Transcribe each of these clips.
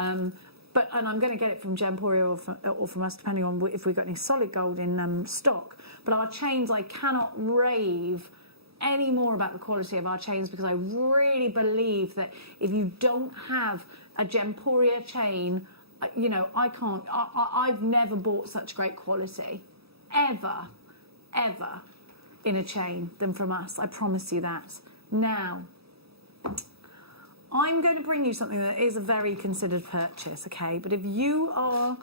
And I'm going to get it from Gemporia or from us, depending on if we've got any solid gold in stock. But our chains, I cannot rave any more about the quality of our chains, because I really believe that if you don't have a Gemporia chain, you know, I've never bought such great quality, ever, in a chain than from us. I promise you that. Now, I'm going to bring you something that is a very considered purchase, okay? But if you are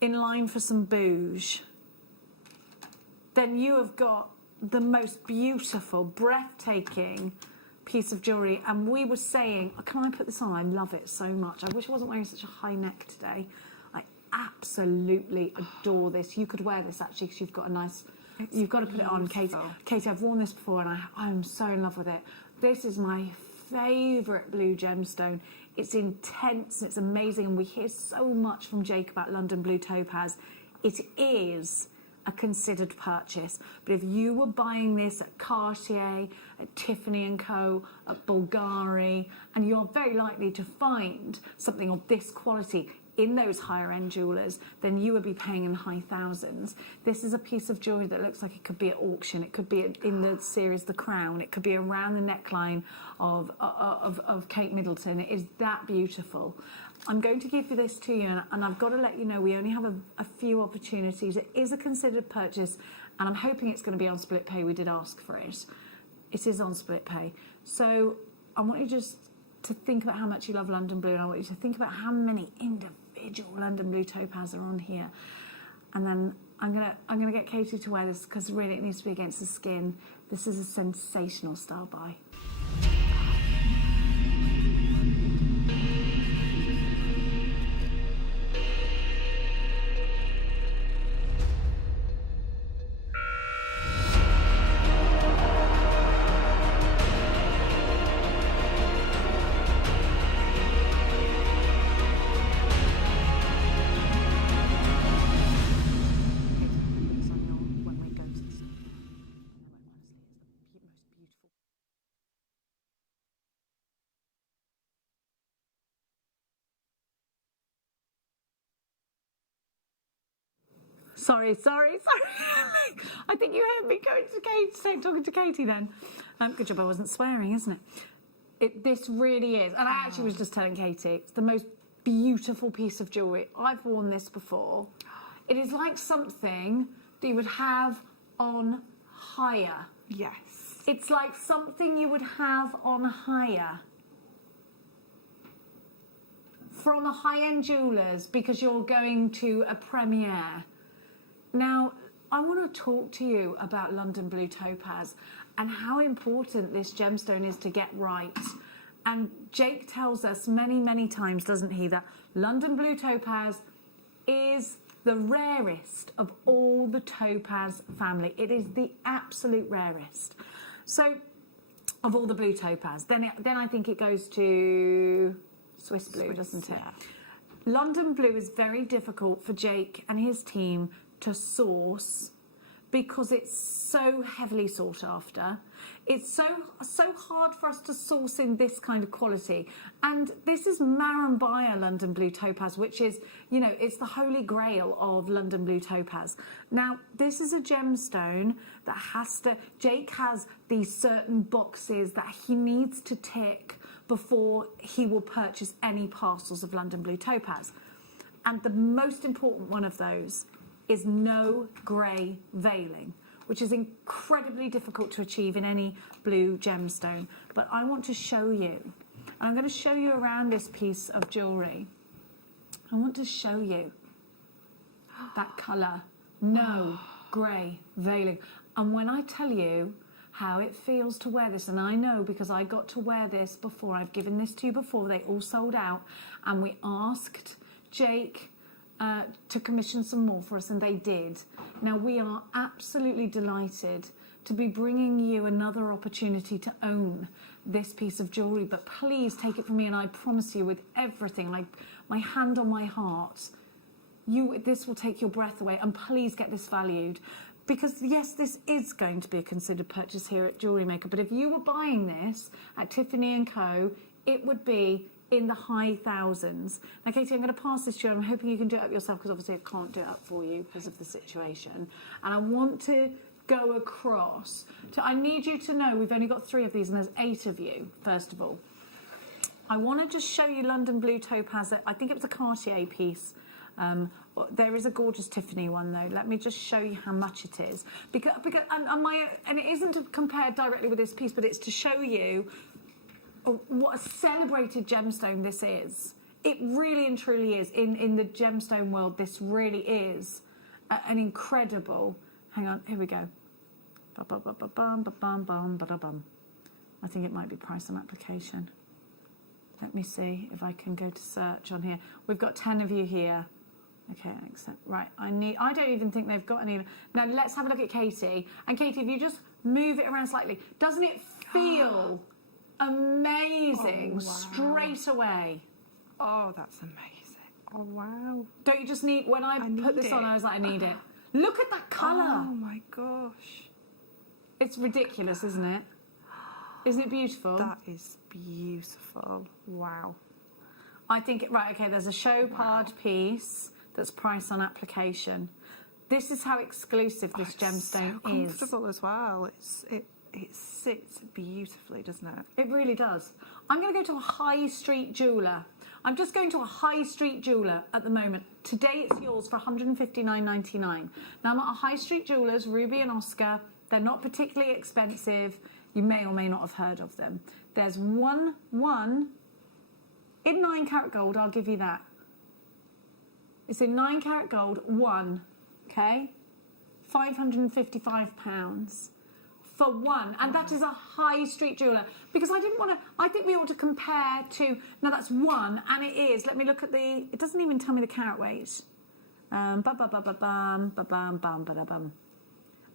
in line for some bouge, then you have got the most beautiful, breathtaking piece of jewellery. And we were saying, can I put this on? I love it so much. I wish I wasn't wearing such a high neck today. I absolutely adore this. You could wear this, actually, because you've got a nice... You've got to put it on, Katie. Katie, I've worn this before, and I'm so in love with it. This is my favourite blue gemstone. It's intense, it's amazing, and we hear so much from Jake about London Blue Topaz. It is a considered purchase, but if you were buying this at Cartier, at Tiffany & Co, at Bulgari, and you're very likely to find something of this quality in those higher end jewellers, then you would be paying in high thousands. This is a piece of jewellery that looks like it could be at auction. It could be in the series The Crown. It could be around the neckline of Kate Middleton. It is that beautiful. I'm going to give you this to you, and I've got to let you know we only have a few opportunities. It is a considered purchase, and I'm hoping it's going to be on split pay. We did ask for it. It is on split pay. So I want you just to think about how much you love London Blue, and I want you to think about how many individual London Blue Topaz are on here. And then I'm gonna get Katie to wear this, because really it needs to be against the skin. This is a sensational style buy. Sorry. I think you heard me going to Katie, talking to Katie then. Good job I wasn't swearing, isn't it? This really is. And I actually was just telling Katie, it's the most beautiful piece of jewellery. I've worn this before. It is like something that you would have on hire. Yes. It's like something you would have on hire from a high-end jewellers, because you're going to a premiere. Now, I want to talk to you about London Blue Topaz and how important this gemstone is to get right. And Jake tells us many, many times, doesn't he, that London Blue Topaz is the rarest of all the topaz family. It is the absolute rarest. So, of all the blue topaz. Then I think it goes to Swiss blue, doesn't it? Yeah. London Blue is very difficult for Jake and his team to source, because it's so heavily sought after. It's so hard for us to source in this kind of quality. And this is Marimbaya London Blue Topaz, which is, you know, it's the holy grail of London Blue Topaz. Now, this is a gemstone that Jake has these certain boxes that he needs to tick before he will purchase any parcels of London Blue Topaz. And the most important one of those is no grey veiling, which is incredibly difficult to achieve in any blue gemstone. But I want to show you, and I'm going to show you around this piece of jewellery. I want to show you that colour, no grey veiling. And when I tell you how it feels to wear this, and I know because I got to wear this before, I've given this to you before, they all sold out, and we asked Jake to commission some more for us, and they did. Now, we are absolutely delighted to be bringing you another opportunity to own this piece of jewellery, but please take it from me, and I promise you with everything, like my hand on my heart, this will take your breath away, and please get this valued. Because yes, this is going to be a considered purchase here at JewelleryMaker, but if you were buying this at Tiffany & Co, it would be in the high thousands. Now, Katie, I'm going to pass this to you. I'm hoping you can do it up yourself because obviously I can't do it up for you because of the situation. And I want to go across. So I need you to know we've only got 3 of these and there's 8 of you, first of all. I want to just show you London Blue Topaz. I think it was a Cartier piece. There is a gorgeous Tiffany one though. Let me just show you how much it is. Because and it isn't to compare directly with this piece, but it's to show you what a celebrated gemstone this is. It really and truly is. In the gemstone world, this really is an incredible... Hang on, here we go. I think it might be price on application. Let me see if I can go to search on here. We've got 10 of you here. Okay, accept. Right, I don't even think they've got any. Now let's have a look at Katie. And Katie, if you just move it around slightly, doesn't it feel amazing straight away? Oh, that's amazing. Oh, wow. Don't you just need, when I put this on, I was like, I need it. Look at that colour. Oh, my gosh. It's ridiculous, isn't it? Isn't it beautiful? That is beautiful. Wow. I think, right, okay, there's a Chopard piece that's price on application. This is how exclusive this gemstone so comfortable as well. It sits beautifully, doesn't it? It really does. I'm going to go to a high street jeweller. I'm just going to a high street jeweller at the moment. Today it's yours for £159.99. Now I'm at a high street jeweller's, Ruby and Oscar. They're not particularly expensive. You may or may not have heard of them. There's one in 9 karat gold. I'll give you that. It's in 9 karat gold, one, okay? £555 for one, and that is a high street jeweller. Because I didn't want to, I think we ought to compare to, now that's one, and it is, let me look at the, it doesn't even tell me the carat weight.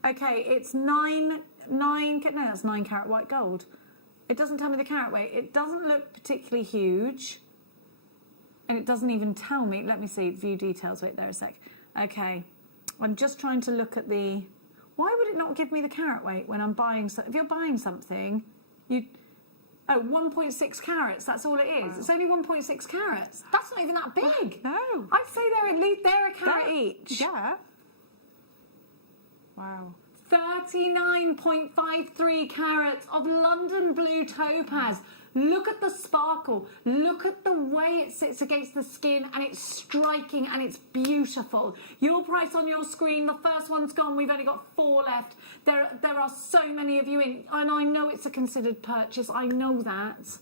Okay, it's 9, no, that's 9 karat white gold. It doesn't tell me the carat weight. It doesn't look particularly huge. And it doesn't even tell me, let me see, view details, wait there a sec. Okay, I'm just trying to look at the, why would it not give me the carat weight when I'm buying, if you're buying something, you, 1.6 carats, that's all it is. Wow. It's only 1.6 carats. That's not even that big. No. I'd say they're a carat each. Yeah. Wow. 39.53 carats of London Blue Topaz. Look at the sparkle. Look at the way it sits against the skin, and it's striking and it's beautiful. Your price on your screen, the first one's gone. We've only got 4 left. There are so many of you in, and I know it's a considered purchase. I know that.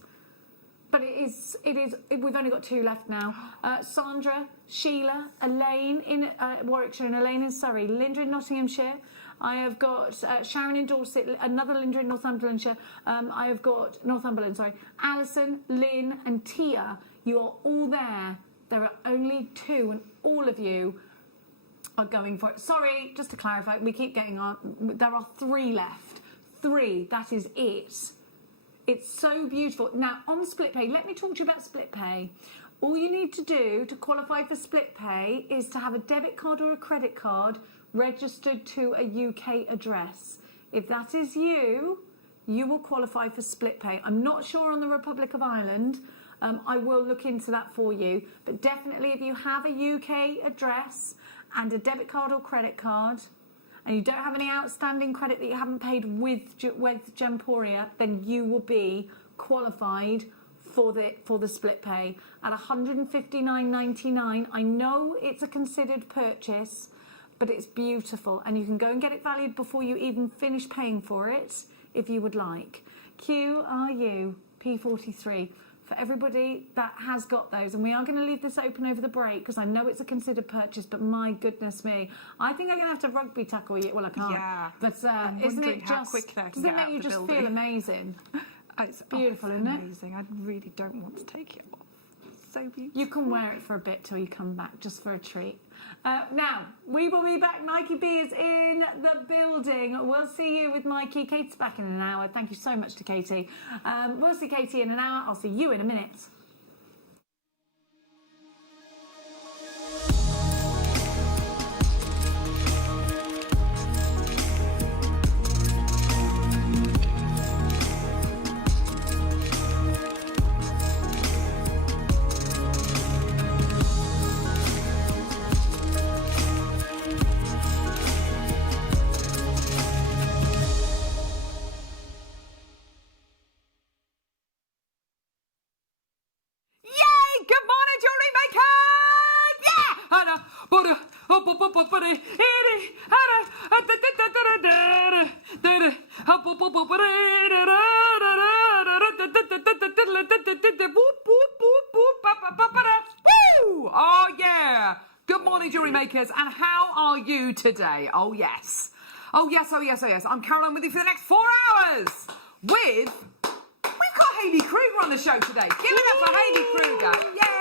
But it is, we've only got 2 left now. Sandra, Sheila, Elaine in Warwickshire and Elaine in Surrey, Linda in Nottinghamshire. I have got Sharon in Dorset, another Linda in Northumberlandshire. I have got Northumberland, sorry. Alison, Lynn and Tia, you are all there. There are only 2 and all of you are going for it. Sorry, just to clarify, we keep getting on. There are 3 left. 3, that is it. It's so beautiful. Now, on split pay, let me talk to you about split pay. All you need to do to qualify for split pay is to have a debit card or a credit card registered to a UK address. If that is you, you will qualify for split pay. I'm not sure on the Republic of Ireland. I will look into that for you. But definitely if you have a UK address and a debit card or credit card, and you don't have any outstanding credit that you haven't paid with Gemporia, then you will be qualified for the split pay at £159.99. I know it's a considered purchase, but it's beautiful, and you can go and get it valued before you even finish paying for it if you would like. QRU P43 for everybody that has got those, and we are going to leave this open over the break because I know it's a considered purchase, but my goodness me, I think I'm going to have to rugby tackle you. Well, I can't. Yeah. But isn't it just? Doesn't it make you just feel amazing? It's beautiful, isn't it? Amazing. I really don't want to take it off. It's so beautiful. You can wear it for a bit till you come back, just for a treat. Now, we will be back. Mikey B is in the building. We'll see you with Mikey. Kate's back in an hour. Thank you so much to Katie. We'll see Katie in an hour. I'll see you in a minute. morning, jewellery makers, and how are you today? Oh, yes. Oh, yes, oh, yes, oh, yes. I'm Caroline with you for the next 4 hours we've got Hayley Kruger on the show today. Give it up for Hayley Kruger. Yay!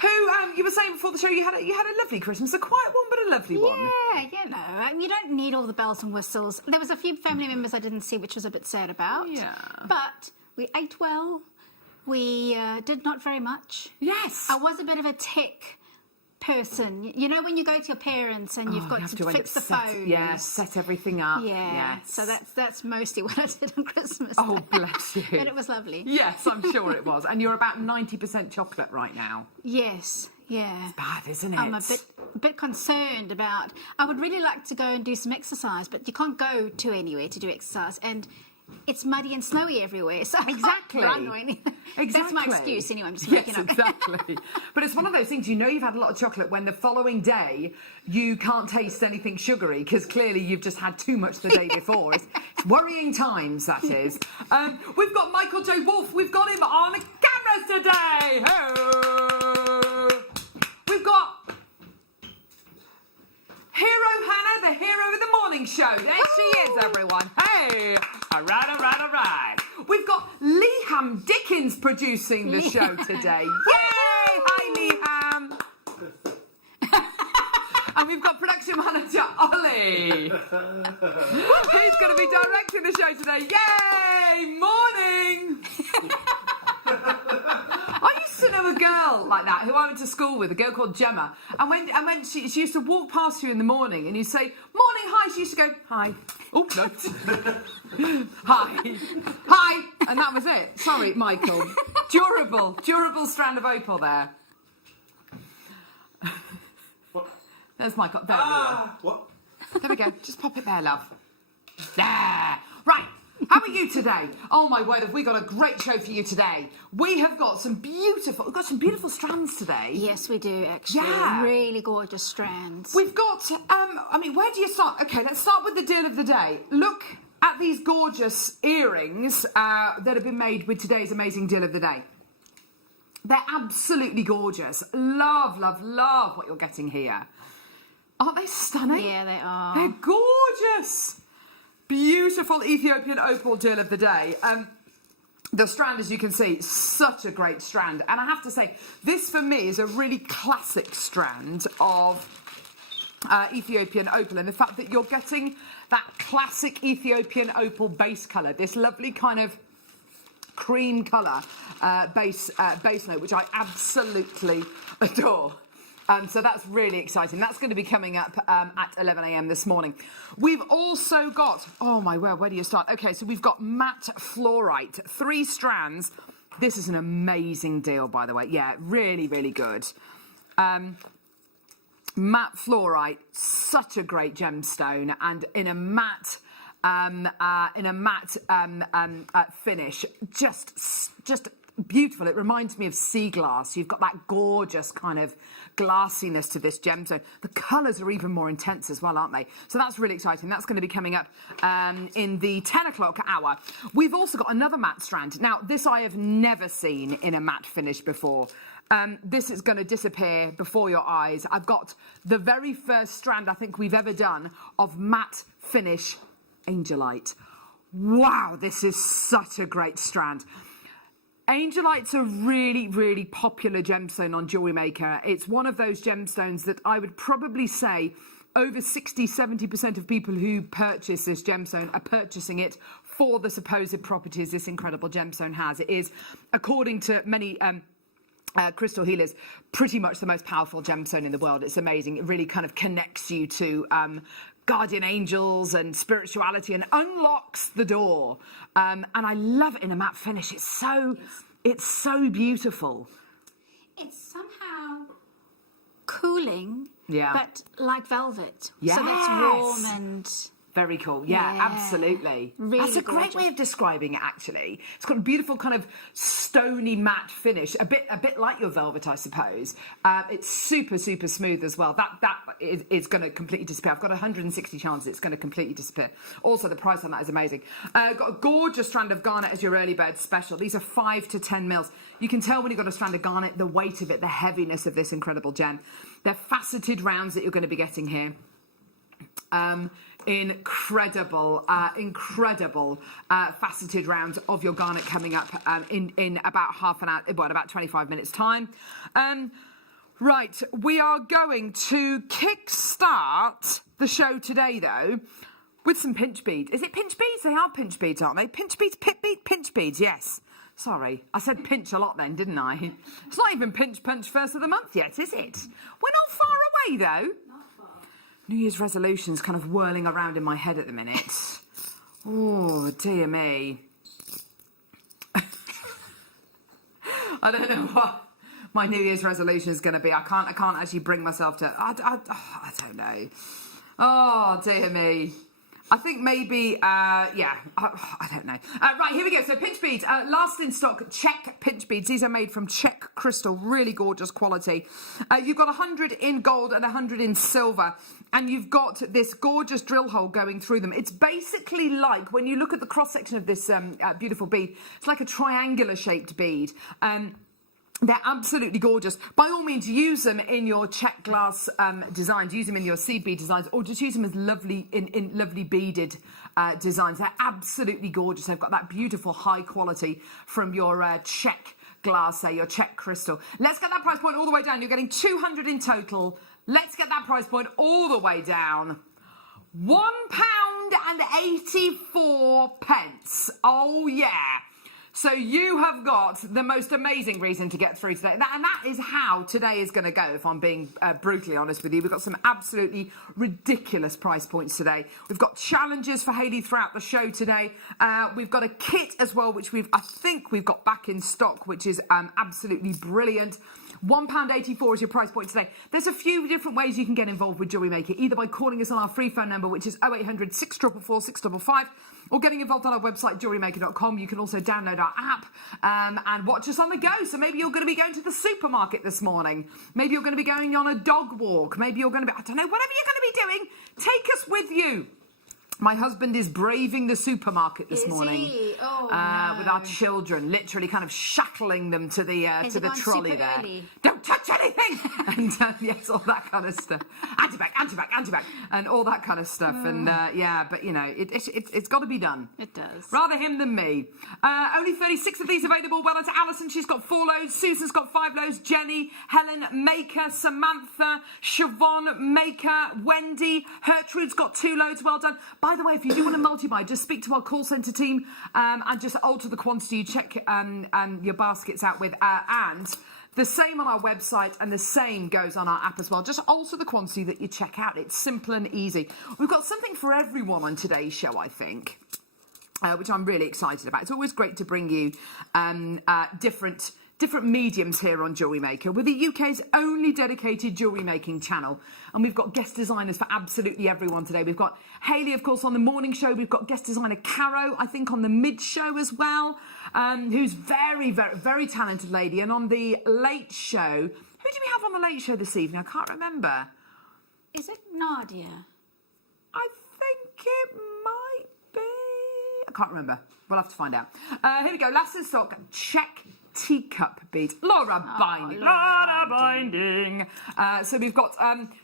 Who, you were saying before the show you had a lovely Christmas, a quiet one, but a lovely one. Yeah, you know, you don't need all the bells and whistles. There was a few family members I didn't see, which was a bit sad about. Yeah. But we ate well. We did not very much. Yes. I was a bit of a tech person. You know when you go to your parents and you've got to fix the phone. Yeah, set everything up. Yeah. Yes. So that's mostly what I did on Christmas. Oh, bless you. But it was lovely. Yes, I'm sure it was. And you're about 90% chocolate right now. Yes. Yeah. Bad, isn't it? I'm a bit concerned about. I would really like to go and do some exercise, but you can't go to anywhere to do exercise, and it's muddy and snowy everywhere. So exactly. I can't run or anything. Exactly. That's my excuse anyway. I'm just yes, making up. exactly. But it's one of those things. You know, you've had a lot of chocolate when the following day you can't taste anything sugary because clearly you've just had too much the day before. It's worrying times, that is. We've got Michael J. Wolf. We've got him on the cameras today. Oh. We've got Hero Hannah, the hero of the morning show. There she is, everyone. Hey, all right. We've got Leham Dickens producing the show today. Yay! Hi, Leham. And we've got production manager Ollie. He's going to be directing the show today. Yay! Morning. I used to know a girl like that who I went to school with, a girl called Gemma. And when she used to walk past you in the morning and you'd say, morning, hi, she used to go, hi. Oh, no. Hi. And that was it. Sorry, Michael. Durable strand of opal there. What? There's Michael. There we go. What? There we go. Just pop it there, love. There. Right. How are you today? Oh my word, have we got a great show for you today? We have got some beautiful strands today. Yes, we do, actually. Yeah. Really gorgeous strands. We've got, where do you start? Okay, let's start with the deal of the day. Look at these gorgeous earrings that have been made with today's amazing deal of the day. They're absolutely gorgeous. Love what you're getting here. Aren't they stunning? Yeah, they are. They're gorgeous. Beautiful Ethiopian opal deal of the day. The strand, as you can see, such a great strand. And I have to say, this for me is a really classic strand of Ethiopian opal. And the fact that you're getting that classic Ethiopian opal base colour, this lovely kind of cream colour base note, which I absolutely adore. So that's really exciting. That's going to be coming up at 11 a.m. this morning. We've also got, oh my word, where do you start? Okay, so we've got matte fluorite, 3 strands. This is an amazing deal, by the way. Yeah, really, really good. Matte fluorite, such a great gemstone, and in a matte finish, just beautiful. It reminds me of sea glass. You've got that gorgeous kind of glassiness to this gemstone. The colours are even more intense as well, aren't they? So that's really exciting. That's going to be coming up in the 10 o'clock hour. We've also got another matte strand. Now, this I have never seen in a matte finish before. This is going to disappear before your eyes. I've got the very first strand I think we've ever done of matte finish Angelite. Wow, this is such a great strand. Angelite's a really, really popular gemstone on JewelleryMaker. It's one of those gemstones that I would probably say over 60-70% of people who purchase this gemstone are purchasing it for the supposed properties this incredible gemstone has. It is, according to many crystal healers, pretty much the most powerful gemstone in the world. It's amazing. It really kind of connects you to guardian angels and spirituality and unlocks the door. And I love it in a matte finish. It's so beautiful. It's somehow cooling, Yeah. but like velvet. Yes. So that's warm and Very cool. Yeah, Yeah. absolutely. Really That's a great gorgeous. way of describing it, actually. It's got a beautiful kind of stony matte finish, a bit like your velvet, I suppose. It's super, super smooth as well. That is going to completely disappear. I've got 160 chances it's going to completely disappear. Also, the price on that is amazing. Got a gorgeous strand of garnet as your early bird special. These are 5 to 10 mils. You can tell when you've got a strand of garnet, the weight of it, the heaviness of this incredible gem. They're faceted rounds that you're going to be getting here. Incredible faceted rounds of your garnet coming up in about half an hour, well, about 25 minutes time. Right, we are going to kickstart the show today, though, with some pinch bead. Is it pinch beads? They are pinch beads, aren't they? Pinch beads, pit bead, pinch beads, yes. Sorry, I said pinch a lot then, didn't I? It's not even pinch punch first of the month yet, is it? We're not far away, though. New Year's resolutions kind of whirling around in my head at the minute. Oh, dear me. I don't know what my New Year's resolution is going to be. I can't actually bring myself to... I don't know. Oh, dear me. I think maybe, I don't know. Right, here we go. So pinch beads, last in stock, Czech pinch beads. These are made from Czech crystal, really gorgeous quality. You've got 100 in gold and 100 in silver. And you've got this gorgeous drill hole going through them. It's basically like, when you look at the cross-section of this beautiful bead, it's like a triangular shaped bead. They're absolutely gorgeous. By all means, use them in your Czech glass designs, use them in your seed bead designs, or just use them as lovely in lovely beaded designs. They're absolutely gorgeous. They've got that beautiful high quality from your Czech glass, your Czech crystal. Let's get that price point all the way down. You're getting 200 in total. Let's get that price point all the way down. £1.84. Oh, yeah. So you have got the most amazing reason to get through today. And that is how today is going to go, if I'm being brutally honest with you. We've got some absolutely ridiculous price points today. We've got challenges for Hayley throughout the show today. We've got a kit as well, which I think we've got back in stock, which is absolutely brilliant. £1.84 is your price point today. There's a few different ways you can get involved with Jewellery Maker, either by calling us on our free phone number, which is 0800 644 655, or getting involved on our website, JewelleryMaker.com. You can also download our app and watch us on the go. So maybe you're going to be going to the supermarket this morning. Maybe you're going to be going on a dog walk. Maybe you're going to be, I don't know, whatever you're going to be doing, take us with you. My husband is braving the supermarket this morning. Oh, with our children, literally kind of shuttling them to the trolley there. Early? Don't touch anything! And yes, all that kind of stuff. Antibac, and all that kind of stuff. And but you know, it's got to be done. It does. Rather him than me. Only 36 of these available. Well done to Alison. She's got 4 loads. Susan's got 5 loads. Jenny, Helen, Maker, Samantha, Siobhan, Maker, Wendy, Gertrude's got 2 loads. Well done. By the way, if you do want to multi-buy, just speak to our call centre team and just alter the quantity you check your baskets out with. And the same on our website, and the same goes on our app as well. Just alter the quantity that you check out. It's simple and easy. We've got something for everyone on today's show, I think, which I'm really excited about. It's always great to bring you different mediums here on Jewellery Maker. We're the UK's only dedicated jewellery making channel, and we've got guest designers for absolutely everyone today. We've got Hayley, of course, on the morning show. We've got guest designer Caro, I think, on the mid show as well, who's very, very, very talented lady. And on the late show, who do we have on the late show this evening? I can't remember. Is it Nadia? I think it might be. I can't remember. We'll have to find out. Here we go. Last in stock, Czech teacup beads. Laura Binding. So we've got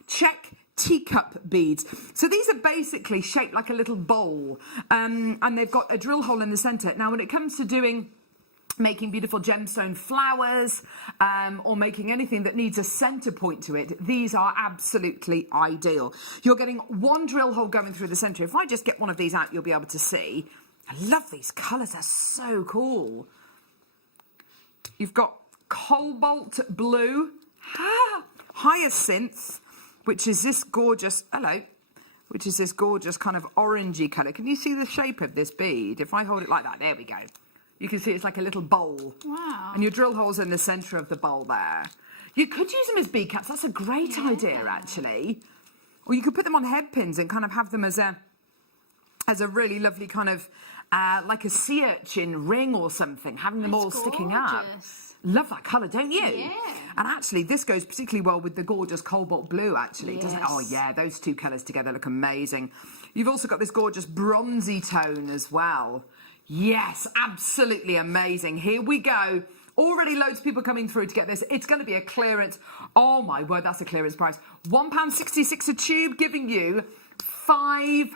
Czech teacup beads. So these are basically shaped like a little bowl, and they've got a drill hole in the centre. Now, when it comes to making beautiful gemstone flowers or making anything that needs a centre point to it, these are absolutely ideal. You're getting 1 drill hole going through the centre. If I just get one of these out, you'll be able to see. I love these colours. They're so cool. You've got cobalt blue, hyacinth, which is this gorgeous, kind of orangey colour. Can you see the shape of this bead? If I hold it like that, there we go. You can see it's like a little bowl. Wow. And your drill hole's in the centre of the bowl there. You could use them as bead caps. That's a great idea, actually. Or you could put them on head pins and kind of have them as a as a really lovely kind of, like a sea urchin ring or something, having them all sticking up. Love that colour, don't you? Yeah. And actually, this goes particularly well with the gorgeous cobalt blue, actually, doesn't it? Yes. Oh, yeah, those two colours together look amazing. You've also got this gorgeous bronzy tone as well. Yes, absolutely amazing. Here we go. Already loads of people coming through to get this. It's going to be a clearance. Oh, my word, that's a clearance price. £1.66 a tube, giving you £5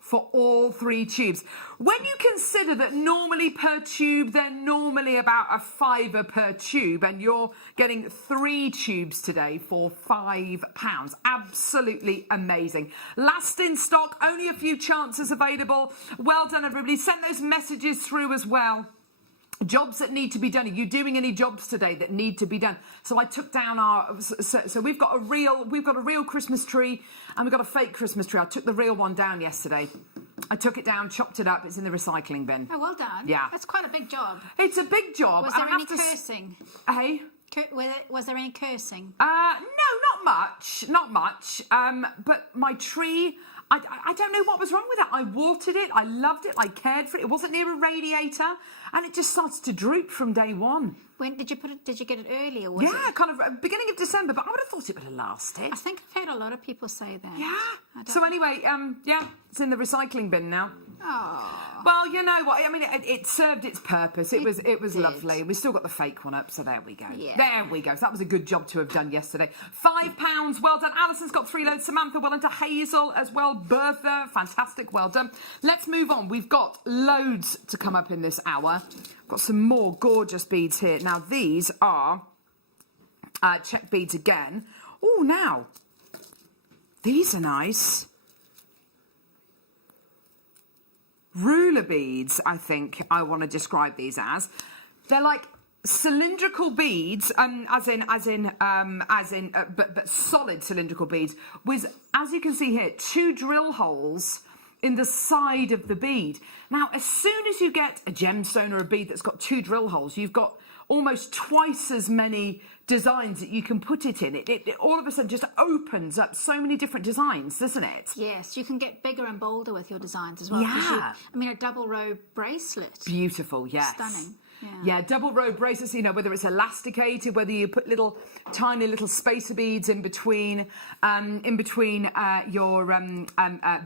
for all 3 tubes. When you consider that normally per tube, they're normally about a £5 per tube, and you're getting 3 tubes today for £5. Absolutely amazing. Last in stock, only a few chances available. Well done, everybody. Send those messages through as well. Jobs that need to be done. Are you doing any jobs today that need to be done? So I took down our. So we've got a real Christmas tree, and we've got a fake Christmas tree. I took the real one down yesterday. I took it down, chopped it up. It's in the recycling bin. Oh, well done. Yeah, that's quite a big job. It's a big job. Was there any cursing? Hey. Was there any cursing? No, not much. But my tree, I don't know what was wrong with it. I watered it, I loved it, I cared for it. It wasn't near a radiator, and it just started to droop from day one. When did you put it? Did you get it early, or was it? Yeah, kind of beginning of December, but I would have thought it would have lasted. I think I've heard a lot of people say that. Yeah. So anyway, yeah, it's in the recycling bin now. Oh. Well, you know what? I mean, it served its purpose. It was did. lovely. We still got the fake one up, so there we go. Yeah. There we go. So that was a good job to have done yesterday. £5. Well done. Alison's got 3 loads. Samantha, well done. To Hazel as well. Bertha, fantastic. Well done. Let's move on. We've got loads to come up in this hour. Got some more gorgeous beads here. Now, these are Czech beads again. Oh, now, these are nice. Ruler beads, I think I want to describe these as. They're like cylindrical beads, but solid cylindrical beads with, as you can see here, 2 drill holes in the side of the bead. Now, as soon as you get a gemstone or a bead that's got 2 drill holes, you've got almost twice as many designs that you can put it in. It all of a sudden just opens up so many different designs, doesn't it? Yes, you can get bigger and bolder with your designs as well. Yeah. I mean, a double row bracelet. Beautiful, yes. Stunning. Yeah, double row bracelets, you know, whether it's elasticated, whether you put tiny little spacer beads in between your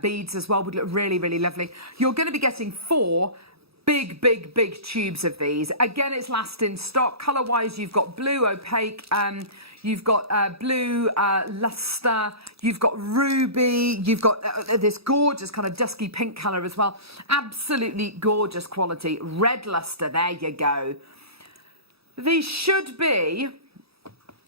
beads as well, would look really, really lovely. You're going to be getting 4 big tubes of these. Again, it's last in stock. Colour-wise, you've got blue opaque, you've got blue luster, you've got ruby, you've got this gorgeous kind of dusky pink colour as well. Absolutely gorgeous quality. Red luster, there you go. These should be,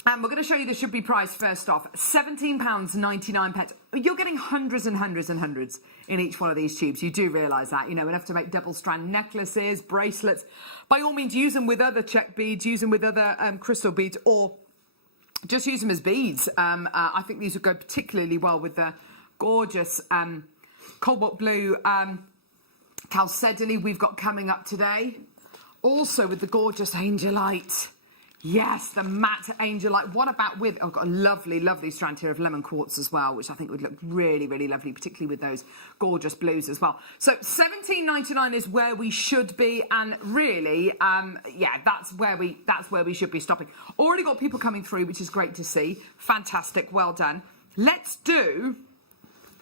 and we're going to show you the should be price first off, £17.99. You're getting hundreds and hundreds and hundreds in each one of these tubes. You do realise that, you know, enough to make double strand necklaces, bracelets. By all means, use them with other Czech beads, use them with other crystal beads, or just use them as beads. I think these would go particularly well with the gorgeous cobalt blue chalcedony we've got coming up today. Also with the gorgeous Angelite. Yes, the matte Angelite. What about with... I've got a lovely, lovely strand here of lemon quartz as well, which I think would look really, really lovely, particularly with those gorgeous blues as well. So £17.99 is where we should be, and really, yeah, that's where we should be stopping. Already got people coming through, which is great to see. Fantastic, well done. Let's do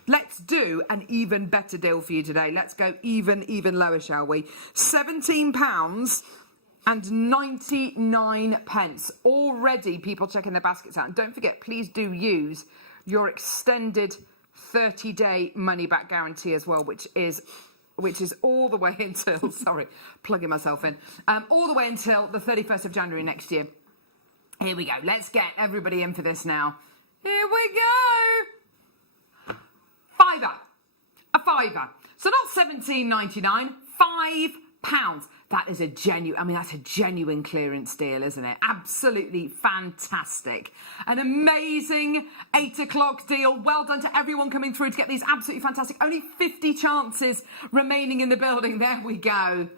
an even better deal for you today. Let's go even lower, shall we? £17 and 99 pence. Already people checking their baskets out. And don't forget, please do use your extended 30-day money-back guarantee as well, which is all the way until, sorry, plugging myself in, all the way until the 31st of January next year. Here we go. Let's get everybody in for this now. Here we go. A fiver. So not £17.99, £5. That is that's a genuine clearance deal, isn't it? Absolutely fantastic. An amazing 8 o'clock deal. Well done to everyone coming through to get these absolutely fantastic. Only 50 chances remaining in the building. There we go.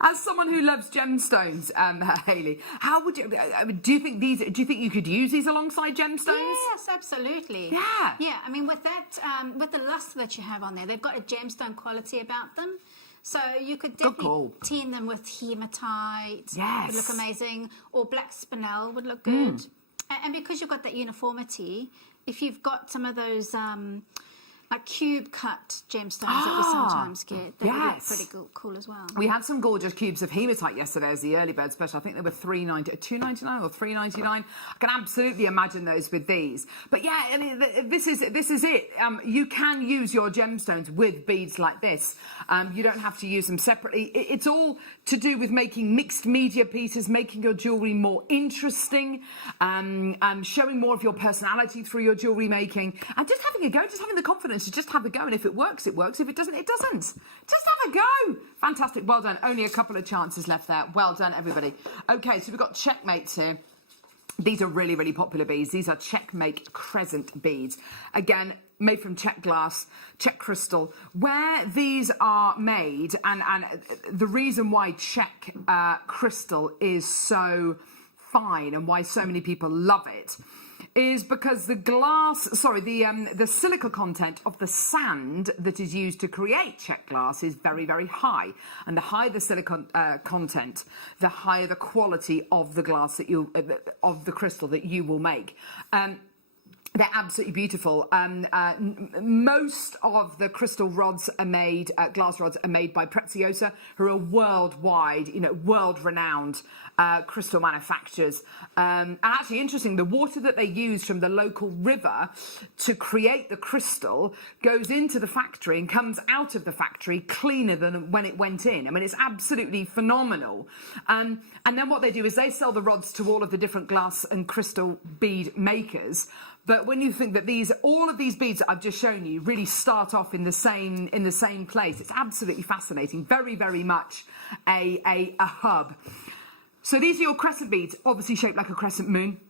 As someone who loves gemstones, Hayley, how would you? Do you think these? Do you think you could use these alongside gemstones? Yes, absolutely. Yeah. Yeah, I mean, with that, with the luster that you have on there, they've got a gemstone quality about them. So you could definitely tin them with hematite. Yes. Would look amazing. Or black spinel would look good. And because you've got that uniformity, if you've got some of those like cube cut gemstones that we sometimes get, they would look pretty cool as well. We had some gorgeous cubes of hematite yesterday as the early bird special. I think they were $2.99 or $3.99. I can absolutely imagine those with these. But yeah, I mean, this is it. You can use your gemstones with beads like this. You don't have to use them separately. It's all to do with making mixed media pieces, making your jewellery more interesting, showing more of your personality through your jewellery making, and just having a go, just having the confidence to just have a go. And if it works, it works. If it doesn't, it doesn't. Just have a go. Fantastic. Well done. Only a couple of chances left there. Well done, everybody. Okay, so we've got checkmates here. These are really, really popular beads. These are Checkmate crescent beads. Again, made from Czech glass, Czech crystal. Where these are made, and the reason why Czech crystal is so fine and why so many people love it is because the silica content of the sand that is used to create Czech glass is very, very high. And the higher the silica content, the higher the quality of the glass of the crystal that you will make. They're absolutely beautiful. Most of the crystal rods are made, glass rods are made by Preziosa, who are worldwide, world-renowned crystal manufacturers. And actually, interesting, the water that they use from the local river to create the crystal goes into the factory and comes out of the factory cleaner than when it went in. I mean, it's absolutely phenomenal. And then what they do is they sell the rods to all of the different glass and crystal bead makers. But when you think that all of these beads that I've just shown you really start off in the same place, it's absolutely fascinating. Very, very much a hub. So these are your crescent beads, obviously shaped like a crescent moon.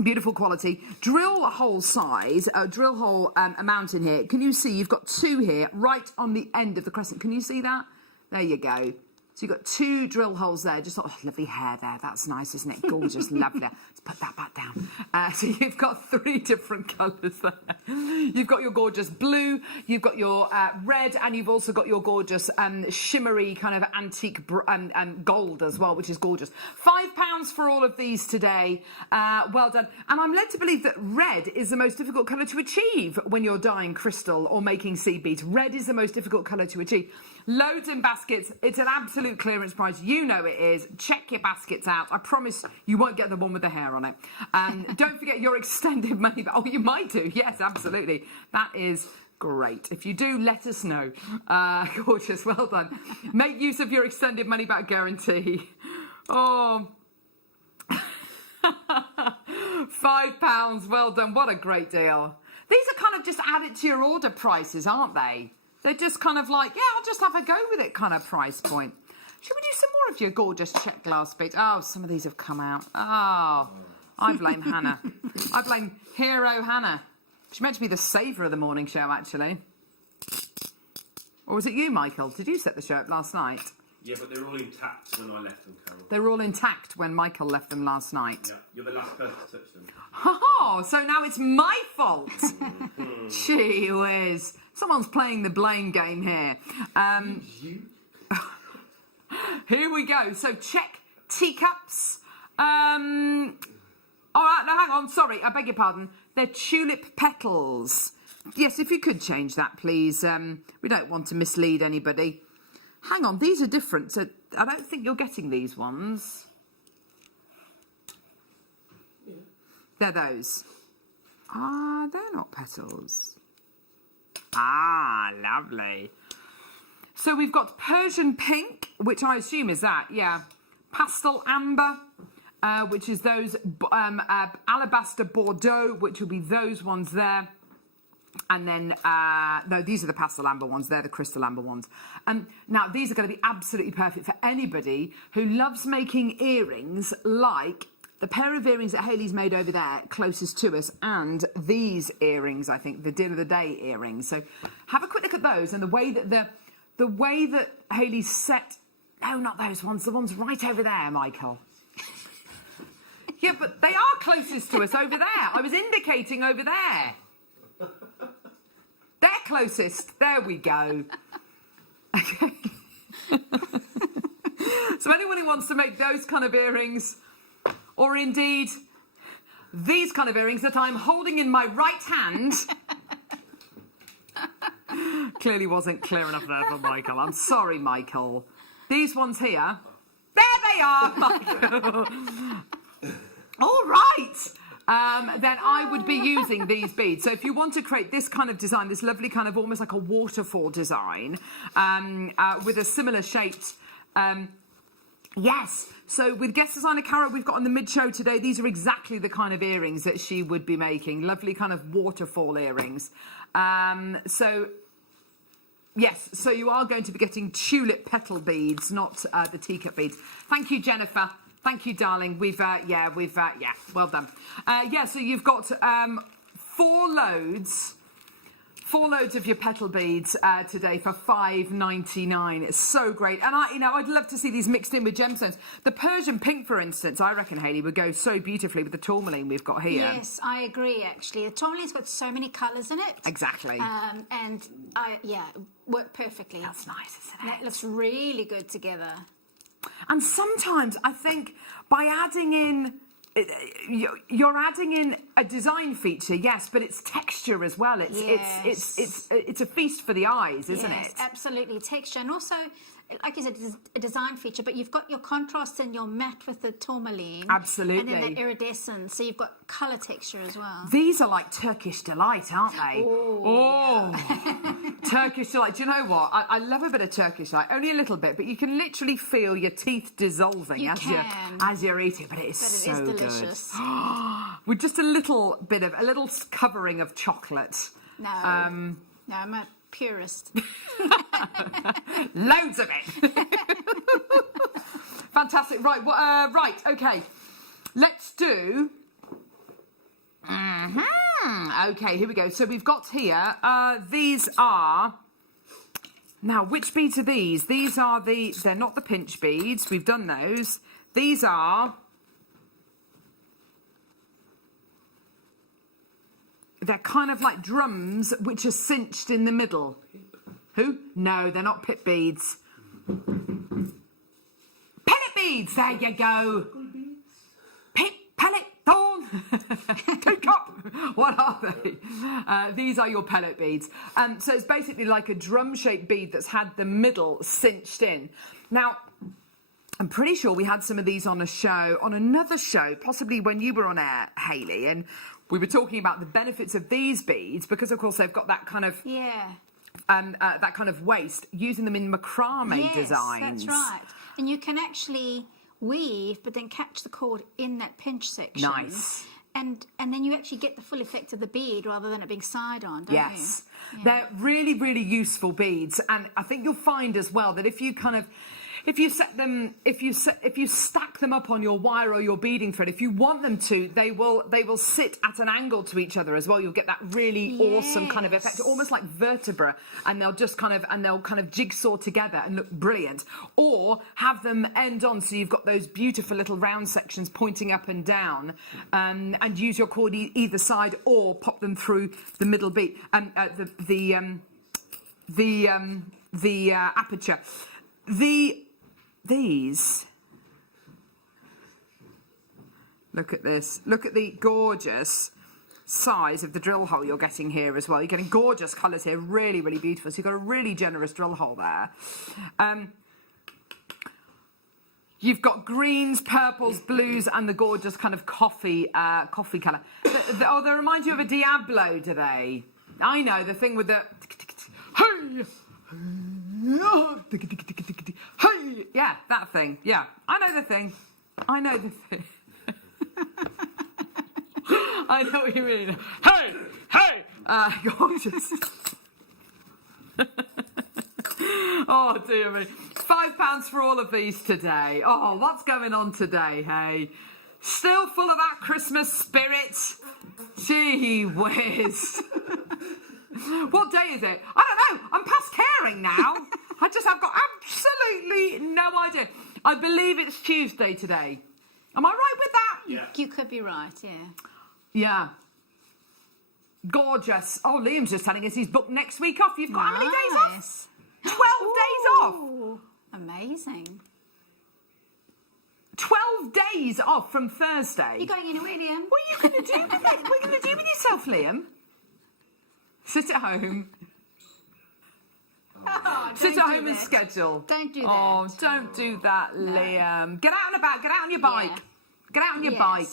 Beautiful quality. Drill hole size, drill hole amount in here. Can you see? You've got two here, right on the end of the crescent. Can you see that? There you go. So you've got two drill holes there. Just lovely hair there. That's nice, isn't it? Gorgeous, lovely. Let's put that back down. So you've got three different colours there. You've got your gorgeous blue, you've got your red, and you've also got your gorgeous shimmery kind of antique gold as well, which is gorgeous. £5 for all of these today. Well done. And I'm led to believe that red is the most difficult colour to achieve when you're dyeing crystal or making seed beads. Red is the most difficult colour to achieve. Loads in baskets. It's an absolute clearance price. You know it is. Check your baskets out. I promise you won't get the one with the hair on it. Don't forget your extended money back. Oh, you might do. Yes, absolutely. That is great. If you do, let us know. Gorgeous. Well done. Make use of your extended money back guarantee. Oh. £5. Well done. What a great deal. These are kind of just added to your order prices, aren't they? They're just kind of like, yeah, I'll just have a go with it kind of price point. Should we do some more of your gorgeous Czech glass beads? Oh, some of these have come out. Oh, I blame Hannah. I blame Hero Hannah. She meant to be the saviour of the morning show, actually. Or was it you, Michael? Did you set the show up last night? Yeah, but they were all intact when I left them, Carol. They were all intact when Michael left them last night. Yeah, you're the last person to touch them. Oh, so now it's my fault. Gee whiz. Someone's playing the blame game here. Here we go. So Czech teacups. All right, now hang on. Sorry, I beg your pardon. They're tulip petals. Yes, if you could change that, please. We don't want to mislead anybody. Hang on, these are different. So I don't think you're getting these ones. Yeah. They're those. Ah, they're not petals. Ah, lovely. So we've got Persian pink, which I assume is that, yeah. Pastel amber, which is those alabaster Bordeaux, which will be those ones there. And then, no, these are the pastel amber ones. They're the crystal amber ones. Now, these are going to be absolutely perfect for anybody who loves making earrings like the pair of earrings that Hayley's made over there, closest to us, and these earrings, I think, the Deal of the Day earrings. So have a quick look at those and the way that Hayley's set No, not those ones. The ones right over there, Michael. Yeah, but they are closest to us over there. I was indicating over there. They're closest. There we go. Okay. So anyone who wants to make those kind of earrings, or indeed these kind of earrings that I'm holding in my right hand, clearly wasn't clear enough there for Michael. I'm sorry, Michael. These ones here, there they are, Michael. All right. Then I would be using these beads. So if you want to create this kind of design, this lovely kind of almost like a waterfall design with a similar shaped... yes. So with guest designer Cara, we've got on the mid-show today, these are exactly the kind of earrings that she would be making. Lovely kind of waterfall earrings. So, yes, so you are going to be getting tulip petal beads, not the teacup beads. Thank you, Jennifer. Thank you, darling. Yeah, well done. So you've got 4 loads of your petal beads today for $5.99. It's so great. And I'd love to see these mixed in with gemstones. The Persian pink, for instance, I reckon, Hayley, would go so beautifully with the tourmaline we've got here. Yes, I agree, actually. The tourmaline's got so many colours in it. Exactly. Work perfectly. That's nice, isn't it? That looks really good together. And sometimes I think by adding in, you're adding in a design feature, yes, but it's texture as well. It's a feast for the eyes, isn't it? Absolutely, texture, and also, like you said, it's a design feature. But you've got your contrast and your matte with the tourmaline, absolutely, and then that iridescence. So you've got colour texture as well. These are like Turkish delight, aren't they? Oh. Turkish delight. Do you know what? I love a bit of Turkish delight, only a little bit, but you can literally feel your teeth dissolving as you're eating. But it is so delicious. Good. With just a little covering of chocolate. No, I'm a purist. Loads of it. Fantastic. Right. Right. Okay. Let's do. Okay, here we go. So we've got here, these are, now which beads are these? These are they're not the pinch beads, we've done those. These are, they're kind of like drums which are cinched in the middle. Who? No, they're not pip beads. Pellet beads, there you go. Pip, pellet, thorn, teacup. What are they? These are your pellet beads. So it's basically like a drum-shaped bead that's had the middle cinched in. Now, I'm pretty sure we had some of these on another show, possibly when you were on air, Hayley, and we were talking about the benefits of these beads because, of course, they've got that kind of that kind of waist, using them in macrame designs. That's right. And you can actually weave, but then catch the cord in that pinch section. Nice. And then you actually get the full effect of the bead rather than it being side on, don't you? Yes. Yeah. They're really, really useful beads. And I think you'll find as well that if you stack them up on your wire or your beading thread, if you want them to, they will sit at an angle to each other as well. You'll get that really awesome kind of effect, almost like vertebra, and they'll kind of jigsaw together and look brilliant. Or have them end on, so you've got those beautiful little round sections pointing up and down, and use your cord either side, or pop them through the middle bead, the aperture. These, look at this. Look at the gorgeous size of the drill hole you're getting here as well. You're getting gorgeous colours here, really, really beautiful. So you've got a really generous drill hole there. You've got greens, purples, blues, and the gorgeous kind of coffee colour. They remind you of a Diablo, do they? I know, the thing with the... Hey! Hey! Yeah, that thing. Yeah, I know the thing. I know what you mean. Hey! Hey! Gorgeous. Oh, dear me. £5 for all of these today. Oh, what's going on today, hey? Still full of that Christmas spirit? Gee whiz. What day is it? I don't know. I'm past caring now. I've got absolutely no idea. I believe it's Tuesday today. Am I right with that? Yeah. You could be right, yeah. Yeah. Gorgeous. Oh, Liam's just telling us he's booked next week off. You've got how many days off? Nice. 12 days off. Ooh, amazing. 12 days off from Thursday. You going anywhere, Liam? What are you going to do with it? What are you going to do with yourself, Liam? Sit at home. Oh, Sit at don't home do and that. schedule. Don't do that. Oh, don't do that, Liam. Get out and about. Get out on your bike. Yeah. Get out on your Yes. bike.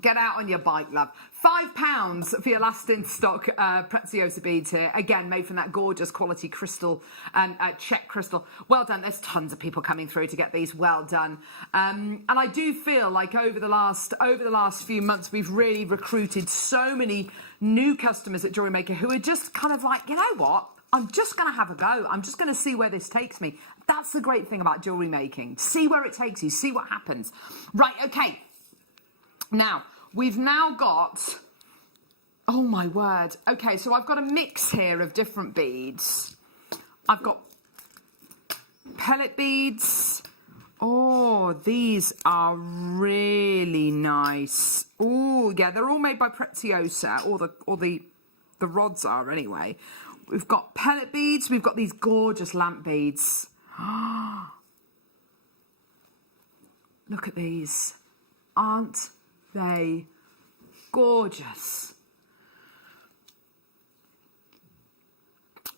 Get out on your bike, love. £5 for your last in stock Preziosa beads here. Again, made from that gorgeous quality crystal, Czech crystal. Well done. There's tons of people coming through to get these. Well done. And I do feel like over the last few months, we've really recruited so many new customers at JewelleryMaker who are just kind of like, you know what? I'm just going to have a go. I'm just going to see where this takes me. That's the great thing about jewellery making. See where it takes you. See what happens. Right, okay. Now, we've now got, oh my word. Okay, so I've got a mix here of different beads. I've got pellet beads. Oh, these are really nice. Oh, yeah, they're all made by Preziosa, or the rods are anyway. We've got pellet beads. We've got these gorgeous lamp beads. Look at these. Aren't they gorgeous?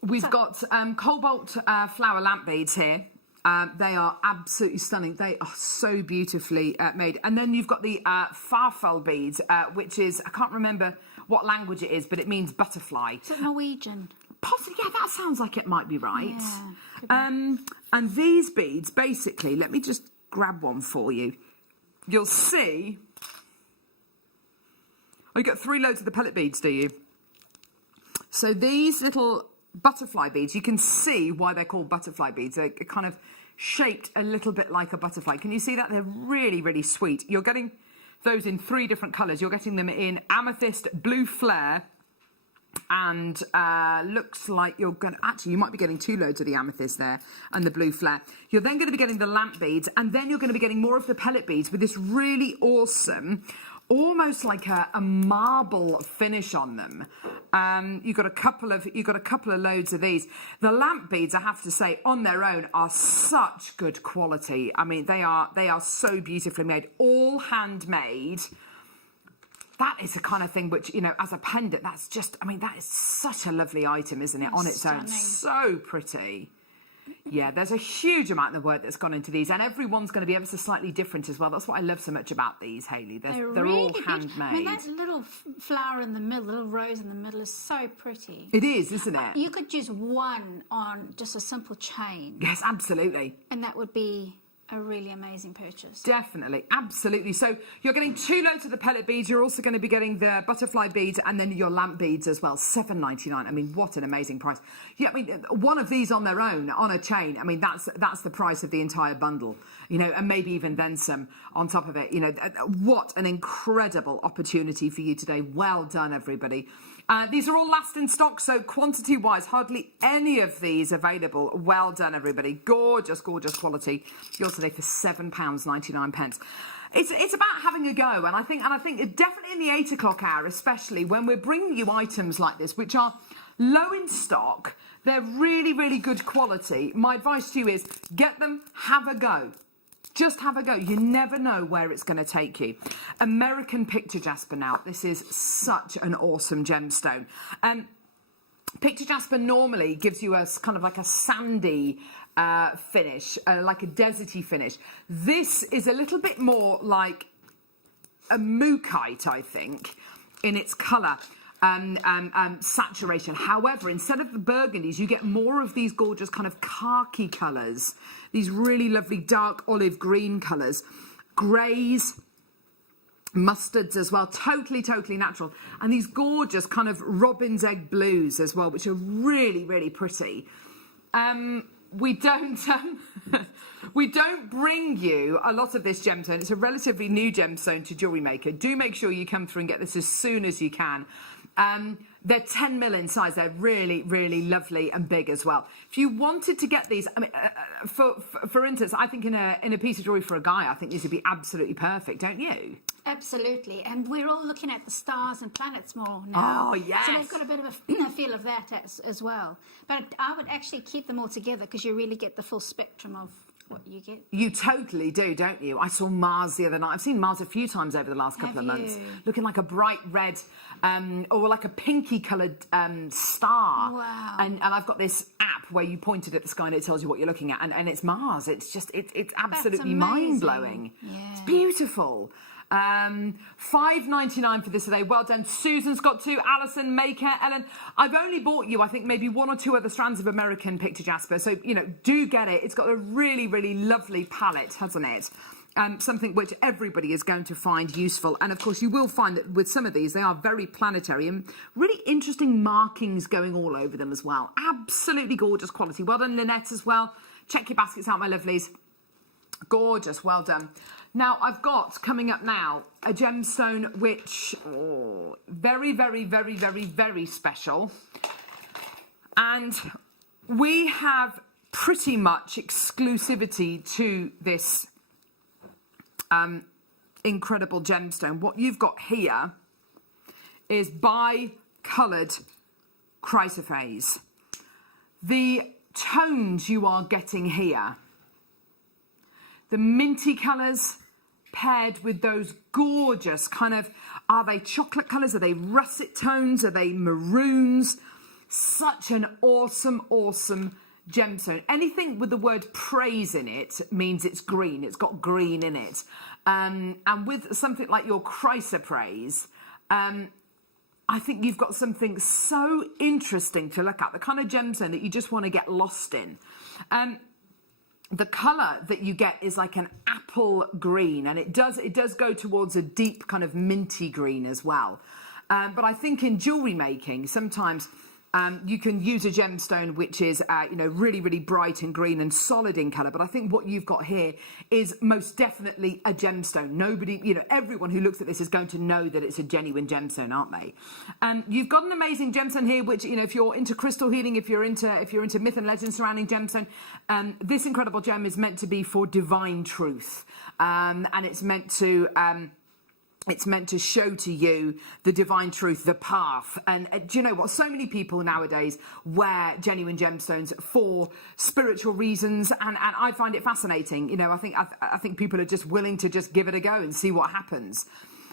We've got cobalt flower lamp beads here. They are absolutely stunning. They are so beautifully made. And then you've got the farfel beads, which is, I can't remember what language it is, but it means butterfly. Is it Norwegian? Possibly, yeah, that sounds like it might be right. Yeah, and these beads, basically, let me just grab one for you. You'll see. Oh, you got 3 loads of the pellet beads, do you? So these little butterfly beads, you can see why they're called butterfly beads. They're kind of shaped a little bit like a butterfly. Can you see that? They're really, really sweet. You're getting those in 3 different colours. You're getting them in amethyst, blue flare, and looks like you're going to, actually, you might be getting 2 loads of the amethyst there and the blue flare. You're then going to be getting the lamp beads, and then you're going to be getting more of the pellet beads with this really awesome, almost like a marble finish on them. You've got a couple of loads of these. The lamp beads, I have to say, on their own are such good quality. I mean, they are so beautifully made, all handmade. That is the kind of thing which, you know, as a pendant, that's just, I mean, that is such a lovely item, isn't it, on its own? So pretty. Yeah, there's a huge amount of work that's gone into these, and everyone's going to be ever so slightly different as well. That's what I love so much about these, Hayley. They're really all beautiful. handmade. I mean, that little flower in the middle, little rose in the middle is so pretty. It is, isn't it? You could use one on just a simple chain, Yes, absolutely. and that would be a really amazing purchase. Definitely, absolutely. So you're getting 2 loads of the pellet beads. You're also going to be getting the butterfly beads and then your lamp beads as well. $7.99. I mean, what an amazing price. Yeah, I mean, one of these on their own, on a chain, I mean, that's the price of the entire bundle, you know, and maybe even then some on top of it. You know, what an incredible opportunity for you today. Well done, everybody. These are all last in stock, so quantity-wise, hardly any of these available. Well done, everybody. Gorgeous, gorgeous quality. Yours today for £7.99. It's about having a go, and I think definitely in the 8 o'clock hour, especially when we're bringing you items like this, which are low in stock, they're really, really good quality. My advice to you is get them, have a go. Just have a go. You never know where it's going to take you. American picture jasper now. This is such an awesome gemstone. Picture jasper normally gives you a kind of like a sandy finish, like a deserty finish. This is a little bit more like a mookite, I think, in its colour. Saturation. However, instead of the burgundies, you get more of these gorgeous kind of khaki colours, these really lovely dark olive green colours, greys, mustards as well, totally natural, and these gorgeous kind of robin's egg blues as well, which are really, really pretty. We don't bring you a lot of this gemstone. It's a relatively new gemstone to JewelleryMaker. Do make sure you come through and get this as soon as you can. They're 10 mil in size. They're really, really lovely and big as well. If you wanted to get these, I mean, for instance, I think in a piece of jewelry for a guy, I think these would be absolutely perfect, don't you? Absolutely, and we're all looking at the stars and planets more now. Oh, yes. So they've got a bit of a feel of that as well. But I would actually keep them all together because you really get the full spectrum of what you get. You totally do, don't you? I saw Mars the other night. I've seen Mars a few times over the last couple of months. Looking like a bright red or like a pinky coloured star. Wow. And I've got this app where you point it at the sky and it tells you what you're looking at. And it's Mars. It's just, it's absolutely mind-blowing. Yeah. It's beautiful. $5.99 for this today. Well done. Susan's got 2. Alison, Maker, Ellen. I've only bought you, I think, maybe 1 or 2 other strands of American picture jasper. So, you know, do get it. It's got a really, really lovely palette, hasn't it? Something which everybody is going to find useful. And, of course, you will find that with some of these, they are very planetary and really interesting markings going all over them as well. Absolutely gorgeous quality. Well done, Lynette, as well. Check your baskets out, my lovelies. Gorgeous. Well done. Now, I've got coming up now a gemstone which, very, very, very, very, very special. And we have pretty much exclusivity to this incredible gemstone. What you've got here is bi-coloured chrysoprase. The tones you are getting here, the minty colours paired with those gorgeous kind of, are they chocolate colours? Are they russet tones? Are they maroons? Such an awesome, awesome gemstone. Anything with the word praise in it means it's green. It's got green in it. And with something like your chrysoprase, I think you've got something so interesting to look at. The kind of gemstone that you just want to get lost in. The colour that you get is like an apple green, and it does go towards a deep kind of minty green as well. But I think in jewellery making, sometimes you can use a gemstone which is, you know, really, really bright and green and solid in colour. But I think what you've got here is most definitely a gemstone. Nobody, you know, everyone who looks at this is going to know that it's a genuine gemstone, aren't they? You've got an amazing gemstone here, which, you know, if you're into crystal healing, if you're into myth and legend surrounding gemstone, this incredible gem is meant to be for divine truth, and it's meant to. It's meant to show to you the divine truth, the path. And do you know what? So many people nowadays wear genuine gemstones for spiritual reasons, and I find it fascinating. You know, I think people are just willing to just give it a go and see what happens.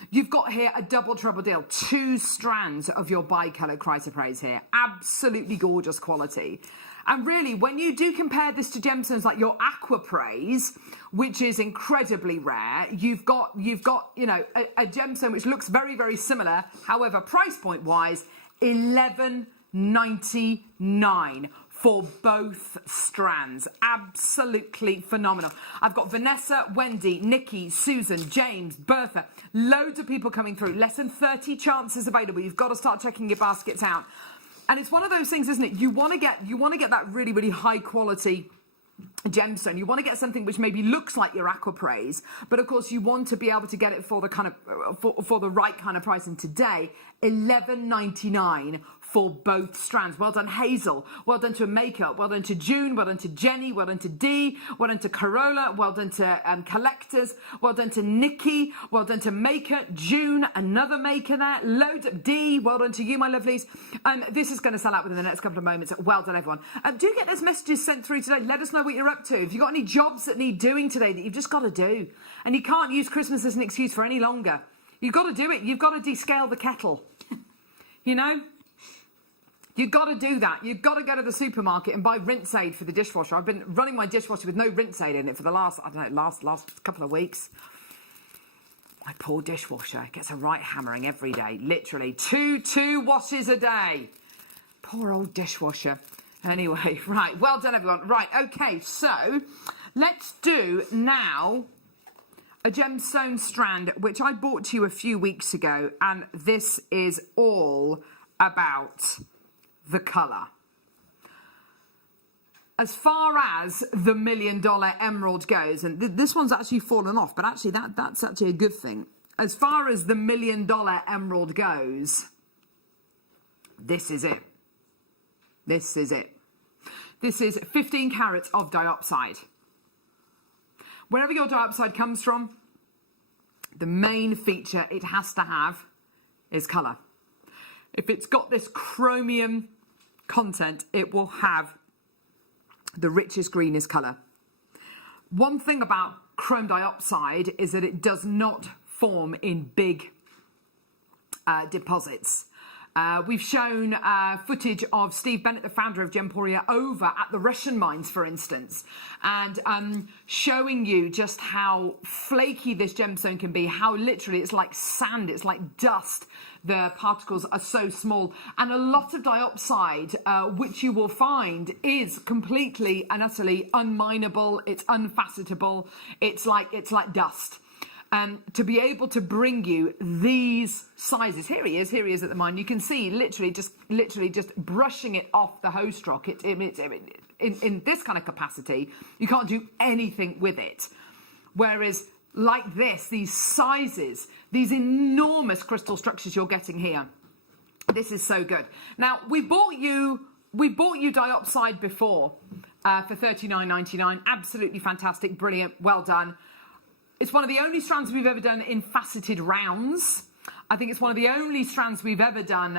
You've got here a double trouble deal. 2 strands of your bi-coloured chrysoprase here. Absolutely gorgeous quality. And really, when you do compare this to gemstones like your aquaprase, which is incredibly rare, you've got you know, a gemstone which looks very, very similar. However, price point wise, $11.99 for both strands. Absolutely phenomenal. I've got Vanessa, Wendy, Nikki, Susan, James, Bertha, loads of people coming through. Less than 30 chances available. You've got to start checking your baskets out. And it's one of those things, isn't it? You want to get that really, really high quality gemstone. You want to get something which maybe looks like your aquaprase, but of course you want to be able to get it for the kind of for the right kind of price. And today, $11.99 for both strands. Well done, Hazel. Well done to Maker. Well done to June. Well done to Jenny. Well done to Dee. Well done to Carola. Well done to Collectors. Well done to Nikki. Well done to Maker. June, another Maker there. Loads of Dee. Well done to you, my lovelies. This is going to sell out within the next couple of moments. Well done, everyone. Do get those messages sent through today. Let us know what you're up to. If you've got any jobs that need doing today that you've just got to do, and you can't use Christmas as an excuse for any longer, you've got to do it. You've got to descale the kettle. You know? You've got to do that. You've got to go to the supermarket and buy rinse aid for the dishwasher. I've been running my dishwasher with no rinse aid in it for the last couple of weeks. My poor dishwasher gets a right hammering every day. Literally, two washes a day. Poor old dishwasher. Anyway, right. Well done, everyone. Right, okay. So, let's do now a gemstone strand, which I bought to you a few weeks ago. And this is all about the colour. As far as the $1 million emerald goes, and this one's actually fallen off, but actually that's actually a good thing. As far as the $1 million emerald goes, This is it. This is it. This is 15 carats of diopside. Wherever your diopside comes from, the main feature it has to have is colour. If it's got this chromium content, it will have the richest, greenest colour. One thing about chrome diopside is that it does not form in big deposits. We've shown footage of Steve Bennett, the founder of Gemporia, over at the Russian mines, for instance, and showing you just how flaky this gemstone can be, how literally it's like sand, it's like dust. The particles are so small, and a lot of diopside, which you will find, is completely and utterly unmineable. It's unfacetable. It's like dust. To be able to bring you these sizes, here he is at the mine. You can see literally just brushing it off the host rock. In this kind of capacity, you can't do anything with it. Whereas like this, these sizes, these enormous crystal structures you're getting here, this is so good. Now we bought you diopside before for $39.99. Absolutely fantastic, brilliant, well done. It's one of the only strands we've ever done in faceted rounds. I think it's one of the only strands we've ever done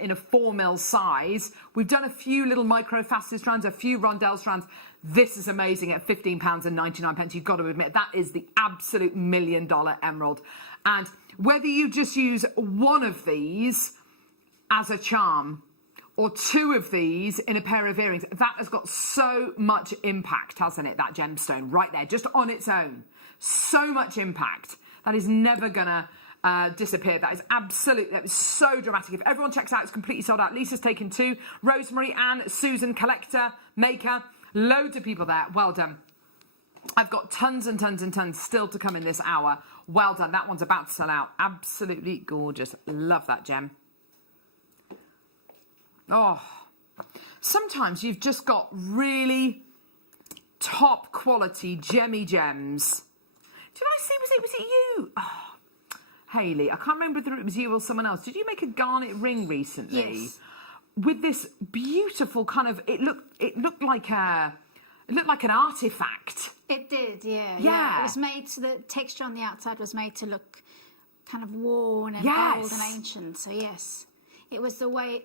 in a 4mm size. We've done a few little micro faceted strands, a few rondelle strands. This is amazing at £15.99. You've got to admit, that is the absolute $1 million emerald. And whether you just use one of these as a charm or two of these in a pair of earrings, that has got so much impact, hasn't it, that gemstone right there, just on its own. So much impact. That is never gonna disappear. That is so dramatic. If everyone checks out, it's completely sold out. Lisa's taken 2. Rosemary, Anne, Susan, collector, maker, loads of people there. Well done. I've got tons and tons and tons still to come in this hour. Well done. That one's about to sell out. Absolutely gorgeous. Love that gem. Oh, sometimes you've just got really top quality gemmy gems. Did I see, was it you? Oh, Hayley, I can't remember whether it was you or someone else. Did you make a garnet ring recently? Yes. With this beautiful kind of, it looked like an artifact. It did, yeah. Yeah. It was made, so the texture on the outside was made to look kind of worn and Yes. old and ancient. So yes, it was the way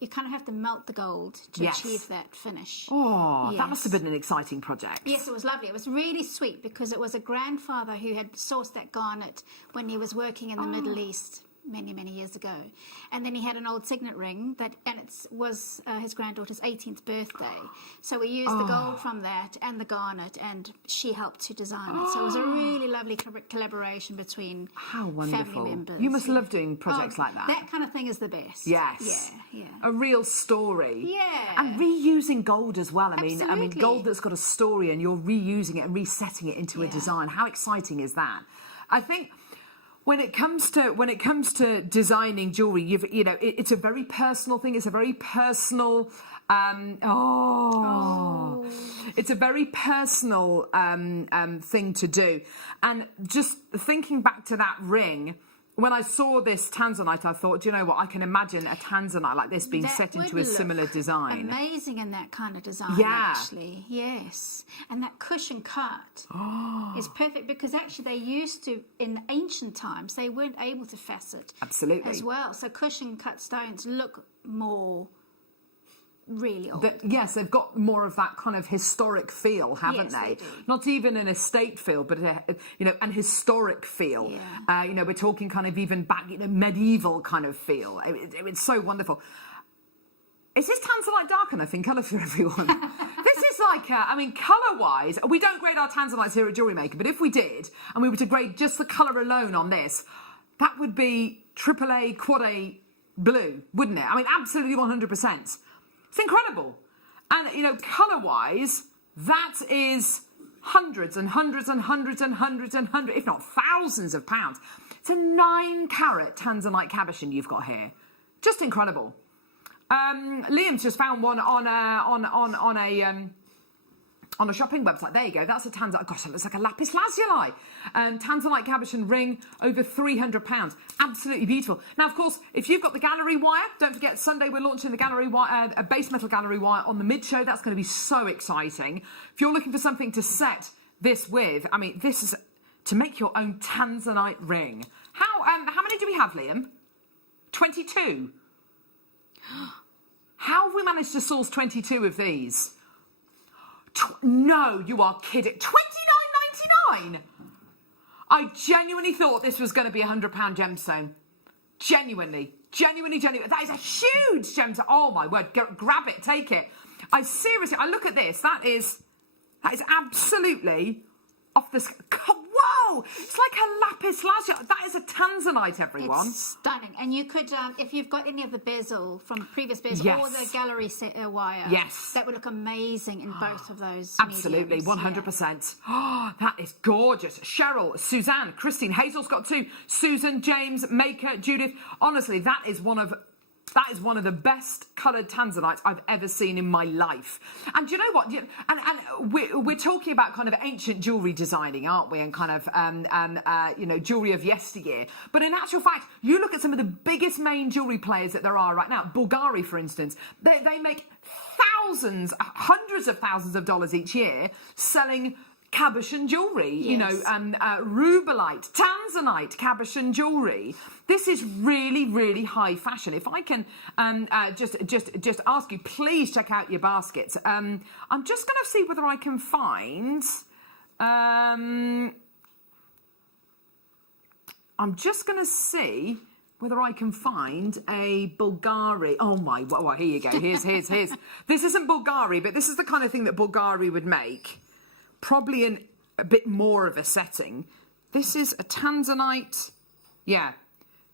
you kind of have to melt the gold to Yes. achieve that finish. Oh, Yes. that must have been an exciting project. Yes, it was lovely. It was really sweet because it was a grandfather who had sourced that garnet when he was working in the Middle East many, many years ago. And then he had an old signet ring and it was his granddaughter's 18th birthday. So we used the gold from that and the garnet, and she helped to design it. So it was a really lovely collaboration between How wonderful. family members. You must love doing projects like that. That kind of thing is the best. Yes. Yeah. A real story. Yeah. And reusing gold as well. I mean, Absolutely. gold that's got a story and you're reusing it and resetting it into a Yeah. design. How exciting is that? I think when it comes to designing jewelry, it's a very personal thing. It's a very personal. It's a very personal thing to do. And just thinking back to that ring, when I saw this Tanzanite, I thought, do you know what? I can imagine a Tanzanite like this being That set into would a similar look design. Amazing in that kind of design, Yeah. actually. Yes. And that cushion cut is perfect because actually they used to, in ancient times, they weren't able to facet Absolutely. as well. So cushion cut stones look more really old. Yes, they've got more of that kind of historic feel, haven't Yes, they do. Not even an estate feel, but an historic feel. Yeah. We're talking kind of even back, medieval kind of feel. It's so wonderful. Is this Tanzanite dark enough in colour for everyone? This is like, colour-wise, we don't grade our Tanzanites here at JewelleryMaker, but if we did, and we were to grade just the colour alone on this, that would be AAA, Quad A blue, wouldn't it? I mean, absolutely 100%. It's incredible. And, colour-wise, that is hundreds and hundreds and hundreds and hundreds and hundreds, if not thousands of pounds. It's a 9-carat Tanzanite cabochon you've got here. Just incredible. Liam's just found one on on a shopping website. There you go. That's a Tanzanite. Gosh, that looks like a Lapis lazuli. Tanzanite cabochon ring, over £300. Absolutely beautiful. Now, of course, if you've got the gallery wire, don't forget Sunday we're launching the gallery wire, a base metal gallery wire on the mid show. That's going to be so exciting. If you're looking for something to set this with, I mean, this is to make your own Tanzanite ring. How many do we have, Liam? 22. How have we managed to source 22 of these? No, you are kidding. $29.99. I genuinely thought this was going to be a £100 gemstone. Genuinely. That is a huge gemstone. Oh my word. Grab it. Take it. I look at this. That is absolutely off the... Whoa! It's like a lapis lazuli. That is a Tanzanite, everyone. It's stunning. And you could, if you've got any of the bezel from previous bezel Yes. or the gallery wire, Yes. that would look amazing in both of those. Absolutely, mediums. 100%. Oh, that is gorgeous. Cheryl, Suzanne, Christine, Hazel's got 2. Susan, James, Maker, Judith. Honestly, that is one of the best coloured Tanzanites I've ever seen in my life. And do you know what? And we're talking about kind of ancient jewellery designing, aren't we? And kind of, jewellery of yesteryear. But in actual fact, you look at some of the biggest main jewellery players that there are right now. Bulgari, for instance, they make hundreds of thousands of dollars each year selling cabochon jewellery, Yes. rubellite, Tanzanite cabochon jewellery. This is really, really high fashion. If I can just ask you, please check out your baskets. I'm just going to see whether I can find... I'm just going to see whether I can find a Bulgari. Oh my, well, here you go. Here's. This isn't Bulgari, but this is the kind of thing that Bulgari would make. Probably in a bit more of a setting. This is a Tanzanite,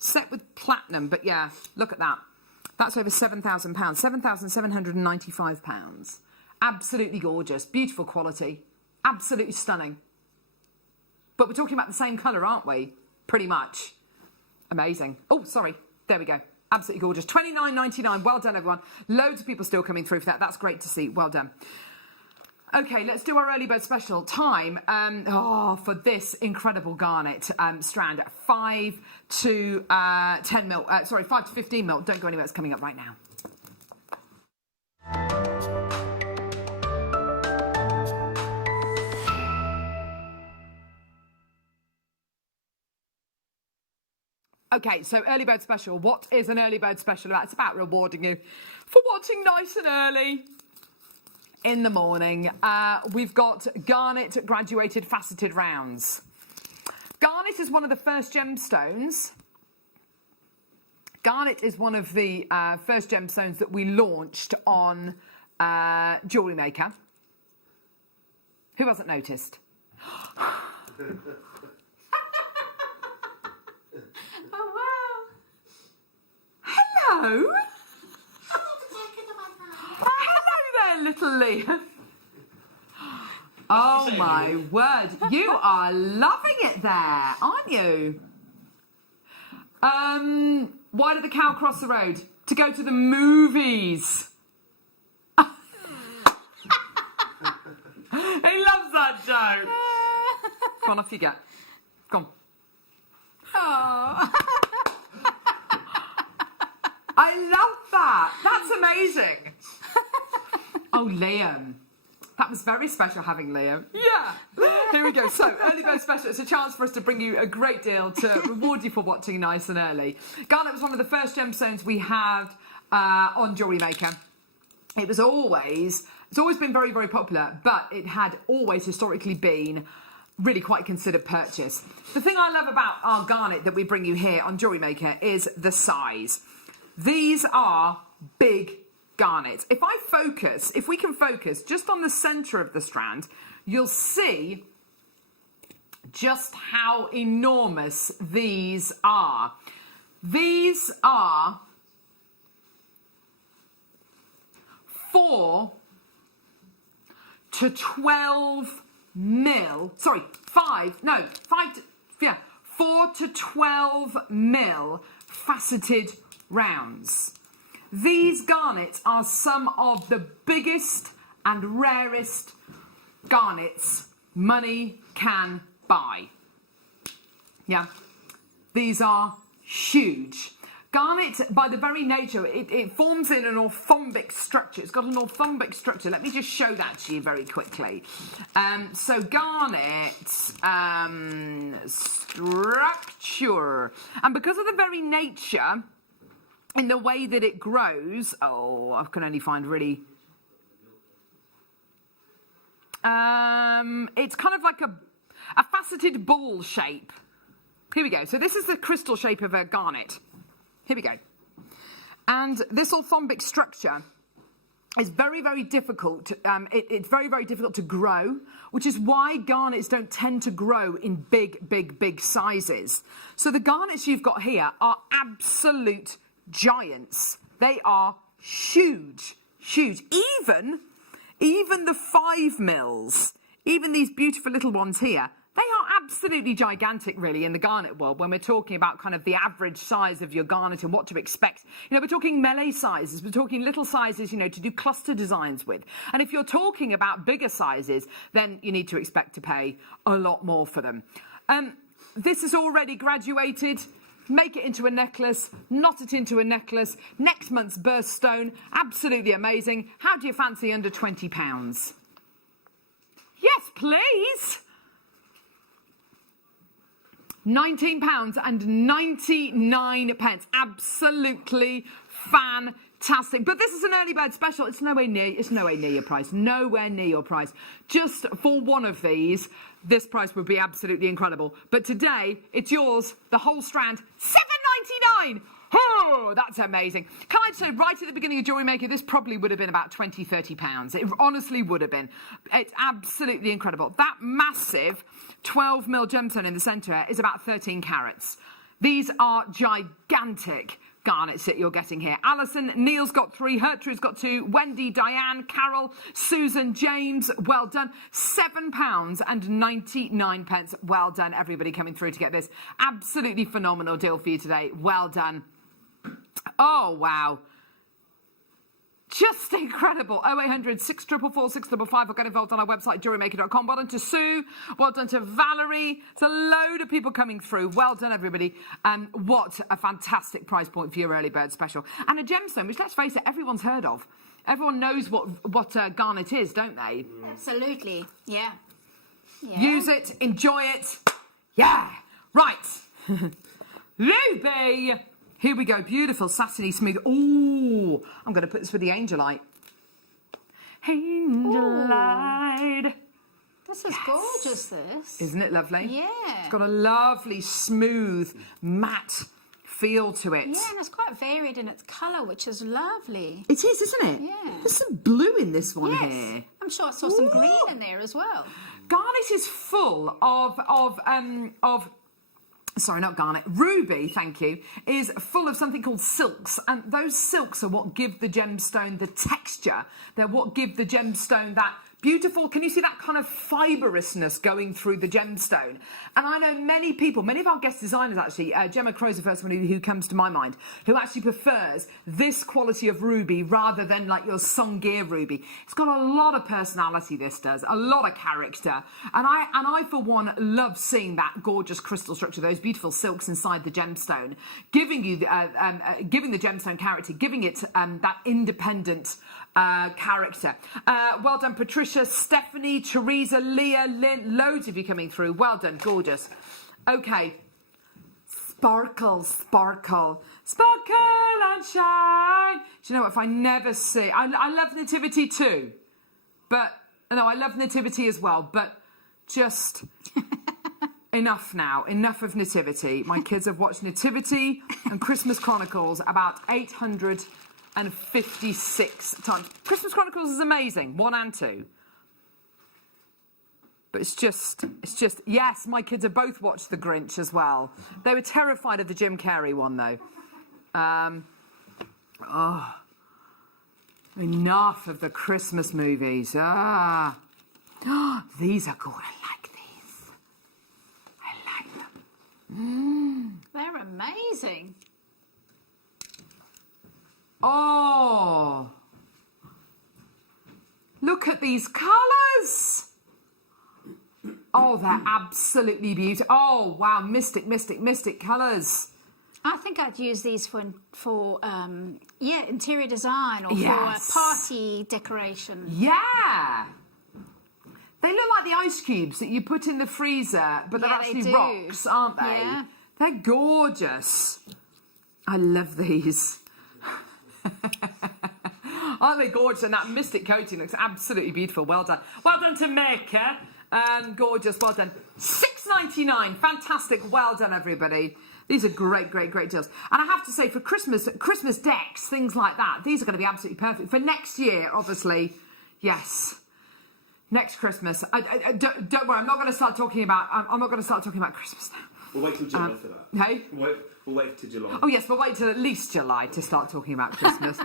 set with platinum. But yeah, look at that. That's over £7,000, £7,795. Absolutely gorgeous, beautiful quality, absolutely stunning. But we're talking about the same colour, aren't we? Pretty much. Amazing. Oh, sorry. There we go. Absolutely gorgeous. $29.99. Well done, everyone. Loads of people still coming through for that. That's great to see. Well done. Okay, let's do our early bird special time for this incredible garnet strand. 5 to 10 mil. 5 to 15 mil. Don't go anywhere. It's coming up right now. Okay, so early bird special. What is an early bird special about? It's about rewarding you for watching nice and early. In the morning, we've got Garnet graduated faceted rounds. Garnet is one of the first gemstones. Garnet is one of the first gemstones that we launched on JewelleryMaker. Who hasn't noticed? Oh, wow. Hello. Little Liam. Oh my word, you are loving it there, aren't you? Why did the cow cross the road? To go to the movies. He loves that joke. Go on, off you get. Go on. Oh. I love that. That's amazing. Oh, Liam. That was very special having Liam. Yeah. Here we go. So, early bird special. It's a chance for us to bring you a great deal to reward you for watching nice and early. Garnet was one of the first gemstones we had on JewelleryMaker. It's always been very, very popular, but it had always historically been really quite a considered purchase. The thing I love about our garnet that we bring you here on JewelleryMaker is the size. These are big garnets. If we can focus just on the centre of the strand, you'll see just how enormous these are. These are 4 to 12 mil. Sorry, 4 to 12 mil faceted rounds. These garnets are some of the biggest and rarest garnets money can buy. Yeah, these are huge. Garnet, by the very nature, it forms in an orthombic structure. It's got an orthombic structure. Let me just show that to you very quickly. So garnet structure. And because of the very nature, in the way that it grows, I can only find really... it's kind of like a faceted ball shape. Here we go. So this is the crystal shape of a garnet. Here we go. And this orthombic structure is very, very difficult. It's very, very difficult to grow, which is why garnets don't tend to grow in big, big, big sizes. So the garnets you've got here are absolute giants. They are huge, huge. Even the 5 mils, even these beautiful little ones here, they are absolutely gigantic, really, in the garnet world when we're talking about kind of the average size of your garnet and what to expect. You know, we're talking melee sizes, we're talking little sizes, you know, to do cluster designs with. And if you're talking about bigger sizes, then you need to expect to pay a lot more for them. This is already graduated. Make it into a necklace, knot it into a necklace. Next month's birthstone, absolutely amazing. How do you fancy under £20? Yes, please. £19.99. Absolutely fantastic. But this is an early bird special. It's nowhere near your price. Nowhere near your price. Just for one of these, this price would be absolutely incredible. But today, it's yours. The whole strand, £7.99. Oh, that's amazing. Can I say, right at the beginning of Jewellery Maker, this probably would have been about £20, £30. It honestly would have been. It's absolutely incredible. That massive 12mm gemstone in the centre is about 13 carats. These are gigantic garnets that you're getting here. Alison, Neil's got 3, Gertrude's got 2, Wendy, Diane, Carol, Susan, James, well done. £7.99. Well done, everybody coming through to get this. Absolutely phenomenal deal for you today. Well done. Oh, wow. Just incredible. 0800 644 655. Or get involved on our website, JewelleryMaker.com. Well done to Sue. Well done to Valerie. There's a load of people coming through. Well done, everybody. What a fantastic price point for your early bird special. And a gemstone, which, let's face it, everyone's heard of. Everyone knows what garnet is, don't they? Absolutely. Yeah. Use it. Enjoy it. Yeah. Right. Ruby. Here we go. Beautiful, satiny, smooth. Ooh, I'm going to put this with the Angelite. Angelite. This is gorgeous, this. Isn't it lovely? Yeah. It's got a lovely, smooth, matte feel to it. Yeah, and it's quite varied in its colour, which is lovely. It is, isn't it? Yeah. There's some blue in this one here. I'm sure I saw some green in there as well. Garnet is full sorry, not garnet, ruby, thank you, is full of something called silks, and those silks are what give the gemstone the texture. They're what give the gemstone that beautiful, can you see that kind of fibrousness going through the gemstone? And I know many people, many of our guest designers actually, Gemma Crow's the first one who comes to my mind, who actually prefers this quality of ruby rather than like your Songir ruby. It's got a lot of personality, this does, a lot of character. And I for one, love seeing that gorgeous crystal structure, those beautiful silks inside the gemstone, giving you, giving the gemstone character, giving it that independent character. Well done, Patricia, Stephanie, Teresa, Leah, Lynn, loads of you coming through. Well done, gorgeous. Okay. Sparkle, sparkle, sparkle and shine. Do you know what, if I never see, I love Nativity too, but, no, I love Nativity as well, but just enough now, enough of Nativity. My kids have watched Nativity and Christmas Chronicles about 856 times. Christmas Chronicles is amazing, 1 and 2. But it's just, yes, my kids have both watched The Grinch as well. They were terrified of the Jim Carrey one, though. Enough of the Christmas movies. These are good. I like these. I like them. They're amazing. Oh, look at these colours. Oh, they're absolutely beautiful. Oh, wow, mystic colours. I think I'd use these for interior design or Yes. for party decoration. Yeah. They look like the ice cubes that you put in the freezer, but they're Yeah, they actually do. rocks, aren't they? Yeah. They're gorgeous. I love these. Aren't they gorgeous? And that mystic coating looks absolutely beautiful. Well done. Well done to Maker. Gorgeous. Well done. $6.99. Fantastic. Well done, everybody. These are great deals. And I have to say, for Christmas decks, things like that, these are going to be absolutely perfect. For next year, obviously, yes. Next Christmas. Don't worry, I'm not going to start talking about Christmas now. We'll wait till July for that. Hey? We'll wait till July. Oh, yes, we'll wait till at least July to start talking about Christmas.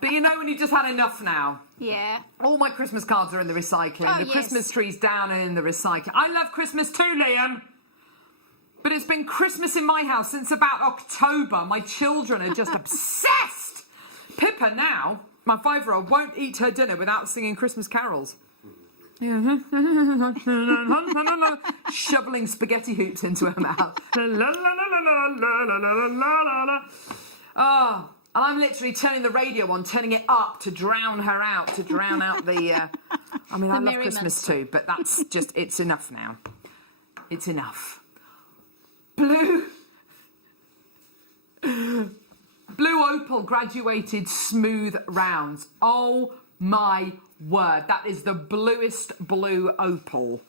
But you know when you've just had enough now? Yeah. All my Christmas cards are in the recycling. Oh, the yes. Christmas tree's down and in the recycling. I love Christmas too, Liam. But it's been Christmas in my house since about October. My children are just obsessed. Pippa now, my 5-year-old, won't eat her dinner without singing Christmas carols. Shoveling spaghetti hoops into her mouth. Oh, and I'm literally turning the radio on, turning it up to drown her out, to drown out the... I mean, I love Christmas too, but that's just, it's enough now. It's enough. Blue opal graduated smooth rounds. Oh my word, that is the bluest blue opal.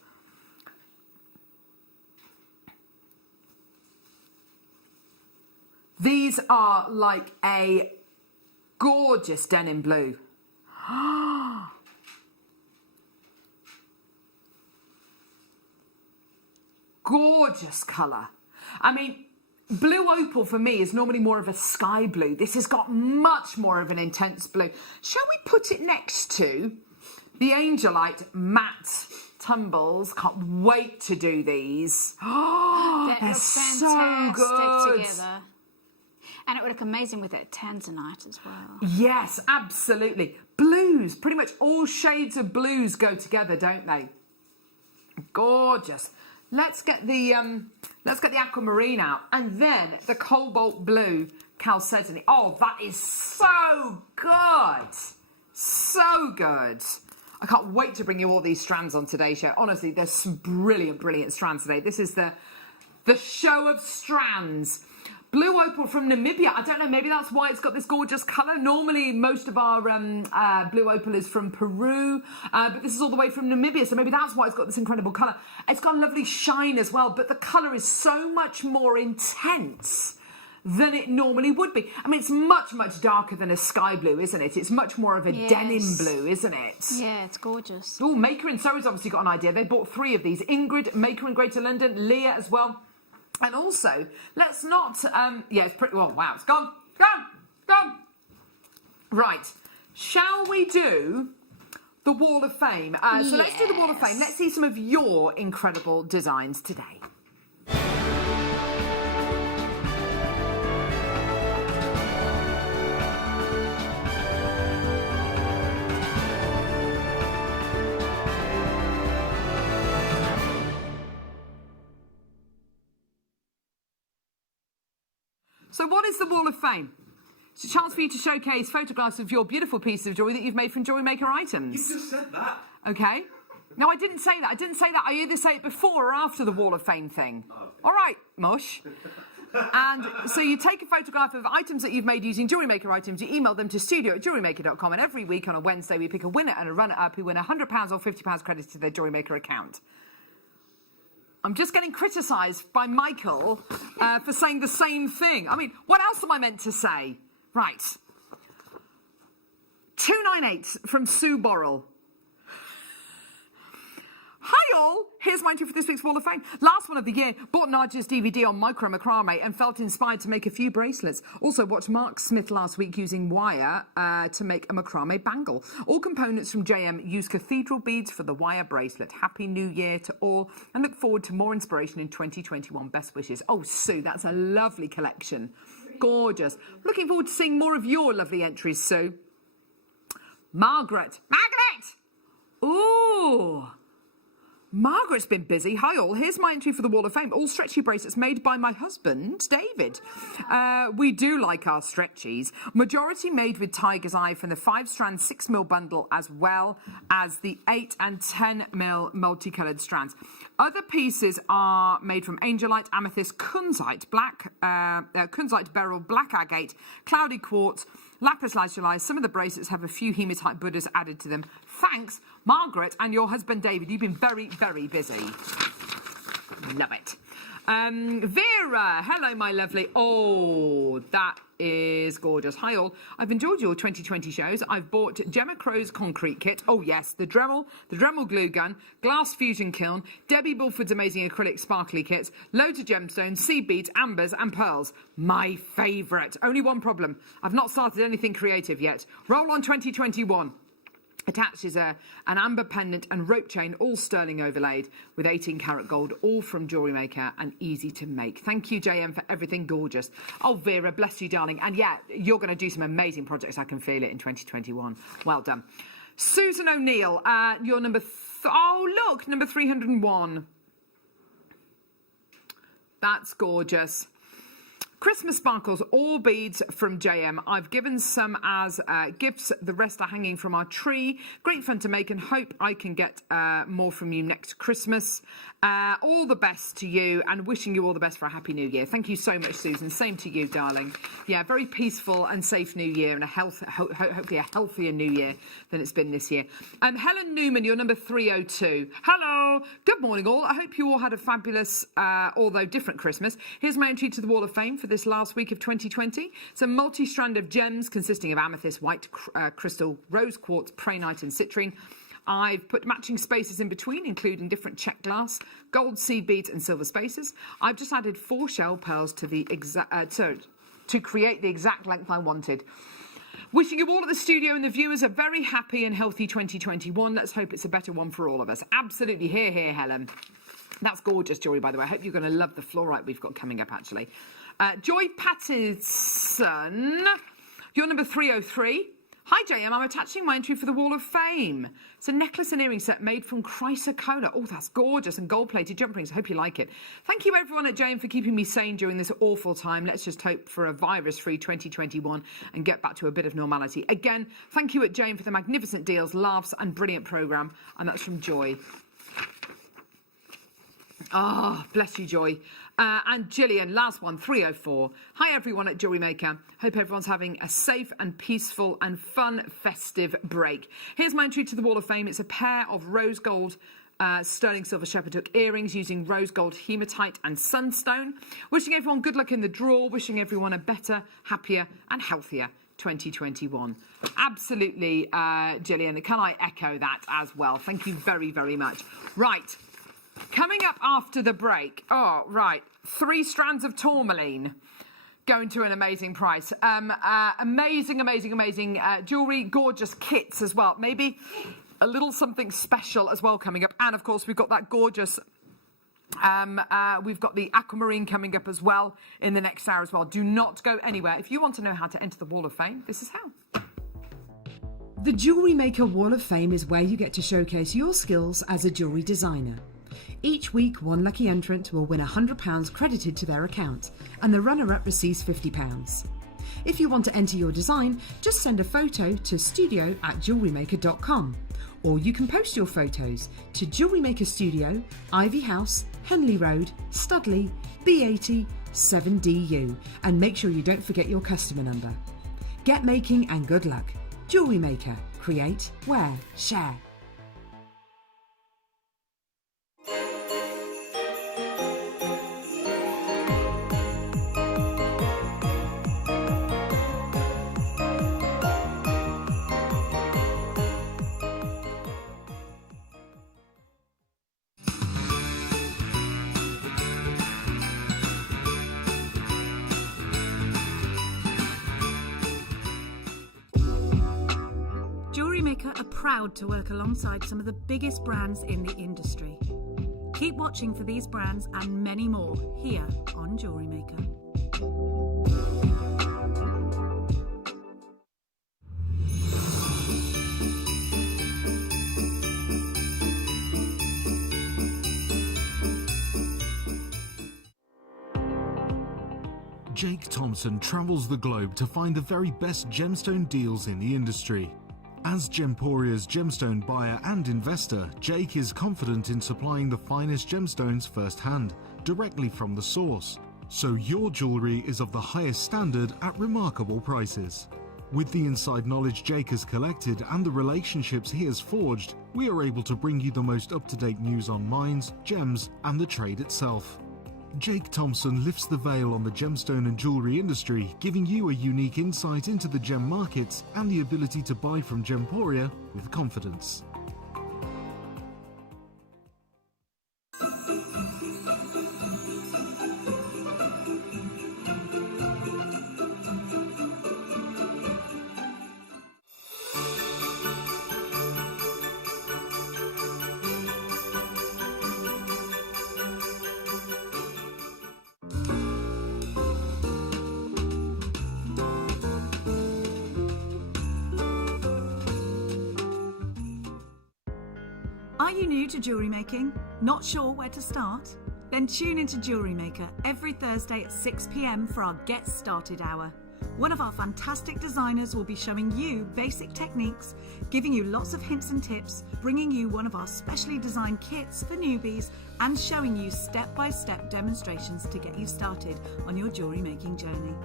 These are like a gorgeous denim blue. Gorgeous colour. I mean, blue opal for me is normally more of a sky blue. This has got much more of an intense blue. Shall we put it next to the Angelite matte tumbles? Can't wait to do these. Oh, they're so good. Together. And it would look amazing with that Tanzanite as well. Yes, absolutely. Blues, pretty much all shades of blues go together, don't they? Gorgeous. Let's get the aquamarine out, and then the cobalt blue chalcedony. Oh, that is so good, so good. I can't wait to bring you all these strands on today's show. Honestly, there's some brilliant strands today. This is the show of strands. Blue opal from Namibia. I don't know, maybe that's why it's got this gorgeous colour. Normally, most of our blue opal is from Peru, but this is all the way from Namibia, so maybe that's why it's got this incredible colour. It's got a lovely shine as well, but the colour is so much more intense than it normally would be. I mean, it's much darker than a sky blue, isn't it? It's much more of a denim blue, isn't it? Yeah, it's gorgeous. Oh, Maker and So's obviously got an idea. They bought 3 of these. Ingrid, Maker in Greater London, Leah as well. And also, let's not, yeah, it's pretty, well, wow, it's gone. Right, shall we do the Wall of Fame? So let's do the Wall of Fame. Let's see some of your incredible designs today. So what is the Wall of Fame? It's a chance for you to showcase photographs of your beautiful pieces of jewellery that you've made from JewelleryMaker items. You just said that. Okay. No, I didn't say that. I either say it before or after the Wall of Fame thing. Oh, okay. All right, mush. And so you take a photograph of items that you've made using JewelleryMaker items, you email them to studio@jewellerymaker.com, and every week on a Wednesday we pick a winner and a runner-up who win £100 or £50 credits to their JewelleryMaker account. I'm just getting criticised by Michael for saying the same thing. I mean, what else am I meant to say? Right. 298 from Sue Borrell. Hi all, here's my entry for this week's Wall of Fame. Last one of the year, bought Naja's DVD on micro macrame and felt inspired to make a few bracelets. Also watched Mark Smith last week using wire to make a macrame bangle. All components from JM use cathedral beads for the wire bracelet. Happy New Year to all and look forward to more inspiration in 2021. Best wishes. Oh, Sue, that's a lovely collection. Gorgeous. Looking forward to seeing more of your lovely entries, Sue. Margaret. Ooh. Margaret's been busy. Hi all, here's my entry for the Wall of Fame. All stretchy bracelets made by my husband, David. We do like our stretchies. Majority made with tiger's eye from the 5-strand 6mm bundle, as well as the 8 and 10mm multicoloured strands. Other pieces are made from Angelite, amethyst, kunzite, kunzite beryl, black agate, cloudy quartz, Lapis lazuli. Some of the bracelets have a few hematite Buddhas added to them. Thanks, Margaret, and your husband David. You've been very, very busy. Love it. Vera, hello, my lovely. Oh, that is gorgeous. Hi all. I've enjoyed your 2020 shows. I've bought Gemma Crow's concrete kit. Oh yes, the Dremel glue gun, glass fusion kiln, Debbie Bulford's amazing acrylic sparkly kits, loads of gemstones, seed beads, ambers and pearls. My favourite. Only one problem. I've not started anything creative yet. Roll on 2021. Attached is an amber pendant and rope chain, all sterling overlaid with 18-karat gold, all from JewelleryMaker and easy to make. Thank you, JM, for everything gorgeous. Oh, Vera, bless you, darling. And yeah, you're going to do some amazing projects. I can feel it in 2021. Well done. Susan O'Neill, your number... oh, look, number 301. That's gorgeous. Christmas sparkles, all beads from JM. I've given some as gifts. The rest are hanging from our tree. Great fun to make and hope I can get more from you next Christmas. All the best to you and wishing you all the best for a happy new year. Thank you so much, Susan. Same to you, darling. Yeah, very peaceful and safe new year and hopefully a healthier new year than it's been this year. Helen Newman, you're number 302. Hello. Good morning, all. I hope you all had a fabulous, although different Christmas. Here's my entry to the Wall of Fame for this last week of 2020. Some multi-strand of gems consisting of amethyst, white crystal, rose quartz, prehnite and citrine. I've put matching spaces in between, including different check glass, gold seed beads and silver spaces. I've just added 4 shell pearls to the to create the exact length I wanted. Wishing you all at the studio and the viewers a very happy and healthy 2021. Let's hope it's a better one for all of us. Absolutely. Hear, hear, Helen. That's gorgeous jewellery, by the way. I hope you're going to love the fluorite we've got coming up, actually. Joy Pattison, you're number 303. Hi, JM. I'm attaching my entry for the Wall of Fame. It's a necklace and earring set made from Chrysoprase. Oh, that's gorgeous. And gold-plated jump rings. I hope you like it. Thank you, everyone at JM, for keeping me sane during this awful time. Let's just hope for a virus-free 2021 and get back to a bit of normality. Again, thank you at JM for the magnificent deals, laughs and brilliant programme. And that's from Joy. Oh, bless you, Joy. And Gillian, last one, 304. Hi, everyone at JewelleryMaker. Hope everyone's having a safe and peaceful and fun festive break. Here's my entry to the Wall of Fame. It's a pair of rose gold sterling silver shepherd hook earrings using rose gold hematite and sunstone. Wishing everyone good luck in the draw. Wishing everyone a better, happier and healthier 2021. Absolutely, Gillian. Can I echo that as well? Thank you very, very much. Right. Coming up after the break, 3 strands of tourmaline going to an amazing price. Amazing jewellery, gorgeous kits as well. Maybe a little something special as well coming up. And of course, we've got that gorgeous, we've got the aquamarine coming up as well in the next hour as well. Do not go anywhere. If you want to know how to enter the Wall of Fame, this is how. The JewelleryMaker Wall of Fame is where you get to showcase your skills as a jewellery designer. Each week, one lucky entrant will win £100 credited to their account, and the runner-up receives £50. If you want to enter your design, just send a photo to studio@jewellerymaker.com, or you can post your photos to JewelleryMaker Studio, Ivy House, Henley Road, Studley, B80 7DU, and make sure you don't forget your customer number. Get making and good luck. JewelleryMaker. Create, wear, share. JewelleryMaker are proud to work alongside some of the biggest brands in the industry. Keep watching for these brands and many more here on JewelleryMaker. Jake Thompson travels the globe to find the very best gemstone deals in the industry. As Gemporia's gemstone buyer and investor, Jake is confident in supplying the finest gemstones firsthand, directly from the source, so your jewellery is of the highest standard at remarkable prices. With the inside knowledge Jake has collected and the relationships he has forged, we are able to bring you the most up-to-date news on mines, gems, and the trade itself. Jake Thompson lifts the veil on the gemstone and jewellery industry, giving you a unique insight into the gem markets and the ability to buy from Gemporia with confidence. Are you new to jewellery making? Not sure where to start? Then tune into JewelleryMaker every Thursday at 6 p.m. for our Get Started Hour. One of our fantastic designers will be showing you basic techniques, giving you lots of hints and tips, bringing you one of our specially designed kits for newbies, and showing you step-by-step demonstrations to get you started on your jewellery making journey.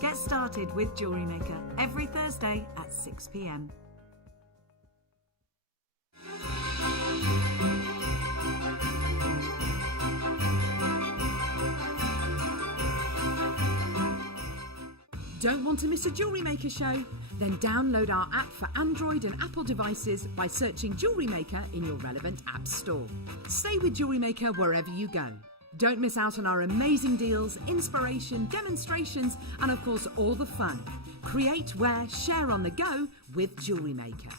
Get started with JewelleryMaker every Thursday at 6 p.m. Don't want to miss a Jewellery Maker show? Then download our app for Android and Apple devices by searching Jewellery Maker in your relevant app store. Stay with Jewellery Maker wherever you go. Don't miss out on our amazing deals, inspiration, demonstrations, and of course all the fun. Create, wear, share on the go with Jewellery Maker.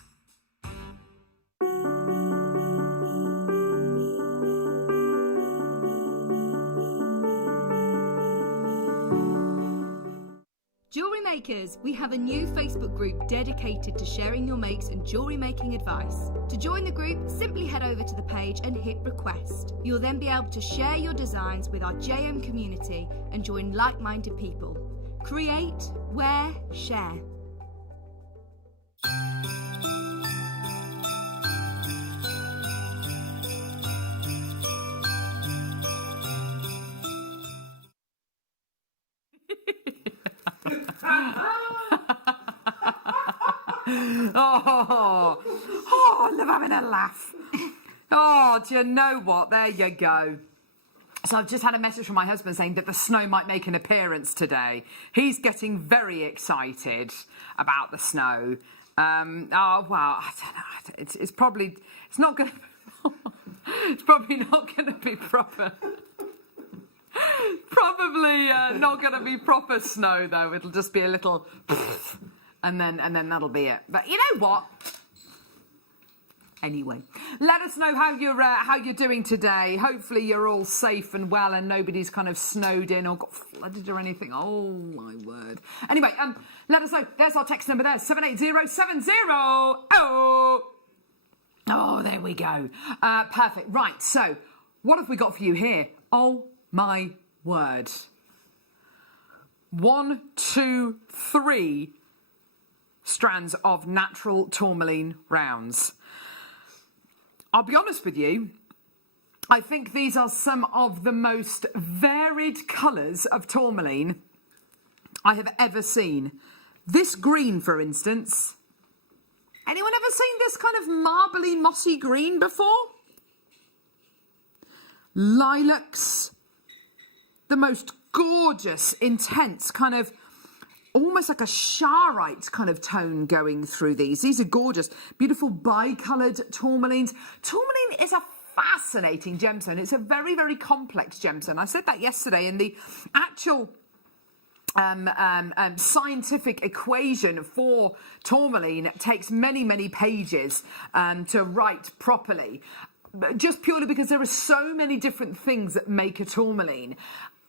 Jewellery Makers, we have a new Facebook group dedicated to sharing your makes and jewellery making advice. To join the group, simply head over to the page and hit request. You'll then be able to share your designs with our JM community and join like-minded people. Create, wear, share. I love having a laugh. Oh, do you know what? There you go. So I've just had a message from my husband saying that the snow might make an appearance today. He's getting very excited about the snow. Oh, well, I don't know. It's probably not going to be proper. Probably not going to be proper snow, though. It'll just be a little... And then that'll be it. But you know what? Anyway, let us know how you're doing today. Hopefully you're all safe and well, and nobody's kind of snowed in or got flooded or anything. Oh my word! Anyway, let us know. There's our text number there: 78070. Oh, there we go. Perfect. Right. So, what have we got for you here? Oh my word! 1, 2, 3. Strands of natural tourmaline rounds. I'll be honest with you, I think these are some of the most varied colours of tourmaline I have ever seen. This green, for instance. Anyone ever seen this kind of marbly, mossy green before? Lilacs. The most gorgeous, intense kind of almost like a charite kind of tone going through these. These are gorgeous, beautiful bicoloured tourmalines. Tourmaline is a fascinating gemstone. It's a very, very complex gemstone. I said that yesterday, and the actual scientific equation for tourmaline takes many, many pages to write properly, just purely because there are so many different things that make a tourmaline.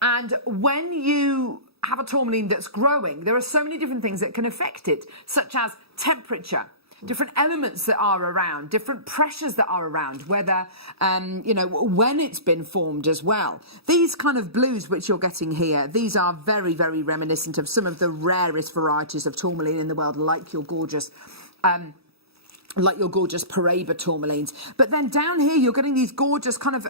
And when you have a tourmaline that's growing, there are so many different things that can affect it, such as temperature, different elements that are around, different pressures that are around, whether, you know, when it's been formed as well. These kind of blues which you're getting here, these are very, very reminiscent of some of the rarest varieties of tourmaline in the world, like your gorgeous Paraiba tourmalines. But then down here, you're getting these gorgeous kind of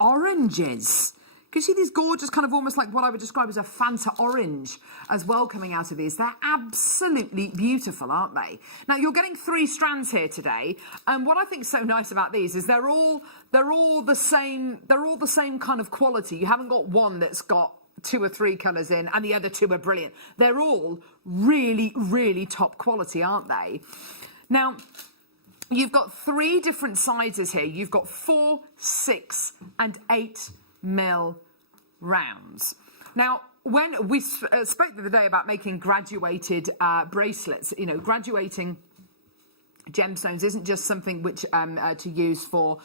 oranges. Can you see these gorgeous kind of almost like what I would describe as a Fanta orange as well coming out of these? They're absolutely beautiful, aren't they? Now, you're getting 3 strands here today. And what I think is so nice about these is they're all the same kind of quality. You haven't got one that's got 2 or 3 colours in and the other 2 are brilliant. They're all really, really top quality, aren't they? Now, you've got 3 different sizes here. You've got 4, 6 and 8 mil rounds. Now, when we spoke the other day about making graduated bracelets, you know, graduating gemstones isn't just something which to use for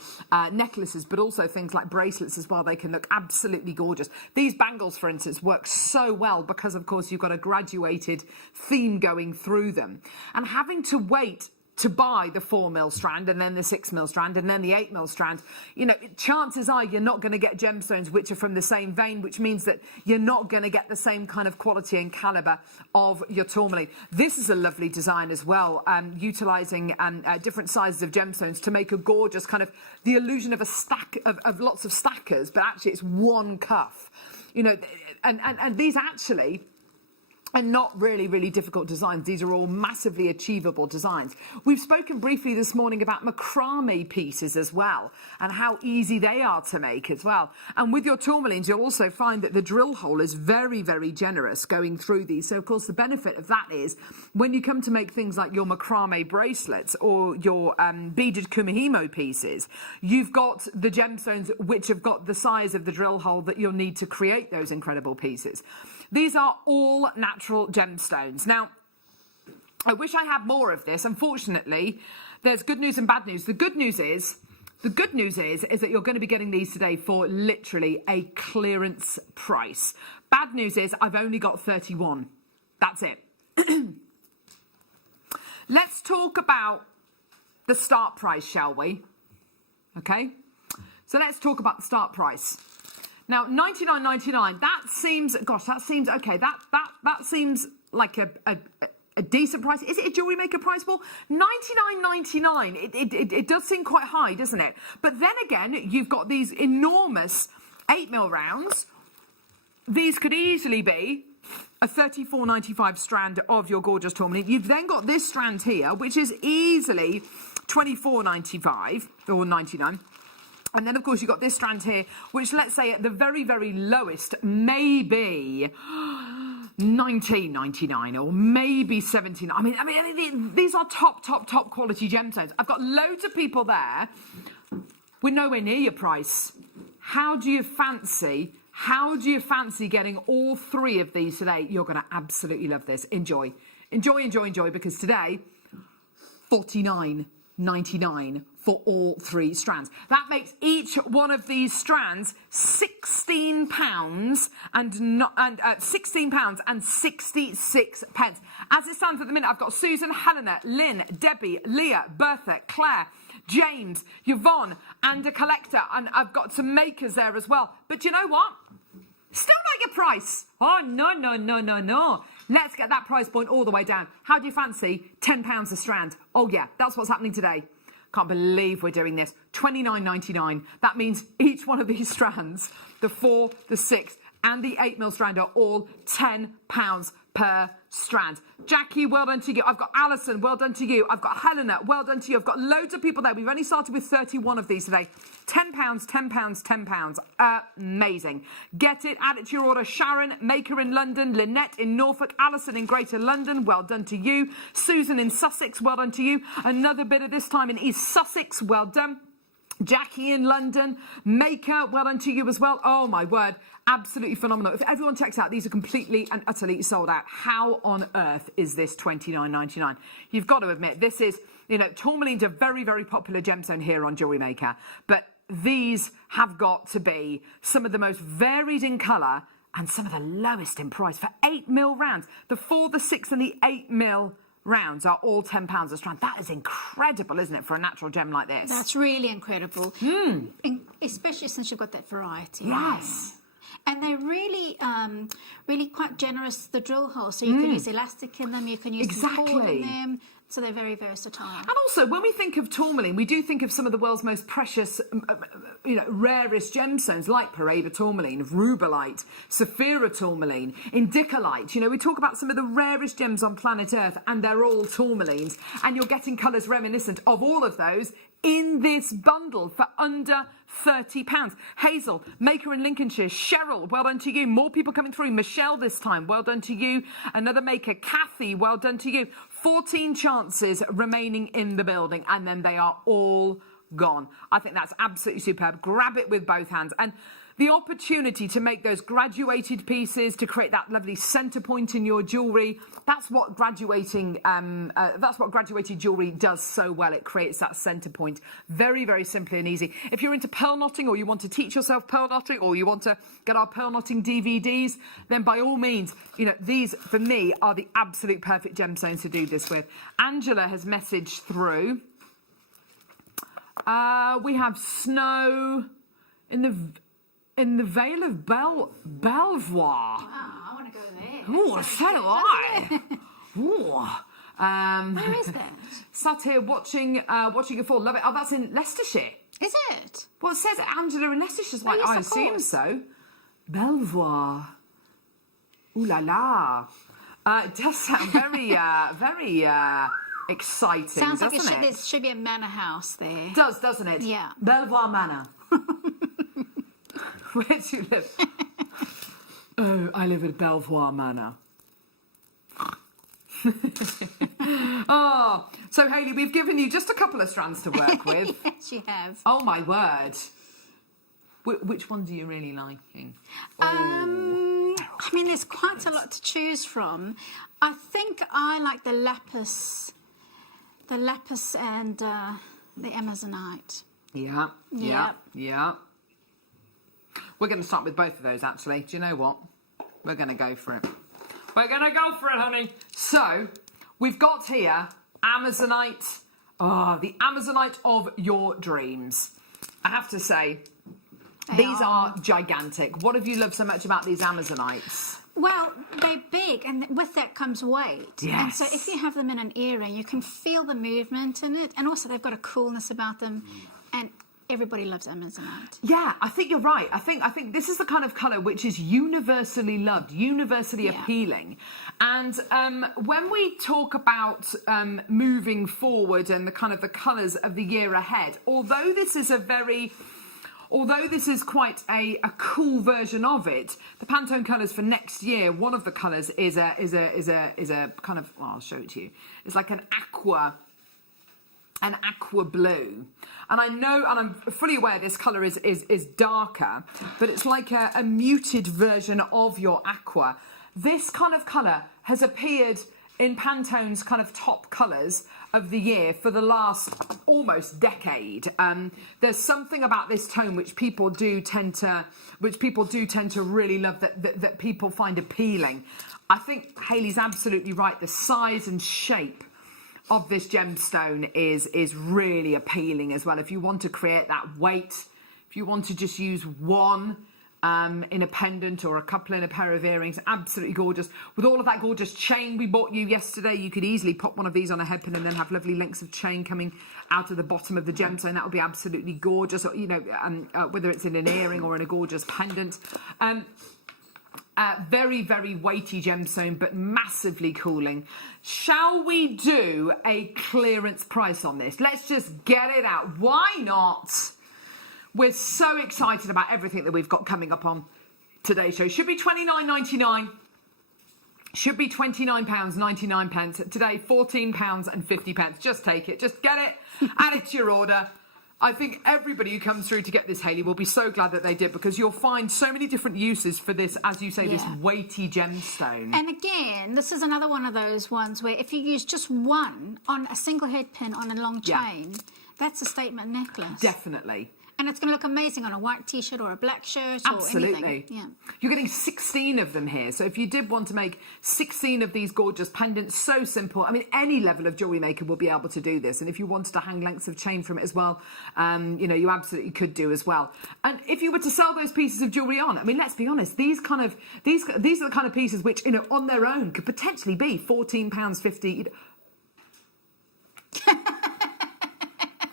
necklaces, but also things like bracelets as well. They can look absolutely gorgeous. These bangles, for instance, work so well because, of course, you've got a graduated theme going through them. And having to wait to buy the 4 mil strand and then the 6 mil strand and then the 8 mil strand, you know, chances are you're not going to get gemstones which are from the same vein, which means that you're not going to get the same kind of quality and caliber of your tourmaline. This is a lovely design as well, utilising different sizes of gemstones to make a gorgeous kind of the illusion of a stack of lots of stackers, but actually it's one cuff, you know, and these actually and not really, really difficult designs. These are all massively achievable designs. We've spoken briefly this morning about macrame pieces as well and how easy they are to make as well. And with your tourmalines, you'll also find that the drill hole is very, very generous going through these. So, of course, the benefit of that is when you come to make things like your macrame bracelets or your beaded kumihimo pieces, you've got the gemstones which have got the size of the drill hole that you'll need to create those incredible pieces. These are all natural gemstones. Now, I wish I had more of this. Unfortunately, there's good news and bad news. The good news is that you're going to be getting these today for literally a clearance price. Bad news is I've only got 31. That's it. Let's talk about the start price, shall we? Okay. So let's talk about the start price. Now, $99.99, that seems okay. That seems like a decent price. Is it a jewellery maker price, Paul? $99.99. It does seem quite high, doesn't it? But then again, you've got these enormous 8 mil rounds. These could easily be a $34.95 strand of your gorgeous tourmaline. You've then got this strand here, which is easily $24.95 or $99. And then, of course, you've got this strand here, which, let's say, at the very, very lowest, maybe $19.99 or maybe $17. I mean, these are top quality gemstones. I've got loads of people there. We're nowhere near your price. How do you fancy getting all 3 of these today? You're going to absolutely love this. Enjoy, because today, $49.99 for all 3 strands. That makes each one of these strands £16 and £16.66. As it stands at the minute, I've got Susan, Helena, Lynn, Debbie, Leah, Bertha, Claire, James, Yvonne, and a collector, and I've got some makers there as well. But you know what? Still not your price. Oh, no. Let's get that price point all the way down. How do you fancy £10 a strand? Oh, yeah, that's what's happening today. Can't believe we're doing this. $29.99. That means each one of these strands, the 4, the 6, and the 8 mil strand are all £10 per strand. Jackie, well done to you. I've got Alison, well done to you. I've got Helena, well done to you. I've got loads of people there. We've only started with 31 of these today. £10. Amazing. Get it, add it to your order. Sharon, maker in London. Lynette in Norfolk. Alison in Greater London, well done to you. Susan in Sussex, well done to you. Another bit of this time in East Sussex, well done. Jackie in London, Maker, well done to you as well. Oh my word, absolutely phenomenal. If everyone checks out, these are completely and utterly sold out. How on earth is this $29.99? You've got to admit, this is, you know, tourmaline's a very, very popular gemstone here on Jewellery Maker, but these have got to be some of the most varied in colour and some of the lowest in price for 8 mil rounds. The 4, the 6 and the 8 mil rounds are all £10 a strand. That is incredible, isn't it, for a natural gem like this? That's really incredible, especially since you've got that variety. Yes. And they're really, really quite generous, the drill holes. So you can use elastic in them, you can use some cord in them. So they're very versatile. And also, when we think of tourmaline, we do think of some of the world's most precious, rarest gemstones, like Paraiba tourmaline, rubellite, sapphira tourmaline, indicolite. We talk about some of the rarest gems on planet Earth, and they're all tourmalines. And you're getting colours reminiscent of all of those in this bundle for under £30. Hazel, maker in Lincolnshire. Cheryl, well done to you. More people coming through. Michelle this time, well done to you. Another maker, Kathy, well done to you. 14 chances remaining in the building, and then they are all gone. I think that's absolutely superb. Grab it with both hands. And the opportunity to make those graduated pieces, to create that lovely centre point in your jewellery, that's what graduated jewellery does so well. It creates that centre point. Very, very simply and easy. If you're into pearl knotting, or you want to teach yourself pearl knotting, or you want to get our pearl knotting DVDs, then by all means, these for me are the absolute perfect gemstones to do this with. Angela has messaged through. We have snow in the Vale of Belvoir. Oh, I want to go there. Oh, so do I. Where is that? Sat here watching it fall. Love it. Oh, that's in Leicestershire. Is it? Well, it says Angela in Leicestershire. Oh, yes, I of assume course. so. Belvoir. Ooh la la. It does sound very exciting, Sounds like doesn't there should be a manor house there. It does, doesn't it? Yeah. Belvoir Manor. Where do you live? Oh, I live at Belvoir Manor. Oh, so Hayley, we've given you just a couple of strands to work with. Yes, you have. Oh my word. Which ones are you really liking? There's quite a lot to choose from. I think I like the lapis and the Amazonite. Yeah. We're going to start with both of those, actually. Do you know what? We're going to go for it. We're going to go for it, honey. So, we've got here Amazonite. Oh, the Amazonite of your dreams. I have to say, these are gigantic. What have you loved so much about these Amazonites? Well, they're big, and with that comes weight. Yes. And so if you have them in an earring, you can feel the movement in it, and also they've got a coolness about them, and everybody loves Amazonite. Yeah, I think you're right. I think this is the kind of colour which is universally loved, universally appealing. And when we talk about moving forward and the kind of the colours of the year ahead, although this is quite a cool version of it, the Pantone colours for next year, one of the colours is a kind of, well, I'll show it to you. It's like an aqua blue. And I know, and I'm fully aware this colour is darker, but it's like a muted version of your aqua. This kind of colour has appeared in Pantone's kind of top colours of the year for the last almost decade. There's something about this tone which people do tend to really love, that people find appealing. I think Hayley's absolutely right. The size and shape of this gemstone is really appealing as well. If you want to create that weight, if you want to just use one in a pendant or a couple in a pair of earrings, absolutely gorgeous. With all of that gorgeous chain we bought you yesterday, you could easily pop one of these on a headpin and then have lovely links of chain coming out of the bottom of the gemstone. That would be absolutely gorgeous, or, whether it's in an earring or in a gorgeous pendant. Very, very weighty gemstone, but massively cooling. Shall we do a clearance price on this? Let's just get it out. Why not? We're so excited about everything that we've got coming up on today's show. Should be £29.99. Should be £29.99. Today, £14.50. Just take it. Just get it. Add it to your order. I think everybody who comes through to get this, Hayley, will be so glad that they did, because you'll find so many different uses for this, as you say, this weighty gemstone. And again, this is another one of those ones where if you use just one on a single head pin on a long chain, that's a statement necklace. Definitely. And it's going to look amazing on a white T-shirt or a black shirt Absolutely. or anything. Yeah. You're getting 16 of them here. So if you did want to make 16 of these gorgeous pendants, so simple. I mean, any level of jewellery maker will be able to do this. And if you wanted to hang lengths of chain from it as well, you know, you absolutely could do as well. And if you were to sell those pieces of jewellery on, I mean, let's be honest, these are the kind of pieces which, you know, on their own could potentially be £14.50.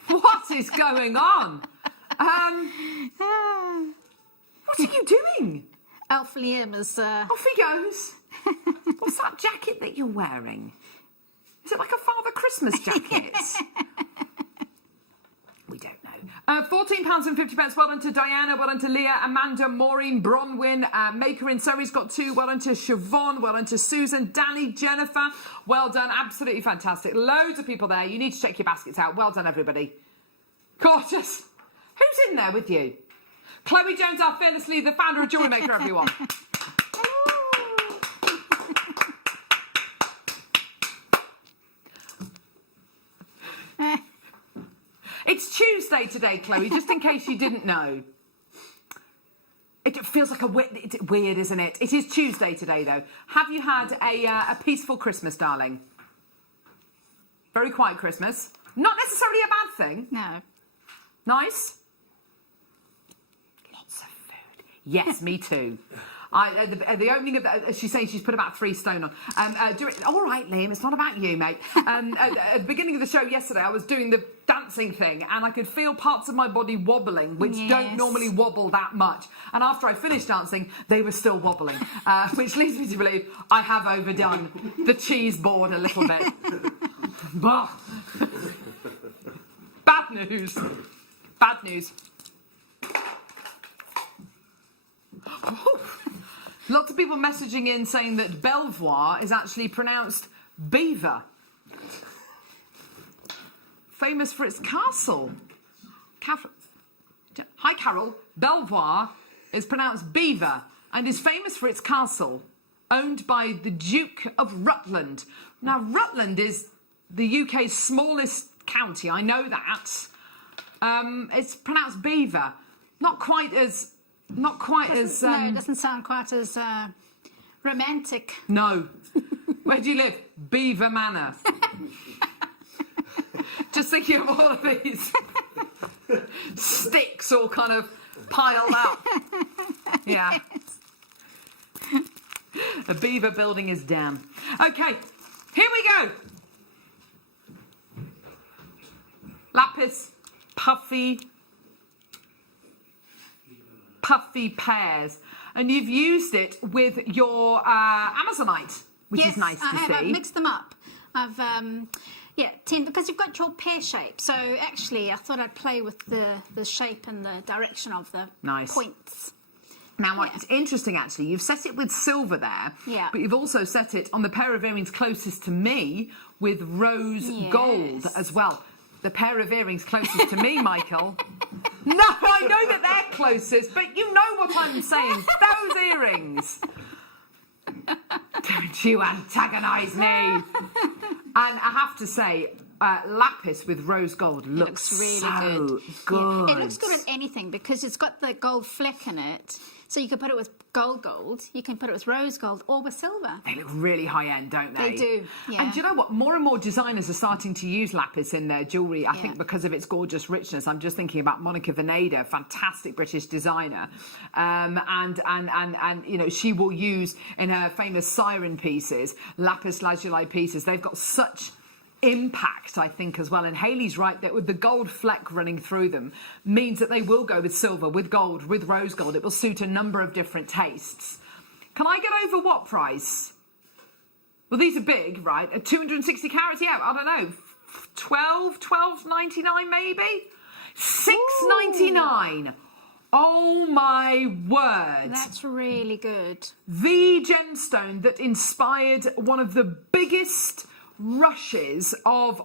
What is going on? What are you doing? Elf Liam is... Off he goes. What's that jacket that you're wearing? Is it like a Father Christmas jacket? We don't know. £14.50. Well done to Diana. Well done to Leah, Amanda, Maureen, Bronwyn, Maker in Surrey's got 2. Well done to Siobhan. Well done to Susan, Danny, Jennifer. Well done. Absolutely fantastic. Loads of people there. You need to check your baskets out. Well done, everybody. Gorgeous. Who's in there with you? Chloe Jones, our fearlessly the founder of JewelleryMaker, everyone. It's Tuesday today, Chloe, just in case you didn't know. It feels like weird, isn't it? It is Tuesday today, though. Have you had a peaceful Christmas, darling? Very quiet Christmas. Not necessarily a bad thing. No. Nice? Lots of food. Yes, me too. The opening of she's saying she's put about 3 stone on. All right, Liam, it's not about you, mate. At the beginning of the show yesterday, I was doing the dancing thing, and I could feel parts of my body wobbling, which don't normally wobble that much. And after I finished dancing, they were still wobbling, which leads me to believe I have overdone the cheese board a little bit. Bad news. Bad news. Lots of people messaging in saying that Belvoir is actually pronounced beaver. Famous for its castle. Hi, Carol. Belvoir is pronounced beaver and is famous for its castle, owned by the Duke of Rutland. Now, Rutland is the UK's smallest county. I know that. It's pronounced beaver. Not quite as. No, it doesn't sound quite as romantic. No. Where do you live? Beaver Manor. Just thinking of all of these sticks all kind of piled up. Yeah. A beaver building is down. Okay, here we go. Lapis, puffy pears, and you've used it with your Amazonite, which is nice to see. I've mixed them up. I've because you've got your pear shape. So actually, I thought I'd play with the shape and the direction of the points. Now, what's interesting, actually, you've set it with silver there, but you've also set it on the pair of earrings closest to me with rose gold as well. The pair of earrings closest to me, Michael. No, I know that they're closest, but you know what I'm saying. Those earrings. Don't you antagonise me. And I have to say, lapis with rose gold looks really good. Yeah. It looks good with anything because it's got the gold fleck in it. So you can put it with gold, you can put it with rose gold or with silver. They look really high-end, don't they? They do, yeah. And do you know what? More and more designers are starting to use lapis in their jewellery, I think, because of its gorgeous richness. I'm just thinking about Monica Veneda, fantastic British designer. And you know, she will use in her famous siren pieces, lapis lazuli pieces. They've got such impact, I think, as well. And Hayley's right that with the gold fleck running through them means that they will go with silver, with gold, with rose gold. It will suit a number of different tastes. Can I get over what price? Well, these are big, right? 260 carats, yeah, I don't know, 12.99 maybe? $6.99. Oh my word. That's really good. The gemstone that inspired one of the biggest rushes of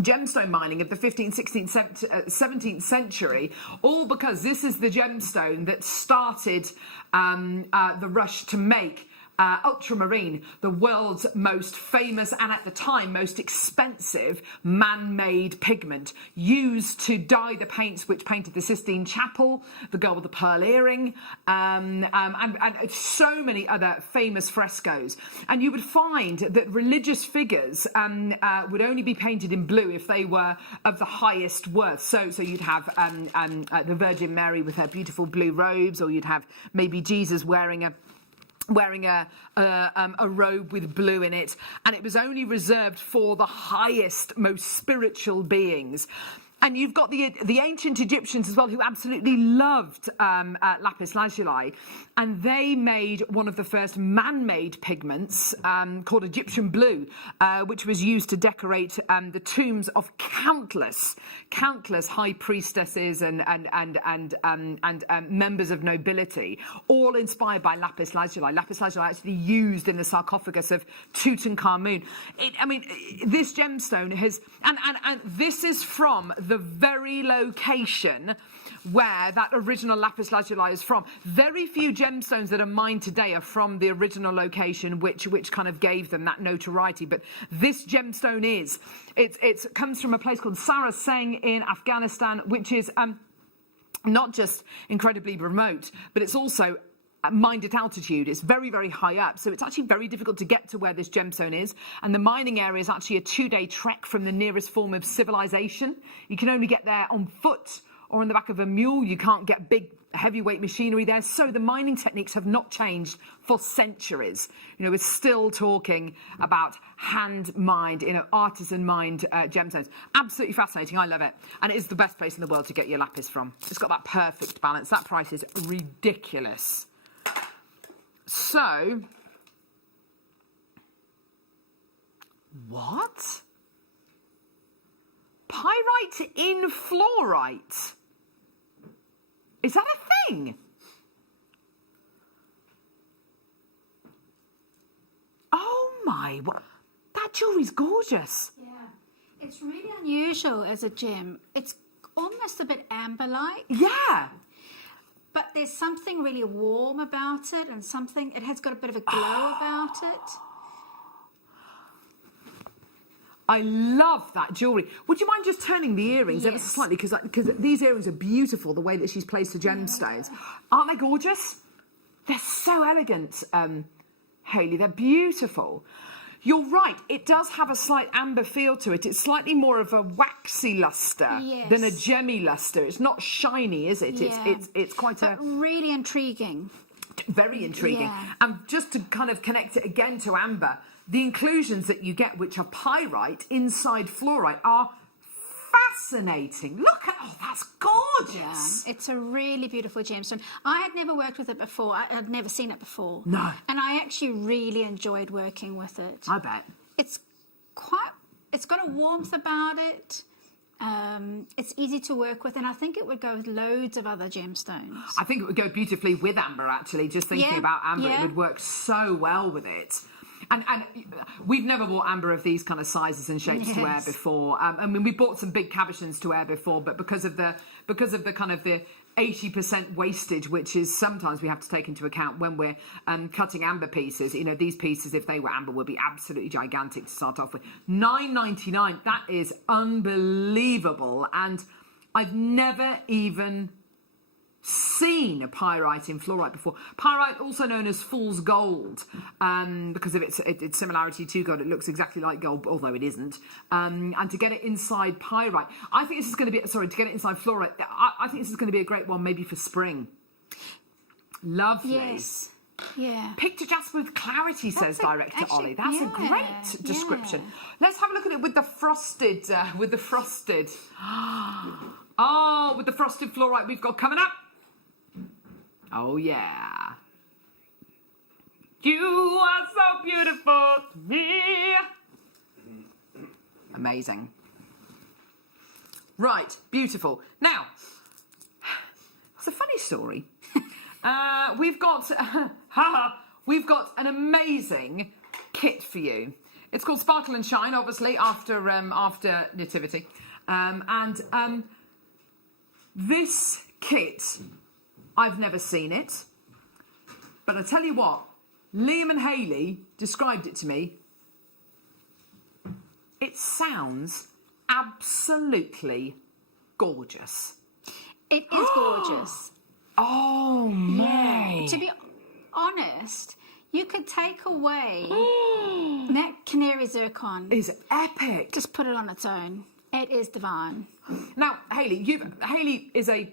gemstone mining of the 15th, 16th, 17th century, all because this is the gemstone that started the rush to make ultramarine, the world's most famous and at the time most expensive man-made pigment, used to dye the paints which painted the Sistine Chapel, the Girl with the Pearl Earring, and so many other famous frescoes. And you would find that religious figures would only be painted in blue if they were of the highest worth. So you'd have the Virgin Mary with her beautiful blue robes, or you'd have maybe Jesus wearing a robe with blue in it, and it was only reserved for the highest, most spiritual beings. And you've got the ancient Egyptians as well, who absolutely loved lapis lazuli, and they made one of the first man-made pigments called Egyptian blue, which was used to decorate the tombs of countless high priestesses and members of nobility, all inspired by lapis lazuli. Lapis lazuli actually used in the sarcophagus of Tutankhamun. This gemstone has, and this is from the very location where that original lapis lazuli is from. Very few gemstones that are mined today are from the original location which kind of gave them that notoriety, but this gemstone is. It comes from a place called Saraseng in Afghanistan, which is not just incredibly remote, but it's also mined at altitude. It's very, very high up, so it's actually very difficult to get to where this gemstone is, and the mining area is actually a 2-day trek from the nearest form of civilization. You can only get there on foot or on the back of a mule. You can't get big heavyweight machinery there, so the mining techniques have not changed for centuries. We're still talking about hand-mined, artisan-mined gemstones. Absolutely fascinating. I love it, and it is the best place in the world to get your lapis from. It's got that perfect balance. That price is ridiculous. So, what? Pyrite in fluorite? Is that a thing? Oh my, that jewellery's gorgeous. Yeah, it's really unusual as a gem. It's almost a bit amber-like. Yeah. But there's something really warm about it, and it has got a bit of a glow about it. I love that jewellery. Would you mind just turning the earrings ever so slightly? Because these earrings are beautiful, the way that she's placed the gemstones. Yeah. Aren't they gorgeous? They're so elegant, Hayley. They're beautiful. You're right, it does have a slight amber feel to it. It's slightly more of a waxy lustre than a gemmy lustre. It's not shiny, is it? Yeah. It's quite really intriguing. Very intriguing. Yeah. And just to kind of connect it again to amber, the inclusions that you get, which are pyrite inside fluorite, are fascinating. Look at, that's gorgeous. Yeah, it's a really beautiful gemstone. I had never worked with it before. I had never seen it before. No. And I actually really enjoyed working with it. I bet. It's got a warmth about it. It's easy to work with, and I think it would go with loads of other gemstones. I think it would go beautifully with amber, actually. Just thinking about amber, it would work so well with it. And we've never bought amber of these kind of sizes and shapes to wear before. We bought some big cabochons to wear before, but because of the kind of the 80% wastage, which is sometimes we have to take into account when we're cutting amber pieces. These pieces, if they were amber, would be absolutely gigantic to start off with. $9.99. That is unbelievable, and I've never even seen pyrite in fluorite before. Pyrite, also known as fool's gold, because of its similarity to gold. It looks exactly like gold, although it isn't. And to get it inside pyrite, I think this is going to be, to get it inside fluorite, I think this is going to be a great one maybe for spring. Lovely. Yes. Yeah. Picture jasper with clarity, says director Ollie. That's a great description. Let's have a look at it with the frosted, with the frosted fluorite we've got coming up. Oh, yeah. You are so beautiful to me. Amazing. Right, beautiful. Now, it's a funny story. We've got an amazing kit for you. It's called Sparkle and Shine, obviously, after Nativity. This kit, I've never seen it, but I tell you what, Liam and Hayley described it to me. It sounds absolutely gorgeous. It is gorgeous. Oh, my. To be honest, you could take away that canary zircon. Is epic. Just put it on its own. It is divine. Now, Hayley is a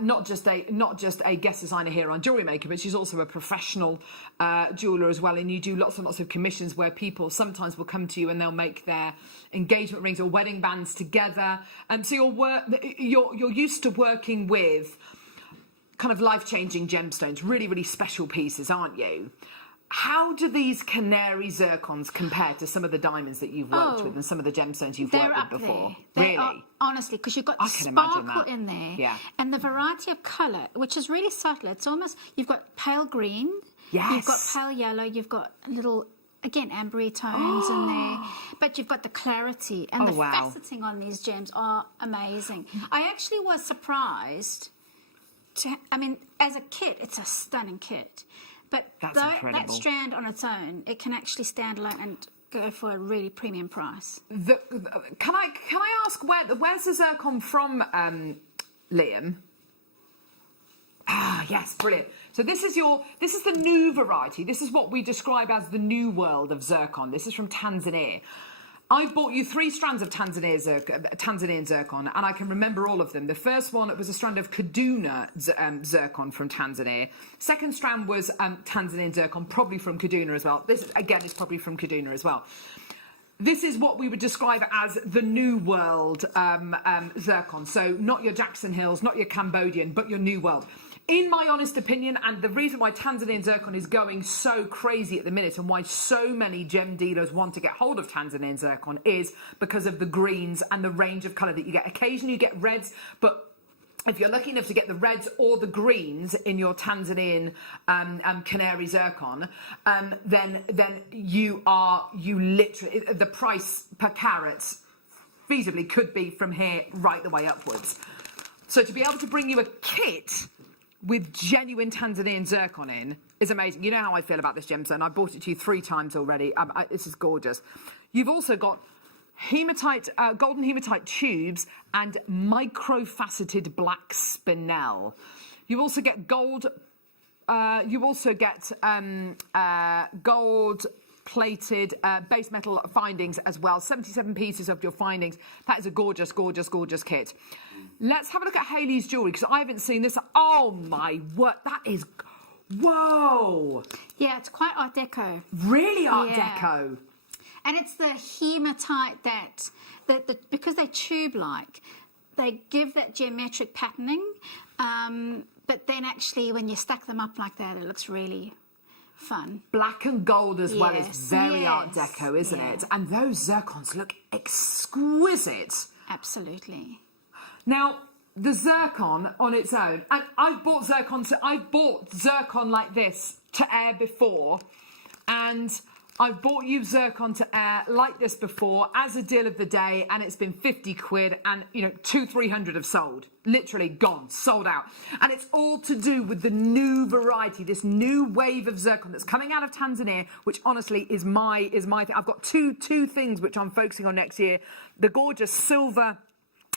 not just a guest designer here on JewelleryMaker, but she's also a professional jeweler as well. And you do lots and lots of commissions where people sometimes will come to you and they'll make their engagement rings or wedding bands together. So you're used to working with kind of life-changing gemstones, really, really special pieces, aren't you? How do these canary zircons compare to some of the diamonds that you've worked with and some of the gemstones you've worked with before? There. Really? Are, honestly, because you've got I the can imagine sparkle that. in there. Yeah. And the variety of colour, which is really subtle. It's almost, you've got pale green. Yes. You've got pale yellow. You've got little, again, ambery tones in there. But you've got the clarity. And the faceting on these gems are amazing. I actually was surprised. As a kit, it's a stunning kit. But that strand on its own, it can actually stand alone and go for a really premium price. Can I ask where's the zircon from, Liam? Ah, yes, brilliant. So this is the new variety. This is what we describe as the new world of zircon. This is from Tanzania. I bought you 3 strands of Tanzanian zircon, and I can remember all of them. The first one was a strand of Kaduna zircon from Tanzania. Second strand was Tanzanian zircon, probably from Kaduna as well. This, again, is probably from Kaduna as well. This is what we would describe as the new world zircon. So not your Jackson Hills, not your Cambodian, but your new world. In my honest opinion, and the reason why Tanzanian zircon is going so crazy at the minute and why so many gem dealers want to get hold of Tanzanian zircon is because of the greens and the range of colour that you get. Occasionally you get reds, but if you're lucky enough to get the reds or the greens in your Tanzanian canary zircon, then you literally, the price per carat feasibly could be from here right the way upwards. So to be able to bring you a kit with genuine Tanzanian zircon in is amazing. You know how I feel about this gemstone. I bought it to you 3 times already. This is gorgeous. You've also got hematite, golden hematite tubes and micro-faceted black spinel. You also get gold. You also get gold plated base metal findings as well. 77 pieces of your findings. That is a gorgeous, gorgeous, gorgeous kit. Let's have a look at Hayley's jewellery, because I haven't seen this. Oh my word, that is, whoa. Yeah, it's quite Art Deco. Really Art Deco. And it's the hematite that because they're tube-like, they give that geometric patterning, but then actually when you stack them up like that, it looks really fun. Black and gold as well is very Art Deco, isn't it? And those zircons look exquisite. Absolutely. Now, the zircon on its own, and I've bought zircon like this to air before, and I've bought you zircon to air like this before as a deal of the day, and it's been 50 quid, and 200-300 have sold. Literally gone, sold out. And it's all to do with the new variety, this new wave of zircon that's coming out of Tanzania, which honestly is my thing. I've got two things which I'm focusing on next year. The gorgeous silver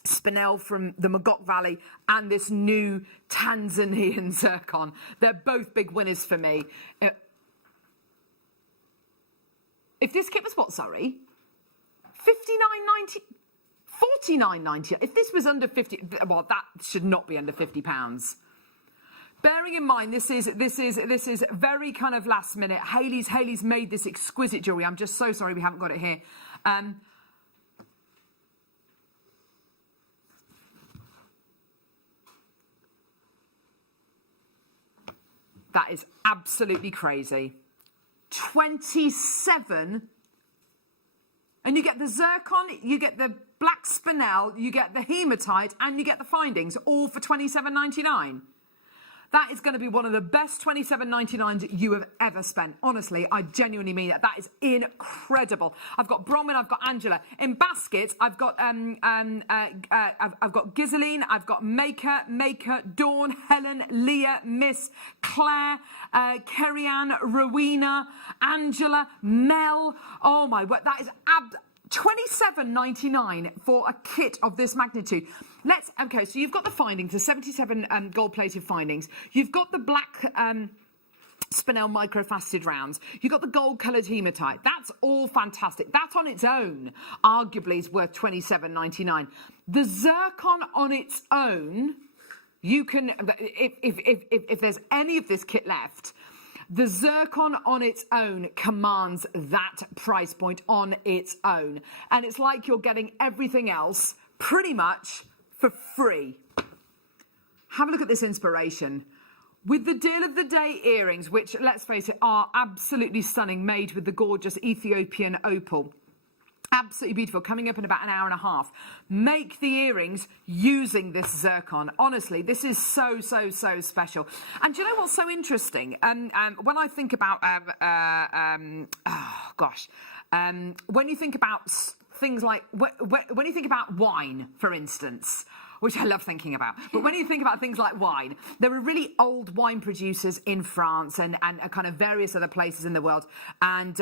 spinel from the Magog Valley and this new Tanzanian zircon. They're both big winners for me. If this kit was what, sorry? $59.90, $49.90. If this was under 50, well, that should not be under £50. Bearing in mind, this is very kind of last minute. Hayley's made this exquisite jewellery. I'm just so sorry we haven't got it here. That is absolutely crazy. 27, and you get the zircon, you get the black spinel, you get the hematite, and you get the findings, all for $27.99. That is going to be one of the best $27.99 you have ever spent. Honestly, I genuinely mean that. That is incredible. I've got Bronwyn, I've got Angela. In baskets, I've got Ghislaine, I've got Maker, Dawn, Helen, Leah, Miss, Claire, Kerry-Ann, Rowena, Angela, Mel. Oh my word, that is $27.99 for a kit of this magnitude. Okay, so you've got the findings, the 77 gold-plated findings. You've got the black spinel microfaceted rounds. You've got the gold-coloured hematite. That's all fantastic. That on its own, arguably, is worth $27.99. The zircon on its own, you can, if there's any of this kit left, the zircon on its own commands that price point on its own. And it's like you're getting everything else pretty much for free. Have a look at this inspiration. With the deal of the day earrings, which, let's face it, are absolutely stunning, made with the gorgeous Ethiopian opal. Absolutely beautiful, coming up in about an hour and a half. Make the earrings using this zircon. Honestly, this is so, so, so special. And do you know what's so interesting? When I think about, when you think about things like, when you think about wine, for instance, which I love thinking about. But when you think about things like wine, there are really old wine producers in France and kind of various other places in the world. And,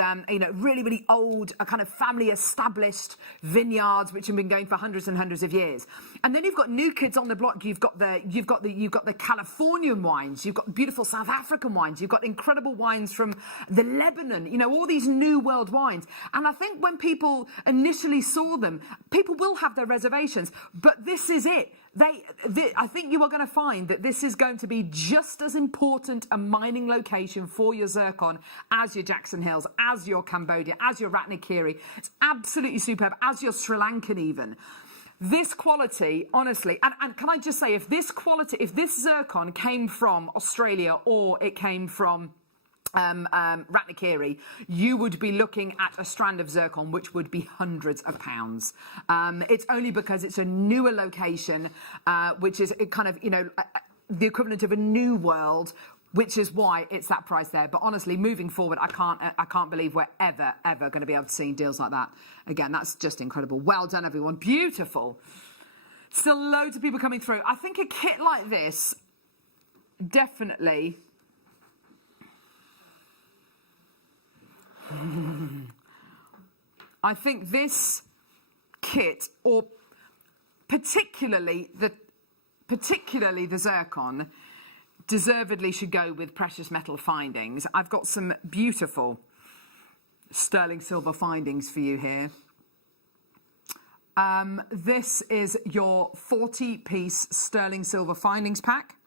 really, really old, kind of family established vineyards, which have been going for hundreds and hundreds of years. And then you've got new kids on the block. You've got the Californian wines. You've got beautiful South African wines. You've got incredible wines from the Lebanon, all these new world wines. And I think when people initially saw them, people will have their reservations, but this is it. I think you are going to find that this is going to be just as important a mining location for your zircon as your Jackson Hills, as your Cambodia, as your Ratnakiri. It's absolutely superb, as your Sri Lankan even. This quality, honestly, and can I just say, if this zircon came from Australia or it came from Ratnakiri, you would be looking at a strand of zircon which would be hundreds of pounds. It's only because it's a newer location, which is kind of, the equivalent of a new world, which is why it's that price there. But honestly, moving forward, I can't believe we're ever going to be able to see deals like that again. That's just incredible. Well done, everyone. Beautiful. Still loads of people coming through. I think a kit like this definitely... I think this kit, or particularly the zircon, deservedly should go with precious metal findings. I've got some beautiful sterling silver findings for you here. This is your 40-piece sterling silver findings pack,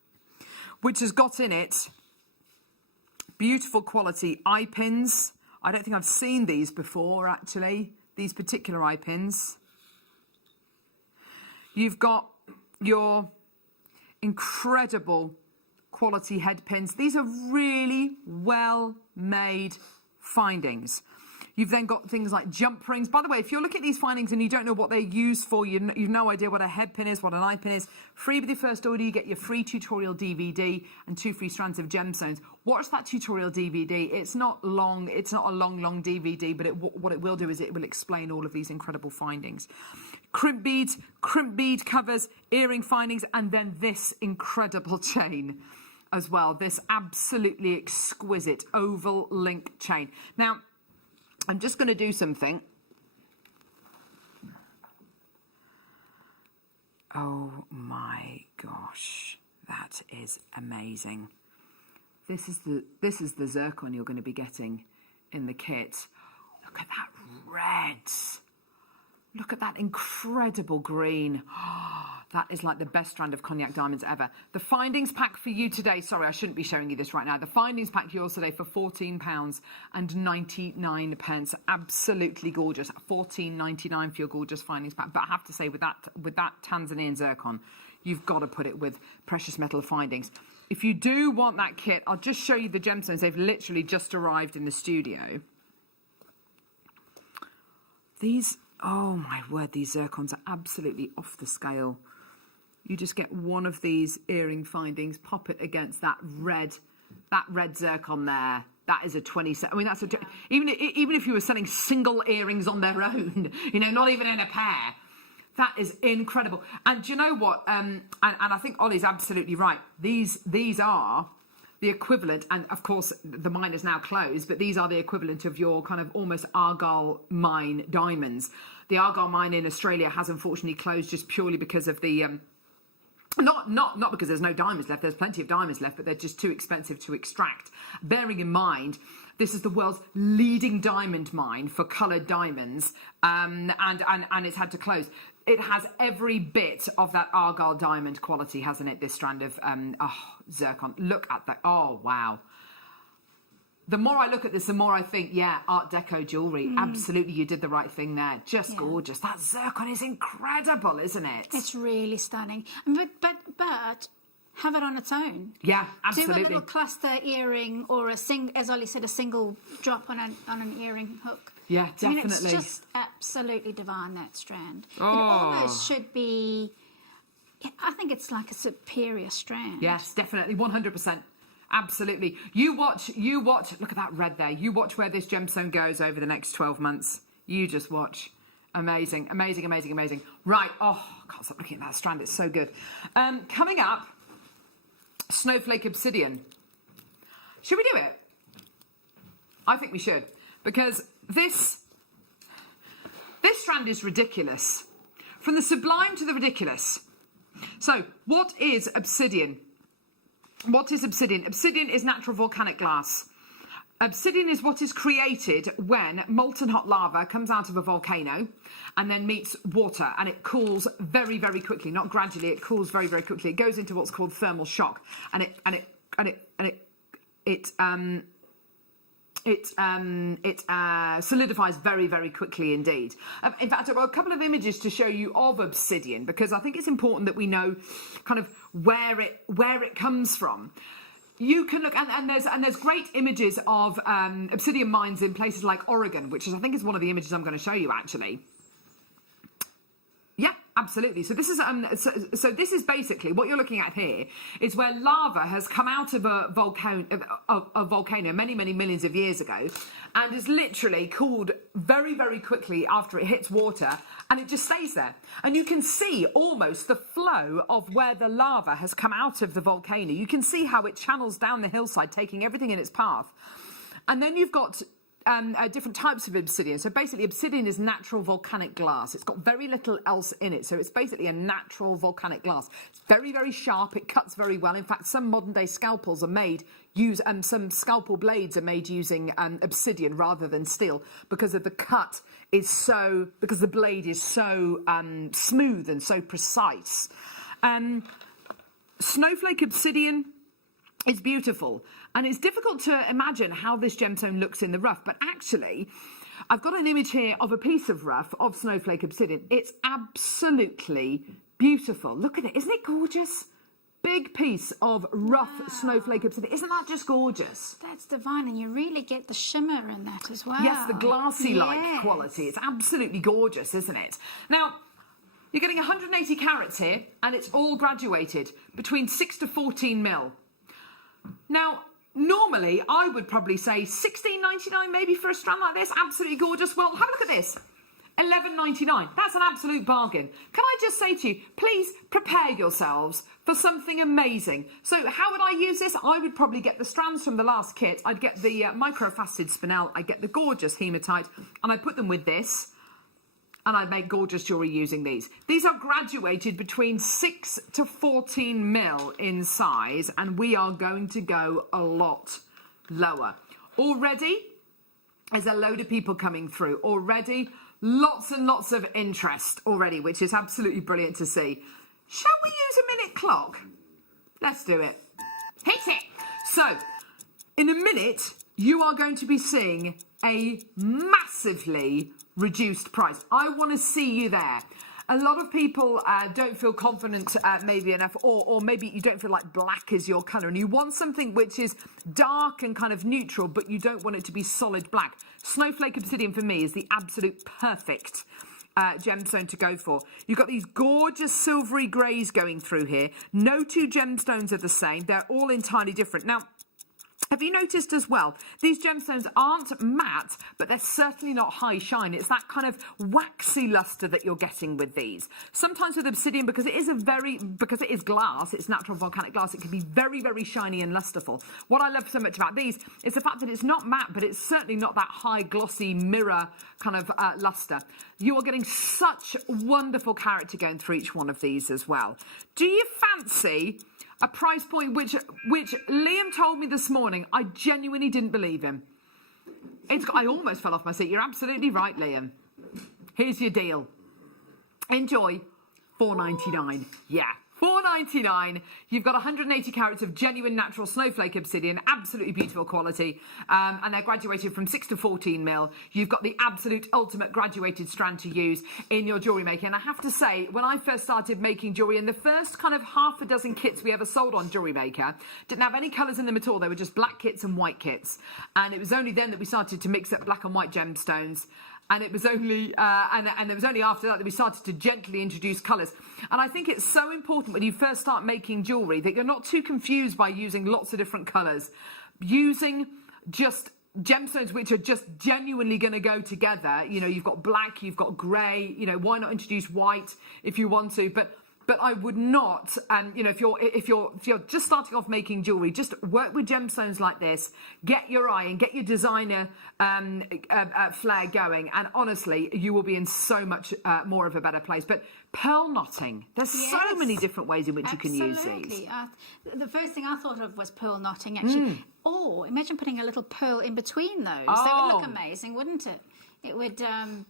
which has got in it beautiful quality eye pins. I don't think I've seen these before, actually, these particular eye pins. You've got your incredible quality head pins. These are really well-made findings. You've then got things like jump rings. By the way, if you're looking at these findings and you don't know what they're used for, you've no idea what a head pin is, what an eye pin is, free with your first order, you get your free tutorial DVD and 2 free strands of gemstones. Watch that tutorial DVD. It's not long. It's not a long DVD, but what it will do is it will explain all of these incredible findings. Crimp bead covers, earring findings, and then this incredible chain as well. This absolutely exquisite oval link chain. Now, I'm just going to do something. Oh my gosh, that is amazing. This is the zircon you're going to be getting in the kit. Look at that red. Look at that incredible green. Oh, that is like the best strand of cognac diamonds ever. The findings pack for you today, sorry, I shouldn't be showing you this right now. The findings pack yours today for £14.99. Absolutely gorgeous. £14.99 for your gorgeous findings pack. But I have to say, with that Tanzanian zircon, you've got to put it with precious metal findings. If you do want that kit, I'll just show you the gemstones. They've literally just arrived in the studio. These... oh my word, these zircons are absolutely off the scale. you just get one of these earring findings, pop it against that red zircon there. That is a 27. I mean, that's even if you were selling single earrings on their own, you know, not even in a pair, that is incredible. And do you know what? And I think Ollie's absolutely right. These are the equivalent, and of course the mine is now closed, but these are the equivalent of your kind of almost Argyle mine diamonds. The Argyle mine in Australia has unfortunately closed just purely because of the not because there's no diamonds left. There's plenty of diamonds left, but they're just too expensive to extract. Bearing in mind, this is the world's leading diamond mine for coloured diamonds, and it's had to close. It has every bit of that Argyle diamond quality, hasn't it? This strand of zircon. Look at that. Oh, wow. The more I look at this, the more I think, yeah, Art Deco jewellery. Absolutely, you did the right thing there. Just gorgeous. That zircon is incredible, isn't it? It's really stunning. But have it on its own. Yeah, absolutely. Do a little cluster earring or as Ollie said, a single drop on an earring hook. Yeah, definitely. I mean, it's just absolutely divine, that strand. Oh. It almost should be, I think it's like a superior strand. Yes, definitely, 100%. Absolutely. You watch, look at that red there. You watch where this gemstone goes over the next 12 months. You just watch. Amazing, amazing, amazing, amazing. Right, oh, I can't stop looking at that strand. It's so good. Coming up, Snowflake obsidian. Should we do it? I think we should, because this strand is ridiculous. From the sublime to the ridiculous. So, what is obsidian? What is obsidian? Obsidian is natural volcanic glass. Obsidian is what is created when molten hot lava comes out of a volcano and then meets water, and it cools very, very quickly. Not gradually, it cools very, very quickly. It goes into what's called thermal shock, and it solidifies very, very quickly indeed. In fact, I've got a couple of images to show you of obsidian, because I think it's important that we know kind of where it comes from. You can look, and there's great images of obsidian mines in places like Oregon, which is, I think, is one of the images I'm going to show you actually. Yeah, absolutely. So this is so this is basically what you're looking at here is where lava has come out of a volcano many, many millions of years ago, and is literally cooled very, very quickly after it hits water, and it just stays there. And you can see almost the flow of where the lava has come out of the volcano. You can see how it channels down the hillside, taking everything in its path. And then you've got different types of obsidian. So basically, obsidian is natural volcanic glass. It's got very little else in it. So it's basically a natural volcanic glass. It's very, very sharp. It cuts very well. In fact, some modern day scalpels are made some scalpel blades are made using obsidian rather than steel, because of the cut is so, because the blade is so smooth and so precise. Snowflake obsidian is beautiful, and it's difficult to imagine how this gemstone looks in the rough, but actually I've got an image here of a piece of rough of snowflake obsidian. It's absolutely beautiful. Look at it. Isn't it gorgeous? Big piece of rough snowflake obsidian. Isn't that just gorgeous? That's divine, and you really get the shimmer in that as well. Yes, the glassy-like quality. It's absolutely gorgeous, isn't it? Now, you're getting 180 carats here, and it's all graduated between 6 to 14 mil. Now, normally, I would probably say $16.99 maybe for a strand like this. Absolutely gorgeous. Well, have a look at this. $11.99. That's an absolute bargain. Can I just say to you, please prepare yourselves for something amazing. So how would I use this? I would probably get the strands from the last kit. I'd get the microfaceted spinel. I'd get the gorgeous hematite, and I'd put them with this, and I'd make gorgeous jewellery using these. These are graduated between 6 to 14 mil in size, and we are going to go a lot lower. Already, there's a load of people coming through. Already, lots and lots of interest already, which is absolutely brilliant to see. Shall we use a minute clock? Let's do it. Hit it! So, in a minute, you are going to be seeing a massively reduced price. I want to see you there. A lot of people don't feel confident maybe enough, or maybe you don't feel like black is your colour, and you want something which is dark and kind of neutral, but you don't want it to be solid black. Snowflake obsidian for me is the absolute perfect gemstone to go for. You've got these gorgeous silvery greys going through here. No two gemstones are the same. They're all entirely different. Now, have you noticed as well, these gemstones aren't matte, but they're certainly not high shine. It's that kind of waxy luster that you're getting with these. Sometimes with obsidian, because it is glass, it's natural volcanic glass, it can be very, very shiny and lusterful. What I love so much about these is the fact that it's not matte, but it's certainly not that high glossy mirror kind of luster. You are getting such wonderful character going through each one of these as well. Do you fancy a price point which Liam told me this morning? I genuinely didn't believe him. I almost fell off my seat. You're absolutely right, Liam. Here's your deal. Enjoy. $4.99. Yeah. $4.99. You've got 180 carats of genuine natural snowflake obsidian, absolutely beautiful quality, and they're graduated from 6 to 14 mil. You've got the absolute ultimate graduated strand to use in your jewellery making. And I have to say, when I first started making jewellery, in the first kind of half a dozen kits we ever sold on JewelleryMaker, didn't have any colours in them at all. They were just black kits and white kits. And it was only then that we started to mix up black and white gemstones. And it was only, and it was only after that we started to gently introduce colours. And I think it's so important when you first start making jewellery that you're not too confused by using lots of different colours. Using just gemstones which are just genuinely going to go together. You know, you've got black, you've got grey. You know, why not introduce white if you want to? But I would not, you know, if you're just starting off making jewellery, just work with gemstones like this. Get your eye and get your designer flair going, and honestly, you will be in so much more of a better place. But pearl knotting, there's so many different ways in which you can use these. The first thing I thought of was pearl knotting, actually. Or imagine putting a little pearl in between those. That would look amazing, wouldn't it? It would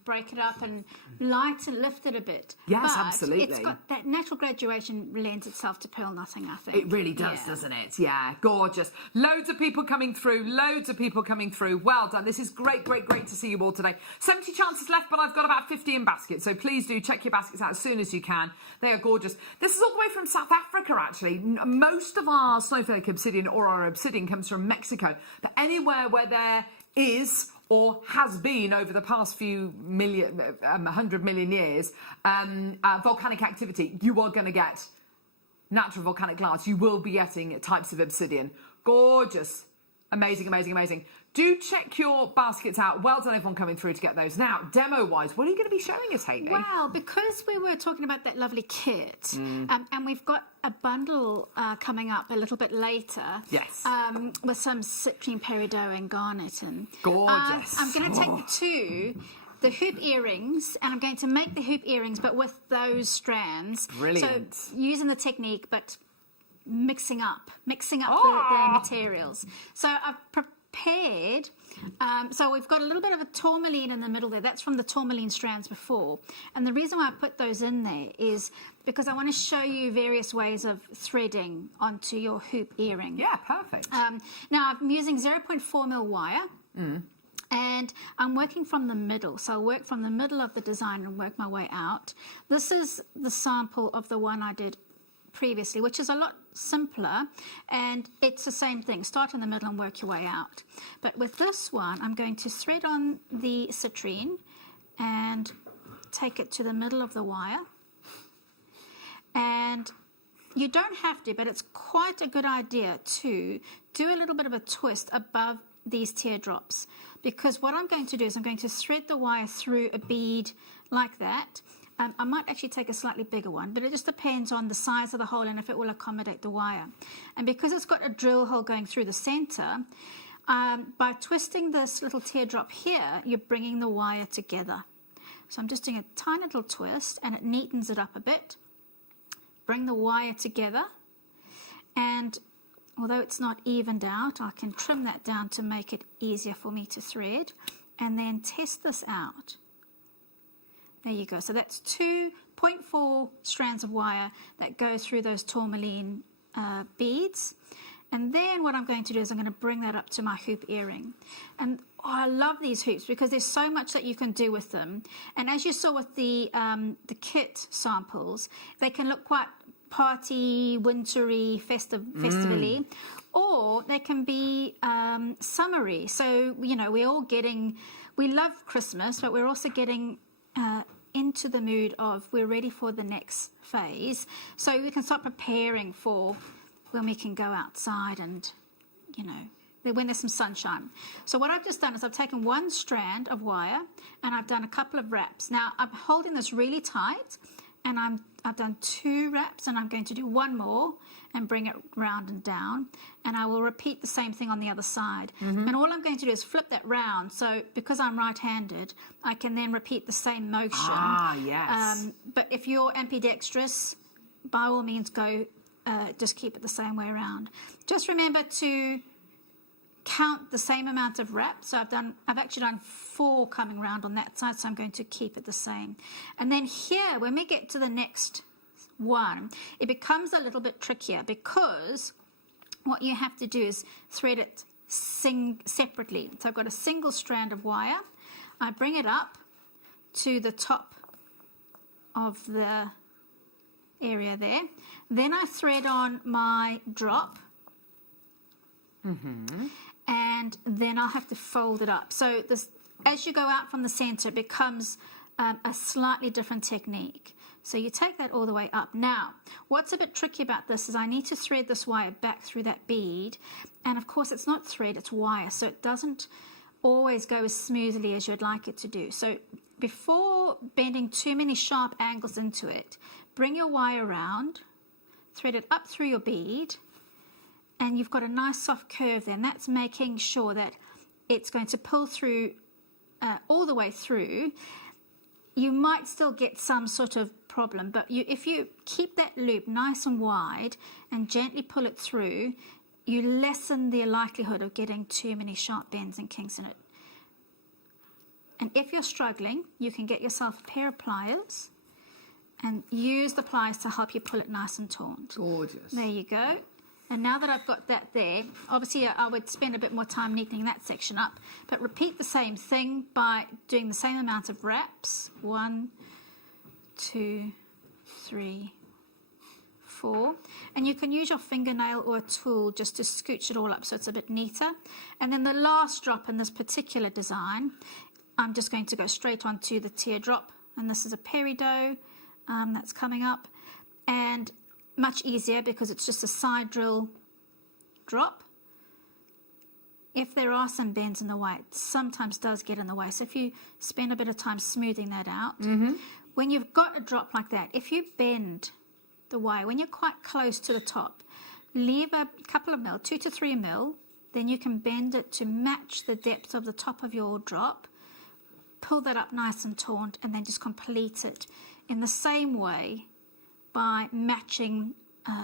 break it up and lift it a bit. Yes, but absolutely. It's got that natural graduation lends itself to pearl knotting, I think. It really does, doesn't it? Yeah, gorgeous. Loads of people coming through. Well done. This is great to see you all today. 70 chances left, but I've got about 50 in baskets, so please do check your baskets out as soon as you can. They are gorgeous. This is all the way from South Africa, actually. Most of our snowflake obsidian or our obsidian comes from Mexico, but anywhere where there is or has been over the past few 100 million years, volcanic activity, you are going to get natural volcanic glass. You will be getting types of obsidian. Gorgeous. Amazing. Do check your baskets out. Well done, everyone coming through to get those. Now, demo-wise, what are you going to be showing us, Hayley? Well, because we were talking about that lovely kit, and we've got a bundle coming up a little bit later. Yes. With some citrine, peridot and garnet. And, gorgeous. I'm going to take the hoop earrings, and I'm going to make the hoop earrings, but with those strands. Brilliant. So using the technique, but mixing up the materials. So I've prepared, so we've got a little bit of a tourmaline in the middle there. That's from the tourmaline strands before. And the reason why I put those in there is because I want to show you various ways of threading onto your hoop earring. Yeah, perfect. Now I'm using 0.4 mil wire. And I'm working from the middle. So I'll work from the middle of the design and work my way out. This is the sample of the one I did previously, which is a lot simpler, and it's the same thing. Start in the middle and work your way out. But with this one, I'm going to thread on the citrine and take it to the middle of the wire. And you don't have to, but it's quite a good idea to do a little bit of a twist above these teardrops, because what I'm going to do is I'm going to thread the wire through a bead like that. I might actually take a slightly bigger one, but it just depends on the size of the hole and if it will accommodate the wire. And because it's got a drill hole going through the center, by twisting this little teardrop here, you're bringing the wire together. So I'm just doing a tiny little twist, and it neatens it up a bit. Bring the wire together, and although it's not evened out, I can trim that down to make it easier for me to thread, and then test this out. There you go. So that's 2.4 strands of wire that go through those tourmaline beads. And then what I'm going to do is I'm going to bring that up to my hoop earring. And I love these hoops because there's so much that you can do with them. And as you saw with the kit samples, they can look quite party, wintry, festively, or they can be summery. So, you know, we love Christmas, but we're also getting into the mood of we're ready for the next phase, so we can start preparing for when we can go outside and, you know, when there's some sunshine. So what I've just done is I've taken one strand of wire and I've done a couple of wraps. Now I'm holding this really tight, and I've done 2 wraps, and I'm going to do one more and bring it round and down, and I will repeat the same thing on the other side. And all I'm going to do is flip that round, so because I'm right-handed, I can then repeat the same motion. Ah, yes. But if you're ambidextrous, by all means go, just keep it the same way around. Just remember to count the same amount of wraps. So I've actually done 4 coming round on that side, so I'm going to keep it the same. And then here, when we get to the next one, it becomes a little bit trickier, because what you have to do is thread it separately. So I've got a single strand of wire. I bring it up to the top of the area there. Then I thread on my drop. And then I'll have to fold it up. So this, as you go out from the center, it becomes a slightly different technique. So you take that all the way up. Now, what's a bit tricky about this is I need to thread this wire back through that bead. And of course, it's not thread, it's wire. So it doesn't always go as smoothly as you'd like it to do. So before bending too many sharp angles into it, bring your wire around, thread it up through your bead, and you've got a nice soft curve there, and that's making sure that it's going to pull through all the way through. You might still get some sort of problem, but if you keep that loop nice and wide and gently pull it through, you lessen the likelihood of getting too many sharp bends and kinks in it. And if you're struggling, you can get yourself a pair of pliers and use the pliers to help you pull it nice and taut. Gorgeous. There you go. And now that I've got that there, obviously I would spend a bit more time neatening that section up, but repeat the same thing by doing the same amount of wraps. 1, 2, 3, 4. And you can use your fingernail or a tool just to scooch it all up so it's a bit neater. And then the last drop in this particular design, I'm just going to go straight onto the teardrop. And this is a peridot that's coming up. And much easier because it's just a side drill drop. If there are some bends in the way, it sometimes does get in the way. So if you spend a bit of time smoothing that out, when you've got a drop like that, if you bend the wire, when you're quite close to the top, leave a couple of mil, 2 to 3 mil, then you can bend it to match the depth of the top of your drop, pull that up nice and taut, and then just complete it in the same way by matching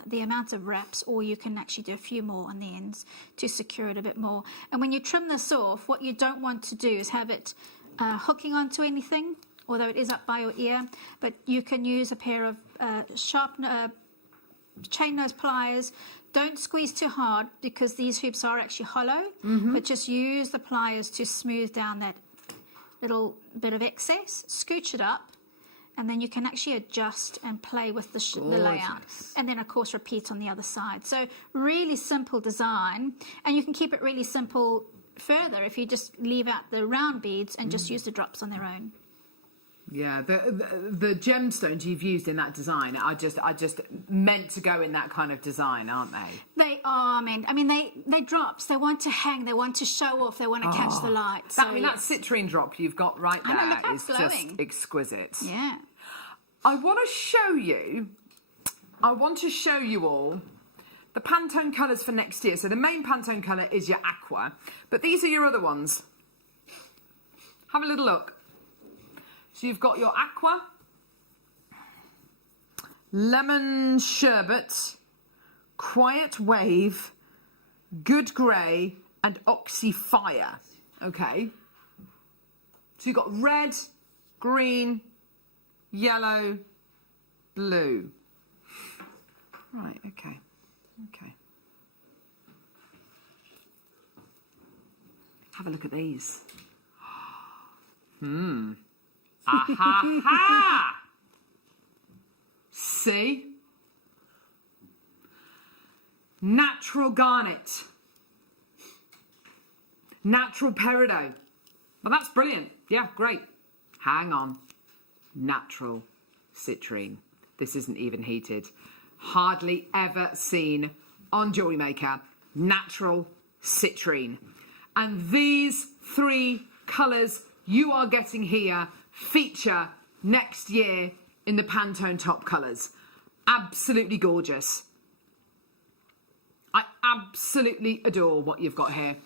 the amount of wraps, or you can actually do a few more on the ends to secure it a bit more. And when you trim this off, what you don't want to do is have it hooking onto anything, although it is up by your ear, but you can use a pair of sharp chain nose pliers. Don't squeeze too hard because these hoops are actually hollow, but just use the pliers to smooth down that little bit of excess, scooch it up, and then you can actually adjust and play with the layout. And then, of course, repeat on the other side. So really simple design. And you can keep it really simple further if you just leave out the round beads and just use the drops on their own. Yeah, the gemstones you've used in that design are just meant to go in that kind of design, aren't they? They are, man. I mean, they drops. They want to hang. They want to show off. They want to catch the light. So, that citrine drop you've got right there is just exquisite. Yeah. I want to show you all the Pantone colours for next year. So the main Pantone colour is your aqua, but these are your other ones. Have a little look. So you've got your aqua, lemon sherbet, quiet wave, good grey, and oxy fire. Okay. So you've got red, green, yellow, blue. Right, okay. Have a look at these. Ha! See? Natural garnet. Natural peridot. Well, that's brilliant. Yeah, great. Hang on. natural citrine. This isn't even heated. Hardly ever seen on Jewelry Maker, natural citrine. And these 3 colours you are getting here feature next year in the Pantone top colours. Absolutely gorgeous. I absolutely adore what you've got here.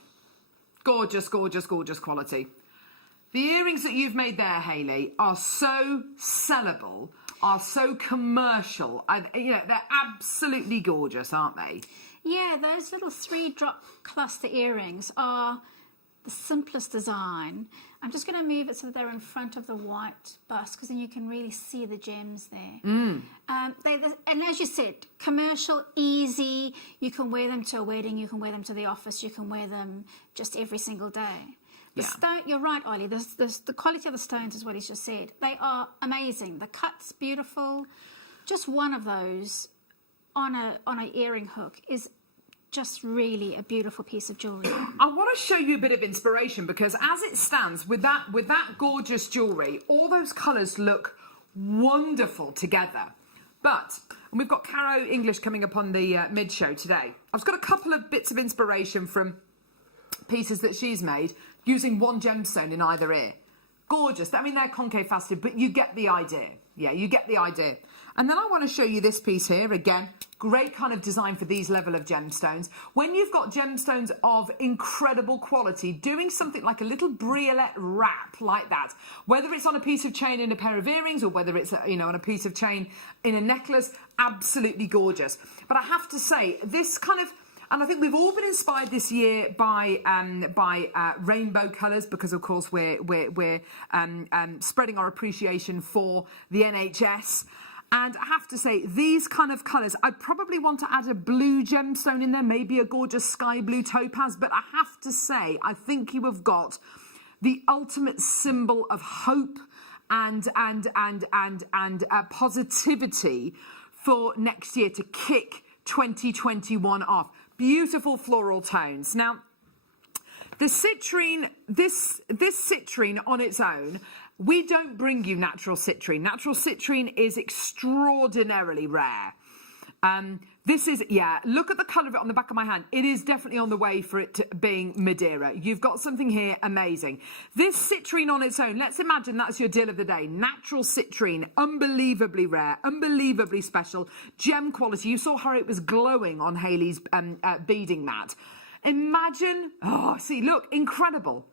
Gorgeous, gorgeous, gorgeous quality. The earrings that you've made there, Hayley, are so sellable, are so commercial. You know, they're absolutely gorgeous, aren't they? Yeah, those little 3-drop cluster earrings are the simplest design. I'm just going to move it so that they're in front of the white bust, because then you can really see the gems there. And as you said, commercial, easy. You can wear them to a wedding, you can wear them to the office, you can wear them just every single day. The stone, you're right, Ollie. The quality of the stones is what he's just said. They are amazing. The cut's beautiful. Just one of those on an earring hook is just really a beautiful piece of jewellery. I want to show you a bit of inspiration, because as it stands with that gorgeous jewellery, all those colours look wonderful together. But, and we've got Caro English coming up on the mid-show today. I've got a couple of bits of inspiration from pieces that she's made using one gemstone in either ear. Gorgeous. I mean, they're concave faceted, but you get the idea. Yeah, you get the idea. And then I want to show you this piece here. Again, great kind of design for these level of gemstones. When you've got gemstones of incredible quality, doing something like a little briolette wrap like that, whether it's on a piece of chain in a pair of earrings or whether it's, you know, on a piece of chain in a necklace, absolutely gorgeous. But I have to say, this kind of, and I think we've all been inspired this year by rainbow colours, because of course we're spreading our appreciation for the NHS. And I have to say, these kind of colours, I'd probably want to add a blue gemstone in there, maybe a gorgeous sky blue topaz. But I have to say, I think you have got the ultimate symbol of hope and positivity for next year to kick 2021 off. Beautiful floral tones. Now, the citrine, this citrine on its own, we don't bring you natural citrine. Natural citrine is extraordinarily rare. This is, yeah, look at the colour of it on the back of my hand. It is definitely on the way for it to being Madeira. You've got something here amazing. This citrine on its own, let's imagine that's your deal of the day. Natural citrine, unbelievably rare, unbelievably special, gem quality. You saw how it was glowing on Hayley's beading mat. Imagine, oh, see, look, incredible.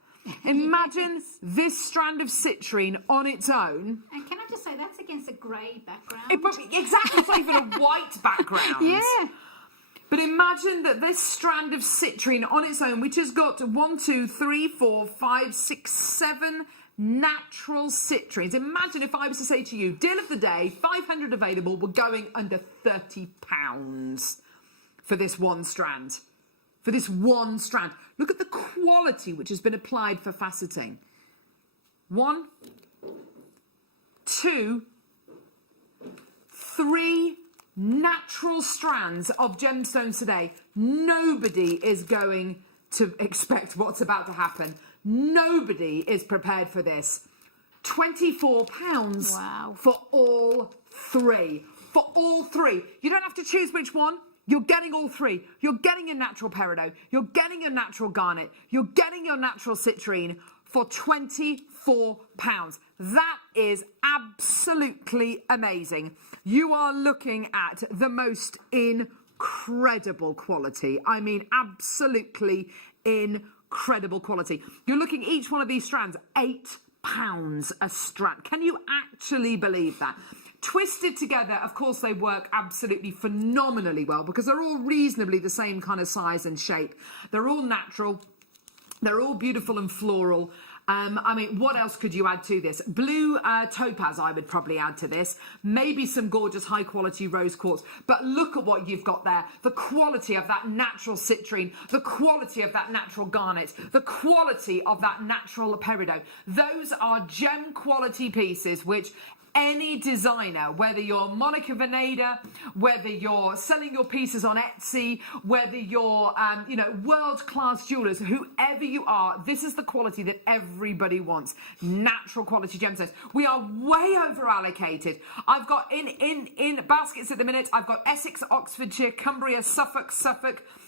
Imagine this strand of citrine on its own. And can I just say, that's against a grey background. Exactly, it's not even a white background. Yeah. But imagine that this strand of citrine on its own, which has got 1, 2, 3, 4, 5, 6, 7 natural citrines. Imagine if I was to say to you, deal of the day, 500 available, we're going under £30 for this one strand. For this one strand. Look at the quality which has been applied for faceting. 1, 2, 3 natural strands of gemstones today. Nobody is going to expect what's about to happen. Nobody is prepared for this. £24 wow. for all 3. For all 3. You don't have to choose which one. You're getting all 3. You're getting your natural peridot. You're getting your natural garnet. You're getting your natural citrine for £24. That is absolutely amazing. You are looking at the most incredible quality. I mean, absolutely incredible quality. You're looking at each one of these strands, £8 a strand. Can you actually believe that? Twisted together, of course, they work absolutely phenomenally well because they're all reasonably the same kind of size and shape. They're all natural. They're all beautiful and floral. I mean, what else could you add to this? Blue topaz, I would probably add to this. Maybe some gorgeous high-quality rose quartz. But look at what you've got there. The quality of that natural citrine, the quality of that natural garnet, the quality of that natural peridot. Those are gem quality pieces which any designer, whether you're Monica Veneda, whether you're selling your pieces on Etsy, whether you're, world-class jewelers, whoever you are, this is the quality that everybody wants. Natural quality gemstones. We are way over allocated. I've got in baskets at the minute, I've got Essex, Oxfordshire, Cumbria, Suffolk,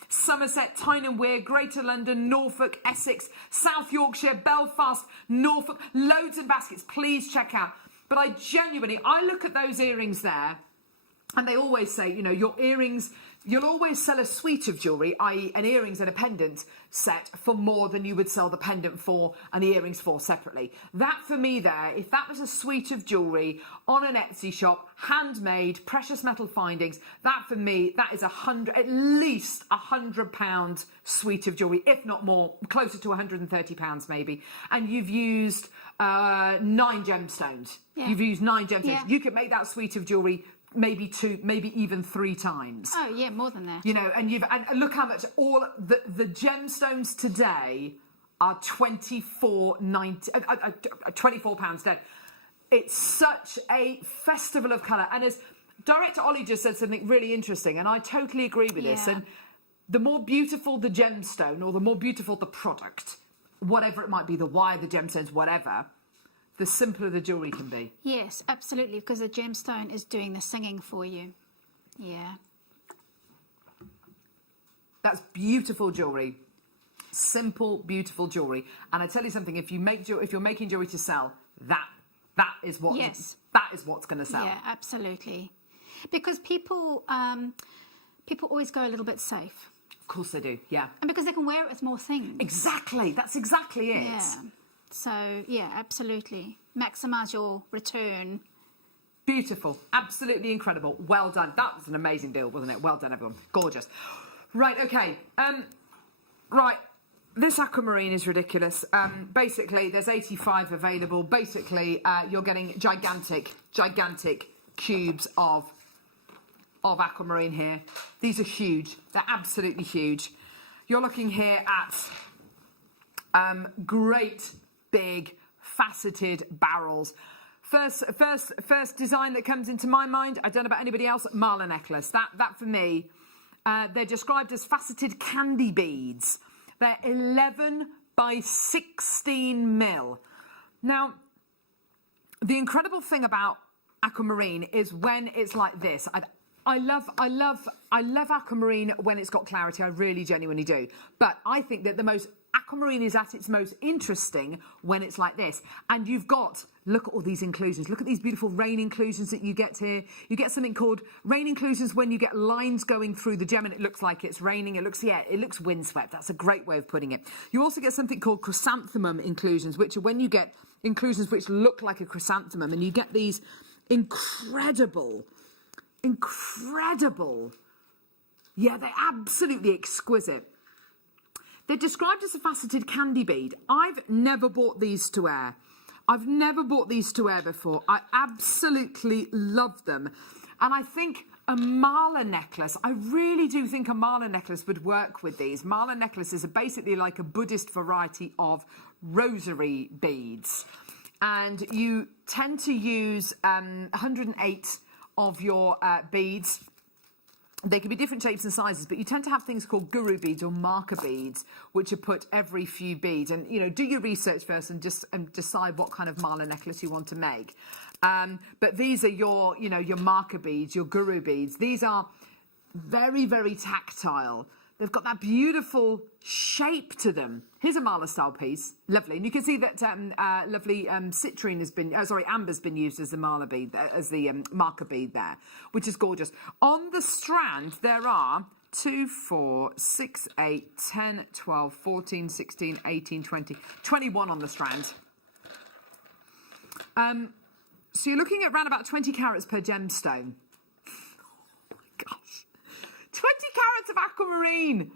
Somerset, Tyne and Wear, Greater London, Norfolk, Essex, South Yorkshire, Belfast, Norfolk, loads of baskets. Please check out. But I look at those earrings there, and they always say, your earrings, you'll always sell a suite of jewellery, i.e. an earrings and a pendant set, for more than you would sell the pendant for and the earrings for separately. That for me there, if that was a suite of jewellery on an Etsy shop, handmade, precious metal findings, that for me, that is at least £100 suite of jewellery, if not more, closer to £130 maybe. And you've used 9 gemstones. Yeah. You've used 9 gemstones. Yeah. You could make that suite of jewellery maybe 2, maybe even 3 times. Oh yeah, more than that. And look how much all the gemstones today are £24 dead. It's such a festival of colour. And as Director Ollie just said something really interesting, and I totally agree with this. And the more beautiful the gemstone, or the more beautiful the product, whatever it might be, the wire, the gemstones, whatever, the simpler the jewellery can be. Yes, absolutely, because the gemstone is doing the singing for you. Yeah. That's beautiful jewellery. Simple, beautiful jewellery. And I tell you something, if you're making jewellery to sell, that is what's going to sell. Yeah, absolutely. Because people always go a little bit safe. Of course they do, yeah. And because they can wear it with more things. Exactly, that's exactly it. Yeah. So, yeah, absolutely. Maximise your return. Beautiful. Absolutely incredible. Well done. That was an amazing deal, wasn't it? Well done, everyone. Gorgeous. Right, okay. Right. This aquamarine is ridiculous. Basically, there's 85 available. Basically, you're getting gigantic cubes of aquamarine here. These are huge. They're absolutely huge. You're looking here at great big faceted barrels. First design that comes into my mind, I don't know about anybody else, Mala necklace. That for me, they're described as faceted candy beads. They're 11 by 16 mil. Now, the incredible thing about aquamarine is when it's like this. I love aquamarine when it's got clarity. I really genuinely do. But I think that aquamarine is at its most interesting when it's like this. And look at all these inclusions. Look at these beautiful rain inclusions that you get here. You get something called rain inclusions when you get lines going through the gem and it looks like it's raining. It looks windswept. That's a great way of putting it. You also get something called chrysanthemum inclusions, which are when you get inclusions which look like a chrysanthemum, and you get these incredible. Yeah, they're absolutely exquisite. They're described as a faceted candy bead. I've never bought these to wear. Before. I absolutely love them. And I think a mala necklace, I really do think a mala necklace would work with these. Mala necklaces are basically like a Buddhist variety of rosary beads. And you tend to use 108 of your beads. They can be different shapes and sizes, but you tend to have things called guru beads or marker beads, which are put every few beads. And, do your research first and just decide what kind of mala necklace you want to make. But these are your marker beads, your guru beads. These are very, very tactile. They've got that beautiful shape to them. Here's a mala style piece, lovely, and you can see that lovely citrine amber's been used as the mala bead, as the marker bead there, which is gorgeous. On the strand, there are 2, 4, 6, 8, 10, 12, 14, 16, 18, 20, 21 on the strand. So you're looking at around about 20 carats per gemstone. Oh my gosh. 20 carats of aquamarine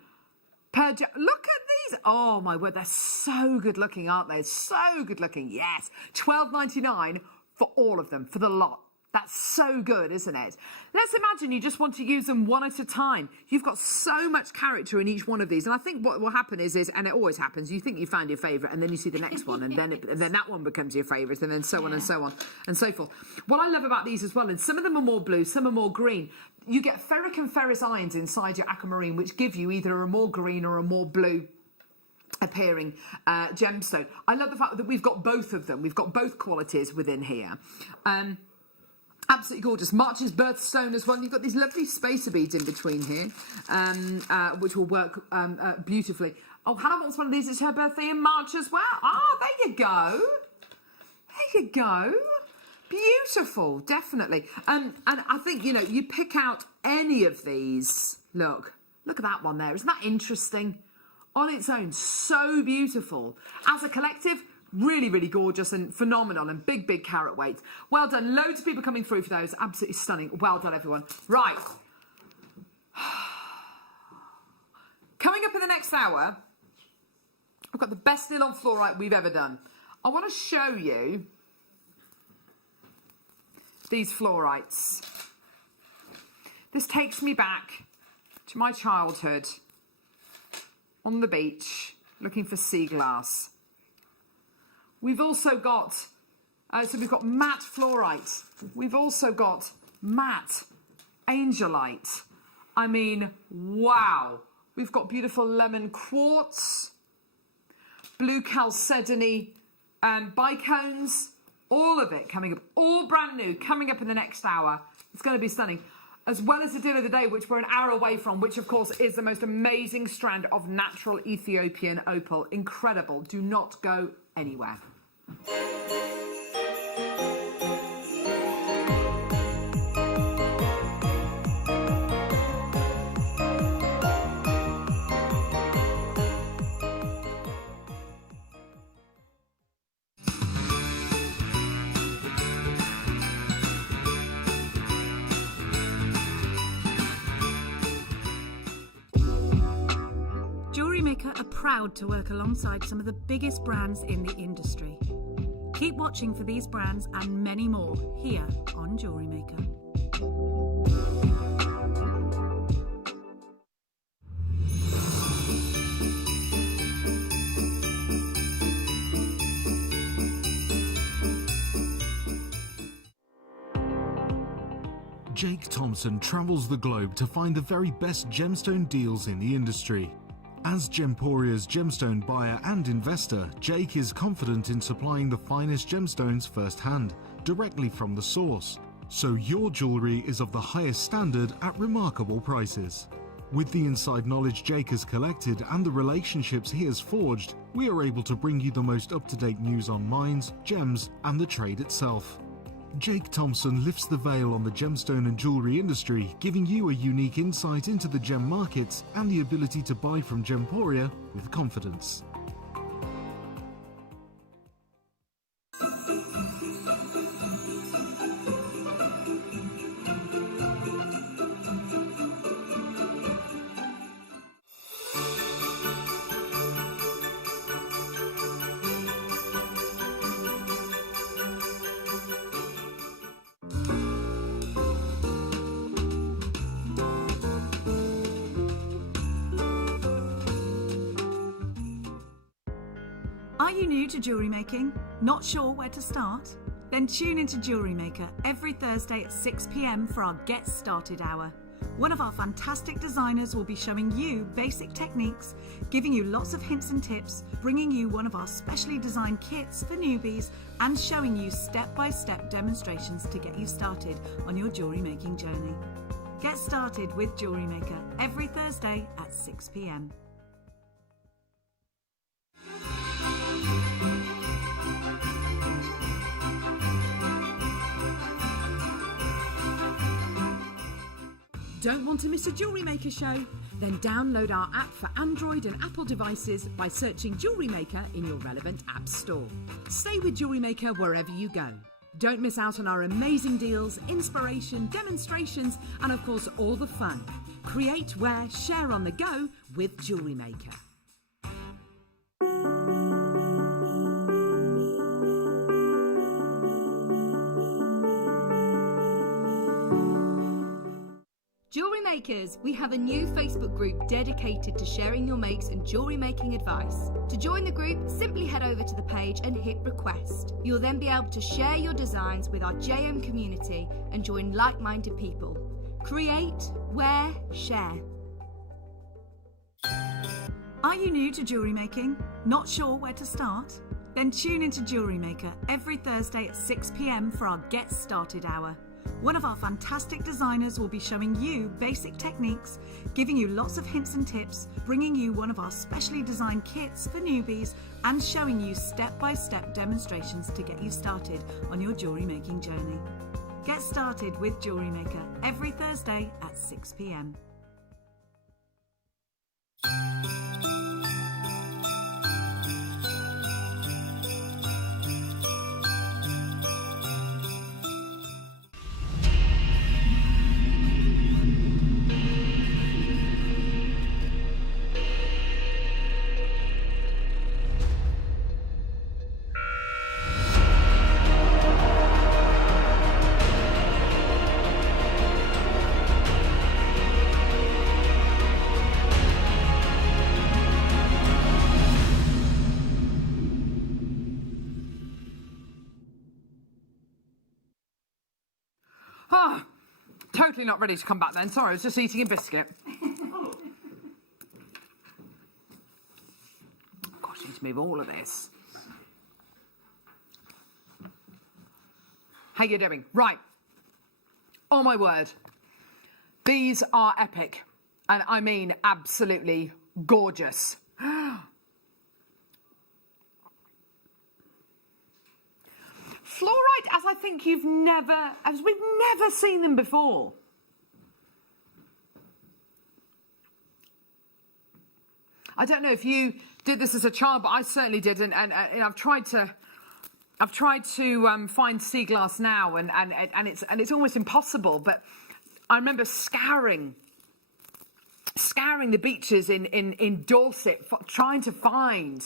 per gem. Look at these. Oh my word, they're so good looking, aren't they? So good looking, yes. £12.99 for all of them, for the lot. That's so good, isn't it? Let's imagine you just want to use them one at a time. You've got so much character in each one of these. And I think what will happen is, and it always happens, you think you found your favourite and then you see the next one and then that one becomes your favourite and then so on and so on and so forth. What I love about these as well, and some of them are more blue, some are more green. You get ferric and ferrous ions inside your aquamarine, which give you either a more green or a more blue appearing gemstone. I love the fact that we've got both of them. We've got both qualities within here. Absolutely gorgeous. March's birthstone as well. You've got these lovely spacer beads in between here, which will work beautifully. Oh, Hannah wants one of these. It's her birthday in March as well. Ah, there you go. There you go. Beautiful, definitely. And I think, you know, you pick out any of these. Look at that one there. Isn't that interesting? On its own, so beautiful. As a collective, really, really gorgeous and phenomenal and big, big carat weight. Well done. Loads of people coming through for those. Absolutely stunning. Well done, everyone. Right. Coming up in the next hour, I've got the best deal on fluorite we've ever done. I want to show you these fluorites. This takes me back to my childhood on the beach looking for sea glass. We've also got, so we've got matte fluorite. We've also got matte Angelite. I mean, wow. We've got beautiful lemon quartz, blue chalcedony bicones, all of it coming up, all brand new, coming up in the next hour. It's going to be stunning. As well as the deal of the day, which we're an hour away from, which of course is the most amazing strand of natural Ethiopian opal. Incredible. Do not go anywhere. JewelleryMaker are proud to work alongside some of the biggest brands in the industry. Keep watching for these brands and many more here on JewelleryMaker. Jake Thompson travels the globe to find the very best gemstone deals in the industry. As Gemporia's gemstone buyer and investor, Jake is confident in supplying the finest gemstones firsthand, directly from the source, so your jewellery is of the highest standard at remarkable prices. With the inside knowledge Jake has collected and the relationships he has forged, we are able to bring you the most up-to-date news on mines, gems, and the trade itself. Jake Thompson lifts the veil on the gemstone and jewellery industry, giving you a unique insight into the gem markets and the ability to buy from Gemporia with confidence. Are you new to jewellery making? Not sure where to start? Then tune into JewelleryMaker every Thursday at 6 p.m. for our Get Started Hour. One of our fantastic designers will be showing you basic techniques, giving you lots of hints and tips, bringing you one of our specially designed kits for newbies, and showing you step-by-step demonstrations to get you started on your jewellery making journey. Get started with JewelleryMaker every Thursday at 6 p.m. Don't want to miss a JewelleryMaker show? Then download our app for Android and Apple devices by searching JewelleryMaker in your relevant app store. Stay with JewelleryMaker wherever you go. Don't miss out on our amazing deals, inspiration, demonstrations, and of course all the fun. Create, wear, share on the go with JewelleryMaker. Makers, we have a new Facebook group dedicated to sharing your makes and jewellery making advice. To join the group, simply head over to the page and hit request. You'll then be able to share your designs with our JM community and join like-minded people. Create, wear, share. Are you new to jewellery making? Not sure where to start? Then tune into JewelleryMaker every Thursday at 6 p.m. for our Get Started Hour. One of our fantastic designers will be showing you basic techniques, giving you lots of hints and tips, bringing you one of our specially designed kits for newbies, and showing you step-by-step demonstrations to get you started on your jewellery making journey. Get started with JewelleryMaker every Thursday at 6 p.m. Ah, totally not ready to come back then. Sorry, I was just eating a biscuit. Gosh, I need to move all of this. How you doing? Right. Oh my word. These are epic. And I mean absolutely gorgeous. Fluorite, as I think we've never seen them before. I don't know if you did this as a child, but I certainly did, and I've tried to find sea glass now, and it's almost impossible. But I remember scouring the beaches in Dorset, trying to find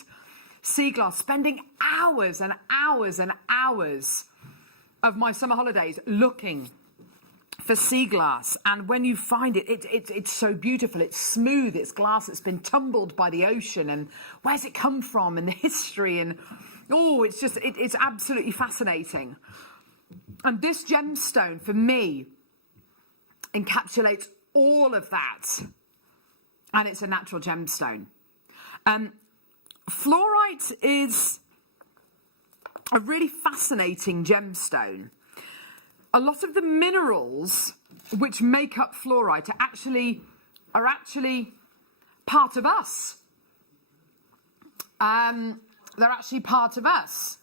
sea glass, spending hours and hours and hours of my summer holidays looking for sea glass. And when you find it, it's so beautiful. It's smooth. It's glass that's been tumbled by the ocean. And where's it come from? And the history. And it's absolutely fascinating. And this gemstone, for me, encapsulates all of that. And it's a natural gemstone. Fluorite is a really fascinating gemstone. A lot of the minerals which make up fluorite are actually part of us. They're actually part of us.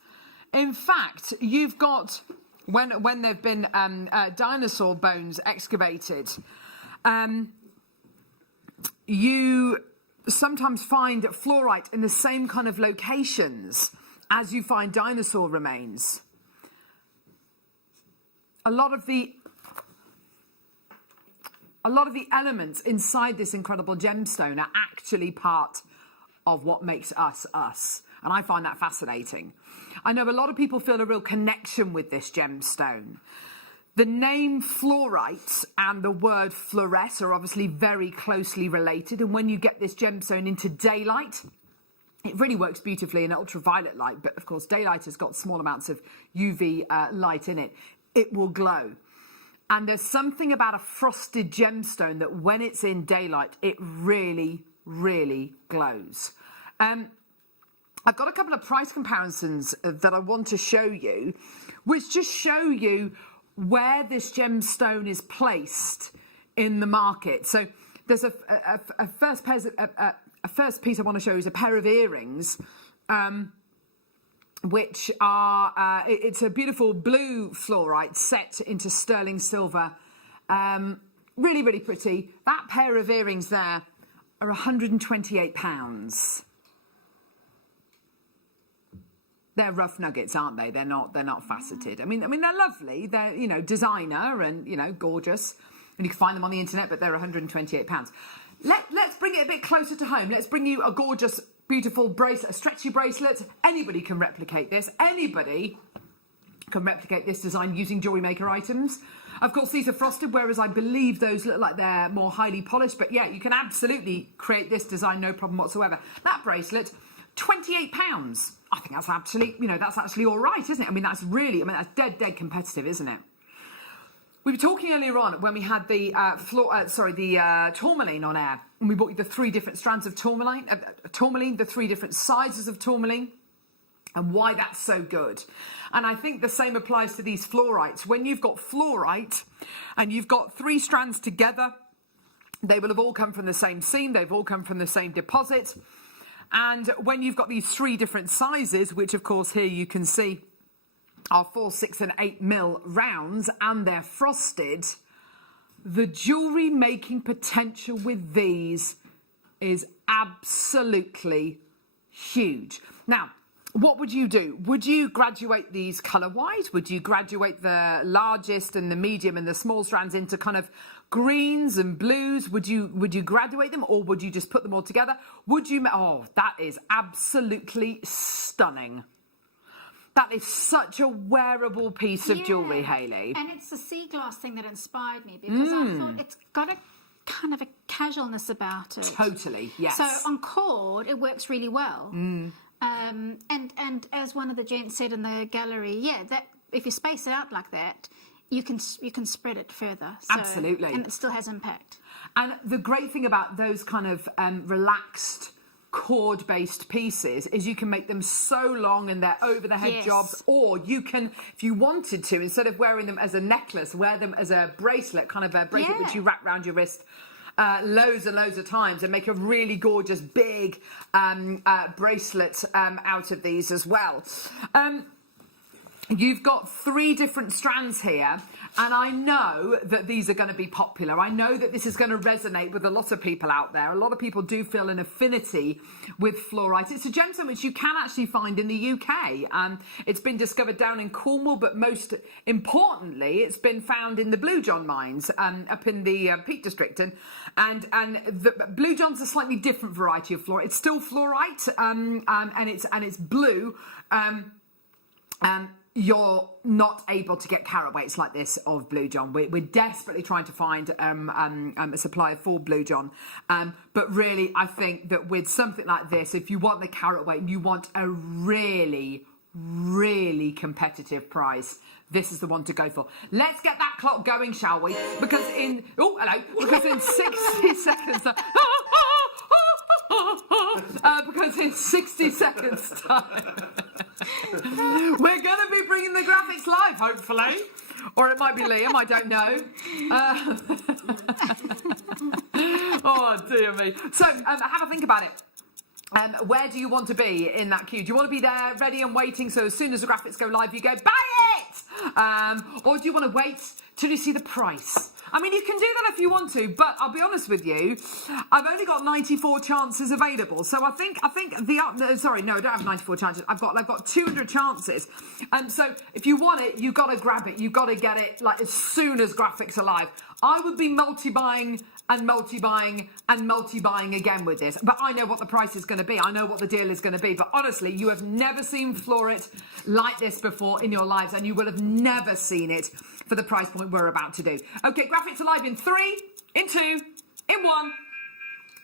In fact, you've got, when there've been dinosaur bones excavated, you sometimes find fluorite in the same kind of locations as you find dinosaur remains. A lot of the elements inside this incredible gemstone are actually part of what makes us us. And I find that fascinating. I know a lot of people feel a real connection with this gemstone. The name fluorite and the word fluoresce are obviously very closely related. And when you get this gemstone into daylight, it really works beautifully in ultraviolet light. But of course, daylight has got small amounts of UV light in it. It will glow. And there's something about a frosted gemstone that when it's in daylight, it really, really glows. I've got a couple of price comparisons that I want to show you, which just show you where this gemstone is placed in the market. So there's a first piece I want to show you is a pair of earrings, which are, it's a beautiful blue fluorite set into sterling silver. Really, really pretty. That pair of earrings there are £128. They're rough nuggets, aren't they? They're not faceted. I mean, they're lovely. They're, designer and, gorgeous. And you can find them on the internet, but they're £128. Let's bring it a bit closer to home. Let's bring you a gorgeous, beautiful bracelet, a stretchy bracelet. Anybody can replicate this. Anybody can replicate this design using JewelleryMaker items. Of course, these are frosted, whereas I believe those look like they're more highly polished. But yeah, you can absolutely create this design, no problem whatsoever. That bracelet, £28. I think that's actually, that's actually all right, isn't it? I mean, that's dead competitive, isn't it? We were talking earlier on when we had the Tourmaline on air, and we bought you the 3 different strands of Tourmaline, the 3 different sizes of Tourmaline, and why that's so good. And I think the same applies to these fluorites. When you've got fluorite and you've got 3 strands together, they will have all come from the same seam, they've all come from the same deposit. And when you've got these 3 different sizes, which of course here you can see are 4, 6 and 8 mil rounds, and they're frosted, the jewellery making potential with these is absolutely huge. Now, what would you do? Would you graduate these colour-wise? Would you graduate the largest and the medium and the small strands into kind of greens and blues? Would you graduate them, or would you just put them all together? Would you? Oh, that is absolutely stunning. That is such a wearable piece of jewellery, Hayley. And it's the sea glass thing that inspired me, because I thought it's got a kind of a casualness about it. Totally, yes. So on cord, it works really well. And as one of the gents said in the gallery, that if you space it out like that, you can spread it further. So, absolutely. And it still has impact. And the great thing about those kind of relaxed cord-based pieces is you can make them so long and they're over-the-head jobs, or you can, if you wanted to, instead of wearing them as a necklace, wear them as a bracelet, kind of a bracelet which you wrap around your wrist loads and loads of times, and make a really gorgeous big bracelet out of these as well. You've got 3 different strands here, and I know that these are going to be popular. I know that this is going to resonate with a lot of people out there. A lot of people do feel an affinity with fluorite. It's a gemstone which you can actually find in the UK. It's been discovered down in Cornwall, but most importantly, it's been found in the Blue John mines up in the Peak District. And the Blue John's a slightly different variety of fluorite. It's still fluorite, and it's blue. You're not able to get carat weights like this of Blue John. We're desperately trying to find a supplier for Blue John. But really, I think that with something like this, if you want the carat weight and you want a really, really competitive price, this is the one to go for. Let's get that clock going, shall we? Because in 60 seconds... because in 60 seconds time we're going to be bringing the graphics live, hopefully, or it might be Liam, I don't know. Oh dear me. So have a think about it. Where do you want to be in that queue? Do you want to be there ready and waiting, so as soon as the graphics go live you go buy it, or do you want to wait till you see the price? I mean, you can do that if you want to, but I'll be honest with you, I've only got 94 chances available. So I think sorry, no, I don't have 94 chances. I've got 200 chances. So if you want it, you've got to grab it. You've got to get it like as soon as graphics are live. I would be multi-buying and multi-buying and multi-buying again with this, but I know what the price is going to be. I know what the deal is going to be. But honestly, you have never seen fluorite like this before in your lives, and you will have never seen it for the price point we're about to do. Okay, graphics are live in 3, in 2, in 1,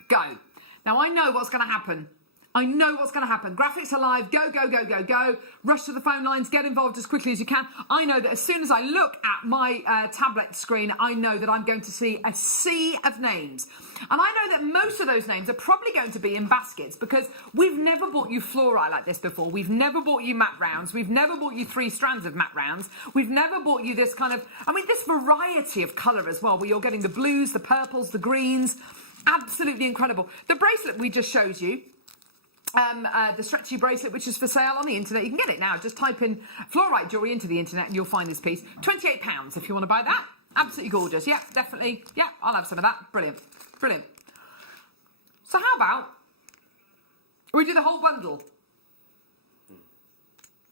go. Now I know what's going to happen. I know what's going to happen. Graphics are live. Go, go, go, go, go. Rush to the phone lines. Get involved as quickly as you can. I know that as soon as I look at my tablet screen, I know that I'm going to see a sea of names. And I know that most of those names are probably going to be in baskets, because we've never bought you fluorite like this before. We've never bought you matte rounds. We've never bought you 3 strands of matte rounds. We've never bought you this kind of, this variety of colour as well, where you're getting the blues, the purples, the greens. Absolutely incredible. The bracelet we just showed you, the stretchy bracelet, which is for sale on the internet. You can get it now. Just type in fluorite jewellery into the internet and you'll find this piece. £28 if you want to buy that. Absolutely gorgeous. Yeah, definitely. Yeah, I'll have some of that. Brilliant. Brilliant. So how about we do the whole bundle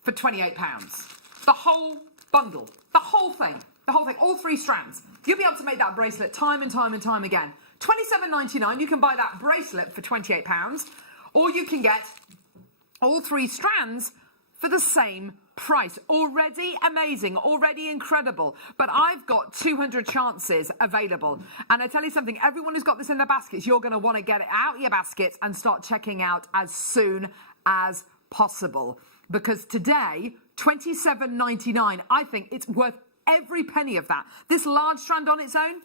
for £28? The whole bundle. The whole thing. The whole thing. All 3 strands. You'll be able to make that bracelet time and time and time again. £27.99. You can buy that bracelet for £28. Or you can get all 3 strands for the same price. Already amazing, already incredible. But I've got 200 chances available. And I tell you something, everyone who's got this in their baskets, you're going to want to get it out your baskets and start checking out as soon as possible. Because today, $27.99, I think it's worth every penny of that. This large strand on its own,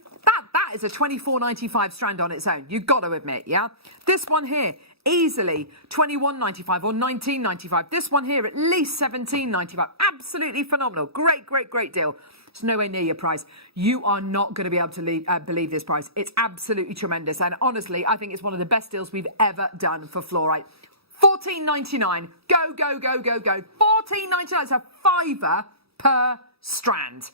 that is a $24.95 strand on its own. You've got to admit, yeah? This one here, easily $21.95 or $19.95. This one here, at least $17.95. Absolutely phenomenal. Great, great, great deal. It's nowhere near your price. You are not going to be able to believe this price. It's absolutely tremendous. And honestly, I think it's one of the best deals we've ever done for fluorite. $14.99. Go, go, go, go, go. $14.99. It's a $5 per strand.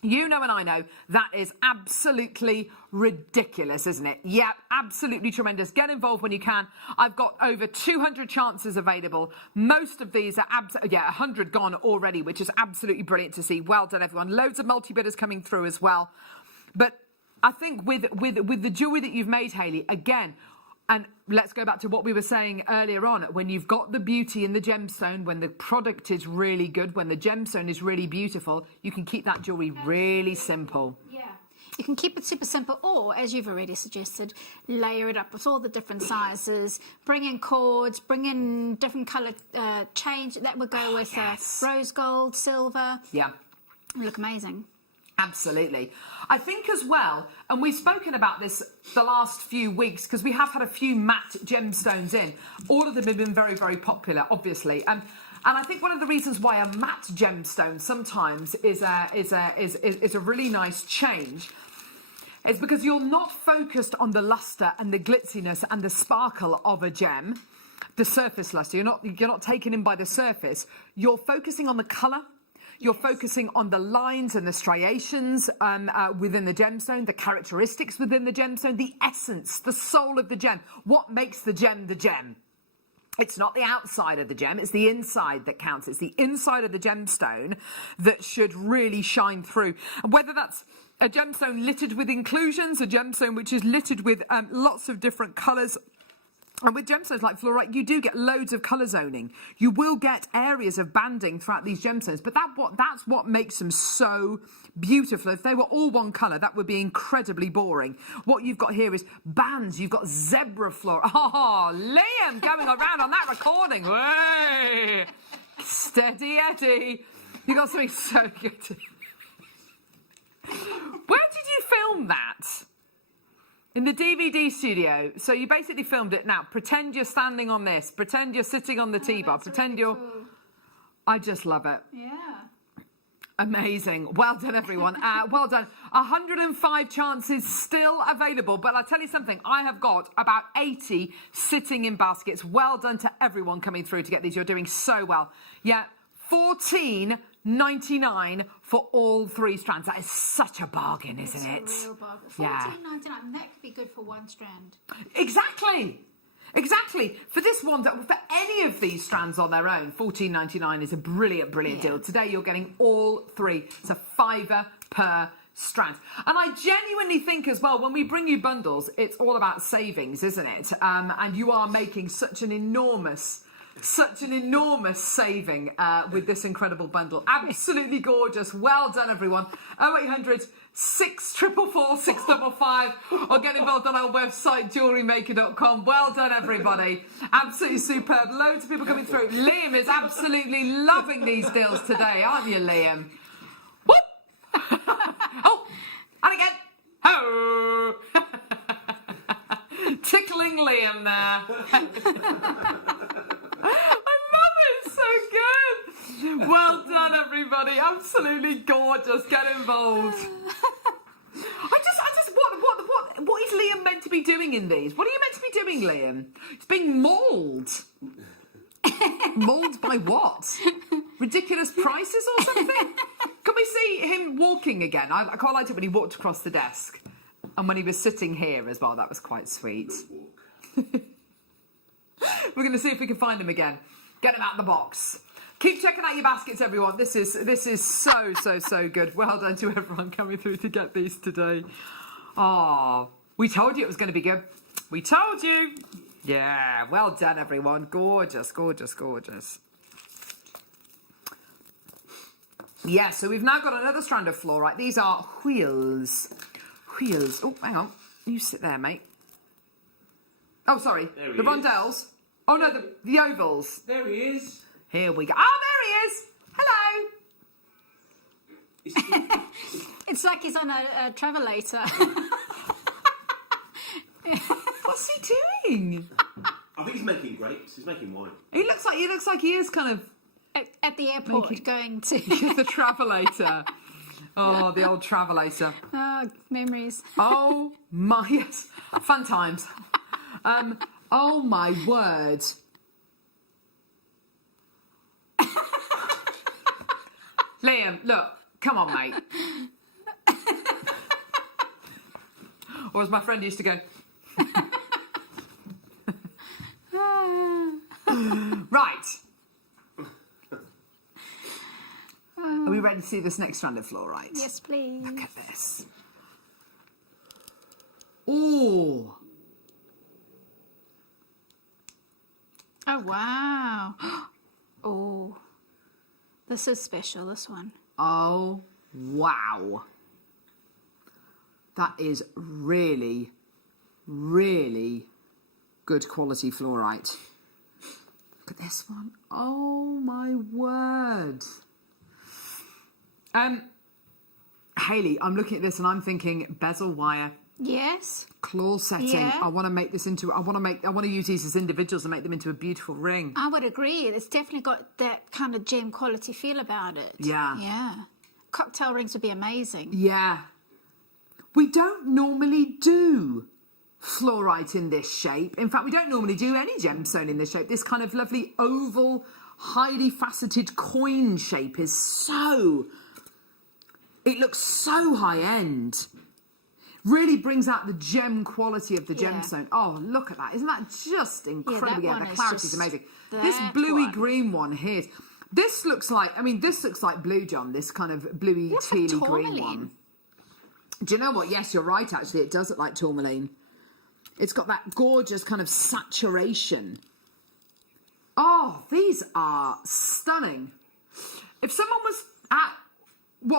You know and I know that is absolutely ridiculous, isn't it? Yep, absolutely tremendous. Get involved when you can. I've got over 200 chances available. Most of these are 100 gone already, which is absolutely brilliant to see. Well done, everyone. Loads of multi-bidders coming through as well. But I think with the jewellery that you've made, Hayley, again, and let's go back to what we were saying earlier on. When you've got the beauty in the gemstone, when the product is really good, when the gemstone is really beautiful, you can keep that jewellery really simple. Yeah. You can keep it super simple, or, as you've already suggested, layer it up with all the different sizes, bring in cords, bring in different colour change that would go with rose gold, silver. Yeah. Look amazing. Absolutely. I think as well, and we've spoken about this the last few weeks, because we have had a few matte gemstones in. All of them have been very, very popular, obviously. And I think one of the reasons why a matte gemstone sometimes is a really nice change is because you're not focused on the luster and the glitziness and the sparkle of a gem, the surface luster. You're not taken in by the surface. You're focusing on the colour. You're focusing on the lines and the striations within the gemstone, the characteristics within the gemstone, the essence, the soul of the gem. What makes the gem the gem? It's not the outside of the gem, it's the inside that counts. It's the inside of the gemstone that should really shine through. And whether that's a gemstone littered with inclusions, a gemstone which is littered with lots of different colours. And with gemstones like fluorite, you do get loads of colour zoning. You will get areas of banding throughout these gemstones, but that's what makes them so beautiful. If they were all one colour, that would be incredibly boring. What you've got here is bands. You've got zebra fluorite. Oh, Liam going around on that recording. Way. Steady Eddie. You got something so good. Where did you film that? In the DVD studio. So you basically filmed it. Now, pretend you're standing on this. Pretend you're sitting on the T-bar. Pretend really you're... Cool. I just love it. Yeah. Amazing. Well done, everyone. Well done. 105 chances still available. But I'll tell you something. I have got about 80 sitting in baskets. Well done to everyone coming through to get these. You're doing so well. Yeah. $14.99 for all 3 strands. That is such a bargain, isn't it? It's a real bargain. $14.99. That could be good for 1 strand. Exactly. Exactly. For this one, for any of these strands on their own, $14.99 is a brilliant, brilliant deal. Today, you're getting all 3. It's a $5 per strand. And I genuinely think as well, when we bring you bundles, it's all about savings, isn't it? And you are making such an enormous saving with this incredible bundle. Absolutely gorgeous. Well done, everyone. 0800 644 655 or get involved on our website, JewelleryMaker.com. Well done, everybody. Absolutely superb. Loads of people coming through. Liam is absolutely loving these deals today, aren't you, Liam? Whoop! Oh, and again. Oh! Tickling Liam there. Well done, everybody. Absolutely gorgeous. Get involved. What is Liam meant to be doing in these? What are you meant to be doing, Liam? It's being mauled. Mauled by what? Ridiculous prices or something? Can we see him walking again? I quite liked it when he walked across the desk. And when he was sitting here as well. That was quite sweet. We're going to see if we can find him again. Get him out of the box. Keep checking out your baskets, everyone. This is so good. Well done to everyone coming through to get these today. Oh, we told you it was going to be good. We told you. Yeah, well done, everyone. Gorgeous, gorgeous, gorgeous. Yeah, so we've now got another strand of fluorite. These are wheels. Wheels. Oh, hang on. You sit there, mate. Oh, sorry. There he The is. rondelles. Oh, no, the ovals. There he is. Here we go. Oh, there he is. Hello. It's like he's on a travelator. What's he doing? I think he's making grapes. He's making wine. He looks like he is kind of at the airport going to... the travelator. Oh, the old travelator. Oh, memories. Oh my, yes, fun times. Oh my word. Liam, look, come on, mate. Or as my friend used to go. Right. Are we ready to see this next strand of fluorite? Yes, please. Look at this. Oh. Oh, wow. Oh. This is special, this one. Oh, wow. That is really, really good quality fluorite. Look at this one. Oh, my word. Hayley, I'm looking at this and I'm thinking bezel wire, Yes. claw setting. Yeah. I want to make this into. I want to use these as individuals and make them into a beautiful ring. I would agree. It's definitely got that kind of gem quality feel about it. Yeah. Yeah. Cocktail rings would be amazing. Yeah. We don't normally do fluorite in this shape. In fact, we don't normally do any gemstone in this shape. This kind of lovely oval, highly faceted coin shape is so... It looks so high-end. Really brings out the gem quality of the gemstone. Oh, look at that. Isn't that just incredible? that Yeah, one the is clarity's just amazing. that This bluey one. green one here. This looks like, this looks like Blue John, this kind of bluey, That's a tealy green tourmaline. one. Do you know what? Yes, you're right, actually. It does look like tourmaline. It's got that gorgeous kind of saturation. Oh, these are stunning. If someone was at,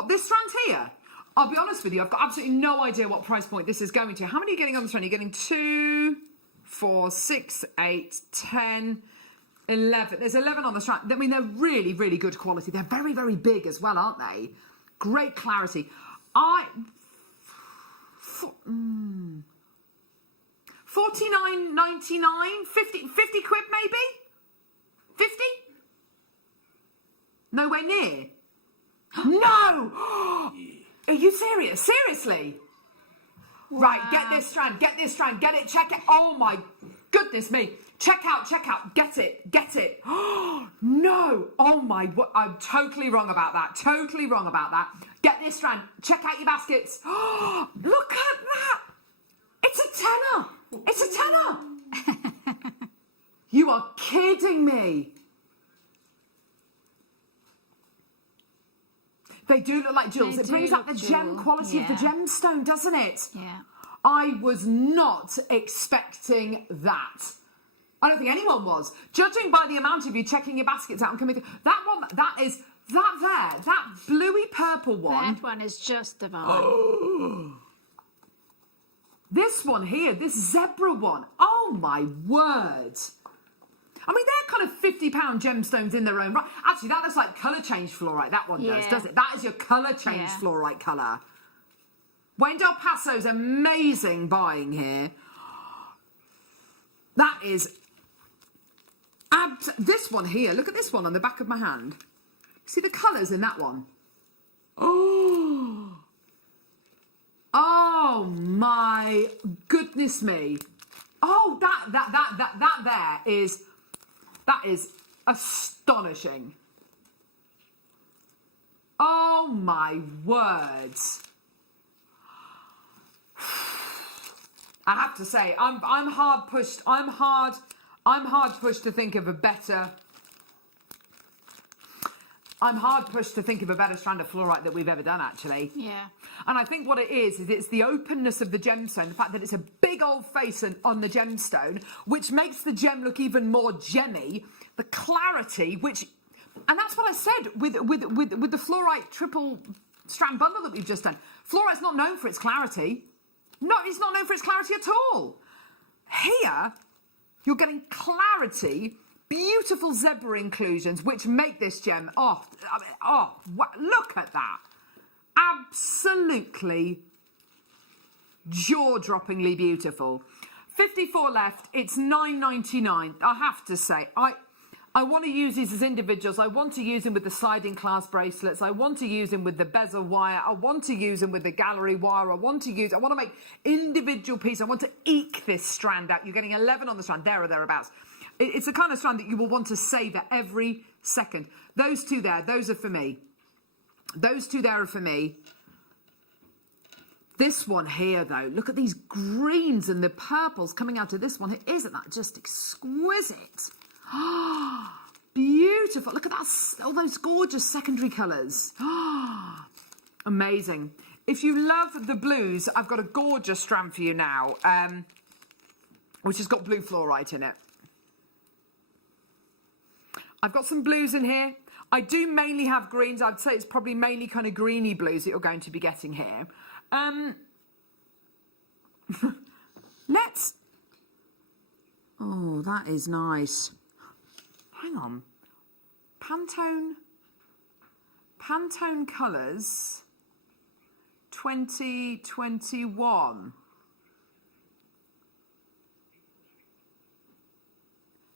this strand here? I'll be honest with you, I've got absolutely no idea what price point this is going to. How many are you getting on the strand? You're getting 2, 4, 6, 8, 10, 11. There's 11 on the strand. I mean, they're really, really good quality. They're very, very big as well, aren't they? Great clarity. 49.99, 50 quid maybe? 50? Nowhere near. No! Are you serious? Seriously? Wow. Right, get this strand, get it, check it. Oh my goodness me. Check out, get it. No, oh my, I'm totally wrong about that. Get this strand, check out your baskets. Look at that. It's a tenner. You are kidding me. They do look like jewels. They It brings do out the look gem jewel. quality of the Yeah. gemstone, doesn't it? Yeah. I was not expecting that. I don't think anyone was. Judging by the amount of you checking your baskets out and coming through, that bluey purple one. That one is just divine. This one here, this zebra one. Oh my word. I mean, they're kind of £50 gemstones in their own right. Actually, that looks like colour change fluorite. That one does it? That is your colour change fluorite colour. Wayne Del Paso's amazing buying here. That is... this one here, look at this one on the back of my hand. See the colours in that one? Oh my goodness me. Oh, that is astonishing. Oh my words. I have to say, I'm hard pushed. I'm hard pushed to think of a better. I'm hard pushed to think of a better strand of fluorite that we've ever done, actually. Yeah. And I think what it is it's the openness of the gemstone, the fact that it's a big old face on the gemstone, which makes the gem look even more gemmy. The clarity, which And that's what I said with the fluorite triple strand bundle that we've just done. Fluorite's not known for its clarity. No, it's not known for its clarity at all. Here, you're getting clarity, beautiful zebra inclusions, which make this gem, look at that. Absolutely jaw-droppingly beautiful. 54 left, it's $9.99. I have to say, I want to use these as individuals. I want to use them with the sliding clasp bracelets. I want to use them with the bezel wire. I want to use them with the gallery wire. I want to make individual pieces. I want to eke this strand out. You're getting 11 on the strand, there or thereabouts. It's a kind of strand that you will want to savour every second. Those two there, those are for me. Those two there are for me. This one here, though, look at these greens and the purples coming out of this one. Isn't that just exquisite? Beautiful. Look at that, all those gorgeous secondary colours. Amazing. If you love the blues, I've got a gorgeous strand for you now, which has got blue fluorite in it. I've got some blues in here. I do mainly have greens. I'd say it's probably mainly kind of greeny blues that you're going to be getting here. Let's... Oh, that is nice. Hang on. Pantone Colours 2021.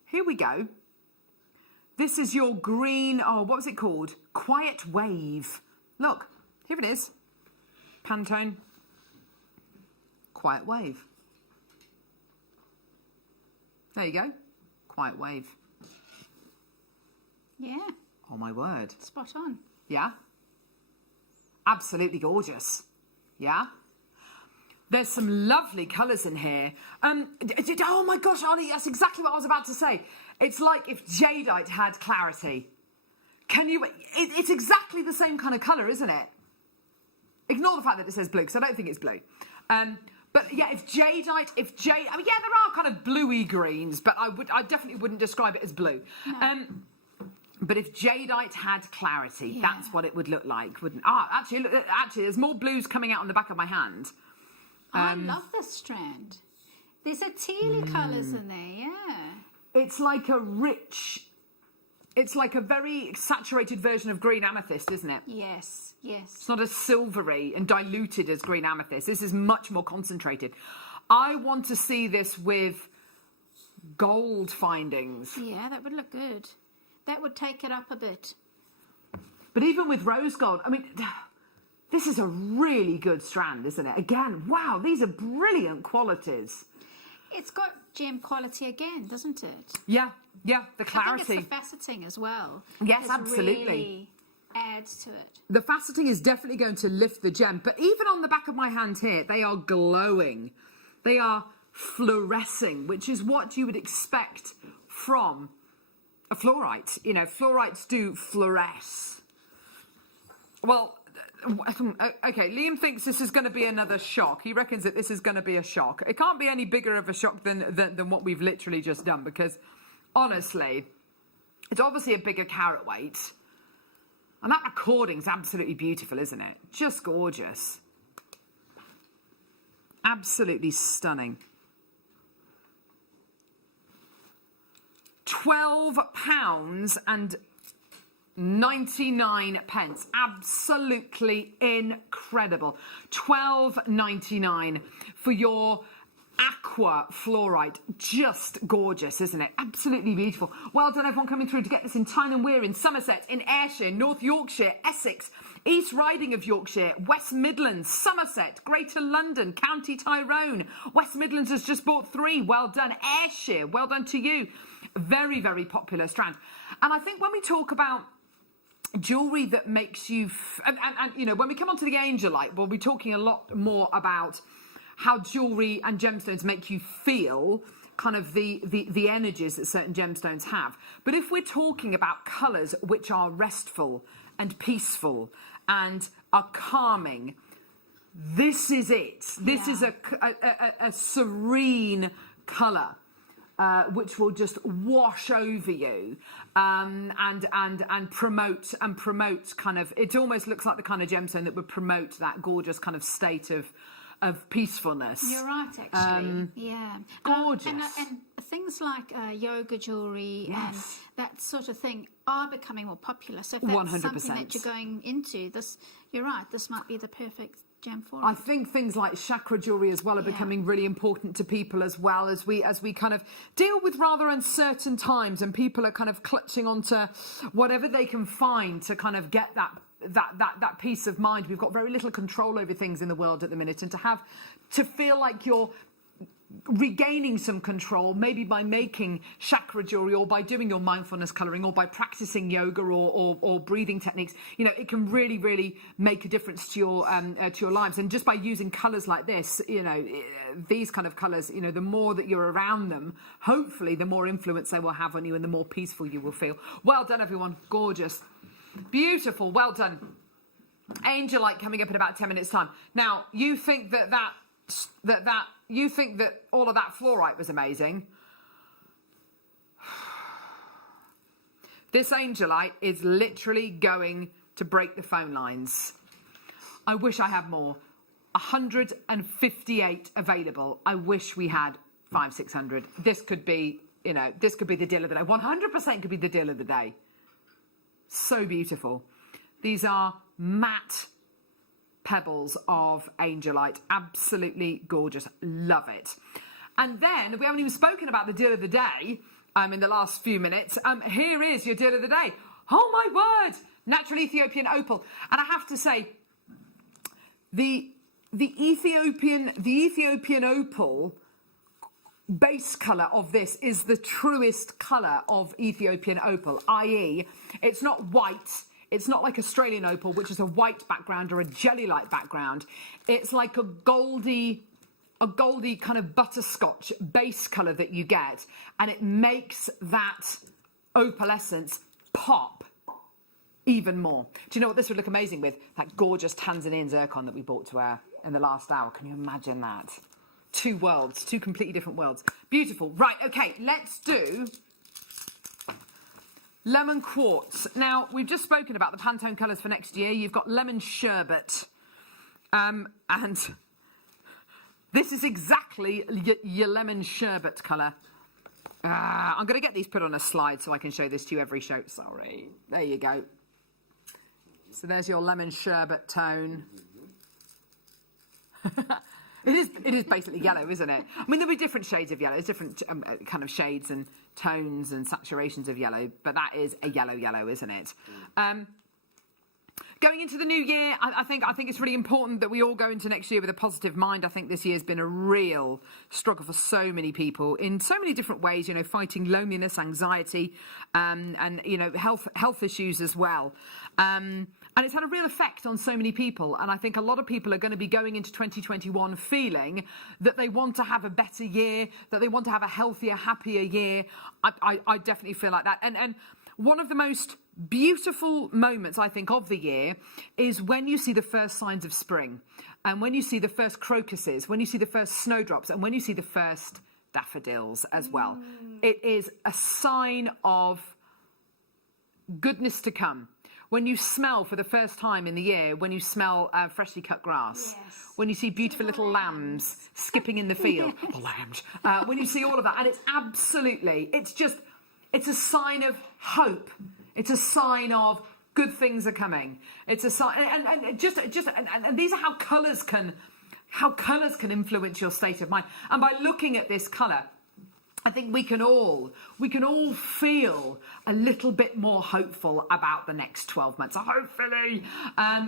Here we go. This is your green, what was it called? Quiet Wave. Look, here it is. Pantone Quiet Wave. There you go. Quiet Wave. Yeah. Oh, my word. Spot on. Yeah? Absolutely gorgeous. Yeah? There's some lovely colours in here. Oh, my gosh, Arnie, that's exactly what I was about to say. It's like if jadeite had clarity. Can you... It's exactly the same kind of colour, isn't it? Ignore the fact that it says blue, because I don't think it's blue. But yeah, if jadeite, I mean, yeah, there are kind of bluey greens, but I definitely wouldn't describe it as blue. No. But if jadeite had clarity, that's what it would look like, wouldn't? Actually, there's more blues coming out on the back of my hand. I love this strand. There's a tealy colours in there, yeah. It's like a rich, it's like a very saturated version of green amethyst, isn't it? Yes, yes. It's not as silvery and diluted as green amethyst. This is much more concentrated. I want to see this with gold findings. Yeah, that would look good. That would take it up a bit. But even with rose gold, I mean, this is a really good strand, isn't it? Again, wow, these are brilliant qualities. It's got gem quality again, doesn't it? Yeah, yeah, the clarity. I think it's the faceting as well. Yes, absolutely. Really adds to it. The faceting is definitely going to lift the gem. But even on the back of my hand here, they are glowing. They are fluorescing, which is what you would expect from a fluorite. You know, fluorites do fluoresce. Well, okay, Liam thinks this is going to be another shock. He reckons that this is going to be a shock. It can't be any bigger of a shock than what we've literally just done, because, honestly, it's obviously a bigger carat weight. And that recording's absolutely beautiful, isn't it? Just gorgeous. Absolutely stunning. £12.99. Absolutely incredible. $12.99 for your aqua fluorite. Just gorgeous, isn't it? Absolutely beautiful. Well done, everyone coming through to get this in Tyne and Wear, in Somerset, in Ayrshire, North Yorkshire, Essex, East Riding of Yorkshire, West Midlands, Somerset, Greater London, County Tyrone. West Midlands has just bought 3. Well done. Ayrshire, well done to you. Very, very popular strand. And I think when we talk about jewellery that makes you... And you know, when we come on to the Angelite, we'll be talking a lot more about how jewellery and gemstones make you feel, kind of the energies that certain gemstones have. But if we're talking about colours which are restful and peaceful and are calming, this is it. This is a serene colour. which will just wash over you and promote kind of, it almost looks like the kind of gemstone that would promote that gorgeous kind of state of peacefulness. You're right, actually. Yeah. Gorgeous. And things like yoga jewellery and that sort of thing are becoming more popular. So if that's 100%. something that you're going into, you're right, this might be the perfect gem for it. I think things like chakra jewellery as well are becoming really important to people as well, as we kind of deal with rather uncertain times, and people are kind of clutching onto whatever they can find to kind of get that peace of mind. We've got very little control over things in the world at the minute, and to feel like you're regaining some control, maybe by making chakra jewelry, or by doing your mindfulness colouring, or by practicing yoga or breathing techniques, you know, it can really, really make a difference to your lives. And just by using colours like this, you know, these kind of colours, you know, the more that you're around them, hopefully the more influence they will have on you and the more peaceful you will feel. Well done, everyone. Gorgeous. Beautiful. Well done. Angelite coming up in about 10 minutes time. Now, you think that you think that all of that fluorite was amazing. This Angelite is literally going to break the phone lines. I wish I had more. 158 available. I wish we had 500-600. This could be, you know, this could be the deal of the day. 100% could be the deal of the day. So beautiful. These are matte pebbles of Angelite. Absolutely gorgeous. Love it. And then, we haven't even spoken about the deal of the day in the last few minutes. Here is your deal of the day. Oh my word! Natural Ethiopian opal. And I have to say, the Ethiopian opal base colour of this is the truest colour of Ethiopian opal, i.e. it's not white. It's not like Australian opal, which is a white background or a jelly-like background. It's like a goldy kind of butterscotch base colour that you get, and it makes that opalescence pop even more. Do you know what this would look amazing with? That gorgeous Tanzanian zircon that we bought to wear in the last hour. Can you imagine that? Two worlds, two completely different worlds. Beautiful. Right, okay, let's do lemon quartz. Now, we've just spoken about the Pantone colours for next year. You've got lemon sherbet. And this is exactly your lemon sherbet colour. I'm going to get these put on a slide so I can show this to you every show. Sorry. There you go. So there's your lemon sherbet tone. It is basically yellow, isn't it? I mean, there'll be different shades of yellow. There's different kind of shades and tones and saturations of yellow, but that is a yellow, isn't it? Going into the new year, I think it's really important that we all go into next year with a positive mind. I think this year's been a real struggle for so many people in so many different ways, you know, fighting loneliness, anxiety, and, you know, health issues as well. And it's had a real effect on so many people. And I think a lot of people are going to be going into 2021 feeling that they want to have a better year, that they want to have a healthier, happier year. I definitely feel like that. And one of the most beautiful moments, I think, of the year is when you see the first signs of spring, and when you see the first crocuses, when you see the first snowdrops, and when you see the first daffodils as well. It is a sign of goodness to come. When you smell for the first time in the year, when you smell freshly cut grass, when you see beautiful little lambs skipping in the field, lambs, when you see all of that, and it's absolutely, it's a sign of hope. It's a sign of good things are coming. It's a sign, and these are how colours can influence your state of mind. And by looking at this colour, I think we can all feel a little bit more hopeful about the next 12 months. Hopefully,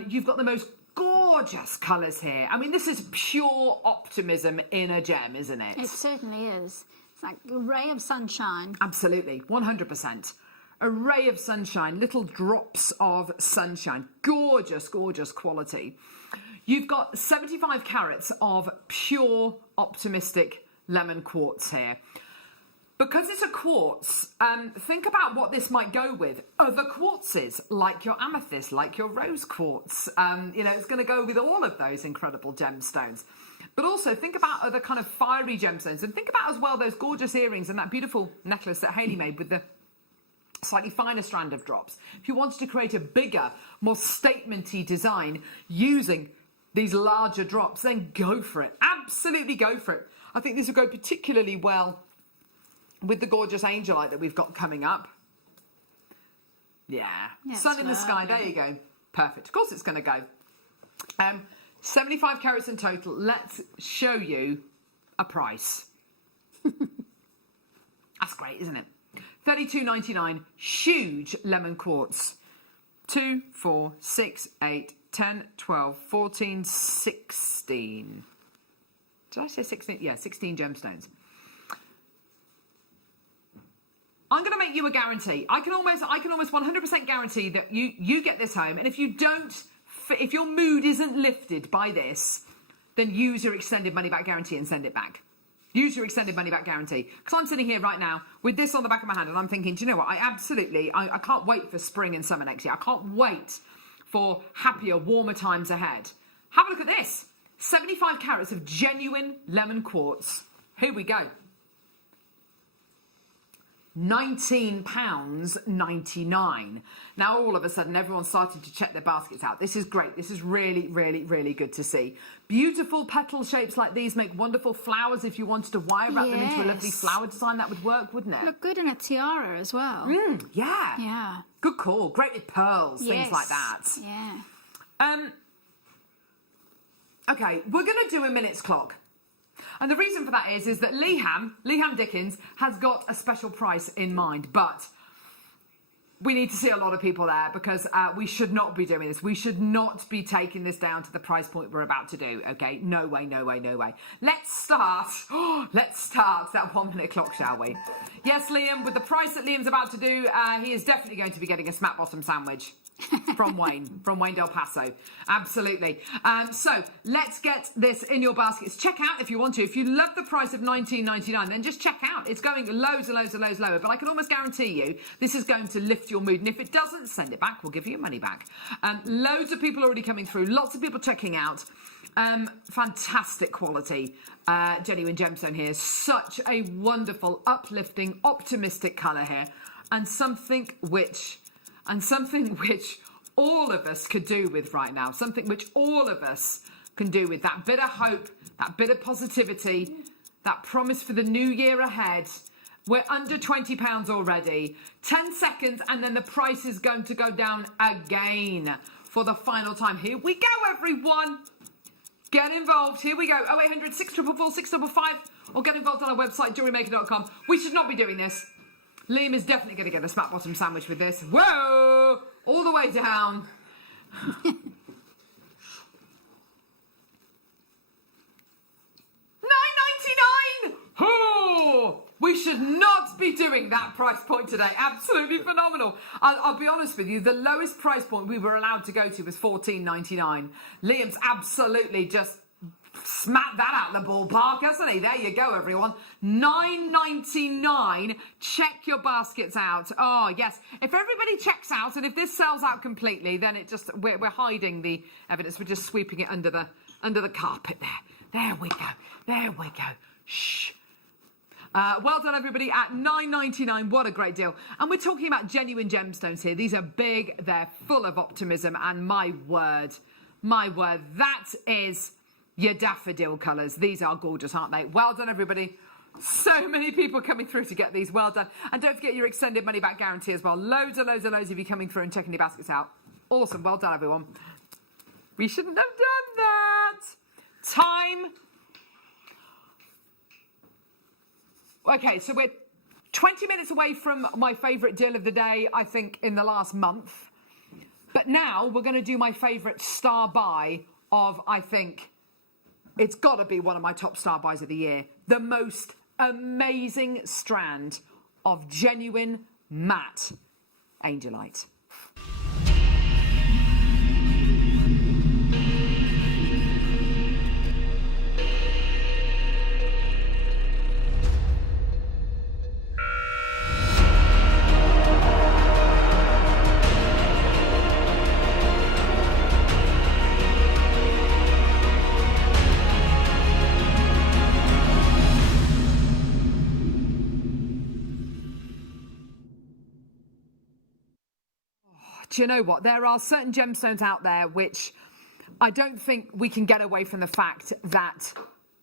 you've got the most gorgeous colours here. I mean, this is pure optimism in a gem, isn't it? It certainly is. It's like a ray of sunshine. Absolutely, 100%. A ray of sunshine, little drops of sunshine. Gorgeous, gorgeous quality. You've got 75 carats of pure optimistic lemon quartz here. Because it's a quartz, think about what this might go with. Other quartzes, like your amethyst, like your rose quartz. You know, it's going to go with all of those incredible gemstones. But also think about other kind of fiery gemstones, and think about as well those gorgeous earrings and that beautiful necklace that Hayley made with the slightly finer strand of drops. If you wanted to create a bigger, more statement-y design using these larger drops, then go for it. Absolutely go for it. I think this will go particularly well with the gorgeous Angelite that we've got coming up. Yeah. Sun in the sky. There you go. Perfect. Of course it's going to go. 75 carats in total. Let's show you a price. That's great, isn't it? $32.99. Huge lemon quartz. 2, 4, 6, 8, 10, 12, 14, 16. Did I say 16? Yeah, 16 gemstones. I'm going to make you a guarantee. I can almost 100% guarantee that you get this home, and if you don't, if your mood isn't lifted by this, then use your extended money back guarantee and send it back. Use your extended money back guarantee. Because I'm sitting here right now with this on the back of my hand, and I'm thinking, do you know what? I can't wait for spring and summer next year. I can't wait for happier, warmer times ahead. Have a look at this. 75 carats of genuine lemon quartz. Here we go. £19.99. Now all of a sudden everyone's starting to check their baskets out. This is great. This is really, really, really good to see. Beautiful petal shapes like these make wonderful flowers. If you wanted to wire wrap them into a lovely flower design, that would work, wouldn't it? Look good in a tiara as well. Yeah. Yeah. Good call. Great with pearls, things like that. Yeah. Okay, we're going to do a minute's clock. And the reason for that is that Leham Dickens has got a special price in mind, but we need to see a lot of people there because we should not be doing this. We should not be taking this down to the price point we're about to do, okay? No way, no way, no way. Let's start that 1 minute clock, shall we? Yes, Liam, with the price that Liam's about to do, he is definitely going to be getting a smack bottom sandwich. From Wayne Del Paso. Absolutely. So let's get this in your baskets. Check out if you want to. If you love the price of $19.99, then just check out. It's going loads and loads and loads lower, but I can almost guarantee you this is going to lift your mood. And if it doesn't, send it back. We'll give you your money back. Loads of people already coming through. Lots of people checking out. Fantastic quality. Genuine gemstone here. Such a wonderful, uplifting, optimistic colour here. And something which all of us could do with right now, something which all of us can do with that bit of hope, that bit of positivity, that promise for the new year ahead. We're under £20 already. 10 seconds and then the price is going to go down again for the final time. Here we go, everyone. Get involved. Here we go. 0800 644 655 or get involved on our website, JewelleryMaker.com. We should not be doing this. Liam is definitely going to get a smack bottom sandwich with this. Whoa! All the way down. $9.99! Oh! We should not be doing that price point today. Absolutely phenomenal. I'll be honest with you, the lowest price point we were allowed to go to was $14.99. Liam's absolutely just smacked that out of the ballpark, hasn't he? There you go, everyone. $9.99. Check your baskets out. Oh, yes. If everybody checks out and if this sells out completely, then it just we're hiding the evidence. We're just sweeping it under the carpet there. There we go. There we go. Shh. Well done, everybody, at $9.99. What a great deal. And we're talking about genuine gemstones here. These are big. They're full of optimism. And my word, that is your daffodil colours. These are gorgeous, aren't they? Well done, everybody. So many people coming through to get these. Well done. And don't forget your extended money back guarantee as well. Loads and loads and loads of you coming through and checking your baskets out. Awesome. Well done, everyone. We shouldn't have done that. Time. Okay, so we're 20 minutes away from my favourite deal of the day, I think, in the last month. But now we're going to do my favourite star buy of, I think, it's got to be one of my top star buys of the year. The most amazing strand of genuine matte Angelite. do you know what? There are certain gemstones out there which I don't think we can get away from the fact that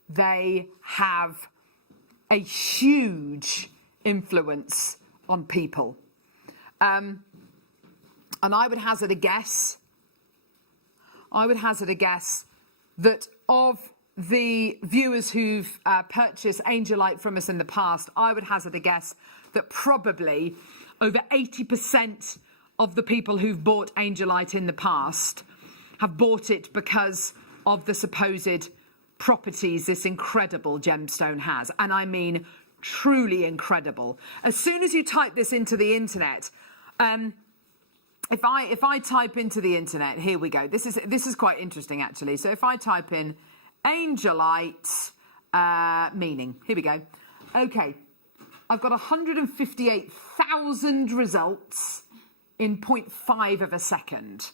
they have a huge influence on people. And I would hazard a guess that of the viewers who've purchased Angelite from us in the past, I would hazard a guess that probably over 80% of the people who've bought Angelite in the past have bought it because of the supposed properties this incredible gemstone has. And I mean truly incredible. As soon as you type this into the internet, if I type into the internet, here we go. This is quite interesting actually. So if I type in Angelite meaning, here we go. Okay, I've got 158,000 results in 0.5 of a second.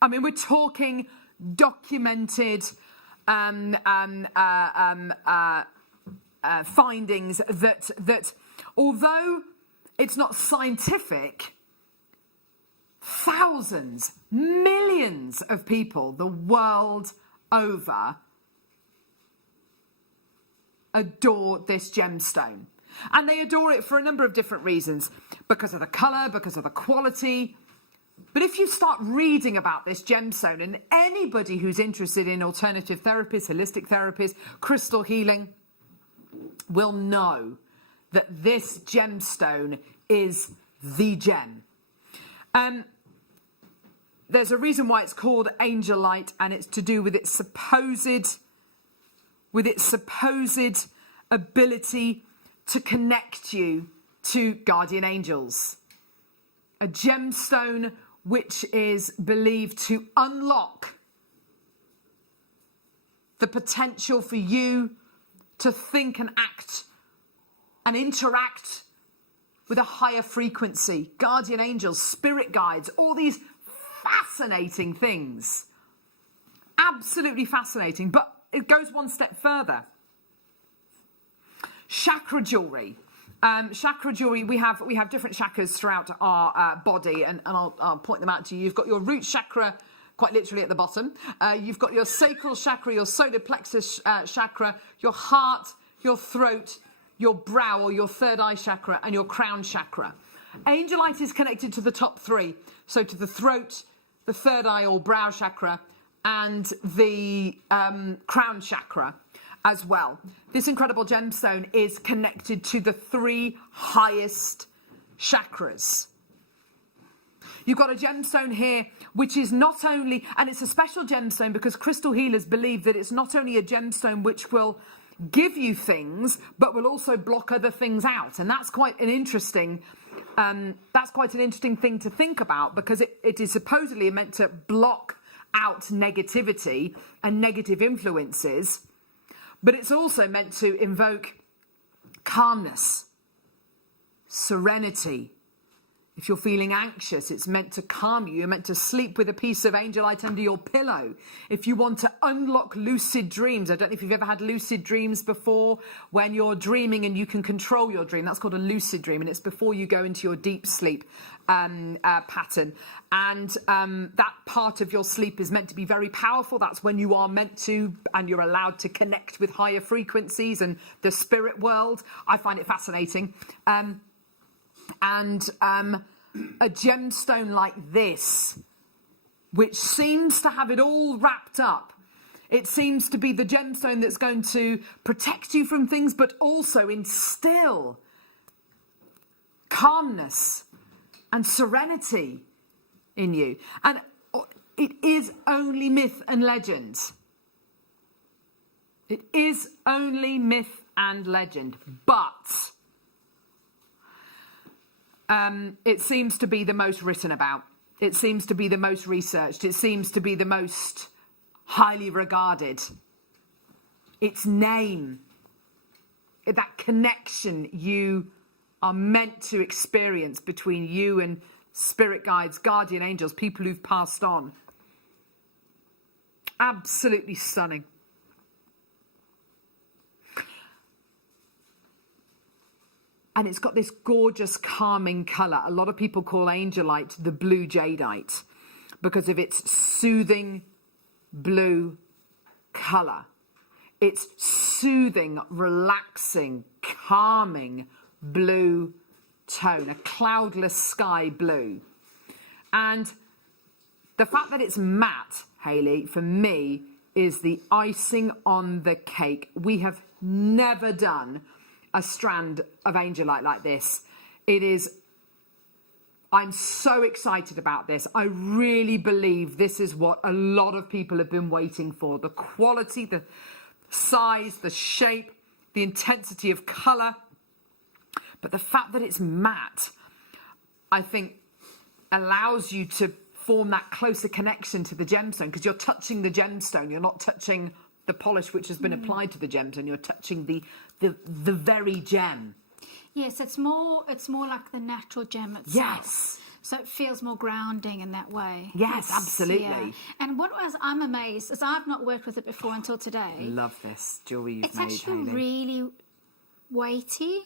I mean, we're talking documented findings that although it's not scientific, thousands, millions of people the world over adore this gemstone. And they adore it for a number of different reasons, because of the colour, because of the quality. But if you start reading about this gemstone, and anybody who's interested in alternative therapies, holistic therapies, crystal healing, will know that this gemstone is the gem. There's a reason why it's called Angelite, and it's to do with its supposed ability to connect you to guardian angels. A gemstone which is believed to unlock the potential for you to think and act and interact with a higher frequency. Guardian angels, spirit guides, all these fascinating things. Absolutely fascinating. But it goes one step further. Chakra jewellery. Chakra jewellery, we have different chakras throughout our body, and I'll point them out to you. You've got your root chakra, quite literally at the bottom. You've got your sacral chakra, your solar plexus chakra, your heart, your throat, your brow or your third eye chakra, and your crown chakra. Angelite is connected to the top three, so to the throat, the third eye or brow chakra, and the crown chakra as well. This incredible gemstone is connected to the three highest chakras. You've got a gemstone here which is not only, and it's a special gemstone because crystal healers believe that it's not only a gemstone which will give you things, but will also block other things out. And that's quite an interesting thing to think about, because it is supposedly meant to block out negativity and negative influences, but it's also meant to invoke calmness, serenity. If you're feeling anxious, it's meant to calm you. You're meant to sleep with a piece of Angelite under your pillow. If you want to unlock lucid dreams, I don't know if you've ever had lucid dreams before, when you're dreaming and you can control your dream. That's called a lucid dream, and it's before you go into your deep sleep pattern. And that part of your sleep is meant to be very powerful. That's when you are meant to, and you're allowed to connect with higher frequencies and the spirit world. I find it fascinating. And a gemstone like this, which seems to have it all wrapped up. It seems to be the gemstone that's going to protect you from things, but also instill calmness and serenity in you. And it is only myth and legend. It is only myth and legend, but it seems to be the most written about. It seems to be the most researched. It seems to be the most highly regarded. Its name, that connection you are meant to experience between you and spirit guides, guardian angels, people who've passed on. Absolutely stunning. And it's got this gorgeous calming colour. A lot of people call Angelite the blue jadeite because of its soothing blue colour. It's soothing, relaxing, calming blue tone, a cloudless sky blue. And the fact that it's matte, Hayley, for me, is the icing on the cake. We have never done a strand of Angelite like this. I'm so excited about this. I really believe this is what a lot of people have been waiting for. The quality, the size, the shape, the intensity of colour. But the fact that it's matte, I think, allows you to form that closer connection to the gemstone, because you're touching the gemstone. You're not touching the polish which has been applied to the gemstone. You're touching the very gem. Yes, it's more like the natural gem itself. Yes. So it feels more grounding in that way. Yes, absolutely. Yeah. And I'm amazed, is I've not worked with it before until today. Love this jewellery you've it's made, actually Hayley. really weighty.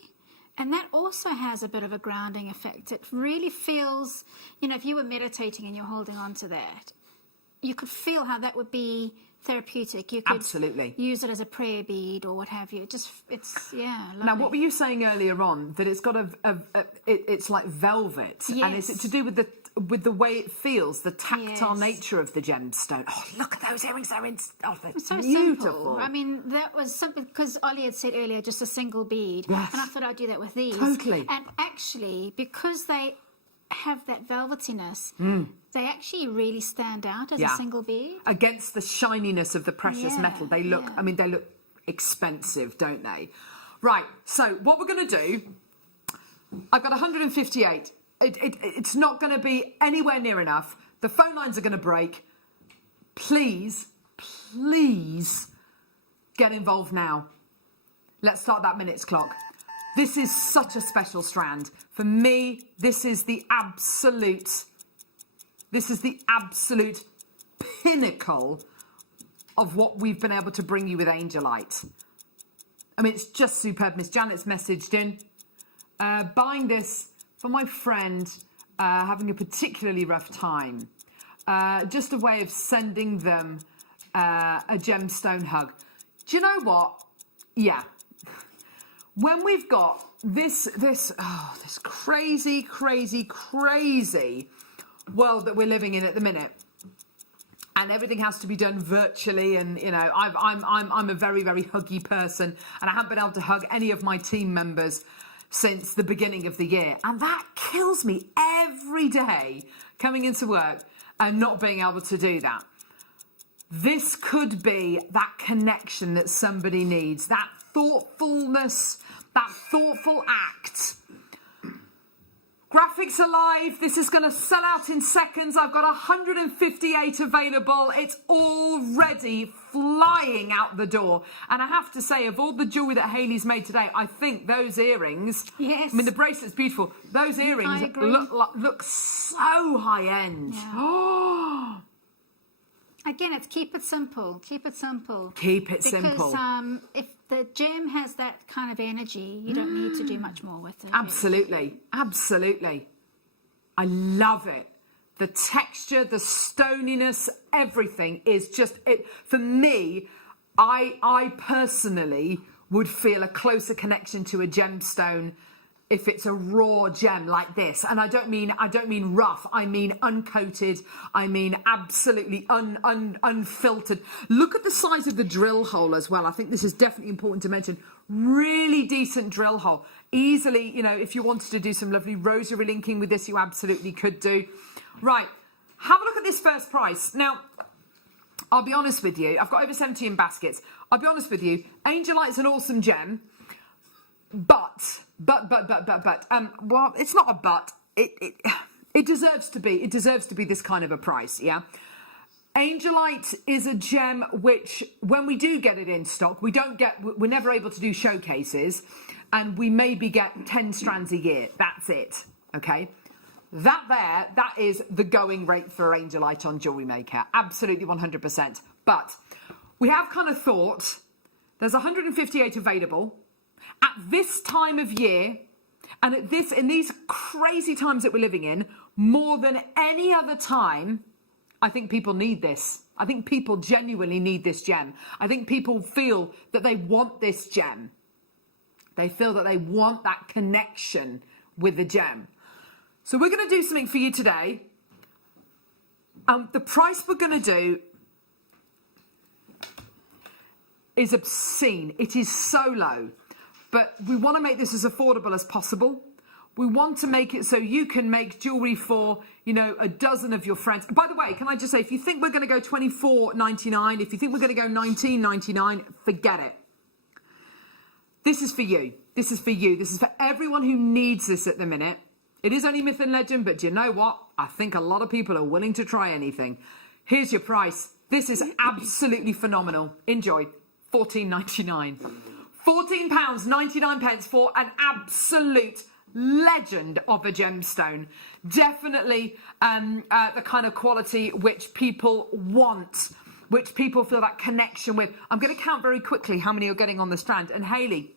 And that also has a bit of a grounding effect. It really feels, if you were meditating and you're holding on to that, you could feel how that would be therapeutic. You could Absolutely. use it as a prayer bead or what have you. Lovely. Now, what were you saying earlier on? That it's got it's like velvet. Yes. And is it to do with the way it feels, the tactile Yes. nature of the gemstone? Oh, look at those earrings. They're It's so beautiful. simple. I mean, that was something, because Ollie had said earlier, just a single bead. Yes. And I thought I'd do that with these. Totally. And actually, because they have that velvetiness, they actually really stand out as a single bead. Against the shininess of the precious Yeah, metal. They look, yeah. I mean, they look expensive, don't they? Right, so what we're going to do, I've got 158. It's not going to be anywhere near enough. The phone lines are going to break. Please get involved now. Let's start that minutes clock. This is such a special strand. For me, this is the absolute pinnacle of what we've been able to bring you with Angelite. I mean, it's just superb. Miss Janet's messaged in. Buying this for my friend having a particularly rough time. Just a way of sending them a gemstone hug. Do you know what? Yeah. When we've got this crazy world that we're living in at the minute, and everything has to be done virtually, and I'm a very huggy person, and I haven't been able to hug any of my team members since the beginning of the year, and that kills me every day coming into work and not being able to do that. This could be that connection that somebody needs, that thoughtfulness, that thoughtful act. Graphics are live. This is going to sell out in seconds. I've got 158 available. It's already flying out the door. And I have to say, of all the jewellery that Hayley's made today, I think those earrings... Yes. I mean, the bracelet's beautiful. Those earrings look so high-end. Yeah. Oh... Again, it's keep it simple. Keep it simple. Keep it simple. Because if the gem has that kind of energy, you don't need to do much more with it. Absolutely. Absolutely. I love it. The texture, the stoniness, everything is just it. For me, I personally would feel a closer connection to a gemstone if it's a raw gem like this. And I don't mean rough. I mean uncoated. I mean absolutely unfiltered. Look at the size of the drill hole as well. I think this is definitely important to mention. Really decent drill hole. Easily, if you wanted to do some lovely rosary linking with this, you absolutely could do. Right, have a look at this first price. Now, I'll be honest with you. I've got over 70 in baskets. I'll be honest with you. Angelite's an awesome gem. But, well, it's not a but. It deserves to be. It deserves to be this kind of a price, yeah? Angelite is a gem which, when we do get it in stock, we're never able to do showcases, and we maybe get 10 strands a year. That's it, okay? That is the going rate for Angelite on JewelleryMaker. Absolutely 100%. But we have kind of thought there's 158 available. At this time of year, And in these crazy times that we're living in, more than any other time, I think people need this. I think people genuinely need this gem. I think people feel that they want this gem. They feel that they want that connection with the gem. So we're going to do something for you today. The price we're going to do is obscene. It is so low. But we want to make this as affordable as possible. We want to make it so you can make jewellery for, you know, a dozen of your friends. By the way, can I just say, if you think we're going to go $24.99, if you think we're going to go $19.99, forget it. This is for you. This is for you. This is for everyone who needs this at the minute. It is only myth and legend, but do you know what? I think a lot of people are willing to try anything. Here's your price. This is absolutely phenomenal. Enjoy. £14.99. £14.99 for an absolute legend of a gemstone. Definitely the kind of quality which people want, which people feel that connection with. I'm going to count very quickly how many are getting on the strand. And Hayley,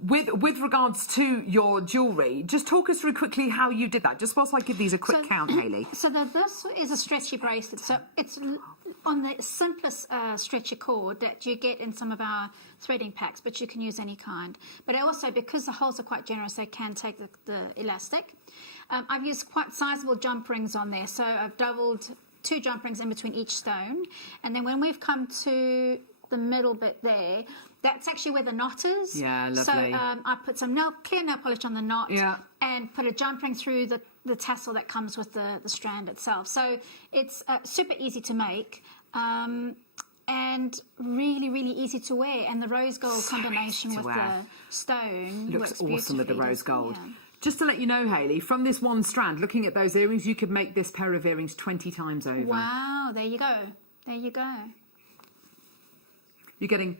with regards to your jewellery, just talk us through quickly how you did that. Just whilst I give these a quick count, Hayley. So this is a stretchy bracelet. So it's on the simplest stretchy cord that you get in some of our threading packs, but you can use any kind. But also, because the holes are quite generous, they can take the elastic. I've used quite sizable jump rings on there. So I've doubled 2 jump rings in between each stone. And then when we've come to the middle bit there, that's actually where the knot is. Yeah, lovely. So I put some clear nail polish on the knot, and put a jump ring through the tassel that comes with the strand itself. So it's super easy to make, and really, really easy to wear. And the rose gold combination with the stone looks awesome beautifully. with the rose gold. Yeah. Just to let you know, Hayley, from this one strand, looking at those earrings, you could make this pair of earrings 20 times over. Wow, there you go. There you go. You're getting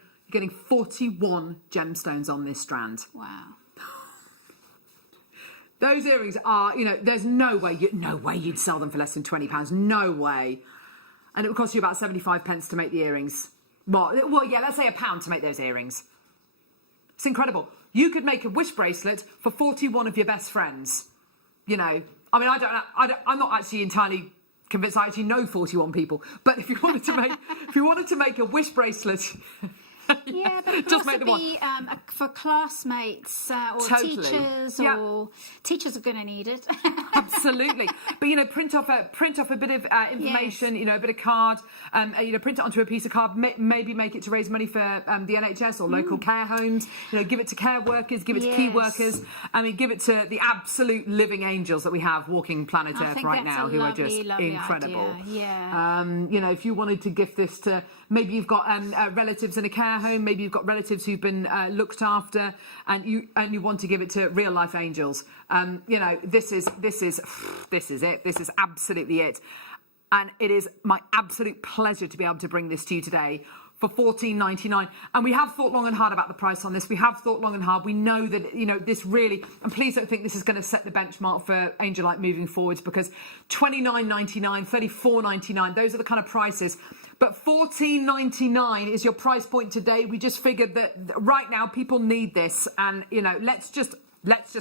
41 gemstones on this strand. Wow. Those earrings are, you know, there's no way you'd sell them for less than £20. No way. And it would cost you about 75 pence to make the earrings. Well, yeah, let's say £1 to make those earrings. It's incredible. You could make a wish bracelet for 41 of your best friends. You know, I mean, I'm not actually entirely convinced I actually know 41 people. But if you wanted to make a wish bracelet. Yeah, but it could just also make the one. be for classmates or Totally. teachers, Yeah. or teachers are going to need it. Absolutely. But, you know, print off a bit of information, you know, a bit of card, you know, print it onto a piece of card, maybe make it to raise money for the NHS or local care homes, you know, give it to care workers, give it to key workers. I mean, give it to the absolute living angels that we have walking planet Earth right now, who are just incredible. Idea. Yeah. You know, if you wanted to gift this to, maybe you've got relatives in a care home, maybe you've got relatives who've been looked after, and you want to give it to real life angels. You know, this is it. This is absolutely it. And it is my absolute pleasure to be able to bring this to you today for £14.99. And we have thought long and hard about the price on this. We have thought long and hard. We know that, you know, this really, and please don't think this is going to set the benchmark for Angelite moving forwards, because £29.99, £34.99, those are the kind of prices. But £14.99 is your price point today. We just figured that right now people need this, and, you know, let's just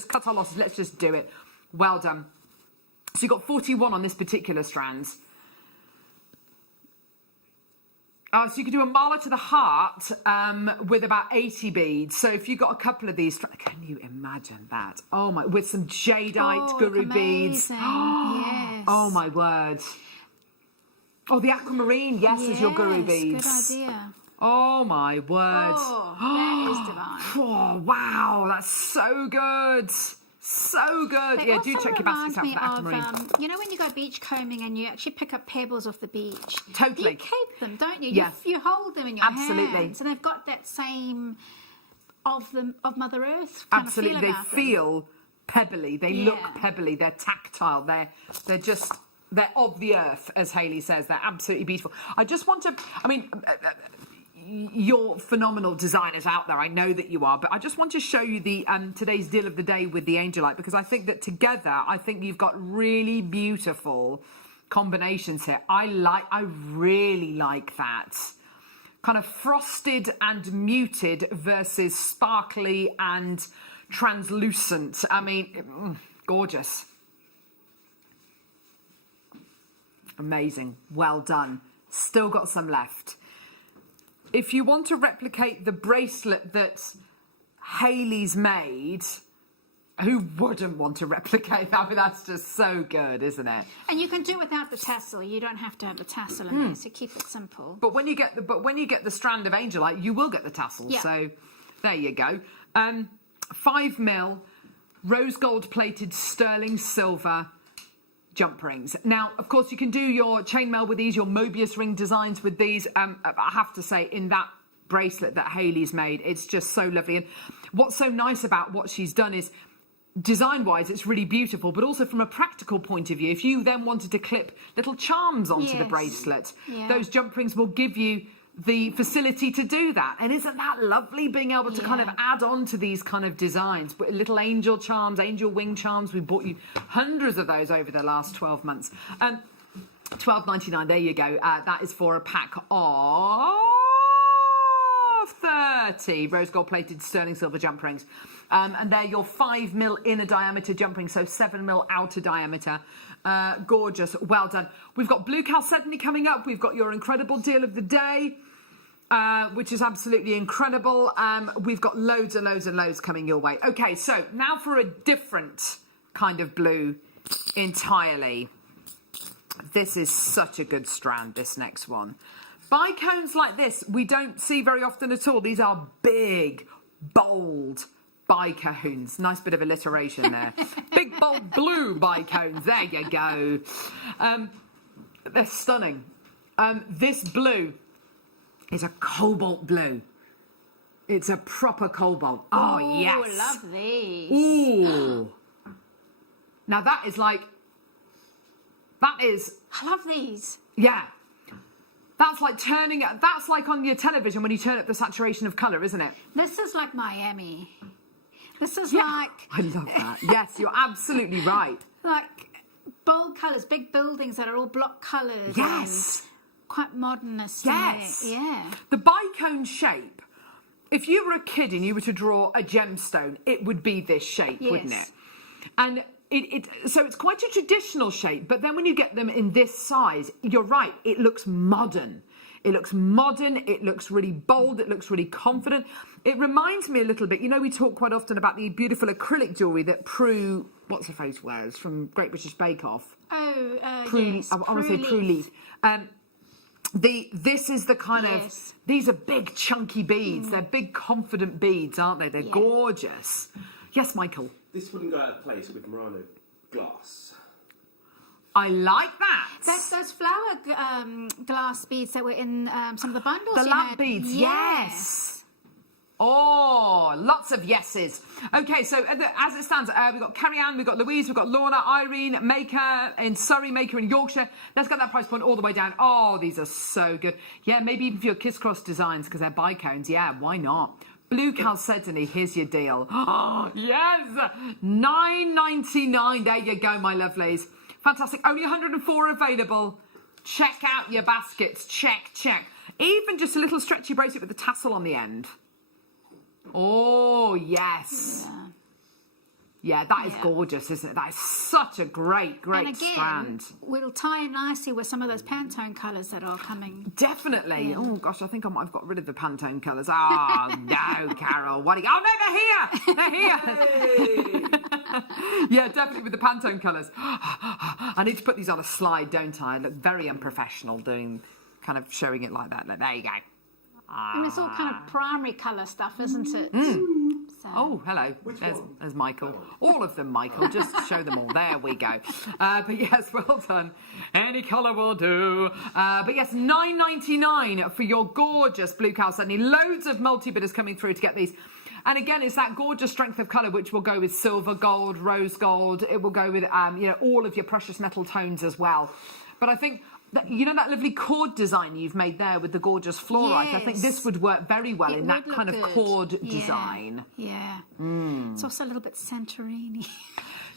cut our losses. Let's just do it. Well done. So you got 41 on this particular strand. So you could do a mala to the heart with about 80 beads. So if you got a couple of these, can you imagine that? Oh my, with some jadeite guru beads. Yes. Oh my word. Oh, the aquamarine, yes, is your guru beads. Good idea. Oh my word. Oh, that is divine. Oh, wow, that's so good. So good. They yeah, also do check your baskets out for the remind me aquamarine. of, you know, when you go beach combing and you actually pick up pebbles off the beach. Totally. You keep them, don't you? Yeah. You hold them in your Absolutely. hands, and they've got that same of Mother Earth kind Absolutely, of they feel about them. feel pebbly. They look pebbly. They're tactile. They're just. They're of the earth, as Hayley says. They're absolutely beautiful. I just want to, I mean, you're phenomenal designers out there. I know that you are, but I just want to show you the today's deal of the day with the Angelite, because I think that together, I think you've got really beautiful combinations here. I really like that. Kind of frosted and muted versus sparkly and translucent. I mean, gorgeous. Amazing. Well done. Still got some left. If you want to replicate the bracelet that Hayley's made, who wouldn't want to replicate that? I mean, that's just so good, isn't it? And you can do it without the tassel. You don't have to have the tassel in there, so keep it simple. But when you get the strand of Angelite, you will get the tassel. Yeah. So there you go. 5mm rose gold plated sterling silver jump rings. Now, of course, you can do your chainmail with these, your Mobius ring designs with these. I have to say, in that bracelet that Hayley's made, it's just so lovely. And what's so nice about what she's done is, design-wise, it's really beautiful, but also from a practical point of view, if you then wanted to clip little charms onto the bracelet, those jump rings will give you the facility to do that. And isn't that lovely, being able to kind of add on to these kind of designs? Little angel charms, angel wing charms. We bought you hundreds of those over the last 12 months. $12.99, there you go. That is for a pack of 30 rose gold plated sterling silver jump rings. And they're your 5mm inner diameter jump rings, so 7mm outer diameter. Gorgeous, well done. We've got blue chalcedony coming up. We've got your incredible deal of the day, which is absolutely incredible. We've got loads and loads and loads coming your way. Okay, so now for a different kind of blue entirely. This is such a good strand, this next one. Bicones like this, we don't see very often at all. These are big, bold bicones. Nice bit of alliteration there. Big, bold, blue bicones. There you go. They're stunning. This blue is a cobalt blue. It's a proper cobalt. Oh, yes. Oh, love these. Ooh. Now that is like... That is... I love these. Yeah. That's like turning... That's like on your television when you turn up the saturation of colour, isn't it? This is like Miami. This is Yeah. like... I love that. Yes, you're absolutely right. Like bold colours, big buildings that are all block coloured. Yes. And quite modernist. Yes. Yeah. The bicone shape, if you were a kid and you were to draw a gemstone, it would be this shape, wouldn't it? And so it's quite a traditional shape, but then when you get them in this size, you're right, it looks modern. It looks modern, it looks really bold, it looks really confident. It reminds me a little bit, you know, we talk quite often about the beautiful acrylic jewellery that Prue, what's her face, wears from Great British Bake Off. Oh, Yes, I want to say Prue Leaf. This is the kind of, these are big chunky beads. They're big confident beads, aren't they? They're gorgeous. Yes, Michael? This wouldn't go out of place with Murano glass. I like that. That's those flower glass beads that were in some of the bundles. The you lamp had. beads, yes. Oh, lots of yeses. Okay, so as it stands, we've got Carrie Ann, we've got Louise, we've got Lorna, Irene, Maker in Surrey, Maker in Yorkshire. Let's get that price point all the way down. Oh, these are so good. Yeah, maybe even for your Kiss Cross designs, because they're bicones. Yeah, why not? Blue chalcedony, here's your deal. Oh, yes! $9.99. There you go, my lovelies. Fantastic. Only 104 available. Check out your baskets. Check, check. Even just a little stretchy bracelet with a tassel on the end. Oh, yes. Yeah, that is gorgeous, isn't it? That is such a great, great and again, strand. We'll tie in nicely with some of those Pantone colours that are coming. Definitely. Yeah. Oh, gosh, I think I might have got rid of the Pantone colours. Oh, no, Carol. What are you... Oh, no, they're here. They're here. Yeah, definitely with the Pantone colours. I need to put these on a slide, don't I? I look very unprofessional kind of showing it like that. There you go. And it's all kind of primary colour stuff, isn't it? So. Oh, hello. There's Michael. All of them, Michael. Just show them all. There we go. But yes, well done. Any colour will do. But yes, $9.99 for your gorgeous blue chalcedony. Loads of multi-bidders coming through to get these. And again, it's that gorgeous strength of colour, which will go with silver, gold, rose gold. It will go with, all of your precious metal tones as well. But I think... You know that lovely cord design you've made there with the gorgeous fluorite? Yes. I think this would work very well in that kind of cord design. Yeah. It's also a little bit Santorini.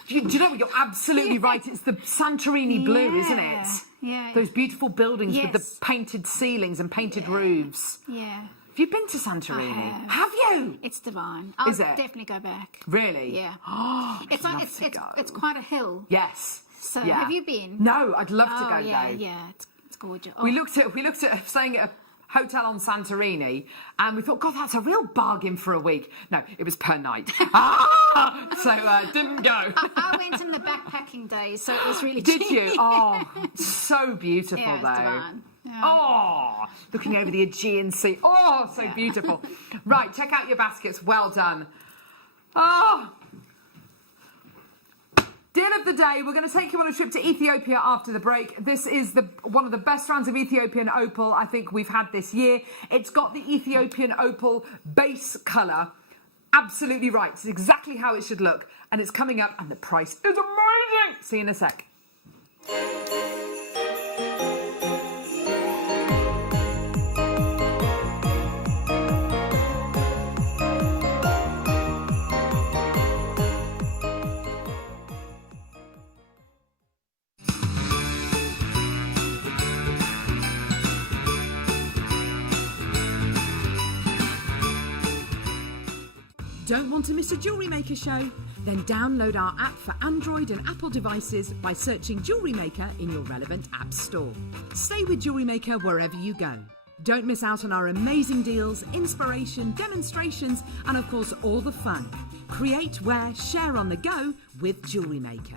Do you know what? You're absolutely right. It's the Santorini blue, isn't it? Yeah. Those beautiful buildings with the painted ceilings and painted roofs. Yeah. Have you been to Santorini? I have. Have you? It's divine. I'll Is it? definitely go back. Really? Yeah. Oh, It's quite a hill. Yes. So Yeah. have you been? No, I'd love to go yeah, though. Yeah, it's gorgeous. We looked at staying at a hotel on Santorini, and we thought, God, that's a real bargain for a week. No, it was per night. So didn't go. I went in the backpacking days, so it was really Did cheap. you? Oh, so beautiful Yeah, it's though. divine. Yeah. Oh, looking over the Aegean Sea. Oh, so beautiful. Right, check out your baskets. Well done. Oh. Deal of the day, we're going to take you on a trip to Ethiopia after the break. This is one of the best strands of Ethiopian opal I think we've had this year. It's got the Ethiopian opal base colour. Absolutely right. It's exactly how it should look. And it's coming up and the price is amazing. See you in a sec. Don't want to miss a Jewellery Maker show? Then download our app for Android and Apple devices by searching Jewellery Maker in your relevant app store. Stay with Jewellery Maker wherever you go. Don't miss out on our amazing deals, inspiration, demonstrations, and of course all the fun. Create, wear, share on the go with Jewellery Maker.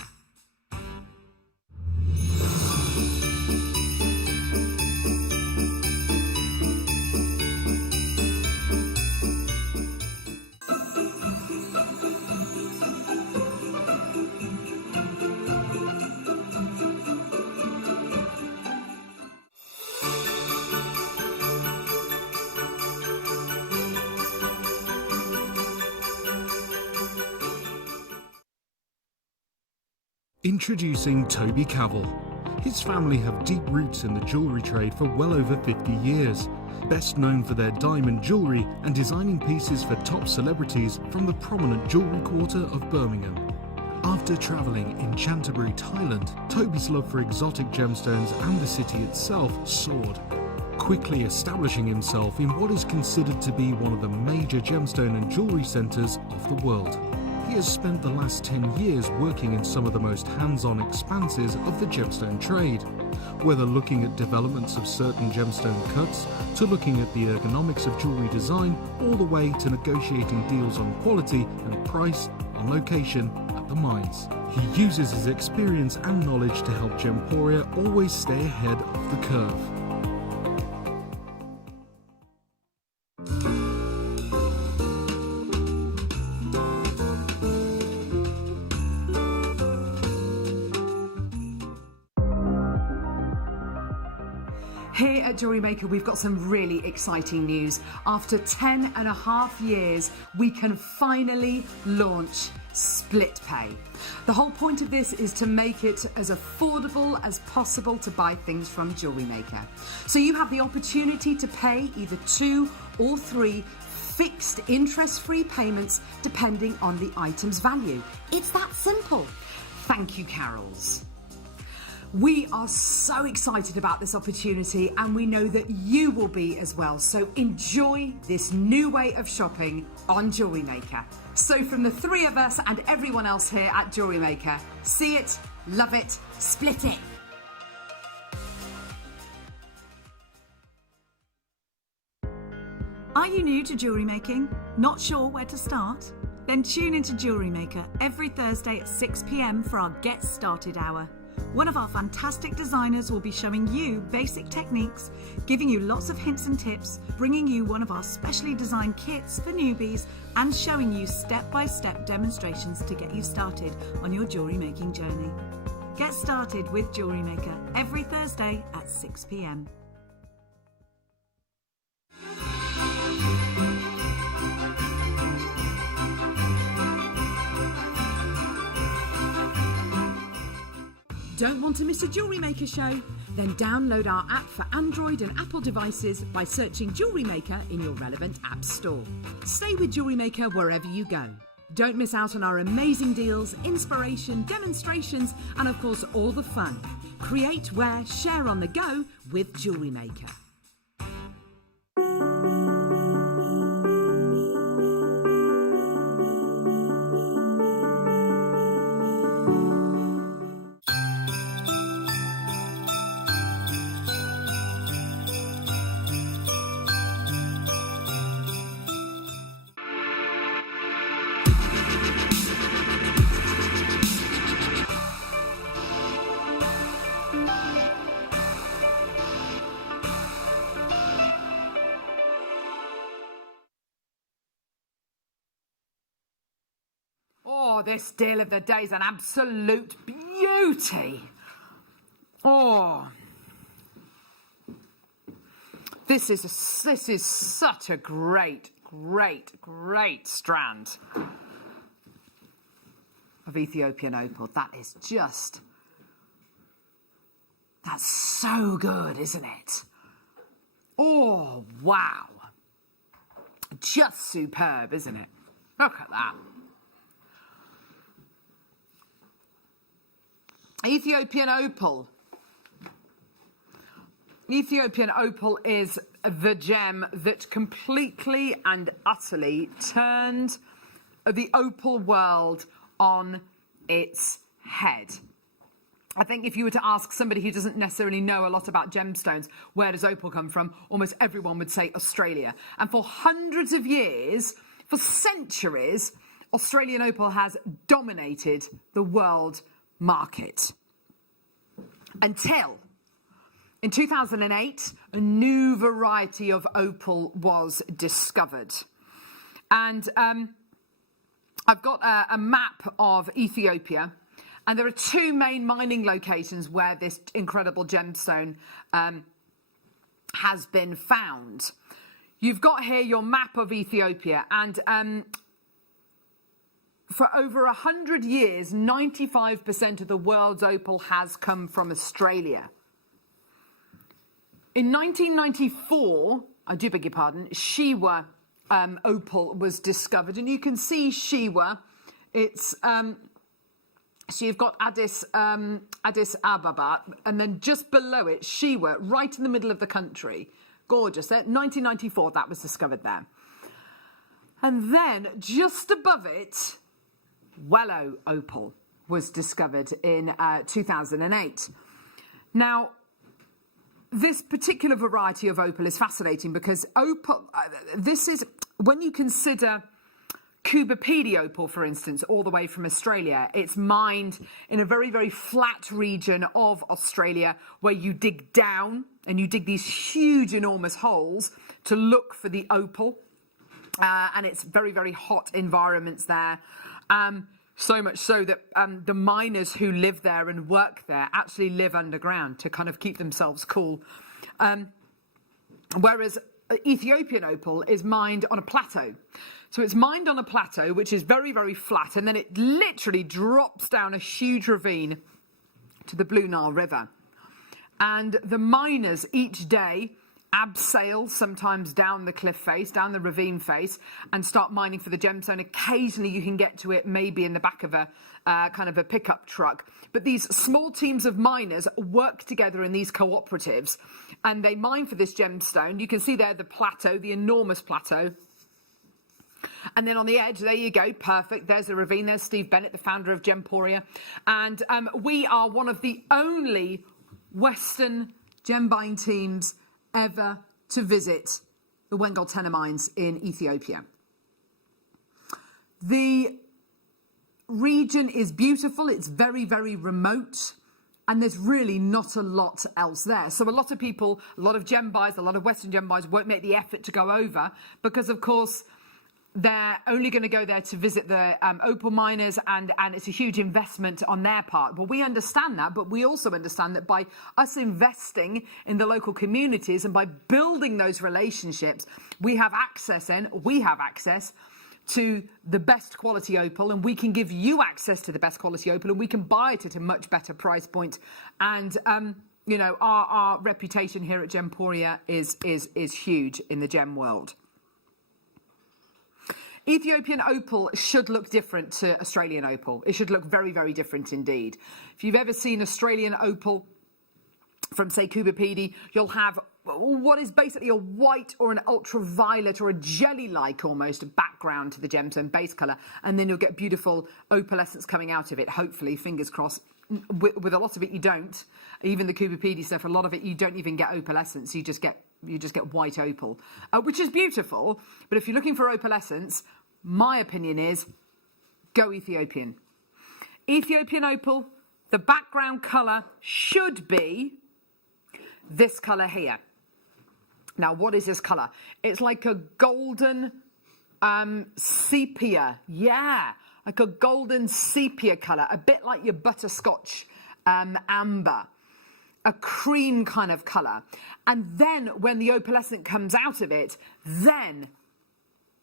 Introducing Toby Cavell. His family have deep roots in the jewellery trade for well over 50 years. Best known for their diamond jewellery and designing pieces for top celebrities from the prominent jewellery quarter of Birmingham. After travelling in Canterbury, Thailand, Toby's love for exotic gemstones and the city itself soared, quickly establishing himself in what is considered to be one of the major gemstone and jewellery centres of the world. He has spent the last 10 years working in some of the most hands-on expanses of the gemstone trade, whether looking at developments of certain gemstone cuts, to looking at the ergonomics of jewellery design, all the way to negotiating deals on quality and price, on location, at the mines. He uses his experience and knowledge to help Gemporia always stay ahead of the curve. Here at Jewellery Maker, we've got some really exciting news. After 10.5 years, we can finally launch split pay. The whole point of this is to make it as affordable as possible to buy things from Jewellery Maker. So you have the opportunity to pay either 2 or 3 fixed interest-free payments depending on the item's value. It's that simple. Thank you, Carols. We are so excited about this opportunity and we know that you will be as well. So enjoy this new way of shopping on Jewellery Maker. So from the 3 of us and everyone else here at Jewellery Maker, see it, love it, split it. Are you new to jewellery making? Not sure where to start? Then tune into Jewellery Maker every Thursday at 6 p.m. for our Get Started Hour. One of our fantastic designers will be showing you basic techniques, giving you lots of hints and tips, bringing you one of our specially designed kits for newbies, and showing you step-by-step demonstrations to get you started on your jewellery making journey. Get started with Jewellery Maker every Thursday at 6 p.m. Don't want to miss a Jewellery Maker show? Then download our app for Android and Apple devices by searching Jewellery Maker in your relevant app store. Stay with Jewellery Maker wherever you go. Don't miss out on our amazing deals, inspiration, demonstrations, and of course all the fun. Create, wear, share on the go with Jewellery Maker. this deal of the day is an absolute beauty. Oh, this is such a great strand of Ethiopian opal. That is just, that's so good, isn't it? Oh, wow. Just superb, isn't it? Look at that. Ethiopian opal. Ethiopian opal is the gem that completely and utterly turned the opal world on its head. I think if you were to ask somebody who doesn't necessarily know a lot about gemstones, where does opal come from, almost everyone would say Australia. And for hundreds of years, for centuries, Australian opal has dominated the world market. Until in 2008, a new variety of opal was discovered. And I've got a map of Ethiopia, and there are two main mining locations where this incredible gemstone has been found. You've got here your map of Ethiopia, and for over 100 years, 95% of the world's opal has come from Australia. In 1994, I do beg your pardon, Shewa opal was discovered, and you can see Shewa. It's so you've got Addis Ababa, and then just below it, Shewa, right in the middle of the country. Gorgeous. 1994, that was discovered there. And then just above it, Wholesale opal was discovered in 2008. Now, this particular variety of opal is fascinating because opal, this is, when you consider Cubipede opal, for instance, all the way from Australia, it's mined in a very, very flat region of Australia where you dig down and you dig these huge, enormous holes to look for the opal. And it's very, very hot environments there. So much so that the miners who live there and work there actually live underground to kind of keep themselves cool. Whereas Ethiopian opal is mined on a plateau. So it's mined on a plateau, which is very, very flat, and then it literally drops down a huge ravine to the Blue Nile River. And the miners each day abseil, sometimes down the cliff face, down the ravine face, and start mining for the gemstone. Occasionally you can get to it maybe in the back of a kind of a pickup truck. But these small teams of miners work together in these cooperatives, and they mine for this gemstone. You can see there the plateau, the enormous plateau. And then on the edge, there you go, perfect. There's the ravine. There's Steve Bennett, the founder of Gemporia. And we are one of the only Western gem buying teams ever to visit the Wengoltena mines in Ethiopia. The region is beautiful. It's very, very remote. And there's really not a lot else there. So a lot of people, a lot of gem buyers, a lot of Western gem buyers won't make the effort to go over because, of course, they're only going to go there to visit the opal miners, and it's a huge investment on their part. Well, we understand that, but we also understand that by us investing in the local communities and by building those relationships, we have access to the best quality opal, and we can give you access to the best quality opal, and we can buy it at a much better price point. And you know, our reputation here at Gemporia is huge in the gem world. Ethiopian opal should look different to Australian opal. It should look very, very different indeed. If you've ever seen Australian opal from, say, Cubipede, you'll have what is basically a white or an ultraviolet or a jelly-like almost background to the gemstone base colour, and then you'll get beautiful opalescence coming out of it, hopefully, fingers crossed. With a lot of it, you don't. Even the Cubipede stuff, a lot of it, you don't even get opalescence. You just get white opal, which is beautiful. But if you're looking for opalescence, my opinion is go Ethiopian. Ethiopian opal, the background colour should be this colour here. Now, what is this colour? It's like a golden sepia. Yeah, like a golden sepia colour, a bit like your butterscotch amber, a cream kind of colour. And then when the opalescent comes out of it, then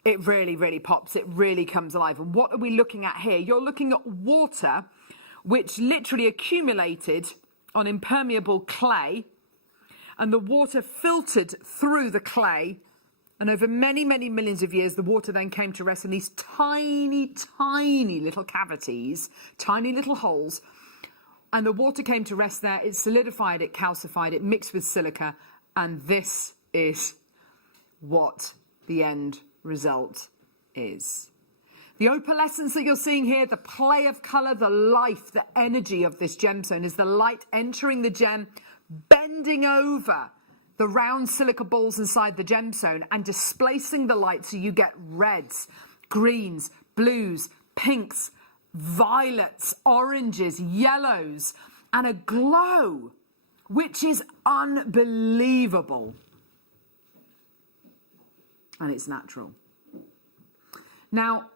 it really, really pops. It really comes alive. And what are we looking at here? You're looking at water which literally accumulated on impermeable clay, and the water filtered through the clay, and over many, many millions of years, the water then came to rest in these tiny, tiny little cavities, tiny little holes, and the water came to rest there. It solidified, it calcified, it mixed with silica, and this is what the end result is. The opalescence that you're seeing here, the play of colour, the life, the energy of this gemstone is the light entering the gem, bending over the round silica balls inside the gemstone and displacing the light, so you get reds, greens, blues, pinks, violets, oranges, yellows, and a glow which is unbelievable. And it's natural. Now,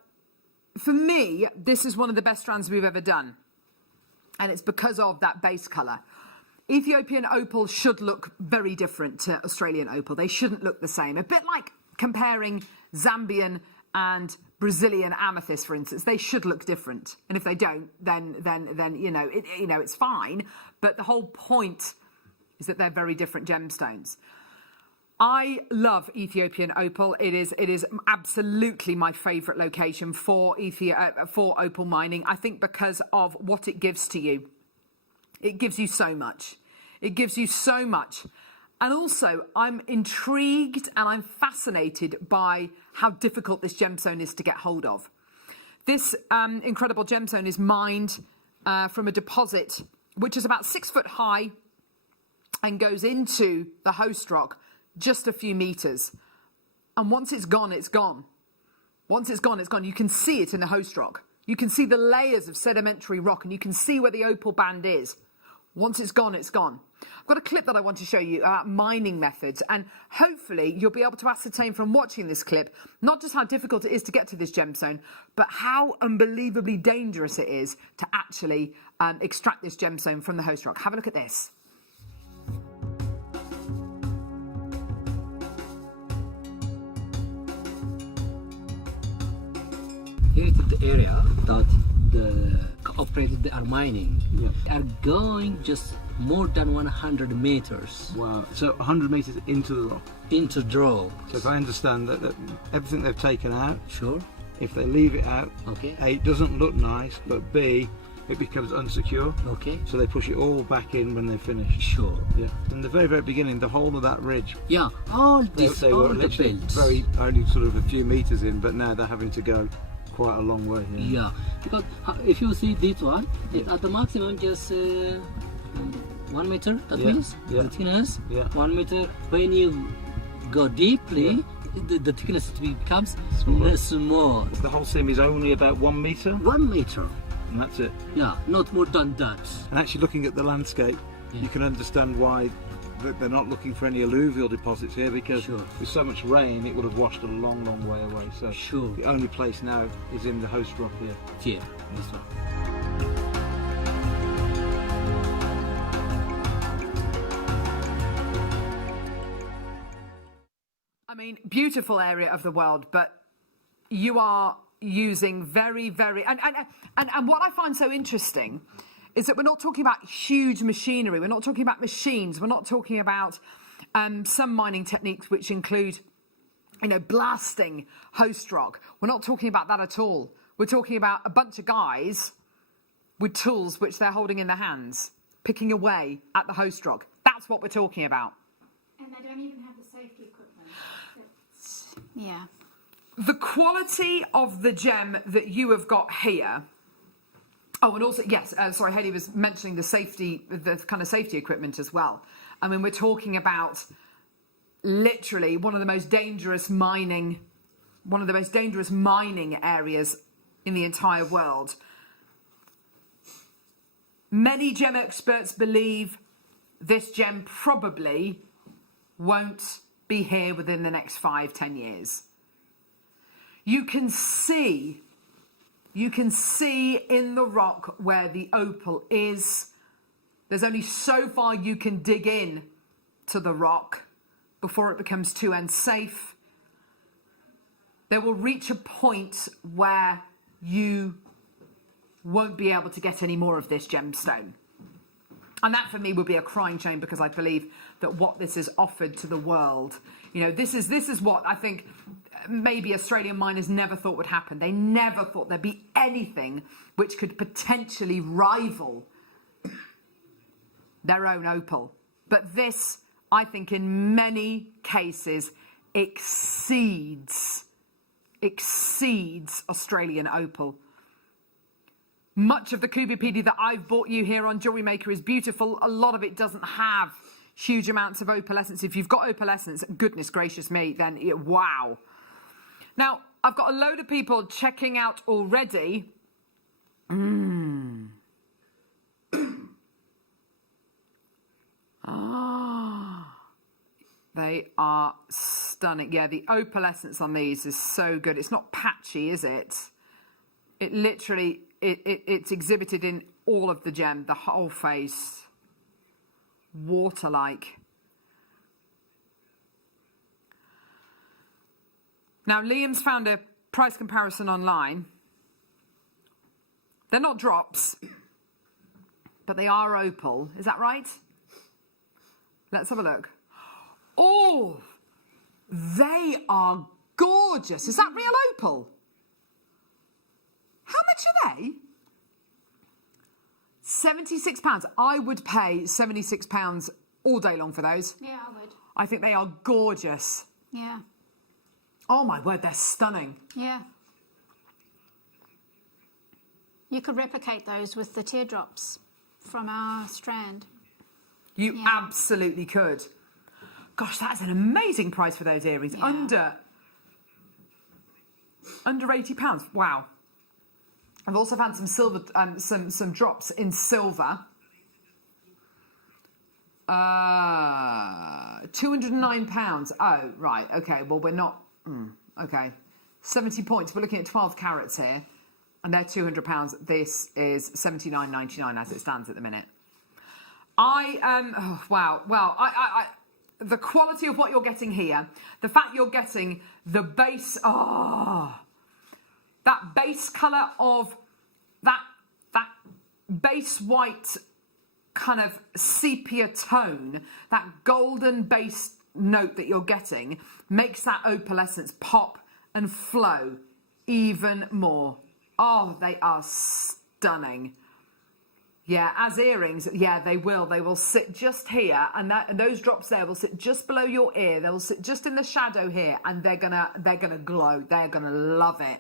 for me, this is one of the best strands we've ever done. And it's because of that base colour. Ethiopian opal should look very different to Australian opal. They shouldn't look the same. A bit like comparing Zambian and Brazilian amethyst, for instance. They should look different. And if they don't, then it's fine. But the whole point is that they're very different gemstones. I love Ethiopian opal. It is absolutely my favourite location for opal mining. I think because of what it gives to you. It gives you so much. It gives you so much. And also, I'm intrigued and I'm fascinated by how difficult this gemstone is to get hold of. This incredible gemstone is mined from a deposit which is about 6 foot high and goes into the host rock just a few metres. And once it's gone, it's gone. Once it's gone, it's gone. You can see it in the host rock. You can see the layers of sedimentary rock and you can see where the opal band is. Once it's gone, it's gone. I've got a clip that I want to show you about mining methods, and hopefully you'll be able to ascertain from watching this clip not just how difficult it is to get to this gemstone, but how unbelievably dangerous it is to actually extract this gemstone from the host rock. Have a look at this. Here is the area that the operators they are mining. They are going just more than 100 meters. Wow, so 100 meters into the rock? Into the rock. So if I understand that everything they've taken out, sure, if they leave it out, okay, A, it doesn't look nice, but B, it becomes unsecure. Okay. So they push it all back in when they finish. Sure. Yeah. In the very, very beginning, the whole of that ridge. Yeah, all this, they all were the literally belts. very, only sort of a few meters in, but now they're having to go quite a long way. Yeah, because if you see this one, it's at the maximum just 1 meter, that means the thickness, 1 meter. When you go deeply, the thickness becomes small. The whole seam is only about 1 meter? 1 meter. And that's it? Yeah, not more than that. And actually looking at the landscape, you can understand why they're not looking for any alluvial deposits here, because with so much rain it would have washed a long, long way away. So the only place now is in the host rock here. Here, this one. I mean, beautiful area of the world, but you are using very, very... And what I find so interesting is that we're not talking about huge machinery. We're not talking about machines. We're not talking about some mining techniques which include, blasting host rock. We're not talking about that at all. We're talking about a bunch of guys with tools which they're holding in their hands, picking away at the host rock. That's what we're talking about. And they don't even have the safety equipment. Yeah. The quality of the gem that you have got here... Oh, and also, yes, sorry, Hayley was mentioning the kind of safety equipment as well. I mean, we're talking about literally one of the most dangerous mining areas in the entire world. Many gem experts believe this gem probably won't be here within the next 5-10 years. You can see You can see in the rock where the opal is. There's only so far you can dig in to the rock before it becomes too unsafe. They will reach a point where you won't be able to get any more of this gemstone. And that for me would be a crying shame, because I believe that what this has offered to the world, you know, this is what I think maybe Australian miners never thought would happen. They never thought there'd be anything which could potentially rival their own opal. But this, I think, in many cases exceeds Australian opal. Much of the kubipedi that I've bought you here on Jewellery Maker is beautiful. A lot of it doesn't have huge amounts of opalescence. If you've got opalescence, goodness gracious me, then wow. Now, I've got a load of people checking out already. They are stunning. Yeah, the opalescence on these is so good. It's not patchy, is it? It literally, it's exhibited in all of the gem, the whole face. Water-like. Now, Liam's found a price comparison online. They're not drops, but they are opal. Is that right? Let's have a look. Oh, they are gorgeous. Is that real opal? How much are they? £76. I would pay £76 all day long for those. Yeah, I would. I think they are gorgeous. Yeah. Oh my word, they're stunning. Yeah. You could replicate those with the teardrops from our strand. You absolutely could. Gosh, that's an amazing price for those earrings. Yeah. Under £80. Wow. I've also found some silver, some drops in silver. £209. Oh, right. Okay. Well, we're not. Okay. 70 points. We're looking at 12 carats here, and they're £200. This is $79.99 as it stands at the minute. Oh, wow. Well, the quality of what you're getting here, the fact you're getting the base, that base colour of that base white kind of sepia tone, that golden base note that you're getting makes that opalescence pop and flow even more. Oh, they are stunning. Yeah, as earrings, yeah, they will sit just here, and those drops there will sit just below your ear. They will sit just in the shadow here, and they're gonna glow. They're gonna love it.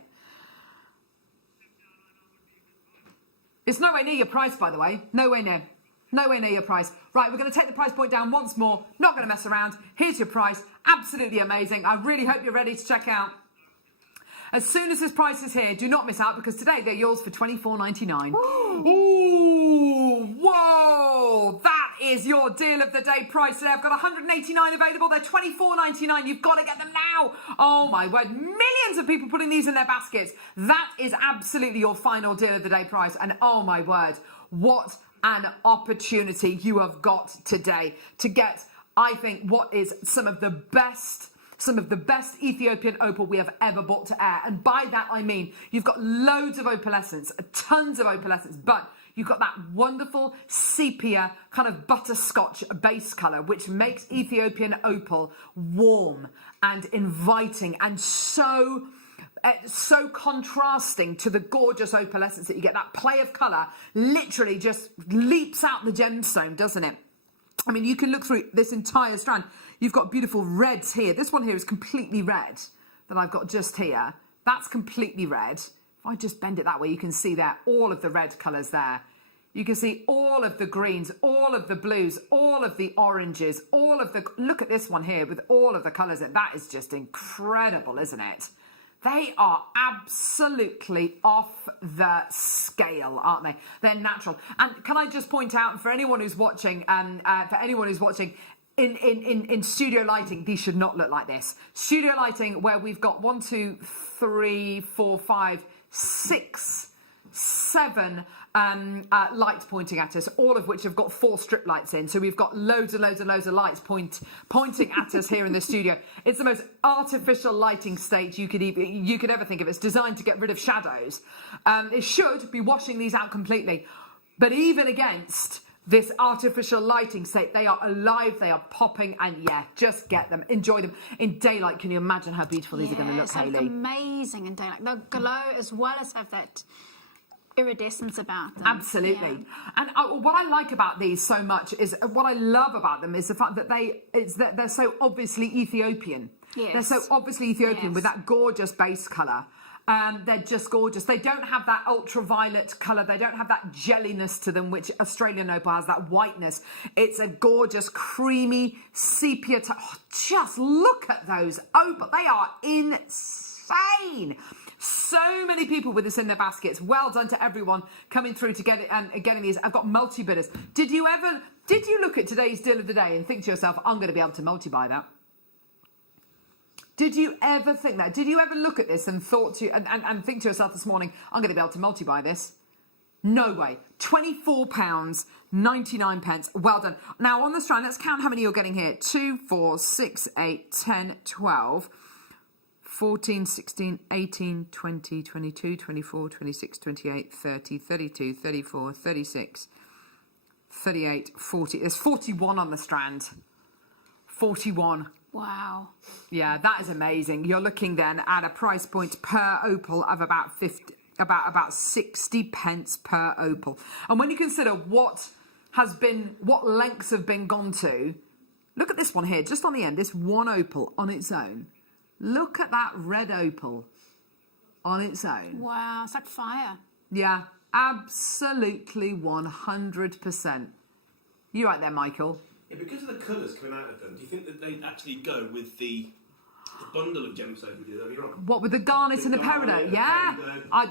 It's nowhere near your price, by the way. Nowhere near your price. Right, we're going to take the price point down once more. Not going to mess around. Here's your price. Absolutely amazing. I really hope you're ready to check out. As soon as this price is here, do not miss out, because today they're yours for $24.99. Ooh, whoa! That is your deal of the day price today. I've got 189 available. They're $24.99. You've got to get them now. Oh my word! Millions of people putting these in their baskets. That is absolutely your final deal of the day price. And oh my word, what an opportunity you have got today to get, I think, what is some of the best Ethiopian opal we have ever brought to air. And by that I mean you've got loads of opalescence, tons of opalescence, but you've got that wonderful sepia kind of butterscotch base colour, which makes Ethiopian opal warm and inviting and so contrasting to the gorgeous opalescence that you get. That play of colour literally just leaps out the gemstone, doesn't it? I mean, you can look through this entire strand. You've got beautiful reds here. This one here is completely red that I've got just here. That's completely red. If I just bend it that way, you can see there all of the red colours there. You can see all of the greens, all of the blues, all of the oranges, all of the... Look at this one here with all of the colours. That is just incredible, isn't it? They are absolutely off the scale, aren't they? They're natural. And can I just point out, for anyone who's watching, in studio lighting, these should not look like this. Studio lighting, where we've got 1, 2, 3, 4, 5, 6, 7 lights pointing at us, all of which have got 4 strip lights in. So we've got loads of lights pointing at us here in the studio. It's the most artificial lighting stage you could ever think of. It's designed to get rid of shadows. It should be washing these out completely. But even against this artificial lighting state, they are alive, they are popping, and yeah, just get them, enjoy them. In daylight, can you imagine how beautiful these are going to look, they look Hayley? amazing in daylight. They'll glow as well as have that iridescence about them. Absolutely. And what I like about these so much is, what I love about them is the fact that they're so obviously Ethiopian. Yes. They're so obviously Ethiopian with that gorgeous base colour. They're just gorgeous. They don't have that ultraviolet colour. They don't have that jelliness to them, which Australian opal has, that whiteness. It's a gorgeous, creamy, sepia. Just look at those opal. They are insane. So many people with this in their baskets. Well done to everyone coming through to get it and getting these. I've got multi-bidders. Did you look at today's deal of the day and think to yourself, I'm going to be able to multi-buy that? Did you ever think that? Did you ever look at this and and think to yourself this morning, I'm going to be able to multi-buy this? No way. £24.99. Well done. Now on the strand, let's count how many you're getting here. 2, 4, 6, 8, 10, 12, 14, 16, 18, 20, 22, 24, 26, 28, 30, 32, 34, 36, 38, 40. There's 41 on the strand. 41. Wow. Yeah, that is amazing. You're looking then at a price point per opal of about 60 pence per opal. And when you consider what lengths have been gone to, look at this one here, just on the end, this one opal on its own. Look at that red opal on its own. Wow, it's like fire. Yeah, absolutely 100%. You right there, Michael? Yeah, because of the colours coming out of them, do you think that they'd actually go with the bundle of gemstones we did earlier on? What, with the garnet and the peridot? Yeah,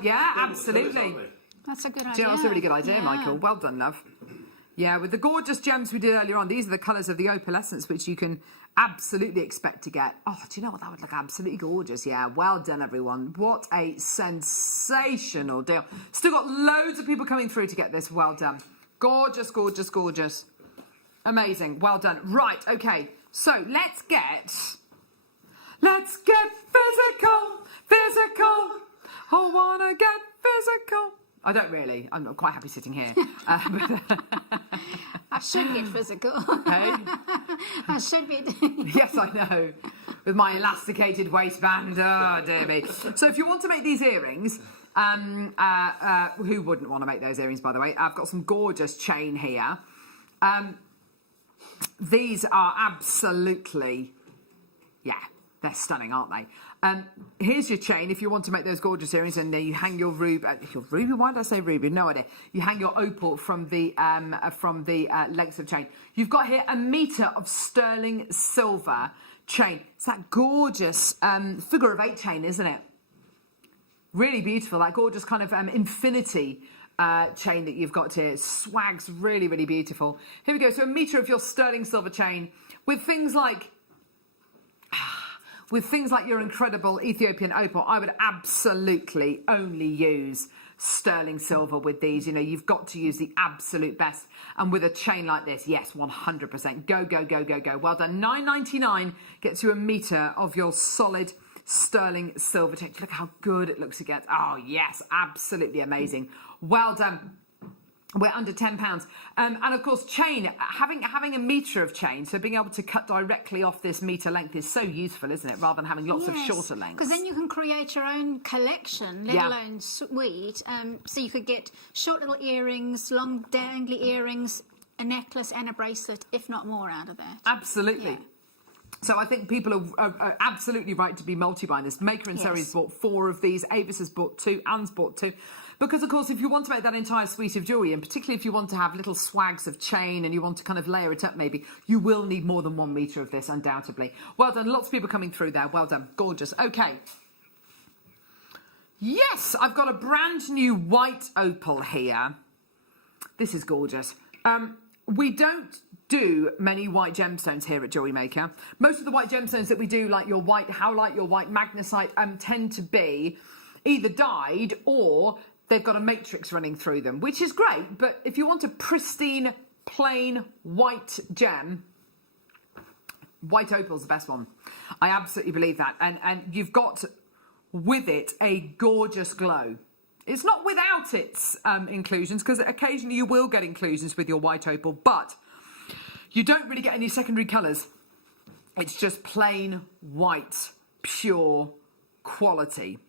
yeah, absolutely. That's a good idea. Do you know, that's a really good idea, Michael. Well done, love. Yeah, with the gorgeous gems we did earlier on, these are the colours of the opalescence, which you can absolutely expect to get. Oh, do you know what? That would look absolutely gorgeous. Yeah, well done, everyone. What a sensational deal. Still got loads of people coming through to get this. Well done. Gorgeous, gorgeous, gorgeous. Amazing. Well done. Right, okay. So let's get physical. I want to get physical. I don't really. I'm not quite happy sitting here. I should get physical. Hey? I should be. Yes, I know. With my elasticated waistband. Oh, dear me. So if you want to make these earrings, who wouldn't want to make those earrings, by the way? I've got some gorgeous chain here. These are absolutely, yeah, they're stunning, aren't they? Here's your chain if you want to make those gorgeous earrings, and then you hang your ruby. Why did I say ruby? No idea. You hang your opal from the lengths of chain. You've got here 1 metre of sterling silver chain. It's that gorgeous figure of 8 chain, isn't it? Really beautiful. That gorgeous kind of infinity chain that you've got here. Swag's really, really beautiful. Here we go. So 1 metre of your sterling silver chain with things like your incredible Ethiopian opal. I would absolutely only use sterling silver with these. You know, you've got to use the absolute best. And with a chain like this, yes, 100%. Go, go, go, go, go. Well done. $9.99 gets you 1 metre of your solid sterling silver chain. Look how good it looks against. Oh, yes, absolutely amazing. Well done. We're under £10. And of course, chain, having 1 metre of chain, so being able to cut directly off this metre length is so useful, isn't it? Rather than having lots of shorter lengths. Because then you can create your own collection, let alone suite. So you could get short little earrings, long dangly earrings, a necklace and a bracelet, if not more out of that. Absolutely. Yeah. So I think people are absolutely right to be multi-buying this. Maker and Series bought 4 of these. Avis has bought 2. Anne's bought 2. Because, of course, if you want to make that entire suite of jewellery, and particularly if you want to have little swags of chain and you want to kind of layer it up maybe, you will need more than 1 metre of this, undoubtedly. Well done. Lots of people coming through there. Well done. Gorgeous. Okay. Yes, I've got a brand new white opal here. This is gorgeous. We don't do many white gemstones here at JewelleryMaker. Most of the white gemstones that we do, like your white howlite, your white magnesite, tend to be either dyed or they've got a matrix running through them, which is great. But if you want a pristine, plain white gem, white opal's the best one. I absolutely believe that. And you've got with it a gorgeous glow. It's not without its inclusions, because occasionally you will get inclusions with your white opal, but you don't really get any secondary colours. It's just plain white, pure quality.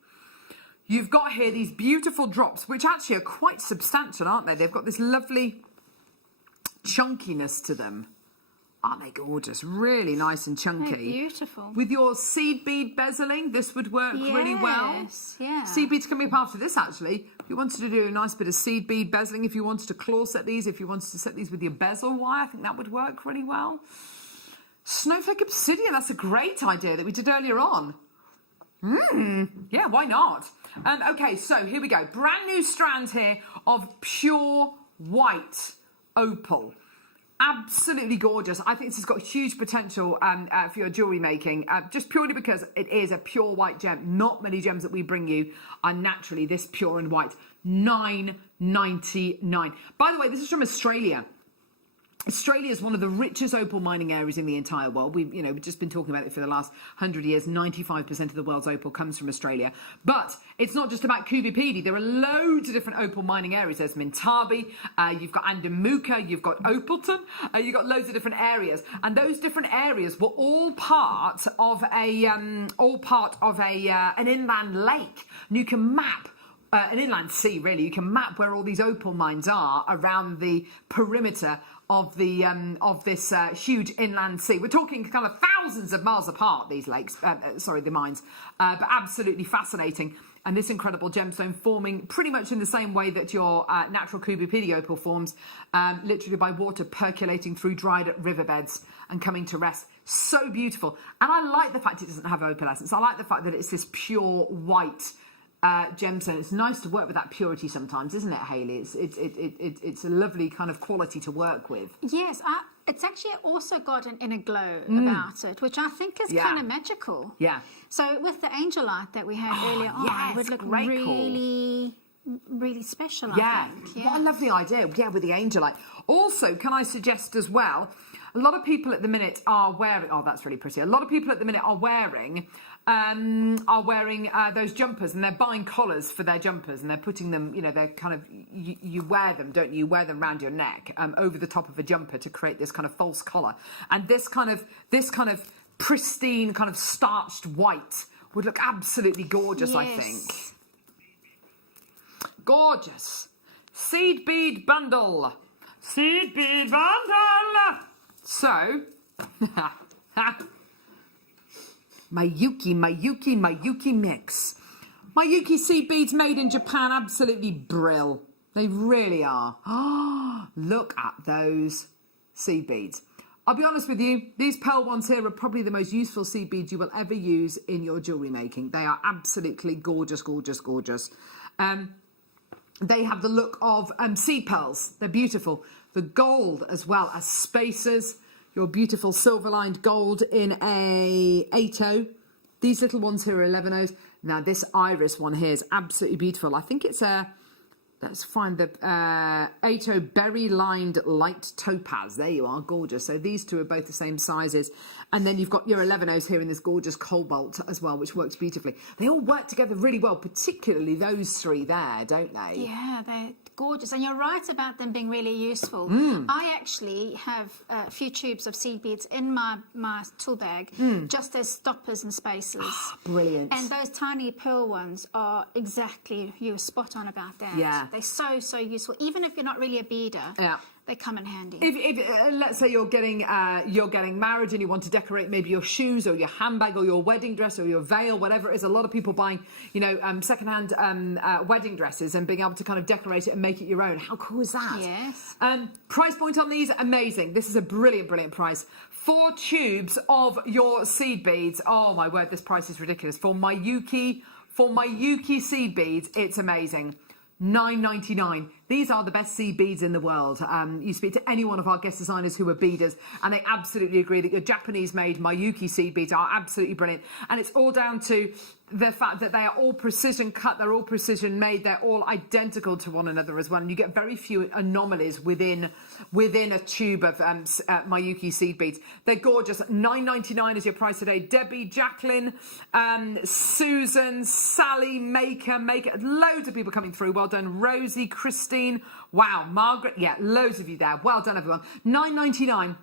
You've got here these beautiful drops, which actually are quite substantial, aren't they? They've got this lovely chunkiness to them. Aren't they gorgeous? Really nice and chunky. They're beautiful. With your seed bead bezeling, this would work really well. Yes, yeah. Seed beads coming up after this, actually. If you wanted to do a nice bit of seed bead bezeling, if you wanted to claw set these, if you wanted to set these with your bezel wire, I think that would work really well. Snowflake obsidian, that's a great idea that we did earlier on. Yeah, why not? Okay, so here we go. Brand new strands here of pure white opal. Absolutely gorgeous. I think this has got huge potential for your jewellery making, just purely because it is a pure white gem. Not many gems that we bring you are naturally this pure and white. $9.99. By the way, this is from Australia. Australia is one of the richest opal mining areas in the entire world. We've just been talking about it for the last 100 years. 95% of the world's opal comes from Australia. But it's not just about Kubipedi. There are loads of different opal mining areas. There's Mintabi, you've got Andamuka, you've got Opalton, you've got loads of different areas. And those different areas were all part of an inland lake. And you can map an inland sea, really. You can map where all these opal mines are around the perimeter of the this huge inland sea. We're talking kind of thousands of miles apart, these lakes, the mines, but absolutely fascinating. And this incredible gemstone forming pretty much in the same way that your natural Kubipedi opal forms, literally by water percolating through dried up riverbeds and coming to rest. So beautiful. And I like the fact it doesn't have opalescence. I like the fact that it's this pure white gemstone. It's nice to work with that purity sometimes, isn't it, Hayley? It's a lovely kind of quality to work with. Yes, it's actually also got an inner glow about it, which I think is kind of magical. Yeah. So with the Angelite that we had earlier on, it would look really special, I think. Yeah. What a lovely idea. Yeah, with the Angelite. Also, can I suggest as well, a lot of people at the minute are wearing, oh, that's really pretty. A lot of people at the minute are wearing those jumpers, and they're buying collars for their jumpers, and they're putting them, they're kind of, you wear them, don't you? You wear them around your neck, over the top of a jumper to create this kind of false collar. And this kind of pristine, kind of starched white would look absolutely gorgeous, I think. Gorgeous. Seed bead bundle. Seed bead bundle. So, Mayuki mix. Mayuki seed beads made in Japan, absolutely brill. They really are. Look at those seed beads. I'll be honest with you, these pearl ones here are probably the most useful seed beads you will ever use in your jewellery making. They are absolutely gorgeous, gorgeous, gorgeous. They have the look of seed pearls. They're beautiful. The gold as well as spacers. Your beautiful silver-lined gold in a 8O. These little ones here are 11Os. Now, this iris one here is absolutely beautiful. I think it's a... Let's find the 8O berry-lined light topaz. There you are, gorgeous. So these two are both the same sizes. And then you've got your 11Os here in this gorgeous cobalt as well, which works beautifully. They all work together really well, particularly those three there, don't they? Yeah, they're gorgeous. And you're right about them being really useful. I actually have a few tubes of seed beads in my tool bag, just as stoppers and spacers. Brilliant. And those tiny pearl ones are exactly, you were spot on about that. Yeah. They're so useful. Even if you're not really a beader, they come in handy. If let's say you're getting married and you want to decorate maybe your shoes or your handbag or your wedding dress or your veil, whatever it is, a lot of people buying, secondhand wedding dresses and being able to kind of decorate it and make it your own. How cool is that? Yes. Price point on these, amazing. This is a brilliant price. 4 tubes of your seed beads. Oh my word, this price is ridiculous. For Mayuki seed beads, it's amazing. $9.99. These are the best seed beads in the world. You speak to any one of our guest designers who are beaders, and they absolutely agree that your Japanese-made Mayuki seed beads are absolutely brilliant. And it's all down to the fact that they are all precision cut, they're all precision made, they're all identical to one another as well. And you get very few anomalies within a tube of Mayuki seed beads. They're gorgeous. $9.99 is your price today. Debbie, Jacqueline, Susan, Sally, Maker, loads of people coming through. Well done. Rosie, Christine, wow, Margaret, yeah, loads of you there. Well done, everyone. $9.99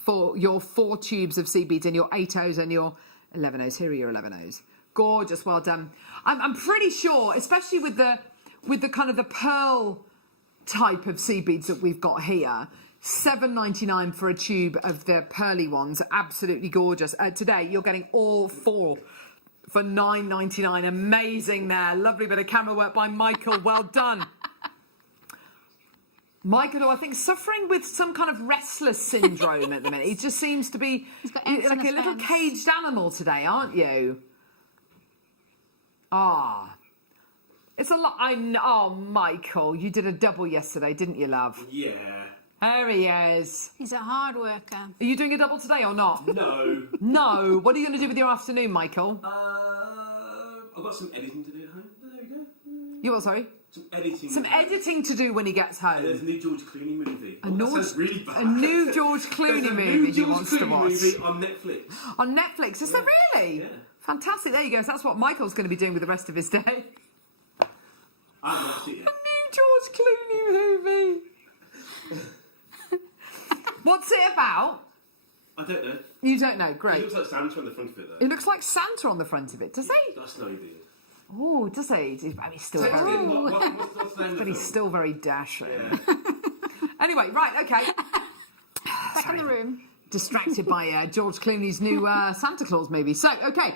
for your 4 tubes of seed beads and your 8Os and your 11Os. Here are your 11Os. Gorgeous, well done. I'm pretty sure, especially with the kind of the pearl type of seed beads that we've got here, $7.99 for a tube of the pearly ones. Absolutely gorgeous. Today you're getting all 4 for $9.99. Amazing there. Lovely bit of camera work by Michael. Well done. Michael, who I think suffering with some kind of restless syndrome at the minute. He just seems to be like a little caged animal today, aren't you? Ah, it's a lot. Oh, Michael, you did a double yesterday, didn't you, love? Yeah. There he is. He's a hard worker. Are you doing a double today or not? No. No. What are you going to do with your afternoon, Michael? I've got some editing to do at home. There we go. You what, sorry? Some editing to do when he gets home. There's a new George Clooney movie. A New George Clooney movie he wants to watch. Movie on Netflix. On Netflix? Is there really? Yeah. Fantastic. There you go. So that's what Michael's going to be doing with the rest of his day. I haven't watched it yet. A new George Clooney movie. What's it about? I don't know. You don't know? Great. It looks like Santa on the front of it, though. It looks like Santa on the front of it, does he? That's no idea. Oh, does he? He's still What's the name but of he's the still very dashing. Yeah. Anyway, right, okay. Back in the room. Distracted by George Clooney's new Santa Claus movie. So, okay.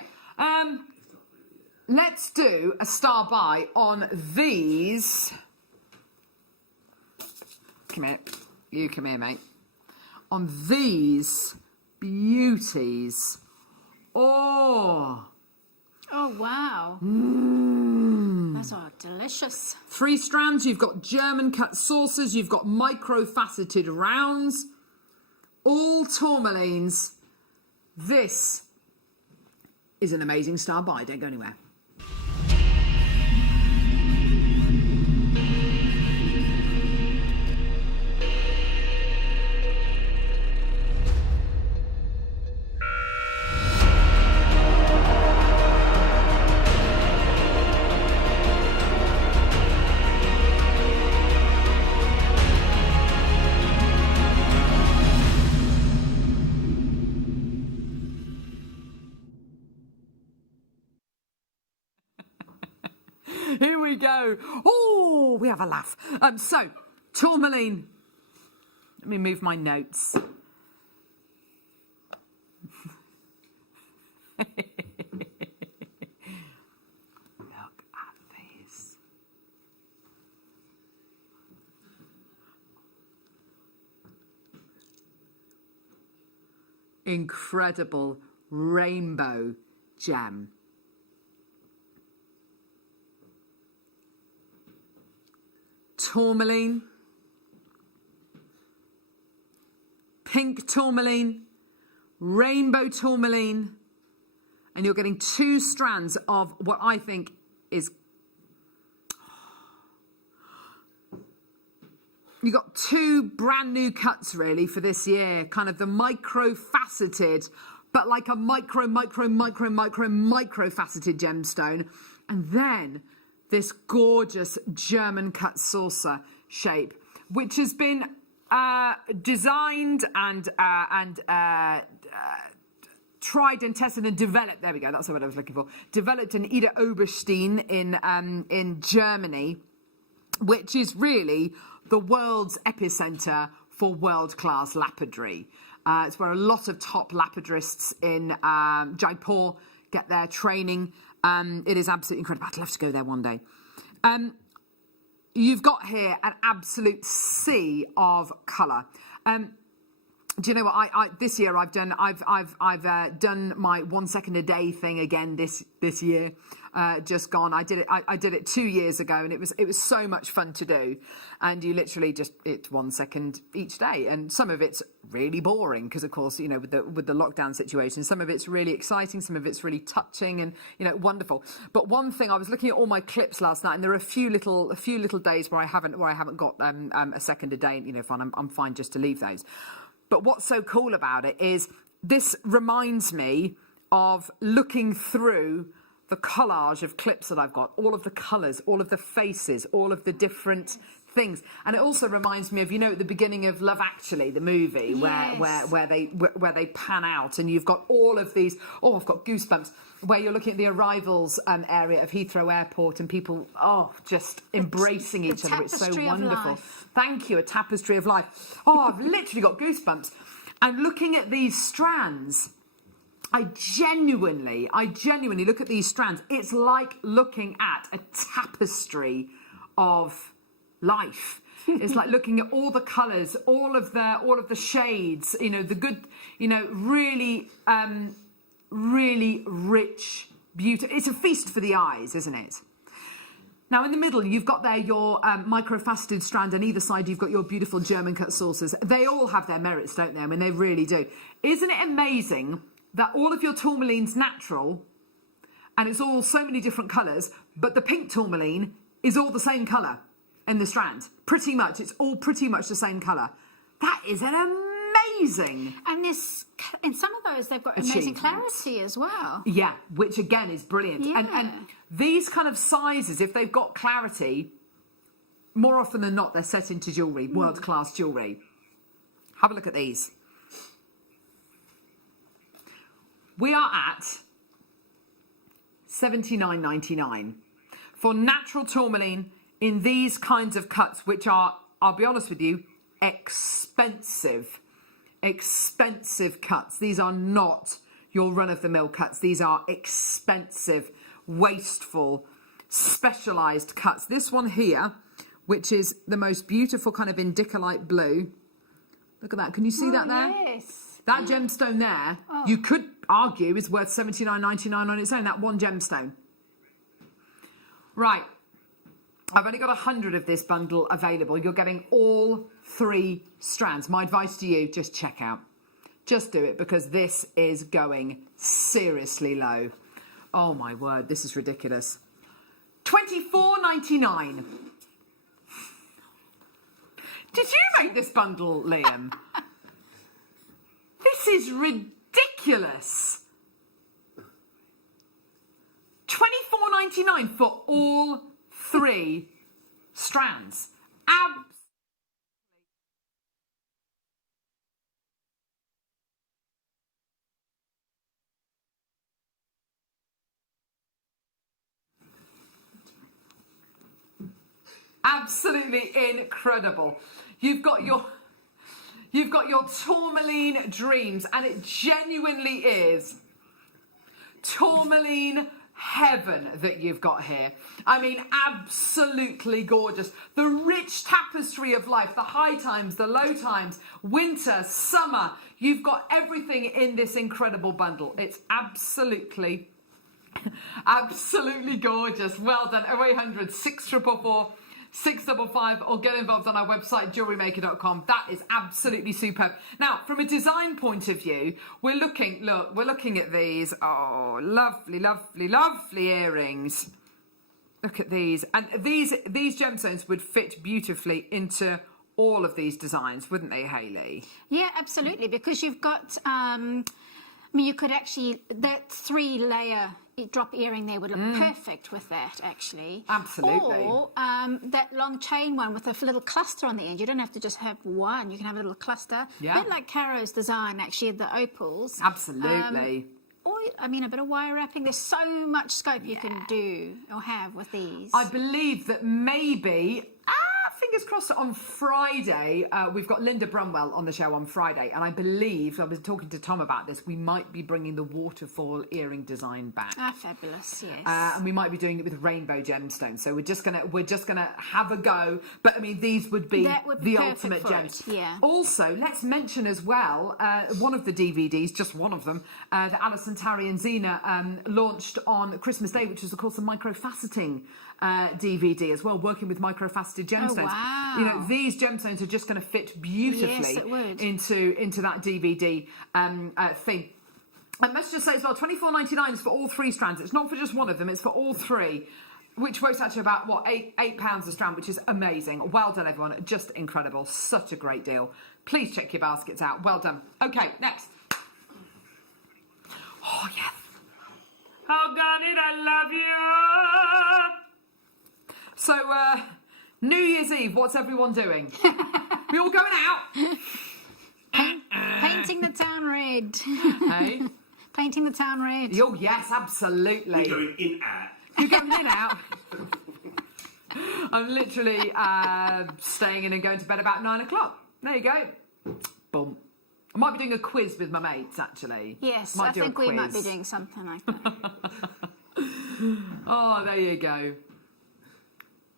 Let's do a star buy on these. Come here. You come here, mate. On these beauties. Oh. Oh, wow. Those are delicious. 3 strands. You've got German cut saucers. You've got micro-faceted rounds. All tourmalines. This is an amazing star buy. Don't go anywhere. Here we go. Oh, we have a laugh. So, tourmaline. Let me move my notes. Look at this. Incredible rainbow gem. Tourmaline, pink tourmaline, rainbow tourmaline, and you're getting 2 strands of what I think is... You got 2 brand new cuts really for this year, kind of the micro-faceted, but like a micro-faceted gemstone, and then this gorgeous German cut saucer shape, which has been designed and tried and tested and developed. There we go. That's the word I was looking for. Developed in Ida Oberstein in Germany, which is really the world's epicenter for world-class lapidary. It's where a lot of top lapidarists in Jaipur get their training. It is absolutely incredible. I'd love to go there one day. You've got here an absolute sea of colour. Do you know what? I this year I've done my 1 second a day thing again this year. Just gone. I did it 2 years ago, and it was so much fun to do. And you literally it's 1 second each day, and some of it's really boring because, of course, with the lockdown situation, some of it's really exciting, some of it's really touching, and wonderful. But one thing, I was looking at all my clips last night, and there are a few little days where I haven't got a second a day. Fine, I'm fine just to leave those. But what's so cool about it is this reminds me of looking through the collage of clips that I've got, all of the colours, all of the faces, all of the different things. And it also reminds me of, at the beginning of Love Actually, the movie, where they pan out and you've got all of these, I've got goosebumps, where you're looking at the arrivals area of Heathrow Airport and people, just embracing each other. It's so wonderful. Thank you, a tapestry of life. I've literally got goosebumps. And looking at these strands, I genuinely look at these strands. It's like looking at a tapestry of life. It's like looking at all the colours, all of the shades. The good, really, really rich beauty. It's a feast for the eyes, isn't it? Now, in the middle, you've got there your microfaceted strand. On either side, you've got your beautiful German cut saucers. They all have their merits, don't they? I mean, they really do. Isn't it amazing that all of your tourmaline's natural, and it's all so many different colours, but the pink tourmaline is all the same colour in the strand. Pretty much. It's all pretty much the same colour. That is an amazing... And in some of those, they've got amazing clarity as well. Yeah, which again is brilliant. Yeah. And these kind of sizes, if they've got clarity, more often than not, they're set into jewellery, world-class jewellery. Have a look at these. We are at $79.99 for natural tourmaline in these kinds of cuts, which are, I'll be honest with you, expensive cuts. These are not your run-of-the-mill cuts. These are expensive, wasteful, specialised cuts. This one here, which is the most beautiful kind of indicolite blue. Look at that. Can you see that there? Yes. That gemstone there, you could argue is worth $79.99 on its own, that one gemstone. Right. I've only got 100 of this bundle available. You're getting all 3 strands. My advice to you, just check out. Just do it, because this is going seriously low. Oh, my word, this is ridiculous. $24.99. Did you make this bundle, Liam? This is ridiculous. $24.99 for all 3 strands. Absolutely incredible. You've got your tourmaline dreams, and it genuinely is tourmaline heaven that you've got here. I mean, absolutely gorgeous. The rich tapestry of life, the high times, the low times, winter, summer. You've got everything in this incredible bundle. It's absolutely gorgeous. Well done. 0800 644 655, or get involved on our website, JewelleryMaker.com. That is absolutely superb. Now, from a design point of view, we're looking at these. Oh, lovely, lovely, lovely earrings. Look at these. And these gemstones would fit beautifully into all of these designs, wouldn't they, Hayley? Yeah, absolutely, because you've got, you could actually, that 3-layer drop earring there would look perfect with that, actually. Absolutely. Or that long chain one with a little cluster on the end. You don't have to just have one. You can have a little cluster. Yeah. A bit like Caro's design, actually, the opals. Absolutely. Or, a bit of wire wrapping. There's so much scope you can do or have with these. I believe that maybe, fingers fingers crossed on Friday. We've got Linda Brunwell on the show on Friday, and I believe, I was talking to Tom about this, we might be bringing the waterfall earring design back. Ah, fabulous, yes. And we might be doing it with rainbow gemstones. So we're just gonna have a go. But I mean, these would be the ultimate gems. Yeah. Also, let's mention as well one of the DVDs, just one of them, that Alison Tarry and Zena launched on Christmas Day, which is of course a microfaceting DVD as well, working with microfaceted gemstones. Oh, wow. You know, these gemstones are just going to fit beautifully into that DVD thing. I must just say as well, $24.99 is for all 3 strands. It's not for just one of them, it's for all 3. Which works out to about, what, £8 a strand, which is amazing. Well done, everyone. Just incredible. Such a great deal. Please check your baskets out. Well done. Okay, next. Oh, yes. Oh, Garnet, I love you. So, New Year's Eve, what's everyone doing? We all going out? Painting the town red. Hey? Painting the town red. Oh, yes, absolutely. We're going in out. You're going in out? I'm literally staying in and going to bed about 9 o'clock. There you go. Boom. I might be doing a quiz with my mates, actually. Yes, might I think we might be doing something like that. Oh, there you go.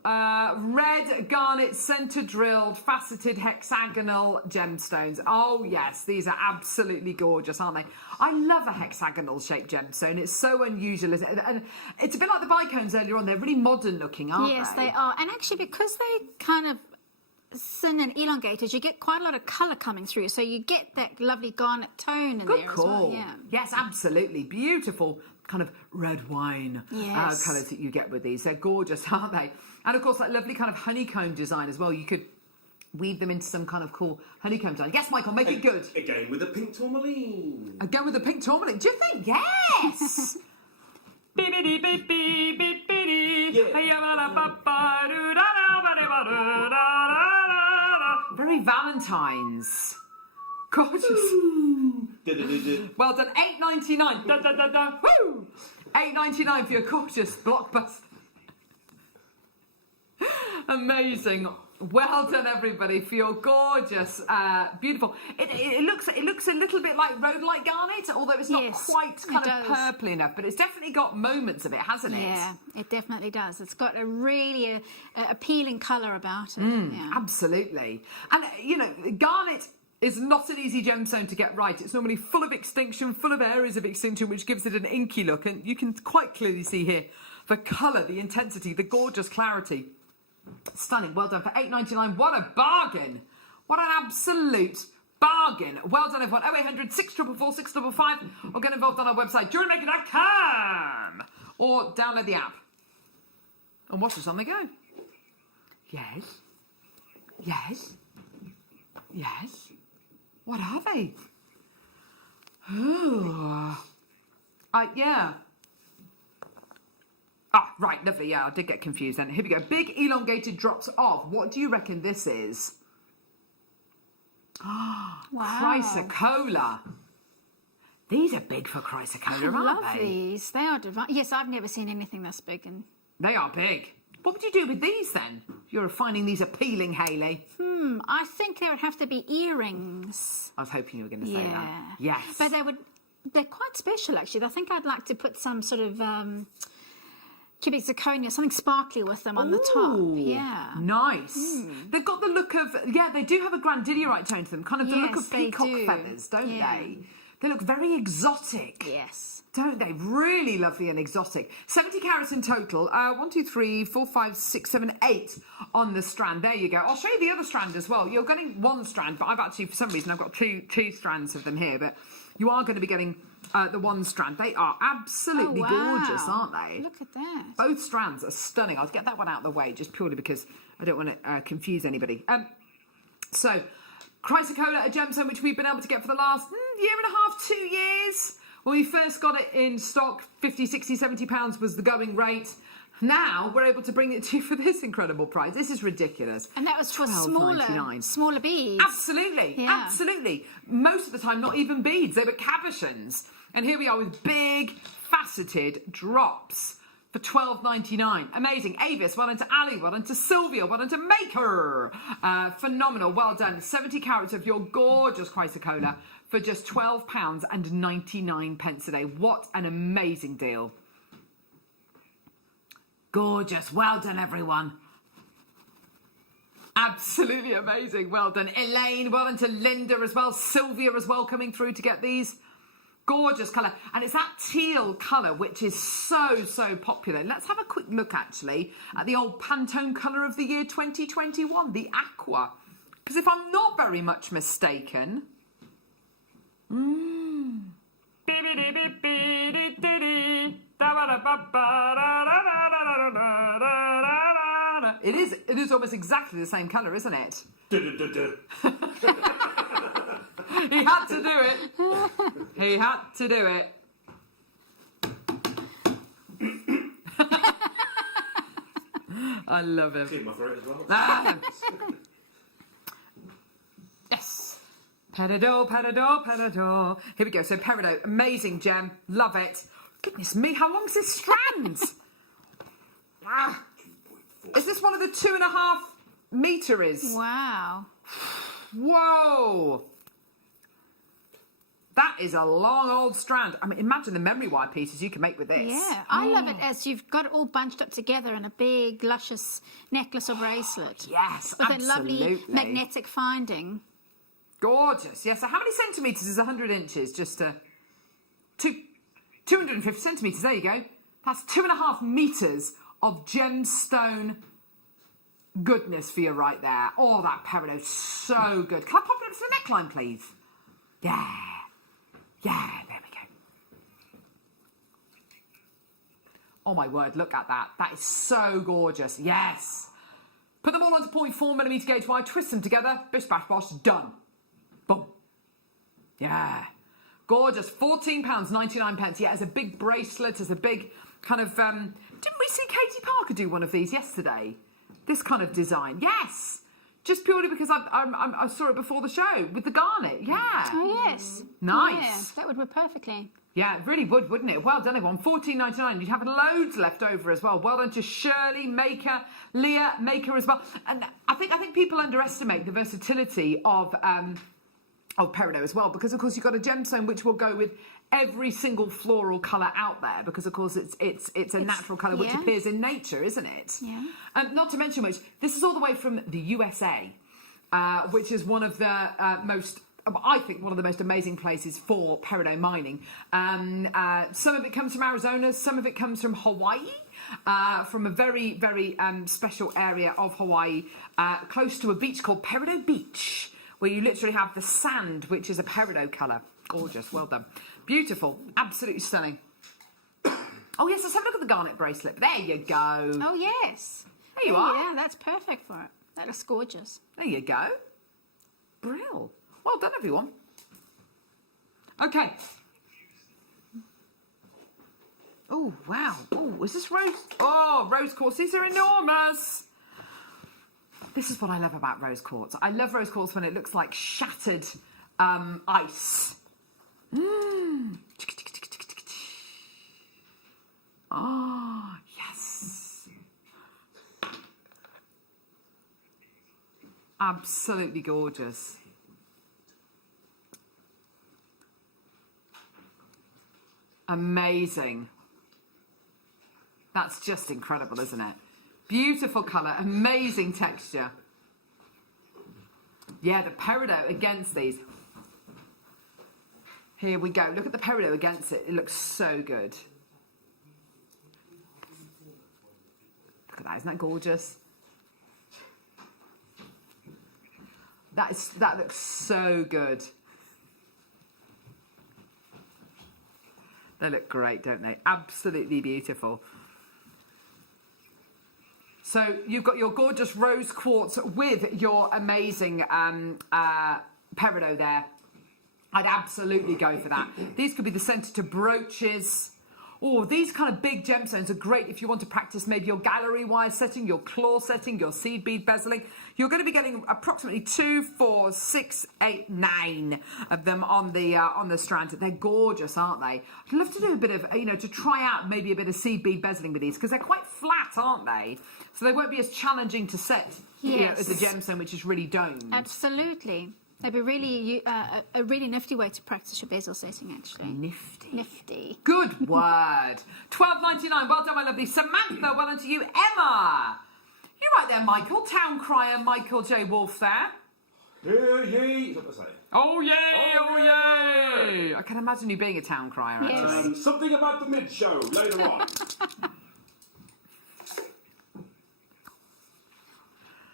Red garnet centre drilled faceted hexagonal gemstones. Oh yes, these are absolutely gorgeous, aren't they? I love a hexagonal shaped gemstone. It's so unusual, isn't it? And it's a bit like the bicones earlier on. They're really modern looking, aren't they? Yes, they are. And actually, because they kind of thin and elongated, you get quite a lot of colour coming through. So you get that lovely garnet tone in there as well. Yeah. Yes, absolutely. Beautiful kind of red wine colours that you get with these. They're gorgeous, aren't they? And of course, that lovely kind of honeycomb design as well. You could weave them into some kind of cool honeycomb design. Yes, Michael, make it good. Again with a pink tourmaline. Again with a pink tourmaline. Do you think? Yes! Very Valentine's. Gorgeous. Well done. $8.99. Woo! $8.99 for your gorgeous blockbuster. Amazing. Well done, everybody, for your gorgeous, beautiful. It looks a little bit like rhodolite garnet, although it's not quite kind of purpley enough. But it's definitely got moments of it, hasn't it? Yeah, it definitely does. It's got a really appealing colour about it. Yeah. Absolutely. And you know, garnet is not an easy gemstone to get right. It's normally full of extinction, full of areas of extinction, which gives it an inky look. And you can quite clearly see here the colour, the intensity, the gorgeous clarity. Stunning. Well done for $8.99. What a bargain. What an absolute bargain. Well done, everyone. 0800 644 655 or get involved on our website, JewelleryMaker.com, or download the app and watch us on the go. Yes. Yes. Yes. What are they? Oh. Yeah. Ah, right, lovely. Yeah, I did get confused then. Here we go. Big elongated drops of. What do you reckon this is? Wow. Chrysoprase. These are big for Chrysoprase, aren't love they? These. They are divine. Yes, I've never seen anything this big. And they are big. What would you do with these then? You're finding these appealing, Hayley. I think there would have to be earrings. I was hoping you were going to say that. Yes. But they're quite special, actually. I think I'd like to put some sort of cubic zirconia, something sparkly with them on the top. Yeah. Nice. They've got the look of, they do have a grandidierite tone to them, kind of the look of peacock feathers, don't they? They look very exotic. Yes. Don't they? Really lovely and exotic. 70 carats in total. 1, 2, 3, 4, 5, 6, 7, 8 on the strand. There you go. I'll show you the other strand as well. You're getting one strand, but I've actually, for some reason, I've got two strands of them here. But you are going to be getting the one strand. They are absolutely gorgeous, aren't they? Look at that. Both strands are stunning. I'll get that one out of the way just purely because I don't want to confuse anybody. So, Chrysoprase, a gemstone which we've been able to get for the last year and a half, 2 years. When we first got it in stock, 50, 60, 70 pounds was the going rate. Now we're able to bring it to you for this incredible price. This is ridiculous. And that was for smaller beads. Absolutely, absolutely. Most of the time, not even beads. They were cabochons. And here we are with big, faceted drops. for $12.99. Amazing. Avis, well done to Ali, well done to Sylvia, well done to Maker. Phenomenal, well done. 70 carats of your gorgeous chrysocolla for just £12.99 a day. What an amazing deal. Gorgeous, well done everyone. Absolutely amazing, well done. Elaine, well done to Linda as well. Sylvia as well coming through to get these. Gorgeous colour, and it's that teal colour which is so popular. Let's have a quick look actually at the old Pantone colour of the year 2021, the aqua, because if I'm not very much mistaken, it is almost exactly the same colour, isn't it? He had to do it. He had to do it. I love him. In my throat as well. Yes. Peridot, peridot, peridot. Here we go. So peridot, amazing gem. Love it. Goodness me, how long is this strands? Is this one of the 2.5 meters? Wow. Whoa. That is a long old strand. I mean, imagine the memory wire pieces you can make with this. Yeah, I love it as you've got it all bunched up together in a big, luscious necklace or bracelet. Yes, with absolutely. a lovely magnetic finding. Gorgeous. Yes. So how many centimetres is 100 inches? Just 250 centimetres. There you go. That's 2.5 metres of gemstone goodness for you right there. Oh, that peridot, so good. Can I pop it up to the neckline, please? Yeah. Yeah, there we go. Oh my word, look at that. That is so gorgeous. Yes. Put them all onto 0.4mm gauge wire, twist them together, bish bash bosh, done. Boom. Yeah. Gorgeous. £14.99. Yeah, as a big bracelet, as a big kind of didn't we see Katie Parker do one of these yesterday? This kind of design. Yes. Just purely because I saw it before the show with the garnet. Yeah. Oh, yes. Nice. Yeah, that would work perfectly. Yeah, it really would, wouldn't it? Well done, everyone. £14.99. You'd have loads left over as well. Well done to Shirley, Maker, Leah, Maker as well. And I think people underestimate the versatility of peridot as well, because of course you've got a gemstone which will go with every single floral colour out there, because of course it's a natural colour which appears in nature, isn't it? Yeah. Not to mention which, this is all the way from the USA, which is one of the I think one of the most amazing places for peridot mining. Some of it comes from Arizona, some of it comes from Hawaii, from a very, very special area of Hawaii, close to a beach called Peridot Beach, where you literally have the sand, which is a peridot colour. Gorgeous, well done. Beautiful, absolutely stunning. Oh yes, let's have a look at the garnet bracelet. There you go. Oh yes. There you are. Yeah, that's perfect for it. That looks gorgeous. There you go. Brill. Well done, everyone. Okay. Oh, wow. Oh, is this rose? Oh, rose quartz. These are enormous. This is what I love about rose quartz. I love rose quartz when it looks like shattered ice. Oh, yes. Absolutely gorgeous. Amazing. That's just incredible, isn't it? Beautiful colour, amazing texture. Yeah, the peridot against these. Here we go. Look at the peridot against it. It looks so good. Look at that. Isn't that gorgeous? That looks so good. They look great, don't they? Absolutely beautiful. So you've got your gorgeous rose quartz with your amazing peridot there. I'd absolutely go for that. These could be the centre to brooches. Oh, these kind of big gemstones are great if you want to practice maybe your gallery wire setting, your claw setting, your seed bead bezeling. You're going to be getting approximately 2, 4, 6, 8, 9 of them on the strand. They're gorgeous, aren't they? I'd love to do a bit of, to try out maybe a bit of seed bead bezeling with these, because they're quite flat, aren't they? So they won't be as challenging to set as a gemstone, which is really domed. Absolutely. They'd be really a really nifty way to practice your bezel setting, actually. Nifty. Good word. $12.99. Well done, my lovely Samantha. Well done to you, Emma. You're right there, Michael. Town crier Michael J. Wolf there. Yay! Is that what I say? Oh yay! I can imagine you being a town crier, actually. Something about the mid-show later on.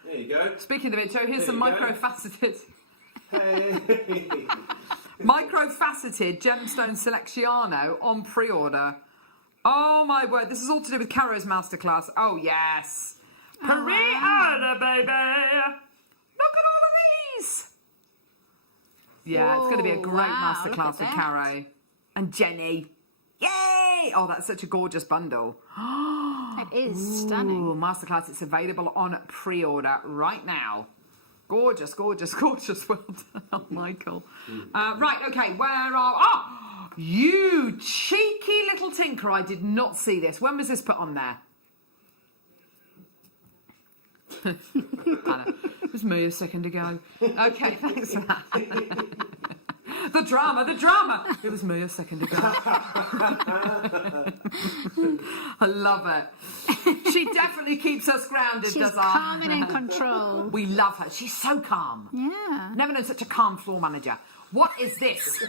There you go. Speaking of the mid-show, here's some microfaceted... Hey. Microfaceted Gemstone Selecciano on pre-order. Oh my word, this is all to do with Caro's masterclass. Oh yes. Pre-order, baby. Look at all of these. Yeah, it's going to be a great masterclass with Caro and Jenny. Yay! Oh, that's such a gorgeous bundle. It is stunning. Masterclass, it's available on pre-order right now. Gorgeous, gorgeous, gorgeous. Well done, Michael. Right, okay, where are... Oh, you cheeky little tinker. I did not see this. When was this put on there? Anna, it was me a second ago. Okay, thanks for that. The drama. It was me a second ago. I love it. She definitely keeps us grounded, She's does calm and in control. We love her. She's so calm. Yeah. Never known such a calm floor manager. What is this?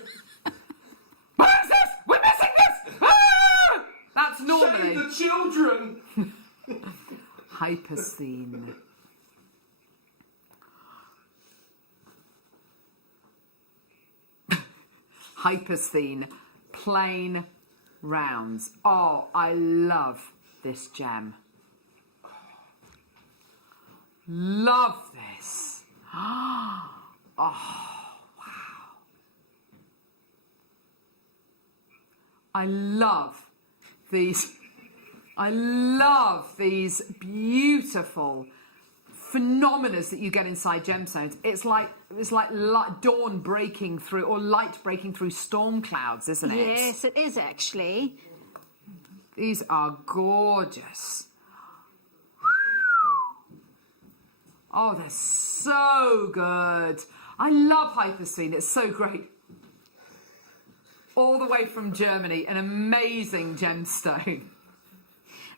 What is this? We're missing this! Ah! That's normally... Save the children! Hypersthene. Hypersthene. Plain rounds. Oh, I love this gem. Love this. Oh, wow. I love these beautiful phenomena that you get inside gemstones. It's like dawn breaking through, or light breaking through storm clouds, isn't it? Yes, it is actually. These are gorgeous. Oh, they're so good. I love Hypersthene. It's so great. All the way from Germany, an amazing gemstone.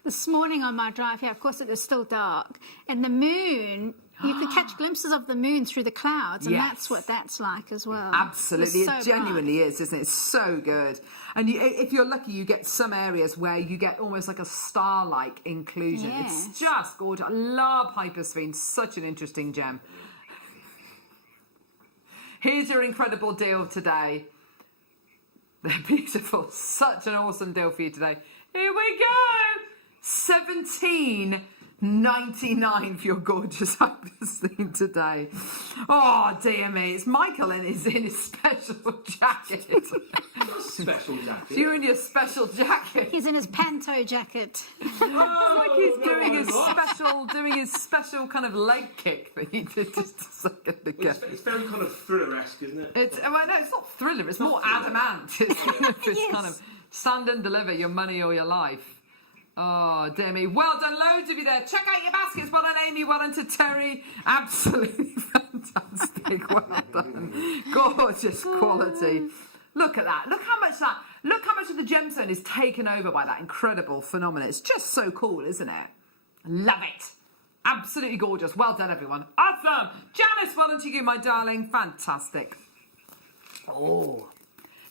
This morning on my drive here, of course it was still dark, and the moon, you could catch glimpses of the moon through the clouds, and that's what that's like as well. Absolutely, it genuinely is, isn't it? It's so good. And if you're lucky, you get some areas where you get almost like a star-like inclusion. Yes. It's just gorgeous. I love Hypersthene, such an interesting gem. Here's your incredible deal today. They're beautiful. Such an awesome deal for you today. Here we go. $17.99 for your gorgeous Hypersthene today. Oh dear me, it's Michael in his special jacket. Special jacket. You're in your special jacket. He's in his panto jacket. It's like he's doing his special kind of leg kick that he did just a second ago. It's very kind of thriller-esque, isn't it? No, it's not thriller. It's more adamant. It's kind of stand and deliver your money or your life. Oh, dear me. Well done, loads of you there. Check out your baskets. Well done, Amy. Well done to Terry. Absolutely fantastic. Well done. Gorgeous quality. Look at that. Look how much of the gemstone is taken over by that incredible phenomenon. It's just so cool, isn't it? Love it. Absolutely gorgeous. Well done, everyone. Awesome. Janice, well done to you, my darling. Fantastic. Oh.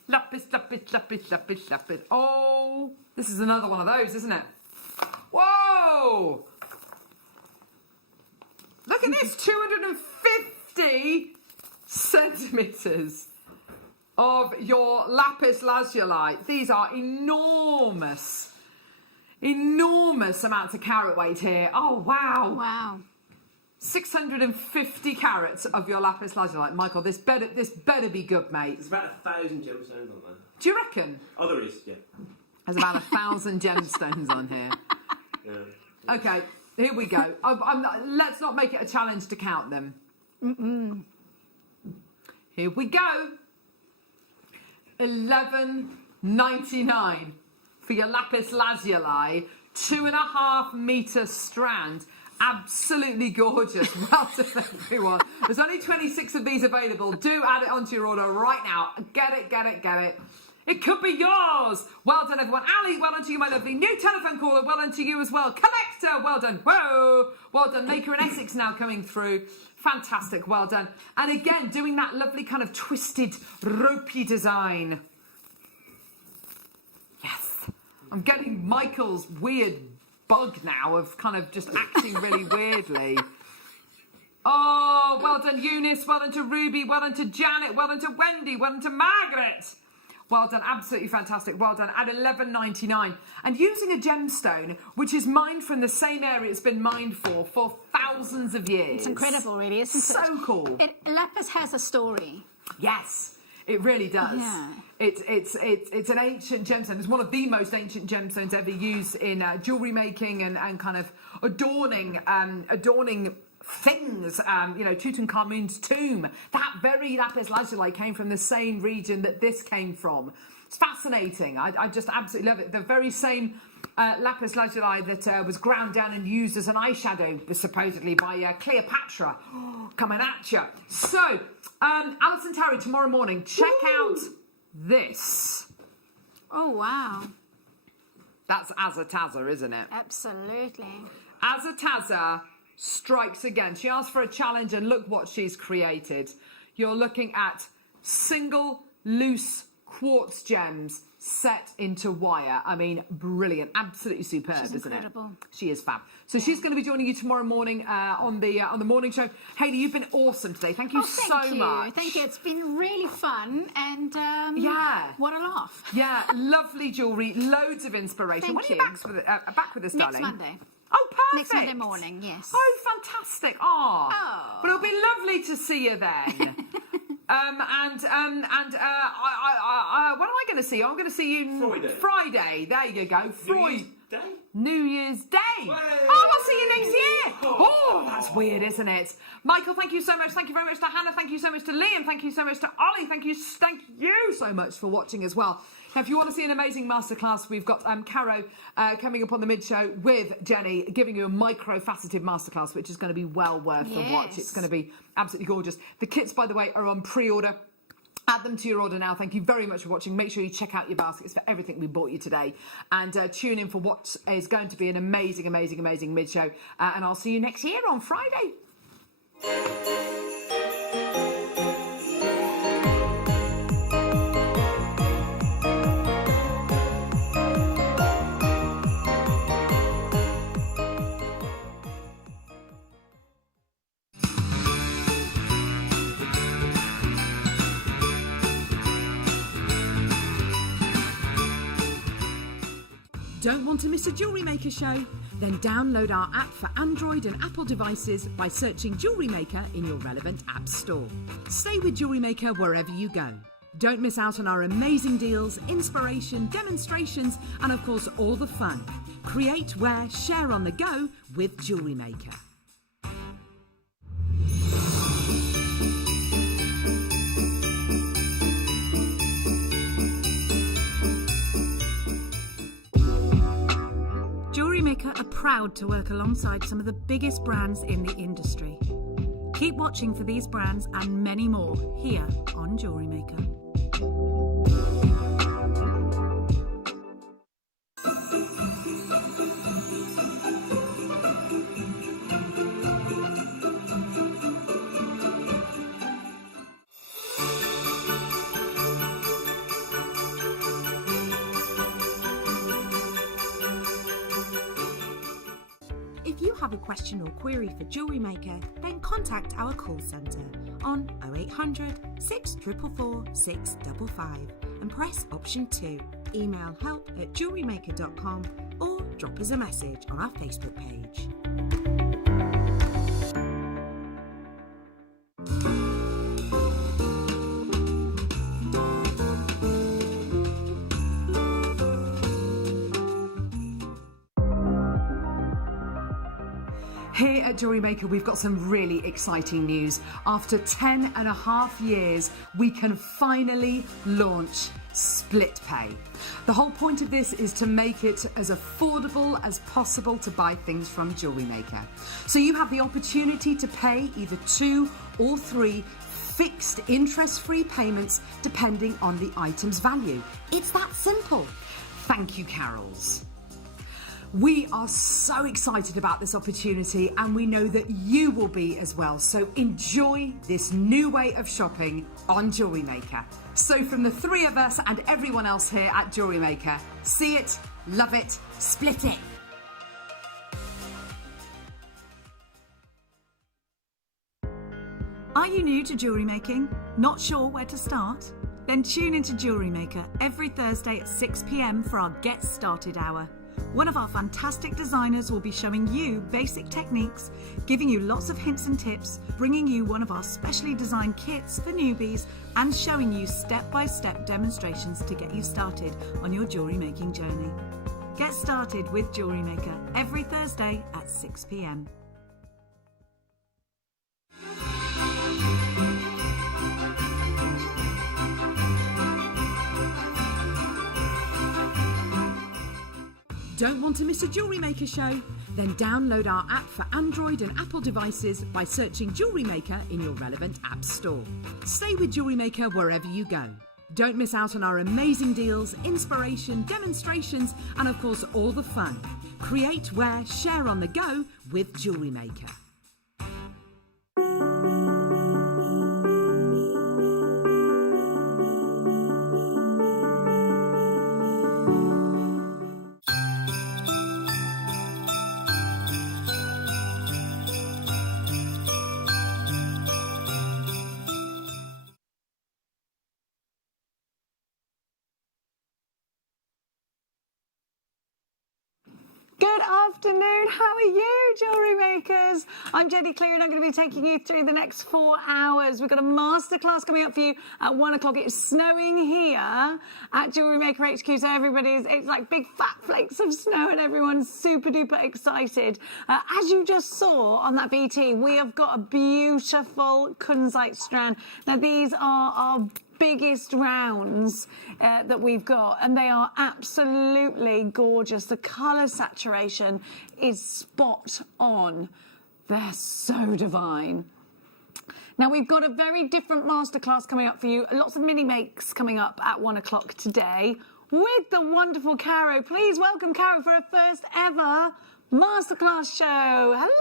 Lapis, lapis, lapis, lapis, lapis. Oh, this is another one of those, isn't it? Whoa! Look at this, 250 centimetres of your lapis lazuli. These are enormous amounts of carat weight here. Oh, wow. Wow. 650 carats of your lapis lazuli. Michael, this better be good, mate. There's about 1,000 gemstones on there. Do you reckon? Oh, there is, yeah. There's about 1,000 gemstones on here. Yeah. Okay, here we go. Let's not make it a challenge to count them. Here we go. $11.99 for your lapis lazuli, 2.5 metre strand. Absolutely gorgeous. Well done, everyone. There's only 26 of these available. Do add it onto your order right now. Get it, get it, get it. It could be yours. Well done, everyone. Ali, well done to you, my lovely. New telephone caller, well done to you as well. Collector, well done. Whoa. Well done. Maker in Essex now coming through. Fantastic, well done. And again, doing that lovely kind of twisted, ropey design. Yes. I'm getting Michael's weird bug now of kind of just acting really weirdly. Oh, well done, Eunice. Well done to Ruby. Well done to Janet. Well done to Wendy. Well done to Margaret. Well done, absolutely fantastic. Well done, at $11.99. And using a gemstone, which is mined from the same area it's been mined for thousands of years. It's incredible, really, isn't it? So cool. Lapis has a story. Yes, it really does. Yeah. It's an ancient gemstone. It's one of the most ancient gemstones ever used in jewellery making and kind of adorning things, Tutankhamun's tomb. That very lapis lazuli came from the same region that this came from. It's fascinating. I just absolutely love it. The very same lapis lazuli that was ground down and used as an eyeshadow, supposedly by Cleopatra, coming at you. So, Alison Tarry, tomorrow morning, check out this. Oh, wow. That's Azataza, isn't it? Absolutely. Azataza strikes again. She asked for a challenge and look what she's created. You're looking at single loose quartz gems set into wire. I mean, brilliant. Absolutely superb, She's isn't incredible. it? She is fab. So she's going to be joining you tomorrow morning on the morning show. Hayley, you've been awesome today. Thank you so much. Thank you. It's been really fun and yeah, what a laugh. Yeah, lovely jewellery, loads of inspiration. Thank when you. are you back with us, Next darling? Monday. Oh, perfect. Next Monday morning, yes. Oh, fantastic. Oh. But it'll be lovely to see you then. When am I going to see you? I'm going to see you Friday. There you go. New Year's Day. Oh, I'll see you next year. Oh, that's weird, isn't it? Michael, thank you so much. Thank you very much to Hannah. Thank you so much to Liam. Thank you so much to Ollie. Thank you so much for watching as well. Now, if you want to see an amazing masterclass, we've got Caro coming up on the mid-show with Jenny, giving you a micro-faceted masterclass, which is going to be well worth the watch. It's going to be absolutely gorgeous. The kits, by the way, are on pre-order. Add them to your order now. Thank you very much for watching. Make sure you check out your baskets for everything we bought you today. And tune in for what is going to be an amazing, amazing, amazing mid-show. And I'll see you next year on Friday. Don't want to miss a Jewellery Maker show? Then download our app for Android and Apple devices by searching Jewellery Maker in your relevant app store. Stay with Jewellery Maker wherever you go. Don't miss out on our amazing deals, inspiration, demonstrations, and of course all the fun. Create, wear, share on the go with Jewellery Maker. JewelleryMaker are proud to work alongside some of the biggest brands in the industry. Keep watching for these brands and many more here on JewelleryMaker. If you have a question or query for Jewellery Maker, then contact our call centre on 0800 644 655 and press option 2. Email help@jewellerymaker.com or drop us a message on our Facebook page. Here at JewelleryMaker, we've got some really exciting news. After 10.5 years, we can finally launch split pay. The whole point of this is to make it as affordable as possible to buy things from JewelleryMaker. So you have the opportunity to pay either 2 or 3 fixed interest-free payments depending on the item's value. It's that simple. Thank you, Carols. We are so excited about this opportunity and we know that you will be as well. So enjoy this new way of shopping on JewelleryMaker. So from the 3 of us and everyone else here at JewelleryMaker, see it, love it, split it. Are you new to jewellery making? Not sure where to start? Then tune into JewelleryMaker every Thursday at 6 p.m. for our Get Started Hour. One of our fantastic designers will be showing you basic techniques, giving you lots of hints and tips, bringing you one of our specially designed kits for newbies, and showing you step-by-step demonstrations to get you started on your jewellery making journey. Get started with JewelleryMaker every Thursday at 6 p.m. Don't want to miss a JewelleryMaker show? Then download our app for Android and Apple devices by searching JewelleryMaker in your relevant app store. Stay with JewelleryMaker wherever you go. Don't miss out on our amazing deals, inspiration, demonstrations, and of course all the fun. Create, wear, share on the go with JewelleryMaker. Good afternoon, how are you, jewellery makers? I'm Jenny Clear and I'm going to be taking you through the next 4 hours. We've got a masterclass coming up for you at 1 o'clock. It's snowing here at Jewellery Maker HQ, so it's like big fat flakes of snow and everyone's super duper excited. As you just saw on that BT, we have got a beautiful kunzite strand. Now these are our biggest rounds that we've got, and they are absolutely gorgeous. The colour saturation is spot on. They're so divine. Now we've got a very different masterclass coming up for you. Lots of mini makes coming up at 1 o'clock today with the wonderful Caro. Please welcome Caro for her first ever masterclass show. Hello.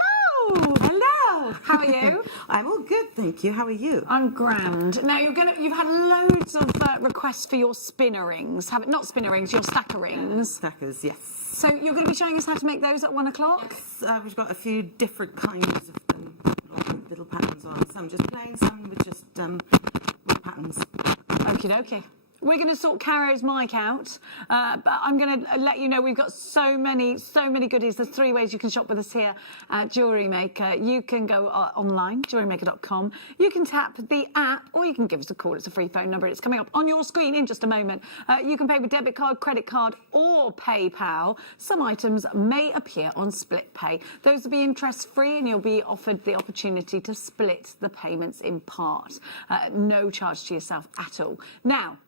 Hello. How are you? I'm all good, thank you. How are you? I'm grand. Now you've had loads of requests for your spinner rings. Not spinner rings, your stacker rings. Stackers, yes. So you're going to be showing us how to make those at 1 o'clock? Yes, we've got a few different kinds of them, little patterns on. Some just plain, some with just with patterns. Okie dokie. We're going to sort Caro's mic out, but I'm going to let you know we've got so many goodies. There's 3 ways you can shop with us here at Jewellery Maker. You can go online, jewellerymaker.com. You can tap the app, or you can give us a call. It's a free phone number. It's coming up on your screen in just a moment. You can pay with debit card, credit card, or PayPal. Some items may appear on split pay. Those will be interest-free, and you'll be offered the opportunity to split the payments in part. No charge to yourself at all. Now,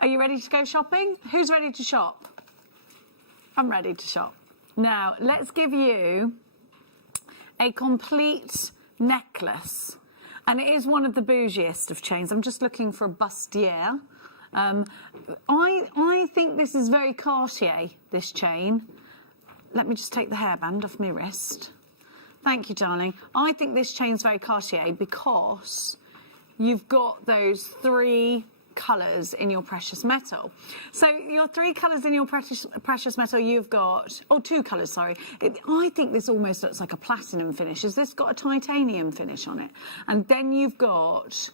are you ready to go shopping? Who's ready to shop? I'm ready to shop. Now, let's give you a complete necklace. And it is one of the bougiest of chains. I'm just looking for a bustier. I think this is very Cartier, this chain. Let me just take the hairband off my wrist. Thank you, darling. I think this chain's very Cartier because you've got those 3 colours in your precious metal. So your 3 colours in your precious metal, you've got 2 colours, sorry. I think this almost looks like a platinum finish. Has this got a titanium finish on it? And then you've got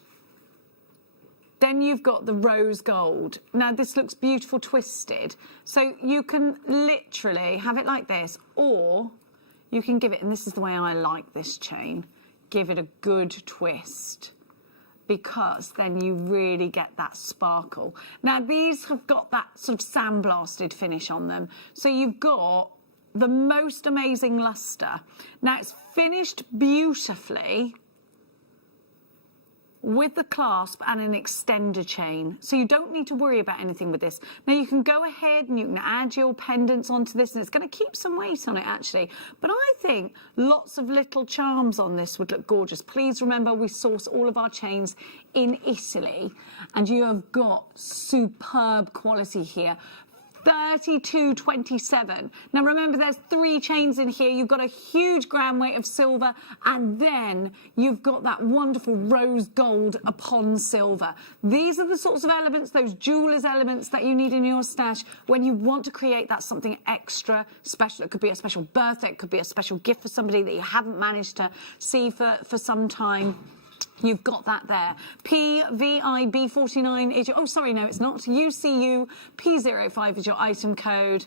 the rose gold. Now this looks beautiful twisted. So you can literally have it like this, or you can give it, and this is the way I like this chain, give it a good twist, because then you really get that sparkle. Now, these have got that sort of sandblasted finish on them. So you've got the most amazing luster. Now, it's finished beautifully with the clasp and an extender chain, so you don't need to worry about anything with this. Now you can go ahead and you can add your pendants onto this, and it's going to keep some weight on it actually, but I think lots of little charms on this would look gorgeous. Please remember, we source all of our chains in Italy, and you have got superb quality here. 32.27. Now remember, there's 3 chains in here. You've got a huge gram weight of silver, and then you've got that wonderful rose gold upon silver. These are the sorts of elements, those jeweller's elements that you need in your stash when you want to create that something extra special. It could be a special birthday, it could be a special gift for somebody that you haven't managed to see for some time. You've got that there. PVIB49 is your... Oh, sorry, no, it's not. UCU P05 is your item code.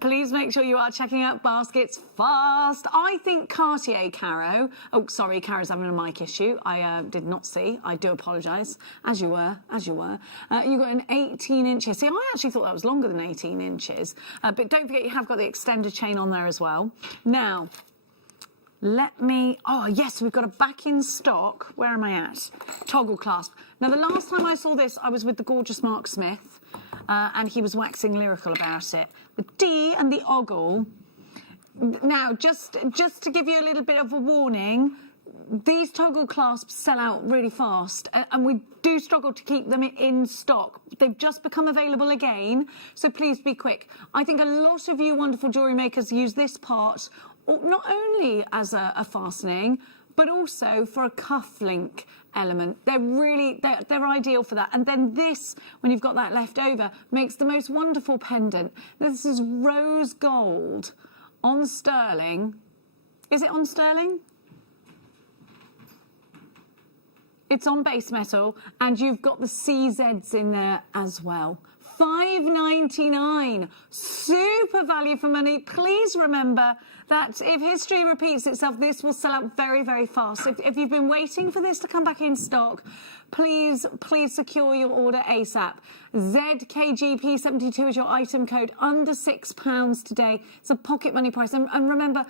Please make sure you are checking out baskets fast. I think Cartier, Caro... Oh, sorry, Caro's having a mic issue. I did not see. I do apologise. As you were. You got an 18 inches. See, I actually thought that was longer than 18 inches. But don't forget, you have got the extender chain on there as well. Now... oh yes, we've got a back in stock. Where am I at? Toggle clasp. Now the last time I saw this, I was with the gorgeous Mark Smith, and he was waxing lyrical about it. The D and the ogle. Now, just to give you a little bit of a warning, these toggle clasps sell out really fast, and we do struggle to keep them in stock. They've just become available again, so please be quick. I think a lot of you wonderful jewellery makers use this part not only as a fastening, but also for a cufflink element. They're ideal for that. And then this, when you've got that left over, makes the most wonderful pendant. This is rose gold on sterling. Is it on sterling? It's on base metal, and you've got the CZs in there as well. $5.99, super value for money. Please remember that if history repeats itself, this will sell out very, very fast. If you've been waiting for this to come back in stock, please secure your order ASAP. ZKGP72 is your item code, under £6 today. It's a pocket money price. And remember,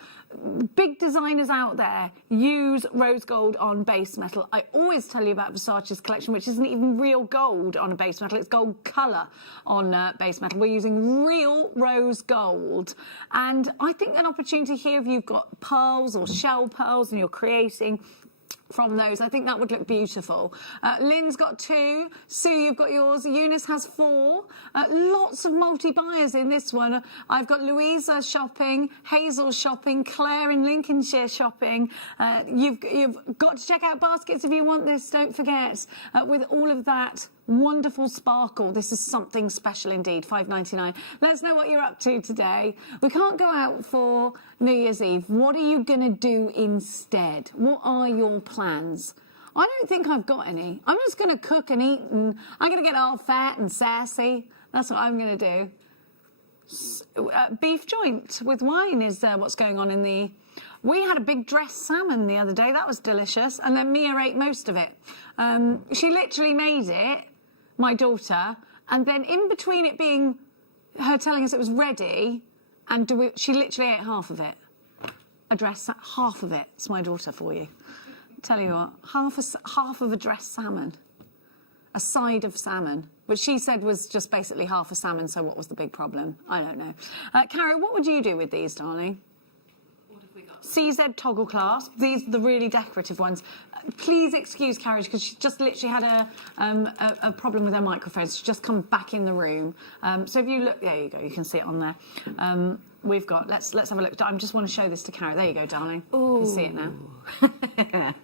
big designers out there use rose gold on base metal. I always tell you about Versace's collection, which isn't even real gold on a base metal. It's gold colour on base metal. We're using real rose gold. And I think an opportunity here, if you've got pearls or shell pearls and you're creating from those, I think that would look beautiful. Lynn's got 2. Sue, you've got yours. Eunice has 4. Lots of multi-buyers in this one. I've got Louisa shopping, Hazel shopping, Claire in Lincolnshire shopping. You've got to check out baskets if you want this, don't forget. With all of that wonderful sparkle, this is something special indeed. $5.99. Let us know what you're up to today. We can't go out for New Year's Eve. What are you going to do instead? What are your plans? I don't think I've got any. I'm just going to cook and eat, and I'm going to get all fat and sassy. That's what I'm going to do. Beef joint with wine is what's going on in the... We had a big dressed salmon the other day. That was delicious. And then Mia ate most of it. She literally made it, my daughter, and then in between it being her telling us it was ready, and she literally ate half of it. Half of it. It's my daughter for you. Tell you what, half of a dressed salmon, a side of salmon, which she said was just basically half a salmon. So what was the big problem? I don't know. Carrie, what would you do with these, darling? CZ toggle clasp. These are the really decorative ones. Please excuse Carrie, because she just literally had a problem with her microphone. She's just come back in the room. So if you look, there you go. You can see it on there. We've got. Let's have a look. I just want to show this to Carrie. There you go, darling. Ooh. You can see it now.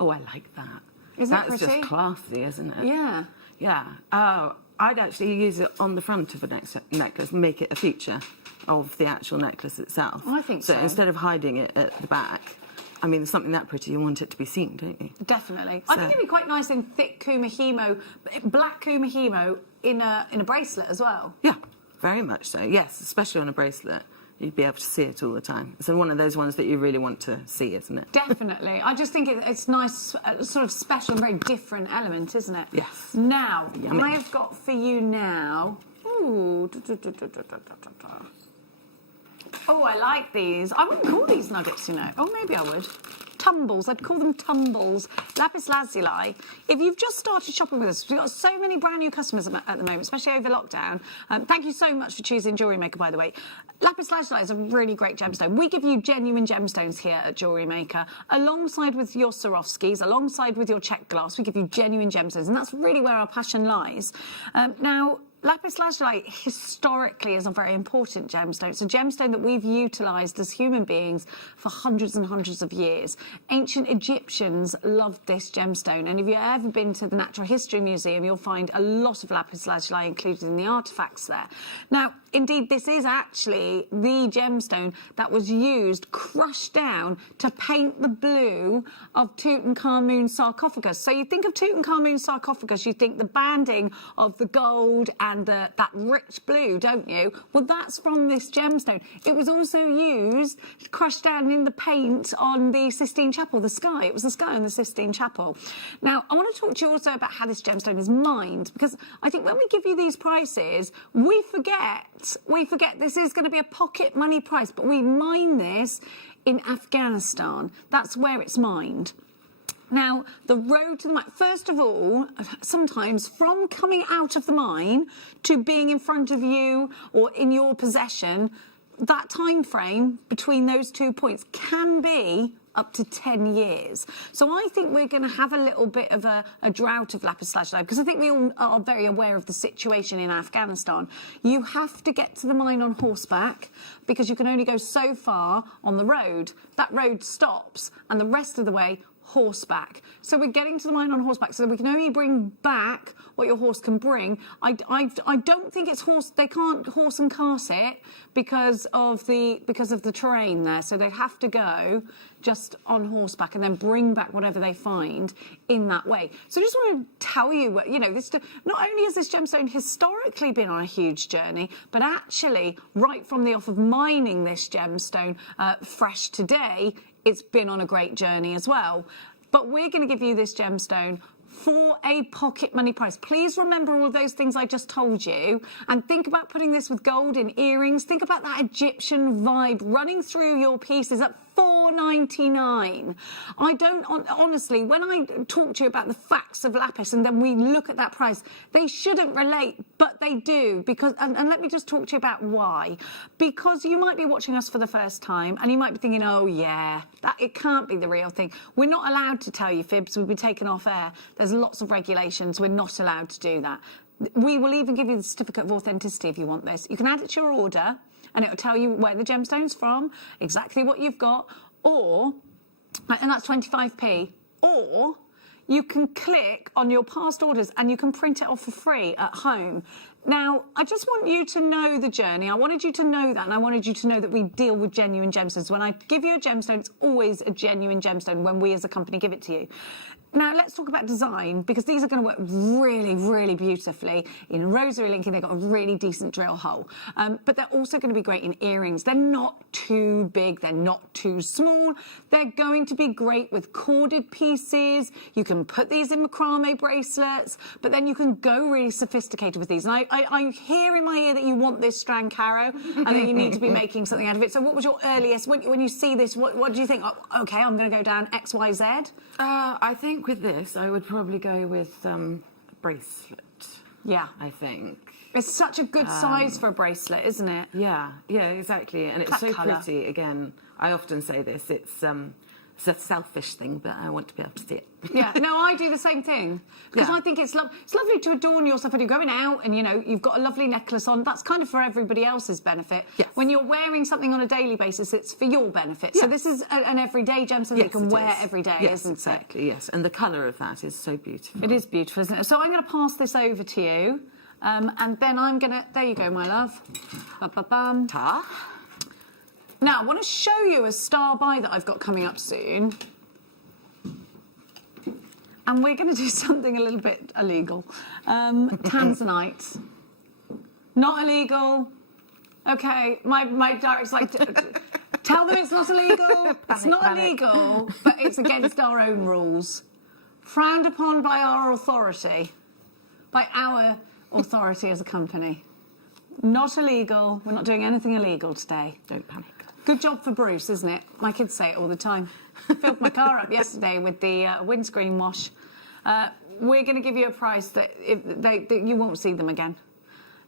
Oh, I like that. Isn't it pretty? That's just classy, isn't it? Yeah. Yeah. Oh, I'd actually use it on the front of a necklace and make it a feature of the actual necklace itself. I think so. So instead of hiding it at the back, I mean, there's something that pretty, you want it to be seen, don't you? Definitely. So, I think it'd be quite nice in thick kumahimo, black kumahimo in a bracelet as well. Yeah, very much so. Yes, especially on a bracelet. You'd be able to see it all the time. It's one of those ones that you really want to see, isn't it? Definitely. I just think it's nice, sort of special and very different element, isn't it? Yes. Now, Yummy. I have got for you now... Ooh. Oh, I like these. I wouldn't call these nuggets, you know. Oh, maybe I would. Tumbles. I'd call them tumbles. Lapis lazuli. If you've just started shopping with us, we've got so many brand new customers at the moment, especially over lockdown. Thank you so much for choosing JewelleryMaker, by the way. Lapis lazuli is a really great gemstone. We give you genuine gemstones here at JewelleryMaker. Alongside with your Swarovskis, alongside with your Czech glass, we give you genuine gemstones. And that's really where our passion lies. Now, lapis lazuli historically is a very important gemstone. It's a gemstone that we've utilised as human beings for hundreds and hundreds of years. Ancient Egyptians loved this gemstone, and if you've ever been to the Natural History Museum, you'll find a lot of lapis lazuli included in the artefacts there. Now, indeed, this is actually the gemstone that was used, crushed down, to paint the blue of Tutankhamun's sarcophagus. So you think of Tutankhamun's sarcophagus, you think the banding of the gold and that rich blue, don't you? Well, that's from this gemstone. It was also used, crushed down in the paint on the Sistine Chapel, the sky. It was the sky on the Sistine Chapel. Now, I want to talk to you also about how this gemstone is mined, because I think when we give you these prices, we forget this is going to be a pocket money price, but we mine this in Afghanistan. That's where it's mined. Now, the road to the mine, first of all, sometimes from coming out of the mine to being in front of you or in your possession, that time frame between those 2 points can be up to 10 years. So I think we're going to have a little bit of a drought of lapis lazuli, because I think we all are very aware of the situation in Afghanistan. You have to get to the mine on horseback because you can only go so far on the road. That road stops, and the rest of the way horseback. So we're getting to the mine on horseback, so that we can only bring back what your horse can bring. I don't think it's horse. They can't horse and cart it because of the terrain there. So they have to go just on horseback and then bring back whatever they find in that way. So I just want to tell you, you know, this not only has this gemstone historically been on a huge journey, but actually right from the off of mining this gemstone fresh today, it's been on a great journey as well. But we're going to give you this gemstone for a pocket money price. Please remember all of those things I just told you, and think about putting this with gold in earrings. Think about that Egyptian vibe running through your pieces at $4.99. I don't, honestly, when I talk to you about the facts of lapis and then we look at that price, they shouldn't relate, but they do, because, and let me just talk to you about why. Because you might be watching us for the first time and you might be thinking, oh yeah, that it can't be the real thing. We're not allowed to tell you fibs, we've been taken off air. There's lots of regulations, we're not allowed to do that. We will even give you the certificate of authenticity if you want this. You can add it to your order, and it will tell you where the gemstone's from, exactly what you've got, or, and that's 25p, or you can click on your past orders and you can print it off for free at home. Now, I just want you to know the journey. I wanted you to know that, and I wanted you to know that we deal with genuine gemstones. When I give you a gemstone, it's always a genuine gemstone when we as a company give it to you. Now, let's talk about design, because these are going to work really, really beautifully. In rosary linking, they've got a really decent drill hole. But they're also going to be great in earrings. They're not too big. They're not too small. They're going to be great with corded pieces. You can put these in macrame bracelets, but then you can go really sophisticated with these. And I hear in my ear that you want this strand caro and that you need to be making something out of it. So what was your earliest, when you see this, what do you think? Oh, okay, I'm going to go down X, Y, Z? I think with this, I would probably go with a bracelet. Yeah. I think. It's such a good size for a bracelet, isn't it? Yeah, exactly. And it's That so colour. pretty. Again, I often say this, it's a selfish thing, but I want to be able to see it. Yeah, no, I do the same thing. Because I think it's lovely to adorn yourself when you're going out and, you know, you've got a lovely necklace on. That's kind of for everybody else's benefit. Yes. When you're wearing something on a daily basis, it's for your benefit. Yes. So this is an everyday gemstone that you can wear every day, isn't exactly, it? Yes, and the colour of that is so beautiful. It is beautiful, isn't it? So I'm going to pass this over to you. And then I'm going to... There you go, my love. Ba-ba-bum. Ta. Now, I want to show you a star buy that I've got coming up soon. And we're going to do something a little bit illegal. Tanzanite. Not illegal. Okay, my director's like, tell them it's not illegal. It's not illegal, but it's against our own rules. Frowned upon by our authority. By our authority as a company. Not illegal. We're not doing anything illegal today. Don't panic. Good job for Bruce, isn't it? My kids say it all the time. Filled my car up yesterday with the windscreen wash. We're going to give you a price that you won't see them again.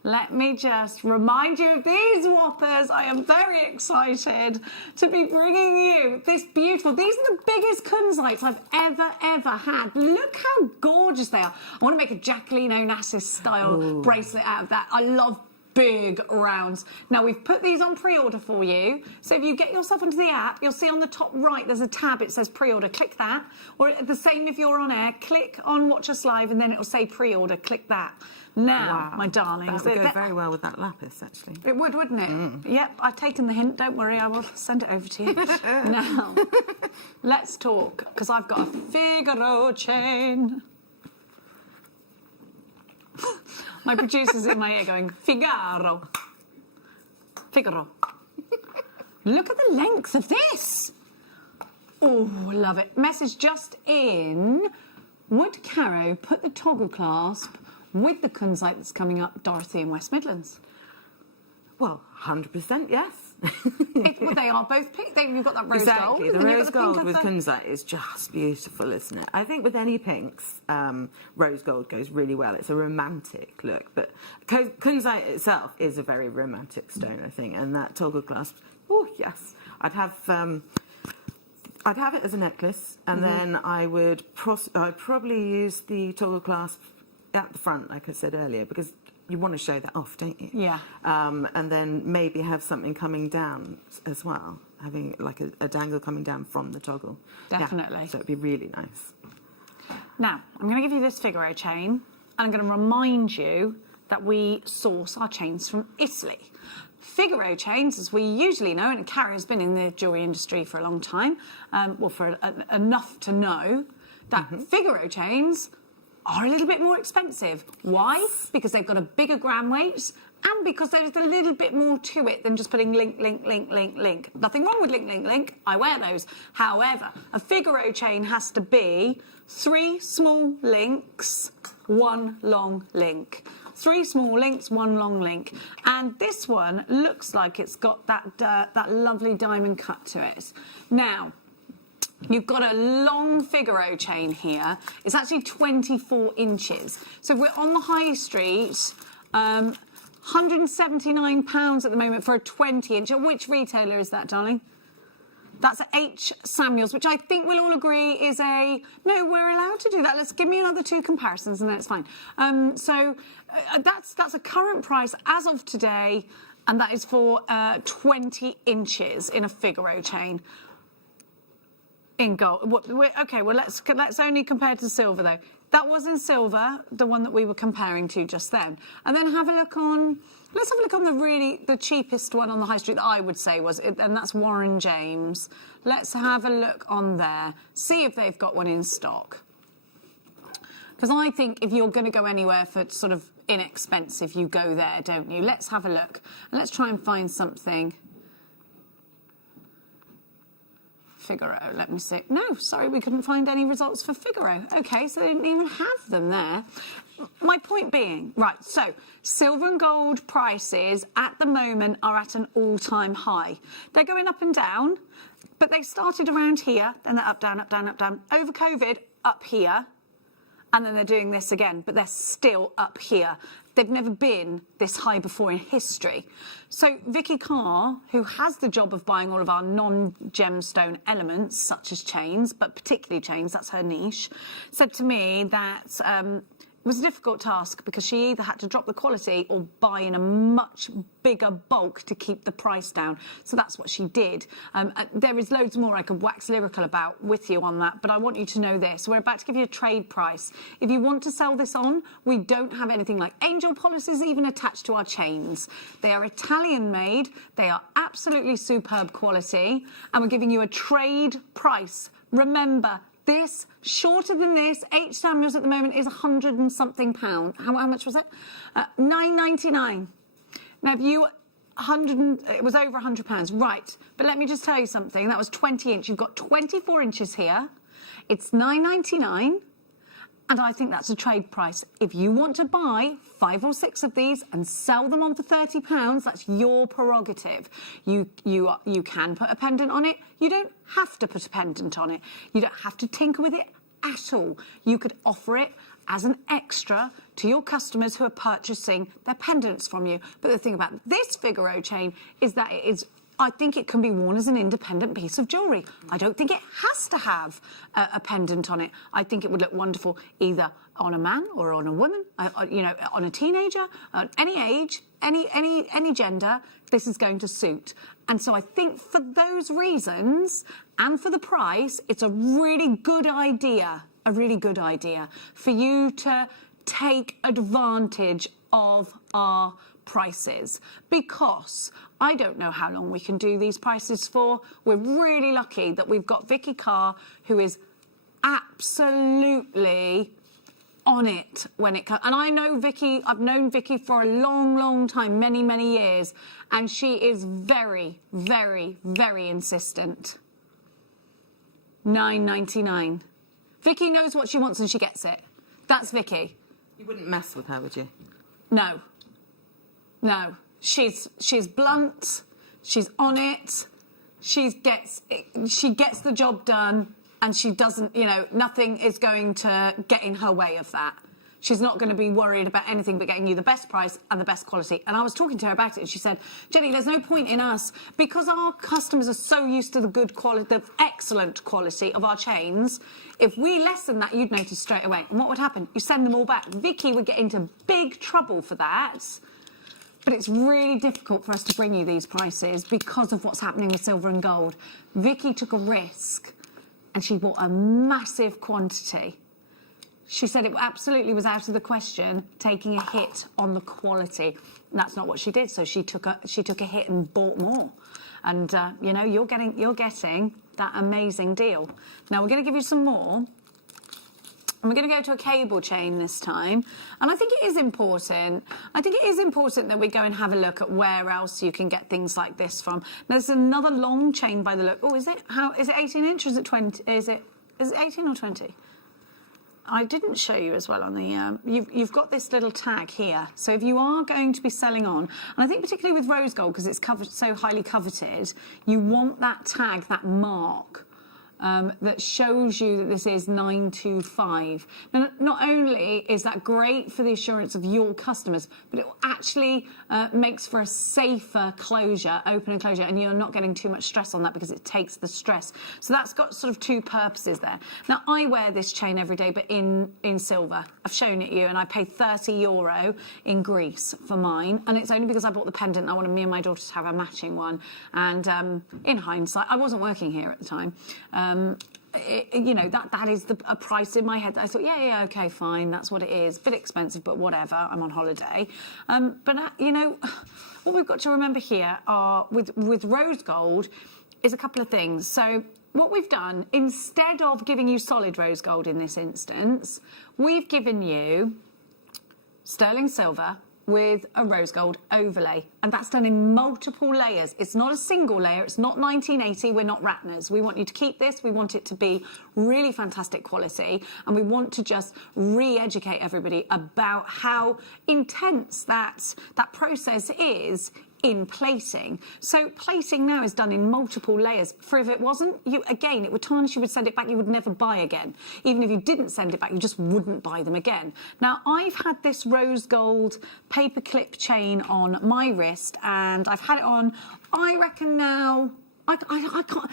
Let me just remind you of these whoppers. I am very excited to be bringing you this beautiful... These are the biggest kunzites I've ever had. Look how gorgeous they are. I want to make a Jacqueline Onassis style bracelet out of that. I love big rounds. Now, we've put these on pre-order for you. So if you get yourself onto the app, you'll see on the top right, there's a tab, it says pre-order. Click that. Or the same if you're on air, click on Watch Us Live and then it'll say pre-order. Click that. Now, my darlings. That would go very well with that lapis, actually. It would, wouldn't it? Yep, I've taken the hint. Don't worry, I will send it over to you. Now, let's talk, because I've got a Figaro chain. My producer's in my ear going, Figaro. Figaro. Look at the length of this. Oh, love it. Message just in. Would Caro put the toggle clasp with the kunzite that's coming up, Dorothy in West Midlands? Well, 100% yes. Well, they are both pink. You've got that rose gold. Exactly. The rose gold with kunzite is just beautiful, isn't it? I think with any pinks, rose gold goes really well. It's a romantic look, but kunzite itself is a very romantic stone, I think, and that toggle clasp, oh, yes. I'd have it as a necklace, and then I'd probably use the toggle clasp at the front, like I said earlier, because you want to show that off, don't you? Yeah. And then maybe have something coming down as well, having like a dangle coming down from the toggle. Definitely. Yeah, so it'd be really nice. Now, I'm going to give you this Figaro chain, and I'm going to remind you that we source our chains from Italy. Figaro chains, as we usually know, and Carrie's been in the jewellery industry for a long time, for enough to know that Figaro chains are a little bit more expensive. Why? Because they've got a bigger gram weight and because there's a little bit more to it than just putting link, link, link, link, link. Nothing wrong with link, link, link. I wear those. However, a Figaro chain has to be 3 small links, 1 long link. 3 small links, 1 long link. And this one looks like it's got that lovely diamond cut to it. Now, you've got a long Figaro chain here. It's actually 24 inches. So if we're on the high street, £179 at the moment for a 20-inch. Which retailer is that, darling? That's H. Samuels, which I think we'll all agree is a... No, we're allowed to do that. Let's give me another 2 comparisons and then it's fine. That's a current price as of today, and that is for 20 inches in a Figaro chain. In gold. Okay, well, let's only compare to silver, though. That was in silver, the one that we were comparing to just then. And then have a look on... Let's have a look on the cheapest one on the high street that I would say was... And that's Warren James. Let's have a look on there. See if they've got one in stock. Because I think if you're going to go anywhere for sort of inexpensive, you go there, don't you? Let's have a look. And let's try and find something... Figaro, let me see. No, sorry, we couldn't find any results for Figaro. Okay, so they didn't even have them there. My point being, right, so silver and gold prices at the moment are at an all-time high. They're going up and down, but they started around here, then they're up, down, up, down, up, down. Over COVID, up here, and then they're doing this again, but they're still up here. They've never been this high before in history. So Vicky Carr, who has the job of buying all of our non-gemstone elements, such as chains, but particularly chains, that's her niche, said to me that it was a difficult task because she either had to drop the quality or buy in a much bigger bulk to keep the price down. So that's what she did. There is loads more I could wax lyrical about with you on that, but I want you to know this. We're about to give you a trade price. If you want to sell this on, we don't have anything like angel policies even attached to our chains. They are Italian made, they are absolutely superb quality, and we're giving you a trade price. Remember, this, shorter than this, H. Samuels at the moment is £100 and something. How much was it? £9.99. Now, if you... it was over £100. Right. But let me just tell you something. That was 20 inch. You've got 24 inches here. It's £9.99. And I think that's a trade price. If you want to buy 5 or 6 of these and sell them on for £30, that's your prerogative. You can put a pendant on it. You don't have to put a pendant on it. You don't have to tinker with it at all. You could offer it as an extra to your customers who are purchasing their pendants from you. But the thing about this Figaro chain is that it is, I think it can be worn as an independent piece of jewellery. I don't think it has to have a pendant on it. I think it would look wonderful either on a man or on a woman, you know, on a teenager, any age, any gender. This is going to suit. And so I think for those reasons and for the price, it's a really good idea for you to take advantage of our prices, because I don't know how long we can do these prices for. We're really lucky that we've got Vicky Carr, who is absolutely on it when it comes. And I know Vicky, I've known Vicky for a long time, many years, and she is very insistent. $9.99. Vicky knows what she wants and she gets it. That's Vicky. You wouldn't mess with her, would you? No. She's blunt. She's on it. She gets the job done, and she doesn't. You know, nothing is going to get in her way of that. She's not going to be worried about anything but getting you the best price and the best quality. And I was talking to her about it, and she said, Jenny, there's no point in us, because our customers are so used to the good quality, the excellent quality of our chains. If we lessen that, you'd notice straight away. And what would happen? You send them all back. Vicky would get into big trouble for that. But it's really difficult for us to bring you these prices because of what's happening with silver and gold. Vicky took a risk, and she bought a massive quantity. She said it absolutely was out of the question taking a hit on the quality. And that's not what she did. So she took a hit and bought more. And you know, you're getting that amazing deal. Now we're going to give you some more. And we're going to go to a cable chain this time. And I think it is important. I think it is important that we go and have a look at where else you can get things like this from. There's another long chain by the look. Oh, is it? How is it? 18 inch or is it 20? Is it 18 or 20? I didn't show you as well on the, you've got this little tag here. So if you are going to be selling on, and I think particularly with rose gold, because it's so highly coveted, you want that tag, that mark, that shows you that this is 925. Now, not only is that great for the assurance of your customers, but it actually makes for a safer closure, open and closure, and you're not getting too much stress on that because it takes the stress. So that's got sort of 2 purposes there. Now, I wear this chain every day, but in silver. I've shown it you, and I paid €30 in Greece for mine, and it's only because I bought the pendant and I wanted me and my daughter to have a matching one. And in hindsight, I wasn't working here at the time. You know, that is a price in my head. I thought, yeah, okay, fine, that's what it is. A bit expensive, but whatever, I'm on holiday. But, you know, what we've got to remember here are, with rose gold, is a couple of things. So what we've done, instead of giving you solid rose gold in this instance, we've given you sterling silver with a rose gold overlay, and that's done in multiple layers. It's not a single layer. It's not 1980. We're not Ratners. We want you to keep this. We want it to be really fantastic quality, and we want to just re-educate everybody about how intense that process is in plating. So plating now is done in multiple layers. For if it wasn't, it would tarnish, you would send it back, you would never buy again. Even if you didn't send it back, you just wouldn't buy them again. Now, I've had this rose gold paperclip chain on my wrist, and I've had it on, I reckon now, I can't,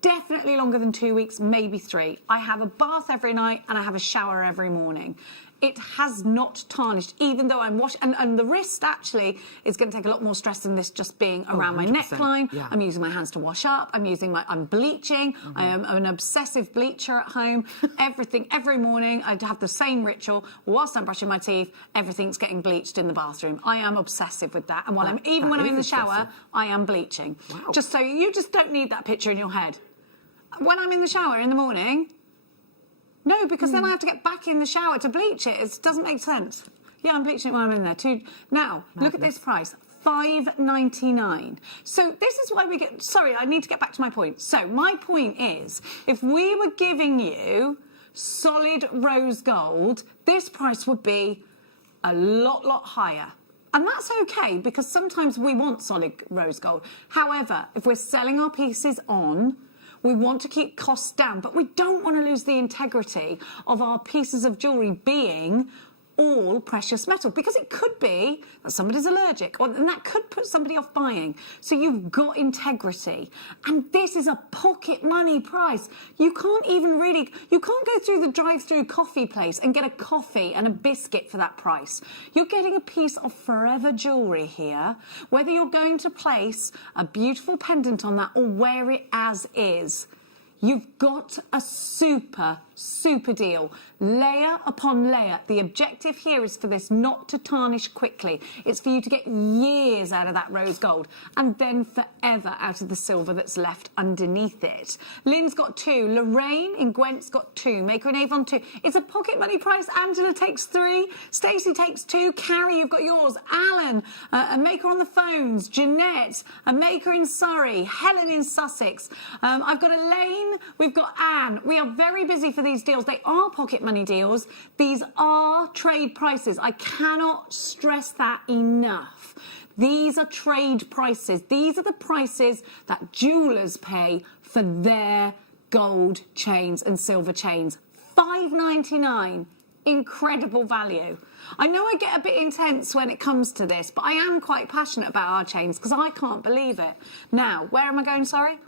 definitely longer than 2 weeks, maybe 3. I have a bath every night and I have a shower every morning. It has not tarnished, even though I'm washing. And the wrist actually is going to take a lot more stress than this just being around my neckline. Yeah. I'm using my hands to wash up. I'm bleaching. Mm-hmm. I am an obsessive bleacher at home. Everything, every morning, I have the same ritual. Whilst I'm brushing my teeth, everything's getting bleached in the bathroom. I am obsessive with that. And when I'm in the shower, I am bleaching. Wow. Just so you just don't need that picture in your head. When I'm in the shower in the morning, no, because then I have to get back in the shower to bleach it. It doesn't make sense. Yeah, I'm bleaching it when I'm in there too. Now, look at this price. $5.99. So this is why we get... Sorry, I need to get back to my point. So my point is, if we were giving you solid rose gold, this price would be a lot higher. And that's okay, because sometimes we want solid rose gold. However, if we're selling our pieces on, we want to keep costs down, but we don't want to lose the integrity of our pieces of jewellery being all precious metal, because it could be that somebody's allergic, and that could put somebody off buying. So you've got integrity, and this is a pocket money price. You can't go through the drive-through coffee place and get a coffee and a biscuit for that price. You're getting a piece of forever jewellery here, whether you're going to place a beautiful pendant on that or wear it as is. You've got a super deal, layer upon layer. The objective here is for this not to tarnish quickly. It's for you to get years out of that rose gold and then forever out of the silver that's left underneath it. Lynn's got 2. Lorraine in Gwent's got 2. Maker in Avon 2. It's a pocket money price. Angela takes 3. Stacey takes 2. Carrie, you've got yours. Alan, a maker on the phones. Jeanette, a maker in Surrey. Helen in Sussex. I've got Elaine. We've got Anne. We are very busy for these deals. They are pocket money deals. These are trade prices. I cannot stress that enough. These are trade prices. These are the prices that jewellers pay for their gold chains and silver chains. $5.99. Incredible value. I know I get a bit intense when it comes to this, but I am quite passionate about our chains because I can't believe it. Now, where am I going, sorry?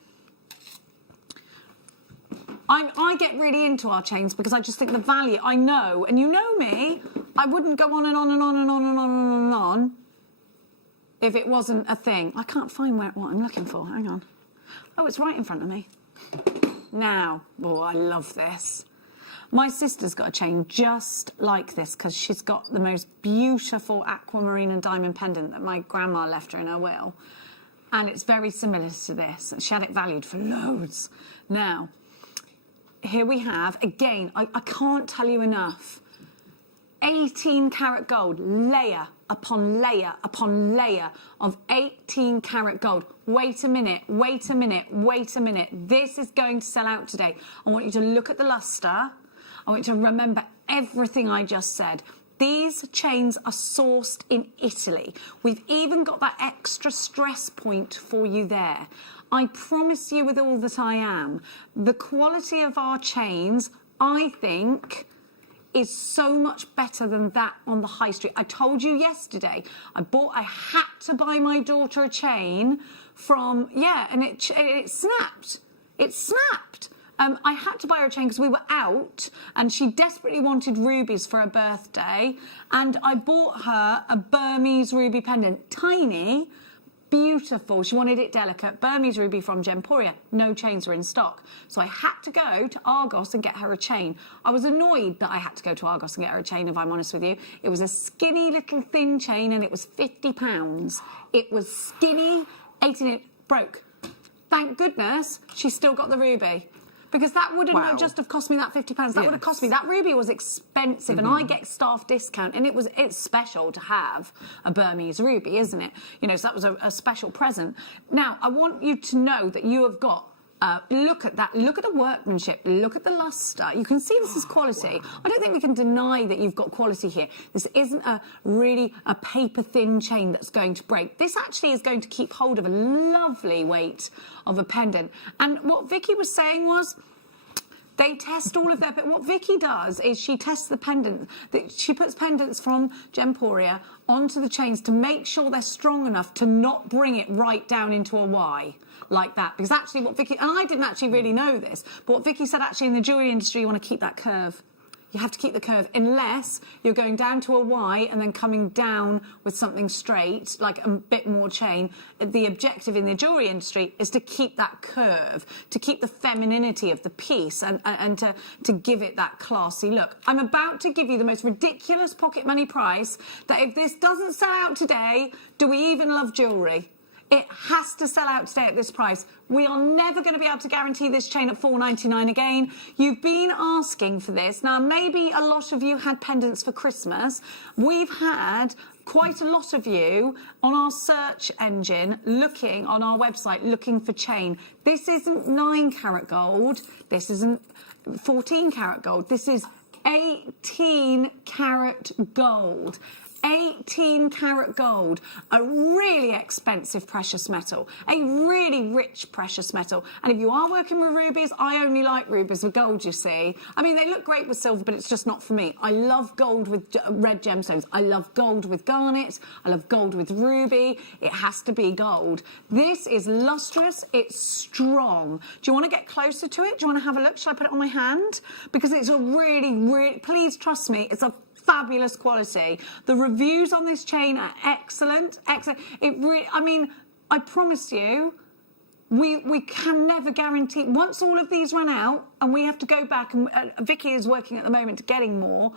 I get really into our chains because I just think the value, I know, and you know me, I wouldn't go on and on and on and on and on and on if it wasn't a thing. I can't find what I'm looking for. Hang on. Oh, it's right in front of me. Now, oh, I love this. My sister's got a chain just like this because she's got the most beautiful aquamarine and diamond pendant that my grandma left her in her will. And it's very similar to this. She had it valued for loads. Now, here we have, again, I can't tell you enough, 18 karat gold, layer upon layer upon layer of 18 karat gold. Wait a minute, wait a minute, wait a minute. This is going to sell out today. I want you to look at the luster. I want you to remember everything I just said. These chains are sourced in Italy. We've even got that extra stress point for you there. I promise you with all that I am, the quality of our chains, I think, is so much better than that on the high street. I told you yesterday, I had to buy my daughter a chain from, and it snapped. It snapped. I had to buy her a chain because we were out and she desperately wanted rubies for her birthday, and I bought her a Burmese ruby pendant, tiny, beautiful. She wanted it delicate. Burmese ruby from Gemporia. No chains were in stock. So I had to go to Argos and get her a chain. I was annoyed that I had to go to Argos and get her a chain, if I'm honest with you. It was a skinny little thin chain and it was £50. It was skinny, 18, it broke. Thank goodness she still got the ruby. Because that wouldn't just have cost me that £50. That would have cost me. That ruby was expensive, and I get staff discount, and it's special to have a Burmese ruby, isn't it? You know, so that was a special present. Now, I want you to know that you have got. Look at that. Look at the workmanship. Look at the luster. You can see this is quality. I don't think we can deny that you've got quality here. This isn't a paper thin chain that's going to break. This actually is going to keep hold of a lovely weight of a pendant. And what Vicky was saying was, they test all of their... But what Vicky does is she tests the pendant. She puts pendants from Gemporia onto the chains to make sure they're strong enough to not bring it right down into a Y like that. Because actually what Vicky... And I didn't actually really know this, but what Vicky said, actually in the jewellery industry, you want to keep that curve. You have to keep the curve, unless you're going down to a Y and then coming down with something straight, like a bit more chain. The objective in the jewellery industry is to keep that curve, to keep the femininity of the piece and to give it that classy look. I'm about to give you the most ridiculous pocket money price that if this doesn't sell out today, do we even love jewellery? It has to sell out today at this price. We are never going to be able to guarantee this chain at $4.99 again. You've been asking for this. Now, maybe a lot of you had pendants for Christmas. We've had quite a lot of you on our search engine looking on our website, looking for chain. This isn't 9 karat gold. This isn't 14 karat gold. This is 18 karat gold. 18 karat gold, a really expensive precious metal, a really rich precious metal. And if you are working with rubies, I only like rubies with gold, you see. I mean, they look great with silver, but it's just not for me. I love gold with red gemstones. I love gold with garnet. I love gold with ruby. It has to be gold. This is lustrous. It's strong. Do you want to get closer to it? Do you want to have a look? Shall I put it on my hand? Because it's a really, please trust me, it's a fabulous quality. The reviews on this chain are excellent. I mean, I promise you, we can never guarantee. Once all of these run out, and we have to go back, and Vicky is working at the moment to getting more.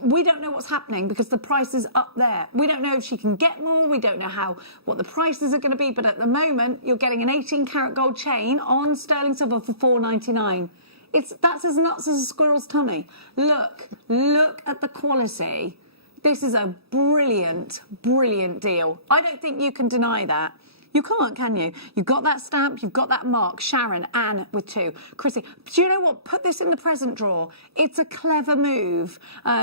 We don't know what's happening because the price is up there. We don't know if she can get more. We don't know what the prices are going to be. But at the moment, you're getting an 18 karat gold chain on sterling silver for $4.99. That's as nuts as a squirrel's tummy. Look at the quality. This is a brilliant, brilliant deal. I don't think you can deny that. You can't, can you? You've got that stamp, you've got that mark. Sharon, Anne with 2. Chrissy, do you know what? Put this in the present drawer. It's a clever move.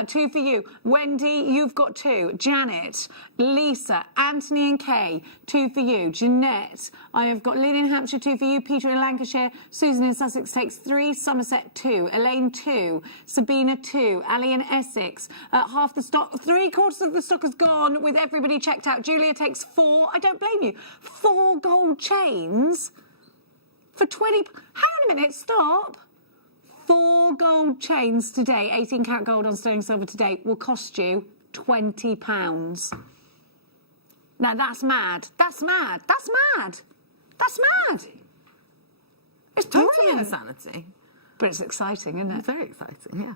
2 for you. Wendy, you've got 2. Janet, Lisa, Anthony and Kay, 2 for you. Jeanette, I have got Lynn in Hampshire, 2 for you. Peter in Lancashire. Susan in Sussex takes 3. Somerset, 2. Elaine, 2. Sabina, 2. Ali in Essex. Half the stock, 3/4 of the stock is gone with everybody checked out. Julia takes 4. I don't blame you. 4 gold chains for 20. Hang on a minute, stop. 4 gold chains today, 18 karat gold on sterling silver today, will cost you £20. Now that's mad. That's mad. That's mad. That's mad. It's Total insanity. But it's exciting, isn't it? It's very exciting, yes.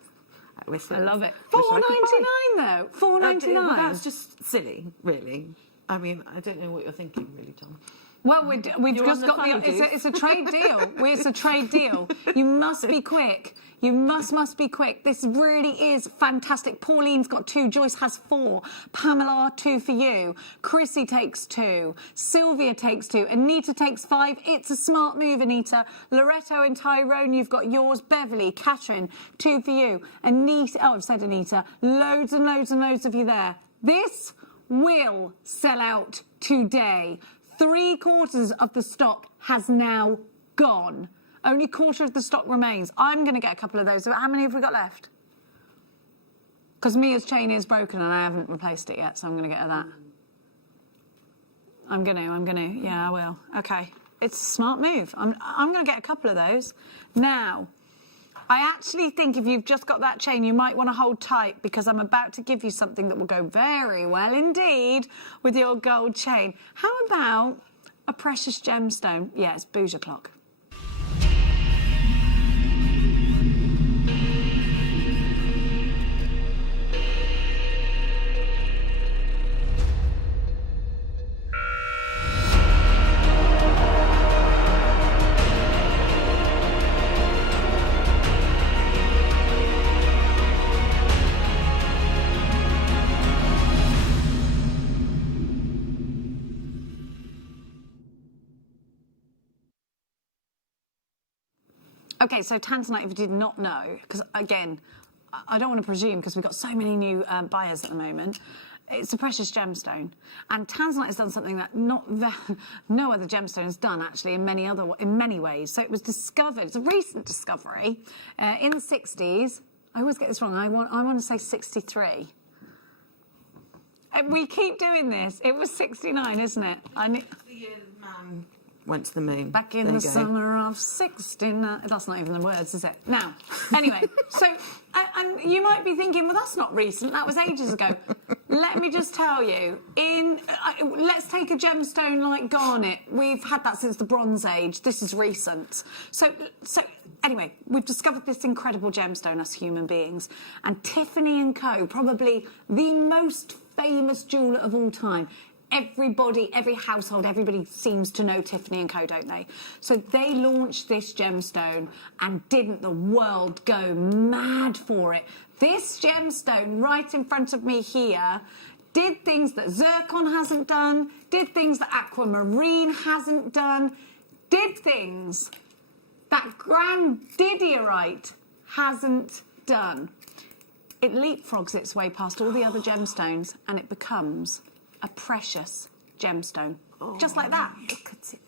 I love it. $4.99 though. $4.99. Well, that's just silly, really. I mean, I don't know what you're thinking, really, Tom. Well, we've just got it's a trade deal. It's a trade deal. You must be quick. You must be quick. This really is fantastic. Pauline's got 2. Joyce has 4. Pamela, 2 for you. Chrissy takes 2. Sylvia takes 2. Anita takes 5. It's a smart move, Anita. Loretto and Tyrone, you've got yours. Beverly, Catherine, 2 for you. Anita, oh, I've said Anita. Loads and loads and loads of you there. This will sell out today. 3/4 of the stock has now gone. Only 1/4 of the stock remains. I'm going to get a couple of those. How many have we got left? Because Mia's chain is broken and I haven't replaced it yet, so I'm going to get her that. I'm going to. Yeah, I will. Okay. It's a smart move. I'm going to get a couple of those. Now, I actually think if you've just got that chain, you might want to hold tight because I'm about to give you something that will go very well indeed with your gold chain. How about a precious gemstone? Yeah, it's Bouger Clock. Okay, so Tanzanite, if you did not know, because again, I don't want to presume because we've got so many new buyers at the moment. It's a precious gemstone, and Tanzanite has done something that no other gemstone has done actually in many ways. So it was discovered. It's a recent discovery in the 60s. I always get this wrong. I want to say 63. We keep doing this. It was 69, isn't it? The year man went to the moon. Back in the summer of 69. That's not even the words, is it? Now, anyway, so, and you might be thinking, well, that's not recent. That was ages ago. Let me just tell you, let's take a gemstone like Garnet. We've had that since the Bronze Age. This is recent. So anyway, we've discovered this incredible gemstone as human beings. And Tiffany & Co., probably the most famous jeweller of all time, everybody, every household, everybody seems to know Tiffany & Co, don't they? So they launched this gemstone, and didn't the world go mad for it? This gemstone right in front of me here did things that zircon hasn't done, did things that aquamarine hasn't done, did things that grandidierite hasn't done. It leapfrogs its way past all the other gemstones, and it becomes a precious gemstone. Just like that. Look at it.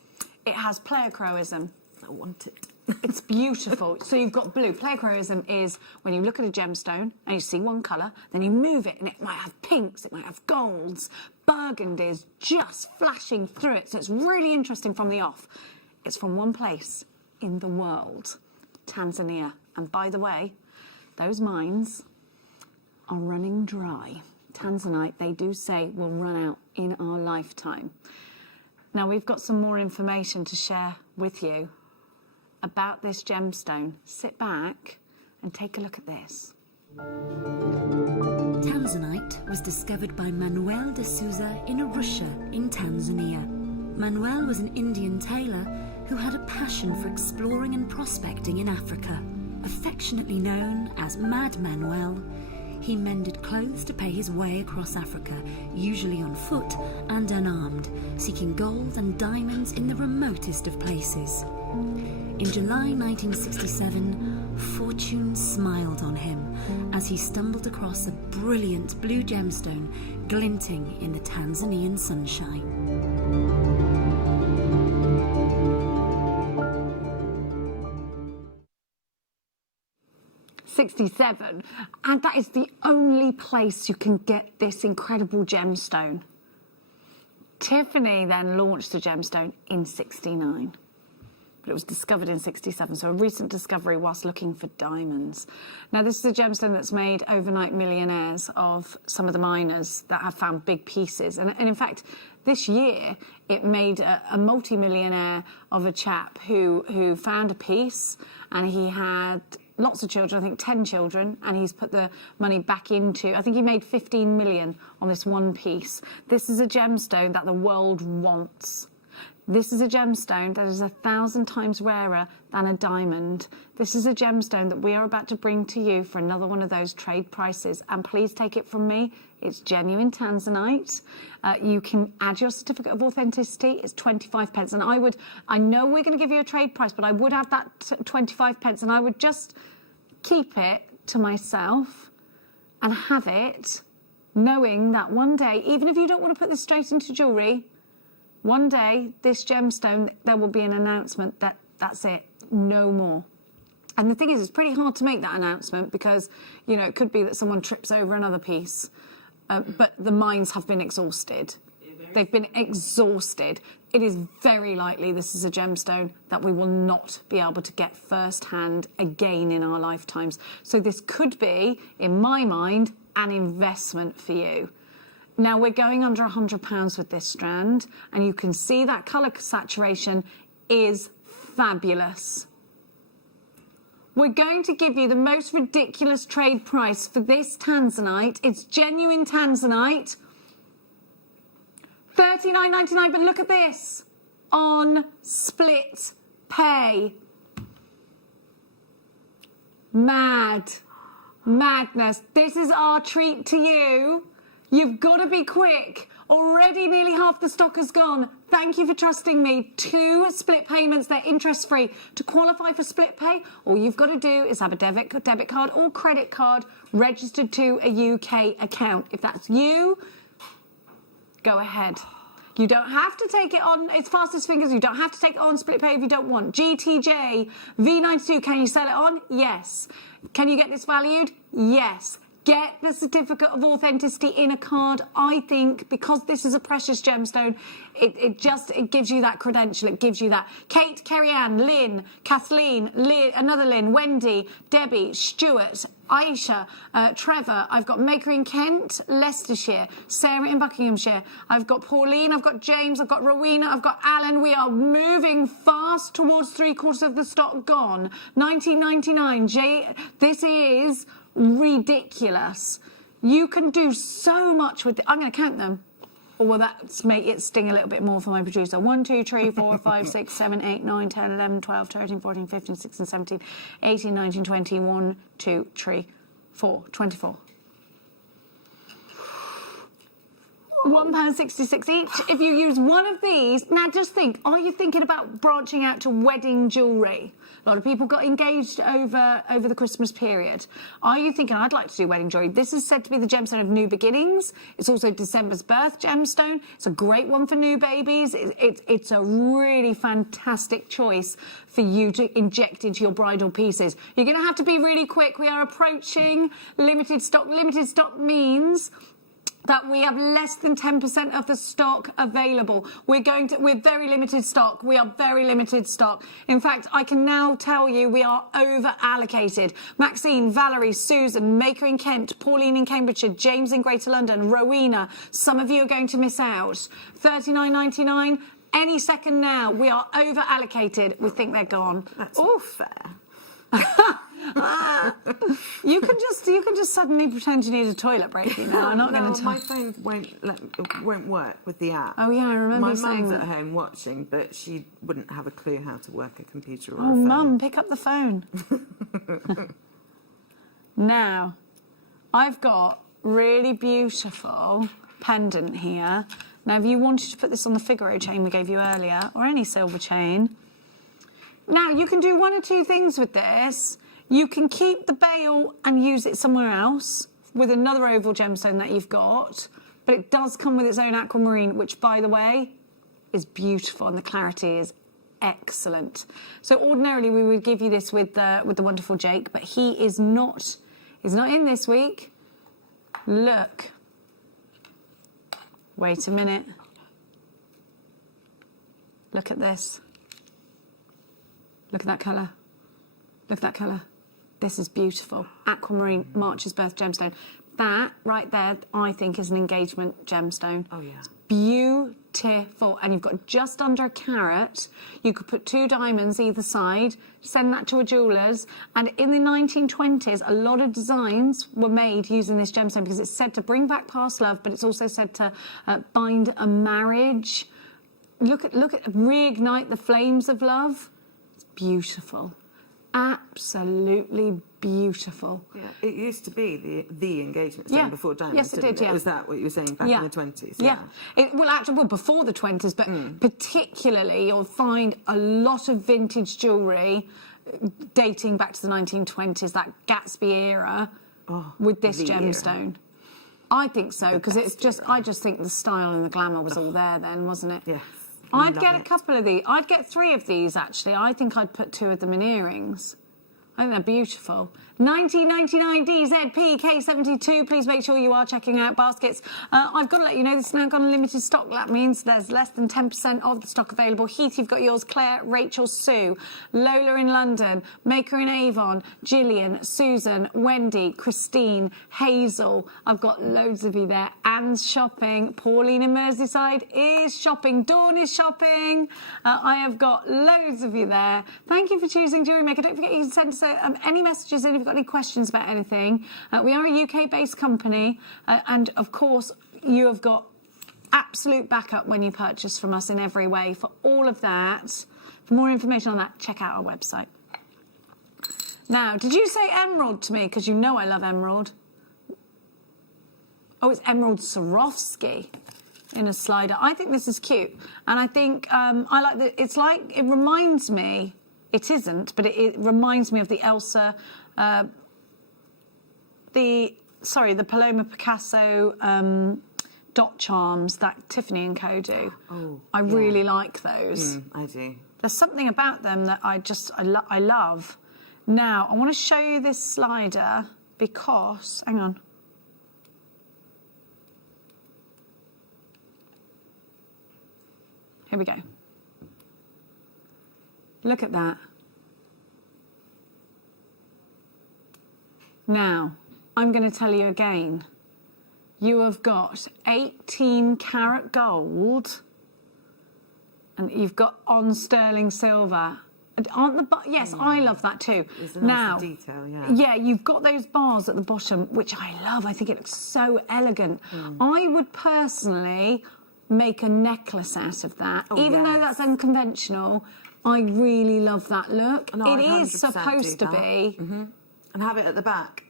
It has pleochroism. I want it. It's beautiful. So you've got blue. Pleochroism is when you look at a gemstone and you see one colour, then you move it and it might have pinks, it might have golds, burgundies just flashing through it. So it's really interesting from the off. It's from one place in the world, Tanzania. And by the way, those mines are running dry. Tanzanite, they do say, will run out in our lifetime. Now, we've got some more information to share with you about this gemstone. Sit back and take a look at this. Tanzanite was discovered by Manuel de Souza in Arusha in Tanzania. Manuel was an Indian tailor who had a passion for exploring and prospecting in Africa. Affectionately known as Mad Manuel, he mended clothes to pay his way across Africa, usually on foot and unarmed, seeking gold and diamonds in the remotest of places. In July 1967, fortune smiled on him as he stumbled across a brilliant blue gemstone glinting in the Tanzanian sunshine. 67, and that is the only place you can get this incredible gemstone. Tiffany then launched the gemstone in 69, but it was discovered in 67, so a recent discovery whilst looking for diamonds. Now, this is a gemstone that's made overnight millionaires of some of the miners that have found big pieces, and in fact, this year it made a multi-millionaire of a chap who found a piece, and he had lots of children, I think 10 children, and he's put the money back into, I think he made 15 million on this one piece. This is a gemstone that the world wants. This is a gemstone that is 1,000 times rarer than a diamond. This is a gemstone that we are about to bring to you for another one of those trade prices. And please take it from me, it's genuine Tanzanite. You can add your certificate of authenticity, it's 25 pence. And I know we're going to give you a trade price, but I would add that 25 pence, and I would just keep it to myself and have it, knowing that one day, even if you don't want to put this straight into jewellery, one day, this gemstone, there will be an announcement that that's it, no more. And the thing is, it's pretty hard to make that announcement because, you know, it could be that someone trips over another piece, but the mines have been exhausted. They've been exhausted. It is very likely this is a gemstone that we will not be able to get firsthand again in our lifetimes. So this could be, in my mind, an investment for you. Now, we're going under £100 with this strand, and you can see that colour saturation is fabulous. We're going to give you the most ridiculous trade price for this Tanzanite. It's genuine Tanzanite. $39.99, but look at this. On split pay. Madness. This is our treat to you. You've got to be quick. Already nearly half the stock has gone. Thank you for trusting me. 2 split payments, they're interest-free. To qualify for split pay, all you've got to do is have a debit card or credit card registered to a UK account. If that's you, go ahead. You don't have to take it on, it's fastest fingers, you don't have to take it on split pay if you don't want. GTJ, V92, can you sell it on? Yes. Can you get this valued? Yes. Get the certificate of authenticity in a card. I think because this is a precious gemstone, it gives you that credential. It gives you that. Kate, Kerry-Ann, Lynn, Kathleen, another Lynn, Wendy, Debbie, Stuart, Aisha, Trevor. I've got Maker in Kent, Leicestershire, Sarah in Buckinghamshire. I've got Pauline, I've got James, I've got Rowena, I've got Alan. We are moving fast towards 3/4 of the stock gone. 19.99. This is ridiculous. You can do so much with it. I'm going to count them. Or will that make it sting a little bit more for my producer? 1, 2, 3, 4, 5, 6, 7, 8, 9, 10, 11, 12, 13, 14, 15, 16, 17, 18, 19, 20, 1, 2, 3, 4, 24. £1.66 each. If you use one of these, now just think, are you thinking about branching out to wedding jewellery? A lot of people got engaged over the Christmas period. Are you thinking, I'd like to do wedding jewellery? This is said to be the gemstone of new beginnings. It's also December's birth gemstone. It's a great one for new babies. It's a really fantastic choice for you to inject into your bridal pieces. You're going to have to be really quick. We are approaching limited stock. Limited stock means that we have less than 10% of the stock available. We're very limited stock. We are very limited stock. In fact, I can now tell you we are over allocated. Maxine, Valerie, Susan, Maker in Kent, Pauline in Cambridgeshire, James in Greater London, Rowena. Some of you are going to miss out. $39.99. Any second now. We are over allocated. We think they're gone. That's all fair. You can just suddenly pretend you need a toilet break. You know, I'm not going to. My phone won't work with the app. Oh yeah, I remember my saying mum's that. at home watching, but she wouldn't have a clue how to work a computer or a Oh, phone. Mum, pick up the phone. Now, I've got really beautiful pendant here. Now, if you wanted to put this on the Figaro chain we gave you earlier, or any silver chain, now you can do one or two things with this. You can keep the bail and use it somewhere else with another oval gemstone that you've got, but it does come with its own aquamarine, which, by the way, is beautiful, and the clarity is excellent. So ordinarily we would give you this with the wonderful Jake, but he is not. He's not in this week. Look. Wait a minute. Look at this. Look at that colour. Look at that colour. This is beautiful. Aquamarine, March's birth gemstone. That right there, I think, is an engagement gemstone. Oh, yeah. It's beautiful. And you've got just under a carat. You could put 2 diamonds either side, send that to a jeweller's. And in the 1920s, a lot of designs were made using this gemstone because it's said to bring back past love, but it's also said to bind a marriage. Look at reignite the flames of love. It's beautiful. Absolutely beautiful. Yeah, it used to be the engagement stone before diamonds. Yes, it did. Yeah. Was that what you were saying back in the 20s? Yeah. Well, before the 20s, but particularly you'll find a lot of vintage jewellery dating back to the 1920s, that Gatsby era, with this gemstone. I think so, because I just think the style and the glamour was all there then, wasn't it? Yeah. I'd get a couple of these. I'd get 3 of these, actually. I think I'd put 2 of them in earrings. I think they're beautiful. 1999 DZP K72. Please make sure you are checking out baskets. I've got to let you know this has now gone limited stock. That means there's less than 10% of the stock available. Heath, you've got yours. Claire, Rachel, Sue, Lola in London, Maker in Avon, Gillian, Susan, Wendy, Christine, Hazel. I've got loads of you there. Anne's shopping. Pauline in Merseyside is shopping. Dawn is shopping. I have got loads of you there. Thank you for choosing JewelleryMaker. Don't forget you can send us any messages in if you've got any questions about anything. We are a UK-based company, and of course you have got absolute backup when you purchase from us in every way. For all of that, for more information on that, check out our website. Now, did you say emerald to me? Because you know I love emerald. Oh, it's Emerald Swarovski in a slider. I think this is cute, and I think I like that. It reminds me. It isn't, but it reminds me of the Elsa, the Paloma Picasso dot charms that Tiffany & Co do. Oh, I really like those. I do. There's something about them that I love. Now, I want to show you this slider because, hang on. Here we go. Look at that. Now, I'm going to tell you again. You have got 18 karat gold, and you've got on sterling silver. Aren't the yes, I love that too. It's a now, nice detail, yeah, you've got those bars at the bottom, which I love. I think it looks so elegant. I would personally make a necklace out of that. Even though that's unconventional, I really love that look. No, it is supposed to be. And have it at the back.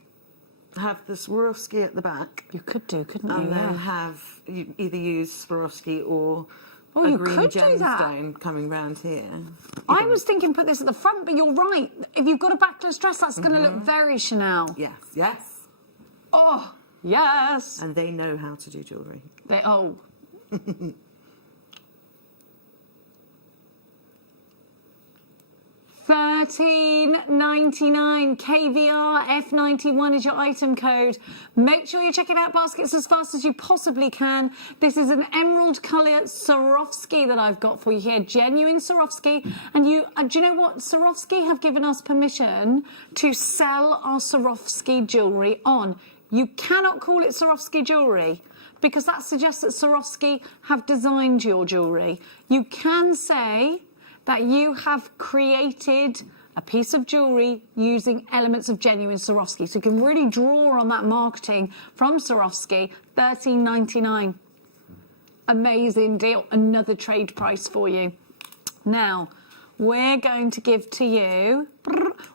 Have the Swarovski at the back. You could do, couldn't you? And then have you either use Swarovski or Oh, a you green could do that. gemstone coming round here. I was thinking put this at the front, but you're right. If you've got a backless dress, that's going to look very Chanel. Yes, yes. Oh, yes. And they know how to do jewellery. They $13.99 KVR F91 is your item code. Make sure you check it out, baskets, as fast as you possibly can. This is an emerald colour Swarovski that I've got for you here, genuine Swarovski. And you, do you know what? Swarovski have given us permission to sell our Swarovski jewellery on. You cannot call it Swarovski jewellery, because that suggests that Swarovski have designed your jewellery. You can say that you have created a piece of jewellery using elements of genuine Swarovski. So you can really draw on that marketing from Swarovski. $13.99. Amazing deal. Another trade price for you. Now, we're going to give to you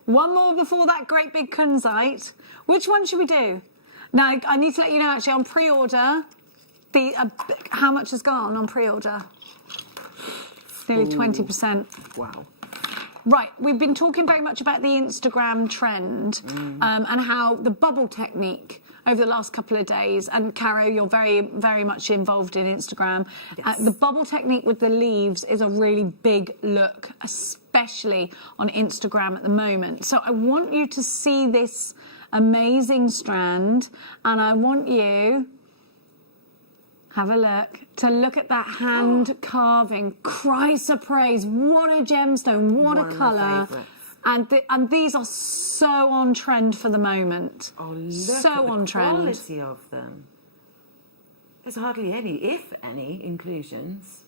one more before that great big kunzite. Which one should we do? Now, I need to let you know, actually, on pre-order, how much has gone on pre-order? Nearly 20%. Wow. Right, we've been talking very much about the Instagram trend and how the bubble technique over the last couple of days, and Caro, you're very, very much involved in Instagram. Yes. The bubble technique with the leaves is a really big look, especially on Instagram at the moment. So I want you to see this amazing strand, and I want you... have a look, to look at that hand carving. Chrysoprase, what a gemstone, what a colour. And these are so on trend for the moment. Oh, look so at on the trend. quality of them. There's hardly any, if any, inclusions.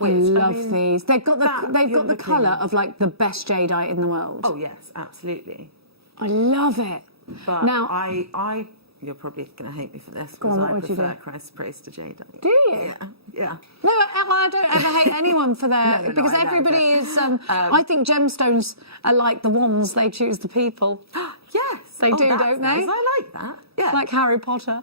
I love these. They've got the colour of like the best jadeite in the world. Oh yes, absolutely. I love it. But now I you're probably going to hate me for this, Go because on, what I would you prefer do? Chrysoprase to jadeite. Do you? Yeah, yeah. No, I don't ever hate anyone for their... No, because I know, everybody is... I think gemstones are like the wands, they choose the people. Yes. They do, don't they? Nice. I like that. Yeah. Like Harry Potter.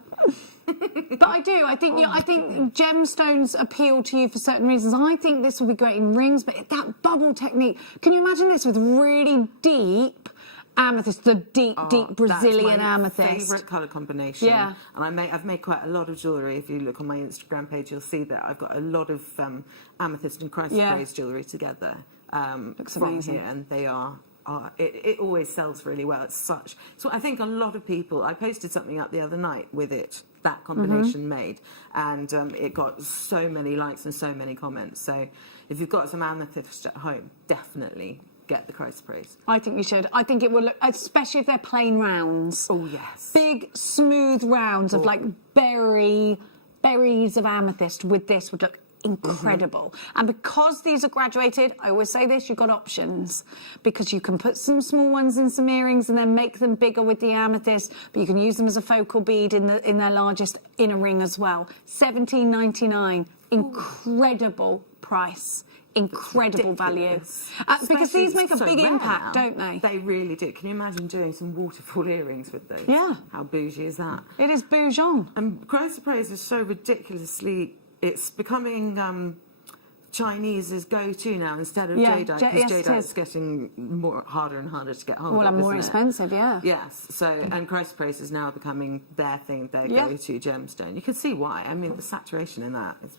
But I do. I think I think gemstones appeal to you for certain reasons. I think this will be great in rings, but that bubble technique... Can you imagine this with really deep... amethyst, the deep Brazilian amethyst. That's my favourite colour combination. Yeah. And I've made quite a lot of jewellery. If you look on my Instagram page, you'll see that I've got a lot of amethyst and chrysoprase jewellery together. Looks from amazing. here, and they are it always sells really well. It's such... So I think a lot of people... I posted something up the other night with that combination made, and it got so many likes and so many comments. So if you've got some amethyst at home, definitely get the chrysoprase. I think you should. I think it will look, especially if they're plain rounds. Oh, yes. Big, smooth rounds of like berries of amethyst with this would look incredible. And because these are graduated, I always say this, you've got options, because you can put some small ones in some earrings and then make them bigger with the amethyst, but you can use them as a focal bead in their largest inner ring as well. $17.99, incredible price. Incredible value. Because these make a big impact, don't they? They really do. Can you imagine doing some waterfall earrings with those? Yeah. How bougie is that? It is bougie. And chrysoprase is so ridiculously... It's becoming Chinese's go-to now instead of jadeite, because jadeite's getting harder and harder to get hold of, and more isn't expensive, yeah. Yes, so, and chrysoprase is now becoming their thing, their go-to gemstone. You can see why. I mean, the saturation in that is...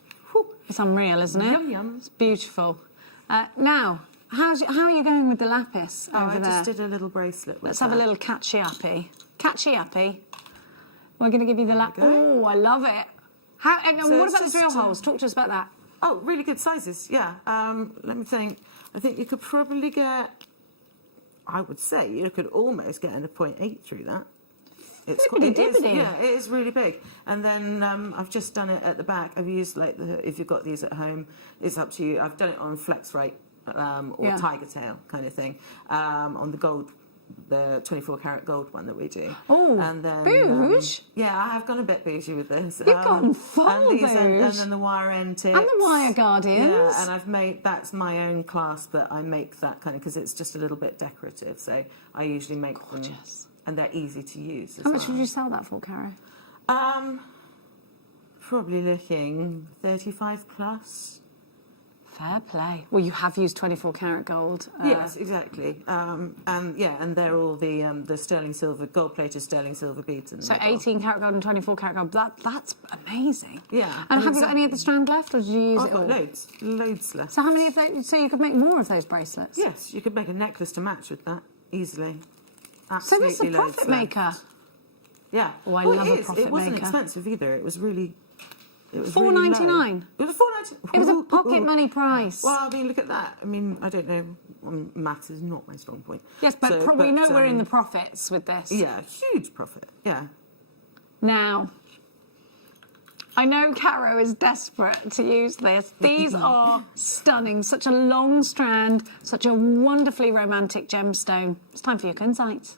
It's unreal, isn't it? Yum, yum. It's beautiful. Now, how are you going with the lapis over there? I just did a little bracelet with Let's have a little catchy-uppy. Catchy-uppy. We're going to give you the lapis. Oh, I love it. And what about the drill holes? Talk to us about that. Oh, really good sizes, yeah. Let me think. I think you could probably get... I would say you could almost get a 0.8 through that. It is really big. And then I've just done it at the back. I've used if you've got these at home, it's up to you. I've done it on flex rate or tiger tail kind of thing on the gold the 24 karat gold one that we do. Oh, and then, bouge? Yeah, I have gone a bit bougie with this. You've gone full and bouge. And then the wire end tips. And the wire guardians. Yeah, and I've made, that's my own clasp that I make that kind of, because it's just a little bit decorative. So I usually make them, and they're easy to use as How much well. would you sell that for, Caro? Probably looking 35 plus. Fair play. Well, you have used 24 karat gold. Yes, exactly. And they're all the sterling silver, gold-plated sterling silver beads in the So middle. 18 karat gold and 24 karat gold. That's amazing. Yeah. And have you got any of the strand left, or did you use I've it all? got loads left. So how many of those? So you could make more of those bracelets. Yes, you could make a necklace to match with that easily. So Absolutely. this is a profit maker. Yeah. Oh, I well, love it a is. profit It wasn't maker. expensive either. It was really. It was $4.99. Really it was $4.99. It was a pocket money price. Well, I mean, look at that. I mean, I don't know. Maths is not my strong point. Yes, but we know we're in the profits with this. Yeah, huge profit. Yeah. Now, I know Caro is desperate to use this. These are stunning. Such a long strand, such a wonderfully romantic gemstone. It's time for your kunzite.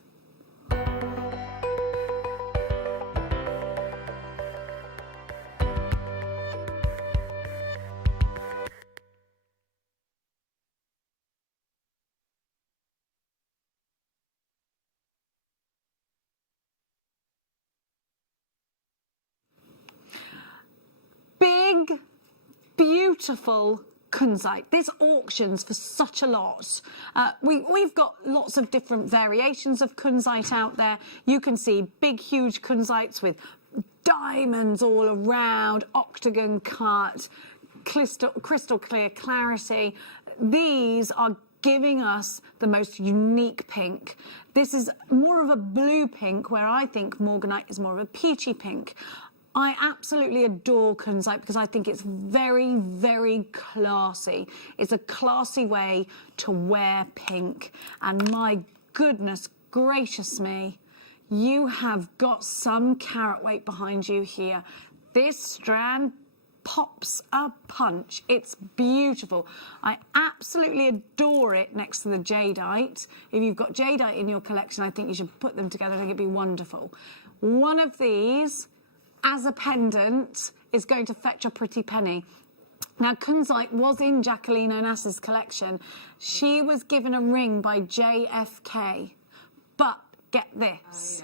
Big, beautiful kunzite. This auctions for such a lot. We've got lots of different variations of kunzite out there. You can see big, huge kunzites with diamonds all around, octagon cut, crystal clear clarity. These are giving us the most unique pink. This is more of a blue pink, where I think morganite is more of a peachy pink. I absolutely adore kunzite because I think it's very, very classy. It's a classy way to wear pink. And my goodness gracious me, you have got some carat weight behind you here. This strand pops a punch. It's beautiful. I absolutely adore it next to the jadeite. If you've got jadeite in your collection, I think you should put them together. I think it'd be wonderful. One of these, as a pendant, is going to fetch a pretty penny. Now, kunzite was in Jacqueline Onassis' collection. She was given a ring by JFK. But get this.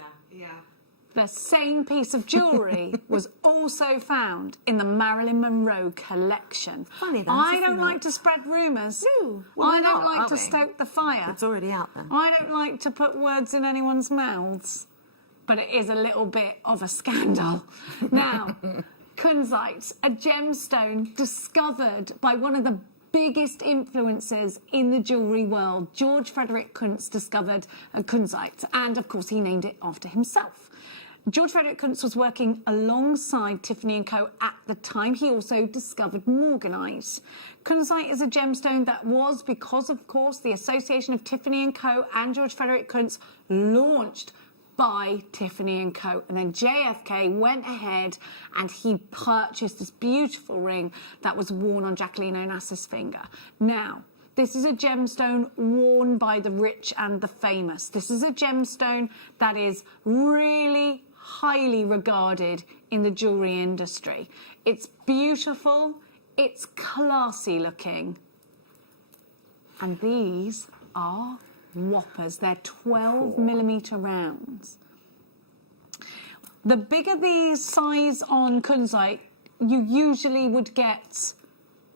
The same piece of jewellery was also found in the Marilyn Monroe collection. Funny that, I isn't don't it? like to spread rumours. No, well, I we're don't not, like are to we? stoke the fire. It's already out there. I don't like to put words in anyone's mouths. But it is a little bit of a scandal. Now, kunzite, a gemstone discovered by one of the biggest influences in the jewellery world. George Frederick Kuntz discovered kunzite, and of course he named it after himself. George Frederick Kuntz was working alongside Tiffany & Co. at the time. He also discovered morganite. Kunzite is a gemstone that was, because of course the association of Tiffany & Co. and George Frederick Kuntz, launched by Tiffany & Co. And then JFK went ahead and he purchased this beautiful ring that was worn on Jacqueline Onassis' finger. Now, this is a gemstone worn by the rich and the famous. This is a gemstone that is really highly regarded in the jewellery industry. It's beautiful, it's classy looking. And these are whoppers. They're 12mm rounds. The bigger the size on kunzite, you usually would get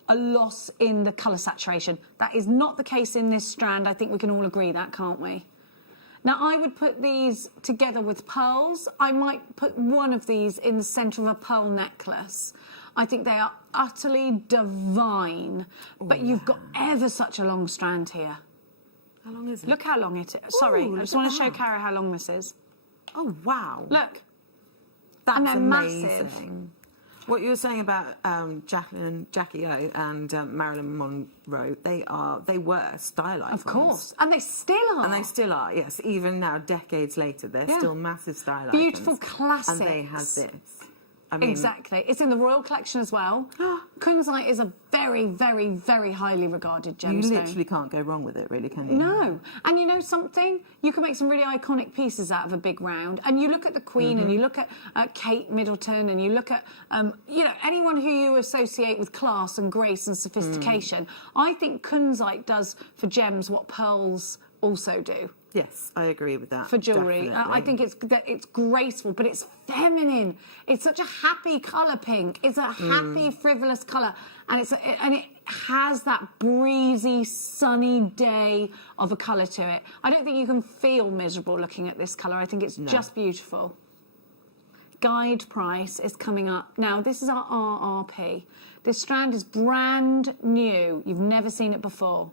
a loss in the colour saturation. That is not the case in this strand. I think we can all agree that, can't we? Now, I would put these together with pearls. I might put one of these in the centre of a pearl necklace. I think they are utterly divine. But you've got ever such a long strand here. How long is it? Look how long it is. Sorry, Ooh, I just look want at to show that. Cara how long this is. Oh, wow. Look. That's and they're amazing. massive. What you were saying about Jackie O and Marilyn Monroe, they were stylized. Of course. And they still are. And they still are, yes. Even now, decades later, they're still massive style Beautiful icons. classics. And they have this. I mean, exactly. It's in the Royal Collection as well. Kunzite is a very, very, very highly regarded gemstone. You literally can't go wrong with it, really, can you? No. And you know something? You can make some really iconic pieces out of a big round. And you look at the Queen and you look at Kate Middleton and you look at, you know, anyone who you associate with class and grace and sophistication. I think Kunzite does for gems what pearls also do. Yes, I agree with that. For jewellery. I think it's graceful, but it's feminine. It's such a happy colour, pink. It's a happy, frivolous colour. And it has that breezy, sunny day of a colour to it. I don't think you can feel miserable looking at this colour. I think it's just beautiful. Guide price is coming up. Now, this is our RRP. This strand is brand new. You've never seen it before.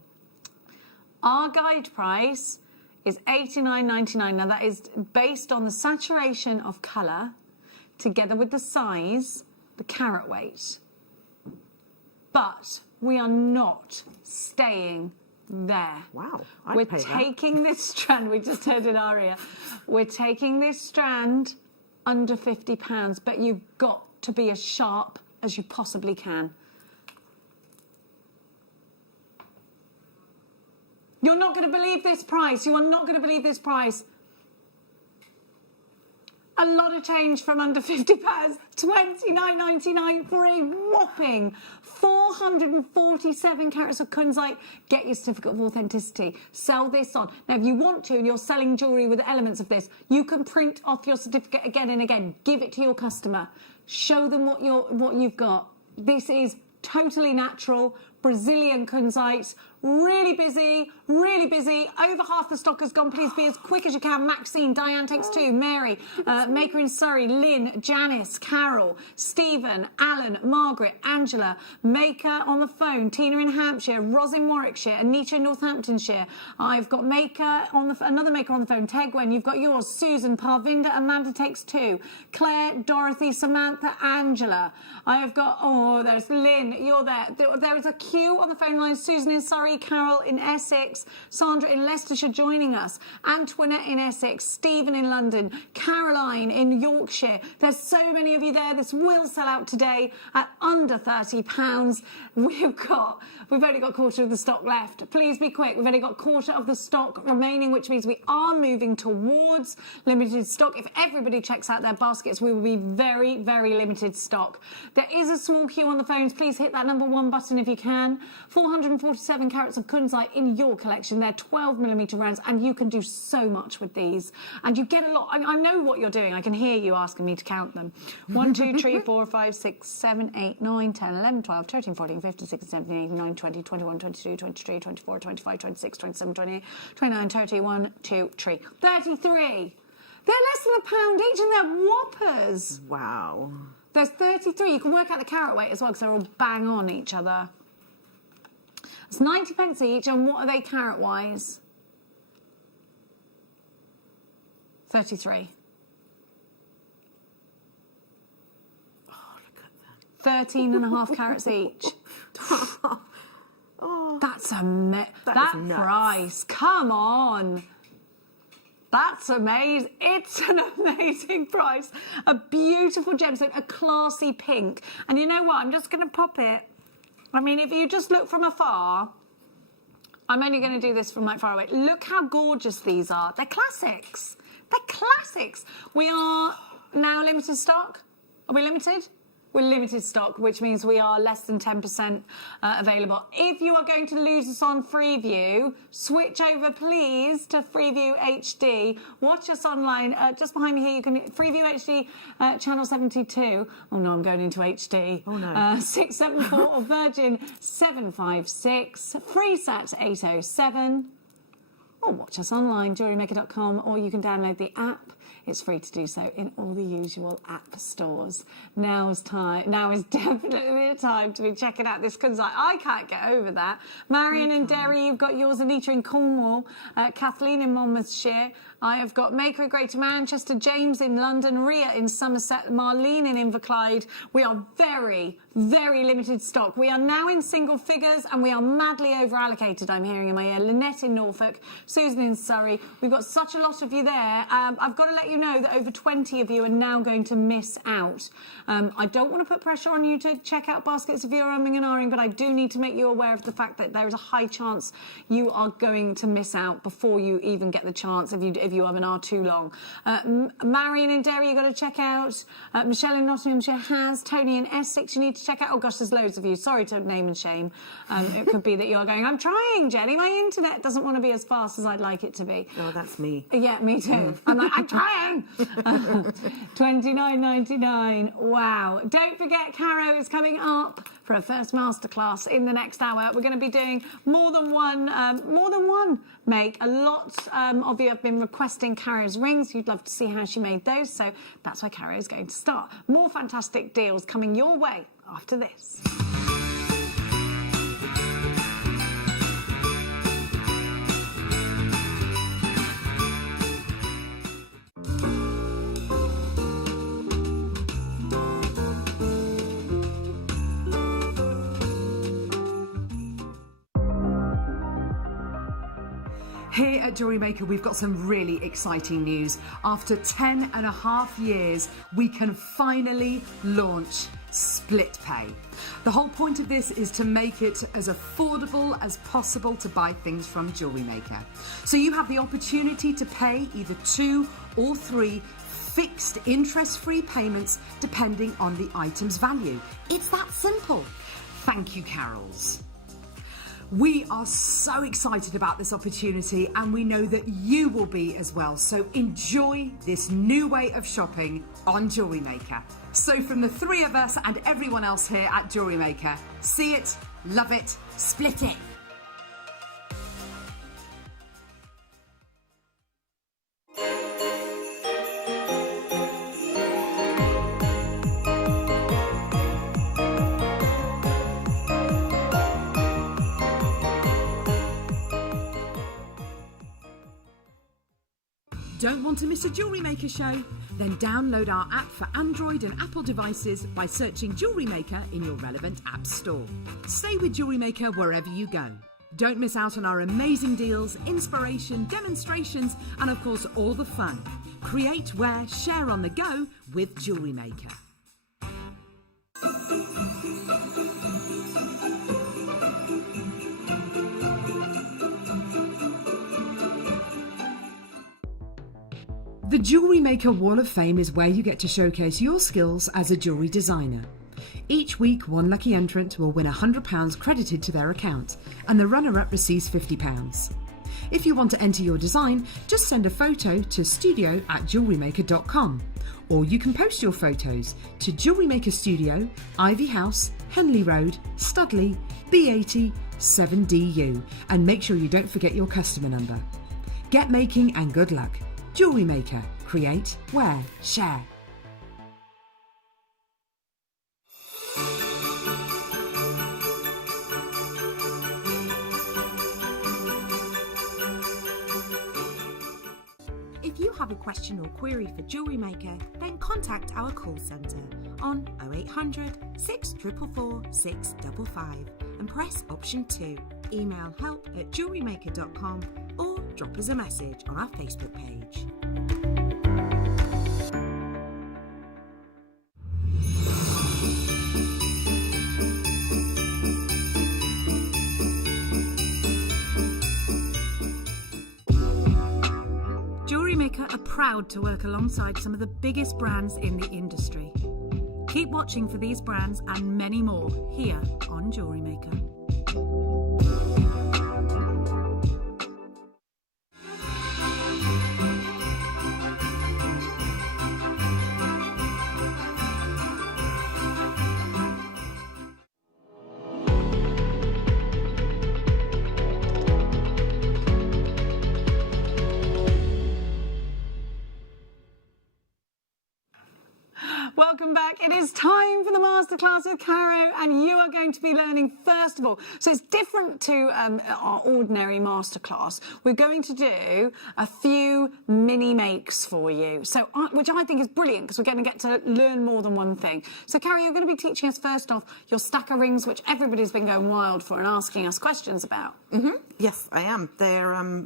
Our guide price is $89.99. Now, that is based on the saturation of colour together with the size, the carat weight. But we are not staying there. Wow. We're taking this strand, we just heard an aria, we're taking this strand under £50, but you've got to be as sharp as you possibly can. You're not going to believe this price. You are not going to believe this price. A lot of change from under £50. $29.99 for a whopping 447 carats of kunzite. Get your certificate of authenticity. Sell this on. Now, if you want to, and you're selling jewellery with elements of this, you can print off your certificate again and again. Give it to your customer. Show them what you've got. This is totally natural. Brazilian kunzite, really busy, really busy. Over half the stock has gone. Please be as quick as you can. Maxine, Diane takes two, Mary, Maker in Surrey, Lynn, Janice, Carol, Stephen, Alan, Margaret, Angela, Maker on the phone, Tina in Hampshire, Ros in Warwickshire, Anita in Northamptonshire. I've got Maker on the another Maker on the phone, Tegwen, you've got yours, Susan, Parvinda, Amanda takes two, Claire, Dorothy, Samantha, Angela. I have got, oh, there's Lynn, you're there. There is a queue on the phone line, Susan in Surrey, Carol in Essex, Sandra in Leicestershire joining us, Antoinette in Essex, Stephen in London, Caroline in Yorkshire. There's so many of you there. This will sell out today at under £30. We've only got a quarter of the stock left. Please be quick. We've only got a quarter of the stock remaining, which means we are moving towards limited stock. If everybody checks out their baskets, we will be very, very limited stock. There is a small queue on the phones. Please hit that number 1 button if you can. 447 carats of kunzite in your collection. They're 12mm rounds, and you can do so much with these. And you get a lot. I know what you're doing. I can hear you asking me to count them. 1, 2, 3, 4, 5, 6, 7, 8, 9, 10, 11, 12, 13, 14, 15, 16, 17, 18, 19, 20, 21, 22, 23, 24, 25, 26, 27, 28, 29, 30, 1, 2, 3. 33. They're less than £1 each, and they're whoppers. Wow. There's 33. You can work out the carat weight as well, because they're all bang on each other. It's 90p each, and what are they carat-wise? 33. Oh, look at that. 13.5 carats each. Oh, that's that price. Come on. That's amazing. It's an amazing price. A beautiful gemstone, a classy pink. And you know what? I'm just going to pop it. I mean, if you just look from afar, I'm only going to do this from like far away. Look how gorgeous these are. They're classics. They're classics. We are now limited stock. Are we limited? We're limited stock, which means we are less than 10% available. If you are going to lose us on Freeview, switch over, please, to Freeview HD. Watch us online. Just behind me here, you can Freeview HD, channel 72. Oh, no, I'm going into HD. Oh, no. 674 or Virgin 756. Freesat 807. Or watch us online, JewelleryMaker.com, or you can download the app. It's free to do so in all the usual app stores. Now is definitely the time to be checking out this kunzite. I can't get over that. Marion in Derry, you've got yours. Anita in Cornwall, Kathleen in Monmouthshire. I have got Maker in Greater Manchester, James in London, Ria in Somerset, Marlene in Inverclyde. We are very, very limited stock. We are now in single figures and we are madly over allocated, I'm hearing in my ear. Lynette in Norfolk, Susan in Surrey. We've got such a lot of you there. I've got to let you you know that over 20 of you are now going to miss out. I don't want to put pressure on you to check out baskets if you're umming and ahhing, but I do need to make you aware of the fact that there is a high chance you are going to miss out before you even get the chance if you um and ah too long. Marion in Derry, you got to check out. Michelle in Nottinghamshire has. Tony in Essex, you need to check out. Oh gosh, there's loads of you. Sorry to name and shame. It could be that you're going, I'm trying, Jenny. My internet doesn't want to be as fast as I'd like it to be. Oh, that's me. Yeah, me too. I'm like, I'm trying. $29.99. Wow. Don't forget, Caro is coming up for a first masterclass in the next hour. We're going to be doing more than one make. A lot of you have been requesting Caro's rings. You'd love to see how she made those, so that's where Caro is going to start. More fantastic deals coming your way after this. Here at JewelleryMaker, we've got some really exciting news. After 10.5 years, we can finally launch split pay. The whole point of this is to make it as affordable as possible to buy things from JewelleryMaker. So you have the opportunity to pay either 2 or 3 fixed interest-free payments depending on the item's value. It's that simple. Thank you, Carols. We are so excited about this opportunity and we know that you will be as well. So enjoy this new way of shopping on JewelleryMaker. So from the 3 of us and everyone else here at JewelleryMaker, see it, love it, split it. Don't want to miss a JewelleryMaker show? Then download our app for Android and Apple devices by searching JewelleryMaker in your relevant app store. Stay with JewelleryMaker wherever you go. Don't miss out on our amazing deals, inspiration, demonstrations, and of course all the fun. Create, wear, share on the go with JewelleryMaker. The JewelleryMaker Wall of Fame is where you get to showcase your skills as a jewellery designer. Each week, one lucky entrant will win £100 credited to their account, and the runner-up receives £50. If you want to enter your design, just send a photo to studio@jewellerymaker.com, or you can post your photos to JewelleryMaker Studio, Ivy House, Henley Road, Studley, B80 7DU, and make sure you don't forget your customer number. Get making and good luck. JewelleryMaker. Create, wear, share. If you have a question or query for JewelleryMaker, then contact our call centre on 0800 644 655 and press option 2. Email help@jewellerymaker.com or drop us a message on our Facebook page. JewelleryMaker are proud to work alongside some of the biggest brands in the industry. Keep watching for these brands and many more here on JewelleryMaker. Welcome back. it is time for the masterclass with Caro, and you are going to be learning first of all. So it's different to our ordinary masterclass. We're going to do a few mini makes for you, so which I think is brilliant because we're going to get to learn more than one thing. So Caro, you're going to be teaching us first off your stacker rings, which everybody's been going wild for and asking us questions about. Yes, I am.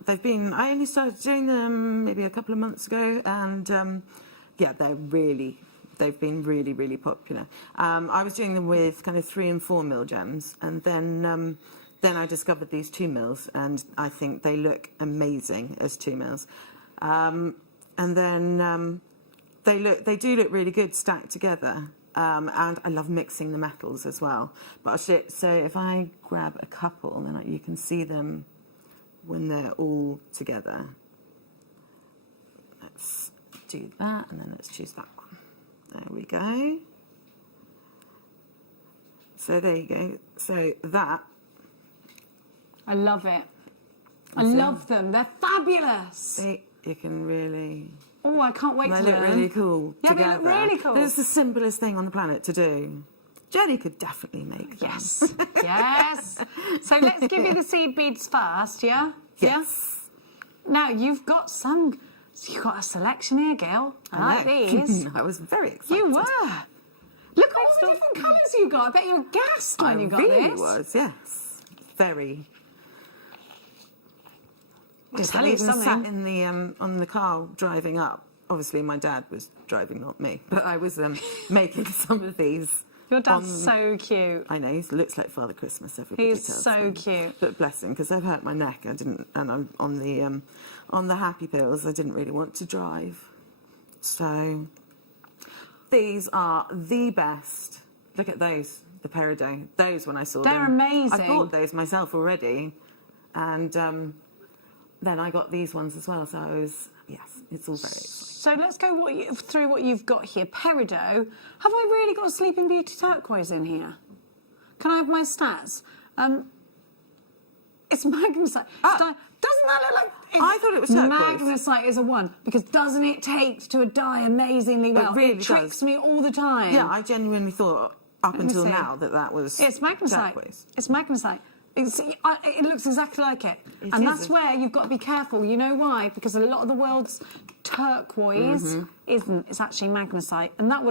They've been. I only started doing them maybe a couple of months ago, and yeah, they've been really, really popular. I was doing them with kind of 3 and 4 mil gems, and then I discovered these 2 mils, and I think they look amazing as 2 mils. And then they do look really good stacked together. And I love mixing the metals as well. But so if I grab a couple, then you can see them when they're all together. Let's do that, and then let's choose that one. There we go. So there you go. So that. I love it. I love them. They're fabulous. See, you can really. Oh, I can't wait to They learn. look really cool Yeah, together. they look really cool. It's the simplest thing on the planet to do. Jenny could definitely make them. Yes, yes. So let's give you the seed beads first, yeah? Yes. Yeah? Now, you've got a selection here, Gail. I like these. I was very excited. You were. Look at all the different colours you got. I bet you were gassed when you got this. I really this. was, yes. Very. Just I tell you even something. sat in the on the car driving up. Obviously, my dad was driving, not me. But I was making some of these. Your dad's so cute. I know, he looks like Father Christmas. Everybody He's tells so me. cute. But bless him, because I've hurt my neck. And I'm on the happy pills. I didn't really want to drive. So these are the best. Look at those, the peridot. Those when I saw them. They're amazing. I bought those myself already, and then I got these ones as well. So I was it's all very exciting. So let's go through what you've got here. Peridot. Have I really got Sleeping Beauty turquoise in here? Can I have my stats? It's magnesite. Doesn't that look like... I thought it was turquoise. Magnesite is a 1, because doesn't it take to a dye amazingly well? It really tricks me all the time. Yeah, I genuinely thought up until now that was It's magnesite. turquoise. It's magnesite. It looks exactly like it. And that's where you've got to be careful. You know why? Because a lot of the world's turquoise isn't. It's actually magnesite. And that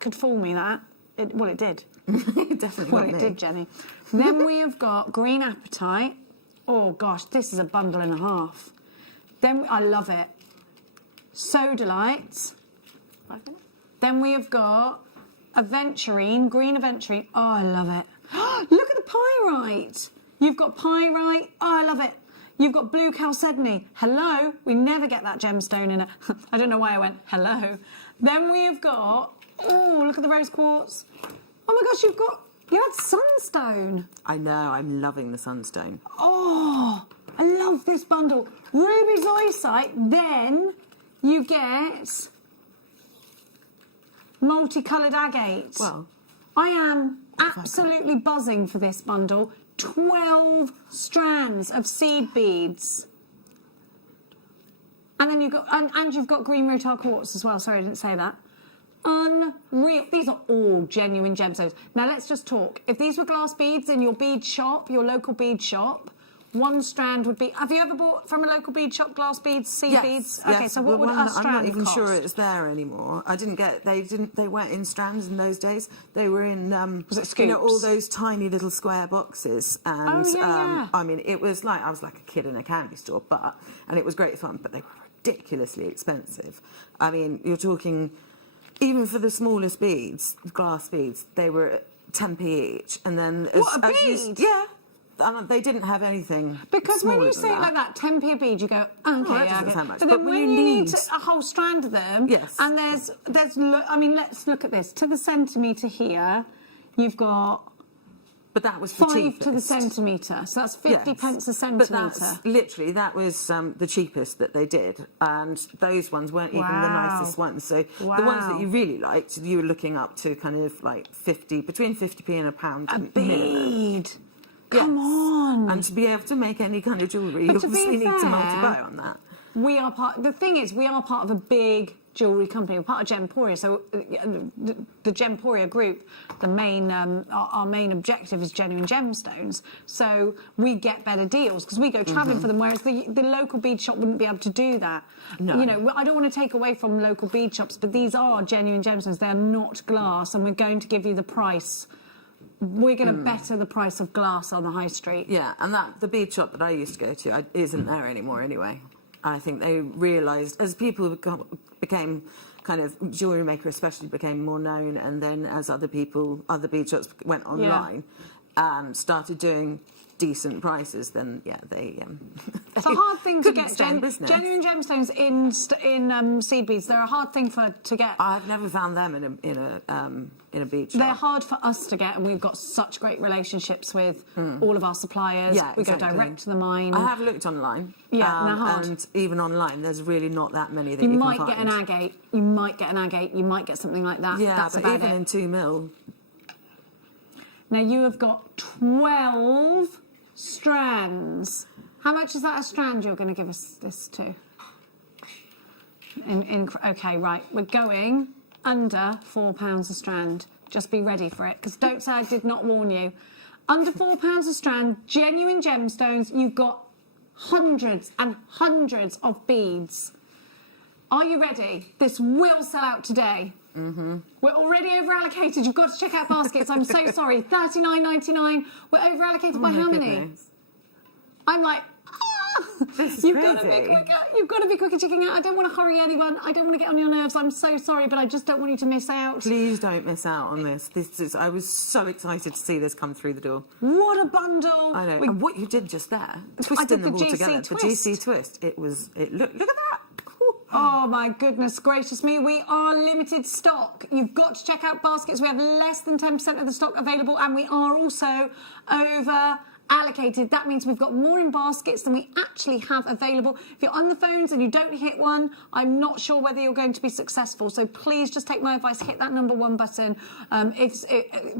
could fool me, that. It did. It definitely Well, it did, Jenny. Then we have got green apatite. Oh, gosh, this is a bundle and a half. Then, I love it. Sodalite. Then we have got aventurine, green aventurine. Oh, I love it. Look at the pyrite. You've got pyrite. Oh, I love it. You've got blue chalcedony. Hello. We never get that gemstone in it. I don't know why I went hello. Then we have got, oh, look at the rose quartz. Oh my gosh, you had sunstone. I know, I'm loving the sunstone. Oh, I love this bundle. Ruby zoisite. Then you get multicoloured agate. Well, I am absolutely buzzing for this bundle. 12 strands of seed beads. And then you've got green rutile quartz as well. Sorry, I didn't say that. Unreal. These are all genuine gemstones. Now let's just talk. If these were glass beads in your bead shop, your local bead shop, 1 strand would be... Have you ever bought from a local bead shop glass beads, seed beads? Okay, so what would a strand I'm not even cost? sure it's there anymore. They weren't in strands in those days. They were in was it scoops? You know, all those tiny little square boxes. And I mean, I was like a kid in a candy store, and it was great fun, but they were ridiculously expensive. I mean, you're talking, even for the smallest beads, glass beads, they were 10p each, and then what, a bead? They didn't have anything. Because when you smaller say than it like that, 10p a bead, you go, okay, that doesn't sound much. But then But when when you you need a whole strand of them, Yes. and I mean, let's look at this. To the centimetre here, you've got... But that was the 5 cheapest. to the centimetre, so that's 50 pence a centimetre. But that was the cheapest that they did, and those ones weren't even the nicest ones. So the ones that you really liked, you were looking up to kind of like between 50p and £1 a minimum. bead. Come on. And to be able to make any kind of jewellery, you But to be obviously need to fair, multi-buy on that. The thing is, we are part of a big jewellery company. We're part of Gemporia. So the Gemporia group, our main objective is genuine gemstones. So we get better deals because we go travelling for them, whereas the local bead shop wouldn't be able to do that. No. You know, I don't want to take away from local bead shops, but these are genuine gemstones. They are not glass, and we're going to give you the price. We're going to better the price of glass on the high street. Yeah, and the bead shop that I used to go to isn't there anymore anyway. I think they realised, as people became kind of, Jewellery Maker especially became more known, and then as other bead shops went online and started doing decent prices, then they it's a hard thing to get business. Genuine gemstones in seed beads. They're a hard thing to get. I've never found them in a bead shop. They're hard for us to get, and we've got such great relationships with all of our suppliers. Yeah, we go direct to the mine. I have looked online. Yeah, they're hard. And even online, there's really not that many that you can find. You might get an agate. You might get an agate. You might get something like that. Yeah, that's but about even it. in 2 mil. Now you have got 12 strands. How much is that a strand you're going to give us this to? Okay, right. We're going under £4 a strand. Just be ready for it, because don't say I did not warn you. Under £4 a strand, genuine gemstones. You've got hundreds and hundreds of beads. Are you ready? This will sell out today. We're already over allocated. You've got to check out baskets. I'm so sorry. $39.99. We're over allocated by how many? Goodness. I'm like, You've got to be quicker. You've got to be quicker checking out. I don't want to hurry anyone. I don't want to get on your nerves. I'm so sorry, but I just don't want you to miss out. Please don't miss out on this. I was so excited to see this come through the door. What a bundle! I know. And what you did just there, twisting them all together, the GC twist. Look at that. Oh my goodness gracious me, we are limited stock. You've got to check out baskets. We have less than 10% of the stock available, and we are also over allocated. That means we've got more in baskets than we actually have available. If you're on the phones and you don't hit one, I'm not sure whether you're going to be successful. So please just take my advice, hit that number 1 button.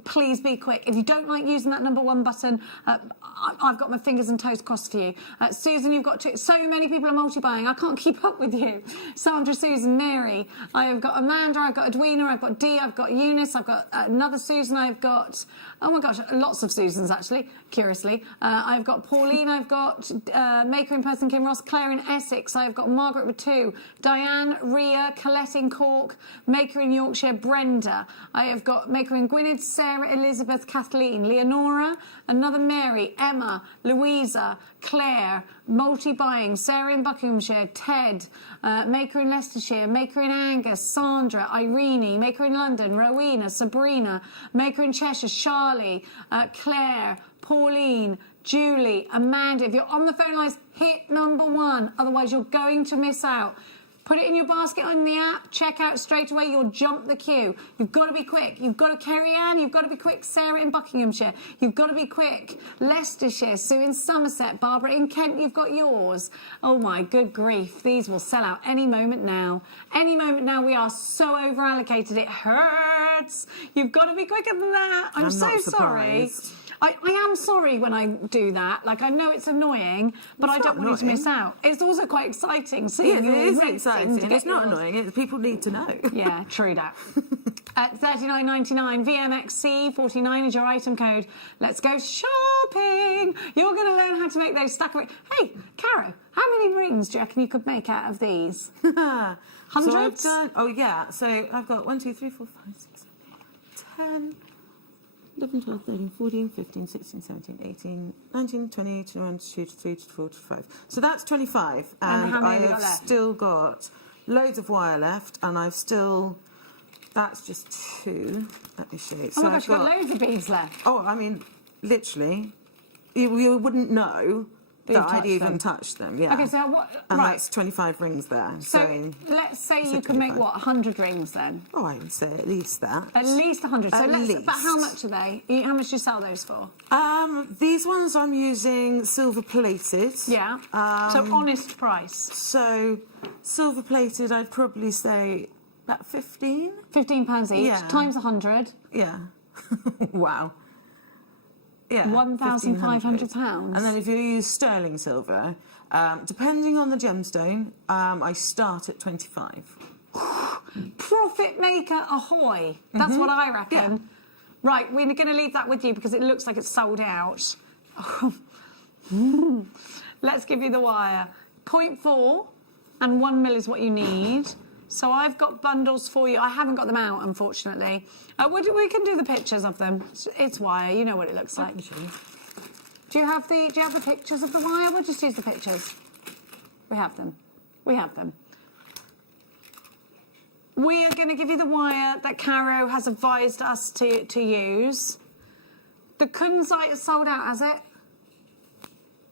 Please be quick. If you don't like using that number 1 button, I've got my fingers and toes crossed for you. Susan, you've got so many people are multi-buying. I can't keep up with you. Sandra, Susan, Mary. I've got Amanda, I've got Edwina, I've got Dee, I've got Eunice, I've got another Susan, I've got, oh my gosh, lots of Susans actually, curiously. I've got Pauline, I've got Maker in Perth and Kinross, Claire in Essex, I've got Margaret with 2, Diane, Ria, Colette in Cork, Maker in Yorkshire, Brenda. I have got Maker in Gwynedd, Sarah, Elizabeth, Kathleen, Leonora, another Mary, Emma, Louisa, Claire, multi-buying, Sarah in Buckinghamshire, Ted, Maker in Leicestershire, Maker in Angus, Sandra, Irene, Maker in London, Rowena, Sabrina, Maker in Cheshire, Charlie, Claire, Pauline, Julie, Amanda. If you're on the phone lines, hit number 1, otherwise you're going to miss out. Put it in your basket on the app, check out straight away, you'll jump the queue. You've got to be quick. You've got to Kerry Ann, you've got to be quick. Sarah in Buckinghamshire, you've got to be quick. Leicestershire, Sue in Somerset, Barbara in Kent, you've got yours. Oh my good grief, these will sell out any moment now. Any moment now, we are so over allocated, it hurts. You've got to be quicker than that. I'm so sorry. I am sorry when I do that. Like, I know it's annoying, but I don't want you to miss out. It's also quite exciting. Yeah, it is exciting. It's not annoying. People need to know. Yeah, true that. At $39.99, VMXC 49 is your item code. Let's go shopping. You're going to learn how to make those stack rings. Hey, Caro, how many rings do you reckon you could make out of these? Hundreds? So I've got 1, 2, 3, 4, 5, 6, 7, 10. 11, 12, 13, 14, 15, 16, 17, 18, 19, 20, 21, 22, 23, 24, 25. So that's 25. And how many I have you have got left? still got loads of wire left, and I've still... That's just 2. Let me show you. Oh my gosh, you've got loads of beads left. Oh, I mean, literally, you wouldn't know that I'd even touched them. Yeah. Okay, so what... And right. that's 25 rings there. So let's say you could make, what, 100 rings then? Oh, I would say at least that. At least 100. So At let's... least. But how much are they? How much do you sell those for? These ones I'm using silver plated. Yeah. So honest price. So silver plated, I'd probably say about 15. £15 each, Yeah. times 100. Yeah. Wow. Yeah. £1,500. And then if you use sterling silver, depending on the gemstone, I start at 25. Profit maker ahoy. That's what I reckon. Yeah. Right, we're going to leave that with you because it looks like it's sold out. Let's give you the wire. 0.4 and 1 mil is what you need. So I've got bundles for you. I haven't got them out, unfortunately. We can do the pictures of them. It's wire. You know what it looks like. Do you have the pictures of the wire? We'll just use the pictures. We have them. We have them. We are going to give you the wire that Caro has advised us to use. The kunzite is sold out, has it?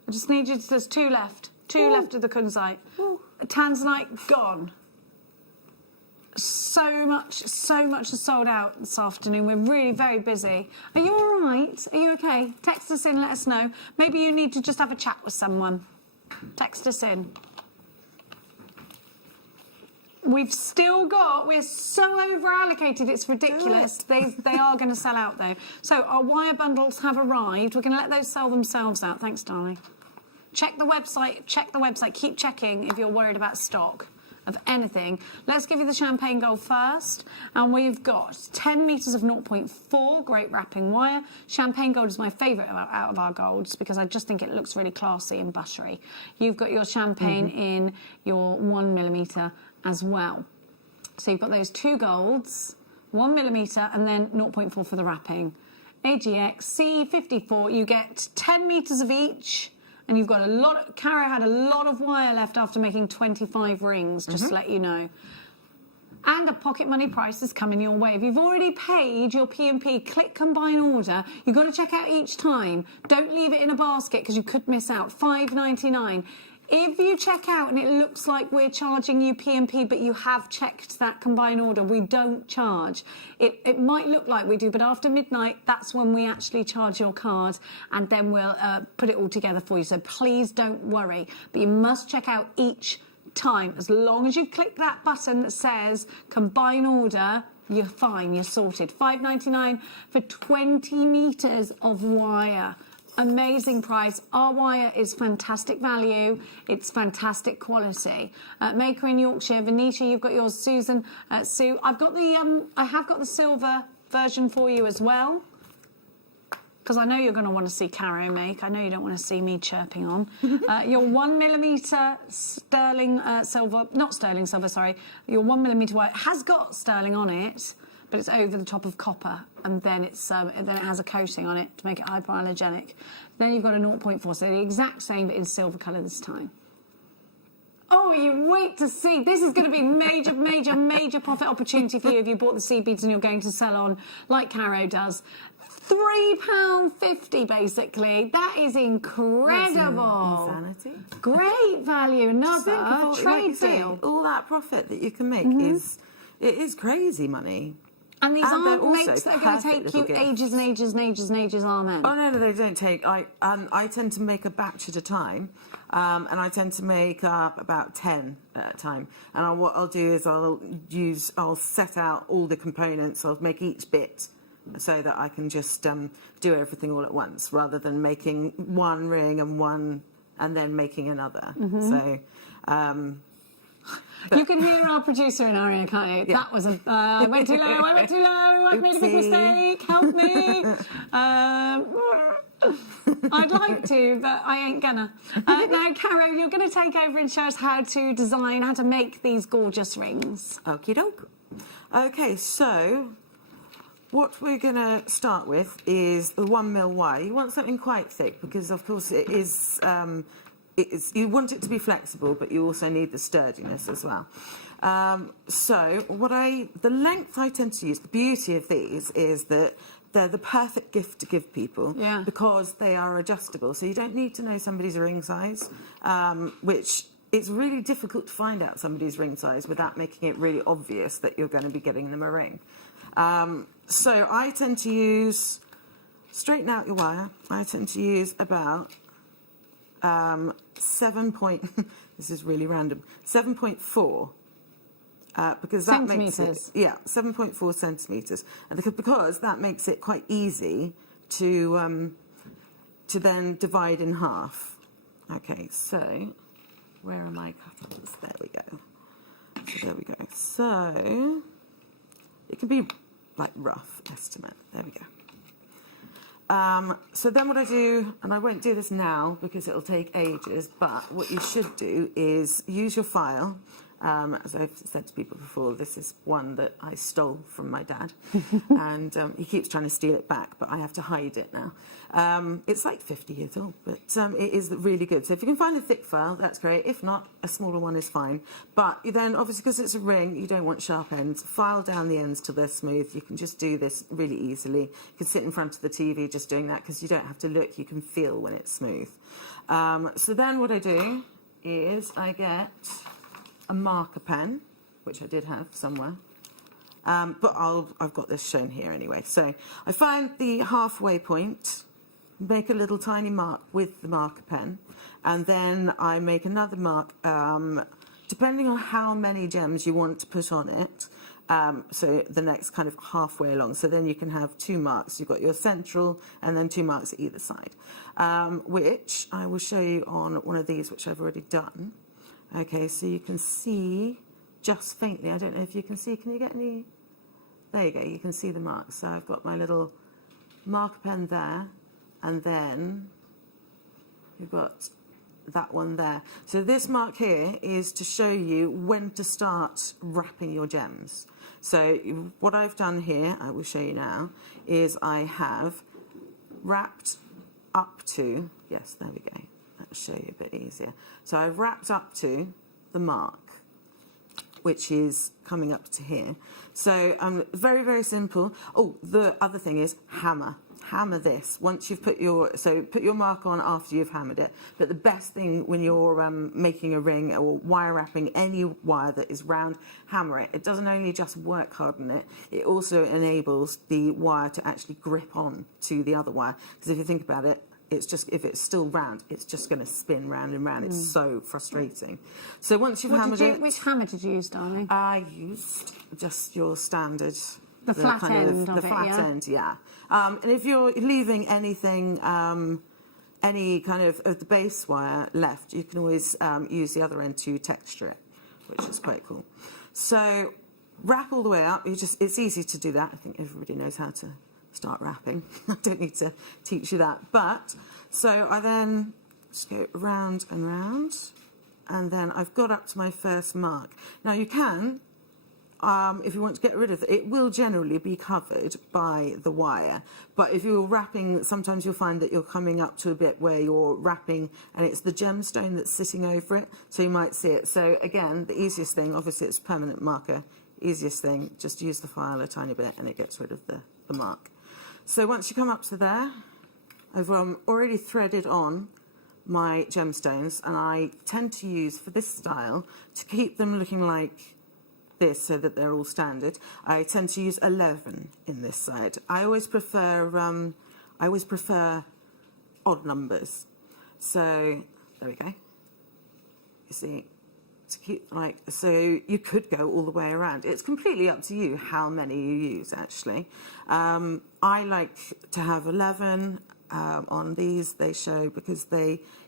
I just need you to... There's 2 left. 2 left of the kunzite. Tanzanite gone. So much is sold out this afternoon. We're really very busy. Are you all right? Are you okay? Text us in, let us know. Maybe you need to just have a chat with someone. Text us in. We've still got... We're so over-allocated, it's ridiculous. They are going to sell out, though. So our wire bundles have arrived. We're going to let those sell themselves out. Thanks, darling. Check the website. Check the website. Keep checking if you're worried about stock of anything. Let's give you the champagne gold first. And we've got 10 metres of 0.4, great wrapping wire. Champagne gold is my favourite out of our golds because I just think it looks really classy and buttery. You've got your champagne in your 1 millimetre as well. So you've got those 2 golds, 1 millimetre, and then 0.4 for the wrapping. AGX, C54, you get 10 metres of each. And you've got a lot... Caro had a lot of wire left after making 25 rings, just to let you know. And a pocket money price is coming your way. If you've already paid your P&P, click combine order. You've got to check out each time. Don't leave it in a basket because you could miss out. $5.99. If you check out and it looks like we're charging you P&P, but you have checked that combined order, we don't charge. It might look like we do, but after midnight, that's when we actually charge your card, and then we'll put it all together for you. So please don't worry, but you must check out each time. As long as you click that button that says combine order, you're fine, you're sorted. $5.99 for 20 metres of wire. Amazing price. Our wire is fantastic value. It's fantastic quality. Maker in Yorkshire, Venetia, you've got yours. Susan, Sue. I have got the silver version for you as well, because I know you're going to want to see Caro make. I know you don't want to see me chirping on. Your 1 millimetre sterling silver, not sterling silver, sorry. Your 1 millimetre wire has got sterling on it, but it's over the top of copper, and then it has a coating on it to make it hypoallergenic. Then you've got a 0.4, so the exact same, but in silver colour this time. Oh, you wait to see. This is going to be major, major, major profit opportunity for you if you bought the seed beads and you're going to sell on like Caro does. £3.50 basically. That is incredible. Insanity. Great value. Another trade deal. All that profit that you can make is crazy money. And these aren't makes that are going to take you ages and ages and ages and ages, are they? Oh, no, they don't take... I tend to make a batch at a time, and I tend to make up about 10 at a time. And what I'll do is I'll set out all the components, I'll make each bit so that I can just do everything all at once, rather than making one ring and then making another. So... you can hear our producer in our ear, can't you? Yeah. That was I went too low, I've made a big mistake, help me. I'd like to, but I ain't gonna. Now, Caro, you're going to take over and show us how to make these gorgeous rings. Okie doke. Okay, so what we're going to start with is the 1 mil wire. You want something quite thick because, of course, it is... you want it to be flexible, but you also need the sturdiness as well. So the length I tend to use, the beauty of these is that they're the perfect gift to give people because they are adjustable. So you don't need to know somebody's ring size, which it's really difficult to find out somebody's ring size without making it really obvious that you're going to be getting them a ring. So I tend to use, straighten out your wire, I tend to use about... this is really random, 7.4 because that makes it 7.4 centimetres, and because that makes it quite easy to then divide in half. Okay, so where are my cutters? There we go. there we go. So it can be like rough estimate. There we go. So then what I do, and I won't do this now because it'll take ages, but what you should do is use your file. As I've said to people before, this is one that I stole from my dad, and he keeps trying to steal it back, but I have to hide it now. It's like 50 years old, but it is really good. So if you can find a thick file, that's great. If not, a smaller one is fine. But then, obviously, because it's a ring, you don't want sharp ends. File down the ends till they're smooth. You can just do this really easily. You can sit in front of the TV just doing that because you don't have to look. You can feel when it's smooth. So then what I do is I get a marker pen, which I did have somewhere, but I've got this shown here anyway. So I find the halfway point, make a little tiny mark with the marker pen, and then I make another mark, depending on how many gems you want to put on it. So the next kind of halfway along. So then you can have 2 marks. You've got your central and then 2 marks at either side, which I will show you on one of these, which I've already done. Okay, so you can see just faintly. I don't know if you can see. Can you get any? There you go. You can see the marks. So I've got my little marker pen there, and then you've got that one there. So this mark here is to show you when to start wrapping your gems. So what I've done here, I will show you now, is I have wrapped up to, yes, there we go. That'll show you a bit easier. So I've wrapped up to the mark, which is coming up to here. So very, very simple. Oh, the other thing is hammer. Hammer this. Once you've put your mark on after you've hammered it. But the best thing when you're making a ring or wire wrapping any wire that is round, hammer it. It doesn't only just work hard on it, it also enables the wire to actually grip on to the other wire. Because if you think about it, it's just, if it's still round, it's just going to spin round and round. It's so frustrating. So once you've hammered it... Which hammer did you use, darling? I used just your standard... The flat end of it, flat end, yeah. And if you're leaving anything, any kind of the base wire left, you can always use the other end to texture it, which is quite cool. So wrap all the way up. It's easy to do that. I think everybody knows how to start wrapping. I don't need to teach you that. But so I then just go round and round, and then I've got up to my first mark. Now you can. If you want to get rid of it, it will generally be covered by the wire. But if you're wrapping, sometimes you'll find that you're coming up to a bit where you're wrapping and it's the gemstone that's sitting over it, so you might see it. So again, the easiest thing, obviously it's permanent marker, easiest thing, just use the file a tiny bit and it gets rid of the mark. So once you come up to there, I've already threaded on my gemstones, and I tend to use, for this style, to keep them looking like this so that they're all standard, I tend to use 11 in this side. I always prefer odd numbers. So there we go. You see, to keep like, so you could go all the way around. It's completely up to you how many you use actually. I like to have 11 on these. They show because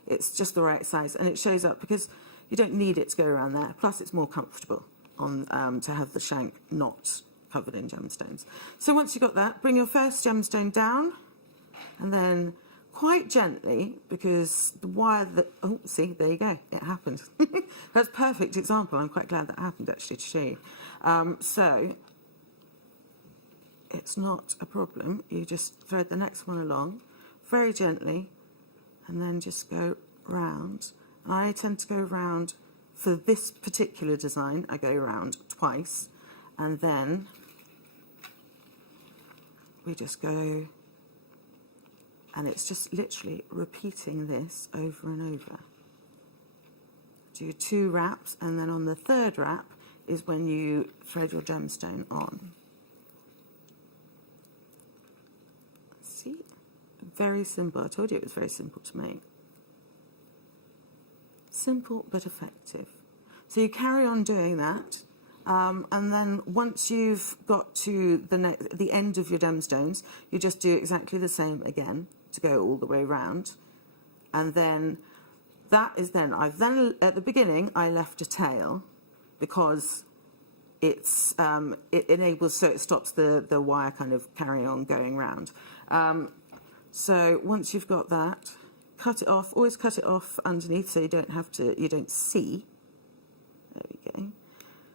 it's just the right size, and it shows up because you don't need it to go around there. Plus it's more comfortable on to have the shank not covered in gemstones. So once you've got that, bring your first gemstone down, and then quite gently, because the wire that, oh, see, there you go, it happened. That's a perfect example. I'm quite glad that happened actually to show you. So it's not a problem. You just thread the next one along very gently, and then just go round. I tend to go round. For this particular design, I go around twice, and then we just go, and it's just literally repeating this over and over. Do 2 wraps, and then on the 3rd wrap is when you thread your gemstone on. See? Very simple. I told you it was very simple to make. Simple but effective. So you carry on doing that, and then once you've got to the end of your gemstones, you just do exactly the same again to go all the way around, and then that is then at the beginning I left a tail because it's it enables, so it stops the wire kind of carrying on going round. So once you've got that, cut it off. Always cut it off underneath so you don't see. There we go.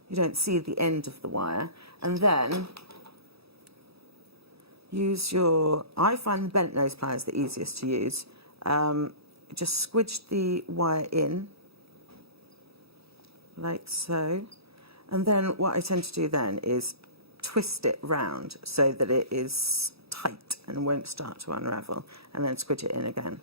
You don't see the end of the wire. And then use I find the bent nose pliers the easiest to use. Just squidge the wire in, like so. And then what I tend to do then is twist it round so that it is tight and won't start to unravel, and then squidge it in again.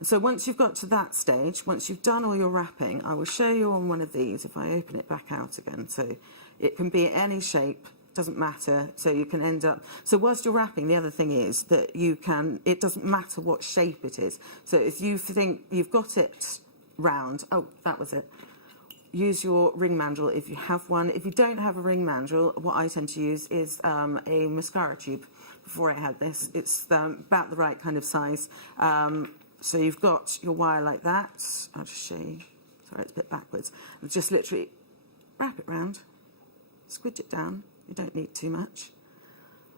So once you've got to that stage, once you've done all your wrapping, I will show you on one of these if I open it back out again. So it can be any shape, doesn't matter. So you can end up, so whilst you're wrapping, the other thing is that it doesn't matter what shape it is. So if you think you've got it round, oh, that was it. Use your ring mandrel if you have one. If you don't have a ring mandrel, what I tend to use is a mascara tube. Before I had this, it's about the right kind of size. So you've got your wire like that. I'll just show you. Sorry, it's a bit backwards. Just literally wrap it round, squidge it down. You don't need too much.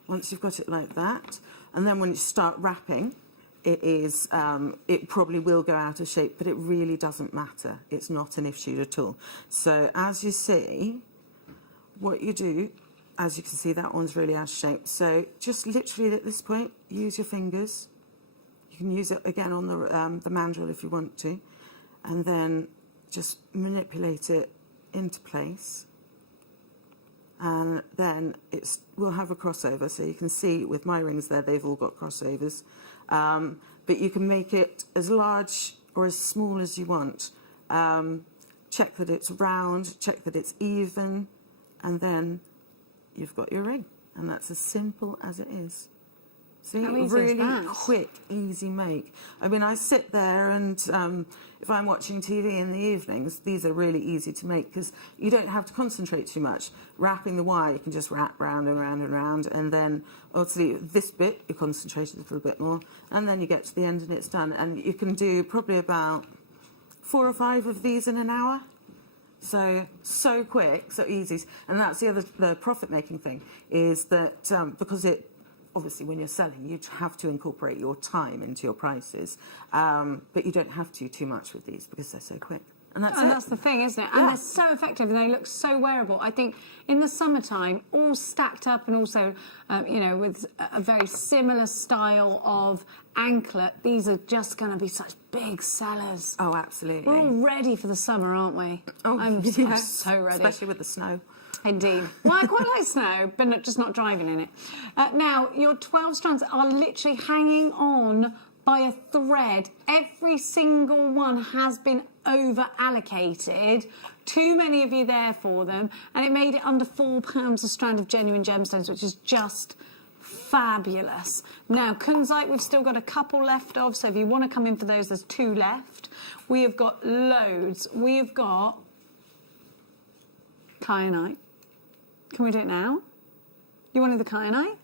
Once you've got it like that, and then when you start wrapping, it probably will go out of shape, but it really doesn't matter. It's not an issue at all. So as you see, what you do, as you can see, that one's really out of shape. So just literally at this point, use your fingers. You can use it again on the mandrel if you want to, and then just manipulate it into place. And then we'll have a crossover. So you can see with my rings there, they've all got crossovers. But you can make it as large or as small as you want. Check that it's round, check that it's even, and then you've got your ring. And that's as simple as it is. See, really quick, easy make. I mean, I sit there and if I'm watching TV in the evenings, these are really easy to make because you don't have to concentrate too much. Wrapping the wire, you can just wrap round and round and round, and then obviously this bit, you concentrate a little bit more, and then you get to the end and it's done. And you can do probably about 4 or 5 of these in an hour. So quick, so easy. And that's the profit-making thing, is that because obviously, when you're selling, you have to incorporate your time into your prices, but you don't have to too much with these because they're so quick. And that's the thing, isn't it? And they're so effective and they look so wearable. I think in the summertime, all stacked up and also, with a very similar style of anklet, these are just going to be such big sellers. Oh, absolutely. We're all ready for the summer, aren't we? Oh, I'm so ready. Especially with the snow. Indeed. Well, I quite like snow, but just not driving in it. Now, your 12 strands are literally hanging on by a thread. Every single one has been over-allocated. Too many of you there for them. And it made it under £4 a strand of genuine gemstones, which is just fabulous. Now, kunzite, we've still got a couple left of, so if you want to come in for those, there's 2 left. We have got loads. We have got kyanite. Can we do it now? You wanted the kyanite?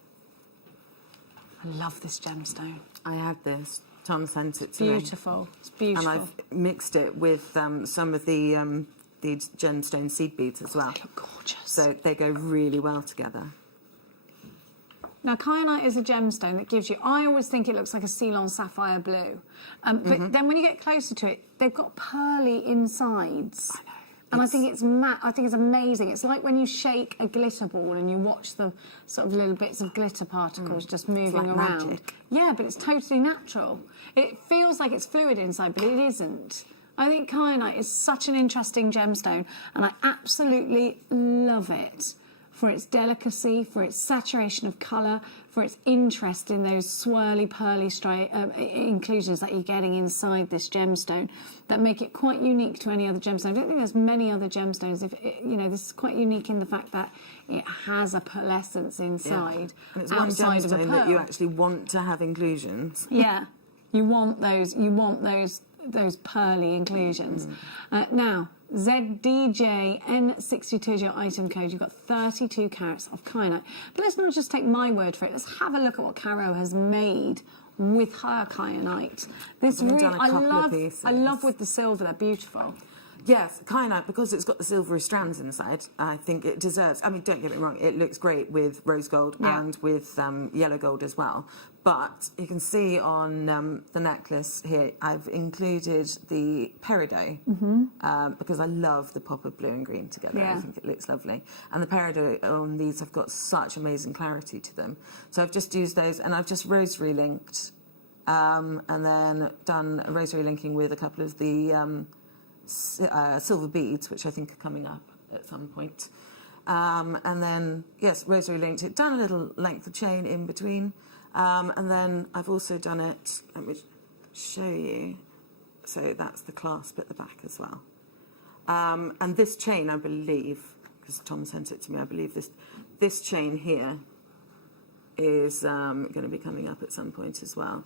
I love this gemstone. I had this. Tom sent it to me. Beautiful. It's beautiful. And I've mixed it with some of the gemstone seed beads as well. They look gorgeous. So they go really well together. Now, kyanite is a gemstone that gives you, I always think it looks like a Ceylon sapphire blue. But then when you get closer to it, they've got pearly insides. I know. And I think it's amazing. It's like when you shake a glitter ball and you watch the sort of little bits of glitter particles just moving around. Magic. Yeah, but it's totally natural. It feels like it's fluid inside, but it isn't. I think kyanite is such an interesting gemstone, and I absolutely love it for its delicacy, for its saturation of colour, for its interest in those swirly, pearly inclusions that you're getting inside this gemstone that make it quite unique to any other gemstone. I don't think there's many other gemstones. This is quite unique in the fact that it has a pearlescence inside. Yeah. And it's one gemstone that you actually want to have inclusions. Yeah, you want those pearly inclusions. Now, ZDJN62 is your item code. You've got 32 carats of kyanite. But let's not just take my word for it. Let's have a look at what Caro has made with her kyanite. I love with the silver. They're beautiful. Yes, kyanite, because it's got the silvery strands inside, I think it deserves... I mean, don't get me wrong, it looks great with rose gold and with yellow gold as well. But you can see on the necklace here, I've included the peridot because I love the pop of blue and green together. I think it looks lovely. And the peridot on these have got such amazing clarity to them. So I've just used those, and I've just rosary linked and then done a rosary linking with a couple of the silver beads, which I think are coming up at some point. And then, yes, rosary linked it, done a little length of chain in between. And then I've also done it, let me show you. So that's the clasp at the back as well. And this chain, I believe, because Tom sent it to me, I believe this chain here is going to be coming up at some point as well.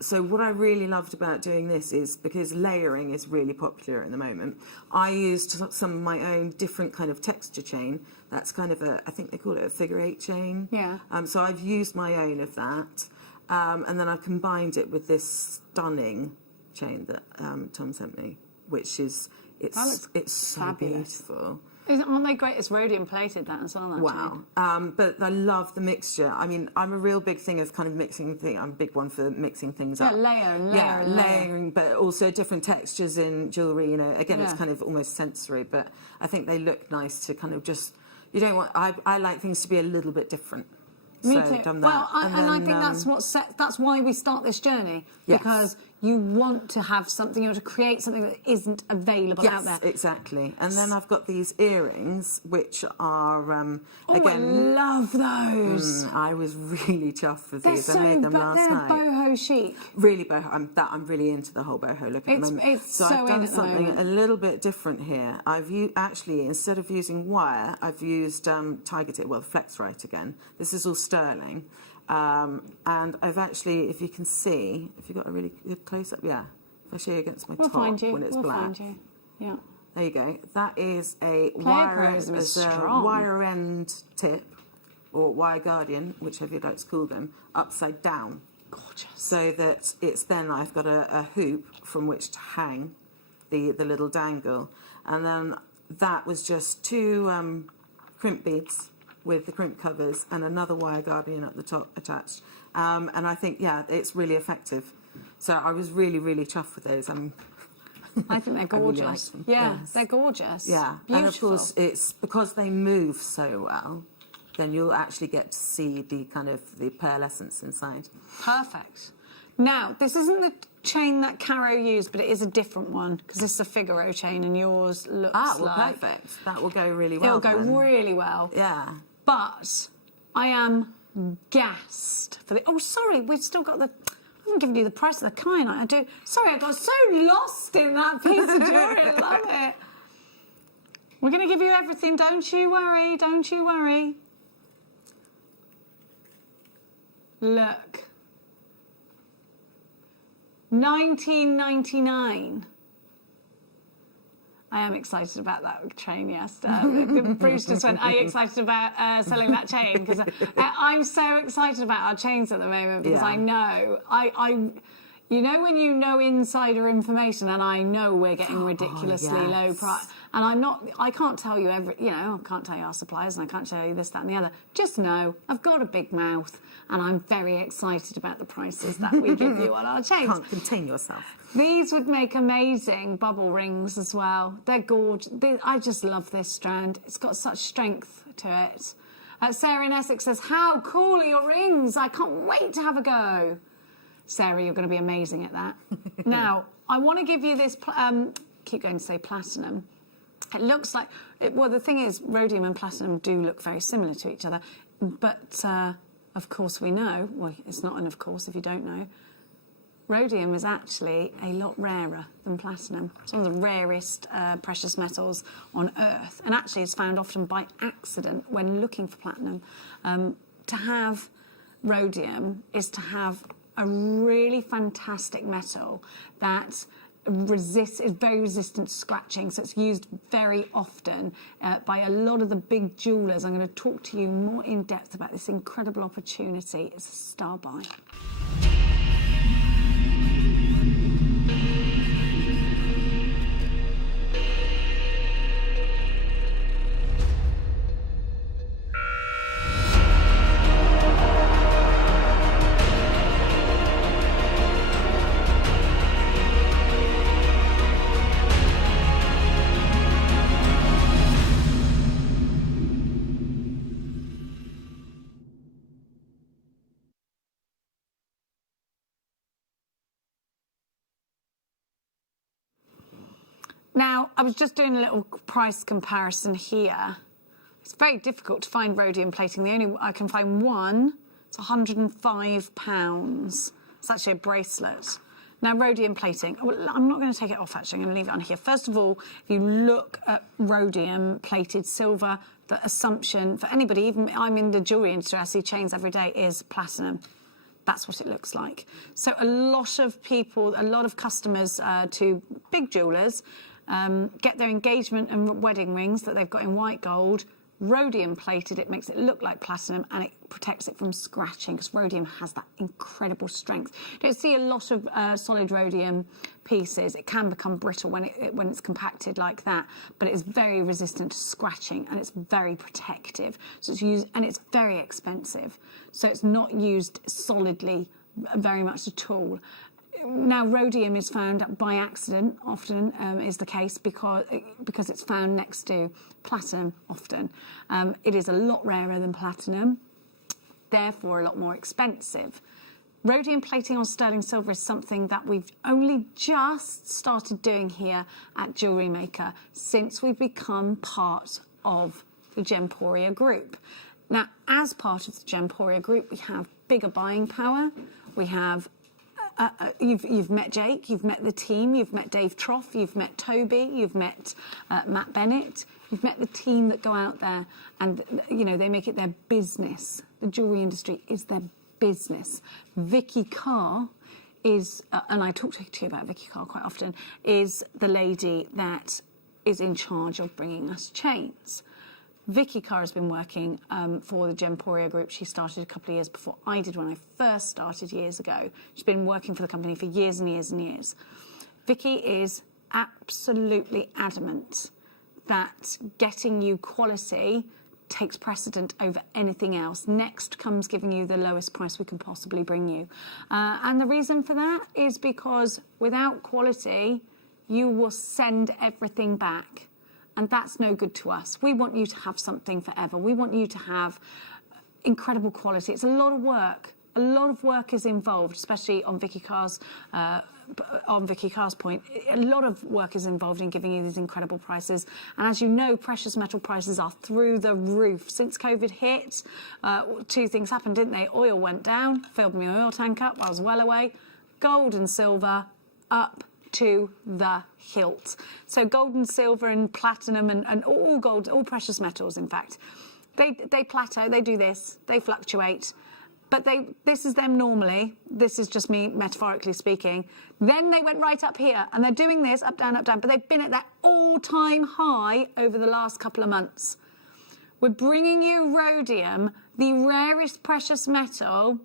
So what I really loved about doing this is because layering is really popular at the moment. I used some of my own different kind of texture chain. That's kind of I think they call it a figure 8 chain. Yeah. So I've used my own of that. And then I've combined it with this stunning chain that Tom sent me, which is, it's so fabulous. beautiful. Aren't they great? It's rhodium plated, that as well, actually. Wow. But I love the mixture. I mean, I'm a real big thing of kind of mixing things. I'm a big one for mixing things up. Layering, but also different textures in jewellery. You know, again, it's kind of almost sensory, but I think they look nice to kind of just... You don't want... I like things to be a little bit different. Me so too. Done that. Well, I think that's why we start this journey, because you want to have something, you want to create something that isn't available out there. Exactly. And then I've got these earrings, which are again. I love those. I was really chuffed with these. I made them last night. They're boho chic. Really boho. I'm really into the whole boho look at the moment. So I've done something a little bit different here. I've actually, instead of using wire, I've used agate, well, Flexrite again. This is all sterling. And I've actually, if you can see, if you've got a really good close-up, if I show you against my top when it's black. Find you. Yeah. There you go. That is a wire end tip, or wire guardian, whichever you'd like to call them, upside down. Gorgeous. So that it's then I've got a hoop from which to hang the little dangle. And then that was just 2 crimp beads with the crimp covers and another wire guardian at the top attached. And I think, it's really effective. So I was really, really chuffed with those. I think they're gorgeous. I really like them. Yes. They're gorgeous. Yeah. Beautiful. And of course, it's because they move so well, then you'll actually get to see the kind of the pearlescence inside. Perfect. Now, this isn't the chain that Caro used, but it is a different one, because this is a Figaro chain and yours looks like... perfect. That will go really well. It'll go really well. Yeah. But I am gassed for the... Oh, sorry, we've still got the... I haven't given you the price of the kyanite. I do... Sorry, I got so lost in that piece of jewellery. I love it. We're going to give you everything. Don't you worry. Don't you worry. Look. 1999. I am excited about that chain, yes. Bruce just went, are you excited about selling that chain? Because I'm so excited about our chains at the moment, because I know, you know when you know insider information, and I know we're getting ridiculously low price. And I can't tell you I can't tell you our suppliers, and I can't tell you this, that and the other. Just know, I've got a big mouth, and I'm very excited about the prices that we give you on our chains. Can't contain yourself. These would make amazing bubble rings as well. They're gorgeous. I just love this strand. It's got such strength to it. Sarah in Essex says, how cool are your rings? I can't wait to have a go. Sarah, you're going to be amazing at that. Now, I want to give you this, keep going to say platinum. It looks like, well, the thing is, rhodium and platinum do look very similar to each other. But, of course, we know, well, it's not an of course if you don't know, rhodium is actually a lot rarer than platinum. It's one of the rarest precious metals on Earth. And actually it's found often by accident when looking for platinum. To have rhodium is to have a really fantastic metal that is very resistant to scratching, so it's used very often by a lot of the big jewellers. I'm going to talk to you more in depth about this incredible opportunity. It's a star buy. Now, I was just doing a little price comparison here. It's very difficult to find rhodium plating. I can find one. It's £105. It's actually a bracelet. Now, rhodium plating. Well, I'm not going to take it off, actually. I'm going to leave it on here. First of all, if you look at rhodium plated silver, the assumption for anybody, even I'm in the jewellery industry, I see chains every day, is platinum. That's what it looks like. So a lot of people, a lot of customers to big jewellers get their engagement and wedding rings that they've got in white gold rhodium plated. It makes it look like platinum and it protects it from scratching because rhodium has that incredible strength. You don't see a lot of solid rhodium pieces. It can become brittle when it's compacted like that, but it is very resistant to scratching and it's very protective. So it's used, and it's very expensive. So it's not used solidly very much at all. Now, rhodium is found by accident, often is the case, because it's found next to platinum often. It is a lot rarer than platinum, therefore a lot more expensive. Rhodium plating on sterling silver is something that we've only just started doing here at JewelleryMaker since we've become part of the Gemporia group. Now, as part of the Gemporia group, we have bigger buying power. We have you've met Jake, you've met the team, you've met Dave Troff, you've met Toby, you've met Matt Bennett, you've met the team that go out there and, you know, they make it their business. The jewellery industry is their business. Vicky Carr is, and I talk to you about Vicky Carr quite often, is the lady that is in charge of bringing us chains. Vicky Carr has been working for the Gemporia group. She started a couple of years before I did when I first started years ago. She's been working for the company for years and years and years. Vicky is absolutely adamant that getting you quality takes precedent over anything else. Next comes giving you the lowest price we can possibly bring you. And the reason for that is because without quality, you will send everything back. And that's no good to us. We want you to have something forever. We want you to have incredible quality. It's a lot of work. A lot of work is involved, especially on Vicky Carr's point. A lot of work is involved in giving you these incredible prices. And as you know, precious metal prices are through the roof. Since COVID hit, two things happened, didn't they? Oil went down, filled my oil tank up, I was well away. Gold and silver up to the hilt. So gold and silver and platinum and all gold, all precious metals, in fact, they plateau, they do this, they fluctuate, but this is them normally. This is just me metaphorically speaking. Then they went right up here and they're doing this up, down, but they've been at that all-time high over the last couple of months. We're bringing you rhodium, the rarest precious metal,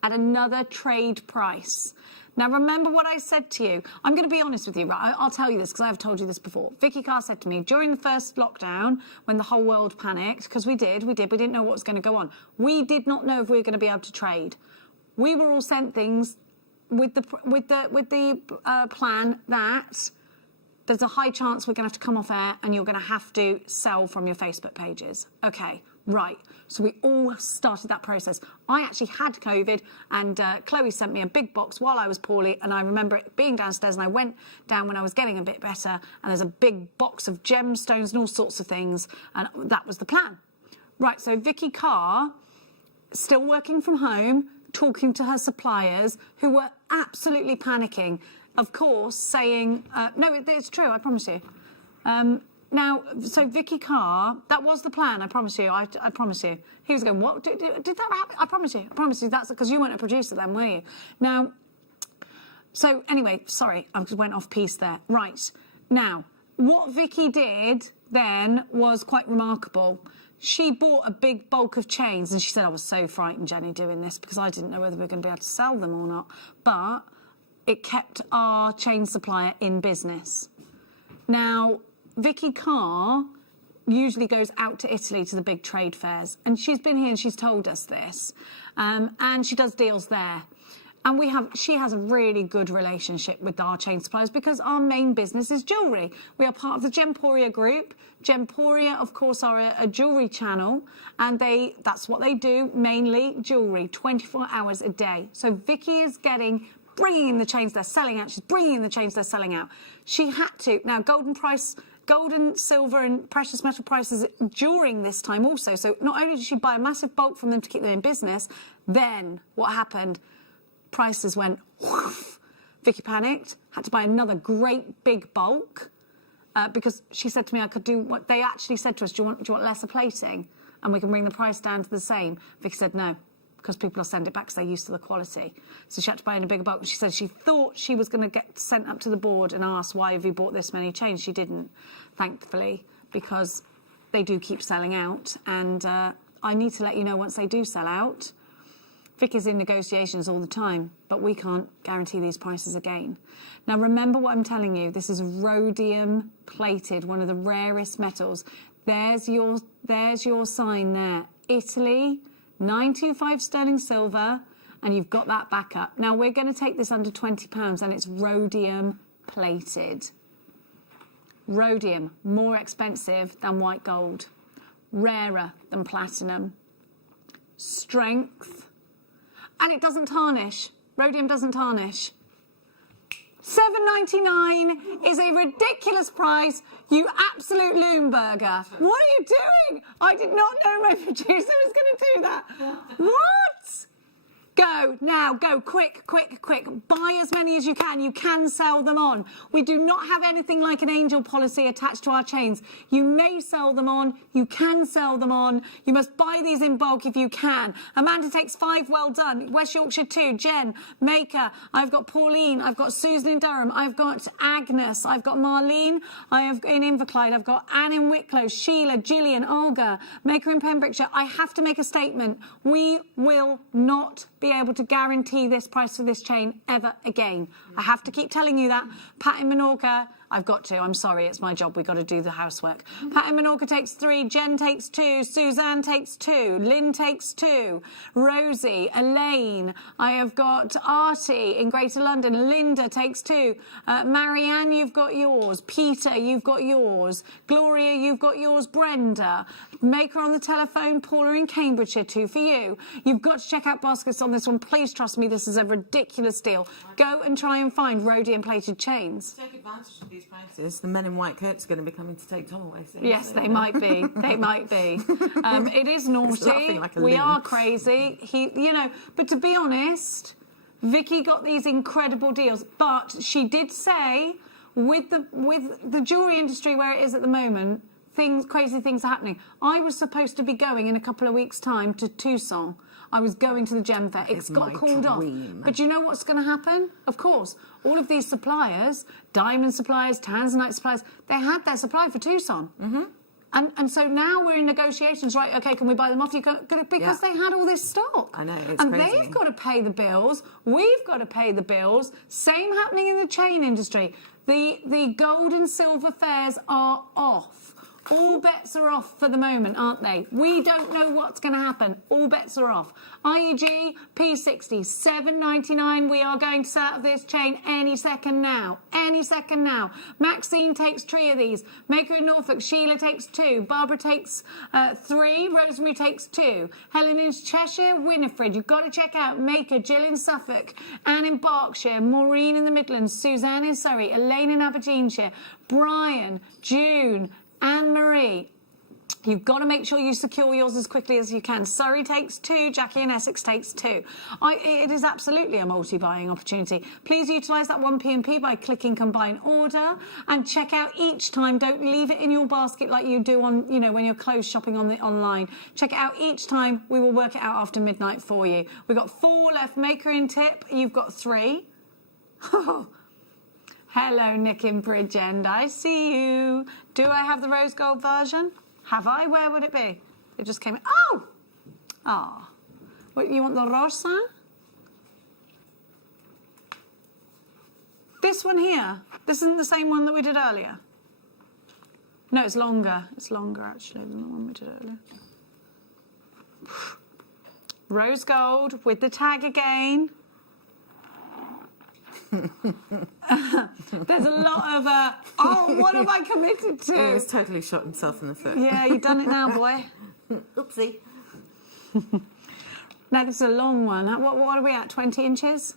at another trade price. Now, remember what I said to you. I'm going to be honest with you, right? I'll tell you this because I've told you this before. Vicky Carr said to me during the first lockdown when the whole world panicked, because we didn't know what was going to go on. We did not know if we were going to be able to trade. We were all sent things with the plan that there's a high chance we're going to have to come off air and you're going to have to sell from your Facebook pages. Okay, right. So we all started that process. I actually had COVID and Chloe sent me a big box while I was poorly, and I remember it being downstairs, and I went down when I was getting a bit better and there's a big box of gemstones and all sorts of things, and that was the plan. Right, so Vicky Carr, still working from home, talking to her suppliers who were absolutely panicking, of course, saying, no, it's true, I promise you. Now, so Vicky Carr, that was the plan, I promise you, I promise you. He was going, what, did that happen? I promise you, that's because you weren't a producer then, were you? Now, so anyway, sorry, I just went off piece there. Right, now, what Vicky did then was quite remarkable. She bought a big bulk of chains, and she said, I was so frightened, Jenny, doing this, because I didn't know whether we were going to be able to sell them or not, but it kept our chain supplier in business. Now, Vicky Carr usually goes out to Italy to the big trade fairs, and she's been here and she's told us this, and she does deals there. And she has a really good relationship with our chain suppliers because our main business is jewellery. We are part of the Gemporia group. Gemporia, of course, are a jewellery channel, and that's what they do, mainly jewellery, 24 hours a day. So Vicky is getting bringing in the chains, they're selling out. She's bringing in the chains, they're selling out. She had to. Now, gold and silver and precious metal prices during this time also. So not only did she buy a massive bulk from them to keep them in business, then what happened? Prices went whoosh. Vicky panicked, had to buy another great big bulk because she said to me I could do what they actually said to us, do you want lesser plating? And we can bring the price down to the same. Vicky said no, because people will send it back because they're used to the quality. So she had to buy in a bigger bulk. She said she thought she was going to get sent up to the board and asked, why have you bought this many chains? She didn't, thankfully, because they do keep selling out. And I need to let you know once they do sell out. Vicky's in negotiations all the time, but we can't guarantee these prices again. Now, remember what I'm telling you. This is rhodium plated, one of the rarest metals. There's your sign there. Italy, 925 sterling silver, and you've got that back up. Now, we're going to take this under £20, and it's rhodium plated. Rhodium, more expensive than white gold, rarer than platinum. Strength, and it doesn't tarnish. Rhodium doesn't tarnish. $7.99 is a ridiculous price, you absolute Loomberger. What are you doing? I did not know my producer was going to do that. What? Go, now, go, quick, quick, quick. Buy as many as you can. You can sell them on. We do not have anything like an angel policy attached to our chains. You may sell them on. You can sell them on. You must buy these in bulk if you can. Amanda takes 5, well done. West Yorkshire 2, Jen, Maker. I've got Pauline. I've got Susan in Durham. I've got Agnes. I've got Marlene. I have in Inverclyde. I've got Anne in Wicklow, Sheila, Gillian, Olga, Maker in Pembrokeshire. I have to make a statement. We will not be able to guarantee this price for this chain ever again. I have to keep telling you that. Pat in Menorca, I've got to. I'm sorry, it's my job. We've got to do the housework. Pat in Menorca takes 3. Jen takes 2. Suzanne takes 2. Lynn takes 2. Rosie, Elaine. I have got Artie in Greater London. Linda takes 2. Marianne, you've got yours. Peter, you've got yours. Gloria, you've got yours. Brenda. Maker on the telephone. Paula in Cambridgeshire, 2 for you. You've got to check out baskets on this one. Please trust me, this is a ridiculous deal. Go and try and find rhodium plated chains. Take advantage of these prices. The men in white coats are going to be coming to take Tom away soon. Yes, they might be. They might be. It is naughty. Like we are crazy. But to be honest, Vicky got these incredible deals. But she did say, with the jewellery industry where it is at the moment, crazy things are happening. I was supposed to be going in a couple of weeks' time to Tucson. I was going to the gem fair. It's got called off. But you know what's going to happen? Of course, all of these suppliers, diamond suppliers, Tanzanite suppliers, they had their supply for Tucson. Mm-hmm. And so now we're in negotiations, right? Okay, can we buy them off you? Because they had all this stock. I know, it's crazy. They've got to pay the bills. We've got to pay the bills. Same happening in the chain industry. The gold and silver fairs are off. All bets are off for the moment, aren't they? We don't know what's going to happen. All bets are off. IEG, P60, $7.99. We are going to set up this chain any second now. Any second now. Maxine takes 3 of these. Maker in Norfolk, Sheila takes 2. Barbara takes 3. Rosemary takes 2. Helen in Cheshire, Winifred. You've got to check out Maker, Jill in Suffolk, Anne in Berkshire, Maureen in the Midlands, Suzanne in Surrey, Elaine in Aberdeenshire, Brian, June, Anne-Marie. You've got to make sure you secure yours as quickly as you can. Surrey takes 2, Jackie in Essex takes 2. It is absolutely a multi-buying opportunity. Please utilise that 1p&p by clicking combine order and check out each time. Don't leave it in your basket like you do on, when you're clothes shopping online. Check it out each time. We will work it out after midnight for you. We've got 4 left. Maker in tip. You've got 3. Hello, Nick in Bridgend. I see you. Do I have the rose gold version? Have I? Where would it be? It just came in. Oh! Ah. What, you want the rosa? This one here. This isn't the same one that we did earlier. No, it's longer. It's longer, actually, than the one we did earlier. Rose gold with the tag again. There's a lot of what have I committed to? He's totally shot himself in the foot. Yeah, you've done it now, boy. Oopsie. Now this is a long one. What are we at? 20 inches?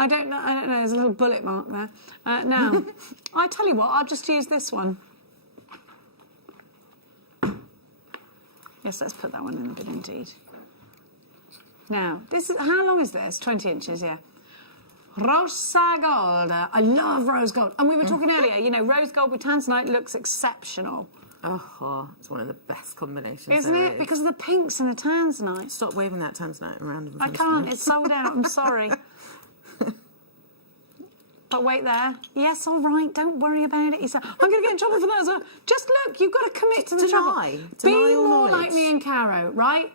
I don't know. There's a little bullet mark there. Now, I tell you what. I'll just use this one. Yes, let's put that one in a bit indeed. Now, this is how long is this? 20 inches, yeah. Rosa gold. I love rose gold. And we were talking earlier, you know, rose gold with Tanzanite looks exceptional. Oh, it's one of the best combinations. Isn't it? Because of the pinks and the Tanzanite. Stop waving that Tanzanite around. I can't. It's sold out. I'm sorry. But wait there. Yes, all right. Don't worry about it. He said, I'm going to get in trouble for that as well. Just look. You've got to commit to the trouble. Be more like me and Caro, right?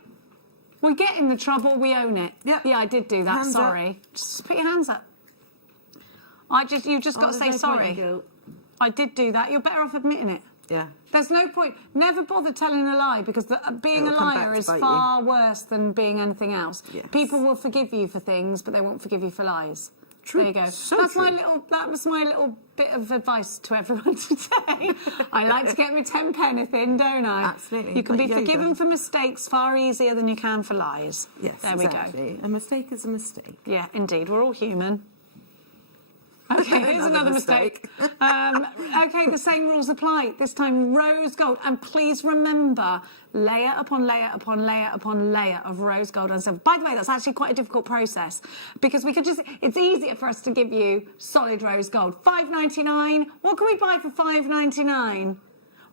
We get in the trouble, we own it. Yep. Yeah, I did do that. Hands sorry. up. Just put your hands up. You've just got to say sorry. I did do that. You're better off admitting it. Yeah. There's no point. Never bother telling a lie because being a liar is far worse than being anything else. Yes. People will forgive you for things, but they won't forgive you for lies. True. There you go. So that was my little bit of advice to everyone today. I like to get my 10 penneth in, don't I? Absolutely. You can be forgiven for mistakes far easier than you can for lies. Yes, there exactly. we go. A mistake is a mistake. Yeah, indeed. We're all human. Okay, here's another mistake. Okay, the same rules apply. This time, rose gold. And please remember, layer upon layer upon layer upon layer of rose gold and silver. By the way, that's actually quite a difficult process because we could it's easier for us to give you solid rose gold. $5.99. What can we buy for $5.99?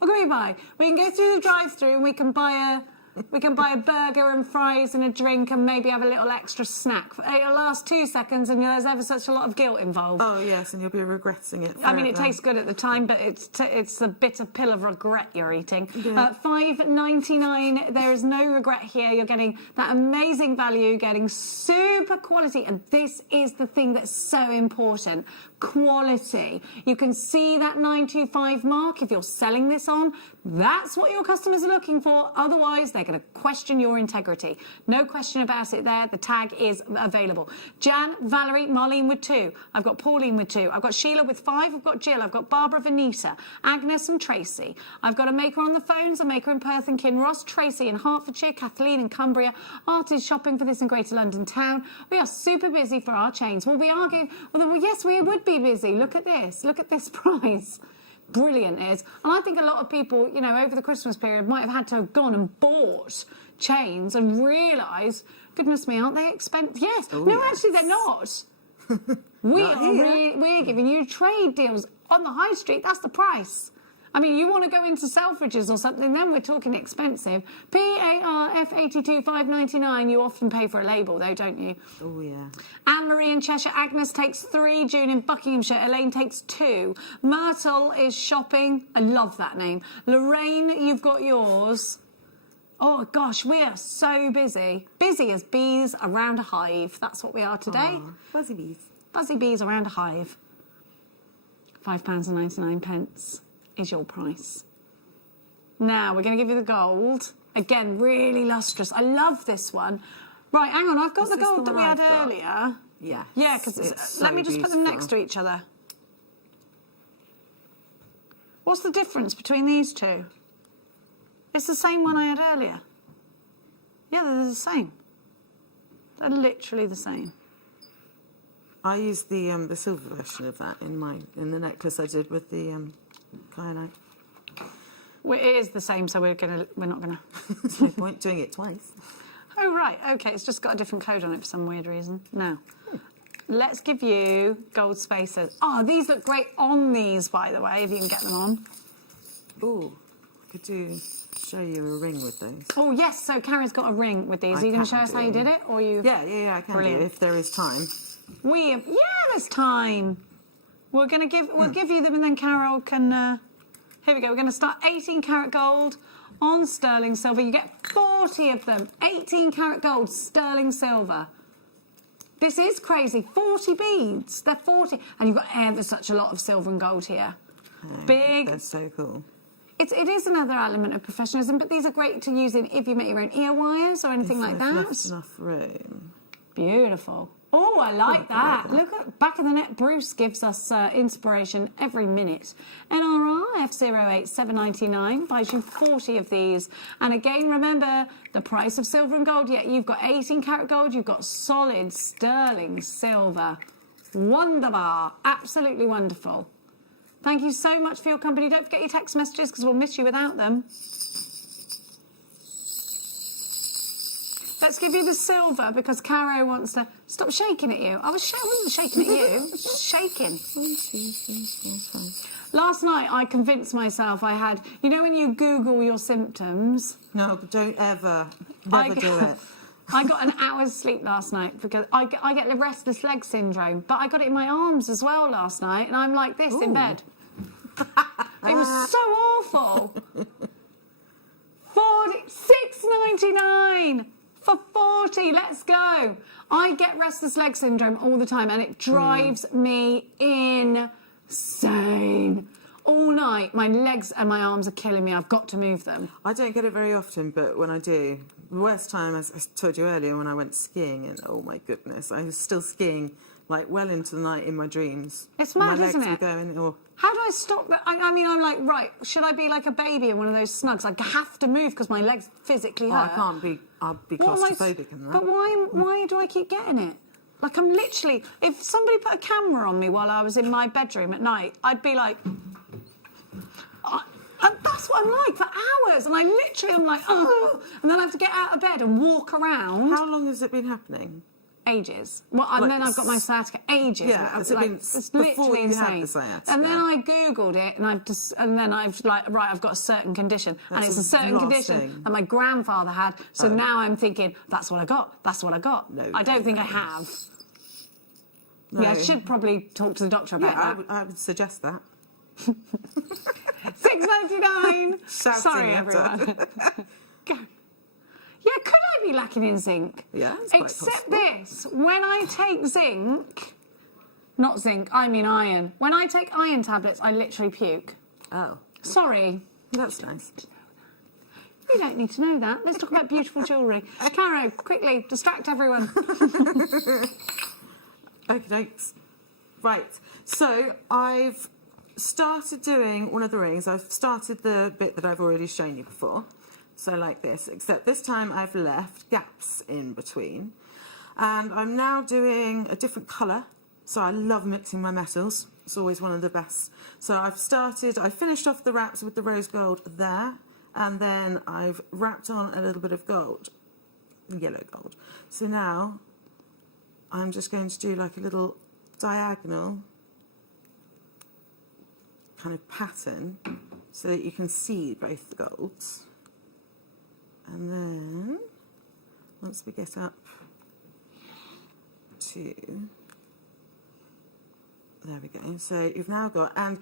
What can we buy? We can go through the drive-through and we can buy a burger and fries and a drink and maybe have a little extra snack. It'll last 2 seconds and there's ever such a lot of guilt involved. Oh, yes, and you'll be regretting it forever. I mean, it tastes good at the time, but it's the bitter pill of regret you're eating. Yeah. $5.99, there is no regret here. You're getting that amazing value, getting super quality, and this is the thing that's so important. Quality. You can see that 925 mark if you're selling this on. That's what your customers are looking for. Otherwise, they're going to question your integrity. No question about it there. The tag is available. Jan, Valerie, Marlene with 2. I've got Pauline with 2. I've got Sheila with 5. I've got Jill. I've got Barbara, Vanessa, Agnes and Tracy. I've got a maker on the phones, a maker in Perth and Kinross, Tracy in Hertfordshire, Kathleen in Cumbria. Art is shopping for this in Greater London town. We are super busy for our chains. Well, we are going... Well, yes, we would be busy. Look at this. Look at this price. Brilliant it is. And I think a lot of people, you know, over the Christmas period might have had to have gone and bought chains and realised, goodness me, aren't they expensive? Yes. Oh, no, yes. Actually, they're not. We're giving you trade deals on the high street. That's the price. I mean, you want to go into Selfridges or something, then we're talking expensive. PARF82 $5.99. You often pay for a label, though, don't you? Oh, yeah. Anne-Marie in Cheshire. Agnes takes 3. June in Buckinghamshire. Elaine takes 2. Myrtle is shopping. I love that name. Lorraine, you've got yours. Oh, gosh, we are so busy. Busy as bees around a hive. That's what we are today. Aww, buzzy bees. Buzzy bees around a hive. £5.99 is your price. Now, we're going to give you the gold. Again, really lustrous. I love this one. Right, hang on, I've got the gold that we had earlier. Yeah. Yeah, because let me just put them next to each other. What's the difference between these two? It's the same one I had earlier. Yeah, they're the same. They're literally the same. I used the silver version of that in the necklace I did with the kyanite. Well, it is the same, so we're not gonna. There's no point doing it twice. Oh right, okay. It's just got a different code on it for some weird reason. Now, let's give you gold spacers. Oh, these look great on these, by the way, if you can get them on. Ooh, I could show you a ring with those. Oh yes, so Karen's got a ring with these. Are you going to show us how you did it, or you? Yeah, I can do if there is time. There's time. We'll give you them, and then Carol can. Here we go. We're going to start 18 karat gold on sterling silver. You get 40 of them. 18 karat gold, sterling silver. This is crazy. 40 beads. They're 40, and you've got ever such a lot of silver and gold here. Big. They're so cool. It is another element of professionalism, but these are great to use if you make your own ear wires or anything like that. Left enough room. Beautiful. Oh, I like that. Look at back of the net. Bruce gives us inspiration every minute. NRR F08 $7.99 buys you 40 of these. And again, remember the price of silver and gold. Yeah, you've got 18 karat gold. You've got solid sterling silver. Wonderbar. Absolutely wonderful. Thank you so much for your company. Don't forget your text messages because we'll miss you without them. Let's give you the silver because Caro wants to... Stop shaking at you. I wasn't shaking at you. Just shaking. 1, 2, 3, 4, 5. Last night I convinced myself I had... You know when you Google your symptoms? No, but don't ever do it. I got an hour's sleep last night because I get the restless leg syndrome, but I got it in my arms as well last night, and I'm like this in bed. It was so awful. $46.99 for 40. Let's go. I get restless leg syndrome all the time, and it drives me insane. All night, my legs and my arms are killing me. I've got to move them. I don't get it very often, but when I do, the worst time, as I told you earlier, when I went skiing, and oh my goodness, I was still skiing like well into the night in my dreams. It's mad, my legs isn't it? were going, How do I stop that? I mean, I'm like, right, should I be like a baby in one of those snugs? I have to move because my legs physically hurt. I can't be. I'll be claustrophobic in that. But why do I keep getting it? Like, I'm literally... If somebody put a camera on me while I was in my bedroom at night, I'd be like... And that's what I'm like for hours. And I'm like, oh, and then I have to get out of bed and walk around. How long has it been happening? Well, and then I've got my sciatica. Ages. Yeah, it's before literally you insane. had the sciatica. And then I Googled it, and I've got a certain condition. And it's a certain condition that my grandfather had. So now I'm thinking, that's what I got. That's what I got. No, I don't think I have. No. Yeah, I should probably talk to the doctor about that. I would suggest that. $6.99. Sorry, at everyone. Yeah, could I be lacking in zinc? Yeah, it's quite Except possible. this, when I take zinc, not zinc, I mean iron. When I take iron tablets, I literally puke. Oh. Sorry. That's nice. You don't need to know that. Let's talk about beautiful jewellery. Caro, quickly, distract everyone. Okay, thanks. Right, so I've started doing one of the rings. I've started the bit that I've already shown you before. So like this, except this time I've left gaps in between. And I'm now doing a different colour. So I love mixing my metals. It's always one of the best. So I finished off the wraps with the rose gold there. And then I've wrapped on a little bit of gold, yellow gold. So now I'm just going to do like a little diagonal kind of pattern so that you can see both the golds. And then once we get up to, there we go. So you've now got, and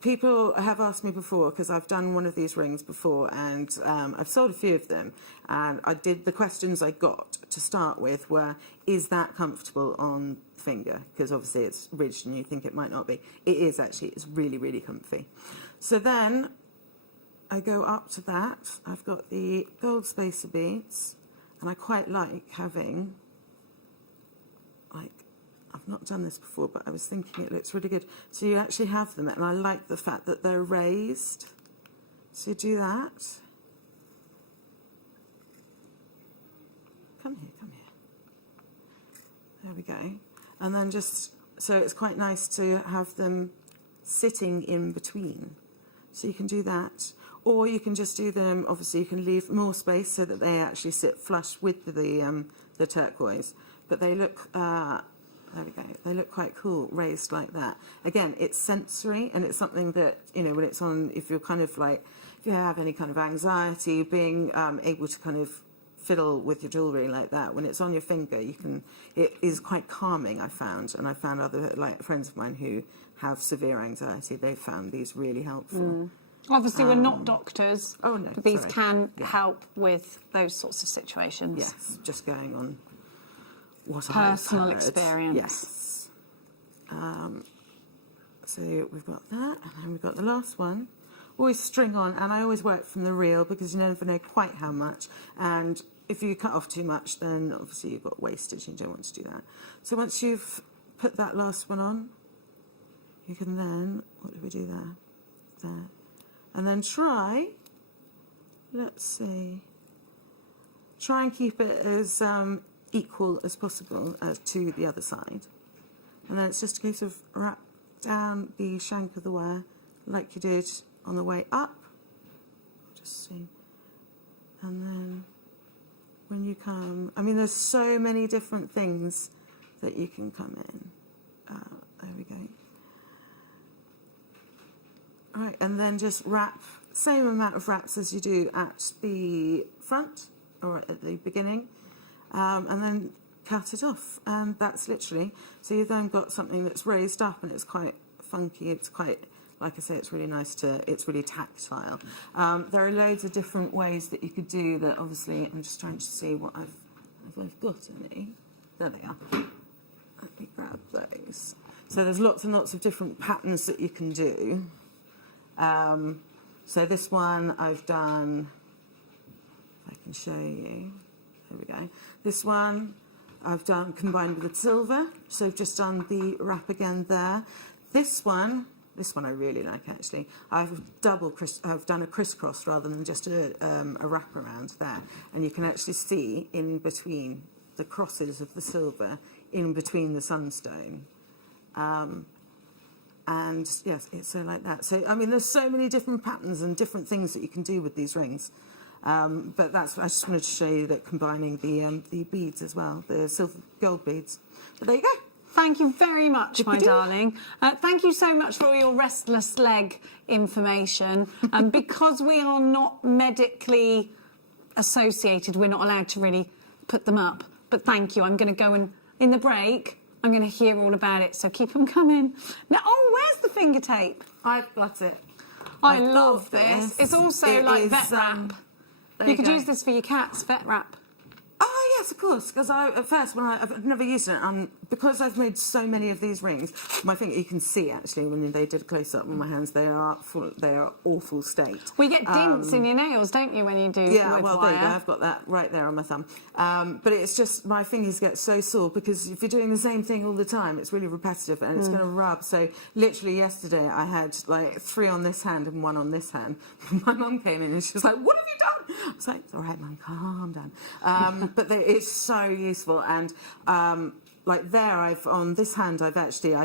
people have asked me before, because I've done one of these rings before, and I've sold a few of them, and the questions I got to start with were, is that comfortable on the finger? Because obviously it's ridged and you think it might not be. It is actually, it's really, really comfy. So then I go up to that. I've got the gold spacer beads, and I quite like having, like, I've not done this before, but I was thinking it looks really good. So you actually have them, and I like the fact that they're raised. So you do that. Come here, come here. There we go. And then just, so it's quite nice to have them sitting in between. So you can do that. Or you can just do them, obviously you can leave more space so that they actually sit flush with the turquoise. But they look, there we go, they look quite cool, raised like that. Again, it's sensory, and it's something that, you know, when it's on, if you're kind of like, if you have any kind of anxiety, being able to kind of fiddle with your jewellery like that, when it's on your finger, you can, it is quite calming, I found. And I found other, like, friends of mine who have severe anxiety, they've found these really helpful. Obviously, we're not doctors. Oh, no, but these sorry. can help with those sorts of situations. Yes, just going on what Personal I've heard. experience. Yes. So we've got that, and then we've got the last one. Always string on, and I always work from the reel because you never know quite how much. And if you cut off too much, then obviously you've got wastage, and you don't want to do that. So once you've put that last one on, you can then, what do we do there? There. And then try, let's see, try and keep it as equal as possible to the other side. And then it's just a case of wrap down the shank of the wire like you did on the way up. Just see. And then when you come, I mean, there's so many different things that you can come in. There we go. All right, and then just wrap, same amount of wraps as you do at the front or at the beginning, and then cut it off. And that's literally, so you've then got something that's raised up and it's quite funky. It's quite, like I say, it's really nice to, it's really tactile. There are loads of different ways that you could do that. Obviously, I'm just trying to see what I've got any. There they are. Let me grab those. So there's lots and lots of different patterns that you can do. So this one I've done, if I can show you, there we go. This one I've done combined with the silver, so I've just done the wrap again there. This one I really like actually. I've done a crisscross rather than just a wrap around there, and you can actually see in between the crosses of the silver, in between the sunstone. And yes, it's so like that. So, I mean, there's so many different patterns and different things that you can do with these rings. But I just wanted to show you that combining the beads as well, the silver gold beads. But there you go. Thank you very much, my darling. Thank you so much for all your restless leg information. Because we are not medically associated, we're not allowed to really put them up. But thank you. I'm going to go and, in the break, I'm going to hear all about it, so keep them coming. Now, oh, where's the finger tape? I've got it. I love this. It's also like vet wrap. You could use this for your cats, vet wrap. Oh, yes, of course, because at first, when I've never used it, because I've made so many of these rings, my finger, you can see, actually, when they did a close-up on my hands, they are awful state. Well, you get dints in your nails, don't you, when you do Yeah, well, wire? there you go, I've got that right there on my thumb. But it's just, my fingers get so sore, because if you're doing the same thing all the time, it's really repetitive, and it's going to rub. So, literally, yesterday, I had, like, 3 on this hand and 1 on this hand. My mum came in, and she was like, what have you done? I was like, it's all right, Mum, calm down. But it's so useful, and like there, on this hand, I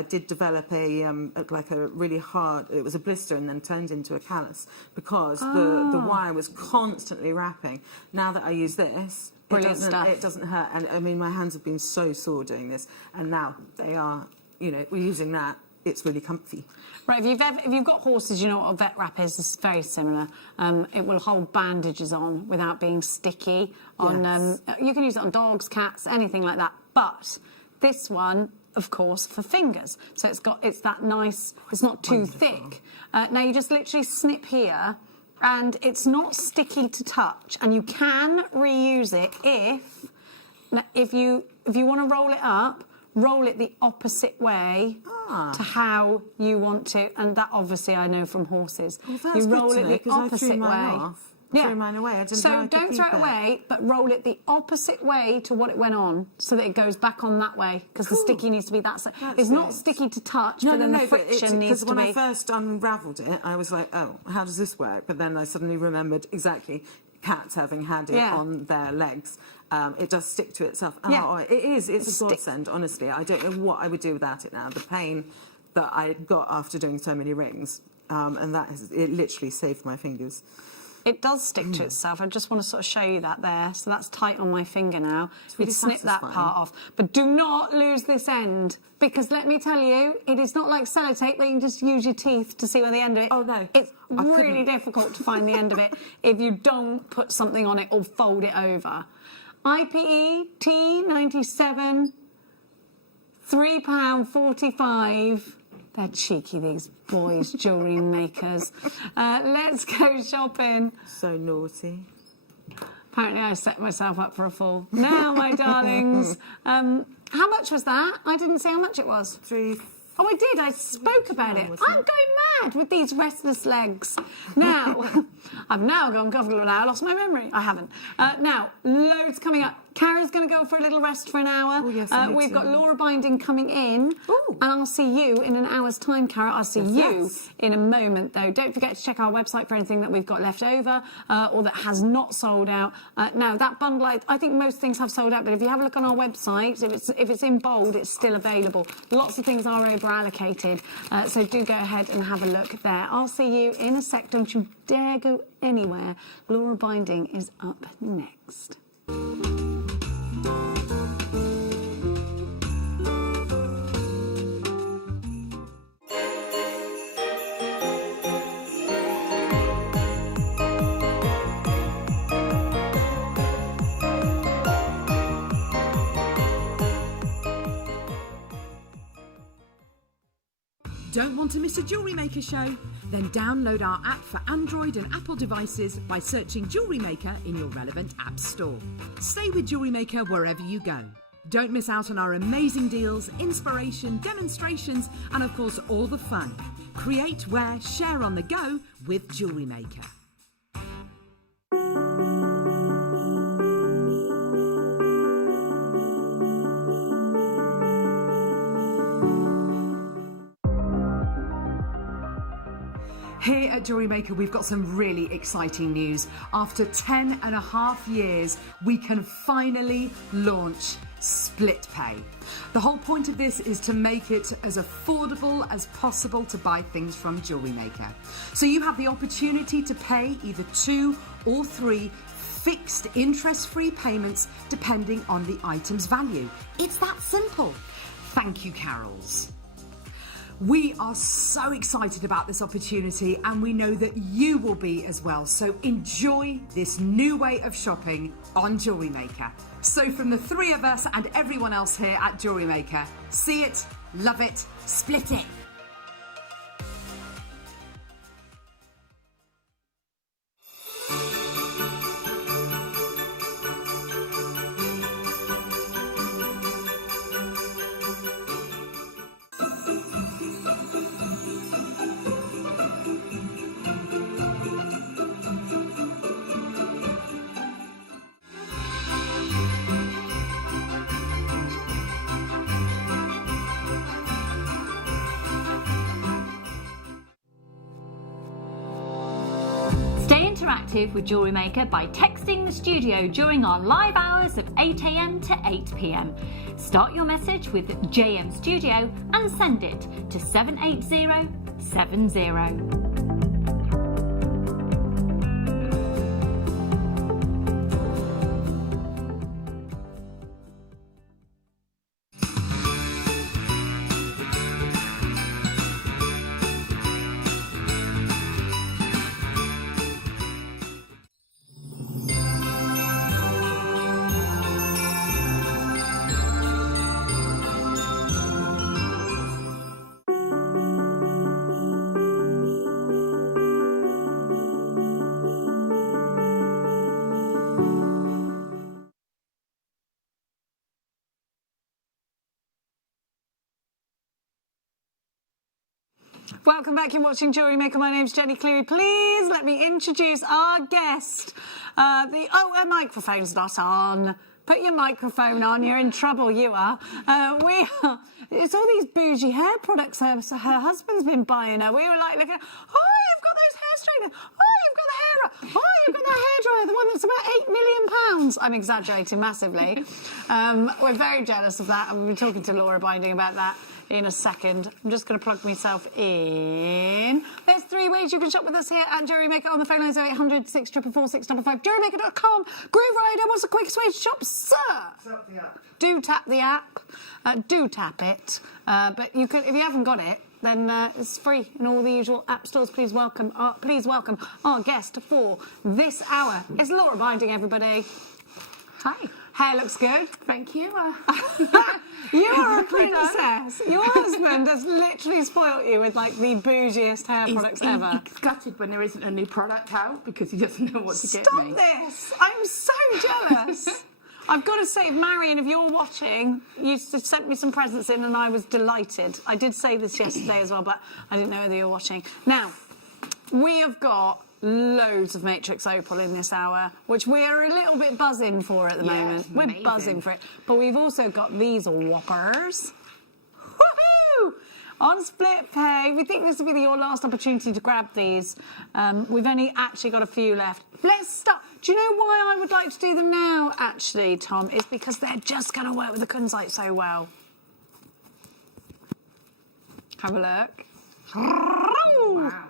did develop like a really hard. It was a blister, and then turned into a callus because the wire was constantly wrapping. Now that I use this, it doesn't hurt, and I mean my hands have been so sore doing this, and now they are. You know, we're using that. It's really comfy. Right, if you've got horses, you know what a vet wrap is. It's very similar. It will hold bandages on without being sticky. On you can use it on dogs, cats, anything like that. But this one, of course, for fingers. So it's that nice. It's not too thick. Now you just literally snip here, and it's not sticky to touch. And you can reuse it if you want to roll it up. Roll it the opposite way to how you want to, and that obviously I know from horses. Well, that's you roll good to it the opposite way. I threw mine away. I didn't know I could don't throw it away, but roll it the opposite way to what it went on, so that it goes back on that way. Because the sticky needs to be that side. It's not sticky to touch, but then the friction needs to be. Because when I first unravelled it, I was like, oh, how does this work? But then I suddenly remembered exactly. Cats having had it on their legs, it does stick to itself. It's a godsend, honestly. I don't know what I would do without it now. The pain that I got after doing so many rings, and it literally saved my fingers. It does stick to itself. I just want to sort of show you that there. So that's tight on my finger now. Really You'd snip that part off. But do not lose this end, because let me tell you, it is not like sellotape where you can just use your teeth to see where the end of it. Oh, no. It's really difficult to find the end of it if you don't put something on it or fold it over. IPE T97, £3.45. They're cheeky, these boys, jewellery makers. Let's go shopping. So naughty. Apparently I set myself up for a fall. Now, my darlings, how much was that? I didn't say how much it was. 3. Oh, I did. I spoke about it. I'm going mad with these restless legs. Now, I've now gone comfortable now. I lost my memory. I haven't. Now, loads coming up. Kara's going to go for a little rest for an hour. Oh, yes, we've got Laura Binding coming in. Ooh. And I'll see you in an hour's time, Kara. I'll see you in a moment, though. Don't forget to check our website for anything that we've got left over or that has not sold out. Now, that bundle, I think most things have sold out, but if you have a look on our website, if it's in bold, it's still available. Lots of things are over-allocated, so do go ahead and have a look there. I'll see you in a sec. Don't you dare go anywhere. Laura Binding is up next. Don't want to miss a Jewellery Maker show? Then download our app for Android and Apple devices by searching Jewellery Maker in your relevant app store. Stay with Jewellery Maker wherever you go. Don't miss out on our amazing deals, inspiration, demonstrations, and of course all the fun. Create, wear, share on the go with Jewellery Maker. Here at Jewellery Maker, we've got some really exciting news. After 10.5 years, we can finally launch split pay. The whole point of this is to make it as affordable as possible to buy things from Jewellery Maker. So you have the opportunity to pay either 2 or 3 fixed interest-free payments depending on the item's value. It's that simple. Thank you, Carols. We are so excited about this opportunity and we know that you will be as well. So enjoy this new way of shopping on Jewellery Maker. So from the 3 of us and everyone else here at Jewellery Maker, see it, love it, split it. Interactive with Jewellery Maker by texting the studio during our live hours of 8 a.m. to 8 p.m. Start your message with JM Studio and send it to 78070. Welcome back. You're watching Jewellery Maker. My name's Jenny Cleary. Please let me introduce our guest. Her microphone's not on. Put your microphone on. You're in trouble, you are. It's all these bougie hair products her husband's been buying her. We were like looking, oh, you've got those hair straighteners. Oh, you've got the hair. Oh, you've got the hairdryer, the one that's about £8 million. I'm exaggerating massively. We're very jealous of that, and we'll be talking to Laura Binding about that in a second. I'm just going to plug myself in. There's 3 ways you can shop with us here at Jewellery Maker on the phone lines 0800 644 655. JewelleryMaker.com. Groove Rider, what's the quickest way to shop, sir? Tap the app. Do tap the app. Do tap it. But you could, if you haven't got it, then it's free in all the usual app stores. Please welcome our guest for this hour. It's Laura Binding, everybody. Hi. Hair looks good. Thank you. You are a princess. Your husband has literally spoilt you with like the bougiest hair products ever. He's gutted when there isn't a new product out because he doesn't know what to get me. Stop this! I'm so jealous. I've got to say, Marion, if you're watching, you sent me some presents in and I was delighted. I did say this yesterday as well, but I didn't know whether you're watching. Now, we have got loads of matrix opal in this hour, which we're a little bit buzzing for at the moment. We're amazing. buzzing for it. But we've also got these whoppers. Woohoo! On split pay. We think this will be your last opportunity to grab these. We've only actually got a few left. Let's start. Do you know why I would like to do them now, actually, Tom? It's because they're just going to work with the kunzite so well. Have a look. Wow.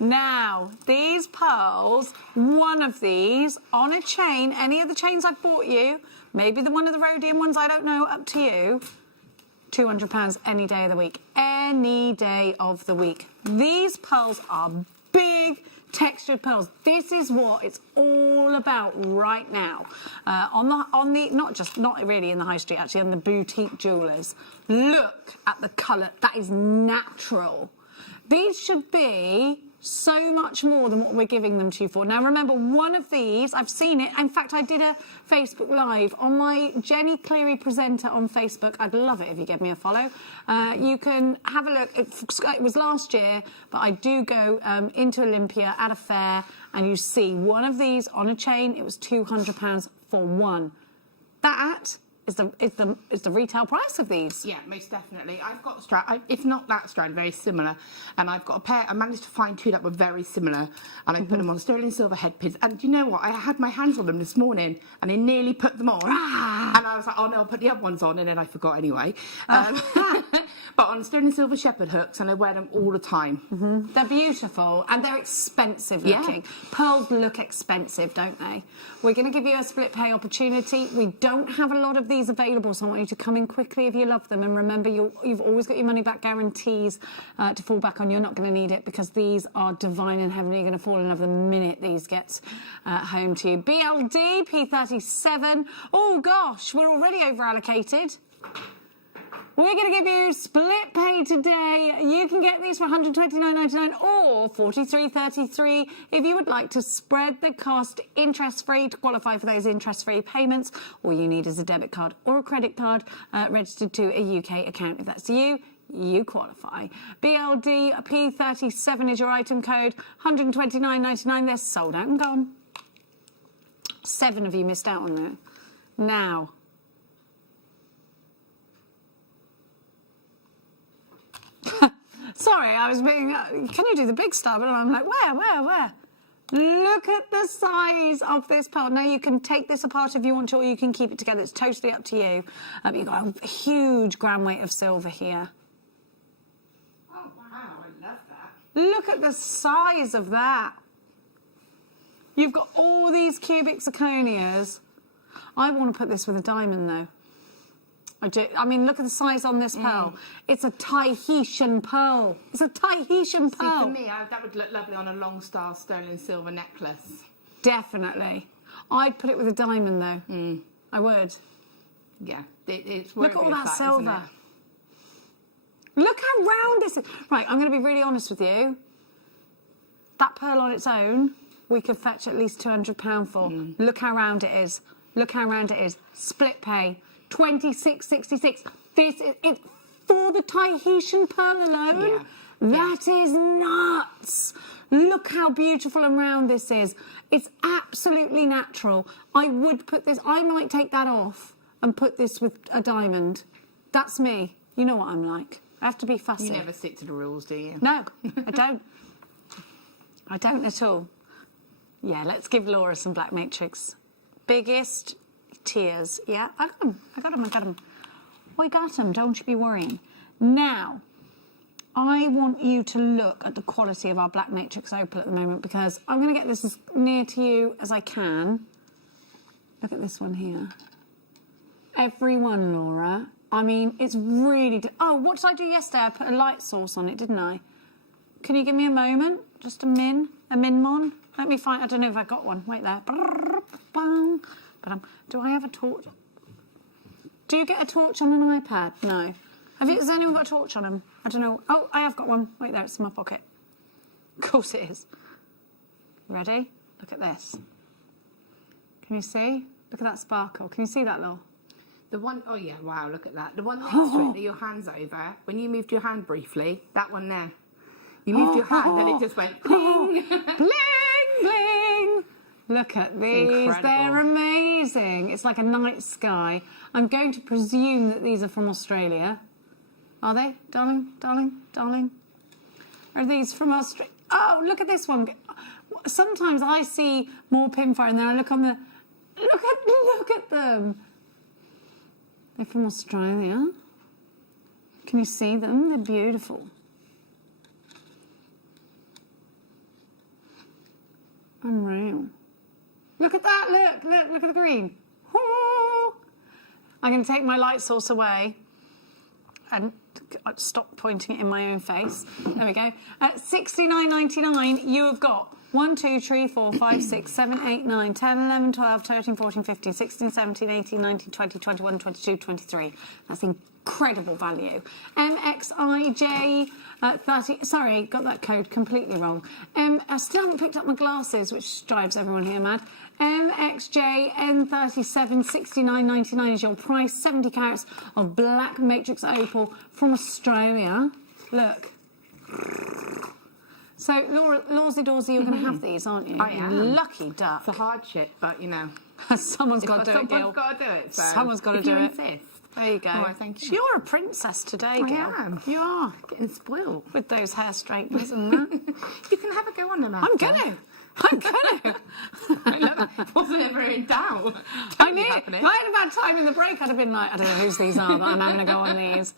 Now, these pearls, one of these on a chain, any of the chains I've bought you, maybe the one of the rhodium ones, I don't know, up to you, £200 any day of the week. Any day of the week. These pearls are big, textured pearls. This is what it's all about right now. On the not really in the high street, actually, on the boutique jewellers. Look at the colour. That is natural. These should be so much more than what we're giving them to you for. Now, remember, one of these, I've seen it. In fact, I did a Facebook Live on my Jenny Cleary presenter on Facebook. I'd love it if you gave me a follow. You can have a look. It was last year, but I do go into Olympia at a fair, and you see one of these on a chain. It was £200 for one. That is the retail price of these. Yeah, most definitely. I've got a strand, if not that strand, very similar. And I've got a pair, I managed to find two that were very similar. And I put them on sterling silver head pins. And do you know what? I had my hands on them this morning and I nearly put them on. And I was like, oh no, I'll put the other ones on. And then I forgot anyway. But on sterling silver shepherd hooks, and I wear them all the time. They're beautiful and they're expensive looking. Pearls look expensive, don't they? We're going to give you a split pay opportunity. We don't have a lot of these available, so I want you to come in quickly if you love them. And remember, you've always got your money back guarantees to fall back on. You're not going to need it because these are divine and heavenly. You're going to fall in love the minute these get home to you. BLD, P37. Oh gosh, we're already over allocated. We're going to give you split pay today. You can get these for $129.99 or $43.33 if you would like to spread the cost interest-free to qualify for those interest-free payments. All you need is a debit card or a credit card registered to a UK account. If that's you, you qualify. BLD P37 is your item code. $129.99. They're sold out and gone. 7 of you missed out on that. Now, sorry, I was being, can you do the big star? But I'm like, where? Look at the size of this pearl. Now, you can take this apart if you want to, or you can keep it together. It's totally up to you. You've got a huge gram weight of silver here. Oh, wow, I love that. Look at the size of that. You've got all these cubic zirconias. I want to put this with a diamond, though. I do. I mean, look at the size on this pearl. It's a Tahitian pearl. It's a Tahitian pearl. See, for me, that would look lovely on a long style sterling silver necklace. Definitely. I'd put it with a diamond, though. I would. Yeah, it's look at all that isn't silver. Look how round this is. Right, I'm going to be really honest with you. That pearl on its own, we could fetch at least £200 for. Look how round it is. Look how round it is. Split pay. $26.66. This is it for the Tahitian pearl alone. That is nuts. Look how beautiful and round this is. It's absolutely natural. I would put this. I might take that off and put this with a diamond. That's me. You know what I'm like. I have to be fussy. You never stick to the rules, do you? No, I don't. I don't at all. Yeah, let's give Laura some black matrix. Biggest tears. Yeah, I got them. I got them. We got them. Don't you be worrying. Now, I want you to look at the quality of our black matrix opal at the moment because I'm going to get this as near to you as I can. Look at this one here. Every one, Laura. I mean, it's really... Oh, what did I do yesterday? I put a light source on it, didn't I? Can you give me a moment? Just a min mon? Let me find... I don't know if I got one. Wait there. But do I have a torch? Do you get a torch on an iPad? No. Has anyone got a torch on them? I don't know. Oh, I have got one. Wait there, it's in my pocket. Of course it is. Ready? Look at this. Can you see? Look at that sparkle. Can you see that, Lol? The one, oh yeah, wow, look at that. The one next to it that your hand's over, when you moved your hand briefly, that one there. You moved your hand and it just went bling. Bling, bling. Look at these. Incredible. They're amazing. It's like a night sky. I'm going to presume that these are from Australia. Are they? Darling, darling, darling. Are these from Australia? Oh, look at this one. Sometimes I see more pinfire and then I look on the... Look at them. They're from Australia. Can you see them? They're beautiful. Unreal. Look at that, look at the green. Ooh. I'm going to take my light source away and stop pointing it in my own face. There we go. At $69.99, you have got 1, 2, 3, 4, 5, 6, 7, 8, 9, 10, 11, 12, 13, 14, 15, 16, 17, 18, 19, 20, 21, 22, 23. That's incredible value. MXIJ 30. Sorry, got that code completely wrong. I still haven't picked up my glasses, which drives everyone here mad. MXJ N37 $69.99 is your price. 70 carats of black matrix opal from Australia. Look. So, Lawsy Dawsy, you're going to have these, aren't you? I am. Lucky duck. It's a hardship, but you know. Someone's got to do it, Gil. Someone's got to do it. So Someone's got to do it. Insist. There you go. Oh, thank you. You're a princess today, Gil. I am. You are. Getting spoiled. With those hair straighteners and that. You can have a go on them after. I'm going to. I love it. Wasn't ever in doubt. I knew. If I had about time in the break, I'd have been like, I don't know whose these are, but I'm having a go on these.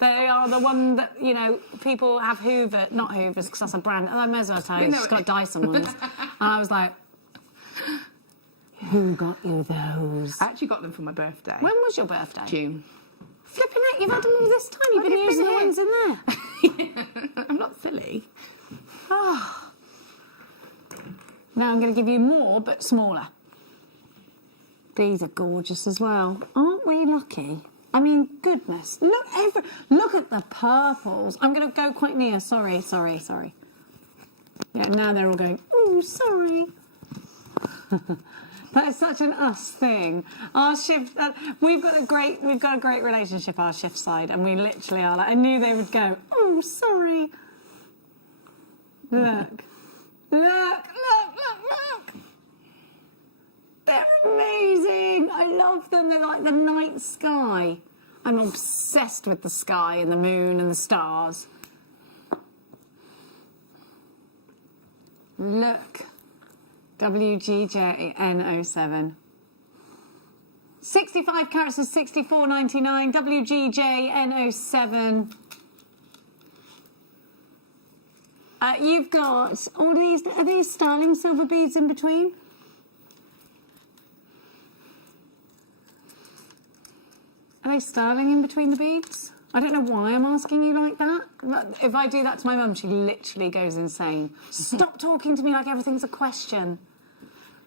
They are the one that, you know, people have not Hoovers, because that's a brand. I may as well tell you, she's got Dyson ones. And I was like, who got you those? I actually got them for my birthday. When was your birthday? June. Flipping it, you've had them all this time. You've been using the ones in there. I'm not silly. Oh. Now I'm going to give you more, but smaller. These are gorgeous as well. Aren't we lucky? I mean, goodness. Look at the purples. I'm going to go quite near. Sorry. Yeah, now they're all going, ooh, sorry. That's such an us thing. Our shift, we've got a great relationship, our shift side, and we literally are like, I knew they would go, oh, sorry. Look. They're amazing. I love them. They're like the night sky. I'm obsessed with the sky and the moon and the stars. Look. WGJN07. 65 carats of $64.99. WGJN07. You've got all these. Are these sterling silver beads in between? Are they sterling in between the beads? I don't know why I'm asking you like that. If I do that to my mum, she literally goes insane. Stop talking to me like everything's a question.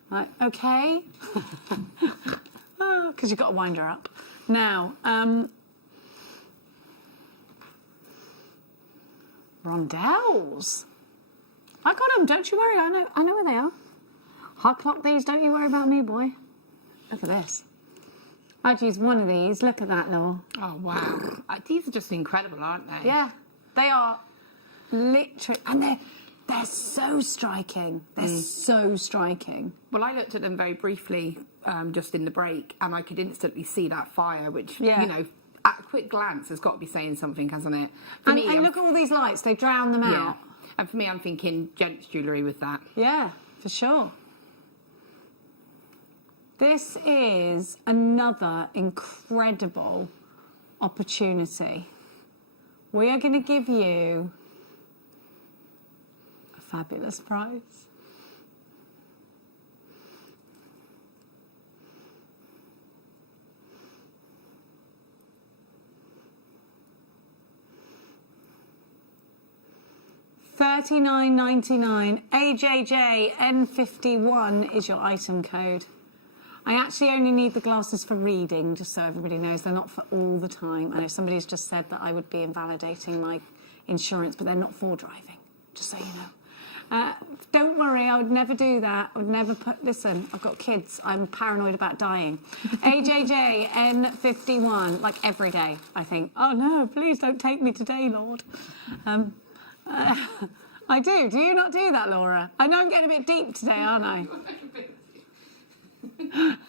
Like, okay? Because you've got to wind her up. Now, rondelles. I got them, don't you worry. I know where they are. I'll clock these, don't you worry about me, boy. Look at this. I'd use one of these. Look at that, Law. Oh, wow. These are just incredible, aren't they? Yeah. They are literally... And they're so striking. They're so striking. Well, I looked at them very briefly just in the break, and I could instantly see that fire, which, Yeah. you know, at a quick glance has got to be saying something, hasn't it? And look at all these lights. They drown them out. And for me, I'm thinking gents jewellery with that. Yeah, for sure. This is another incredible opportunity. We are going to give you a fabulous price. $39.99. AJJ N51 is your item code. I actually only need the glasses for reading, just so everybody knows. They're not for all the time. I know somebody's just said that I would be invalidating my insurance, but they're not for driving, just so you know. Don't worry, I would never do that. I would never put... Listen, I've got kids. I'm paranoid about dying. AJJ N51, like every day, I think. Oh, no, please don't take me today, Lord. I do. Do you not do that, Laura? I know I'm getting a bit deep today, aren't I?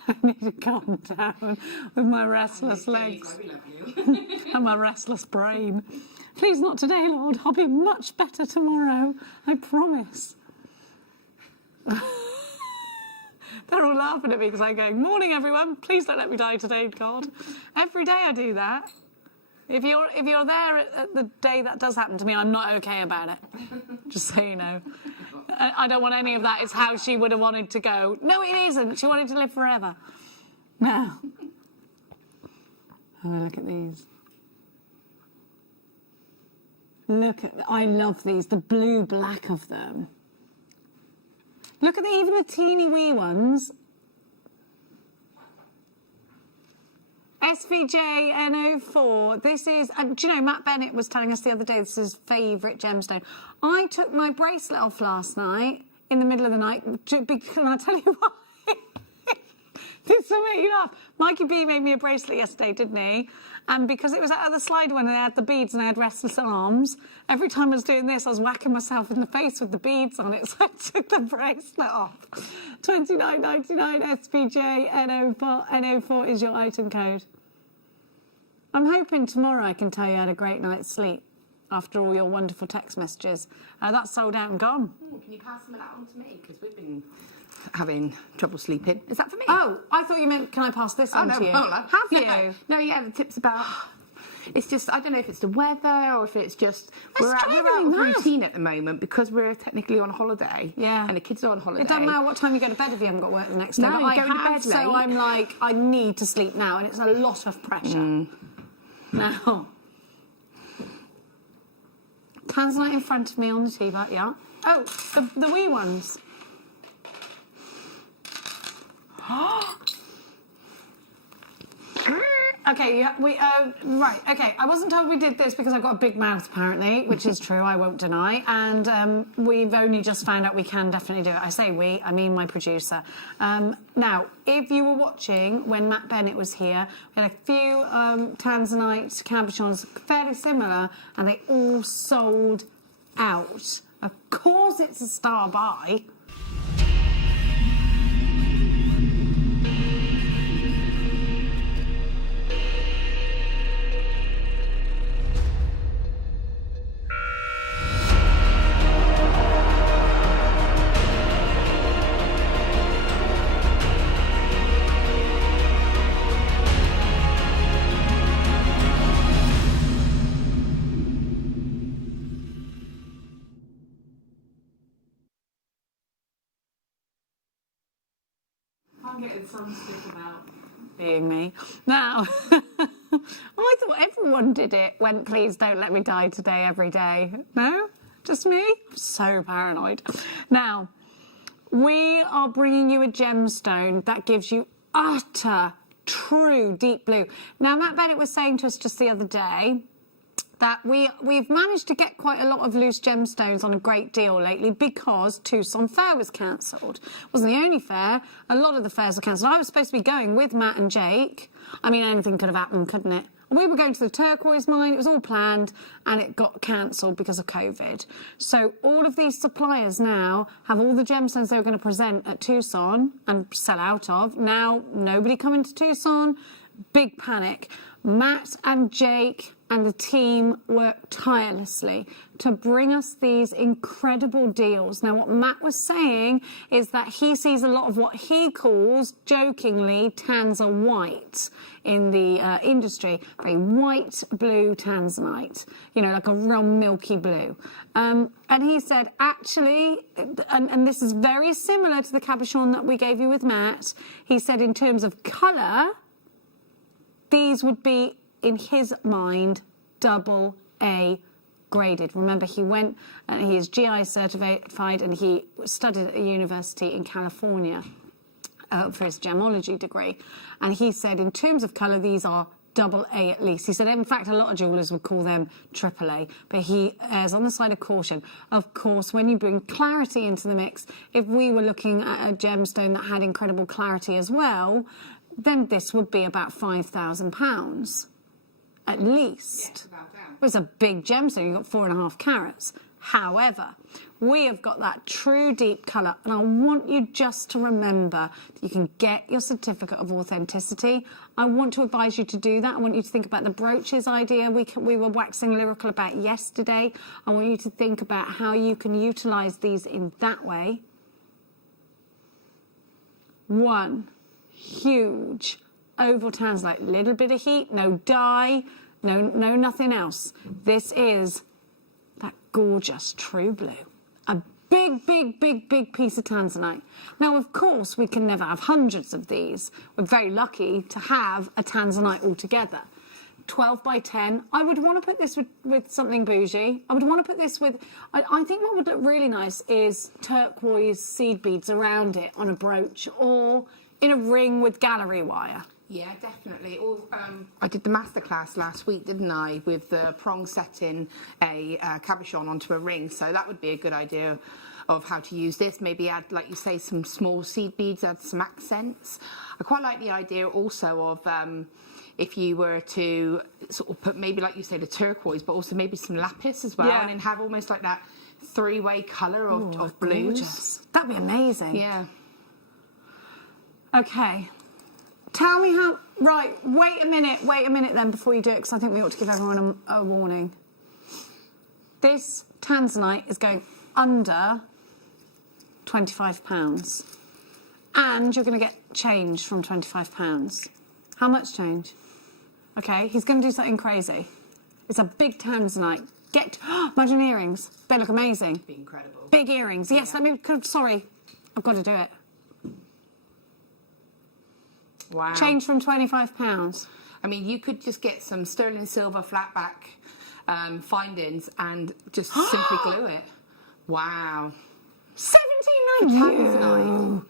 I need to calm down with my restless legs and my restless brain. Please not today, Lord. I'll be much better tomorrow. I promise. They're all laughing at me because I'm going, morning, everyone. Please don't let me die today, God. Every day I do that. If you're there at the day that does happen to me, I'm not okay about it. Just so you know. I don't want any of that. It's how she would have wanted to go. No, it isn't. She wanted to live forever. Now, have a look at these. I love these, the blue-black of them. Look at even the teeny wee ones. SVJ-N04. This is, do you know, Matt Bennett was telling us the other day this is his favourite gemstone. I took my bracelet off last night, in the middle of the night, and I'll tell you why. This will make you laugh. Mikey B made me a bracelet yesterday, didn't he? And because it was that other slide when I had the beads and I had restless arms, every time I was doing this, I was whacking myself in the face with the beads on it, so I took the bracelet off. $29.99 SPJ N04 is your item code. I'm hoping tomorrow I can tell you I had a great night's sleep after all your wonderful text messages. That's sold out and gone. Can you pass some of that on to me? Because we've been having trouble sleeping. Is that for me? Oh, I thought you meant, can I pass this on to you? Have you? No, yeah, the tip's about... It's just, I don't know if it's the weather or if it's just... We're out of routine at the moment because we're technically on holiday. Yeah. And the kids are on holiday. It doesn't matter what time you go to bed if you haven't got work the next day. No, but you go to bed late. So I'm like, I need to sleep now, and it's a lot of pressure. Now... Tanzanite in front of me on the teapot, yeah. Oh, the wee ones. Okay, yeah, right, okay. I wasn't told we did this because I've got a big mouth, apparently, which is true, I won't deny. And we've only just found out we can definitely do it. I say we, I mean my producer. Now, if you were watching when Matt Bennett was here, we had a few Tanzanite cabochons, fairly similar, and they all sold out. Of course it's a star buy. I'm getting some stick about being me. Now, I thought everyone did it when Please Don't Let Me Die Today every day. No? Just me? I'm so paranoid. Now, we are bringing you a gemstone that gives you utter, true deep blue. Now, Matt Bennett was saying to us just the other day that we've managed to get quite a lot of loose gemstones on a great deal lately because Tucson Fair was cancelled. It wasn't the only fair. A lot of the fairs were cancelled. I was supposed to be going with Matt and Jake. I mean, anything could have happened, couldn't it? We were going to the turquoise mine. It was all planned and it got cancelled because of COVID. So all of these suppliers now have all the gemstones they were going to present at Tucson and sell out of. Now, nobody coming to Tucson. Big panic. Matt and Jake and the team worked tirelessly to bring us these incredible deals. Now, what Matt was saying is that he sees a lot of what he calls, jokingly, Tanza white in the industry. Very white, blue Tanzanite, you know, like a real milky blue. And he said, actually, and this is very similar to the cabochon that we gave you with Matt, he said in terms of colour, these would be, in his mind, AA graded. Remember, he went and he is GI certified and he studied at a university in California for his gemology degree. And he said, in terms of colour, these are AA at least. He said, in fact, a lot of jewellers would call them AAA, but he errs on the side of caution. Of course, when you bring clarity into the mix, if we were looking at a gemstone that had incredible clarity as well, then this would be about £5,000 at least. Yes, about that. It was a big gemstone. You got 4.5 carats. However, we have got that true deep colour, and I want you just to remember that you can get your certificate of authenticity. I want to advise you to do that. I want you to think about the brooches idea we were waxing lyrical about yesterday. I want you to think about how you can utilise these in that way. One huge oval tanzanite, little bit of heat, no dye, no nothing else. This is that gorgeous true blue. A big, big, big, big piece of tanzanite. Now, of course, we can never have hundreds of these. We're very lucky to have a tanzanite altogether. 12 by 10. I would want to put this with something bougie. I would want to put this with... I think what would look really nice is turquoise seed beads around it on a brooch or in a ring with gallery wire. Yeah, definitely. I did the masterclass last week, didn't I, with the prong setting a cabochon onto a ring. So that would be a good idea of how to use this. Maybe add, like you say, some small seed beads, add some accents. I quite like the idea also of if you were to sort of put maybe, like you say, the turquoise, but also maybe some lapis as well, and then have almost like that three-way colour of blues. Gorgeous. That'd be amazing. Yeah. Okay. Tell me how... Right, wait a minute then before you do it, because I think we ought to give everyone a warning. This tanzanite is going under £25. And you're going to get change from £25. How much change? Okay, he's going to do something crazy. It's a big tanzanite. Imagine earrings. They look amazing. Be incredible. Big earrings. Yes, sorry. I've got to do it. Wow. Change from £25. I mean, you could just get some sterling silver flatback findings and just simply glue it. Wow. £17.99.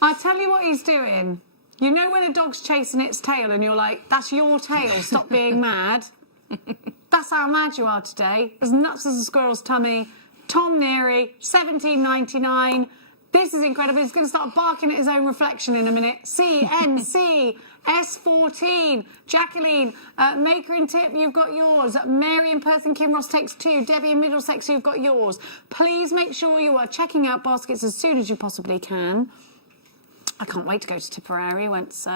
I tell you what he's doing. You know when a dog's chasing its tail and you're like, that's your tail, stop being mad? That's how mad you are today. As nuts as a squirrel's tummy. Tom Neary, £17.99. This is incredible. He's going to start barking at his own reflection in a minute. CNC, S14, Jacqueline, Maker and Tip, you've got yours. Mary in Perth and Kinross takes 2. Debbie in Middlesex, you've got yours. Please make sure you are checking out baskets as soon as you possibly can. I can't wait to go to Tipperary once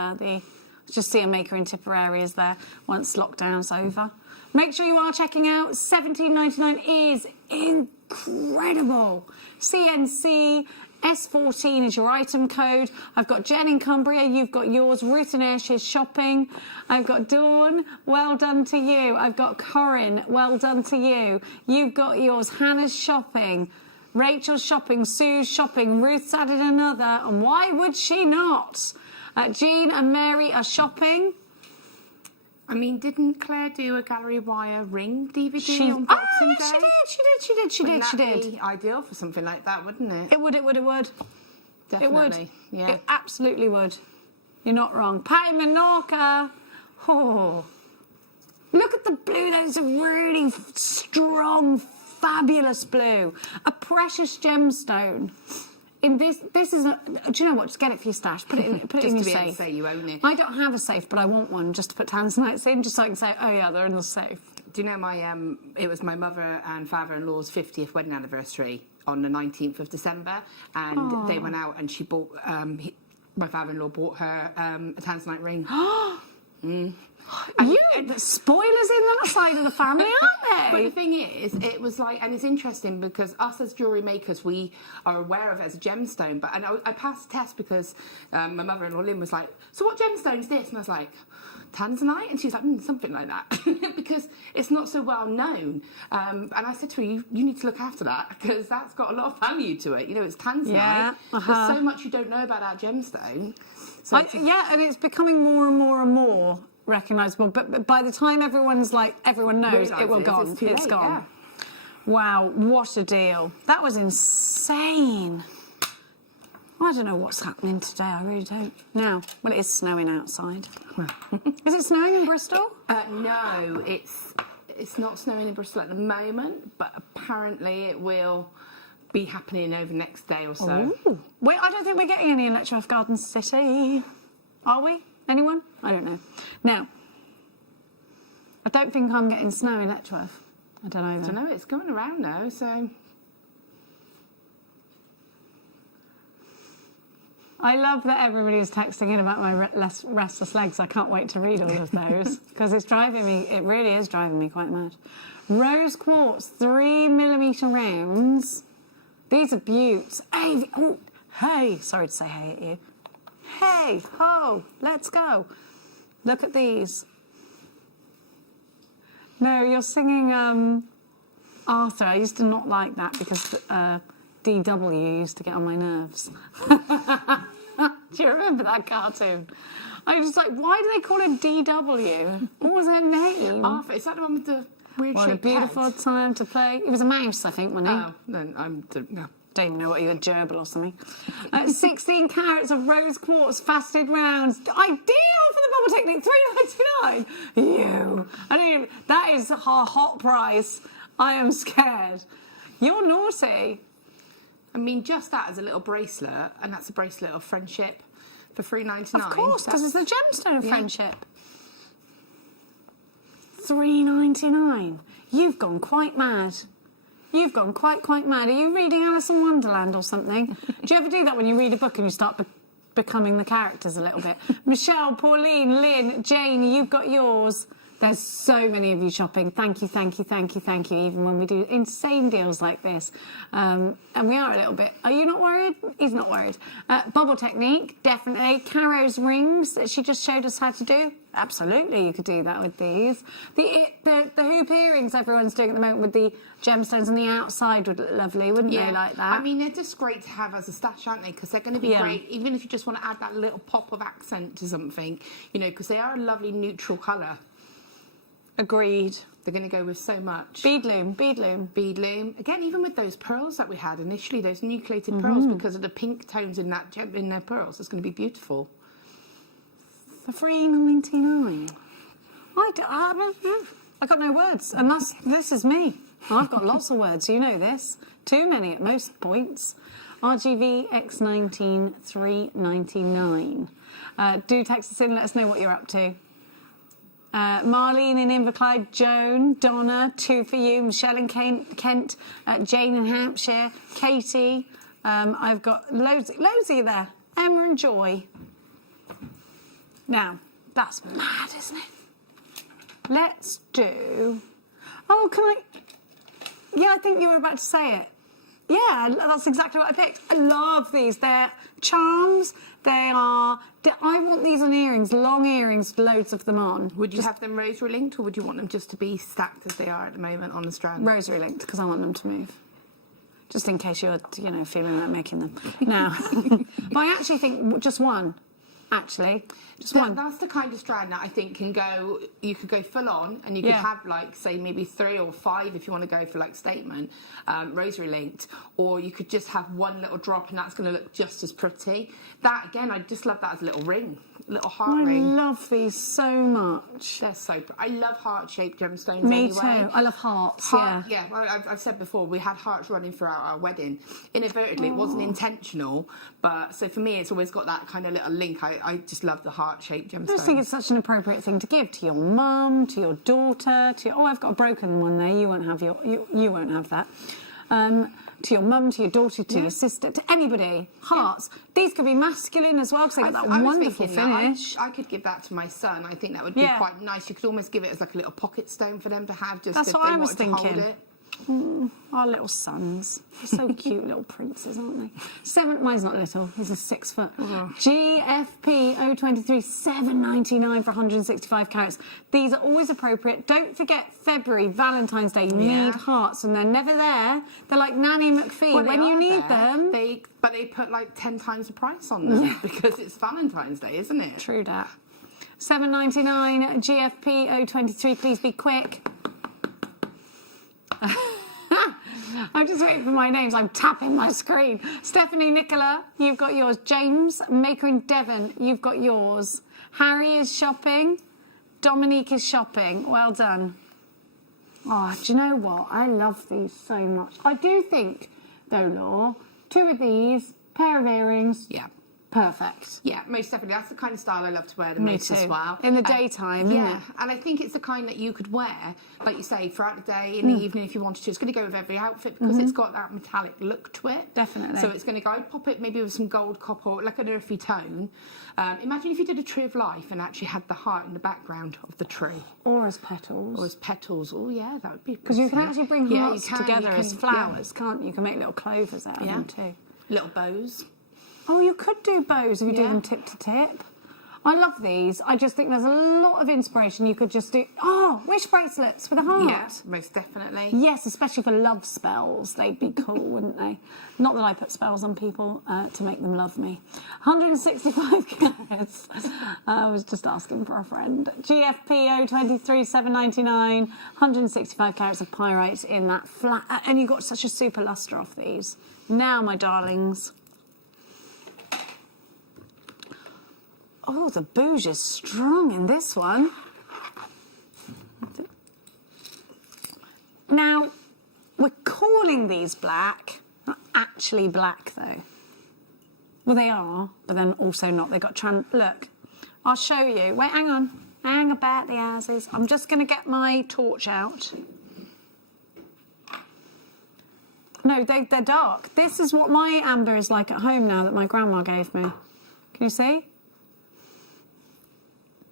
just see a Maker in Tipperary is there once lockdown's over. Make sure you are checking out. £17.99 is incredible. CNC, S14 is your item code. I've got Jen in Cumbria, you've got yours. Ruth and Ash is shopping. I've got Dawn, well done to you. I've got Corinne, well done to you. You've got yours. Hannah's shopping. Rachel's shopping. Sue's shopping. Ruth's added another. And why would she not? Jean and Mary are shopping. I mean, didn't Claire do a gallery wire ring DVD on Boxing Day? She did. Wouldn't that be ideal for something like that, wouldn't it? It would. Definitely. It would. Yeah. It absolutely would. You're not wrong. Patty Menorca. Oh. Look at the blue. Those are really strong, fabulous blue. A precious gemstone. In this is a... Do you know what? Just get it for your stash. Put it in your safe. Just to say you own it. I don't have a safe, but I want one just to put tanzanites in, just so I can say, oh yeah, they're in the safe. Do you know it was my mother and father-in-law's 50th wedding anniversary on the 19th of December, and they went out and she bought... my father-in-law bought her a tanzanite ring. The spoilers in that side of the family, aren't But they? the thing is, it was like, and it's interesting because us as jewellery makers, we are aware of it as a gemstone. But I passed the test because my mother-in-law Lynn was like, "So what gemstone is this?" And I was like, "Tanzanite," and she was like, "Something like that," because it's not so well known. And I said to her, "You need to look after that because that's got a lot of value to it. You know, it's Tanzanite. Yeah, There's so much you don't know about that gemstone." So and it's becoming more and more and more recognisable. But by the time everyone knows, it will go. It's gone. Yeah. Wow, what a deal! That was insane. I don't know what's happening today. I really don't. Now, well, it is snowing outside. Is it snowing in Bristol? No, it's not snowing in Bristol at the moment, but apparently it will be happening over the next day or so. Ooh. Wait, I don't think we're getting any in Letchworth Garden City. Are we? Anyone? I don't know. Now, I don't think I'm getting snow in Letchworth. I don't know. I don't know. It's going around now, so. I love that everybody's texting in about my restless legs. I can't wait to read all of those because it's driving me. It really is driving me quite mad. Rose quartz, 3mm rounds. These are beauts. Hey, oh, hey! Sorry to say hey at you. Hey, ho! Let's go. Look at these. No, you're singing Arthur. I used to not like that because DW used to get on my nerves. Do you remember that cartoon? I was like, why do they call him DW? What was her name? Arthur. Is that the one with the weird What a shaped beautiful head? time to play. It was a mouse, I think, wasn't he? Oh, no, no. Don't even know what you were, gerbil or something. 16 carats of rose quartz faceted rounds. Ideal for the bubble technique, $3.99. You. I don't even, that is a hot price. I am scared. You're naughty. I mean, just that as a little bracelet, and that's a bracelet of friendship for $3.99. Of course, because it's the gemstone of friendship. $3.99. You've gone quite mad. You've gone quite mad. Are you reading Alice in Wonderland or something? Do you ever do that when you read a book and you start becoming the characters a little bit? Michelle, Pauline, Lynn, Jane, you've got yours. There's so many of you shopping. Thank you, even when we do insane deals like this. And we are a little bit... Are you not worried? He's not worried. Bubble technique, definitely. Caro's rings that she just showed us how to do. Absolutely, you could do that with these. The hoop earrings everyone's doing at the moment with the gemstones on the outside would look lovely, wouldn't they, like that? I mean, they're just great to have as a stash, aren't they? Because they're going to be great, even if you just want to add that little pop of accent to something, you know, because they are a lovely neutral colour. Agreed. They're going to go with so much. Beadloom. Again, even with those pearls that we had initially, those nucleated pearls, because of the pink tones in that in their pearls, it's going to be beautiful. For $3.99. I got no words, and this is me. I've got lots of words, you know this. Too many at most points. RGV X19 $3.99. Do text us in, let us know what you're up to. Marlene in Inverclyde, Joan, Donna, 2 for you, Michelle in Kent, Jane in Hampshire, Katie. I've got loads of you there. Emma and Joy. Now, that's mad, isn't it? Let's do... Oh, can I... Yeah, I think you were about to say it. Yeah, that's exactly what I picked. I love these. They're charms. They are... I want these on earrings, long earrings, loads of them on. Would you have them rosary linked, or would you want them just to be stacked as they are at the moment on the strand? Rosary linked, because I want them to move. Just in case you're, feeling like making them. Now, but I actually think just one. Actually, just one. That's the kind of strand that I think can go. You could go full on, and you could have say maybe 3 or 5 if you want to go for statement, rosary linked, or you could just have one little drop, and that's going to look just as pretty. That again, I just love that as a little ring, little heart ring. I love these so much. They're so pretty. I love heart-shaped gemstones. Me anyway. too. I love hearts. Yeah. Well, I've said before, we had hearts running throughout our wedding. Inadvertently, it wasn't intentional, but so for me, it's always got that kind of little link. I just love the heart-shaped gemstones. I just think it's such an appropriate thing to give to your mum, to your daughter, to your... Oh, I've got a broken one there. You won't have you won't have that. To your mum, to your daughter, to your sister, to anybody. Hearts. These could be masculine as well because they got that wonderful finish. I could give that to my son. I think that would be quite nice. You could almost give it as a little pocket stone for them to have. Just That's if what they I was wanted to thinking. hold it. Our little sons. They're so cute little princes, aren't they? Mine's not little. He's a 6 foot. GFP 023 $7.99 for 165 carats. These are always appropriate. Don't forget February, Valentine's Day. You need hearts, and they're never there. They're like Nanny McPhee. Well, when you need them... But they put 10 times the price on them because it's Valentine's Day, isn't it? True that. $7.99 GFP 023. Please be quick. I'm just waiting for my names. I'm tapping my screen. Stephanie Nicola, you've got yours. James Maker in Devon, you've got yours. Harry is shopping. Dominique is shopping. Well done. Oh, do you know what? I love these so much. I do think, though, Law, 2 of these, pair of earrings. Yeah. Perfect. Yeah, most definitely. That's the kind of style I love to wear the Me most as too. well. In the daytime, isn't yeah. it? And I think it's the kind that you could wear, like you say, throughout the day, in the evening if you wanted to. It's going to go with every outfit because it's got that metallic look to it. Definitely. So it's going to go, I'd pop it maybe with some gold copper, like an earthy tone. Imagine if you did a tree of life and actually had the heart in the background of the tree. Or as petals. Or as petals. Oh, yeah, that would be... Because you can actually bring hearts you together can, as flowers, can't you? You can make little clovers out of them too. Little bows. Oh, you could do bows if you do them tip to tip. I love these. I just think there's a lot of inspiration. You could just do, wish bracelets with a heart. Yeah, most definitely. Yes, especially for love spells. They'd be cool, wouldn't they? Not that I put spells on people to make them love me. 165 carats. I was just asking for a friend. GFPO 23,799. 165 carats of pyrite in that flat. And you got such a super lustre off these. Now, my darlings. Oh, the bouge is strong in this one. Now, we're calling these black. Not actually black, though. Well, they are, but then also not. They've got look, I'll show you. Wait, hang on. Hang about the houses. I'm just going to get my torch out. No, they're dark. This is what my amber is like at home now that my grandma gave me. Can you see?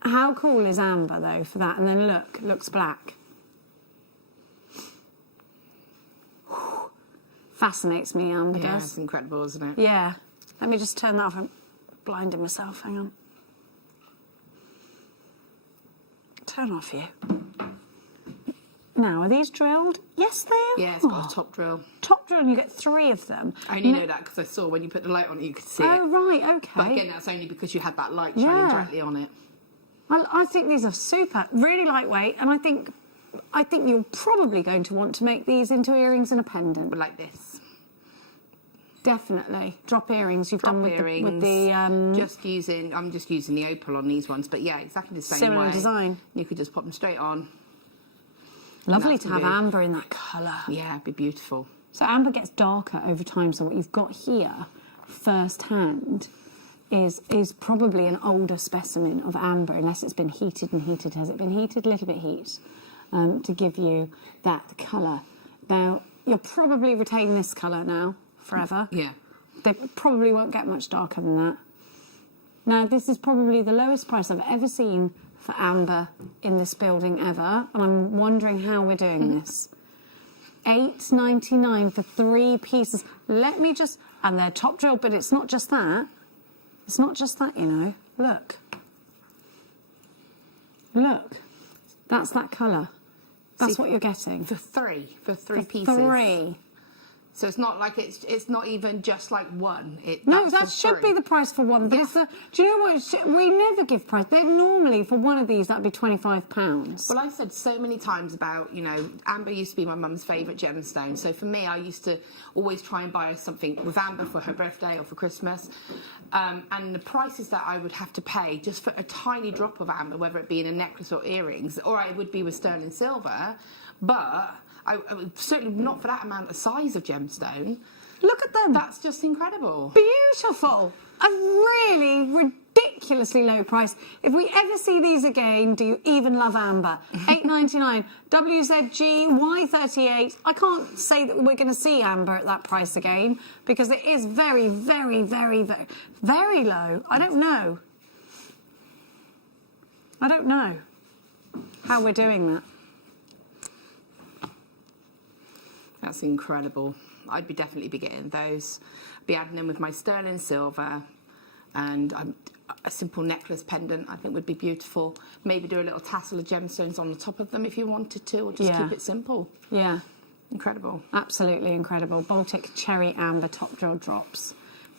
How cool is amber, though, for that? And then look, looks black. Fascinates me, amber does. Yeah, it's incredible, isn't it? Yeah. Let me just turn that off. I'm blinding myself. Hang on. Turn off you. Now, are these drilled? Yes, they are. Yeah, it's got a top drill. Top drill, and you get 3 of them. I only know that because I saw when you put the light on it, you could see it. Oh, right, okay. But again, that's only because you had that light shining directly on it. I think these are super, really lightweight, and I think you're probably going to want to make these into earrings and a pendant. But like this. Definitely. Drop earrings you've done with earrings, the I'm just using the opal on these ones, but yeah, exactly the same similar way. design. You could just pop them straight on. Lovely to have amber in that colour. Yeah, it'd be beautiful. So amber gets darker over time, so what you've got here, first hand, is probably an older specimen of amber, unless it's been heated and heated. Has it been heated? A little bit heat to give you that colour. Now, you'll probably retain this colour now forever. Yeah. They probably won't get much darker than that. Now, this is probably the lowest price I've ever seen for amber in this building ever, and I'm wondering how we're doing this. $8.99 for 3 pieces. Let me just... And they're top drilled, but it's not just that. It's not just that, you know. Look. Look. That's that colour. That's what you're getting. For 3 pieces. 3. So it's not like it's not even just like one. No, that should be the price for one. But do you know what? We never give price. They're normally, for one of these, that'd be £25. Well, I've said so many times about, you know, amber used to be my mum's favourite gemstone. So for me, I used to always try and buy something with amber for her birthday or for Christmas. And the prices that I would have to pay just for a tiny drop of amber, whether it be in a necklace or earrings, or I would be with sterling silver, but... I certainly not for that amount of size of gemstone. Look at them. That's just incredible. Beautiful. A really ridiculously low price. If we ever see these again, do you even love amber? $8.99. WZG Y38. I can't say that we're going to see amber at that price again because it is very, very, very, very, very low. I don't know. I don't know how we're doing that. That's incredible. I'd definitely be getting those. Be adding them with my sterling silver, and a simple necklace pendant I think would be beautiful. Maybe do a little tassel of gemstones on the top of them if you wanted to, or just keep it simple. Yeah. Incredible. Absolutely incredible. Baltic Cherry Amber Top Drill Drops.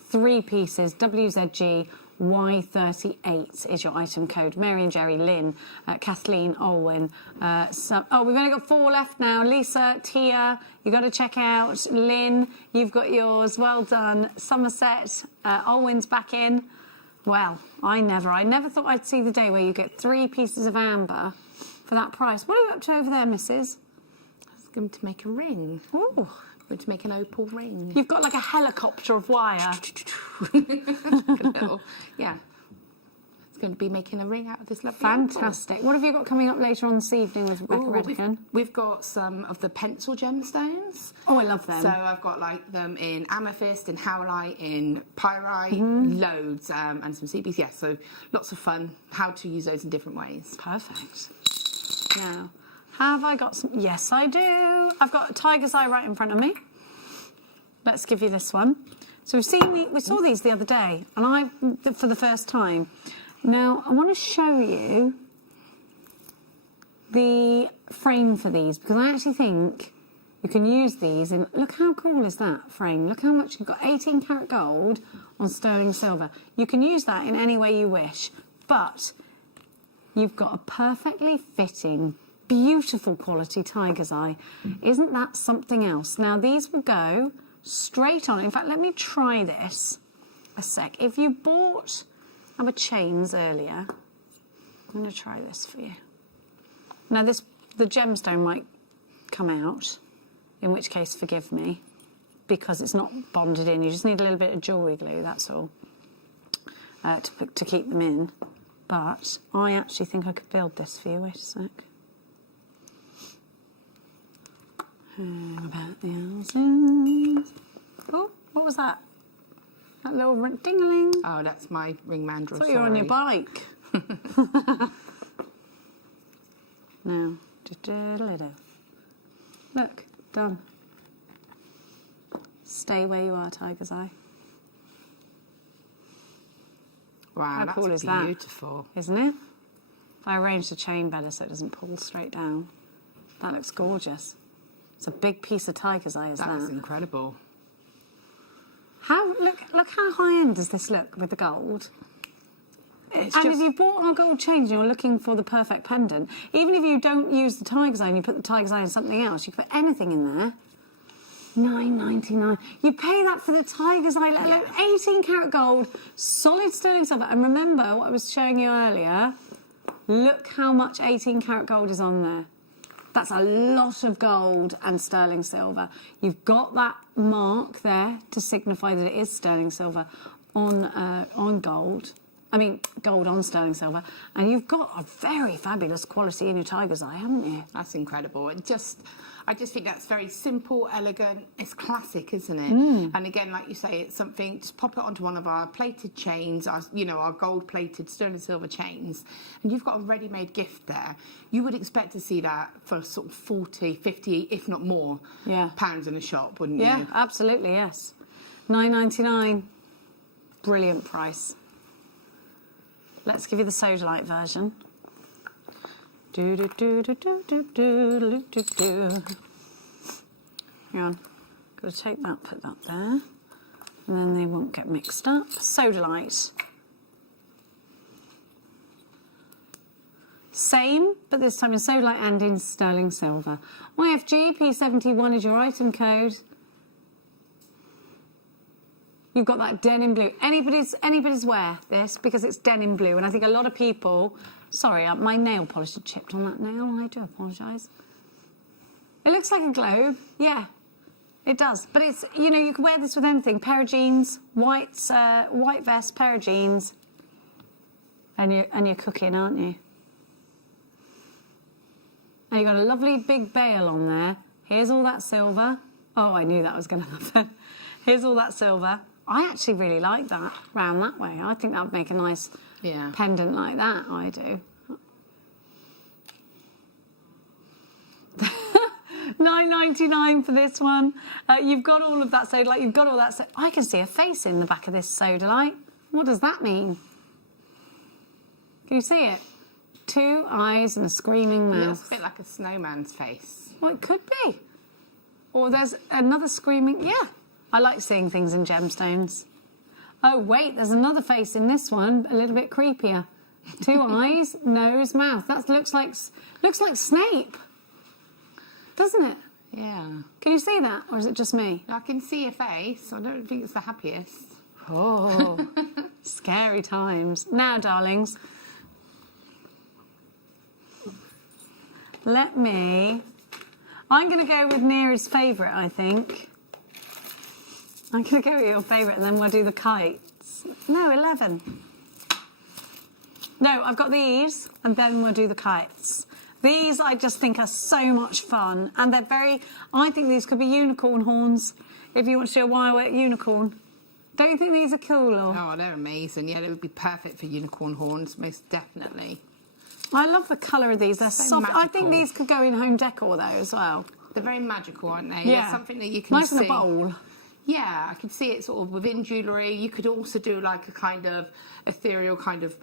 3 pieces. WZG Y38 is your item code. Mary and Jerry, Lynn, Kathleen, Olwen. We've only got 4 left now. Lisa, Tia, you've got to check out. Lynn, you've got yours. Well done. Somerset, Olwen's back in. Well, I never thought I'd see the day where you get 3 pieces of amber for that price. What are you up to over there, missus? I was going to make a ring. Ooh. I'm going to make an opal ring. You've got like a helicopter of wire. Yeah. It's going to be making a ring out of this lovely Fantastic. What have you got coming up later on this evening with Rebecca Redigan? We've got some of the pencil gemstones. Oh, I love them. So I've got like them in amethyst, in howlite, in pyrite, loads, and some CBs. Yeah, so lots of fun. How to use those in different ways. Perfect. Now, have I got some? Yes, I do. I've got a tiger's eye right in front of me. Let's give you this one. So we saw these the other day, and for the first time. Now, I want to show you the frame for these, because I actually think you can use these in... Look how cool is that frame? Look how much you've got. 18 karat gold on sterling silver. You can use that in any way you wish, but you've got a perfectly fitting, beautiful quality tiger's eye. Isn't that something else? Now, these will go straight on. In fact, let me try this a sec. If you bought our chains earlier, I'm going to try this for you. Now, the gemstone might come out, in which case, forgive me, because it's not bonded in. You just need a little bit of jewellery glue, that's all, to keep them in. But I actually think I could build this for you. Wait a sec. How about the houses? Oh, what was that? That little ding-a-ling. Oh, that's my ring mandrel. I thought you were on your bike. Now, look, done. Stay where you are, tiger's eye. Wow, how cool is that? Beautiful, isn't it? If I arrange the chain better so it doesn't pull straight down, that looks gorgeous. It's a big piece of tiger's eye, that? That's incredible. Look how high end does this look with the gold? If you bought our gold chains and you're looking for the perfect pendant, even if you don't use the tiger's eye and you put the tiger's eye in something else, you can put anything in there. $9.99. You pay that for the tiger's eye, let alone 18 karat gold, solid sterling silver. And remember what I was showing you earlier. Look how much 18 karat gold is on there. That's a lot of gold and sterling silver. You've got that mark there to signify that it is sterling silver on gold. I mean, gold on sterling silver. And you've got a very fabulous quality in your tiger's eye, haven't you? That's incredible. I just think that's very simple, elegant. It's classic, isn't it? And again, like you say, it's something, just pop it onto one of our plated chains, our gold-plated sterling silver chains, and you've got a ready-made gift there. You would expect to see that for sort of 40, 50, if not more, pounds in a shop, wouldn't you? Yeah, absolutely, yes. $9.99. Brilliant price. Let's give you the sodalite version. Hang on, got to take that, put that there, and then they won't get mixed up. Sodalite. Same, but this time in sodalite and in sterling silver. YFG P71 is your item code. You've got that denim blue. Anybody's wear this because it's denim blue, and I think a lot of people. Sorry, my nail polish had chipped on that nail, and I do apologise. It looks like a globe, yeah, it does. But it's, you can wear this with anything. Pair of jeans, white vest, pair of jeans, and you're cooking, aren't you? And you've got a lovely big bail on there. Here's all that silver. Oh, I knew that was going to happen. Here's all that silver. I actually really like that round that way. I think that would make a nice pendant like that, I do. $9.99 for this one. You've got all of that sodalite. You've got all that. I can see a face in the back of this sodalite. What does that mean? Can you see it? 2 eyes and a screaming mouth. It looks a bit like a snowman's face. Well, it could be. Or there's another screaming... Yeah, I like seeing things in gemstones. Oh, wait, there's another face in this one, a little bit creepier. 2 eyes, nose, mouth. That looks like Snape, doesn't it? Yeah. Can you see that, or is it just me? I can see a face. I don't think it's the happiest. Oh, scary times. Now, darlings, I'm going to go with Neera's favourite, I think. I'm going to go with your favourite, and then we'll do the kite. No, 11. No, I've got these, and then we'll do the kites. These I just think are so much fun, and they're very... I think these could be unicorn horns, if you want to do a wirework unicorn. Don't you think these are cool? Or? Oh, they're amazing. Yeah, they would be perfect for unicorn horns, most definitely. I love the colour of these. They're soft. magical. I think these could go in home decor, though, as well. They're very magical, aren't they? Yeah. They're something that you can nice see. in a bowl. Yeah, I can see it sort of within jewellery. You could also do like a kind of ethereal kind of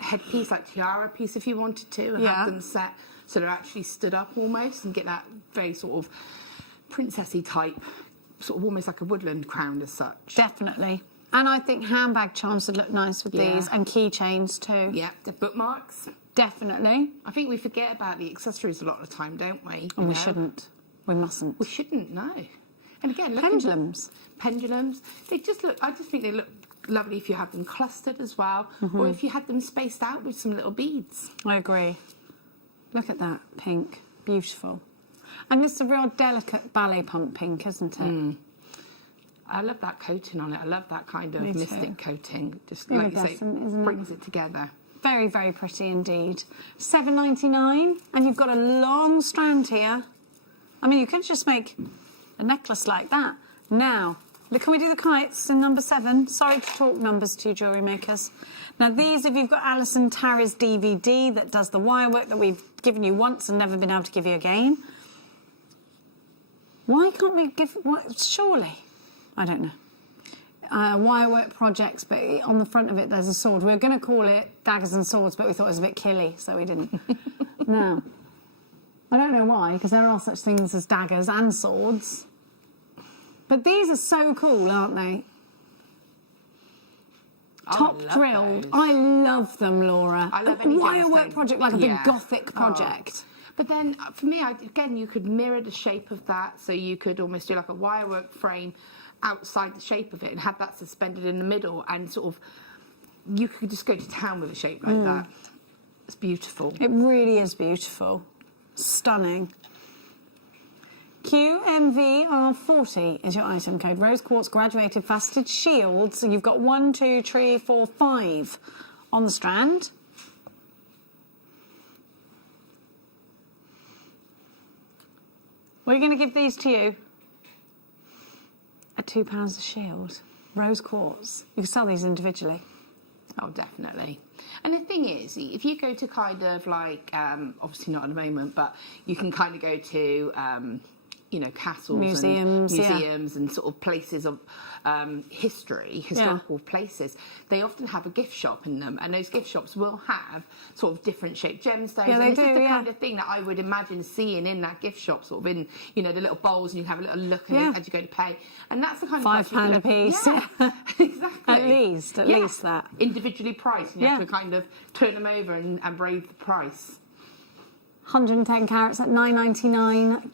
headpiece, like tiara piece if you wanted to, and have them set so they're actually stood up almost and get that very sort of princessy type, sort of almost like a woodland crown as such. Definitely. And I think handbag charms would look nice with these, and keychains too. Yeah, the bookmarks. Definitely. I think we forget about the accessories a lot of the time, don't we? And we shouldn't. We mustn't. We shouldn't, no. And again, pendulums. Pendulums. They just look, I just think they look lovely if you have them clustered as well, or if you had them spaced out with some little beads. I agree. Look at that pink. Beautiful. And this is a real delicate ballet pump pink, isn't it? I love that coating on it. I love that kind of mystic coating. Just Really like you say, isn't brings it together. Very, very pretty indeed. $7.99, and you've got a long strand here. I mean, you could just make a necklace like that. Now, can we do the kites in number 7? Sorry to talk numbers to you, jewellery makers. Now, these, if you've got Alison Tarry's DVD that does the wire work that we've given you once and never been able to give you again. Why can't we give... Surely. I don't know. Wirework projects, but on the front of it there's a sword. We were going to call it Daggers and Swords, but we thought it was a bit killy, so we didn't. No. I don't know why, because there are such things as daggers and swords. But these are so cool, aren't they? Top drill. I love them, Laura. I love a any wirework gemstone. project, like a big gothic project. But then, for me, again, you could mirror the shape of that, so you could almost do like a wirework frame outside the shape of it and have that suspended in the middle, and sort of you could just go to town with a shape like that. It's beautiful. It really is beautiful. Stunning. QMVR40 is your item code. Rose quartz graduated faceted shields. So you've got 1, 2, 3, 4, 5 on the strand. We're going to give these to you at £2 a shield. Rose quartz. You can sell these individually. Oh, definitely. And the thing is, if you go to kind of like, obviously not at the moment, but you can kind of go to, you know, castles, museums, and sort of places of historical places. They often have a gift shop in them, and those gift shops will have sort of different shaped gemstones. Yeah, they and this do, is the kind of thing that I would imagine seeing in that gift shop, sort of in, you know, the little bowls, and you have a little look at it as you go to pay. And that's the kind of £5 a piece. Yeah, exactly. At least that. Individually priced, and you have to kind of turn them over and brave the price. 110 carats at $9.99.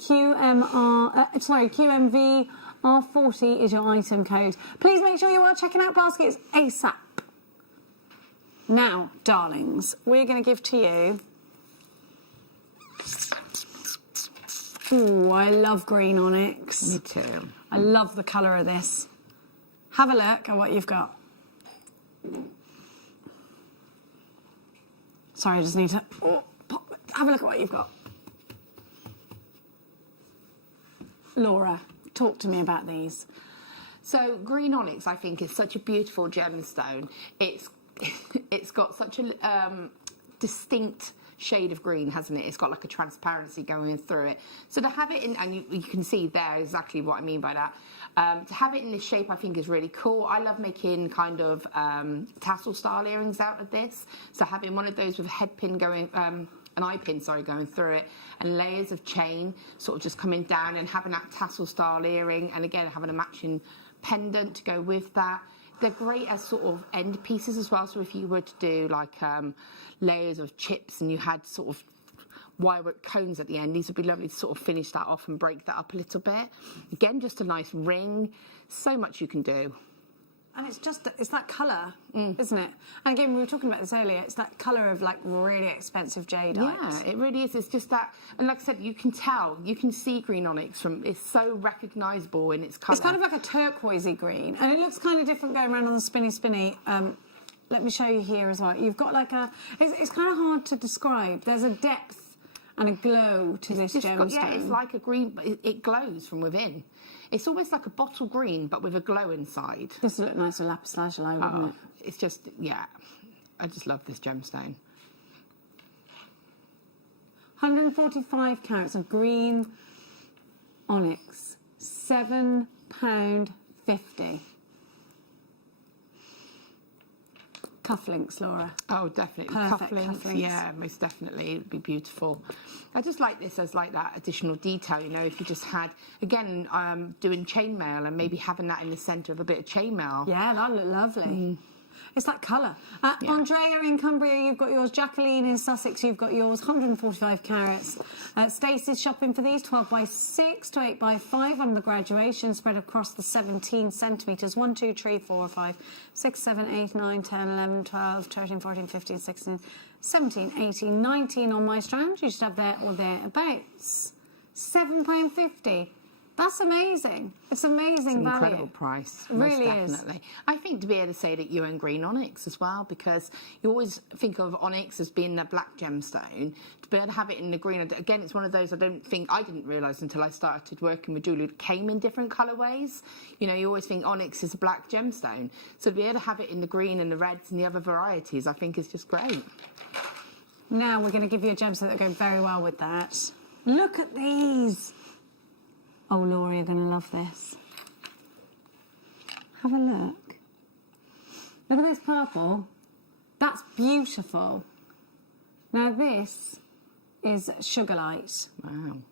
QMV R40 is your item code. Please make sure you are checking out baskets ASAP. Now, darlings, we're going to give to you... Ooh, I love green onyx. Me too. I love the colour of this. Have a look at what you've got. Sorry, I just need to... have a look at what you've got. Laura, talk to me about these. So green onyx, I think, is such a beautiful gemstone. It's got such a distinct shade of green, hasn't it? It's got like a transparency going through it. So to have it in, and you can see there exactly what I mean by that. To have it in this shape, I think, is really cool. I love making kind of tassel style earrings out of this. So having one of those with a head pin going, an eye pin, sorry, going through it, and layers of chain sort of just coming down, and having that tassel style earring, and again having a matching pendant to go with that. They're great as sort of end pieces as well. So if you were to do like layers of chips and you had sort of wirework cones at the end, these would be lovely to sort of finish that off and break that up a little bit. Again, just a nice ring. So much you can do. And it's that colour, isn't it? And again, we were talking about this earlier, it's that colour of like really expensive jadeite. Yeah, it really is. It's just that, and like I said, you can tell, you can see green onyx it's so recognisable in its colour. It's kind of like a turquoisey green, and it looks kind of different going around on the spinny. Let me show you here as well. You've got like it's kind of hard to describe. There's a depth and a glow to this gemstone. Yeah, it's like a green, but it glows from within. It's almost like a bottle green, but with a glow inside. This would look nice with lapis lazuli, wouldn't it? It's just, yeah, I just love this gemstone. 145 carats of green onyx, £7.50. Cufflinks, Laura. Oh, definitely. Perfect cufflinks. Yeah, most definitely. It would be beautiful. I just like this as like that additional detail, you know, if you just had, again, doing chainmail and maybe having that in the centre of a bit of chainmail. Yeah, that'd look lovely. It's that colour. Andrea in Cumbria, you've got yours. Jacqueline in Sussex, you've got yours. 145 carats. Stacey's shopping for these, 12 by 6 to 8 by 5 on the graduation, spread across the 17 centimetres. 1, 2, 3, 4, 5, 6, 7, 8, 9, 10, 11, 12, 13, 14, 15, 16, 17, 18, 19 on my strand. You should have there or thereabouts. £7.50. That's amazing. It's amazing value. Incredible price. It really definitely. is. I think to be able to say that you're in green onyx as well, because you always think of onyx as being the black gemstone. To be able to have it in the green, again, it's one of those I didn't realise until I started working with jewellery. It came in different colourways. You know, you always think onyx is a black gemstone. So to be able to have it in the green and the reds and the other varieties, I think is just great. Now we're going to give you a gemstone that will go very well with that. Look at these. Oh, Laura, you're going to love this. Have a look. Look at this purple. That's beautiful. Now, this is Sugarlight. Wow.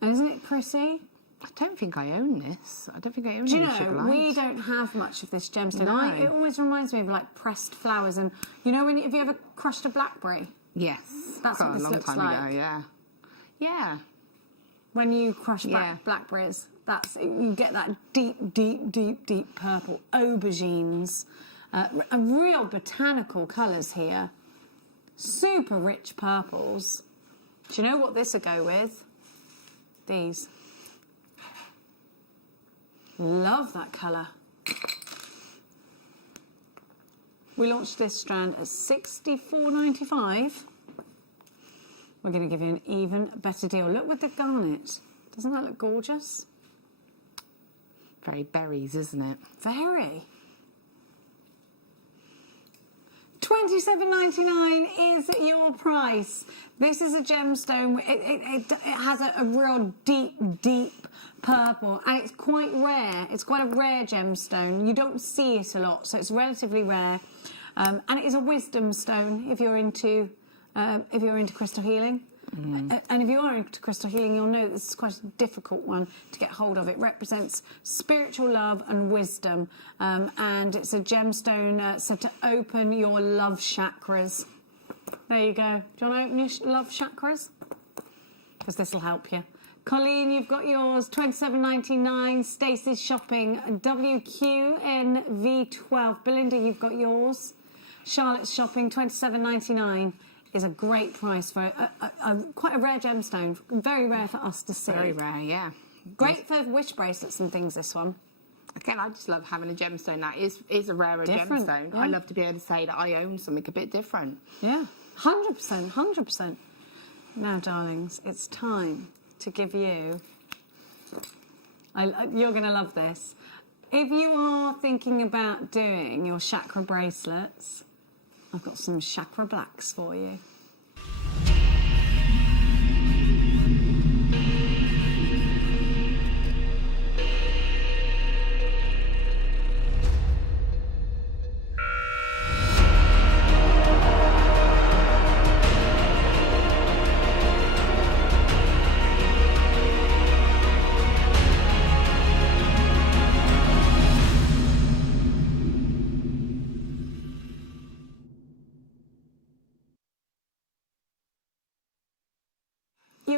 And isn't it pretty? I don't think I own this. I don't think I own Do you any know, Sugarlight. we don't have much of this gemstone. No. It always reminds me of, like, pressed flowers. And, you know, have you ever crushed a blackberry? Yes. That's what this a long looks time like. ago, yeah. Yeah. When you crush blackberries, you get that deep, deep, deep, deep purple. Aubergines. Real botanical colours here. Super rich purples. Do you know what this would go with? These. Love that colour. We launched this strand at $64.95. We're going to give you an even better deal. Look with the garnet. Doesn't that look gorgeous? Very berries, isn't it? Very. $27.99 is your price. This is a gemstone. It has a real deep, deep purple, and it's quite rare. It's quite a rare gemstone. You don't see it a lot, so it's relatively rare. And it is a wisdom stone if you're into crystal healing. And if you are into crystal healing, you'll know this is quite a difficult one to get hold of. It represents spiritual love and wisdom, and it's a gemstone said to open your love chakras. There you go. Do you want to open your love chakras? Because this will help you. Colleen, you've got yours, $27.99. Stacey's shopping, WQNV12. Belinda, you've got yours. Charlotte's shopping, $27.99. Is a great price for quite a rare gemstone. Very rare for us to see. Very rare, yeah. Great for wish bracelets and things, this one. Again, I just love having a gemstone that is a rarer Different, gemstone. yeah. I love to be able to say that I own something a bit different. Yeah, 100%, 100%. Now, darlings, it's time to give you... you're going to love this. If you are thinking about doing your chakra bracelets, I've got some chakra blacks for you.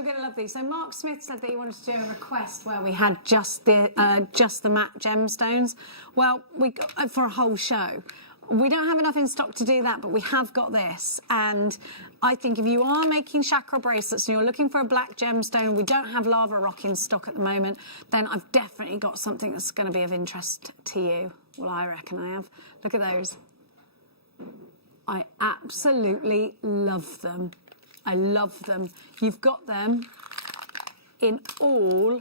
going to love these. So Mark Smith said that he wanted to do a request where we had just the matte gemstones. Well, we got, for a whole show. We don't have enough in stock to do that, but we have got this. And I think if you are making chakra bracelets and you're looking for a black gemstone, we don't have lava rock in stock at the moment, then I've definitely got something that's going to be of interest to you. Well, I reckon I have. Look at those. I absolutely love them. I love them. You've got them in all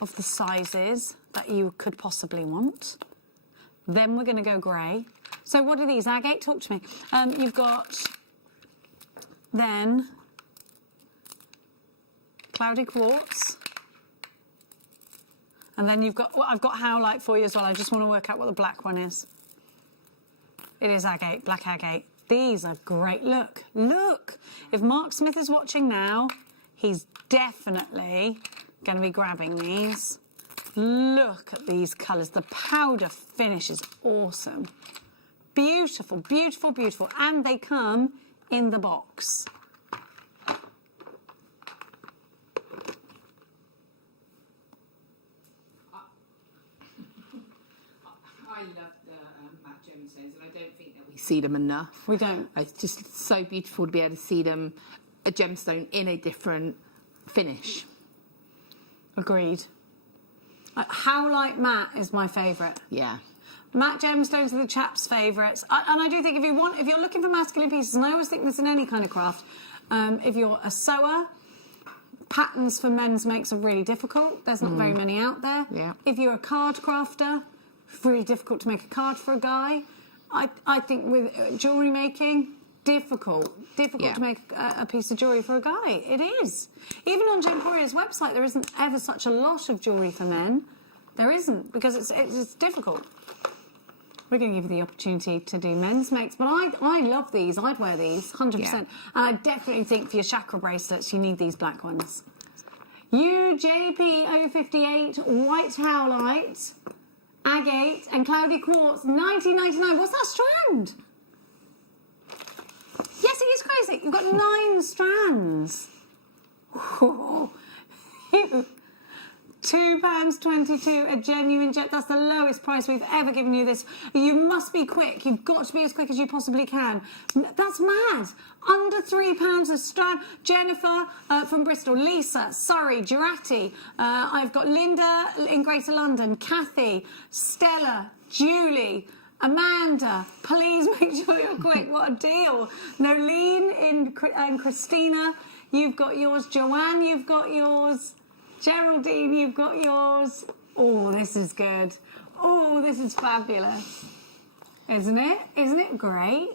of the sizes that you could possibly want. Then we're going to go grey. So what are these? Agate, talk to me. You've got then cloudy quartz. And then you've got, well, I've got howlite for you as well. I just want to work out what the black one is. It is agate, black agate. These are great. Look, look. If Mark Smith is watching now, he's definitely going to be grabbing these. Look at these colours. The powder finish is awesome. Beautiful, beautiful, beautiful. And they come in the box. I love the matte gemstones, and I don't think that we see them enough. We don't. It's just so beautiful to be able to see them, a gemstone in a different finish. Agreed. Howlite matte is my favourite. Yeah. Matte gemstones are the chaps' favourites. And I do think if you're looking for masculine pieces, and I always think this in any kind of craft, if you're a sewer, patterns for men's makes are really difficult. There's not very many out there. Yeah. If you're a card crafter, it's really difficult to make a card for a guy. I think with jewellery making, difficult to make a piece of jewellery for a guy. It is. Even on Gemporia's website, there isn't ever such a lot of jewellery for men. There isn't, because it's difficult. We're going to give you the opportunity to do men's makes, but I love these. I'd wear these, 100%. Yeah. And I definitely think for your chakra bracelets, you need these black ones. UJP058, white howlite, agate, and cloudy quartz, $19.99. What's that strand? Yes, it is crazy. You've got 9 strands. £2.22, a genuine jet. That's the lowest price we've ever given you this. You must be quick. You've got to be as quick as you possibly can. That's mad. Under £3 a strand. Jennifer from Bristol, Lisa, Surrey, Girati. I've got Linda in Greater London, Kathy, Stella, Julie, Amanda, please make sure you're quick. What a deal. Nolene and Christina, you've got yours. Joanne, you've got yours. Geraldine, you've got yours. Oh, this is good. Oh, this is fabulous. Isn't it? Isn't it great?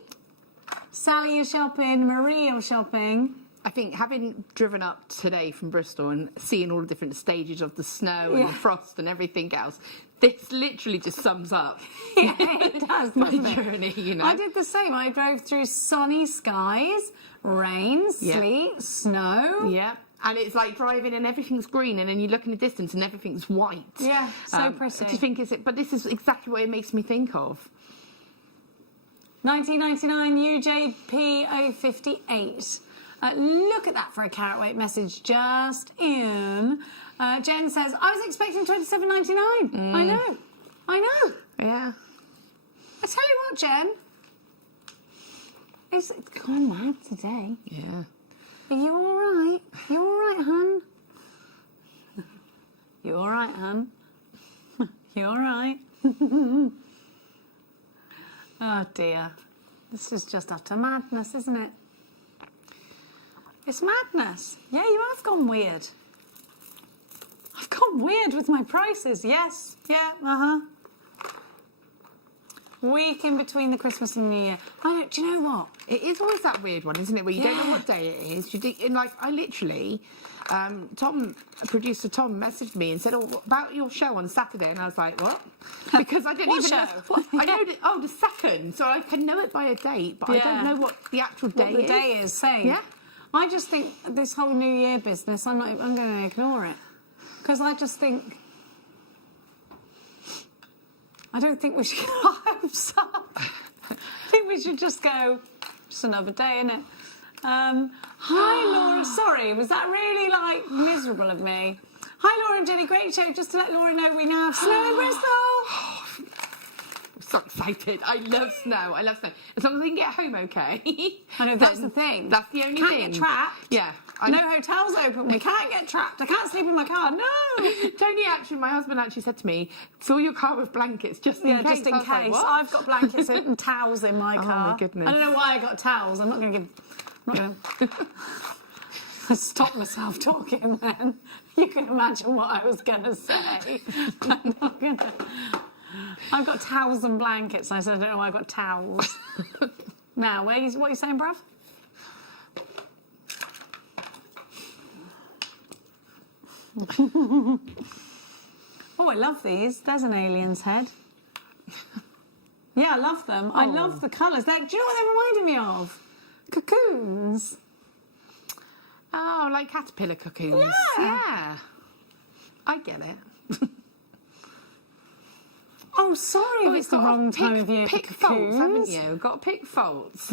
Sally, you're shopping. Marie, you're shopping. I think having driven up today from Bristol and seeing all the different stages of the snow and the frost and everything else, this literally just sums up it does, my journey, you know. I did the same. I drove through sunny skies, rain, sleet, snow. Yeah. And it's like driving and everything's green, and then you look in the distance and everything's white. Yeah, so pretty. Do you think but this is exactly what it makes me think of. 1999 UJP058. Look at that for a carat weight message just in. Jen says, I was expecting $27.99. I know. Yeah. I tell you what, Jen. It's gone mad today. Yeah. Are you all right? You all right, hun? You all right, hun? You all right? Oh, dear. This is just utter madness, isn't it? It's madness. Yeah, you have gone weird. I've gone weird with my prices. Yes. Yeah, Week in between the Christmas and New Year. Do you know what? It is always that weird one, isn't it? Where you don't know what day it is. I literally, producer Tom messaged me and said, "Oh, about your show on Saturday," and I was like, "What?" Because I didn't What even show? know. I know the 2nd, so I can know it by a date, but I don't know what the actual day is. What the day is, same. Yeah. I just think this whole New Year business, I'm going to ignore it. Because I just think... I don't think we should get our hopes up. I think we should just go, just another day, innit? Hi, Laura. Sorry, was that really, like, miserable of me? Hi, Laura and Jenny. Great show. Just to let Laura know, we now have snow in Bristol. I'm so excited. I love snow. I love snow. As long as I can get home okay. I know, that's the thing. That's the only Can't thing. get trapped. Yeah. No hotels open. We can't get trapped. I can't sleep in my car. No. My husband actually said to me, fill your car with blankets just in case. Just in I was like, case. what? I've got blankets and towels in my car. Oh, my goodness. I don't know why I got towels. I'm not going to give... I'm not going to... I stopped myself talking then. You can imagine what I was going to say. I'm not going to... I've got towels and blankets. I said, I don't know why I've got towels. Now, what are you saying, bruv? Oh, I love these. There's an alien's head. Yeah, I love them. I love the colours. Do you know what they reminded me of? Cocoons. Oh, like caterpillar cocoons. Yeah. I get it. Oh, sorry if it's the wrong time of year for pick faults, haven't you? Got to pick faults.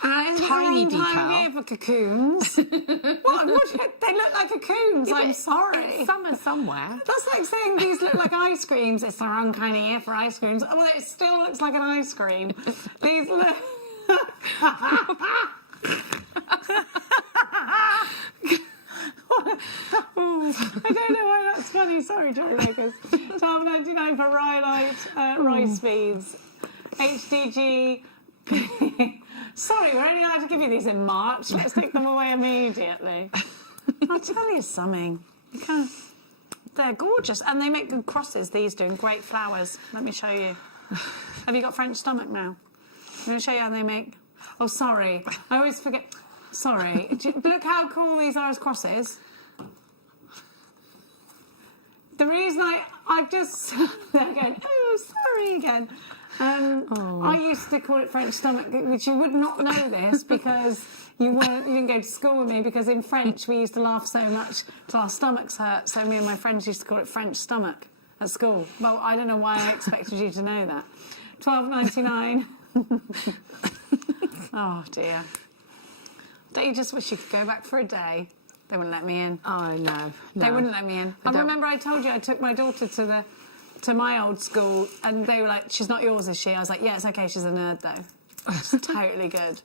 Tiny time of year for cocoons. what? They look like cocoons. Yeah, I'm sorry. It's summer somewhere. That's like saying these look like ice creams. It's the wrong kind of year for ice creams. Well, it still looks like an ice cream. These look... I don't know why that's funny. Sorry, JewelleryMakers. £12.99 for rhyolite rice beads. HDG. Sorry, we're only allowed to give you these in March. Let's take them away immediately. I'll tell you something. They're gorgeous, and they make good crosses. These do, and great flowers. Let me show you. Have you got French stomach now? I'm going to show you how they make. Oh, sorry. I always forget. Sorry. Look how cool these are as crosses. The reason I just... They're going, oh, sorry again. I used to call it French stomach, which you would not know this because you didn't go to school with me, because in French we used to laugh so much till our stomachs hurt, so me and my friends used to call it French stomach at school. Well, I don't know why I expected you to know that. £12.99. Oh, dear. Don't you just wish you could go back for a day? They wouldn't let me in. Oh, no. They wouldn't let me in. I remember I told you I took my daughter to my old school, and they were like, she's not yours, is she? I was like, yeah, it's okay, she's a nerd, though. She's totally good.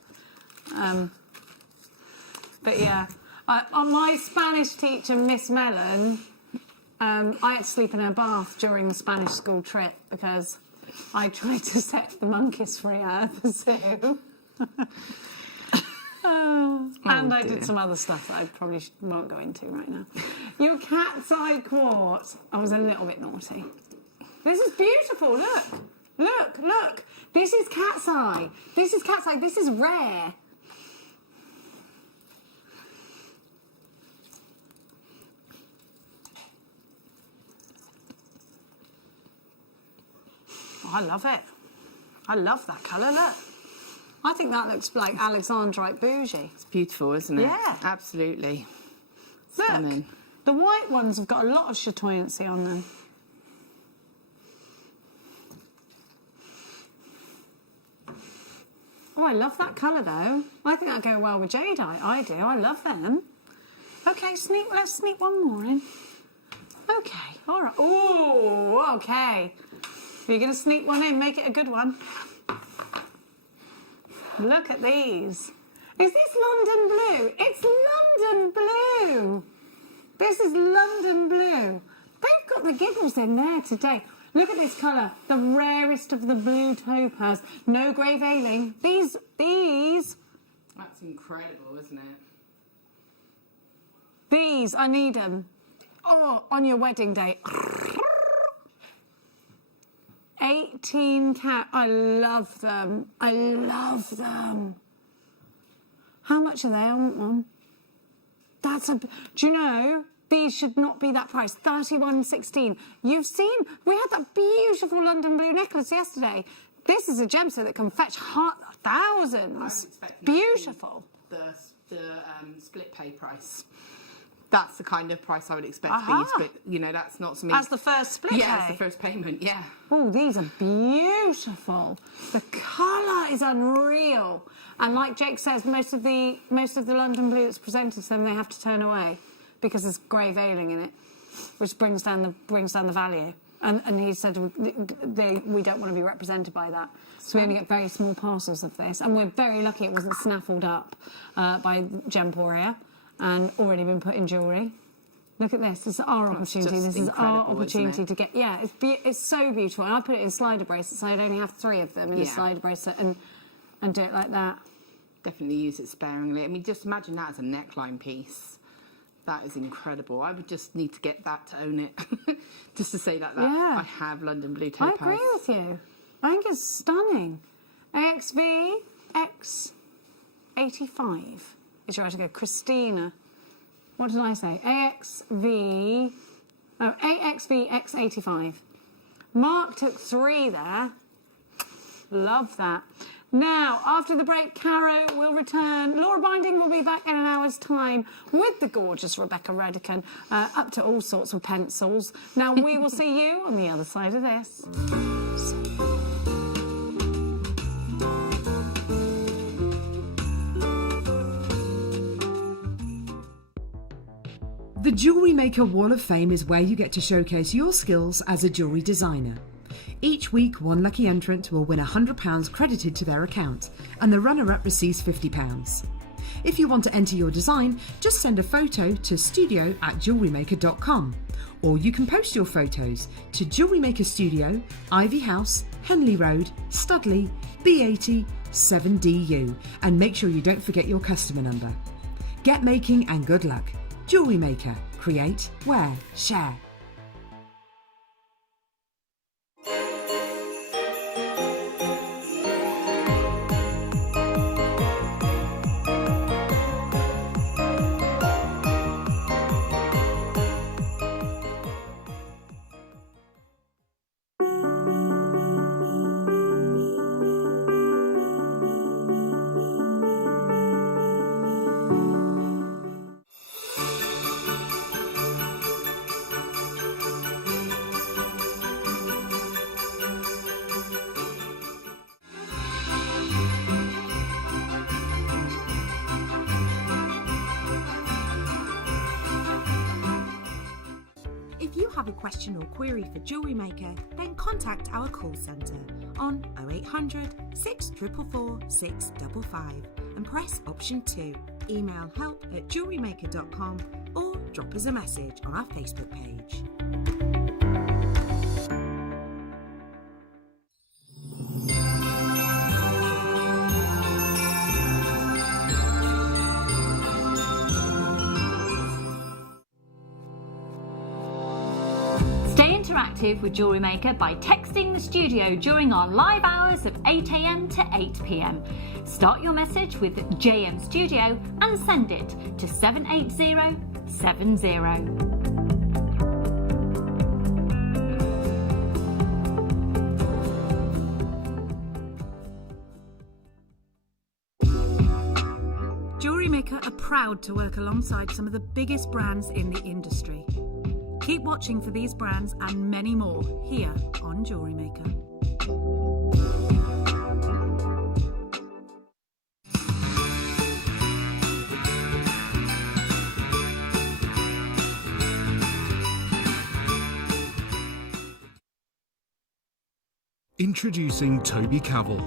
But, yeah. On my Spanish teacher, Miss Mellon, I had to sleep in her bath during the Spanish school trip because I tried to set the monkeys free out of the zoo. And I did some other stuff that I probably won't go into right now. Your cat's eye quartz. I was a little bit naughty. This is beautiful. Look. Look, look. This is cat's eye. This is cat's eye. This is rare. Oh, I love it. I love that colour. Look. I think that looks like Alexandrite bougie. It's beautiful, isn't it? Yeah. Absolutely. Look, Stunning. the white ones have got a lot of chatoyancy on them. Oh, I love that colour, though. I think that'd go well with jadeite. I do. I love them. OK, let's sneak one more in. OK, all right. Oh, OK. You're going to sneak one in, make it a good one. Look at these. Is this London blue? It's London blue. This is London blue. They've got the giggles in there today. Look at this colour. The rarest of the blue topaz. No grey veiling. These. That's incredible, isn't it? These, I need them. Oh, on your wedding day. 18 cat. I love them. I love them. How much are they? I want one. Do you know, these should not be that price. 31.16. You've seen, we had that beautiful London blue necklace yesterday. This is a gemstone that can fetch thousands. Beautiful. The split pay price. that's the kind of price I would expect to be split. You know, that's not something... As the first split Yeah, pay? as the first payment, yeah. Oh, these are beautiful. The colour is unreal. And like Jake says, most of the London blue that's presented to them, they have to turn away because there's grey veiling in it, which brings down the value. And he said we don't want to be represented by that. So we only get very small parcels of this. And we're very lucky it wasn't snaffled up by Gemporia and already been put in jewellery. Look at this. This is our opportunity. This is our opportunity to get... Yeah, it's so beautiful. And I put it in slider bracelets. So I'd only have 3 of them in a slider bracelet and do it like that. Definitely use it sparingly. I mean, just imagine that as a neckline piece. That is incredible. I would just need to get that to own it. Just to say that I have London blue topaz. I agree with you. I think it's stunning. AXV X85 is your way to go. Christina. What did I say? AXV X85. Mark took 3 there. Love that. Now, after the break, Caro will return. Laura Binding will be back in an hour's time with the gorgeous Rebecca Redican, up to all sorts of pencils. Now, we will see you on the other side of this. The Jewellery Maker Wall of Fame is where you get to showcase your skills as a jewellery designer. Each week, one lucky entrant will win £100 credited to their account, and the runner-up receives £50. If you want to enter your design, just send a photo to studio@jewellerymaker.com, or you can post your photos to Jewellery Maker Studio, Ivy House, Henley Road, Studley, B80 7DU, and make sure you don't forget your customer number. Get making and good luck. Jewellery Maker. Create, wear, share. If you have a question or query for Jewellery Maker, then contact our call centre on 0800 644 655 and press option 2. Email help@jewellerymaker.com or drop us a message on our Facebook page. Stay interactive with Jewellery Maker by texting the studio during our live hours of 8 a.m. to 8 p.m. Start your message with JM Studio and send it to 78070. Jewellery Maker are proud to work alongside some of the biggest brands in the industry. Keep watching for these brands and many more here on Jewellery Maker. Introducing Toby Cavell.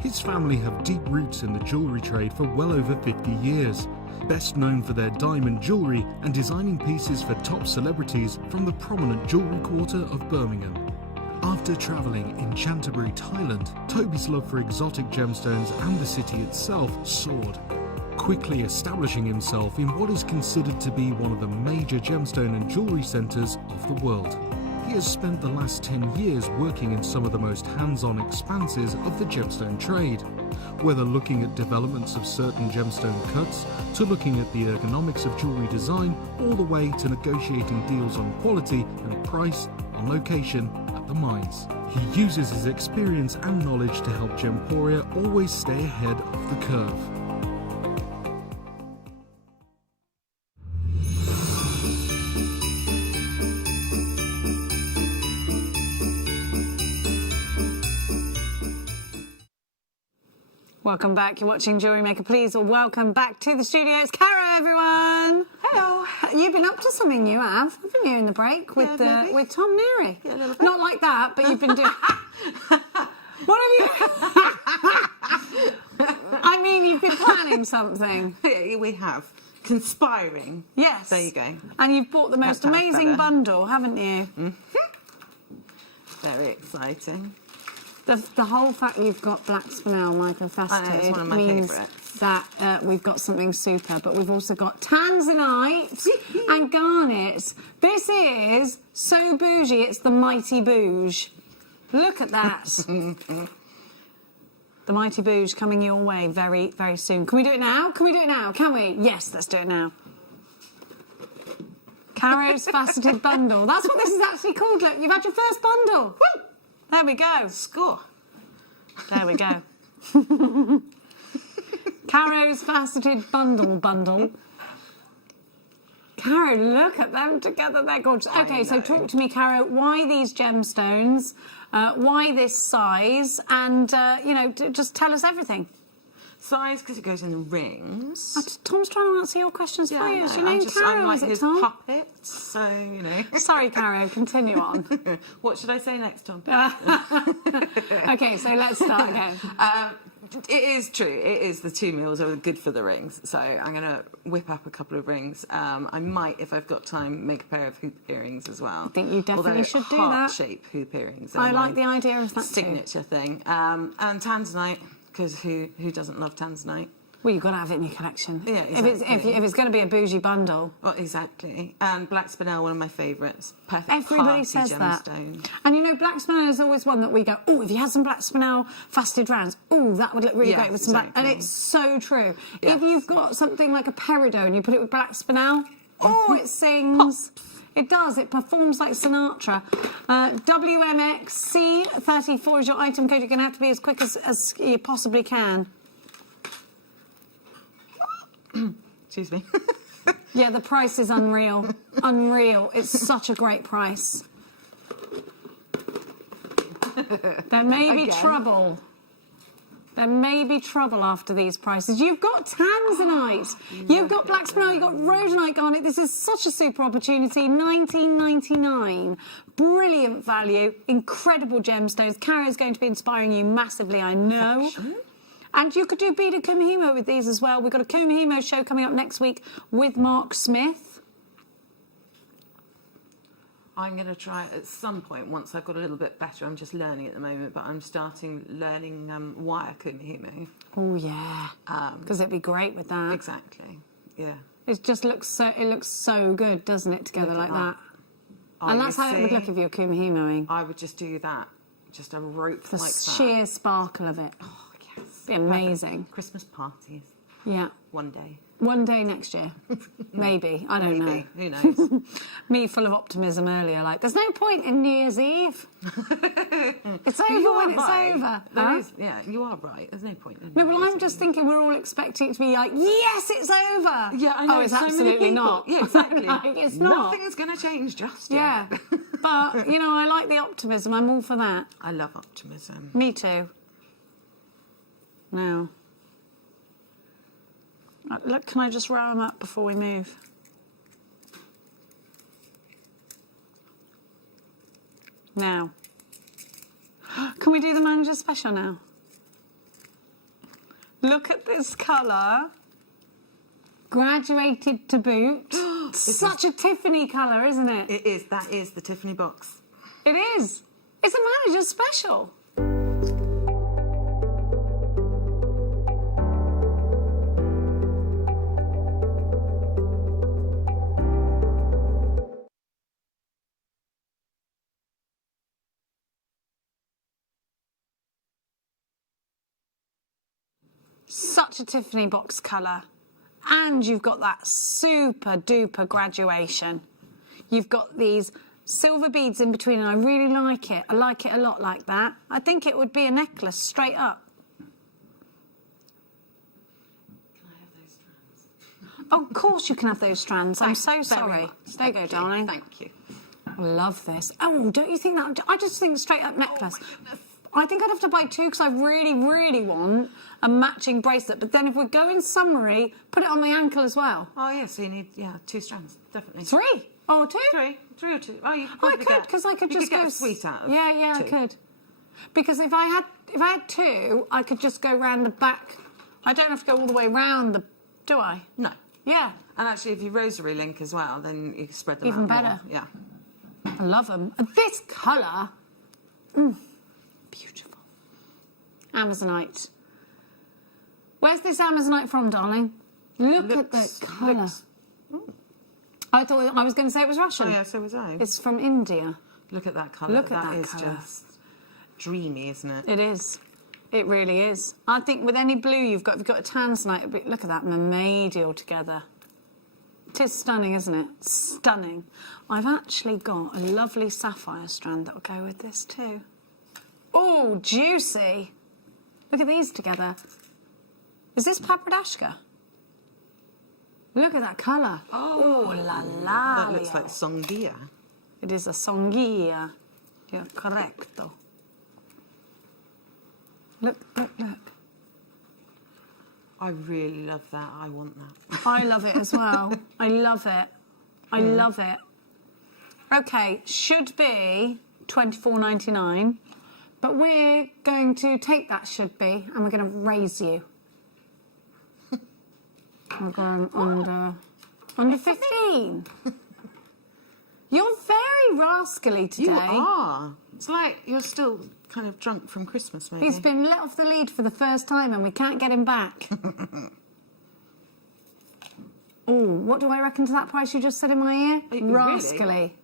His family have deep roots in the jewellery trade for well over 50 years. Best known for their diamond jewellery and designing pieces for top celebrities from the prominent jewellery quarter of Birmingham. After travelling in Canterbury, Thailand, Toby's love for exotic gemstones and the city itself soared, quickly establishing himself in what is considered to be one of the major gemstone and jewellery centres of the world. He has spent the last 10 years working in some of the most hands-on expanses of the gemstone trade, whether looking at developments of certain gemstone cuts, to looking at the ergonomics of jewellery design, all the way to negotiating deals on quality and price, on location, at the mines. He uses his experience and knowledge to help Gemporia always stay ahead of the curve. Welcome back. You're watching Jewellery Maker. Please welcome back to the studio. It's Caro, everyone. Hello. You've been up to something new, haven't you, in the break with Tom Neary? Yeah, a little bit. Not like that, but you've been doing... What have you... I mean, you've been planning something. Yeah, we have. Conspiring. Yes. There you go. And you've bought the most amazing bundle, haven't you? Mm-hmm. Very exciting. The whole fact you've got black spinel microfaceted it's one of my means favourites. that we've got something super, but we've also got Tanzanite and Garnet. This is so bougie, it's the mighty bouge. Look at that. The mighty bouge coming your way very, very soon. Can we do it now? Can we do it now? Can we? Yes, let's do it now. Caro's faceted bundle. That's what this is actually called. Look, you've had your first bundle. Woo! There we go. Score. There we go. Caro's faceted bundle. Caro, look at them together. They're gorgeous. Okay, so talk to me, Caro. Why these gemstones? Why this size? And, just tell us everything. Size, because it goes in rings. Tom's trying to answer your questions for you. Is your name I'm Caro, like is it, his Tom? puppet, so, you know. Sorry, Caro, continue on. What should I say next, Tom? Okay, so let's start again. It is true. It is the 2 mils are good for the rings. So I'm going to whip up a couple of rings. I might, if I've got time, make a pair of hoop earrings as well. I think you definitely should do that. Heart-shaped hoop earrings. I like the idea of that signature thing. And Tanzanite, because who doesn't love Tanzanite? Well, you've got to have it in your collection. Yeah, exactly. If it's going to be a bougie bundle. Well, exactly. And black spinel, one of my favourites. Perfect. Everybody says gemstone. That. And you know, black spinel is always one that we go, oh, if you had some black spinel faceted rounds, oh, that would look really great with some black. And it's so true. Yes. If you've got something like a peridot and you put it with black spinel, oh, it sings. Pops. It does. It performs like Sinatra. WMXC34 is your item code. You're going to have to be as quick as you possibly can. Excuse me. Yeah, the price is unreal. Unreal. It's such a great price. There may be trouble. There may be trouble after these prices. You've got Tanzanite. You've got black spinel. You've got rhodonite garnet. This is such a super opportunity. $19.99. Brilliant value. Incredible gemstones. Caro's going to be inspiring you massively, I know. And you could do beaded kumihimo with these as well. We've got a kumihimo show coming up next week with Mark Smith. I'm going to try at some point, once I've got a little bit better. I'm just learning at the moment, but I'm starting learning wire kumihimo. Oh, yeah. Because it'd be great with that. Exactly, yeah. It just looks so good, doesn't it, together like that? And that's how it would look if you're kumihimoing. I would just do that. Just a rope the like that. The sheer sparkle of it. Oh, yes. Be amazing. Christmas parties. Yeah. One day. One day next year. Maybe. I don't know. Who knows? Me full of optimism earlier, like, there's no point in New Year's Eve. It's over when it's over. Yeah, you are right. There's no point in No, well, I'm just thinking we're all expecting it to be like, yes, it's over. Yeah, I know. Oh, it's so absolutely not. Yeah, exactly. Like, it's not. Nothing's going to change just yet. Yeah. But, you know, I like the optimism. I'm all for that. I love optimism. Me too. Now. Look, can I just row them up before we move? Now. Can we do the manager special now? Look at this colour. Graduated to boot. Such a Tiffany colour, isn't it? It is. That is the Tiffany box. It is. It's a manager special. Such a Tiffany box colour. And you've got that super duper graduation. You've got these silver beads in between, and I really like it. I like it a lot like that. I think it would be a necklace straight up. Can I have those strands? Oh, of course you can have those strands. I'm so sorry. There you go, darling. Thank you. I love this. Oh, don't you think that? I just think straight up necklace. Oh, my goodness. I think I'd have to buy 2 because I really, really want a matching bracelet. But then if we're going summery, put it on my ankle as well. Oh, yeah, so you need, 2 strands, definitely. 3? Oh, 2? 3 or 2. Oh, you could I probably could, because I could you just could go... get a sweet out of Yeah, 2. I could. Because if I had 2, I could just go round the back. I don't have to go all the way round the... Do I? No. Yeah. And actually, if you rosary link as well, then you can spread them Even out better. more. Yeah. I love them. And this colour... beautiful. Amazonite. Where's this Amazonite from, darling? Look at the colour. I thought I was going to say it was Russian. Oh, yeah, so was I. It's from India. Look at that colour. Look at that is colour. just dreamy, isn't it? It is. It really is. I think with any blue you've got a Tanzanite, look at that mermaidial together. It is stunning, isn't it? Stunning. I've actually got a lovely sapphire strand that will go with this too. Oh, juicy. Look at these together. Is this Papradashka? Look at that colour. Oh, la la. That looks like Songhia. It is a Songhia. Yeah, correcto. Look. I really love that. I want that. I love it as well. I love it. I love it. Okay, should be $24.99, but we're going to take that should be and we're going to raise you. We're going under 15. You're very rascally today. You are. It's like you're still kind of drunk from Christmas, maybe. He's been let off the lead for the first time and we can't get him back. Oh, what do I reckon to that price you just said in my ear? Rascally. Really?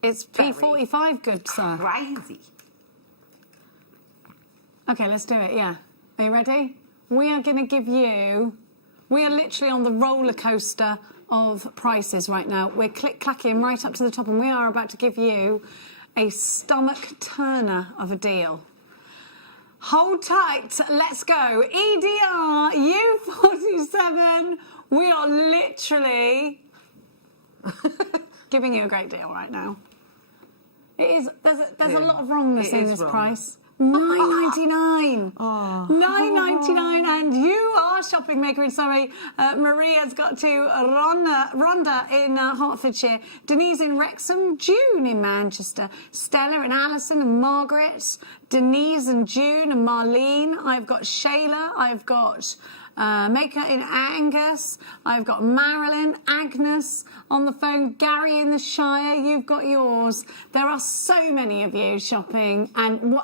It's P45 good, sir. Crazy. Okay, let's do it, yeah. Are you ready? We are going to give you... We are literally on the roller coaster of prices right now. We're click-clacking right up to the top and we are about to give you a stomach turner of a deal. Hold tight, let's go. EDR U47. We are literally giving you a great deal right now. It is. There's a lot of wrongness in this price. $9.99. Oh. $9.99, and you are shopping maker in Surrey. Maria's got to Rhonda in Hertfordshire, Denise in Wrexham, June in Manchester, Stella and Alison and Margaret, Denise and June and Marlene. I've got Shayla. I've got Maker in Angus. I've got Marilyn, Agnes on the phone, Gary in the Shire. You've got yours. There are so many of you shopping, and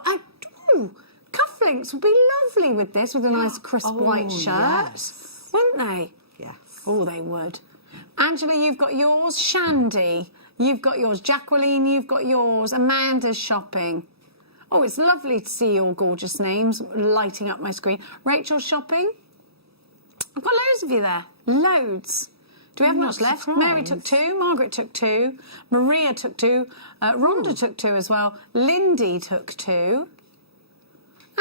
cufflinks would be lovely with this, with a nice crisp white shirt, wouldn't they? Yes. Oh, they would. Angela, you've got yours. Shandy, you've got yours. Jacqueline, you've got yours. Amanda's shopping. Oh, it's lovely to see your gorgeous names lighting up my screen. Rachel's shopping. I've got loads of you there. Loads. Do we have much left? Surprised. Mary took 2. Margaret took 2. Maria took 2. Rhonda took 2 as well. Lindy took 2.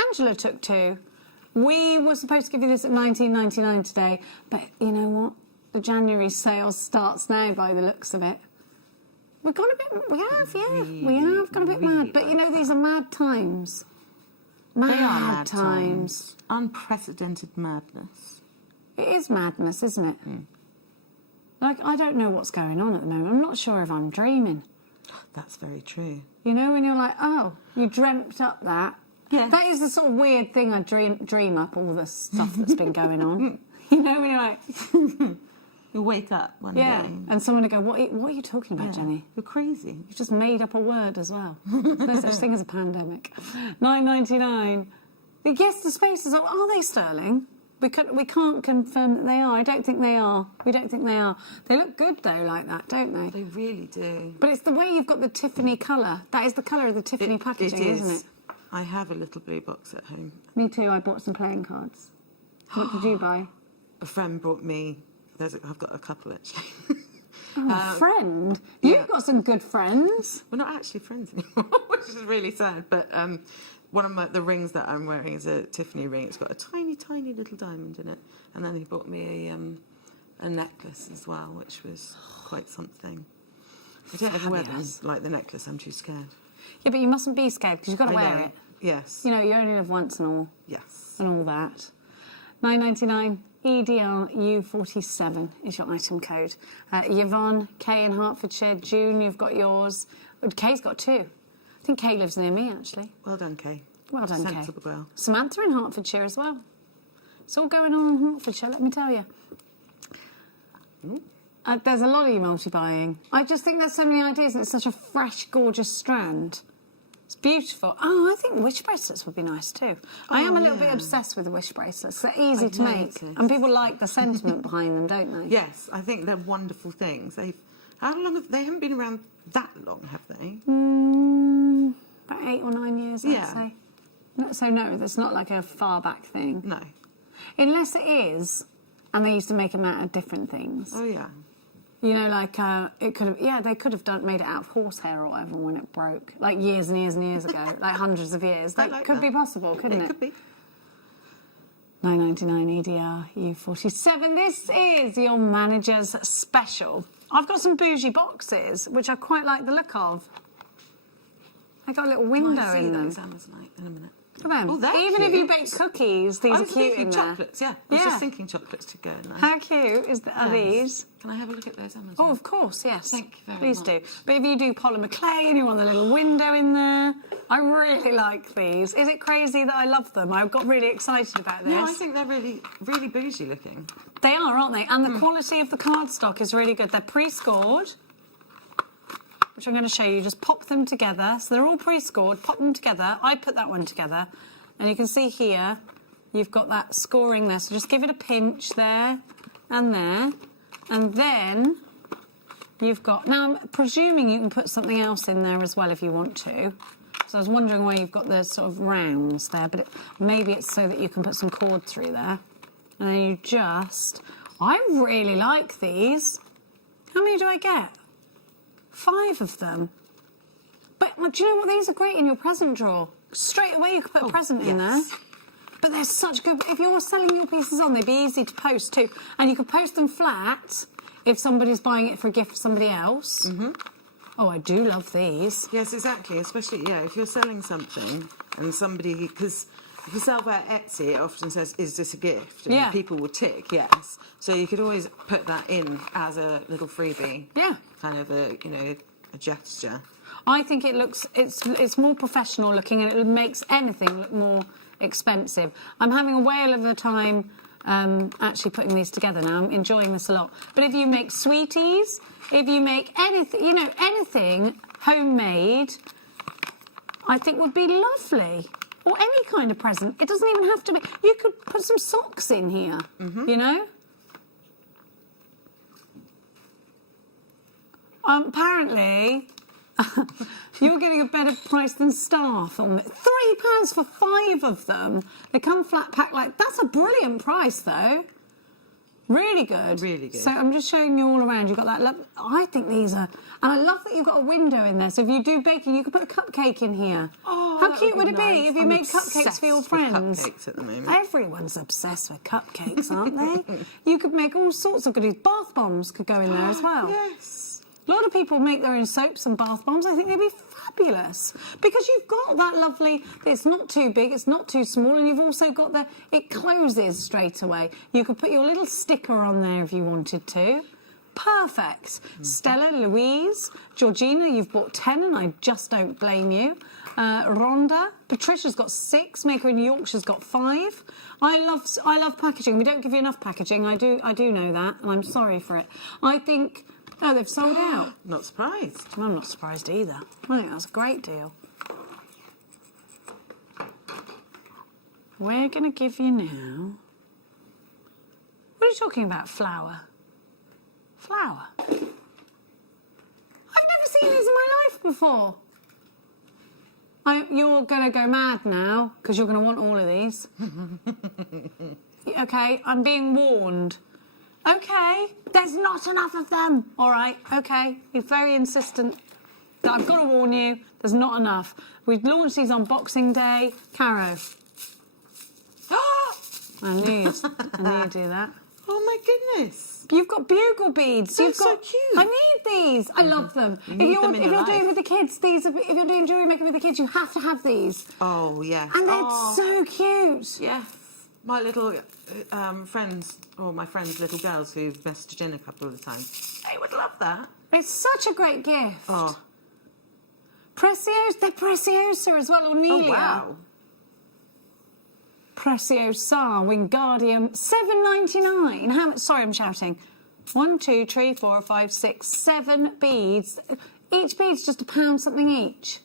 Angela took 2. We were supposed to give you this at $19.99 today, but you know what? The January sale starts now by the looks of it. We've gone a bit... We have, yeah. We have gone a bit mad. But you know, these are mad times. They are mad times. Unprecedented madness. It is madness, isn't it? Like, I don't know what's going on at the moment. I'm not sure if I'm dreaming. That's very true. You know, when you're like, oh, you dreamt up that. Yeah. That is the sort of weird thing I dream up, all the stuff that's been going on. You know, when you're like... You wake up one day. And someone will go, what are you talking about, Jenny? You're crazy. You just made up a word as well. There's no such thing as a pandemic. $9.99. Yes, the spaces are they sterling? We can't confirm that they are. I don't think they are. We don't think they are. They look good, though, like that, don't they? They really do. But it's the way you've got the Tiffany colour. That is the colour of the Tiffany packaging, isn't it? I have a little blue box at home. Me too. I bought some playing cards. What did you buy? A friend brought me... I've got a couple, actually. Oh, friend? You've got some good friends. We're not actually friends anymore, which is really sad. But one of the rings that I'm wearing is a Tiffany ring. It's got a tiny, tiny little diamond in it. And then he bought me a necklace as well, which was quite something. I don't ever wear them, like the necklace. I'm too scared. Yeah, but you mustn't be scared because you've got to wear it. Yes. You know, you only live once and all. Yes. And all that. $9.99. EDLU47 is your item code. Yvonne, Kay in Hertfordshire. June, you've got yours. Kay's got 2. I think Kay lives near me, actually. Well done, Kay. Well done, Kay. Sensible girl. Samantha in Hertfordshire as well. It's all going on in Hertfordshire, let me tell you. There's a lot of you multi-buying. I just think there's so many ideas and it's such a fresh, gorgeous strand. It's beautiful. Oh, I think wish bracelets would be nice too. I am a little bit obsessed with the wish bracelets. They're easy to make. And people like the sentiment behind them, don't they? Yes, I think they're wonderful things. They haven't been around that long, have they? About 8 or 9 years, I'd say. So no, that's not like a far back thing. No. Unless it is, and they used to make them out of different things. Oh, yeah. You know, like, it could have, they could have made it out of horsehair or whatever when it broke. Like years and years and years ago, like hundreds of years. That could be possible, couldn't it? It could be. $9.99 EDR U47. This is your manager's special. I've got some bougie boxes, which I quite like the look of. I got a little window in them. Amazonite in a minute. Look at them. Oh, they're Even cute. if you bake cookies, these are cute in there. Chocolates, yeah. I was just thinking chocolates to go in there. How cute are these? Can I have a look at those Amazon? Oh, of course, yes. Thank you very Please much. do. But if you do polymer clay and you want the little window in there, I really like these. Is it crazy that I love them? I got really excited about this. No, I think they're really, really bougie looking. They are, aren't they? And the quality of the cardstock is really good. They're pre-scored, which I'm going to show you. Just pop them together. So they're all pre-scored. Pop them together. I put that one together. And you can see here, you've got that scoring there. So just give it a pinch there and there. And then you've got... Now, I'm presuming you can put something else in there as well if you want to. So I was wondering why you've got the sort of rounds there. But maybe it's so that you can put some cord through there. And then you just... I really like these. How many do I get? 5 of them. But do you know what? These are great in your present drawer. Straight away you could put a present in there. But they're such good... If you're selling your pieces on, they'd be easy to post too. And you could post them flat if somebody's buying it for a gift for somebody else. Oh, I do love these. Yes, exactly. Especially, if you're selling something and somebody... Because if you sell via Etsy, it often says, is this a gift? And people will tick yes. So you could always put that in as a little freebie. Yeah. Kind of a, a gesture. I think it looks... It's more professional looking and it makes anything look more expensive. I'm having a whale of a time actually putting these together now. I'm enjoying this a lot. But if you make sweeties, if you make anything, anything homemade, I think would be lovely. Or any kind of present. It doesn't even have to be... You could put some socks in here, you know? Apparently, you're getting a better price than staff on it. £3 for 5 of them. They come flat packed like... That's a brilliant price, though. Really good. Really good. So I'm just showing you all around. You've got that... I think these are... And I love that you've got a window in there. So if you do baking, you could put a cupcake in here. Oh, how cute would it nice. be if you I'm made cupcakes for your friends? Cupcakes at the moment. Everyone's obsessed with cupcakes, aren't they? You could make all sorts of goodies. Bath bombs could go in there as well. Yes. A lot of people make their own soaps and bath bombs. I think they'd be fabulous. Because you've got that lovely... It's not too big, it's not too small, and you've also got the... It closes straight away. You could put your little sticker on there if you wanted to. Perfect. Stella, Louise, Georgina, you've bought 10 and I just don't blame you. Rhonda, Patricia's got 6, Maker in Yorkshire's got 5. I love packaging. We don't give you enough packaging. I do know that, and I'm sorry for it. I think... Oh, they've sold out. Not surprised. I'm not surprised either. I think that's a great deal. We're going to give you now... What are you talking about, flour? Flour? I've never seen these in my life before. You're going to go mad now, because you're going to want all of these. OK, I'm being warned. OK, there's not enough of them. All right, OK, you're very insistent. I've got to warn you, there's not enough. We've launched these on Boxing Day. Caro. I knew you'd do that. Oh, my goodness. You've got bugle beads. They're You've got, so cute. I need these. I love them. You If need you're, them in if your you're doing life. with the kids, these. If you're doing jewellery making with the kids, you have to have these. Oh, yeah. And they're so cute. Yes. My little friends, or my friends' little girls who've messaged in a couple of the times, they would love that. It's such a great gift. Oh. They're Preciosa as well, or Nelia. Oh, wow. Preciosa, Wingardium, $7.99. How much? Sorry, I'm shouting. 1, 2, 3, 4, 5, 6, 7 beads. Each bead's just £1 something each.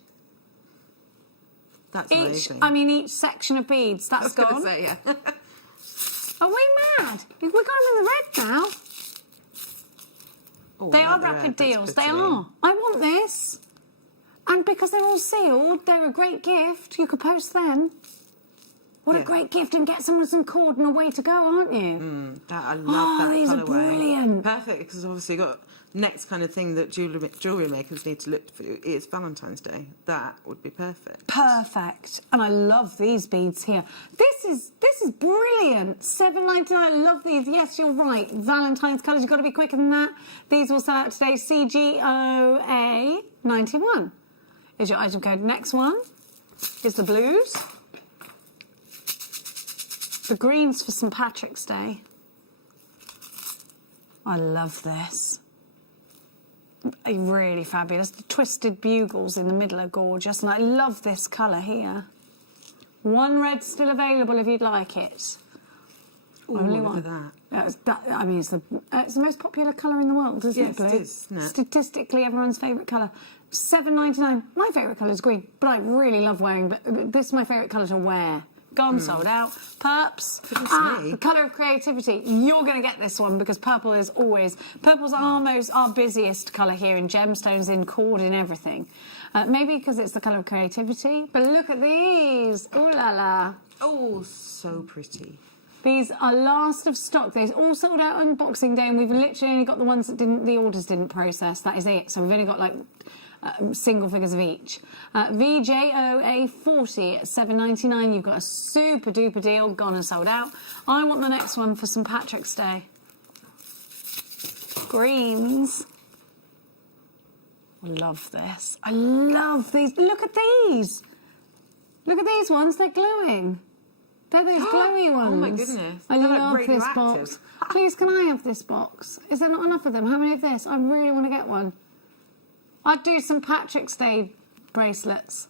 That's amazing. Each section of beads. That's gone. I was going to say, yeah. Are we mad? We've got them in the red now. Oh, They are they're rapid red, that's deals. They pretty. are. I want this. And because they're all sealed, they're a great gift. You could post them. What a great gift, and get someone some cord and away to go, aren't you? I love that these are colourway. brilliant. Perfect, because obviously you've got next kind of thing that jewellery makers need to look for is Valentine's Day. That would be perfect. Perfect. And I love these beads here. This is brilliant. $7.99. I love these. Yes, you're right. Valentine's colours. You've got to be quicker than that. These will sell out today. CGOA 91 is your item code. Next one is the blues. The greens for St Patrick's Day. I love this. Really fabulous. The twisted bugles in the middle are gorgeous, and I love this colour here. One red still available if you'd like it. Only look one. at that. It's the most popular colour in the world, isn't it, blue? Yes, it is, isn't it? Statistically, everyone's favourite colour. $7.99. My favourite colour is green, but I really love wearing. But this is my favourite colour to wear. Gone, sold out. Purps. The colour of creativity. You're going to get this one because purple is always... Purple's our busiest colour here in gemstones, in cord, in everything. Maybe because it's the colour of creativity. But look at these. Ooh la la. Oh, so pretty. These are last of stock. They're all sold out on Boxing Day, and we've literally only got the ones that the orders didn't process. That is it. So we've only got single figures of each. VJOA 40 at $7.99. You've got a super duper deal, gone and sold out. I want the next one for St Patrick's Day. Greens. I love this. I love these. Look at these. Look at these ones. They're glowing. They're those glowy ones. Oh my goodness. I They're love like this radioactive. box. Please, can I have this box? Is there not enough of them? How many of this? I really want to get one. I'd do St Patrick's Day bracelets.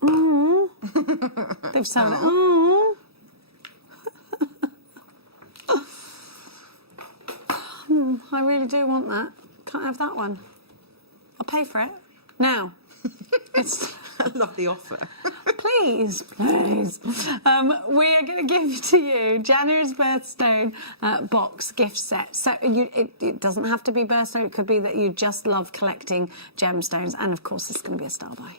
They've sold it. I really do want that. Can't have that one. I'll pay for it. Now. I love the offer. Please. We are going to give to you January's birthstone box gift set. So it doesn't have to be birthstone. It could be that you just love collecting gemstones. And, of course, it's going to be a star buy.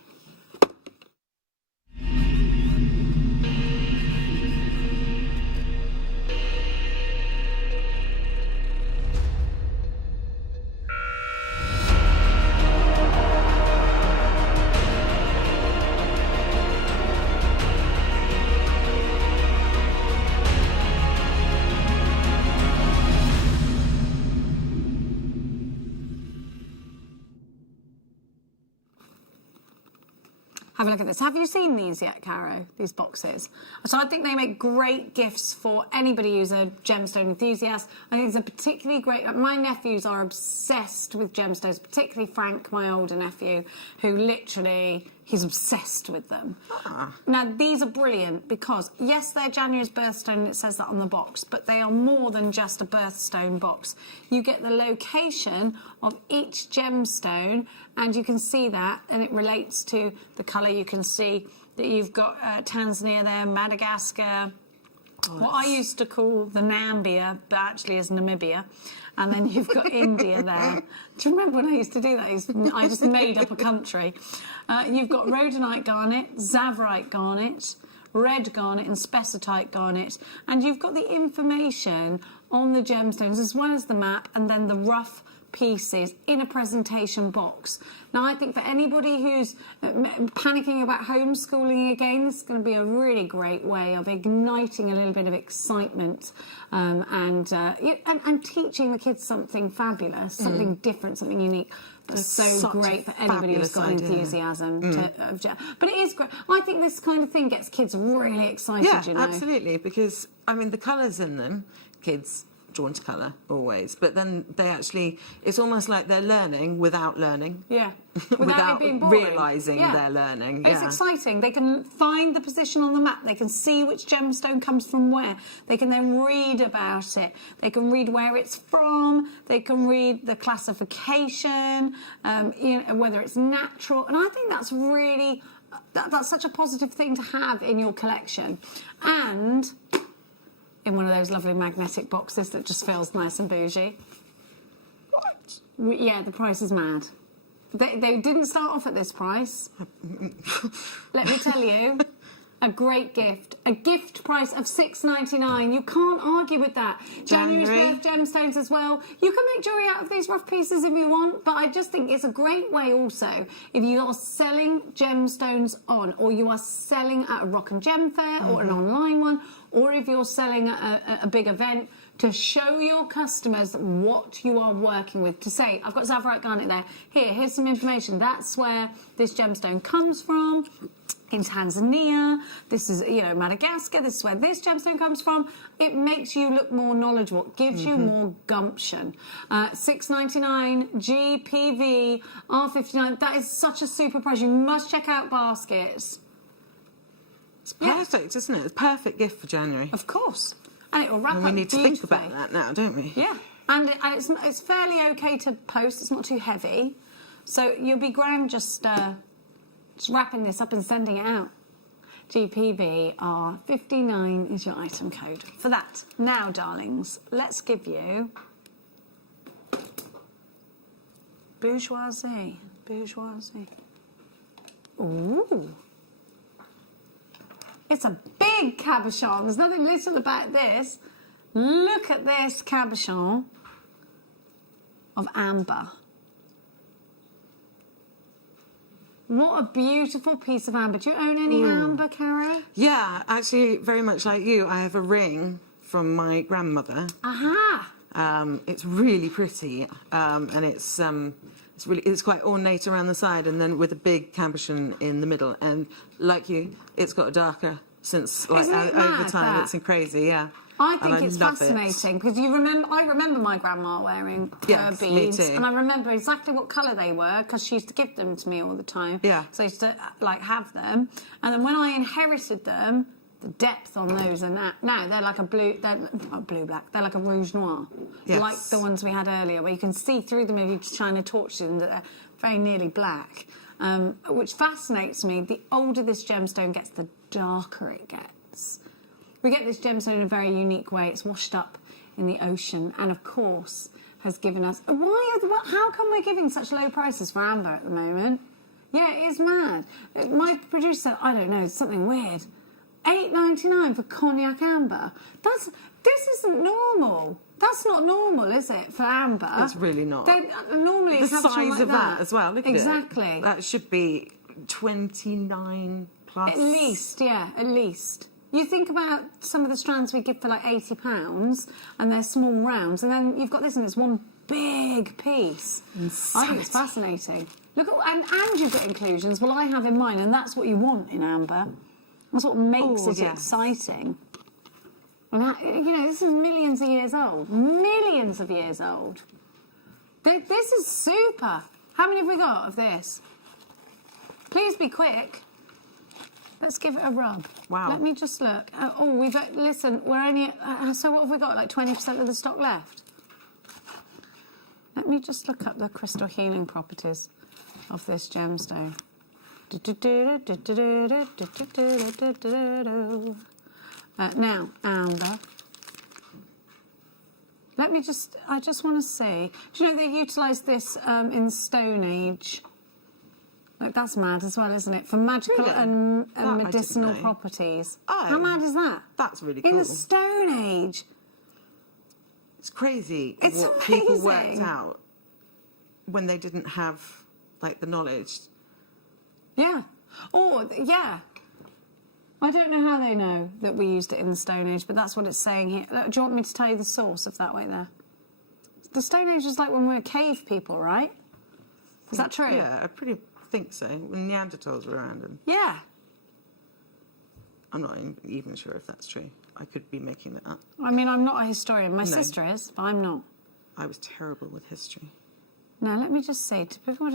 Have a look at this. Have you seen these yet, Caro? These boxes? So I think they make great gifts for anybody who's a gemstone enthusiast. I think it's a particularly great... My nephews are obsessed with gemstones, particularly Frank, my older nephew, who literally... He's obsessed with them. Now, these are brilliant because, yes, they're January's birthstone, it says that on the box, but they are more than just a birthstone box. You get the location of each gemstone, and you can see that, and it relates to the colour. You can see that you've got Tanzania there, Madagascar, what I used to call the Nambia, but actually is Namibia. And then you've got India there. Do you remember when I used to do that? I just made up a country. You've got rhodonite garnet, zavorite garnet, red garnet and spessartite garnet. And you've got the information on the gemstones as well as the map and then the rough pieces in a presentation box. Now, I think for anybody who's panicking about homeschooling again, this is going to be a really great way of igniting a little bit of excitement and teaching the kids something fabulous, something different, something unique. That's so great for anybody who's got enthusiasm. But it is great. I think this kind of thing gets kids really excited, you know. Absolutely, because, I mean, the colours in them, kids drawn to colour always, but then they actually, it's almost like they're learning without learning. Yeah. Without it being boring. realising they're learning. It's exciting. They can find the position on the map. They can see which gemstone comes from where. They can then read about it. They can read where it's from. They can read the classification, you know, whether it's natural. And I think that's really, that's such a positive thing to have in your collection. And in one of those lovely magnetic boxes that just feels nice and bougie. What? Yeah, the price is mad. They didn't start off at this price. Let me tell you, a great gift. A gift price of $6.99. You can't argue with that. January's worth gemstones as well. You can make jewellery out of these rough pieces if you want, but I just think it's a great way also, if you are selling gemstones on, or you are selling at a rock and gem fair or an online one, or if you're selling at a big event, to show your customers what you are working with. To say, I've got Zavarite Garnet there. Here's some information. That's where this gemstone comes from. In Tanzania, this is, you know, Madagascar, this is where this gemstone comes from. It makes you look more knowledgeable. It gives you more gumption. $6.99, GPV, R59. That is such a super price. You must check out baskets. It's perfect, isn't it? It's a perfect gift for January. Of course. And it will wrap up we need to think beautifully. about that now, don't we? Yeah. And it's fairly okay to post. It's not too heavy. So you'll be grand just wrapping this up and sending it out. GPB R59 is your item code for that. Now, darlings, let's give you bourgeoisie. Ooh. It's a big cabochon. There's nothing little about this. Look at this cabochon of amber. What a beautiful piece of amber. Do you own any amber, Cara? Yeah, actually, very much like you, I have a ring from my grandmother. Aha! It's really pretty, and it's quite ornate around the side, and then with a big cabochon in the middle. And like you, it's got a darker since like over time. It's crazy, yeah. I think it's fascinating because I remember my grandma wearing her beads, me too. and I remember exactly what colour they were because she used to give them to me all the time. Yeah. So I used to like have them, and then when I inherited them, the depth on those are now they're like a they're not blue black. They're like a rouge noir, like the ones we had earlier, where you can see through them if you shine a torch through them that they're very nearly black, which fascinates me. The older this gemstone gets, the darker it gets. We get this gemstone in a very unique way. It's washed up in the ocean, and of course has given us. How come we're giving such low prices for amber at the moment? Yeah, it is mad. My producer said, I don't know, it's something weird. $8.99 for cognac amber. This isn't normal. That's not normal, is it, for amber? It's really not. Normally, the it's size like of that as well. Look at it. Exactly. That should be 29 plus. At least, yeah, at least. You think about some of the strands we give for like £80, and they're small rounds, and then you've got this, and it's one big piece. I think it's fascinating. Look at, and you've got inclusions. Well, I have in mine, and that's what you want in amber. That's what makes it exciting. And that, you know, this is millions of years old. Millions of years old. This is super. How many have we got of this? Please be quick. Let's give it a rub. Wow. Let me just look. Listen, we're only... so what have we got, like 20% of the stock left? Let me just look up the crystal healing properties of this gemstone. Now, amber. Let me just... I just want to see. Do you know they utilised this in Stone Age? Like, that's mad as well, isn't it? For magical and medicinal properties. Oh. How mad is that? That's really cool. In the Stone Age. It's crazy It's what people amazing. worked out when they didn't have, like, the knowledge. Yeah. Or, yeah. I don't know how they know that we used it in the Stone Age, but that's what it's saying here. Do you want me to tell you the source of that right there? The Stone Age was like when we were cave people, right? Is that true? Yeah, I pretty think so. When Neanderthals were around them. Yeah. I'm not even sure if that's true. I could be making it up. I mean, I'm not a historian. My sister is, but I'm not. I was terrible with history. Now, let me just say... I want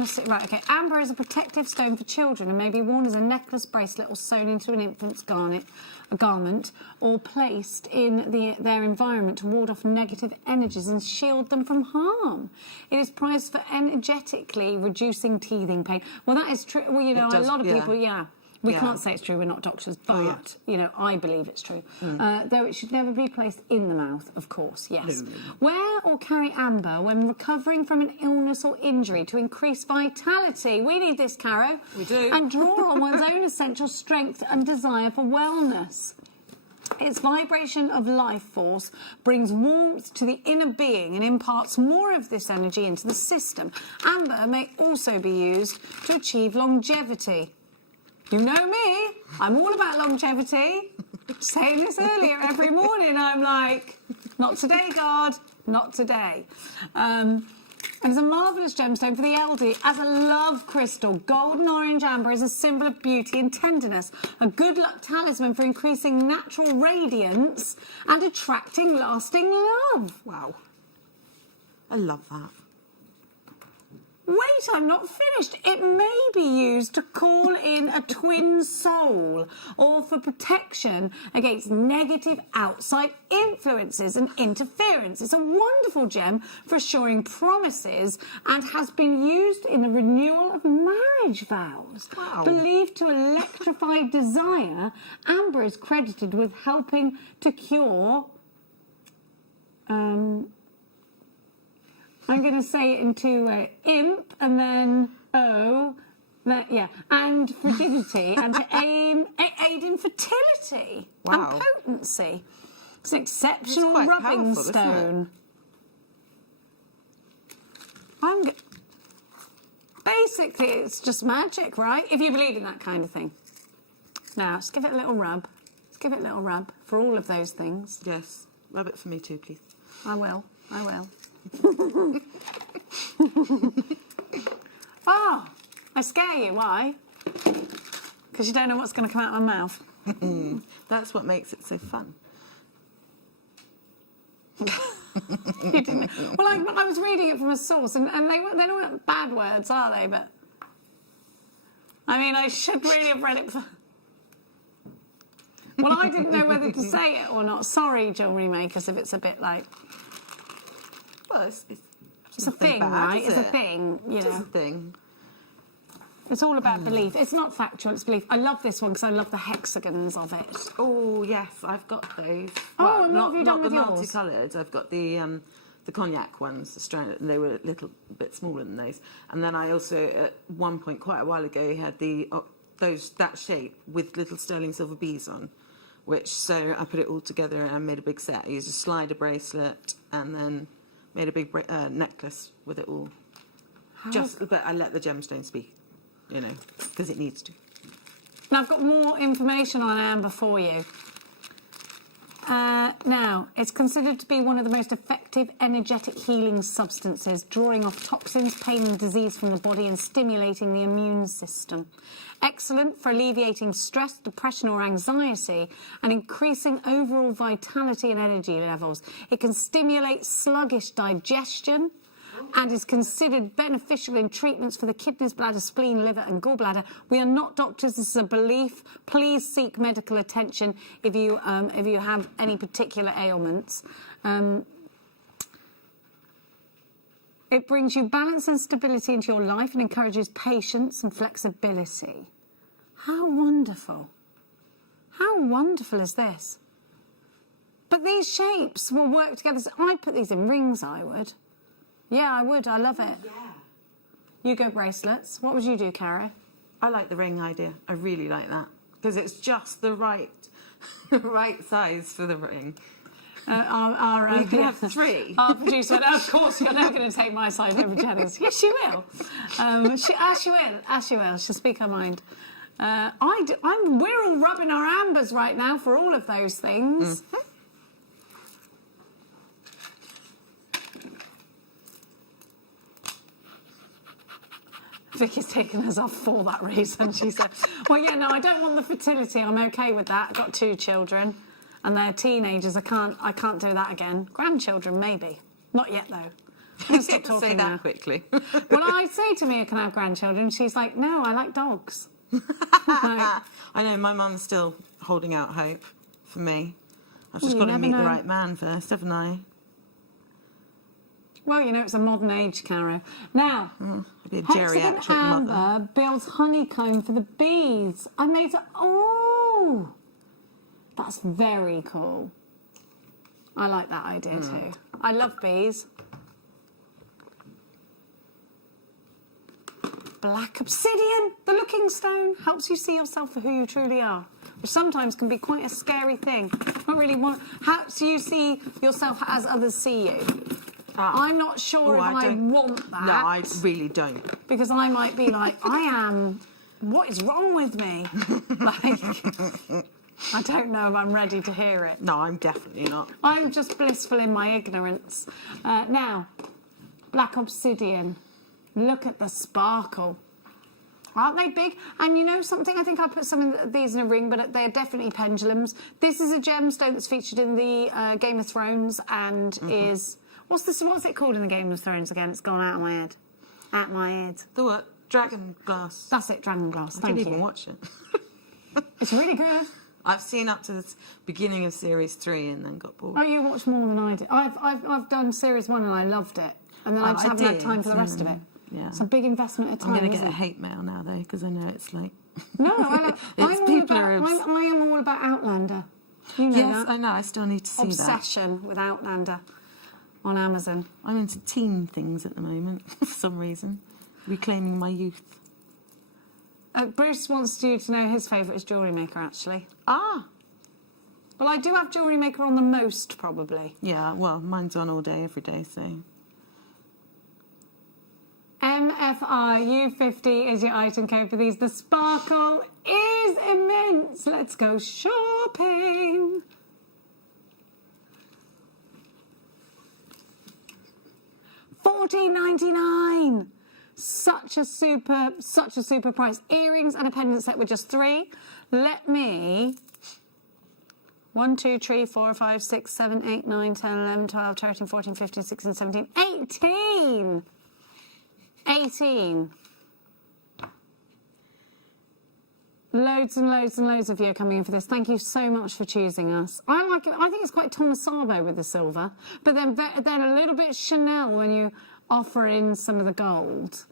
to say... Right, OK. Amber is a protective stone for children and may be worn as a necklace, bracelet or sewn into an infant's garment or placed in their environment to ward off negative energies and shield them from harm. It is prized for energetically reducing teething pain. Well, that is true. Well, you know, a lot of people, We can't say it's true, we're not doctors, but, you know, I believe it's true. Though it should never be placed in the mouth, of course, yes. No. Wear or carry amber when recovering from an illness or injury to increase vitality. We need this, Caro. We do. And draw on one's own essential strength and desire for wellness. Its vibration of life force brings warmth to the inner being and imparts more of this energy into the system. Amber may also be used to achieve longevity. You know me, I'm all about longevity. Saying this earlier every morning, I'm like, not today, God, not today. And it's a marvellous gemstone for the elderly. As a love crystal, golden orange amber is a symbol of beauty and tenderness, a good luck talisman for increasing natural radiance and attracting lasting love. Wow. I love that. Wait, I'm not finished. It may be used to call in a twin soul or for protection against negative outside influences and interference. It's a wonderful gem for assuring promises and has been used in the renewal of marriage vows. Wow. Believed to electrify desire, amber is credited with helping to cure... I'm going to say it in two ways. Imp and then O, and frigidity, and to aid in fertility and potency. It's an exceptional rubbing stone. Basically, it's just magic, right? If you believe in that kind of thing. Now, let's give it a little rub. Let's give it a little rub for all of those things. Yes. Rub it for me too, please. I will. Oh, I scare you. Why? Because you don't know what's going to come out of my mouth. That's what makes it so fun. You didn't. Well, I was reading it from a source, and they're not bad words, are they? But I mean, I should really have read it. Well, I didn't know whether to say it or not. Sorry, jewellery makers, if it's a bit like. Well, it's a thing, right? It's a thing, you know. It's a thing. It's all about belief. It's not factual, it's belief. I love this one because I love the hexagons of it. Oh, yes, I've got those. Oh, and what have you done with yours? Not the multicoloured. I've got the cognac ones, the strand, and they were a little bit smaller than those. And then I also, at one point, quite a while ago, had that shape with little sterling silver beads on. So I put it all together and I made a big set. I used a slider bracelet and then made a big necklace with it all. But I let the gemstone speak, you know, because it needs to. Now, I've got more information on amber for you. Now, it's considered to be one of the most effective energetic healing substances, drawing off toxins, pain and disease from the body and stimulating the immune system. Excellent for alleviating stress, depression or anxiety and increasing overall vitality and energy levels. It can stimulate sluggish digestion and is considered beneficial in treatments for the kidneys, bladder, spleen, liver and gallbladder. We are not doctors, this is a belief. Please seek medical attention if you have any particular ailments. It brings you balance and stability into your life and encourages patience and flexibility. How wonderful. How wonderful is this? But these shapes will work together. So I'd put these in rings, I would. Yeah, I would. I love it. Yeah. You go bracelets. What would you do, Cara? I like the ring idea. I really like that. Because it's just the right size for the ring. We could have 3. Our producer went, of course, you're never going to take my side over Jenny's. Yes, she will. She will. She'll speak her mind. We're all rubbing our ambers right now for all of those things. Mm-hmm. Vicky's taken us off for that reason. She said, well, yeah, no, I don't want the fertility. I'm okay with that. I've got 2 children and they're teenagers. I can't do that again. Grandchildren, maybe. Not yet, though. I'm gonna stop talking say that now. quickly. Well, I say to Mia, can I have grandchildren? She's like, no, I like dogs. I know, my mum's still holding out hope for me. I've just got to meet the right man first, haven't I? Well, you know, it's a modern age, Caro. Now, be a geriatric Hexagon Amber builds honeycomb for the bees. I made it. Oh, that's very cool. I like that idea too. I love bees. Black obsidian, the looking stone, helps you see yourself for who you truly are, which sometimes can be quite a scary thing. Not really helps you see yourself as others see you. I'm not sure if I want that. No, I really don't. Because I might be like, what is wrong with me? Like, I don't know if I'm ready to hear it. No, I'm definitely not. I'm just blissful in my ignorance. Now, black obsidian. Look at the sparkle. Aren't they big? And you know something? I think I put some of these in a ring, but they're definitely pendulums. This is a gemstone that's featured in the Game of Thrones and is... What's it called in the Game of Thrones again? It's gone out of my head. Out my head. The what? Dragon glass. That's it, dragon glass. Thank you. I didn't even watch it. It's really good. I've seen up to the beginning of series 3 and then got bored. Oh, you watched more than I did. I've done series 1 and I loved it. And then I just haven't had time for the rest of it. Yeah. It's a big investment of time. I'm going to get a hate mail now, though, because I know it's like... No, I am all about Outlander. You know yes, that. I know. I still need to see Obsession with Outlander on Amazon. I'm into teen things at the moment, for some reason. Reclaiming my youth. Bruce wants you to know his favourite is JewelleryMaker, actually. Ah! Well, I do have JewelleryMaker on the most, probably. Yeah, well, mine's on all day, every day, so... MFRU50 is your item code for these. The sparkle is immense. Let's go shopping. $14.99. Such a super price. Earrings and a pendant set with just 3. Let me... 1, 2, 3, 4, 5, 6, 7, 8, 9, 10, 11, 12, 13, 14, 15, 16, 17, 18. 18. Loads and loads and loads of you are coming in for this. Thank you so much for choosing us. I like it. I think it's quite Thomas Sabo with the silver, but then a little bit Chanel when you offer in some of the gold.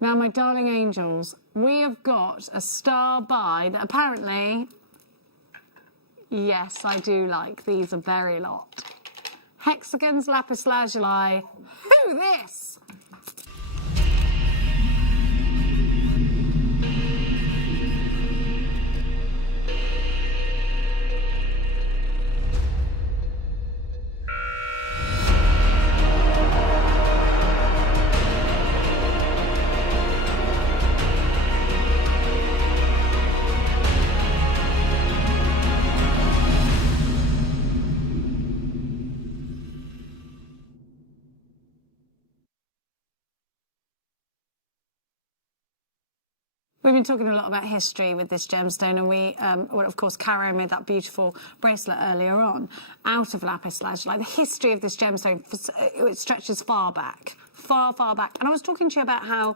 Now, my darling angels, we have got a star buy that apparently, yes, I do like. These a very lot. Hexagons, lapis lazuli. Who this? We've been talking a lot about history with this gemstone, and we, well, of course, Caro made that beautiful bracelet earlier on out of lapis lazuli. The history of this gemstone, it stretches far back. And I was talking to you about how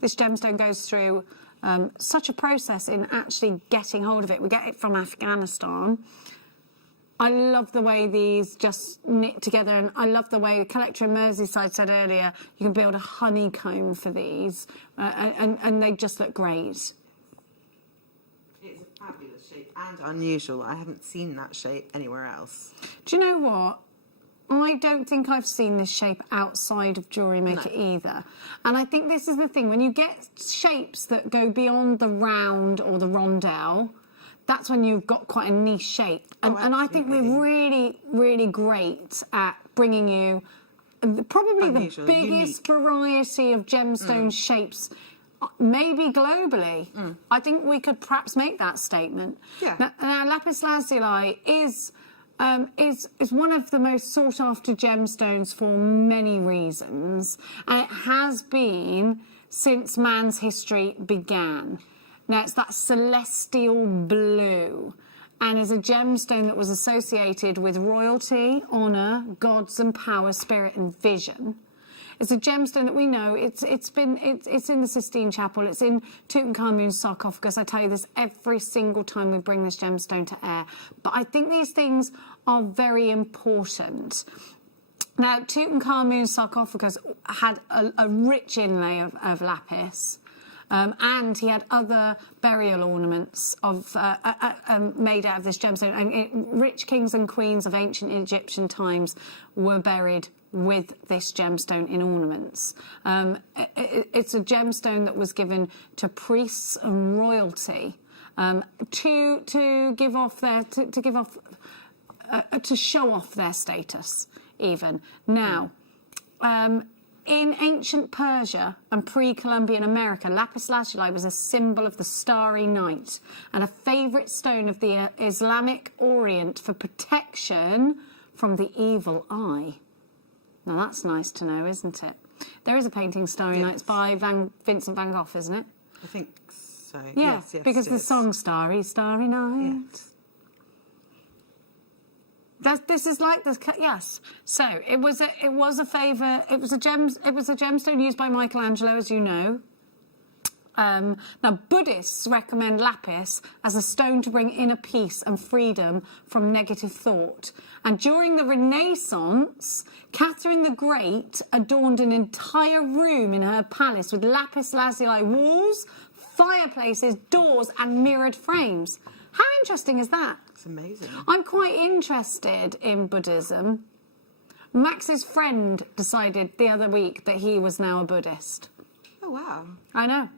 this gemstone goes through such a process in actually getting hold of it. We get it from Afghanistan. I love the way these just knit together, and I love the way the collector in Merseyside said earlier, you can build a honeycomb for these, and they just look great. It's a fabulous shape and unusual. I haven't seen that shape anywhere else. Do you know what? I don't think I've seen this shape outside of JewelleryMaker either. And I think this is the thing, when you get shapes that go beyond the round or the rondelle, that's when you've got quite a niche shape. And I think we're really, really great at bringing you probably unusual, the biggest variety of gemstone shapes, maybe globally. I think we could perhaps make that statement. Yeah. Now lapis lazuli is one of the most sought after gemstones for many reasons, and it has been since man's history began. Now it's that celestial blue, and is a gemstone that was associated with royalty, honour, gods and power, spirit and vision. It's a gemstone that we know. It's in the Sistine Chapel. It's in Tutankhamun's sarcophagus. I tell you this every single time we bring this gemstone to air. But I think these things are very important. Now, Tutankhamun's sarcophagus had a rich inlay of lapis. And he had other burial ornaments made out of this gemstone. And rich kings and queens of ancient Egyptian times were buried with this gemstone in ornaments. It's a gemstone that was given to priests and royalty to give off to show off their status, even now. In ancient Persia and pre-Columbian America, lapis lazuli was a symbol of the starry night and a favourite stone of the Islamic Orient for protection from the evil eye. Now that's nice to know, isn't it? There is a painting, Starry Nights, by Vincent van Gogh, isn't it? I think so. Yeah, yes, because the song Starry, Starry Night. Yes. This is like this. Yes. So it was a gemstone used by Michelangelo, as you know. Now Buddhists recommend lapis as a stone to bring inner peace and freedom from negative thought. And during the Renaissance, Catherine the Great adorned an entire room in her palace with lapis lazuli walls, fireplaces, doors, and mirrored frames. How interesting is that? It's amazing. I'm quite interested in Buddhism. Max's friend decided the other week that he was now a Buddhist. Oh, wow. I know.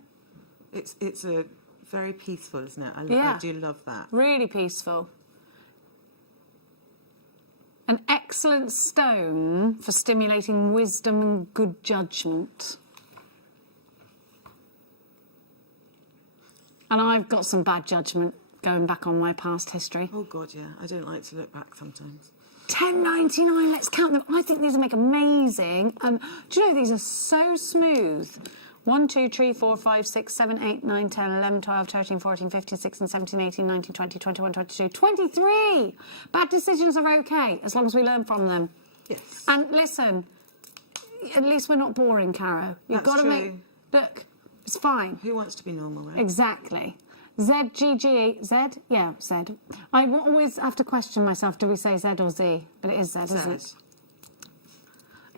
It's a very peaceful, isn't it? Yeah. I do love that. Really peaceful. An excellent stone for stimulating wisdom and good judgment. And I've got some bad judgment going back on my past history. Oh, God, yeah. I don't like to look back sometimes. $10.99, let's count them. I think these will make amazing. Do you know, these are so smooth. 1, 2, 3, 4, 5, 6, 7, 8, 9, 10, 11, 12, 13, 14, 15, 16, 17, 18, 19, 20, 21, 22, 23. Bad decisions are okay, as long as we learn from them. Yes. And listen, at least we're not boring, Caro. You've got to make... Look, it's fine. Who wants to be normal, right? Exactly. ZGG... Z? Yeah, Z. I always have to question myself, do we say Z or Z? But it is Z, isn't it?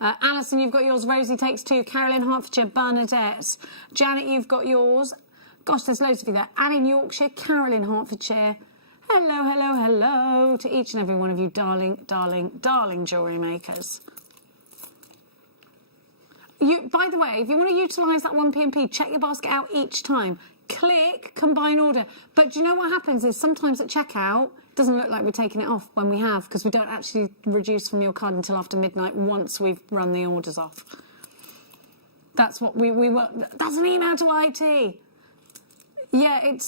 Alison, you've got yours. Rosie takes 2. Carolyn, Hertfordshire. Bernadette. Janet, you've got yours. Gosh, there's loads of you there. Anne in Yorkshire. Carolyn, Hertfordshire. Hello, hello, hello to each and every one of you darling, darling, darling jewellery makers. By the way, if you want to utilise that 1pmp, check your basket out each time. Click combine order. But do you know what happens is sometimes at checkout, it doesn't look like we're taking it off when we have, because we don't actually reduce from your card until after midnight once we've run the orders off. That's what we work. That's an email to IT. Yeah, it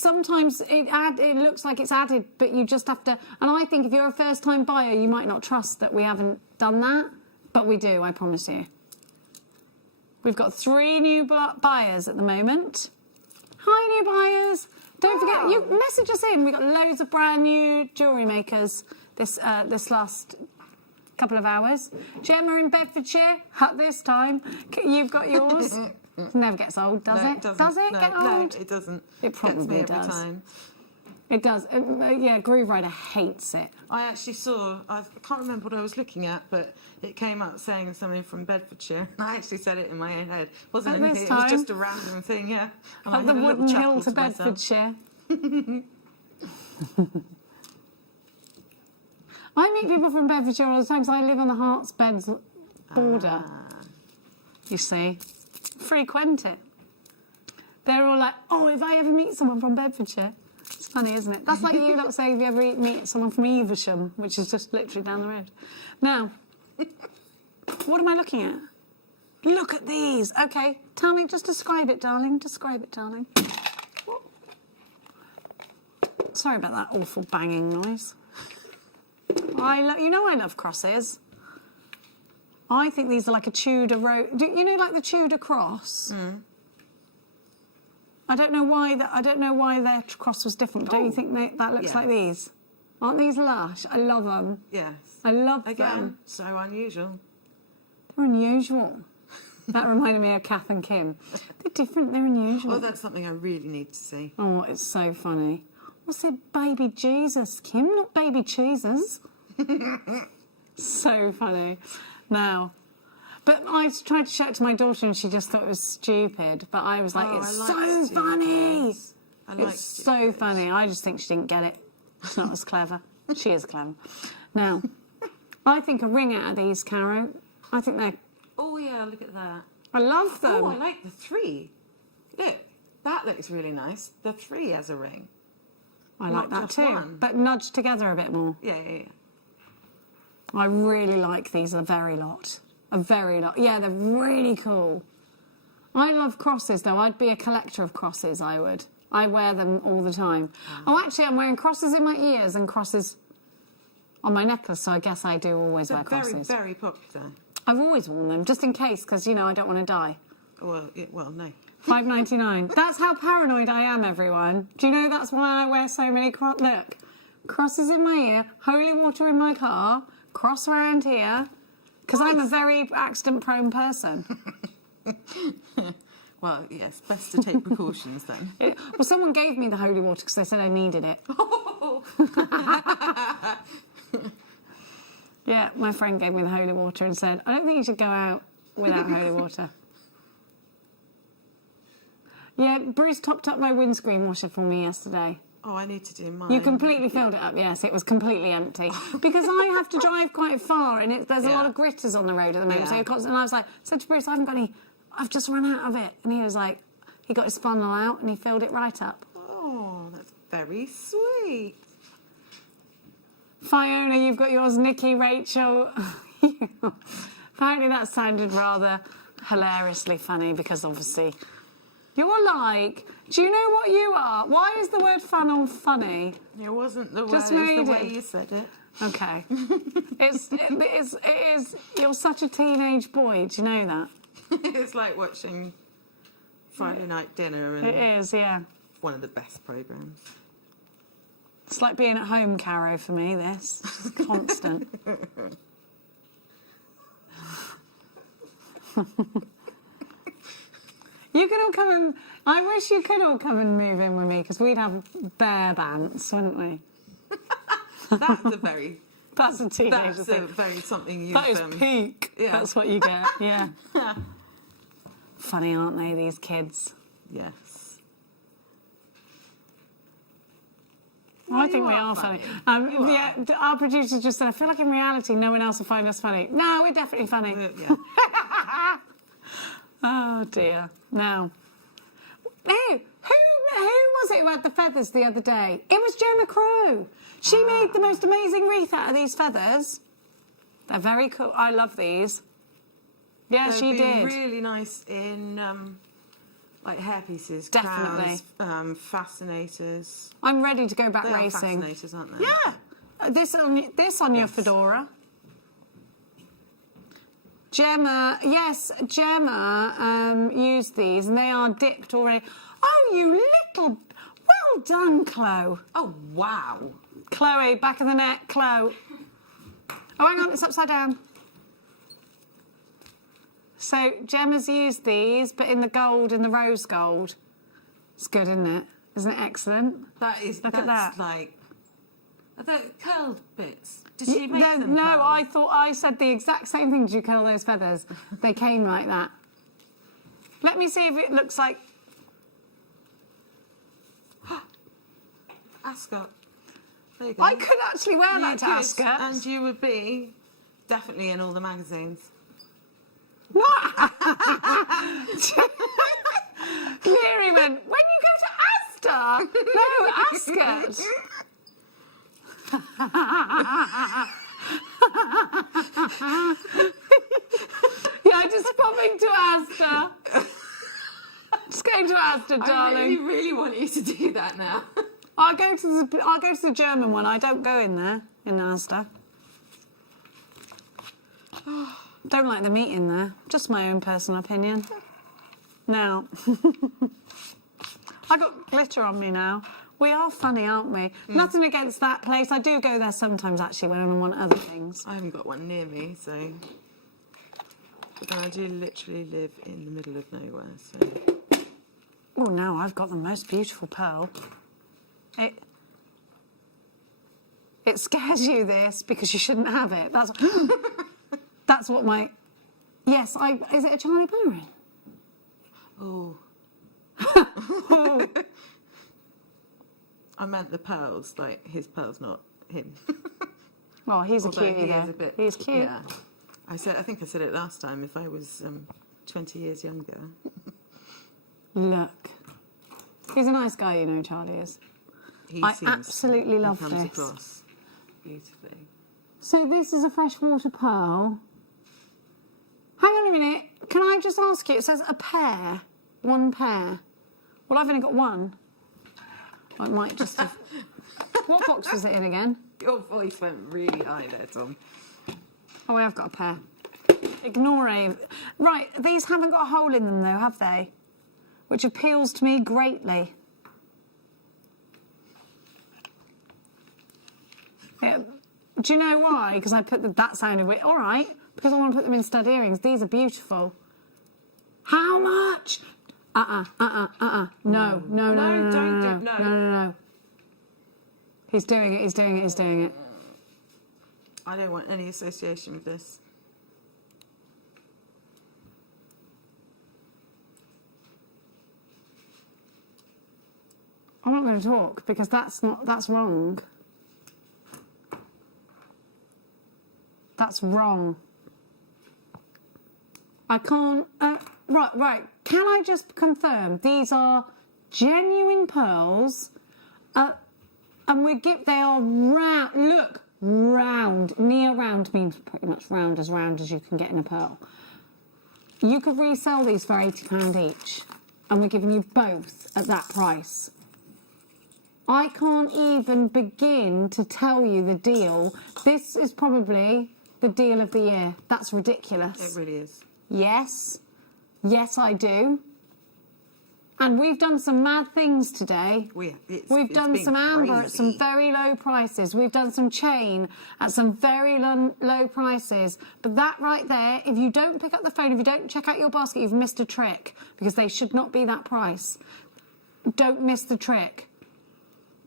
looks like it's added, but you just have to. And I think if you're a first-time buyer, you might not trust that we haven't done that, but we do. I promise you. We've got 3 new buyers at the moment. Hi, new buyers. Don't forget, you message us in. We've got loads of brand new jewellery makers this last couple of hours. Gemma in Bedfordshire, this time. You've got yours. It never gets old, does it? Does it get old? No, it doesn't. It probably Gets me every does. time. It does. Yeah, Groove Rider hates it. I actually saw, I can't remember what I was looking at, but it came up saying something from Bedfordshire. I actually said it in my own head. It wasn't At anything, this it was time? just a random thing, yeah. And At the had a little Wooden chuckle Hill to myself. Bedfordshire. I meet people from Bedfordshire all the time because I live on the Hearts Beds border. You see, frequent it. They're all like, oh, if I ever meet someone from Bedfordshire. Funny, isn't it? That's like you lot saying, have you ever meet someone from Evesham, which is just literally down the road. Now, what am I looking at? Look at these. Okay, tell me, just describe it, darling. Describe it, darling. Sorry about that awful banging noise. You know I love crosses. I think these are like a Tudor you know, like the Tudor cross? Mm. I don't know why their cross was different. But don't you think that looks like these? Aren't these lush? I love them. Yes. I love them. Again, so unusual. They're unusual. That reminded me of Kath and Kim. They're different. They're unusual. Oh, that's something I really need to see. Oh, it's so funny. What's it, baby Jesus, Kim? Not baby cheeses. So funny. Now, but I tried to show it to my daughter and she just thought it was stupid. But I was like, it's so funny. It's so funny. I just think she didn't get it. She's not as clever. She is clever. Now, I think a ring out of these, Caro. I think they're... Oh, yeah, look at that. I love them. Oh, I like the 3. Look, that looks really nice. The 3 as a ring. I like that too. One. But nudged together a bit more. Yeah. I really like these a very lot. A very lot. Yeah, they're really cool. I love crosses, though. I'd be a collector of crosses, I would. I wear them all the time. Oh, actually, I'm wearing crosses in my ears and crosses on my necklace, so I guess I do always wear crosses. Very, very popular. I've always worn them, just in case, because, you know, I don't want to die. Well, no. $5.99. That's how paranoid I am, everyone. Do you know that's why I wear so many Look, crosses in my ear, holy water in my car, cross around here, because I'm a very accident-prone person. Well, yes, best to take precautions then. Well, someone gave me the holy water because they said I needed it. Yeah, my friend gave me the holy water and said, I don't think you should go out without holy water. Yeah, Bruce topped up my windscreen washer for me yesterday. Oh, I need to do mine. You completely filled it up, yes. It was completely empty. Because I have to drive quite far and there's a lot of gritters on the road at the moment. Yeah. And I was like, said to Bruce, I haven't got any, I've just run out of it. And he was like, he got his funnel out and he filled it right up. Oh, that's very sweet. Fiona, you've got yours. Nikki, Rachel. Apparently that sounded rather hilariously funny because obviously you're like, do you know what you are? Why is the word funnel funny? It wasn't the word, Just it's the way you said it. Okay. It is, you're such a teenage boy, do you know that? It's like watching Friday night dinner. And it is, yeah. One of the best programmes. It's like being at home, Caro, for me, this. It's constant. You could all come and... I wish you could all come and move in with me, because we'd have bear bants, wouldn't we? That's a very... That's a teenager That's thing. a very something you... That is peak. Yeah. That's what you get, yeah. Funny, aren't they, these kids? Yes. Well, I think we are funny. Yeah, our producer just said, I feel like in reality no one else will find us funny. No, we're definitely funny. Yeah. Oh, dear. Now, hey, who was it who had the feathers the other day? It was Gemma Crow. She made the most amazing wreath out of these feathers. They're very cool. I love these. Yeah, she did. Really nice in... like hairpieces, definitely, crowns, fascinators. I'm ready to go back they racing. Are fascinators, aren't they? Yeah, this on your fedora. Gemma, yes, Gemma used these, and they are dipped already. Oh, you little, well done, Chloe. Oh wow, Chloe, back of the neck, Chloe. Oh, hang on, it's upside down. So Gemma's used these, but in the gold, in the rose gold. It's good, isn't it? Isn't it excellent? That is. Look at that. Like, are they curled bits? Did she make them? No, curled? I thought I said the exact same thing. Did you curl those feathers? They came like that. Let me see if it looks like. Ascot. There you go. I could actually wear that to Ascot. And you would be definitely in all the magazines. What? Cleary went, when you go to Asda? No, Ascot. at. Yeah, just popping to Asta. Just going to Asta, darling. I really want you to do that now. I'll go to the German one. I don't go in there in Asda. Don't like the meat in there. Just my own personal opinion. Now, I got glitter on me now. We are funny, aren't we? Nothing against that place. I do go there sometimes actually when I want other things. I haven't got one near me, so. But then I do literally live in the middle of nowhere, so. Oh, now I've got the most beautiful pearl. It scares you, this, because you shouldn't have it. That's what my... Yes, is it a Charlie Barry? Oh. I meant the pearls, like his pearls, not him. Well, he's Although a cutie, he though. is a bit, He's cute. Yeah. I think I said it last time, if I was 20 years younger. Look. He's a nice guy, you know, Charlie is. I absolutely love comes this. Across beautifully. So this is a freshwater pearl. Hang on a minute. Can I just ask you? It says a pair. One pair. Well, I've only got one. I might just have... What box was it in again? Your voice went really high there, Tom. Oh, I have got a pair. Ignore it. Right, these haven't got a hole in them, though, have they? Which appeals to me greatly. Yeah. Do you know why? Because I put that sounded weird. All right, because I want to put them in stud earrings. These are beautiful. How much? No. He's doing it. I don't want any association with this. I'm not going to talk because that's wrong. That's wrong. I can't... Right. Can I just confirm these are genuine pearls? And they are round. Look, round. Near round means pretty much round as you can get in a pearl. You could resell these for £80 each, and we're giving you both at that price. I can't even begin to tell you the deal. This is probably the deal of the year. That's ridiculous. It really is. Yes, I do. And we've done some mad things today. We've done some amber at some very low prices. We've done some chain at some very low prices. But that right there, if you don't pick up the phone, if you don't check out your basket, you've missed a trick, because they should not be that price. Don't miss the trick.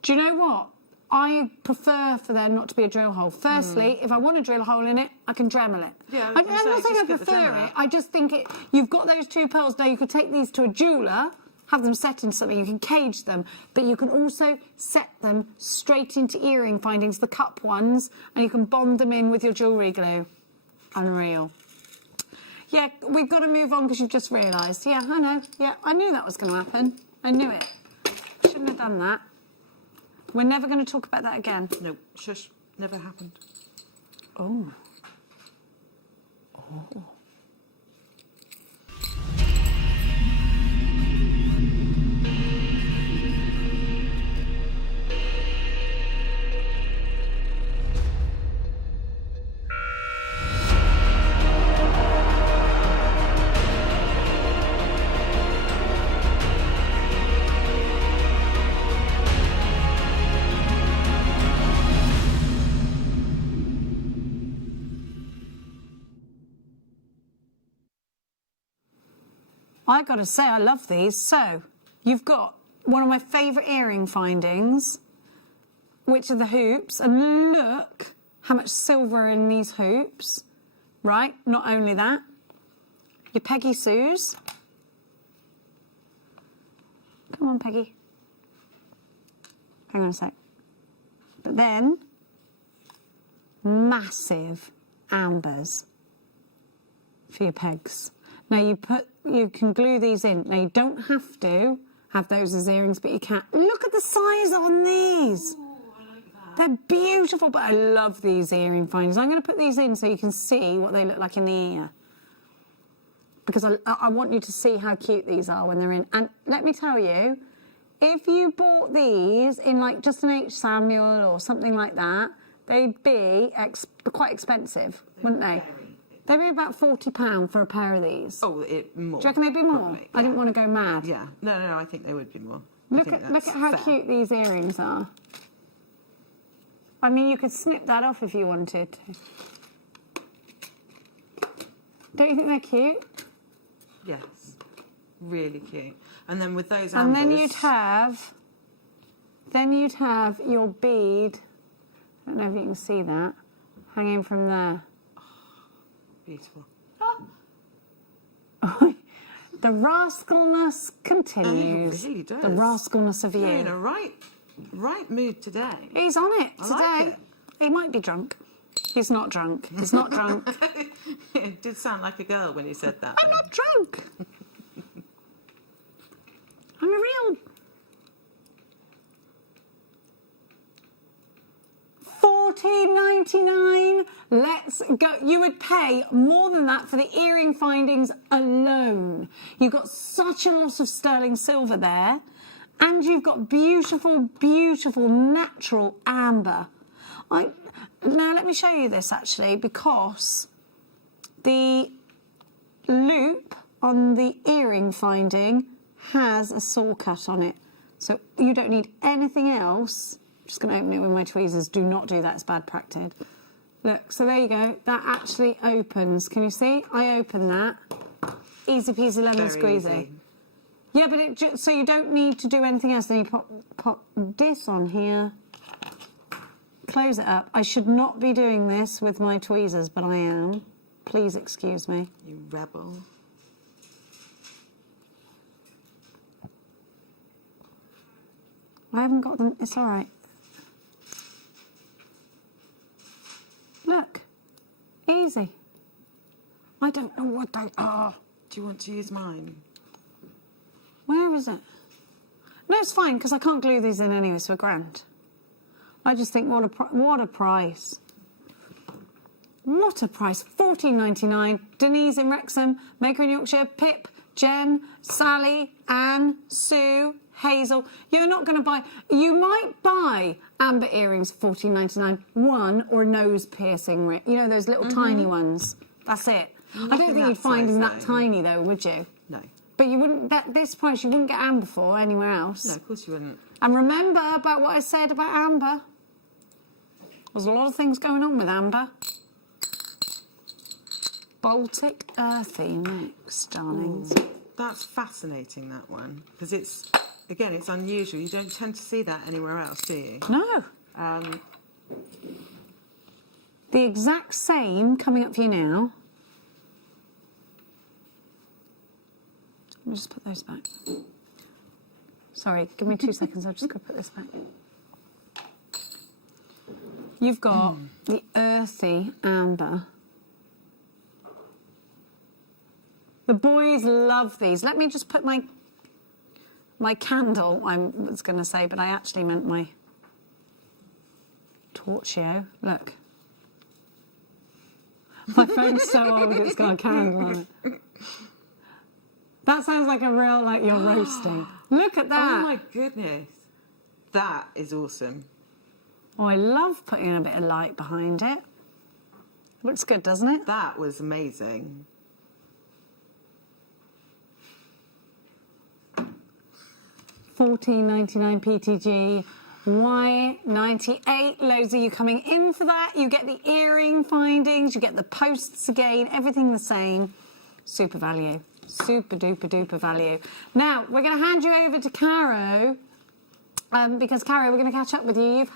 Do you know what? I prefer for there not to be a drill hole. Firstly, if I want to drill a hole in it, I can Dremel it. Yeah, I'm not saying I prefer it. I just think you've got those two pearls now. You could take these to a jeweller, have them set in something. You can cage them, but you can also set them straight into earring findings, the cup ones, and you can bond them in with your jewellery glue. Unreal. Yeah, we've got to move on because you've just realised. Yeah, I know. Yeah, I knew that was going to happen. I knew it. Shouldn't have done that. We're never going to talk about that again. No, shush. Never happened. Oh. I got to say, I love these. So, you've got one of my favourite earring findings, which are the hoops. And look how much silver in these hoops, right? Not only that, your Peggy Sue's. Come on, Peggy. Hang on a sec. But then, massive ambers for your pegs. Now you can glue these in. Now you don't have to have those as earrings, but you can't. Look at the size on these. They're beautiful, but I love these earring finders. I'm going to put these in so you can see what they look like in the ear. Because I want you to see how cute these are when they're in. And let me tell you, if you bought these in like just an H. Samuel or something like that, they'd be quite expensive, wouldn't they? They'd be about £40 for a pair of these. Oh, more. Do you reckon they'd be more? Probably, yeah. I didn't want to go mad. Yeah. No, I think they would be more. Look at how cute these earrings are. I mean, you could snip that off if you wanted to. Don't you think they're cute? Yes. Really cute. And then with those ambers... And then you'd have your bead, I don't know if you can see that, hanging from there. Beautiful. The rascalness continues. It really does. The rascalness of you. You're in a right mood today. He's on it today. Like it. He might be drunk. He's not drunk. He's not drunk. It did sound like a girl when you said that. I'm not drunk. I'm a real... $14.99. Let's go. You would pay more than that for the earring findings alone. You've got such a lot of sterling silver there. And you've got beautiful, beautiful natural amber. Now, let me show you this, actually, because the loop on the earring finding has a saw cut on it. So you don't need anything else. I'm just going to open it with my tweezers. Do not do that. It's bad practice. Look, so there you go. That actually opens. Can you see? I open that. Easy peasy lemon squeezy. Yeah, but so you don't need to do anything else. Then you pop this on here. Close it up. I should not be doing this with my tweezers, but I am. Please excuse me. You rebel. I haven't got them. It's all right. Look. Easy. I don't know what they are. Do you want to use mine? Where is it? No, it's fine, because I can't glue these in anyway, so we're grand. I just think, what a price. What a price. $14.99. Denise in Wrexham, Maker in Yorkshire, Pip, Jen, Sally, Anne, Sue, Hazel. You're not going to buy... You might buy amber earrings for $14.99. One, or a nose piercing ring. You know, those little tiny ones. That's it. I don't think you'd find them that tiny, though, would you? No. But you wouldn't, at this price, you wouldn't get amber for anywhere else. No, of course you wouldn't. And remember about what I said about amber. There's a lot of things going on with amber. Baltic earthy next, darlings. Ooh, that's fascinating, that one. Because it's, again, it's unusual. You don't tend to see that anywhere else, do you? No. The exact same coming up for you now. Let me just put those back. Sorry, give me 2 seconds. I'll just go put this back. You've got the earthy amber. The boys love these. Let me just put my candle, I was going to say, but I actually meant my torchio. Look. My phone's so old, it's got a candle on it. That sounds like a real, like you're roasting. Look at that. Oh, my goodness. That is awesome. Oh, I love putting a bit of light behind it. Looks good, doesn't it? That was amazing. $14.99 PTG. Y98. Loads of you coming in for that. You get the earring findings. You get the posts again. Everything the same. Super value. Super duper duper value. Now, we're going to hand you over to Caro, because Caro, we're going to catch up with you.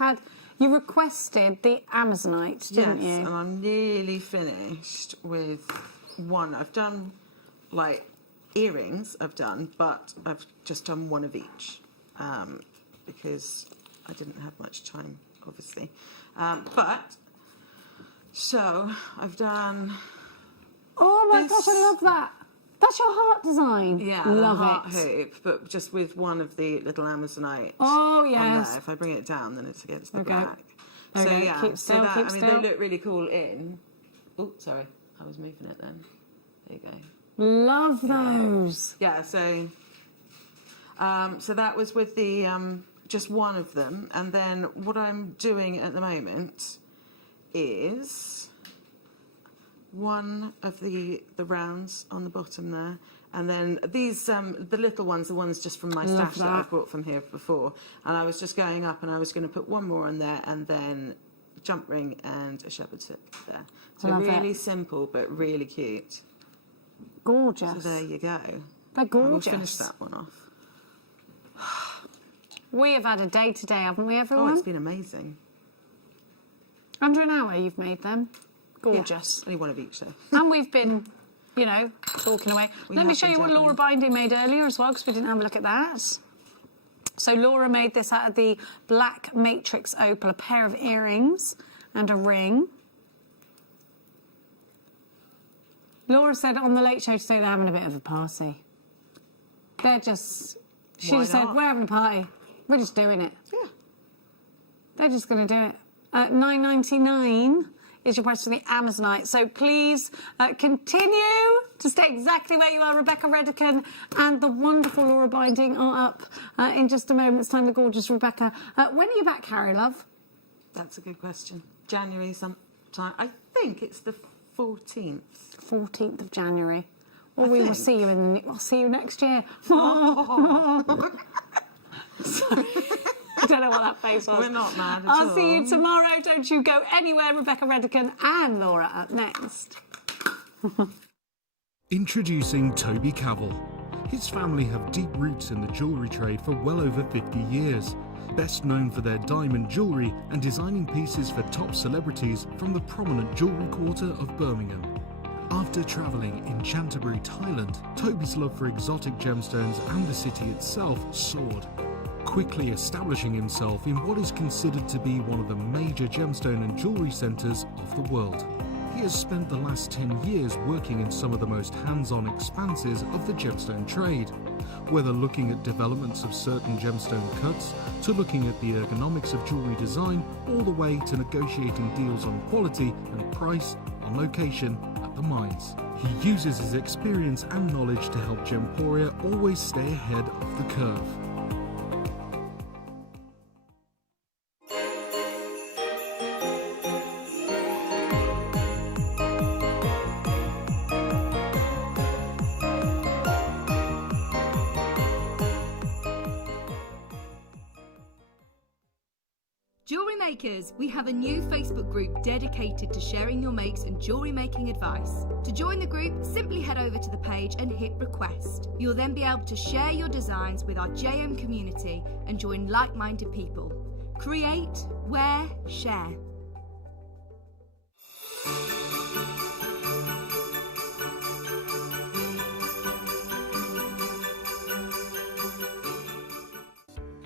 You requested the Amazonite, didn't you? Yes, and I'm nearly finished with one. I've done, like, earrings, but I've just done one of each, because I didn't have much time, obviously. So, I've done... Oh my gosh, I love that! That's your heart design. Yeah, love the heart it. hoop, but just with one of the little Amazonite. Oh, on yes. there. If I bring it down, then it's against the Okay. black. Okay, So yeah, keep still, that, keep I mean, still. they look really cool in. Oh, sorry, I was moving it then. There you go. Love those. Yeah, so that was with the just one of them, and then what I'm doing at the moment is one of the rounds on the bottom there, and then these the little ones, the ones just from my Love stash that I brought from here before, and I was just going up, and I was going to put one more on there, and then a jump ring and a shepherd's hook there. So Love really it. simple but really cute. Gorgeous. So there you go. They're gorgeous. We'll finish that one off. We have had a day today, haven't we, everyone? Oh, it's been amazing. Under an hour you've made them. Gorgeous. Only one of each, though. And we've been, you know, talking away. Let me have show been you what juggling. Laura Binding made earlier as well, because we didn't have a look at that. So Laura made this out of the black matrix opal, a pair of earrings and a ring. Laura said on the Late Show today they're having a bit of a party. They're just... She Why just said, not? we're having a party. We're just doing it. Yeah. They're just going to do it. $9.99 is your price for the Amazonite. So please continue to stay exactly where you are. Rebecca Redican and the wonderful Laura Binding are up in just a moment's time. The gorgeous Rebecca. When are you back, Harry, love? That's a good question. January sometime. I think it's the 14th. 14th of January. Well, I we will think. see you I'll see you next year. Sorry. I don't know what that face was. We're not mad at I'll all. see you tomorrow. Don't you go anywhere. Rebecca Redican and Laura up next. Introducing Toby Cavell. His family have deep roots in the jewellery trade for well over 50 years. Best known for their diamond jewellery and designing pieces for top celebrities from the prominent jewellery quarter of Birmingham. After travelling in Canterbury, Thailand, Toby's love for exotic gemstones and the city itself soared, quickly establishing himself in what is considered to be one of the major gemstone and jewellery centres of the world. He has spent the last 10 years working in some of the most hands-on expanses of the gemstone trade, whether looking at developments of certain gemstone cuts, to looking at the ergonomics of jewellery design, all the way to negotiating deals on quality and price, on location, at the mines. He uses his experience and knowledge to help Gemporia always stay ahead of the curve. Jewellery Makers, we have a new Facebook group dedicated to sharing your makes and jewellery making advice. To join the group, simply head over to the page and hit request. You'll then be able to share your designs with our JM community and join like-minded people. Create, wear, share.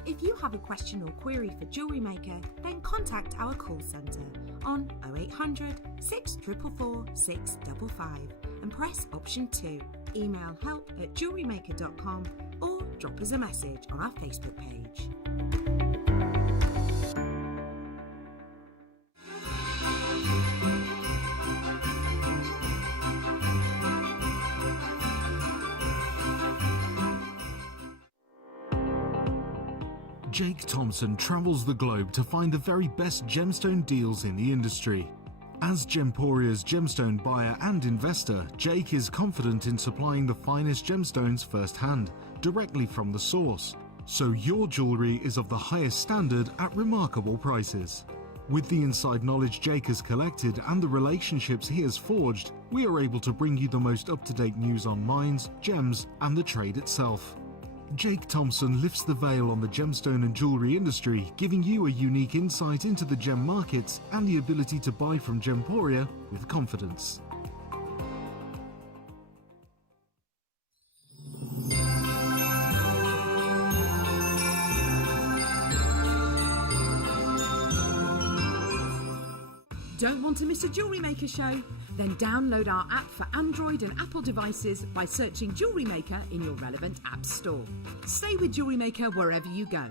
If you have a question or query for Jewellery Maker, then contact our call centre on 0800 644 655 and press option 2. Email help@jewellerymaker.com or drop us a message on our Facebook page. Jake Thompson travels the globe to find the very best gemstone deals in the industry. As Gemporia's gemstone buyer and investor, Jake is confident in supplying the finest gemstones firsthand, directly from the source, so your jewellery is of the highest standard at remarkable prices. With the inside knowledge Jake has collected and the relationships he has forged, we are able to bring you the most up-to-date news on mines, gems, and the trade itself. Jake Thompson lifts the veil on the gemstone and jewellery industry, giving you a unique insight into the gem markets and the ability to buy from Gemporia with confidence. Don't want to miss a Jewellery Maker show? Then download our app for Android and Apple devices by searching Jewellery Maker in your relevant app store. Stay with Jewellery Maker wherever you go.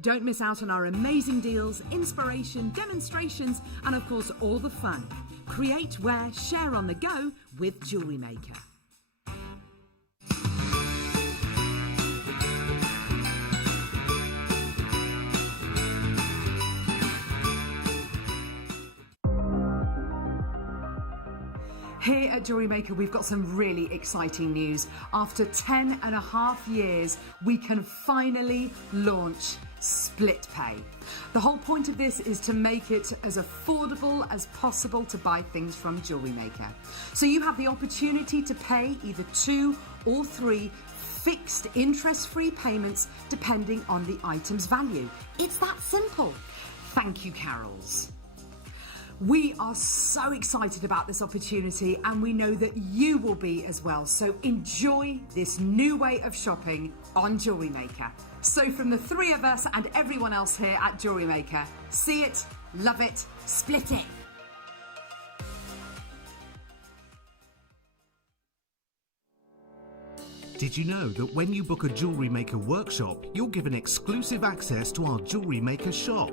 Don't miss out on our amazing deals, inspiration, demonstrations, and of course all the fun. Create, wear, share on the go with Jewellery Maker. Here at Jewellery Maker, we've got some really exciting news. After 10.5 years, we can finally launch split pay. The whole point of this is to make it as affordable as possible to buy things from Jewellery Maker. So you have the opportunity to pay either 2 or 3 fixed interest-free payments depending on the item's value. It's that simple. Thank you, Carols. We are so excited about this opportunity and we know that you will be as well. So enjoy this new way of shopping on Jewellery Maker. So from the 3 of us and everyone else here at Jewellery Maker, see it, love it, split it. Did you know that when you book a Jewellery Maker workshop, you're given exclusive access to our Jewellery Maker shop?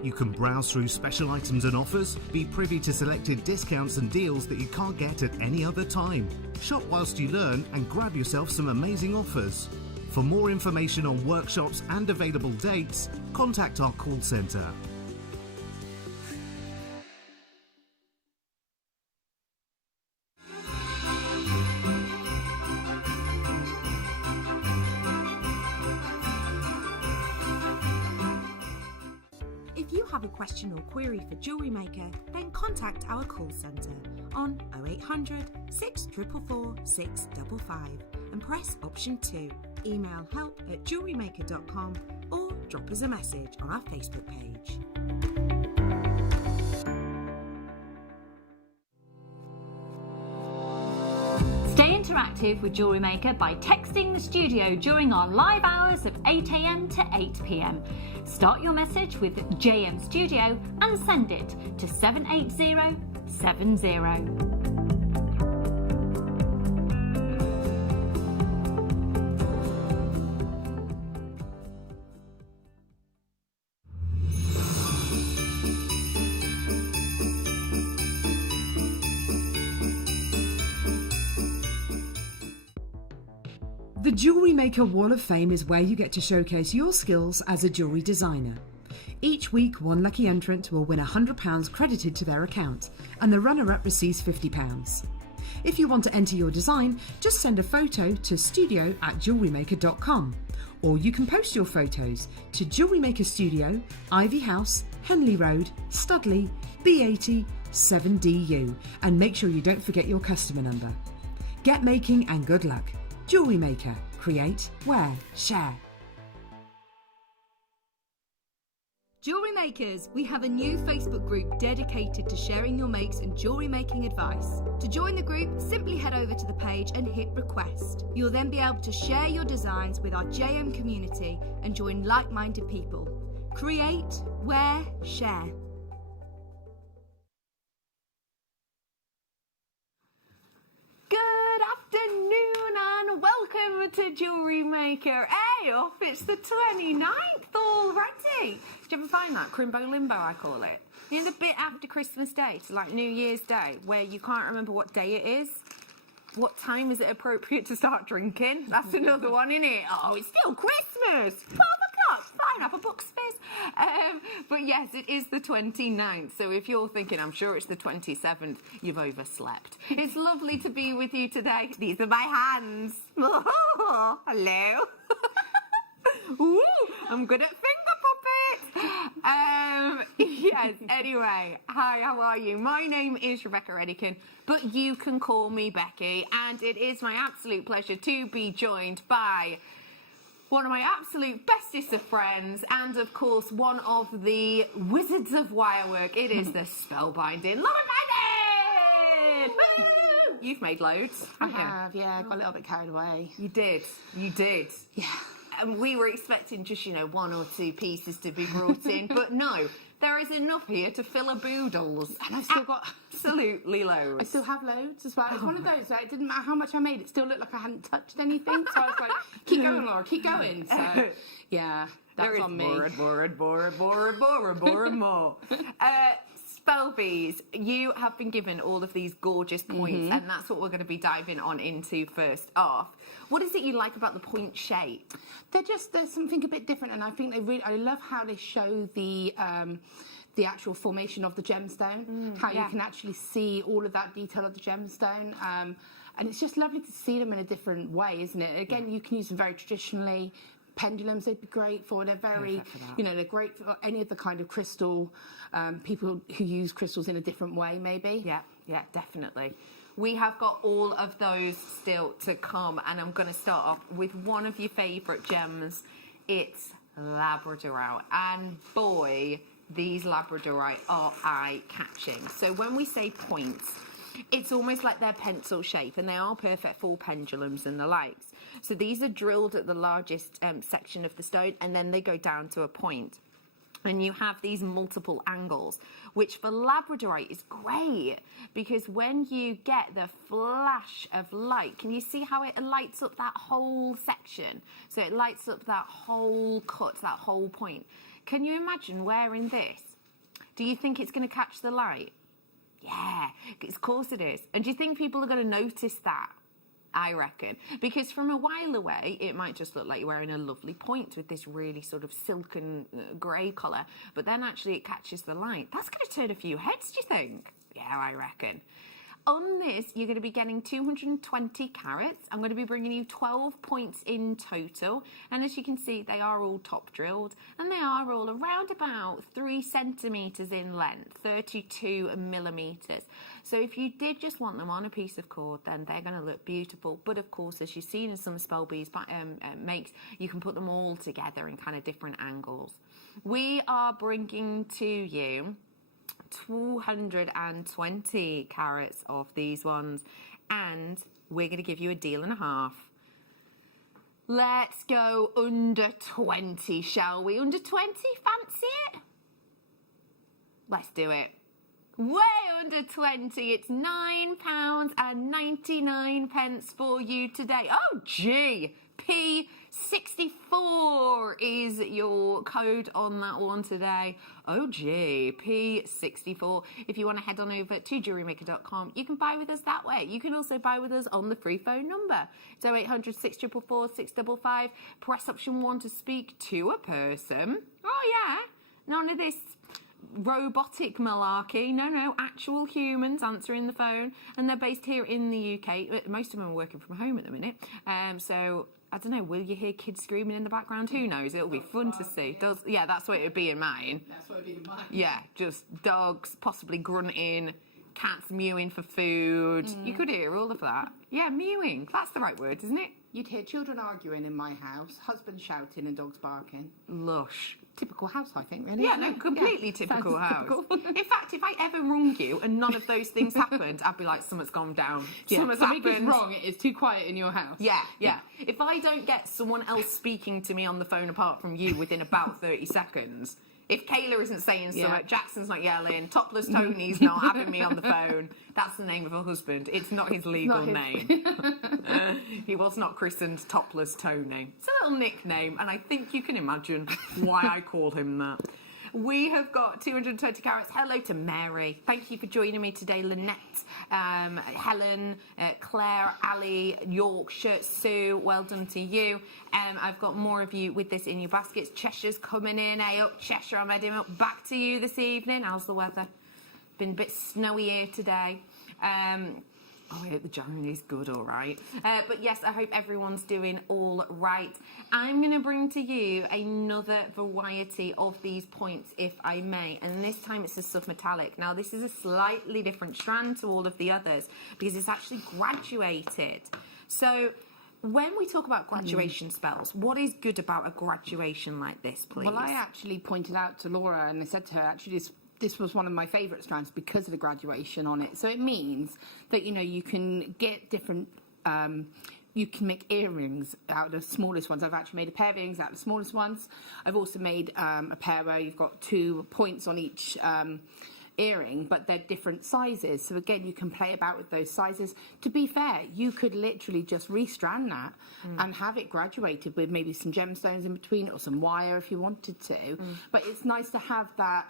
You can browse through special items and offers, be privy to selected discounts and deals that you can't get at any other time. Shop whilst you learn and grab yourself some amazing offers. For more information on workshops and available dates, contact our call centre. If you have a question or query for Jewellery Maker, then contact our call centre on 0800 644 655 and press option 2. Email help@jewellerymaker.com or drop us a message on our Facebook page. Stay interactive with Jewellery Maker by texting the studio during our live hours of 8 a.m. to 8 p.m. Start your message with JM Studio and send it to 78070. The Jewellery Maker Wall of Fame is where you get to showcase your skills as a jewellery designer. Each week, one lucky entrant will win £100 credited to their account, and the runner-up receives £50. If you want to enter your design, just send a photo to studio@jewellerymaker.com, or you can post your photos to Jewellery Maker Studio, Ivy House, Henley Road, Studley, B80 7DU, and make sure you don't forget your customer number. Get making and good luck. Jewellery Maker. Create, wear, share. Jewellery Makers, we have a new Facebook group dedicated to sharing your makes and jewellery making advice. To join the group, simply head over to the page and hit request. You'll then be able to share your designs with our JM community and join like-minded people. Create, wear, share. Good afternoon and welcome to Jewellery Maker. Hey, off, it's the 29th already. Did you ever find that? Crimbo limbo, I call it. You know, the bit after Christmas Day, so like New Year's Day, where you can't remember what day it is? What time is it appropriate to start drinking? That's another one, isn't it? Oh, it's still Christmas. 12 o'clock. Fine, have a book space. But yes, it is the 29th. So if you're thinking, I'm sure it's the 27th, you've overslept. It's lovely to be with you today. These are my hands. Hello. Woo, I'm good at finger puppets. Yes, anyway, hi, how are you? My name is Rebecca Redican, but you can call me Becky, and it is my absolute pleasure to be joined by one of my absolute bestest of friends, and of course, one of the wizards of wirework. It is the spellbinding Lauren Binding! Woo! You've made loads, haven't you? I have, yeah. I got a little bit carried away. You did. Yeah. And we were expecting just, 1 or 2 pieces to be brought in, but no, There is enough here to fill a boodles. And I've still got absolutely loads. I still have loads as well. It's one of those, it didn't matter how much I made, it still looked like I hadn't touched anything. So I was like, keep going, Laura, keep going. So, yeah, that's there is on me. More and more. Spell bees, you have been given all of these gorgeous points, and that's what we're going to be diving on into first off. What is it you like about the point shape? There's something a bit different, and I think I love how they show the actual formation of the gemstone, how you can actually see all of that detail of the gemstone. And it's just lovely to see them in a different way, isn't it? Again, you can use them very traditionally. Pendulums, they'd be great for. They're very, they're great for any of the kind of crystal, people who use crystals in a different way, maybe. Yeah, definitely. We have got all of those still to come, and I'm going to start off with one of your favourite gems. It's Labradorite, and boy, these Labradorite are eye-catching. So when we say points, it's almost like they're pencil shape, and they are perfect for pendulums and the likes. So these are drilled at the largest section of the stone, and then they go down to a point. And you have these multiple angles, which for Labradorite is great, because when you get the flash of light, can you see how it lights up that whole section? So it lights up that whole cut, that whole point. Can you imagine wearing this? Do you think it's going to catch the light? Yeah, of course it is. And do you think people are going to notice that? I reckon. Because from a while away, it might just look like you're wearing a lovely point with this really sort of silken grey colour. But then actually it catches the light. That's going to turn a few heads, do you think? Yeah, I reckon. On this, you're going to be getting 220 carats. I'm going to be bringing you 12 points in total. And as you can see, they are all top drilled. And they are all around about 3 centimetres in length, 32 millimetres. So if you did just want them on a piece of cord, then they're going to look beautiful. But of course, as you've seen in some Spell Bees makes, you can put them all together in kind of different angles. We are bringing to you 220 carats of these ones, and we're going to give you a deal and a half. Let's go under 20, shall we? Under 20, fancy it? Let's do it. Way under 20, it's £9.99 for you today. Oh gee, P64 is your code on that one today. Oh gee, P64. If you want to head on over to JewelleryMaker.com, you can buy with us that way. You can also buy with us on the free phone number. So 800 644 655. Press option 1 to speak to a person. Oh yeah, none of this robotic malarkey. No, actual humans answering the phone, and they're based here in the UK. Most of them are working from home at the minute, so I don't know, will you hear kids screaming in the background? Who knows? It'll be fun to see. Yeah, that's what it would be in mine. That's what it would be in mine. Yeah, just dogs possibly grunting, cats mewing for food. You could hear all of that. Yeah, mewing, that's the right word, isn't it? You'd hear children arguing in my house, husbands shouting and dogs barking. Lush. Typical house, I think, really. Yeah, no, completely typical house. Typical. In fact, if I ever rung you and none of those things happened, I'd be like, something's gone down. Yeah, something's something happened. is wrong. It is too quiet in your house. Yeah. If I don't get someone else speaking to me on the phone apart from you within about 30 seconds, if Kayla isn't saying something, Jackson's not yelling, Topless Tony's not having me on the phone, that's the name of her husband. It's not his legal name. He was not christened Topless Tony. It's a little nickname, and I think you can imagine why I call him that. We have got 220 carats. Hello to Mary. Thank you for joining me today. Lynette, Helen, Claire, Ali, Yorkshire, Sue, well done to you. I've got more of you with this in your baskets. Cheshire's coming in. Hey up, Cheshire, I'm heading up. Back to you this evening. How's the weather? Been a bit snowy here today. Oh, I hope the January is good, all right. But yes, I hope everyone's doing all right. I'm going to bring to you another variety of these points, if I may. And this time it's a submetallic. Now, this is a slightly different strand to all of the others because it's actually graduated. So when we talk about graduation spells, what is good about a graduation like this, please? Well, I actually pointed out to Laura and I said to her, actually, this was one of my favourite strands because of the graduation on it. So it means that, you can get different, you can make earrings out of the smallest ones. I've actually made a pair of earrings out of the smallest ones. I've also made a pair where you've got 2 points on each earring, but they're different sizes. So again, you can play about with those sizes. To be fair, you could literally just restrand that and have it graduated with maybe some gemstones in between or some wire if you wanted to. But it's nice to have that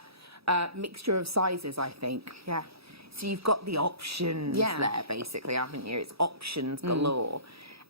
mixture of sizes, I think. Yeah. So you've got the options there, basically, haven't you? It's options galore.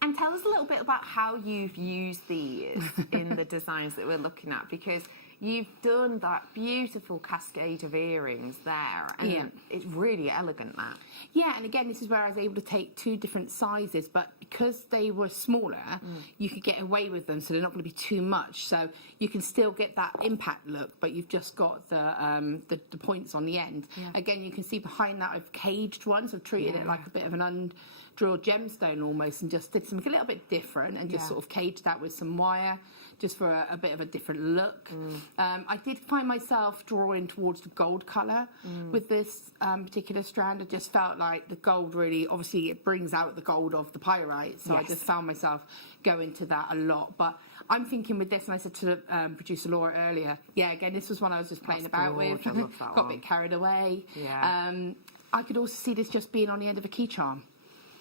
And tell us a little bit about how you've used these in the designs that we're looking at, because you've done that beautiful cascade of earrings there, and it's really elegant, that. Yeah, and again, this is where I was able to take 2 different sizes, but because they were smaller, you could get away with them, so they're not going to be too much. So you can still get that impact look, but you've just got the points on the end. Yeah. Again, you can see behind that I've caged one, so I've treated it like a bit of an undrawn gemstone almost, and just did something a little bit different, and just sort of caged that with some wire, just for a bit of a different look. I did find myself drawing towards the gold colour with this particular strand. I just felt like the gold really, obviously it brings out the gold of the pyrite, so I just found myself going to that a lot. But I'm thinking with this, and I said to producer Laura earlier, again, this was one I was just playing about with. I love that Got a bit carried away. I could also see this just being on the end of a key charm.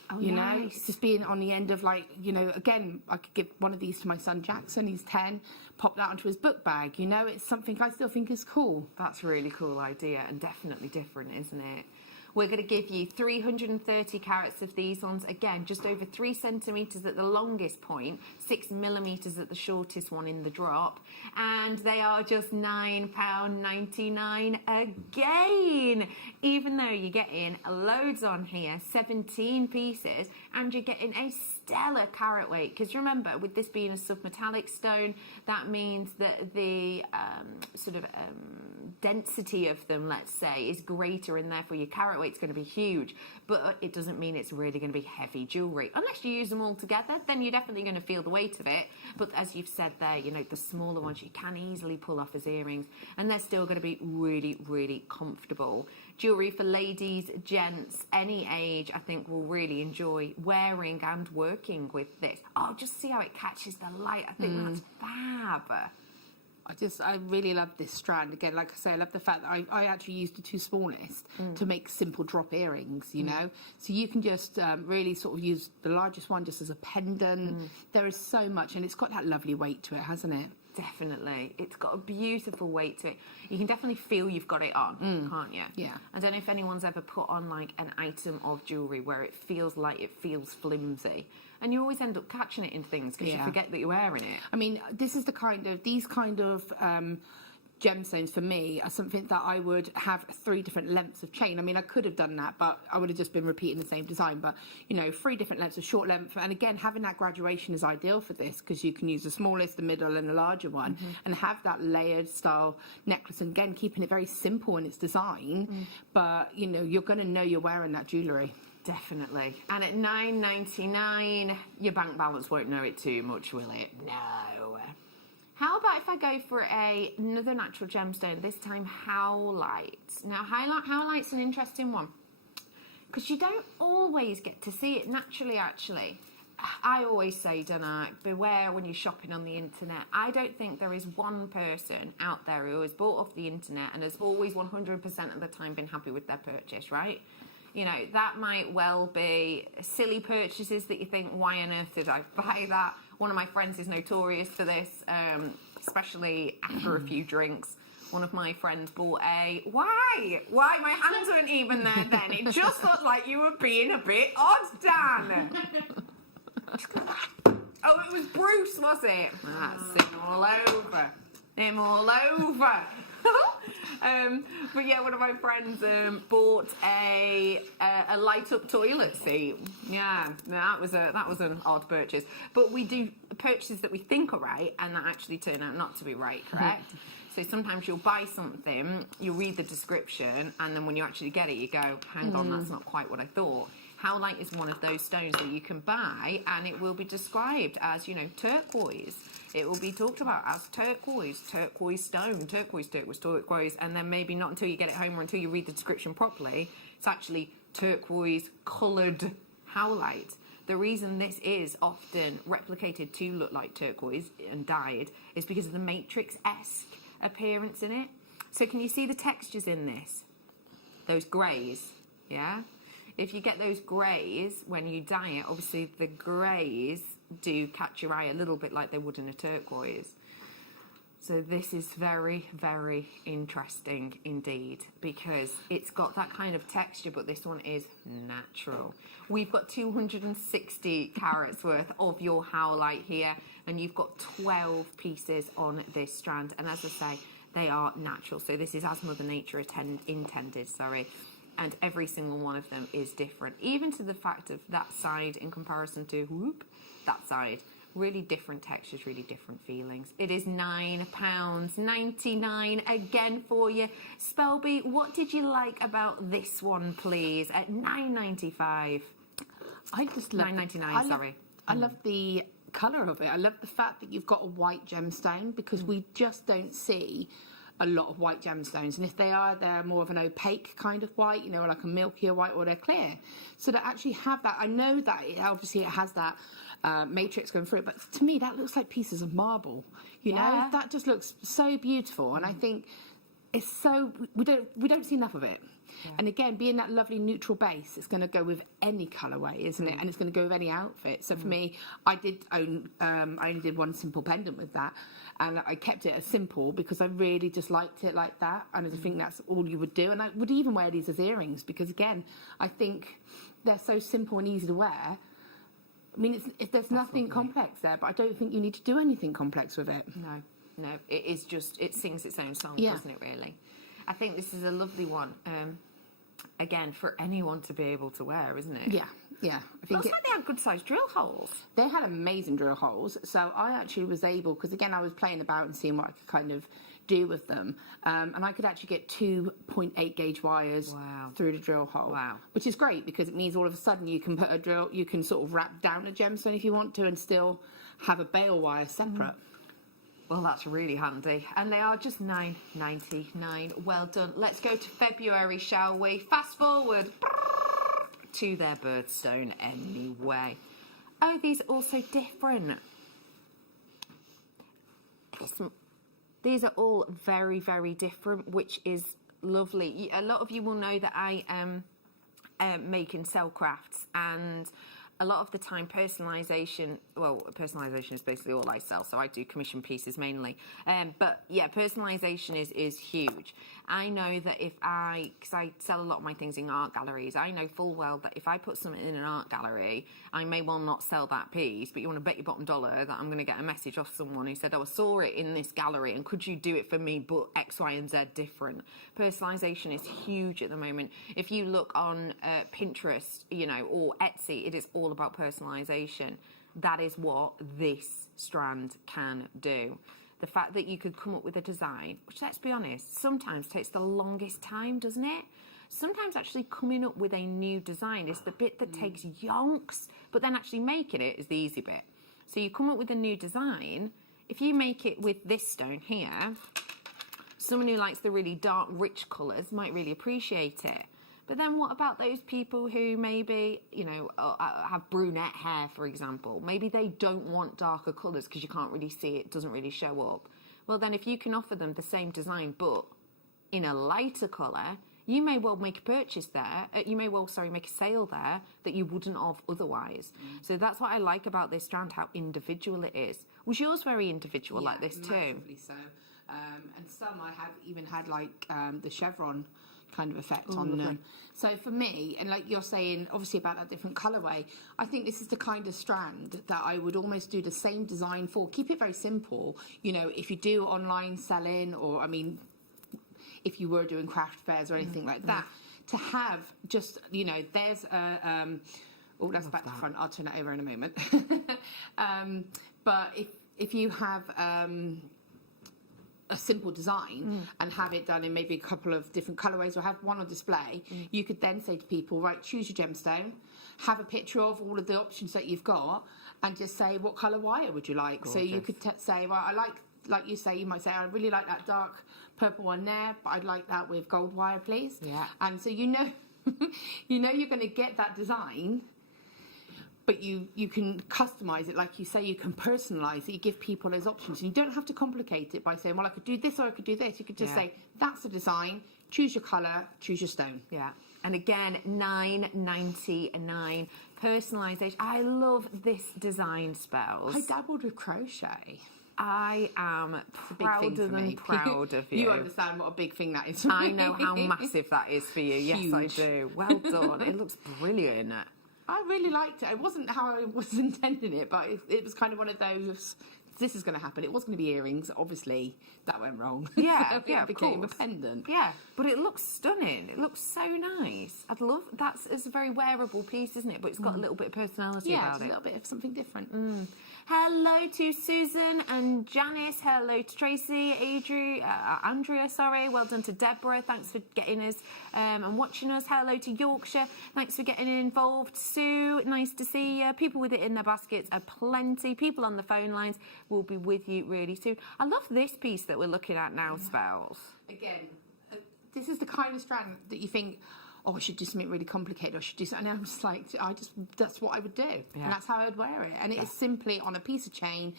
Oh, you nice. know, just being on the end of, like, you know, again, I could give one of these to my son Jackson, he's 10, pop that onto his book bag, you know, it's something I still think is cool. That's a really cool idea, and definitely different, isn't it? We're going to give you 330 carats of these ones. Again, just over 3 centimetres at the longest point, 6 millimetres at the shortest one in the drop. And they are just £9.99 again. Even though you're getting loads on here, 17 pieces, and you're getting a stellar carat weight. Because remember, with this being a submetallic stone, that means that the density of them, let's say, is greater, and therefore your carat weight's going to be huge. But it doesn't mean it's really going to be heavy jewellery. Unless you use them all together, then you're definitely going to feel the weight of it. But as you've said there, you know, the smaller ones you can easily pull off as earrings, and they're still going to be really, really comfortable. Jewellery for ladies, gents, any age, I think will really enjoy wearing and working with this. Oh, just see how it catches the light. I think that's fab. I really love this strand. Again, like I say, I love the fact that I actually used the 2 smallest to make simple drop earrings, you know? So you can just really sort of use the largest one just as a pendant. There is so much, and it's got that lovely weight to it, hasn't it? Definitely. It's got a beautiful weight to it. You can definitely feel you've got it on, can't you? Yeah. I don't know if anyone's ever put on, like, an item of jewellery where it feels flimsy. And you always end up catching it in things because you forget that you're wearing it. I mean, these kind of gemstones for me are something that I would have 3 different lengths of chain. I mean, I could have done that, but I would have just been repeating the same design. But, you know, 3 different lengths of short length. And again, having that graduation is ideal for this, because you can use the smallest, the middle, and the larger one, and have that layered style necklace. And again, keeping it very simple in its design, but, you know, you're going to know you're wearing that jewellery. Definitely. And at $9.99, your bank balance won't know it too much, will it? No. How about if I go for another natural gemstone, this time howlite? Now, howlite's an interesting one, because you don't always get to see it naturally, actually. I always say, don't I, beware when you're shopping on the internet. I don't think there is one person out there who has bought off the internet and has always 100% of the time been happy with their purchase, right? You know, that might well be silly purchases that you think, why on earth did I buy that? One of my friends is notorious for this, especially after a few drinks. One of my friends bought Why? My hands weren't even there then. It just looked like you were being a bit odd, Dan. Oh, it was Bruce, was it? That's him all over. But yeah, one of my friends bought a light up toilet seat. Yeah, that was an odd purchase. But we do purchases that we think are right and that actually turn out not to be right, correct? So sometimes you'll buy something, you read the description, and then when you actually get it, you go, hang on, that's not quite what I thought. Howlite is one of those stones that you can buy, and it will be described as, you know, turquoise. It will be talked about as turquoise stone, turquoise, and then maybe not until you get it home or until you read the description properly, it's actually turquoise coloured howlite. The reason this is often replicated to look like turquoise and dyed is because of the matrix-esque appearance in it. So can you see the textures in this? Those greys, yeah? If you get those greys when you dye it, obviously the greys do catch your eye a little bit like they would in a turquoise. So this is very, very interesting indeed, because it's got that kind of texture, but this one is natural. We've got 260 carats worth of your howlite here, and you've got 12 pieces on this strand. And as I say, they are natural. So this is as Mother Nature intended, and every single one of them is different, even to the fact of that side in comparison to that side. Really different textures, really different feelings. It is £9.99 again for you. Spelby, what did you like about this one, please? At $9.95. I just love $9.99. Sorry. I love the colour of it. I love the fact that you've got a white gemstone, because we just don't see a lot of white gemstones, and if they are, they're more of an opaque kind of white, you know, like a milkier white, or they're clear. So to actually have that, I know that obviously it has that matrix going through it, but to me that looks like pieces of marble, you know. That just looks so beautiful, and I think it's so, we don't see enough of it. And again, being that lovely neutral base, it's going to go with any colourway, isn't it? And it's going to go with any outfit. So for me, I only did one simple pendant with that, and I kept it as simple because I really just liked it like that, and I think that's all you would do. And I would even wear these as earrings, because again, I think they're so simple and easy to wear. I mean, there's nothing complex there, but I don't think you need to do anything complex with it. No, it is just, it sings its own song, doesn't it, really? I think this is a lovely one, again, for anyone to be able to wear, isn't it? Yeah. I think looks like they had good-sized drill holes. They had amazing drill holes, so I actually was able, because again, I was playing about and seeing what I could kind of do with them, and I could actually get 2.8 gauge wires through the drill hole, which is great, because it means all of a sudden you can put a drill, you can sort of wrap down a gemstone if you want to, and still have a bale wire separate. Well, that's really handy. And they are just $9.99. Well done. Let's go to February, shall we? Fast forward to their birthstone anyway. Oh, these are also different. These are all very, very different, which is lovely. A lot of you will know that I make and sell crafts, and a lot of the time personalisation is basically all I sell, so I do commission pieces mainly. But yeah, personalisation is huge. I know that because I sell a lot of my things in art galleries, I know full well that if I put something in an art gallery, I may well not sell that piece, but you want to bet your bottom dollar that I'm going to get a message off someone who said, oh, I saw it in this gallery, and could you do it for me, but X, Y, and Z different. Personalisation is huge at the moment. If you look on Pinterest, you know, or Etsy, it is all about personalisation. That is what this strand can do. The fact that you could come up with a design, which, let's be honest, sometimes takes the longest time, doesn't it? Sometimes actually coming up with a new design is the bit that takes yonks, but then actually making it is the easy bit. So you come up with a new design. If you make it with this stone here, someone who likes the really dark, rich colours might really appreciate it. But then what about those people who maybe, you know, have brunette hair, for example? Maybe they don't want darker colours because you can't really see it, it doesn't really show up. Well, then if you can offer them the same design but in a lighter colour, you may well make a purchase there, make a sale there that you wouldn't have otherwise. So that's what I like about this strand, how individual it is. Was yours very individual like this too? Massively so. And some I have even had like the chevron kind of effect on them. So for me, and like you're saying, obviously about that different colourway, I think this is the kind of strand that I would almost do the same design for. Keep it very simple. You know, if you do online selling, or I mean, if you were doing craft fairs or anything like that, to have just, you know, there's a, oh, that's back to front. I'll turn that over in a moment. But if you have a simple design and have it done in maybe a couple of different colourways, or have one on display, you could then say to people, right, choose your gemstone, have a picture of all of the options that you've got, and just say, what colour wire would you like? Gorgeous. So you could say, well, I like you say, you might say, I really like that dark purple one there, but I'd like that with gold wire, please. Yeah. And so you know, you know you're going to get that design but you can customize it, like you say, you can personalize it, you give people those options, and you don't have to complicate it by saying, well, I could do this or I could do this. You could just say, that's the design, choose your colour, choose your stone. Yeah. And again, $9.99 personalisation. I love this design, Spells. I dabbled with crochet. I am prouder than proud of you. You understand what a big thing that is for I me. know how massive that is for you. Yes, I do. Well done. It looks brilliant. I really liked it. It wasn't how I was intending it, but it was kind of one of those, this is going to happen. It was going to be earrings. Obviously, that went wrong. Yeah, So yeah, it became a course. pendant. Yeah, but it looks stunning. It looks so nice. I'd love it's a very wearable piece, isn't it? But it's got a little bit of personality about Yeah, it. a little bit of something different. Hello to Susan and Janice. Hello to Tracy, Andrea, sorry. Well done to Deborah. Thanks for getting us and watching us. Hello to Yorkshire. Thanks for getting involved. Sue, nice to see you. People with it in their baskets are plenty. People on the phone lines will be with you really soon. I love this piece that we're looking at now, Spells. Again, this is the kind of strand that you think, oh, I should do something really complicated, or I should do something. And I'm just like, that's what I would do. Yeah. And that's how I would wear it. And it is simply on a piece of chain,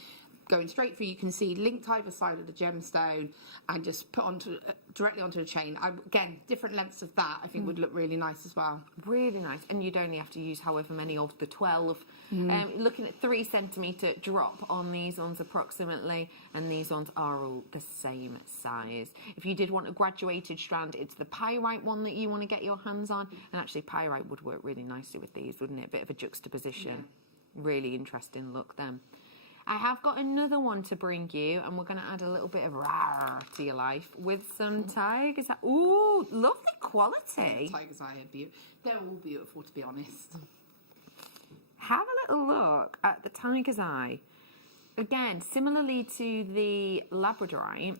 going straight through. You can see linked either side of the gemstone and just put directly onto the chain. Again, different lengths of that I think would look really nice as well. Really nice. And you'd only have to use however many of the 12. Looking at 3 centimetre drop on these ones approximately, and these ones are all the same size. If you did want a graduated strand, it's the pyrite one that you want to get your hands on, and actually pyrite would work really nicely with these, wouldn't it? A bit of a juxtaposition. Really interesting look then. I have got another one to bring you, and we're going to add a little bit of rar to your life with some tigers. Ooh, lovely quality. Tiger's eye are beautiful. They're all beautiful, to be honest. Have a little look at the tiger's eye. Again, similarly to the labradorite,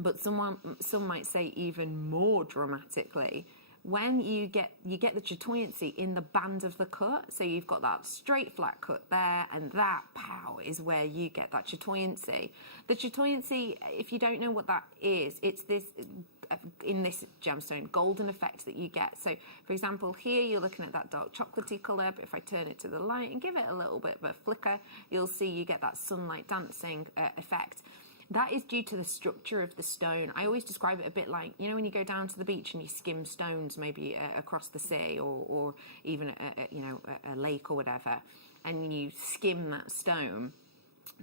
but some might say even more dramatically. When you get the chatoyancy in the band of the cut, so you've got that straight flat cut there, and that pow is where you get that chatoyancy. The chatoyancy, if you don't know what that is, it's this in this gemstone golden effect that you get. So, for example, here you're looking at that dark chocolatey colour, but if I turn it to the light and give it a little bit of a flicker, you'll see you get that sunlight dancing effect. That is due to the structure of the stone. I always describe it a bit like, you know, when you go down to the beach and you skim stones, maybe across the sea or even a lake or whatever, and you skim that stone,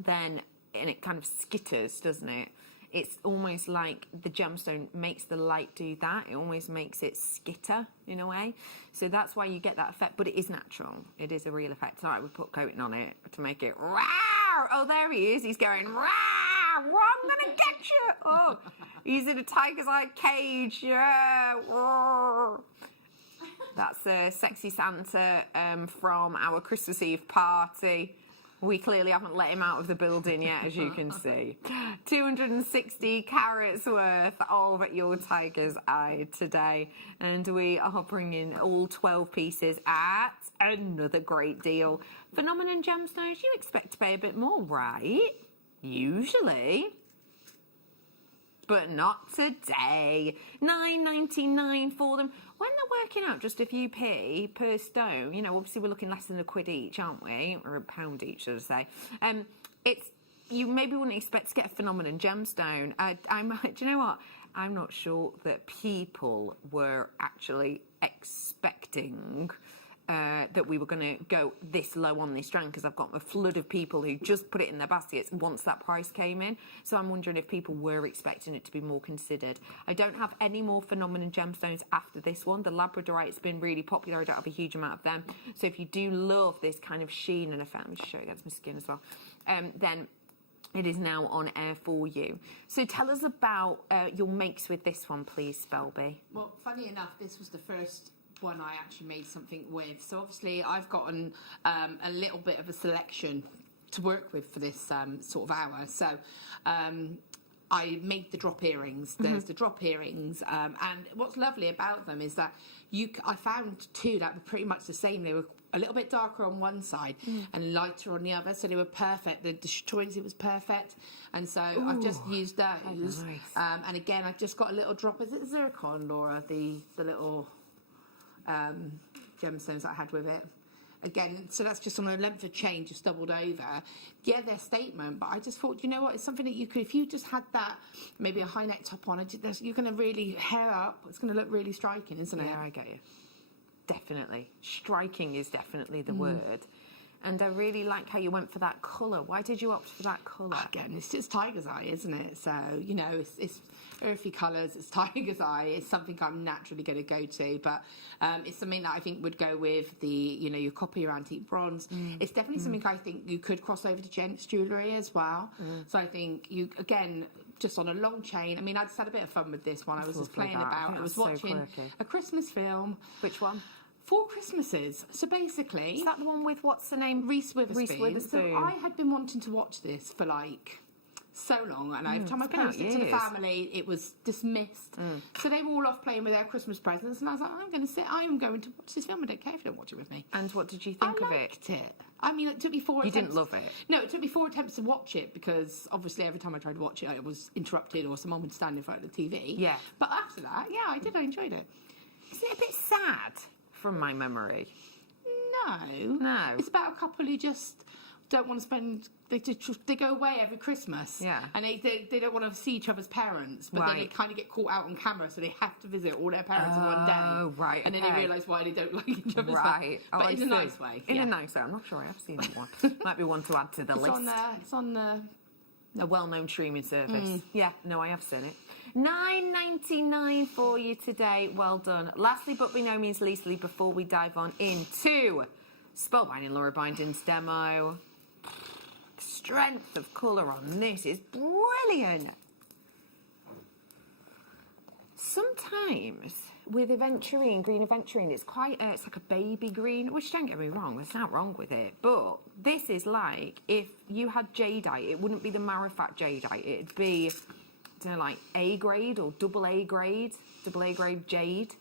and it kind of skitters, doesn't it? It's almost like the gemstone makes the light do that. It almost makes it skitter in a way. So that's why you get that effect, but it is natural. It is a real effect. So I would put coating on it to make it rawr. Oh, there he is. He's going rawr. I'm gonna get you. Oh, he's in a tiger's eye cage. Yeah. Rawr. That's a sexy Santa from our Christmas Eve party. We clearly haven't let him out of the building yet, as you can see. 260 carats worth of your tiger's eye today. And we are bringing all 12 pieces at another great deal. Phenomenon gemstones, you expect to pay a bit more, right? Usually. But not today. $9.99 for them. When they're working out just a few p per stone, you know, obviously we're looking less than a quid each, aren't we? Or a pound each, should I say. You maybe wouldn't expect to get a phenomenon gemstone. Do you know what? I'm not sure that people were actually expecting that we were going to go this low on this strand, because I've got a flood of people who just put it in their baskets once that price came in. So I'm wondering if people were expecting it to be more considered. I don't have any more phenomenon gemstones after this one. The labradorite's been really popular. I don't have a huge amount of them. So if you do love this kind of sheen and effect, let me just show you against my skin as well, then it is now on air for you. So tell us about your makes with this one, please, Spelby. Well, funny enough, this was the first one I actually made something with. So obviously I've gotten a little bit of a selection to work with for this sort of hour. So I made the drop earrings. There's the drop earrings, and what's lovely about them is that I found two that were pretty much the same. They were a little bit darker on one side and lighter on the other, so they were perfect. The chatoyancy was perfect, and so I've just used those. Nice. And again, I've just got a little drop. Is it zircon, Laura? The little gemstones that I had with it. again, so that's just on a length of chain, just doubled over. Yeah, they're statement, but I just thought, you know what, it's something that you could, if you just had that, maybe a high neck top on it, you're going to really hair up. It's going to look really striking, isn't it? Yeah, I get you. Definitely. Striking is definitely the word. And I really like how you went for that colour. Why did you opt for that colour? Again, it's just tiger's eye, isn't it? So, you know, it's earthy colours, it's tiger's eye. It's something I'm naturally going to go to. But it's something that I think would go with the, you know, your copper, your antique bronze. It's definitely something I think you could cross over to gents jewellery as well. So I think you, again, just on a long chain. I mean, I just had a bit of fun with this one. I was just playing about. I was watching a Christmas film. Which one? 4 Christmases. So basically... Is that the one with, what's the name? Reese Witherspoon. Reese Witherspoon. So I had been wanting to watch this for like so long, and every time I posted it to the family, it was dismissed. So they were all off playing with their Christmas presents, and I was like, I am going to watch this film. I don't care if you don't watch it with me. And what did you think of it? I liked it. I mean, it took me 4 attempts. You didn't love it? No, it took me 4 attempts to watch it, because obviously every time I tried to watch it, I was interrupted or someone would stand in front of the TV. Yeah. But after that, yeah, I did. I enjoyed it. Isn't it a bit sad from my memory? No. It's about a couple who just don't want to spend... They go away every Christmas. Yeah. And they don't want to see each other's parents, but then they kind of get caught out on camera, so they have to visit all their parents in one day. Oh, right. And then they realise why they don't like each other's Right. But in a nice way. In a nice way. I'm not sure I have seen that one. Might be one to add to the list. It's on a well-known streaming service. Yeah, no, I have seen it. $9.99 for you today. Well done. Lastly, but by no means leastly, before we dive on into Spellbinding Laura Binding's demo, the strength of colour on this is brilliant. Sometimes with aventurine, green aventurine, it's quite it's like a baby green, which, don't get me wrong, there's nothing wrong with it, but this is like, if you had jadeite, it wouldn't be the Marifat jadeite, it'd be, I don't know, like A grade or double A grade jade.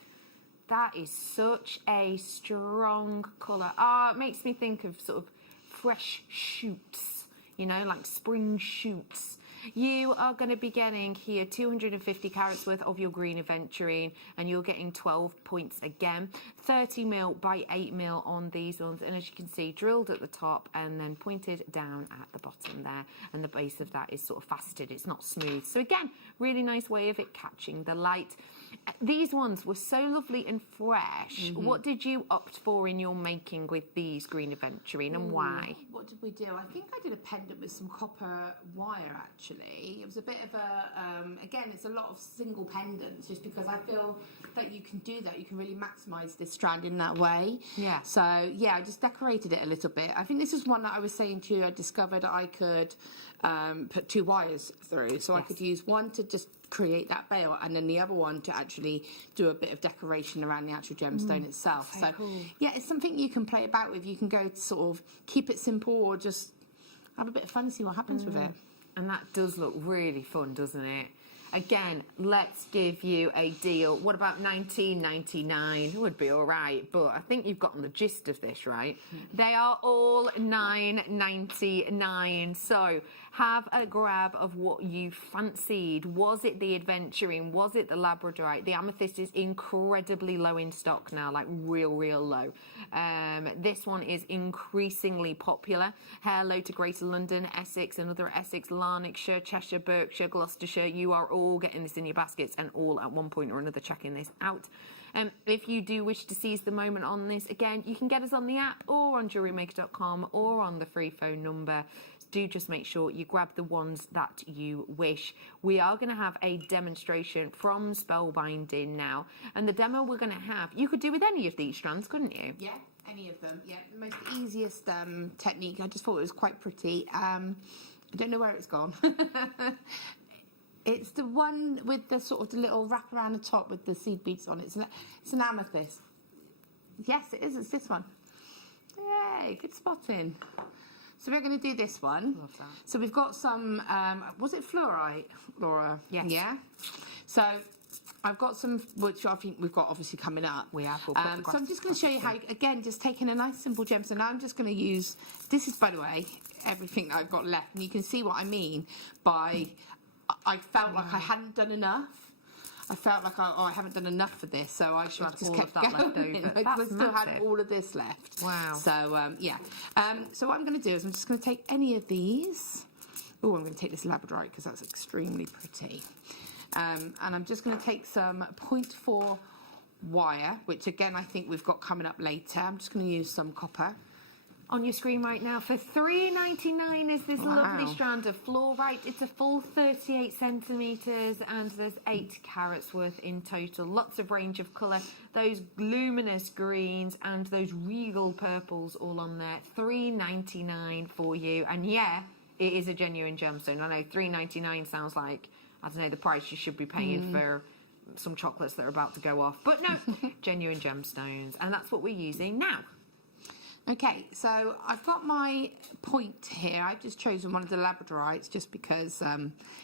That is such a strong colour. It makes me think of sort of fresh shoots, you know, like spring shoots. You are going to be getting here 250 carats worth of your green aventurine, and you're getting 12 points again. 30mm by 8mm on these ones, and as you can see, drilled at the top and then pointed down at the bottom there, and the base of that is sort of faceted, it's not smooth. So again, really nice way of it catching the light. These ones were so lovely and fresh. What did you opt for in your making with these green aventurine, and why? What did we do? I think I did a pendant with some copper wire, actually. It was a bit of a, again, it's a lot of single pendants, just because I feel that you can do that. You can really maximise this strand in that way. Yeah. So, yeah, I just decorated it a little bit. I think this is one that I was saying to you, I discovered I could put 2 wires through. So I could use one to just create that veil, and then the other one to actually do a bit of decoration around the actual gemstone itself. So cool. Yeah, it's something you can play about with. You can go to sort of keep it simple, or just have a bit of fun and see what happens with it. And that does look really fun, doesn't it? Again, let's give you a deal. What about $19.99? It would be all right, but I think you've gotten the gist of this, right? They are all $9.99. So have a grab of what you fancied. Was it the aventurine? Was it the labradorite? The amethyst is incredibly low in stock now, like real low. This one is increasingly popular. Hello to Greater London, Essex, another Essex, Lanarkshire, Cheshire, Berkshire, Gloucestershire. You are all getting this in your baskets, and all at one point or another checking this out. If you do wish to seize the moment on this, again, you can get us on the app or on JewelleryMaker.com or on the free phone number. Do just make sure you grab the ones that you wish. We are going to have a demonstration from Spellbinding now, and the demo we're going to have, you could do with any of these strands, couldn't you? Yeah, any of them. Yeah, the most easiest technique. I just thought it was quite pretty. I don't know where it's gone. It's the one with the sort of the little wrap around the top with the seed beads on it. It's an amethyst. Yes, it is. It's this one. Yay, good spotting. So we're going to do this one. Love that. So we've got some, was it fluorite, Laura? Yes. Yeah? So I've got some, which I think we've got obviously coming up. We have. So I'm just going to show you how, again, just taking a nice simple gem. So now I'm just going to use, this is, by the way, everything that I've got left. And you can see what I mean by, I felt like I hadn't done enough. I felt like I haven't done enough for this, so I just all kept of that left going. over. Because I That's still had massive. all of this left. Wow. So yeah. So what I'm going to do is I'm just going to take any of these. Oh, I'm going to take this labradorite because that's extremely pretty. And I'm just going to take some 0.4 wire, which again I think we've got coming up later. I'm just going to use some copper. On your screen right now for $3.99 is this lovely strand of fluorite. It's a full 38 centimetres and there's 8 carats worth in total. Lots of range of colour. Those luminous greens and those regal purples all on there. $3.99 for you. And yeah, it is a genuine gemstone. I know $3.99 sounds like, I don't know, the price you should be paying for some chocolates that are about to go off. But no, genuine gemstones. And that's what we're using now. Okay, so I've got my point here. I've just chosen one of the labradorites just because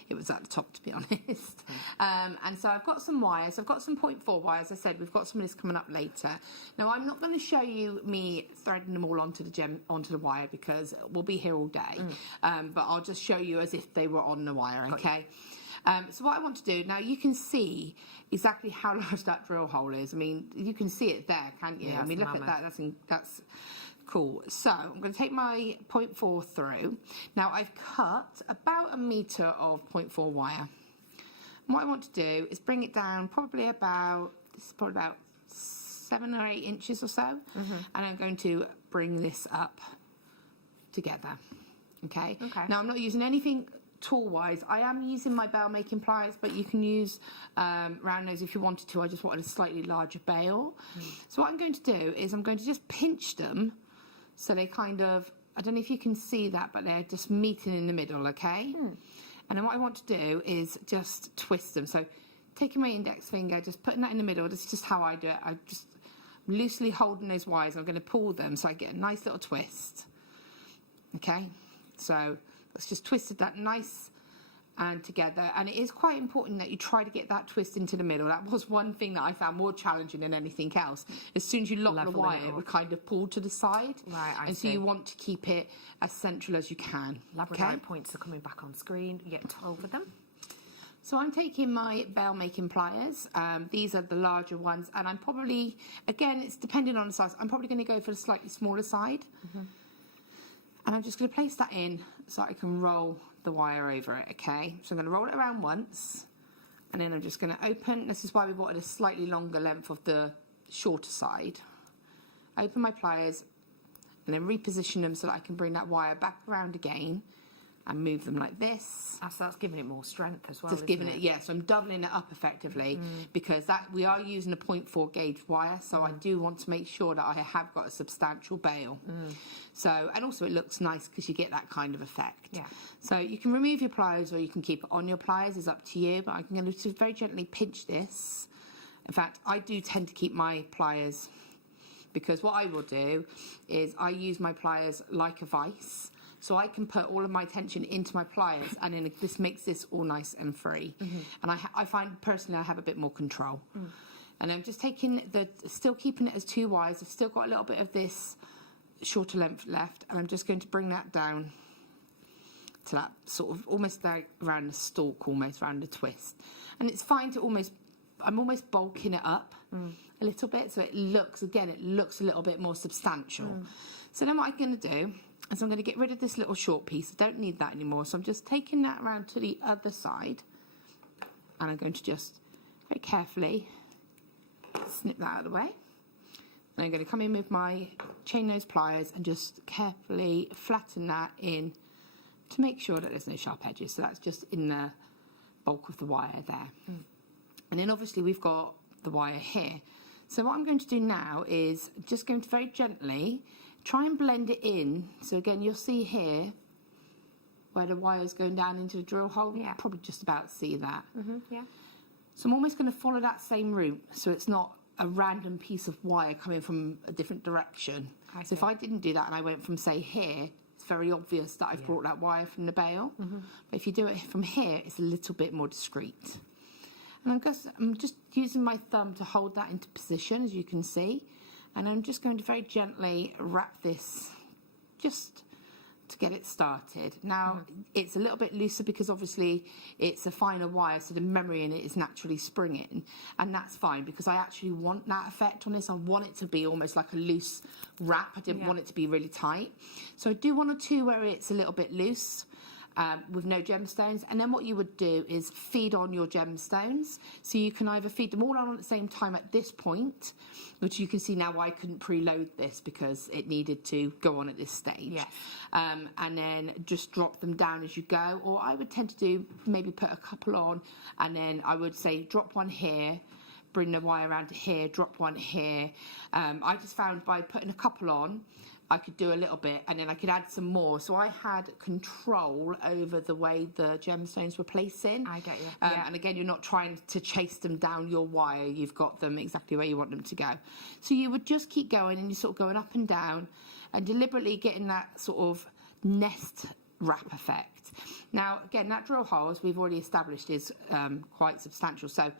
it was at the top, to be honest. And so I've got some wires. I've got some 0.4 wires. As I said, we've got some of this coming up later. Now, I'm not going to show you me threading them all onto the wire because we'll be here all day. But I'll just show you as if they were on the wire, okay? So what I want to do, now you can see exactly how large that drill hole is. I mean, you can see it there, can't you? Yeah, I mean, look at that. That's cool. So I'm going to take my 0.4 through. Now I've cut about 1 metre of 0.4 wire. And what I want to do is bring it down probably about 7 or 8 inches or so. And I'm going to bring this up together. Okay? Now I'm not using anything tool-wise. I am using my bail making pliers, but you can use round nose if you wanted to. I just wanted a slightly larger bail. So what I'm going to do is I'm going to just pinch them so they kind of, I don't know if you can see that, but they're just meeting in the middle, okay? And then what I want to do is just twist them. So taking my index finger, just putting that in the middle. This is just how I do it. I just loosely holding those wires. I'm going to pull them so I get a nice little twist. Okay? So let's just twisted that nice and together. And it is quite important that you try to get that twist into the middle. That was one thing that I found more challenging than anything else. As soon as you lock the wire, it would kind of pull to the side. Right, so you want to keep it as central as you can. Labradorite points are coming back on screen. You get 12 of them. So I'm taking my bail making pliers. These are the larger ones. And I'm probably, again, it's depending on the size. I'm probably going to go for the slightly smaller side. And I'm just going to place that in so I can roll the wire over it, okay? So I'm going to roll it around once, and then I'm just going to open. This is why we wanted a slightly longer length of the shorter side. Open my pliers, and then reposition them so that I can bring that wire back around again and move them like this. So that's giving it more strength as well, Just giving it, yeah, so I'm doubling it up effectively because that we are using a 0.4 gauge wire, so I do want to make sure that I have got a substantial bail. So, and also it looks nice because you get that kind of effect. Yeah. So you can remove your pliers or you can keep it on your pliers, it's up to you, but I'm going to very gently pinch this. In fact, I do tend to keep my pliers because what I will do is I use my pliers like a vice. So I can put all of my tension into my pliers, and then this makes this all nice and free. And I find personally I have a bit more control. And I'm just taking still keeping it as 2 wires. I've still got a little bit of this shorter length left, and I'm just going to bring that down to that sort of almost like around the stalk, almost around the twist. And it's fine to I'm almost bulking it up a little bit, so it looks a little bit more substantial. So then what I'm going to do is I'm going to get rid of this little short piece. I don't need that anymore, so I'm just taking that around to the other side, and I'm going to just very carefully snip that out of the way. And I'm going to come in with my chain nose pliers and just carefully flatten that in to make sure that there's no sharp edges. So that's just in the bulk of the wire there. And then obviously we've got the wire here. So what I'm going to do now is just going to very gently try and blend it in. So again, you'll see here where the wire's going down into the drill hole. Yeah. Probably just about see that. Yeah. So I'm almost going to follow that same route, so it's not a random piece of wire coming from a different direction. So if I didn't do that and I went from, say, here, it's very obvious that I've brought that wire from the bail. But if you do it from here, it's a little bit more discreet. And I'm just using my thumb to hold that into position, as you can see. And I'm just going to very gently wrap this just to get it started. Now, it's a little bit looser because obviously it's a finer wire, so the memory in it is naturally springing, and that's fine because I actually want that effect on this. I want it to be almost like a loose wrap. I didn't want it to be really tight. So I do one or two where it's a little bit loose. With no gemstones, and then what you would do is feed on your gemstones. So you can either feed them all on at the same time at this point, which you can see now why I couldn't preload this because it needed to go on at this stage. Yes. And then just drop them down as you go, or I would tend to do maybe put a couple on, and then I would say drop one here, bring the wire around to here, drop one here. I just found by putting a couple on, I could do a little bit and then I could add some more. So I had control over the way the gemstones were placed in. I get you. And again, you're not trying to chase them down your wire. You've got them exactly where you want them to go. So you would just keep going and you're sort of going up and down and deliberately getting that sort of nest wrap effect. Now, again, that drill hole, as we've already established, is quite substantial. So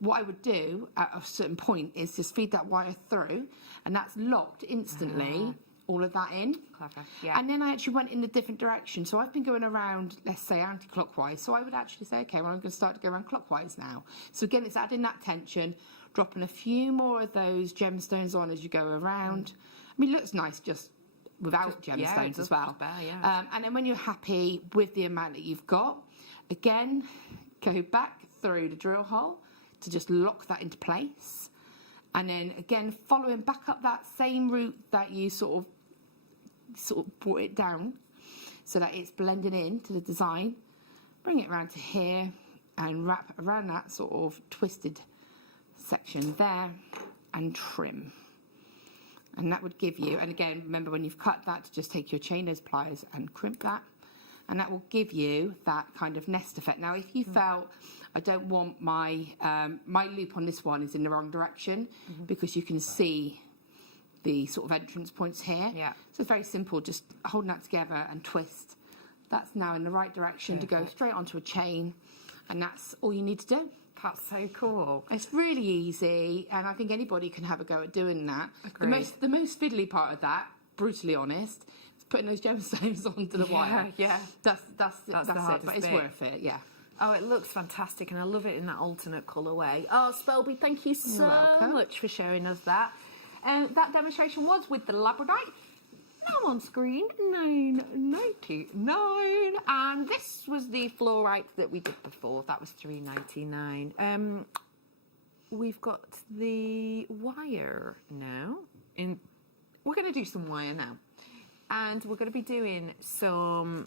what I would do at a certain point is just feed that wire through, and that's locked instantly. All of that in. Clever. Yeah. And then I actually went in a different direction. So I've been going around, let's say, anti-clockwise. So I would actually say, okay, well, I'm going to start to go around clockwise now. So again, it's adding that tension, dropping a few more of those gemstones on as you go around. I mean, it looks nice just without gemstones as well. And then when you're happy with the amount that you've got, again, go back through the drill hole to just lock that into place. And then again, following back up that same route that you sort of brought it down so that it's blending into the design. Bring it around to here and wrap around that sort of twisted section there and trim. And that would give you, and again, remember when you've cut that to just take your chain nose pliers and crimp that. And that will give you that kind of nest effect. Now, if you felt, I don't want my my loop on this one is in the wrong direction because you can see the sort of entrance points here. Yeah. So it's very simple, just holding that together and twist. That's now in the right direction to go straight onto a chain, and that's all you need to do. That's so cool. It's really easy, and I think anybody can have a go at doing that. Agreed. The most fiddly part of that, brutally honest, is putting those gemstones onto the wire. Yeah. That's the it, hardest but it's bit. worth it, yeah. Oh, it looks fantastic, and I love it in that alternate colourway. Oh, Spelby, thank you so much for showing us that. That demonstration was with the labradorite. Now on screen, $9.99, and this was the fluorite that we did before. That was $3.99. We've got the wire now. We're going to do some wire now, and we're going to be doing some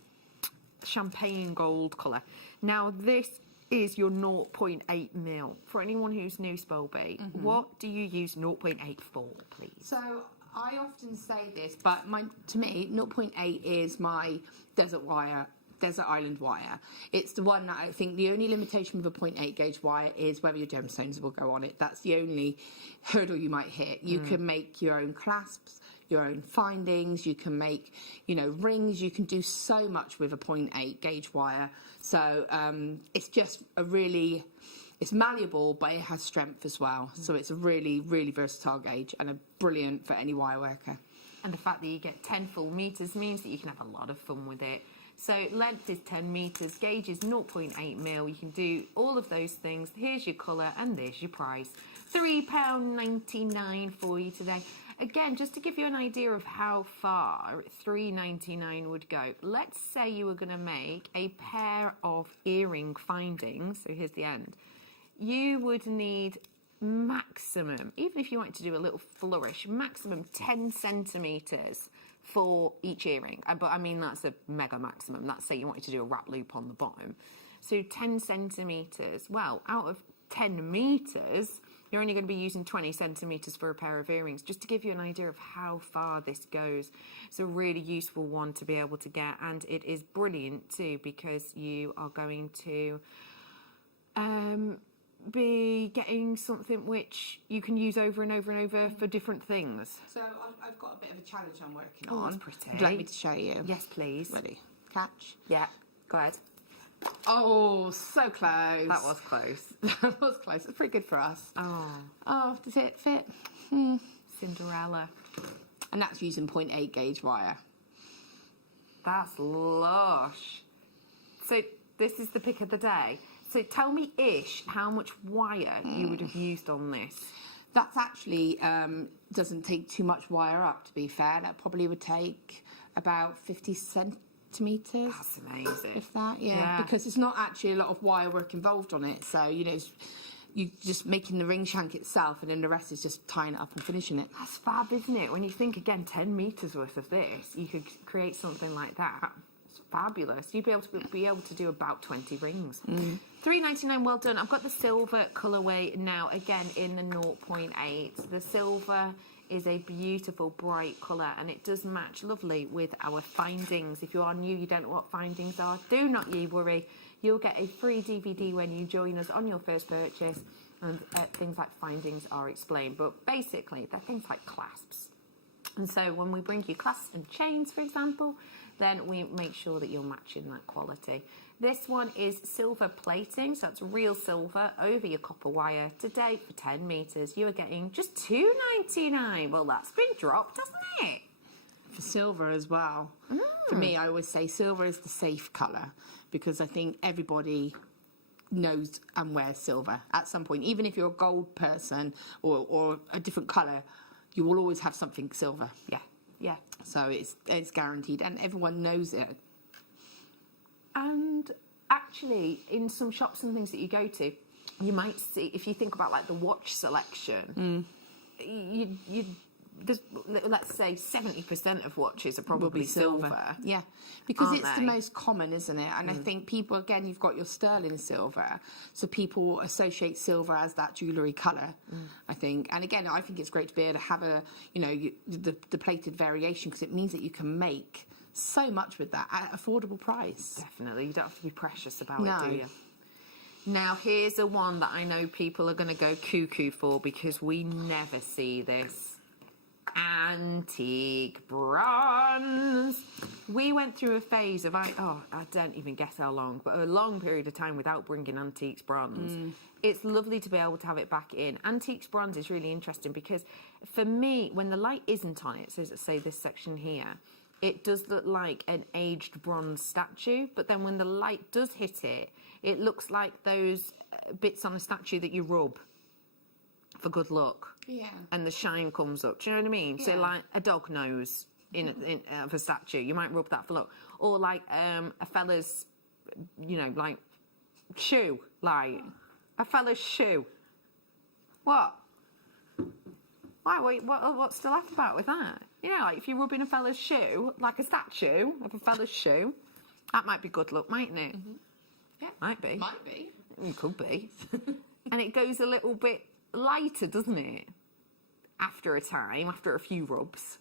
champagne gold colour. Now this is your 0.8 mil. For anyone who's new, Spelby, what do you use 0.8 for, please? So I often say this, but to me, 0.8 is my desert island wire. It's the one that I think the only limitation with a 0.8 gauge wire is whether your gemstones will go on it. That's the only hurdle you might hit. You can make your own clasps, your own findings, you can make, rings, you can do so much with a 0.8 gauge wire. So it's just it's malleable, but it has strength as well. So it's a really, really versatile gauge and a brilliant for any wire worker. And the fact that you get 10 full metres means that you can have a lot of fun with it. So length is 10 metres, gauge is 0.8 mil. You can do all of those things. Here's your colour and there's your price. £3.99 for you today. Again, just to give you an idea of how far $3.99 would go, let's say you were going to make a pair of earring findings, so here's the end, you would need maximum, even if you wanted to do a little flourish, maximum 10 centimetres for each earring. But I mean, that's a mega maximum. Let's say you wanted to do a wrap loop on the bottom. So 10 centimetres, well, out of 10 metres, you're only going to be using 20 centimetres for a pair of earrings, just to give you an idea of how far this goes. It's a really useful one to be able to get, and it is brilliant too because you are going to be getting something which you can use over and over and over for different things. So I've got a bit of a challenge I'm working on. on. That's pretty. Would you like me to show you? Yes, please. Ready? Catch. Yeah, go ahead. Oh, so close. That was close. That was close. It's pretty good for us. Oh, does it fit? Cinderella. And that's using 0.8 gauge wire. That's lush. So this is the pick of the day. So tell me, ish, how much wire you would have used on this. That's actually doesn't take too much wire up, to be fair. That probably would take about 50 centimetres. That's amazing. If that, yeah. Because there's not actually a lot of wire work involved on it. So, you know, you're just making the ring shank itself, and then the rest is just tying it up and finishing it. That's fab, isn't it? When you think, again, 10 metres worth of this, you could create something like that. It's fabulous. You'd be able to do about 20 rings. $3.99, well done. I've got the silver colourway now, again, in the 0.8. The silver is a beautiful, bright colour, and it does match lovely with our findings. If you are new, you don't know what findings are, do not ye worry. You'll get a free DVD when you join us on your first purchase, and things like findings are explained. But basically, they're things like clasps. And so when we bring you clasps and chains, for example, then we make sure that you're matching that quality. This one is silver plating, so that's real silver over your copper wire. Today, for 10 metres, you are getting just $2.99. Well, that's been dropped, hasn't it? For silver as well. For me, I always say silver is the safe colour, because I think everybody knows and wears silver at some point. Even if you're a gold person or a different colour, you will always have something silver. Yeah. So it's guaranteed, and everyone knows it. And actually, in some shops and things that you go to, you might see, if you think about like the watch selection, there's, let's say 70% of watches are probably silver. Yeah, because it's the most common, isn't it? And I think people, again, you've got your sterling silver, so people associate silver as that jewellery colour, I think. And again, I think it's great to be able to have the plated variation, because it means that you can make so much with that at affordable price. Definitely, you don't have to be precious about it, do you? Now, here's the one that I know people are going to go cuckoo for, because we never see this. Antique bronze. We went through a phase of, I don't even guess how long, but a long period of time without bringing antiques bronze. It's lovely to be able to have it back in. Antiques bronze is really interesting, because for me, when the light isn't on it, so say this section here, it does look like an aged bronze statue, but then when the light does hit it, it looks like those bits on a statue that you rub for good luck. Yeah. And the shine comes up. Do you know what I mean? Yeah. So like a dog nose of a statue, you might rub that for luck. Or like a fella's, like shoe, like a fella's shoe. What? Why? What's to laugh about with that? Like if you're rubbing a fella's shoe, like a statue of a fella's shoe, that might be good luck, mightn't it? Yeah. Might be. Might be. It could be. And it goes a little bit lighter, doesn't it? After a time, after a few rubs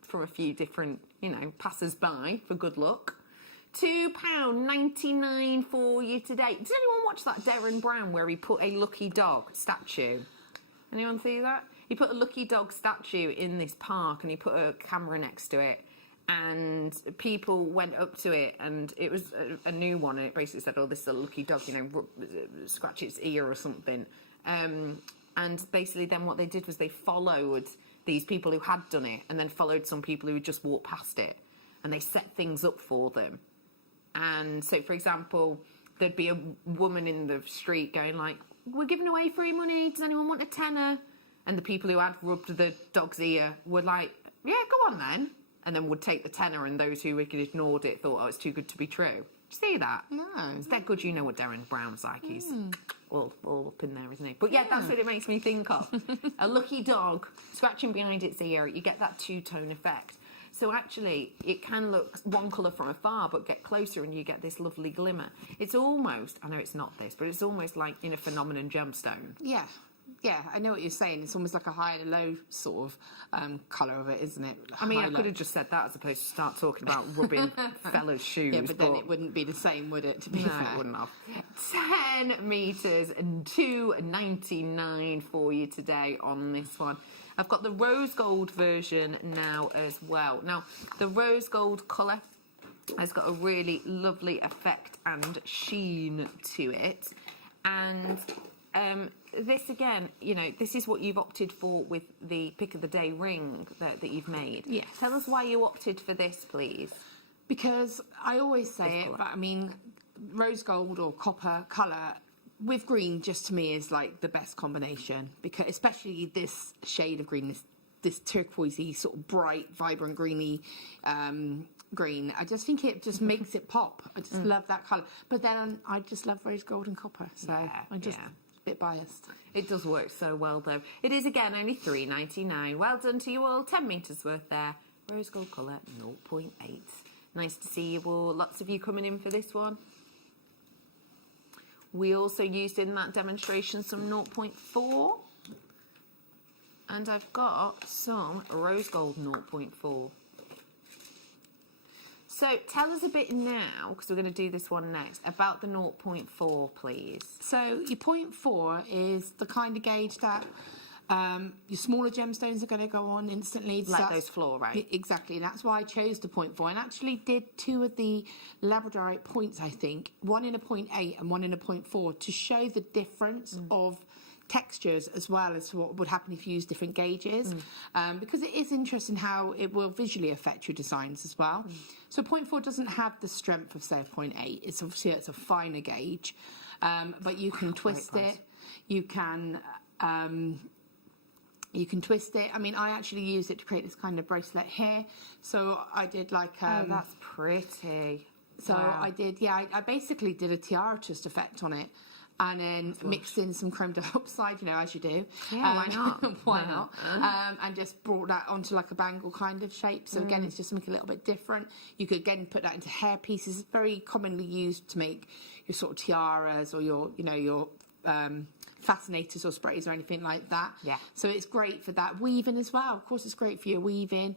from a few different, passers-by for good luck. £2.99 for you today. Did anyone watch that Darren Brown where he put a lucky dog statue? Anyone see that? He put a lucky dog statue in this park, and he put a camera next to it, and people went up to it, and it was a new one, and it basically said, oh, this is a lucky dog, scratch its ear or something. And basically then what they did was they followed these people who had done it, and then followed some people who had just walked past it, and they set things up for them. And so, for example, there'd be a woman in the street going like, we're giving away free money, does anyone want a tenner? And the people who had rubbed the dog's ear were like, yeah, go on then. And then would take the tenner, and those who ignored it thought, oh, it's too good to be true. Did you see that? No. It's that good, you know what Darren Brown's like. He's all up in there, isn't he? But yeah, that's what it makes me think of. A lucky dog scratching behind its ear, you get that two-tone effect. So actually, it can look one colour from afar, but get closer and you get this lovely glimmer. It's almost, I know it's not this, but it's almost like in a phenomenon gemstone. Yeah. Yeah, I know what you're saying. It's almost like a high and a low sort of colour of it, isn't it? I mean, I could have just said that as opposed to start talking about rubbing fellas' shoes. Yeah, but then it wouldn't be the same, would it, to be fair? No, it wouldn't have. 10 metres and $2.99 for you today on this one. I've got the rose gold version now as well. Now, the rose gold colour has got a really lovely effect and sheen to it. And this again, this is what you've opted for with the pick of the day ring that you've made. Yes. Tell us why you opted for this, please. Because I always say it, but I mean, rose gold or copper colour with green just to me is like the best combination, because especially this shade of green, this turquoisey sort of bright, vibrant greeny green. I just think it just makes it pop. I just love that colour. But then I just love rose gold and copper, so I'm just a bit biased. It does work so well though. It is again only $3.99. Well done to you all. 10 metres worth there. Rose gold colour 0.8. Nice to see you all. Lots of you coming in for this one. We also used in that demonstration some 0.4. And I've got some rose gold 0.4. So tell us a bit now, because we're going to do this one next, about the 0.4, please. So your 0.4 is the kind of gauge that your smaller gemstones are going to go on instantly. Like those fluorite. Exactly. That's why I chose the 0.4 and actually did 2 of the labradorite points, I think. One in a 0.8 and one in a 0.4 to show the difference of textures as well as what would happen if you use different gauges, because it is interesting how it will visually affect your designs as well. So 0.4 doesn't have the strength of say a 0.8. It's obviously a finer gauge, but you can twist it. You can twist it. I mean, I actually used it to create this kind of bracelet here. So I did like that's pretty. So I did, I basically did a tiara twist effect on it. And then mixed in some chrome diopside, you know, as you do. Yeah, why not? Why not? And just brought that onto like a bangle kind of shape. So again, it's just something a little bit different. You could again put that into hair pieces. It's very commonly used to make your sort of tiaras or your, you know, your fascinators or sprays or anything like that. Yeah. So it's great for that. Weaving as well. Of course, it's great for your weaving.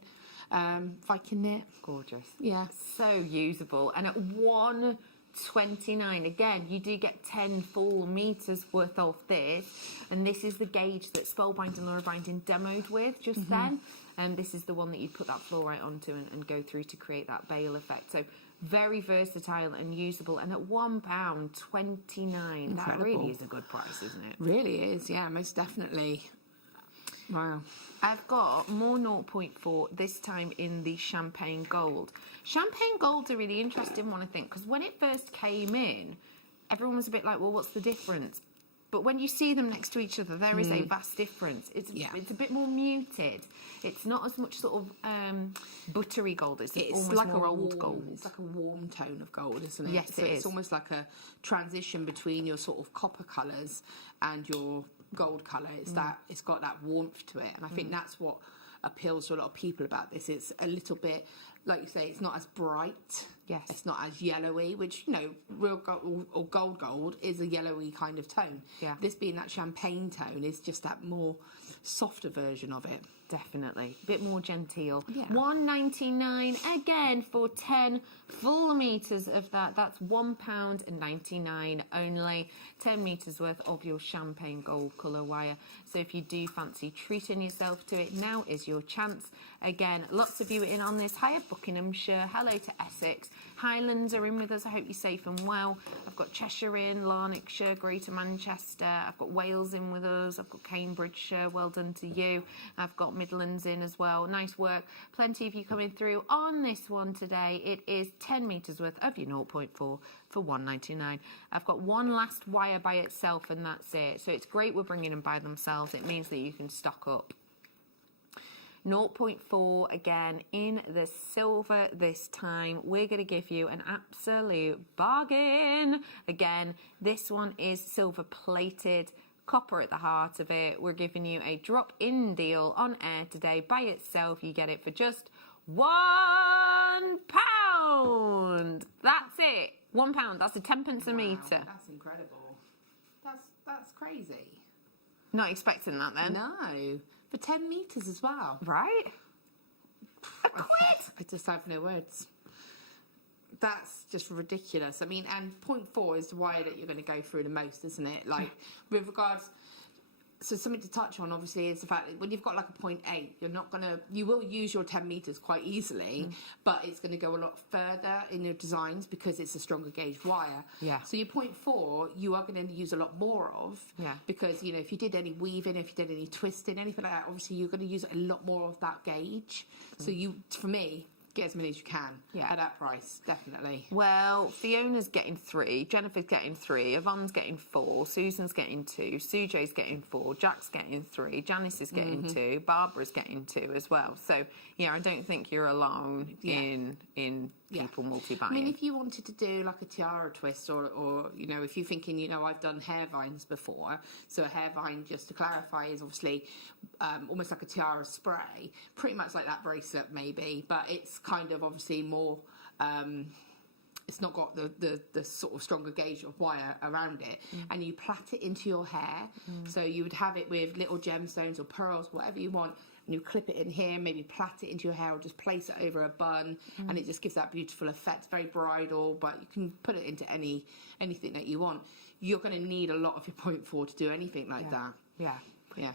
Viking knit. Gorgeous. Yeah. So usable. And at $1.29 again, you do get 10 full meters worth of this, and this is the gauge that Spellbind and Laura Binding demoed with just then, and this is the one that you put that fluorite onto and go through to create that veil effect. So very versatile and usable, and at £1.29, that really is a good price, isn't it? Really is, yeah, most definitely. Wow. I've got more 0.4, this time in the champagne gold. Champagne gold's a really interesting one, I think, because when it first came in, everyone was a bit like, well, what's the difference? But when you see them next to each other, there is a vast difference. It's a bit more muted. It's not as much sort of buttery gold. It's almost like more old warm, gold. It's like a warm tone of gold, isn't it? Yes, so it's almost like a transition between your sort of copper colours and your gold colour. It's that it's got that warmth to it, and I think that's what appeals to a lot of people about this. It's a little bit, like you say, it's not as bright. Yes. It's not as yellowy, which, you know, real gold or gold is a yellowy kind of tone. Yeah. This being that champagne tone is just that more softer version of it. Definitely. A bit more genteel. Yeah. $1.99 again for 10 full meters of that. That's £1.99 only. 10 meters worth of your champagne gold colour wire. So if you do fancy treating yourself to it, now is your chance. Again, lots of you are in on this. Hi, Buckinghamshire. Hello to Essex. Highlands are in with us. I hope you're safe and well. I've got Cheshire in, Lanarkshire, Greater Manchester. I've got Wales in with us. I've got Cambridgeshire. Well done to you. I've got Midlands in as well. Nice work. Plenty of you coming through on this one today. It is 10 meters worth of your 0.4 for $1.99. I've got one last wire by itself and that's it. So it's great we're bringing them by themselves. It means that you can stock up. 0.4 again in the silver this time. We're going to give you an absolute bargain. Again, this one is silver plated, copper at the heart of it. We're giving you a drop-in deal on air today. By itself, you get it for just £1. That's it. £1. That's a 10p a metre. That's incredible. That's crazy. Not expecting that then? No. For 10 meters as well. Right? A quid? I just have no words. That's just ridiculous. I mean, and 0.4 is the wire that you're going to go through the most, isn't it? Like, with regards... So something to touch on, obviously, is the fact that when you've got like a 0.8, you're not going to... You will use your 10 meters quite easily, but it's going to go a lot further in your designs because it's a stronger gauge wire. Yeah. So your 0.4, you are going to use a lot more of. Yeah. Because, you know, if you did any weaving, if you did any twisting, anything like that, obviously you're going to use a lot more of that gauge. So you, for me, get as many as you can at that price, definitely. Well, Fiona's getting 3, Jennifer's getting 3, Yvonne's getting 4, Susan's getting 2, Sujay's getting 4, Jack's getting 3, Janice is getting 2, Barbara's getting 2 as well. So, yeah, I don't think you're alone in people multi-buying. I mean, if you wanted to do like a tiara twist or you know, if you're thinking, you know, I've done hair vines before, so a hair vine, just to clarify, is obviously almost like a tiara spray, pretty much like that bracelet maybe, but it's kind of obviously more, it's not got the sort of stronger gauge of wire around it, and you plait it into your hair. So you would have it with little gemstones or pearls, whatever you want, and you clip it in here, maybe plait it into your hair, or just place it over a bun, and it just gives that beautiful effect. Very bridal, but you can put it into anything that you want. You're going to need a lot of your 0.4 to do anything like that. Yeah,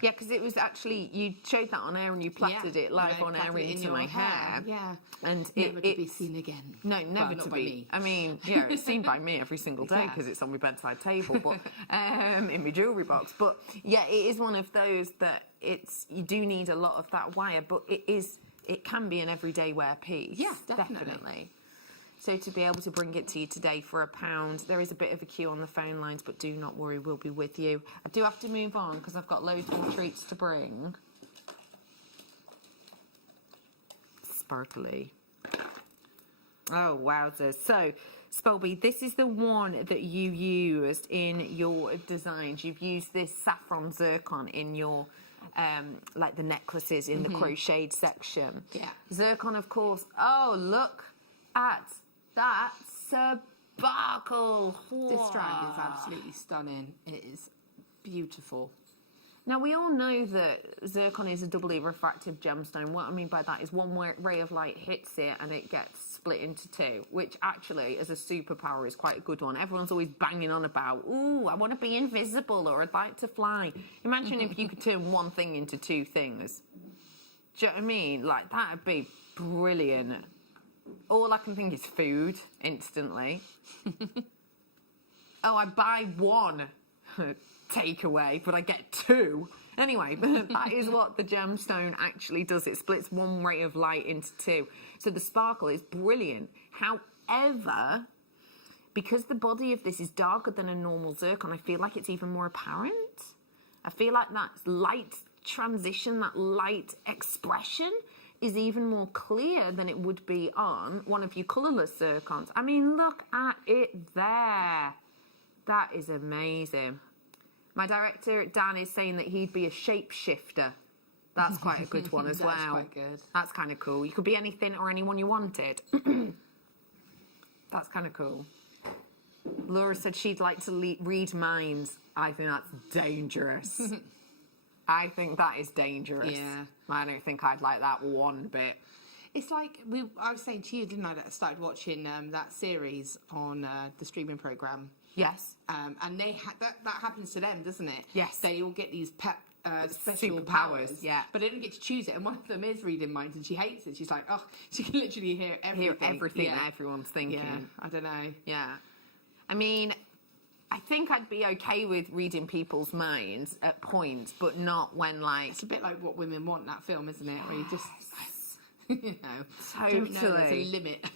because it was actually, you showed that on air and you plaited it live on air into my hair. Yeah, and never to be seen again. No, never to be. Me. I mean, yeah, it's seen by me every single day because it's on my bedside table, but in my jewellery box. But yeah, it is one of those that you do need a lot of that wire, but it can be an everyday wear piece. Yeah, definitely. So to be able to bring it to you today for £1, there is a bit of a queue on the phone lines, but do not worry, we'll be with you. I do have to move on because I've got loads more treats to bring. Sparkly. Oh, wowzers. So, Spelby, this is the one that you used in your designs. You've used this saffron zircon in your, like the necklaces in the crocheted section. Yeah. Zircon, of course. Oh, look at that sparkle. This strand is absolutely stunning. It is beautiful. Now, we all know that zircon is a doubly refractive gemstone. What I mean by that is one ray of light hits it and it gets split into 2, which actually, as a superpower, is quite a good one. Everyone's always banging on about, ooh, I want to be invisible or I'd like to fly. Imagine if you could turn one thing into 2 things. Do you know what I mean? Like, that would be brilliant. All I can think is food, instantly. Oh, I buy 1 takeaway, but I get 2. Anyway, that is what the gemstone actually does. It splits one ray of light into 2. So the sparkle is brilliant. However, because the body of this is darker than a normal zircon, I feel like it's even more apparent. I feel like that light transition, that light expression is even more clear than it would be on one of your colourless zircons. I mean, look at it there. That is amazing. My director, Dan, is saying that he'd be a shapeshifter. That's quite a good one as well. That's quite good. That's kind of cool. You could be anything or anyone you wanted. That's kind of cool. Laura said she'd like to read minds. I think that's dangerous. I think that is dangerous. Yeah. I don't think I'd like that one bit. It's like, I was saying to you, didn't I, that I started watching that series on the streaming programme. Yes. And they that happens to them, doesn't it? Yes. They all get these special superpowers, powers, yeah. But they don't get to choose it, and one of them is reading minds, and she hates it. She's like, oh, she can literally hear everything. that everyone's thinking. Yeah, I don't know. Yeah. I mean, I think I'd be okay with reading people's minds at points, but not when, like... It's a bit like what women want in that film, isn't it? Where you just... You know, totally. Don't know, there's a limit.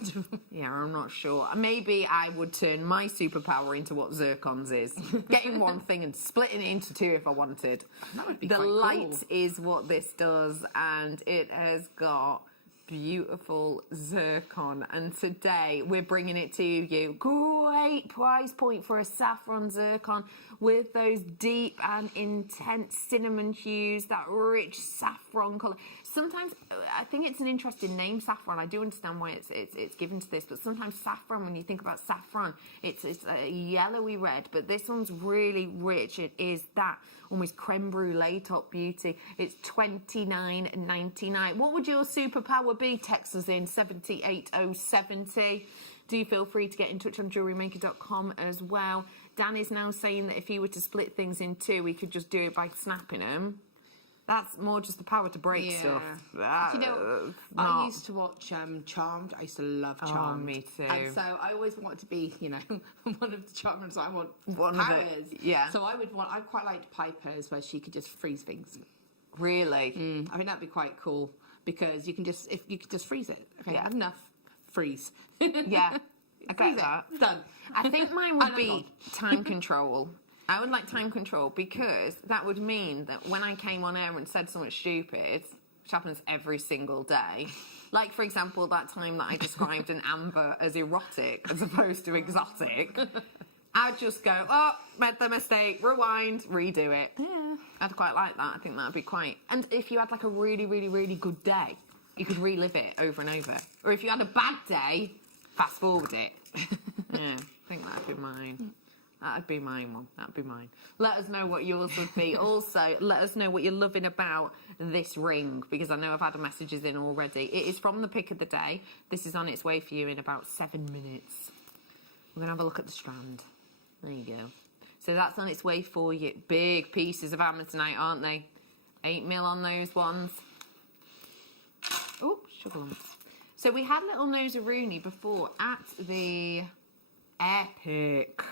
Yeah, I'm not sure. Maybe I would turn my superpower into what zircons is. Getting one thing and splitting it into 2 if I wanted. That would be the quite light cool. is what this does, and it has got beautiful zircon. And today we're bringing it to you. Great price point for a saffron zircon with those deep and intense cinnamon hues, that rich saffron colour. Sometimes I think it's an interesting name, saffron. I do understand why it's given to this, but sometimes saffron, when you think about saffron, it's a yellowy red, but this one's really rich. It is that almost creme brulee top beauty. It's $29.99. What would your superpower be? Text us in 78070. Do feel free to get in touch on JewelleryMaker.com as well. Dan is now saying that if he were to split things in 2, he could just do it by snapping them. That's more just the power to break stuff. You know, I used to watch Charmed. I used to love Charmed. Oh, me too. And so I always wanted to be, you know, one of the Charmers. I want one powers. Of it, yeah. So I quite liked Piper's, where she could just freeze things. Really? I think that'd be quite cool. because you can just freeze it. Okay, Yeah. had enough. Freeze. Yeah, I get Freeze that. it. Done. I think mine And would I'm be gone. time control. I would like time control because that would mean that when I came on air and said something stupid, which happens every single day, like, for example, that time that I described an amber as erotic as opposed to exotic, I'd just go, oh, made the mistake, rewind, redo it. Yeah, I'd quite like that. I think that'd be quite... And if you had, like, a really, really, really good day, you could relive it over and over. Or if you had a bad day, fast forward it. Yeah, I think that'd be mine. That'd be mine one. That'd be mine. Let us know what yours would be. Also, let us know what you're loving about this ring, because I know I've had messages in already. It is from the pick of the day. This is on its way for you in about 7 minutes. We're going to have a look at the strand. There you go. So that's on its way for you. Big pieces of amazonite, aren't they? 8mm on those ones. Oh, sugar lumps. So we had little Nosaruni before at the epic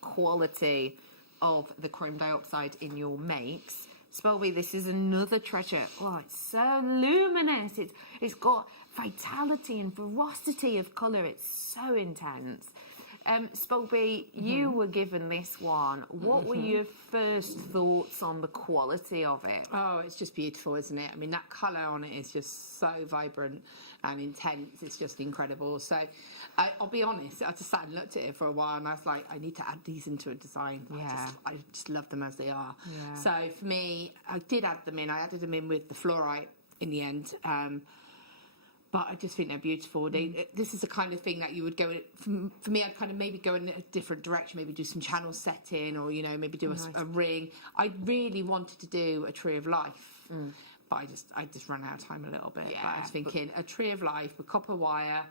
quality of the chrome diopside in your makes. Spelby, this is another treasure. Oh, it's so luminous. It's got vitality and ferocity of colour. It's so intense. Spelby, you were given this one. What were your first thoughts on the quality of it? Oh, it's just beautiful, isn't it? I mean, that colour on it is just so vibrant and intense. It's just incredible. So I'll be honest, I just sat and looked at it for a while and I was like, I need to add these into a design. Yeah. I just love them as they are. Yeah. So for me, I did add them in. I added them in with the fluorite in the end. But I just think they're beautiful. This is the kind of thing that you would go... For me, I'd kind of maybe go in a different direction, maybe do some channel setting or, you know, maybe do a ring. I really wanted to do a tree of life, but I just ran out of time a little bit. Yeah, but I was thinking a tree of life with copper wire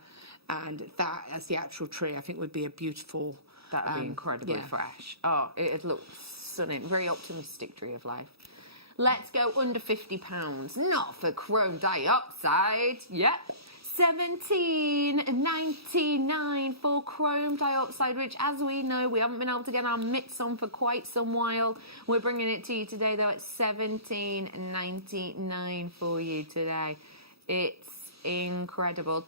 and that as the actual tree, I think would be a beautiful... That would be incredibly fresh. Oh, it'd look stunning. Very optimistic tree of life. Let's go under £50. Not for chrome dioxide. Yep. $17.99 for chrome dioxide, which, as we know, we haven't been able to get our mitts on for quite some while. We're bringing it to you today, though, at $17.99 for you today. It's incredible.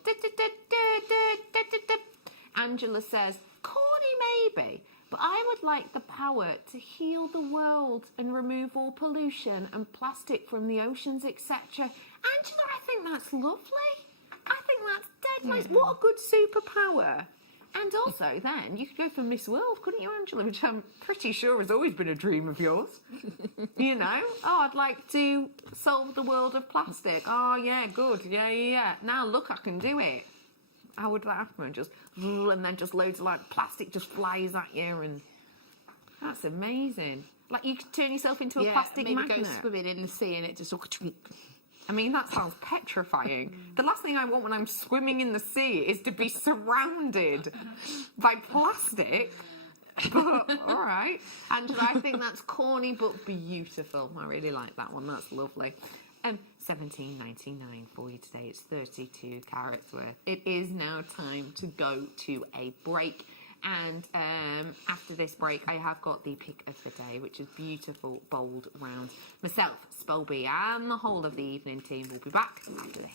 Angela says, corny maybe, but I would like the power to heal the world and remove all pollution and plastic from the oceans, etc. Angela, I think that's lovely. I think that's dead nice. What a good superpower. And also, then, you could go for Miss World, couldn't you, Angela? Which I'm pretty sure has always been a dream of yours. You know? Oh, I'd like to solve the world of plastic. Oh, yeah, good. Yeah. Now, look, I can do it. How would that happen? And then just loads of, like, plastic just flies at you, and that's amazing. Like, you could turn yourself into a plastic magnet. Maybe go swimming in the sea and it just... I mean, that sounds petrifying. The last thing I want when I'm swimming in the sea is to be surrounded by plastic. But, all right. Angela, I think that's corny but beautiful. I really like that one. That's lovely. $17.99 for you today. It's 32 carats worth. It is now time to go to a break. And after this break, I have got the pick of the day, which is beautiful, bold, round. Myself, Spelby, and the whole of the evening team will be back after this.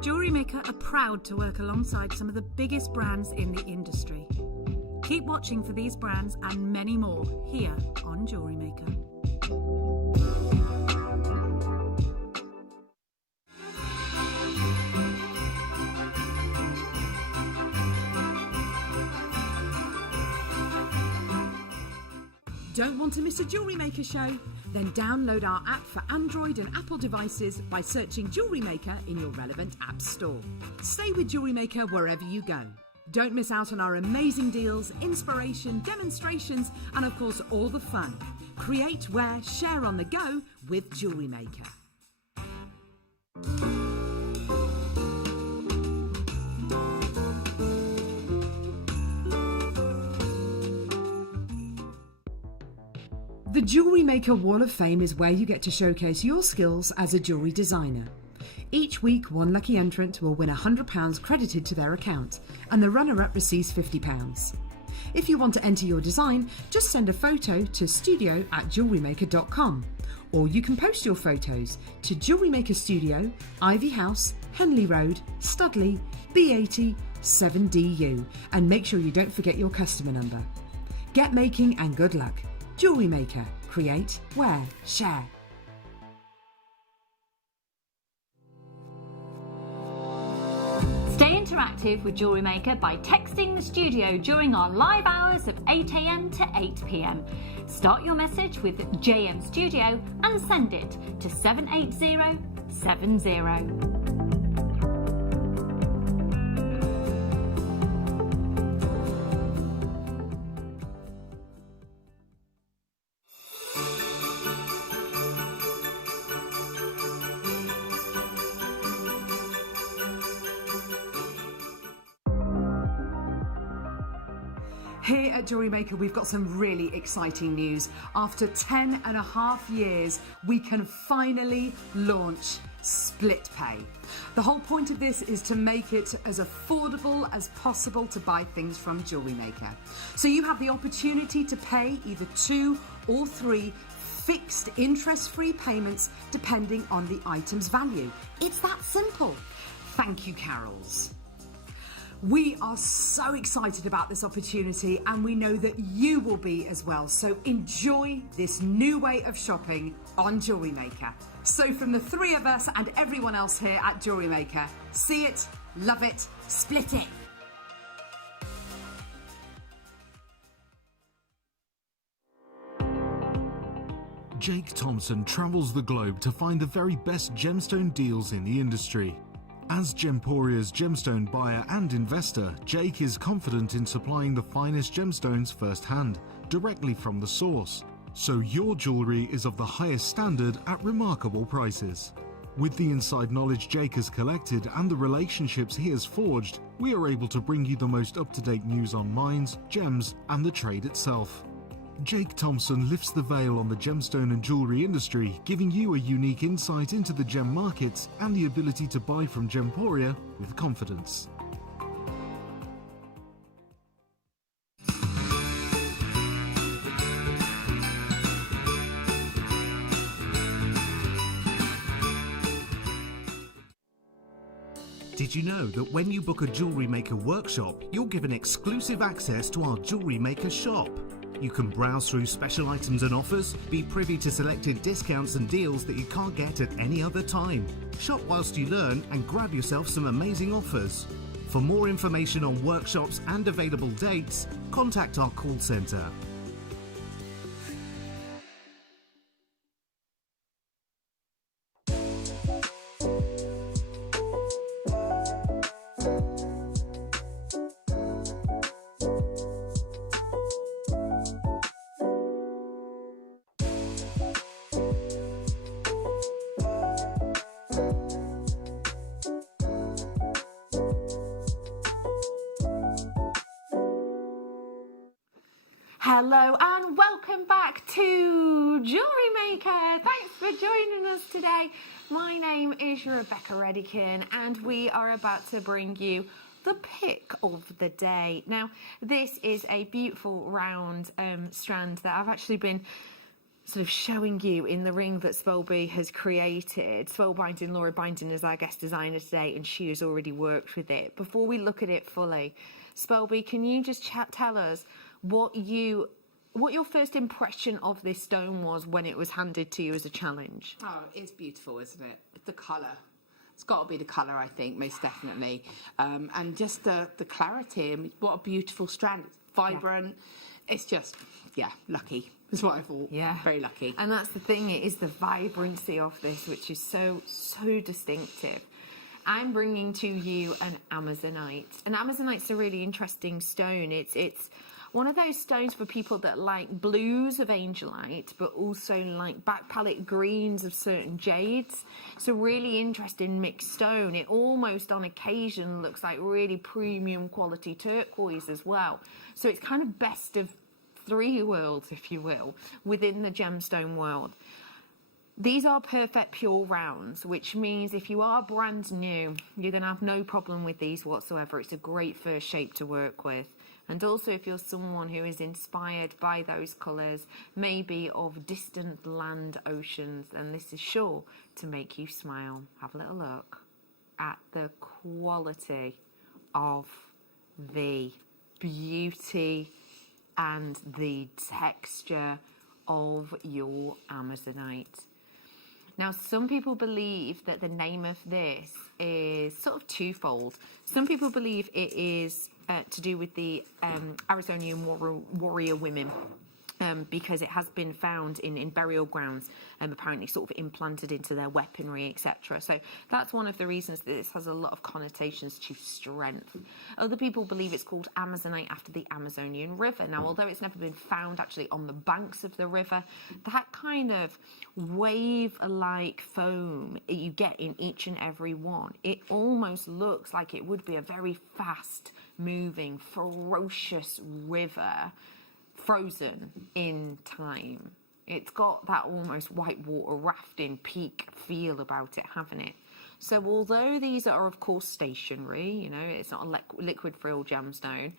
JewelleryMaker are proud to work alongside some of the biggest brands in the industry. Keep watching for these brands and many more here on JewelleryMaker. Don't want to miss a JewelleryMaker show? Then download our app for Android and Apple devices by searching JewelleryMaker in your relevant app store. Stay with JewelleryMaker wherever you go. Don't miss out on our amazing deals, inspiration, demonstrations, and of course all the fun. Create, wear, share on the go with JewelleryMaker. The JewelleryMaker Wall of Fame is where you get to showcase your skills as a jewellery designer. Each week, one lucky entrant will win £100 credited to their account, and the runner-up receives £50. If you want to enter your design, just send a photo to studio@JewelleryMaker.com, or you can post your photos to Jewellery Maker Studio, Ivy House, Henley Road, Studley, B80 7DU, and make sure you don't forget your customer number. Get making and good luck. Jewellery Maker. Create, wear, share. Stay interactive with Jewellery Maker by texting the studio during our live hours of 8 a.m. to 8 p.m. Start your message with JM Studio and send it to 78070. Here at Jewellery Maker, we've got some really exciting news. After 10.5 years, we can finally launch split pay. The whole point of this is to make it as affordable as possible to buy things from Jewellery Maker. So you have the opportunity to pay either 2 or 3 fixed interest-free payments depending on the item's value. It's that simple. Thank you, Carols. We are so excited about this opportunity, and we know that you will be as well. So enjoy this new way of shopping on Jewellery Maker. So from the 3 of us and everyone else here at Jewellery Maker, see it, love it, split it. Jake Thompson travels the globe to find the very best gemstone deals in the industry. As Gemporia's gemstone buyer and investor, Jake is confident in supplying the finest gemstones firsthand, directly from the source, so your jewellery is of the highest standard at remarkable prices. With the inside knowledge Jake has collected and the relationships he has forged, we are able to bring you the most up-to-date news on mines, gems, and the trade itself. Jake Thompson lifts the veil on the gemstone and jewellery industry, giving you a unique insight into the gem markets and the ability to buy from Gemporia with confidence. Did you know that when you book a Jewellery Maker workshop, you're given exclusive access to our Jewellery Maker shop? You can browse through special items and offers, be privy to selected discounts and deals that you can't get at any other time. Shop whilst you learn and grab yourself some amazing offers. For more information on workshops and available dates, contact our call centre. Hello and welcome back to Jewellery Maker. Thanks for joining us today. My name is Rebecca Redican and we are about to bring you the pick of the day. Now, this is a beautiful round strand that I've actually been sort of showing you in the ring that Smoky has created. Swirl Binding, Laura Binding is our guest designer today and she has already worked with it. Before we look at it fully, Smoky, can you just tell us what your first impression of this stone was when it was handed to you as a challenge? Oh, it's beautiful, isn't it? The colour. It's got to be the colour, I think, most definitely. And just the clarity. I mean, what a beautiful strand. It's vibrant. Yeah. It's just, lucky. That's what I thought. Yeah. Very lucky. And that's the thing, it is the vibrancy of this, which is so distinctive. I'm bringing to you an Amazonite. An Amazonite's a really interesting stone. It's one of those stones for people that like blues of Angelite, but also like back palette greens of certain jades. It's a really interesting mixed stone. It almost on occasion looks like really premium quality turquoise as well. So it's kind of best of 3 worlds, if you will, within the gemstone world. These are perfect pure rounds, which means if you are brand new, you're going to have no problem with these whatsoever. It's a great first shape to work with. And also if you're someone who is inspired by those colours, maybe of distant land oceans, then this is sure to make you smile. Have a little look at the quality of the beauty and the texture of your Amazonite. Now, some people believe that the name of this is sort of twofold. Some people believe it is to do with the Arizonian warrior women, because it has been found in burial grounds and apparently sort of implanted into their weaponry, etc. So that's one of the reasons that this has a lot of connotations to strength. Other people believe it's called Amazonite after the Amazonian River. Now, although it's never been found actually on the banks of the river, that kind of wave-like foam you get in each and every one, it almost looks like it would be a very fast-moving, ferocious river, frozen in time. It's got that almost whitewater rafting peak feel about it, haven't it? So although these are of course stationary, you know, it's not a liquid frill gemstone,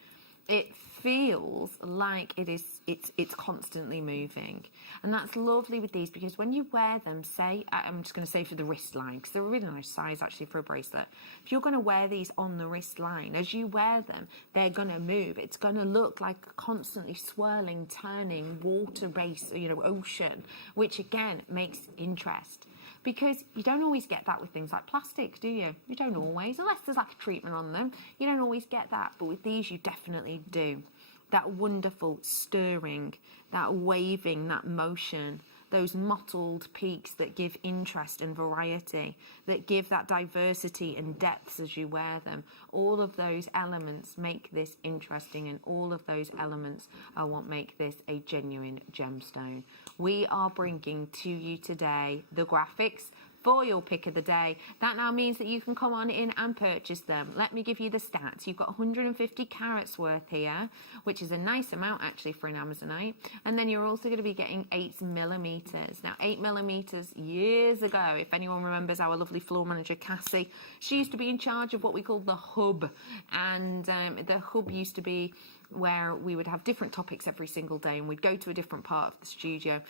it feels like it's constantly moving. And that's lovely with these, because when you wear them, say, I'm just going to say for the wrist line, because they're a really nice size actually for a bracelet. If you're going to wear these on the wrist line, as you wear them, they're going to move. It's going to look like a constantly swirling, turning, water-based, you know, ocean, which again makes interest. Because you don't always get that with things like plastic, do you? You don't always, unless there's like a treatment on them. You don't always get that, but with these you definitely do. That wonderful stirring, that waving, that motion, those mottled peaks that give interest and variety, that give that diversity and depths as you wear them. All of those elements make this interesting, and all of those elements are what make this a genuine gemstone. We are bringing to you today the graphics for your pick of the day. That now means that you can come on in and purchase them. Let me give you the stats. You've got 150 carats worth here, which is a nice amount actually for an Amazonite. And then you're also going to be getting 8mm. Now 8mm years ago, if anyone remembers our lovely floor manager Cassie, she used to be in charge of what we called the hub. And the hub used to be where we would have different topics every single day, and we'd go to a different part of the studio.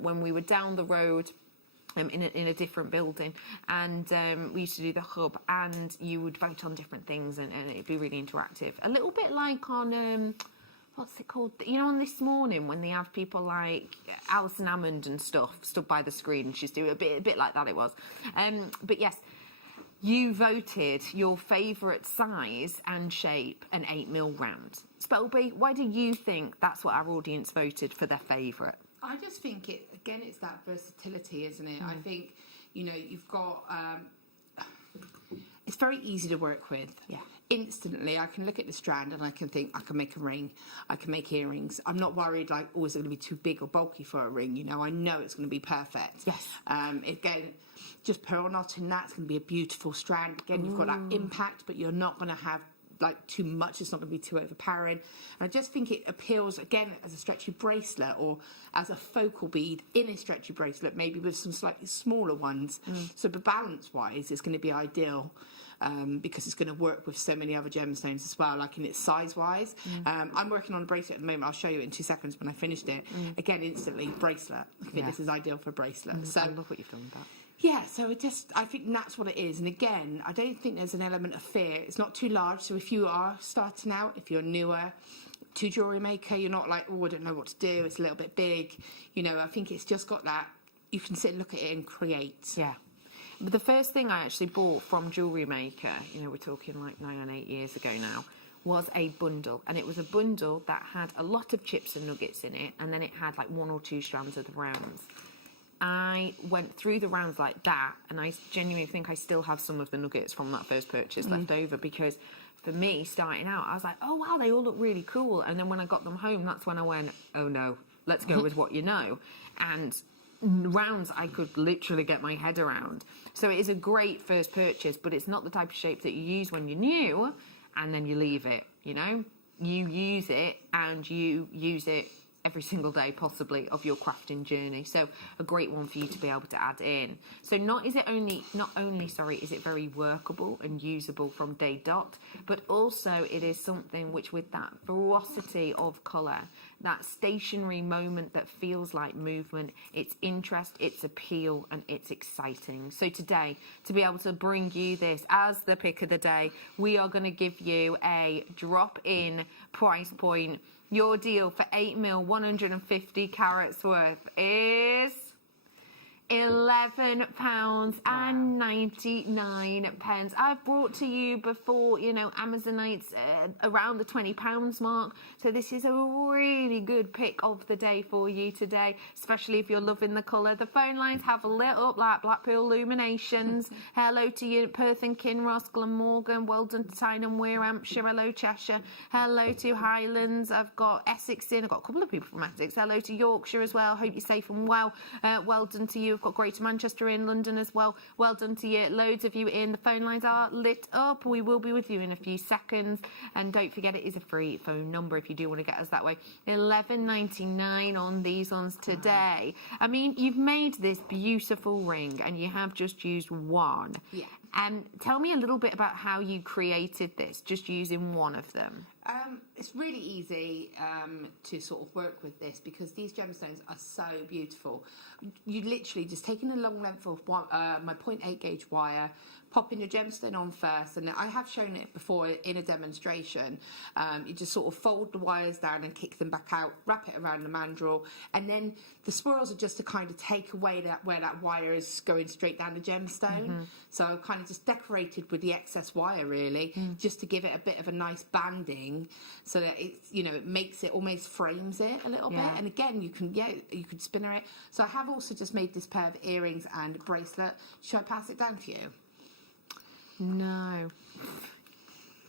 When we were down the road, in a different building, and we used to do the hub, and you would vote on different things, and it'd be really interactive, a little bit like on what's it called, you know, on This Morning, when they have people like Alison Hammond and stuff stood by the screen, and she's doing a bit like that. It was but yes, you voted your favourite size and shape an 8mm round. Spelby, why do you think that's what our audience voted for their favourite? I just think it's that versatility, isn't it? I think, you know, you've got, it's very easy to work with. Yeah. Instantly, I can look at the strand and I can think, I can make a ring, I can make earrings. I'm not worried, like, oh, is it going to be too big or bulky for a ring? You know, I know it's going to be perfect. Yes. Again, just pearl knotting that, it's going to be a beautiful strand. Again, you've got that impact, but you're not going to have like too much. It's not going to be too overpowering. And I just think it appeals again as a stretchy bracelet, or as a focal bead in a stretchy bracelet, maybe with some slightly smaller ones. So the balance wise it's going to be ideal, because it's going to work with so many other gemstones as well, like in its size wise. I'm working on a bracelet at the moment. I'll show you in 2 seconds when I finished it. Again, instantly bracelet. I think this is ideal for a bracelet. So I love what you've done with that. Yeah, so I think that's what it is. And again, I don't think there's an element of fear. It's not too large. So if you are starting out, if you're newer to jewellery maker, you're not like, oh, I don't know what to do, it's a little bit big. You know, I think it's just got that, you can sit and look at it and create. Yeah. But the first thing I actually bought from JewelleryMaker, you know, we're talking like 9 and 8 years ago now, was a bundle. And it was a bundle that had a lot of chips and nuggets in it, and then it had like 1 or 2 strands of the rounds. I went through the rounds like that, and I genuinely think I still have some of the nuggets from that first purchase left over, because for me, starting out, I was like, oh wow, they all look really cool. And then when I got them home, that's when I went, oh no, let's go with what you know. And rounds I could literally get my head around. So it is a great first purchase, but it's not the type of shape that you use when you're new and then you leave it, you know? You use it, and you use it every single day, possibly, of your crafting journey. So a great one for you to be able to add in. So not only is it very workable and usable from day dot, but also it is something which, with that ferocity of colour, that stationary moment that feels like movement, its interest, its appeal, and it's exciting. So today, to be able to bring you this as the pick of the day, we are going to give you a drop-in price point. Your deal for 8mm 150 carats worth is £11.99. I've brought to you before, you know, Amazonites around the £20 mark. So this is a really good pick of the day for you today, especially if you're loving the colour. The phone lines have lit up like Blackpool Illuminations. Hello to you, Perth and Kinross, Glamorgan, well done to Tyne and Wear, Hampshire. Hello, Cheshire. Hello to Highlands. I've got Essex in. I've got a couple of people from Essex. Hello to Yorkshire as well. Hope you're safe and well. Well done to you. We've got Greater Manchester in, London as well. Well done to you. Loads of you in. The phone lines are lit up. We will be with you in a few seconds. And don't forget, it is a free phone number if you do want to get us that way. £11.99 on these ones today. I mean, you've made this beautiful ring and you have just used one. Yeah. Tell me a little bit about how you created this, just using one of them. It's really easy to sort of work with this because these gemstones are so beautiful. You literally just taking a long length of my 0.8 gauge wire, popping your gemstone on first, and I have shown it before in a demonstration. You just sort of fold the wires down and kick them back out, wrap it around the mandrel, and then the swirls are just to kind of take away where that wire is going straight down the gemstone. So I've kind of just decorated with the excess wire really, just to give it a bit of a nice banding, so that it's, you know, it makes it, almost frames it a little bit. And again, you can spinner it. So I have also just made this pair of earrings and bracelet. Should I pass it down to you? No. I'm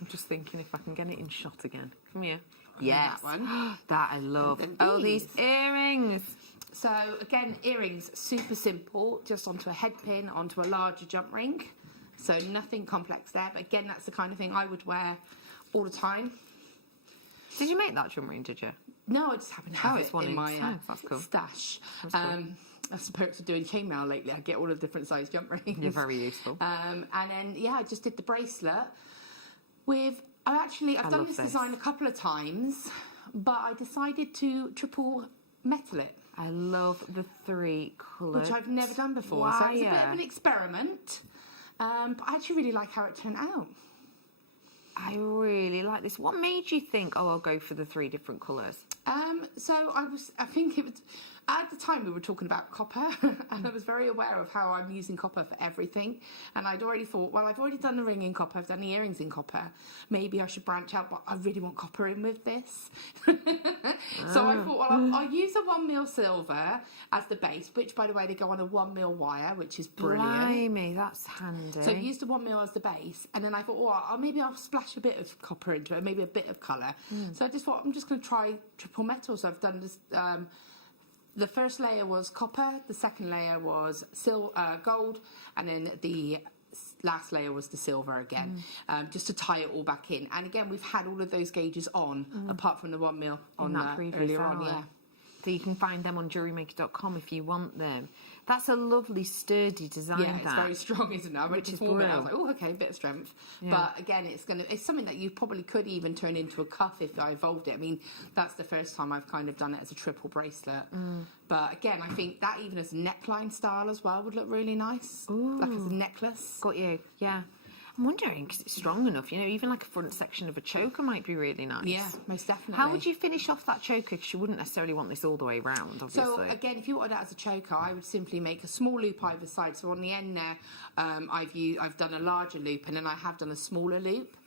just thinking if I can get it in shot again. Come here. Yes. That one. That I love. Oh, these earrings. So again, earrings, super simple, just onto a head pin, onto a larger jump ring. So nothing complex there. But again, that's the kind of thing I would wear all the time. Did you make that jump ring, did you? No, I just happen to have it in my that's cool. stash. That's cool. That's the perks of doing chainmail lately. I get all the different size jump rings. You're very useful. And then, yeah, I just did the bracelet with... I've done this design a couple of times, but I decided to triple metal it. I love the 3 colours. Which I've never done before. Wire. So it's a bit of an experiment. But I actually really like how it turned out. I really like this. What made you think, oh, I'll go for the 3 different colours? I think it was, at the time we were talking about copper, and I was very aware of how I'm using copper for everything. And I'd already thought, well, I've already done the ring in copper, I've done the earrings in copper. Maybe I should branch out, but I really want copper in with this. So I thought, well, I'll use a 1mm silver as the base, which, by the way, they go on a 1mm wire, which is brilliant. Blimey, that's handy. So I used the 1mm as the base, and then I thought, oh, maybe I'll splash a bit of copper into it, maybe a bit of colour. So I just thought, I'm just going to try triple metal. So I've done this. The first layer was copper, the second layer was gold, and then the last layer was the silver again, just to tie it all back in. And again, we've had all of those gauges on, apart from the 1mm on that earlier on. Yeah. So you can find them on JewelleryMaker.com if you want them. That's a lovely, sturdy design. Yeah, it's very strong, isn't it? I went to form it. I was like, oh, okay, a bit of strength. Yeah. But again, it's something that you probably could even turn into a cuff if I evolved it. I mean, that's the first time I've kind of done it as a triple bracelet. But again, I think that even as a neckline style as well would look really nice. Ooh. Like as a necklace. Got you, yeah. I'm wondering, because it's strong enough, you know, even like a front section of a choker might be really nice. Yeah, most definitely. How would you finish off that choker? Because you wouldn't necessarily want this all the way round, obviously. So, again, if you wanted that as a choker, I would simply make a small loop either side. So on the end there, I've done a larger loop, and then I have done a smaller loop.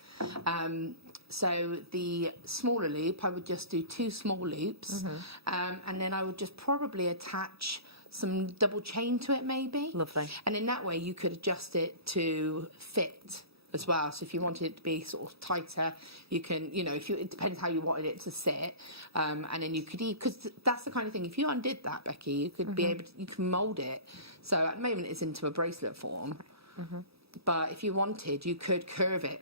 So the smaller loop, I would just do 2 small loops, and then I would just probably attach some double chain to it, maybe. Lovely. And in that way, you could adjust it to fit as well. So if you wanted it to be sort of tighter, you can, you know, it depends how you wanted it to sit. And then you could, because that's the kind of thing, if you undid that, Becky, you could be able to, you can mould it. So at the moment, it's into a bracelet form. But if you wanted, you could curve it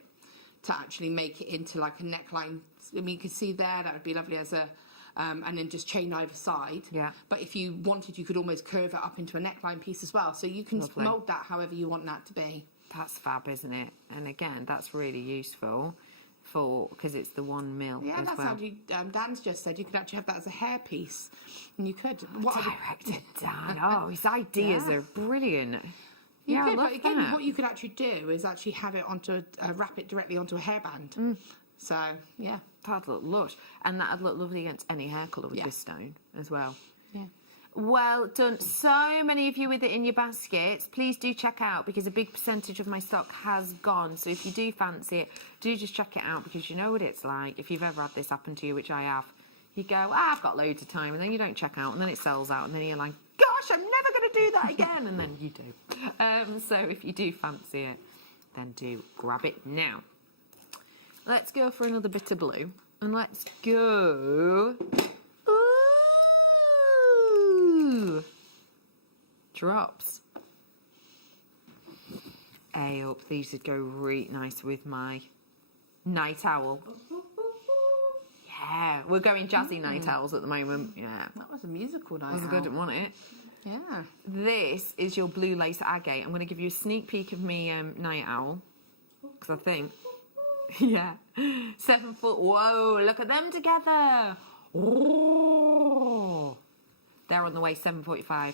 to actually make it into like a neckline. I mean, you can see there, that would be lovely as a and then just chain either side. Yeah. But if you wanted, you could almost curve it up into a neckline piece as well. So you can Lovely. mould that however you want that to be. That's fab, isn't it? And again, that's really useful because it's the 1 mil. Yeah, as that's well. how Dan's just said you could actually have that as a hair piece, and you could. Directed Dan. Oh, his ideas are brilliant. You Yeah, I could, love but again, that. what you could actually do is actually have it wrap it directly onto a hairband. So, yeah. That'd look lush. And that'd look lovely against any hair colour with this stone as well. Yeah. Well done. So many of you with it in your baskets. Please do check out, because a big percentage of my stock has gone. So if you do fancy it, do just check it out, because you know what it's like. If you've ever had this happen to you, which I have, you go, I've got loads of time, and then you don't check out, and then it sells out, and then you're like, gosh, I'm never going to do that again, and then you do. So if you do fancy it, then do grab it now. Let's go for another bit of blue, and let's go... Ooh! Drops. Up. These would go really nice with my night owl. Yeah, we're going jazzy night owls at the moment. Yeah. That was a musical night That was owl. good, wasn't it? Yeah. This is your blue lace agate. I'm going to give you a sneak peek of me night owl, because I think, yeah, 7 foot. Whoa! Look at them together. Oh, they're on the way. 7:45.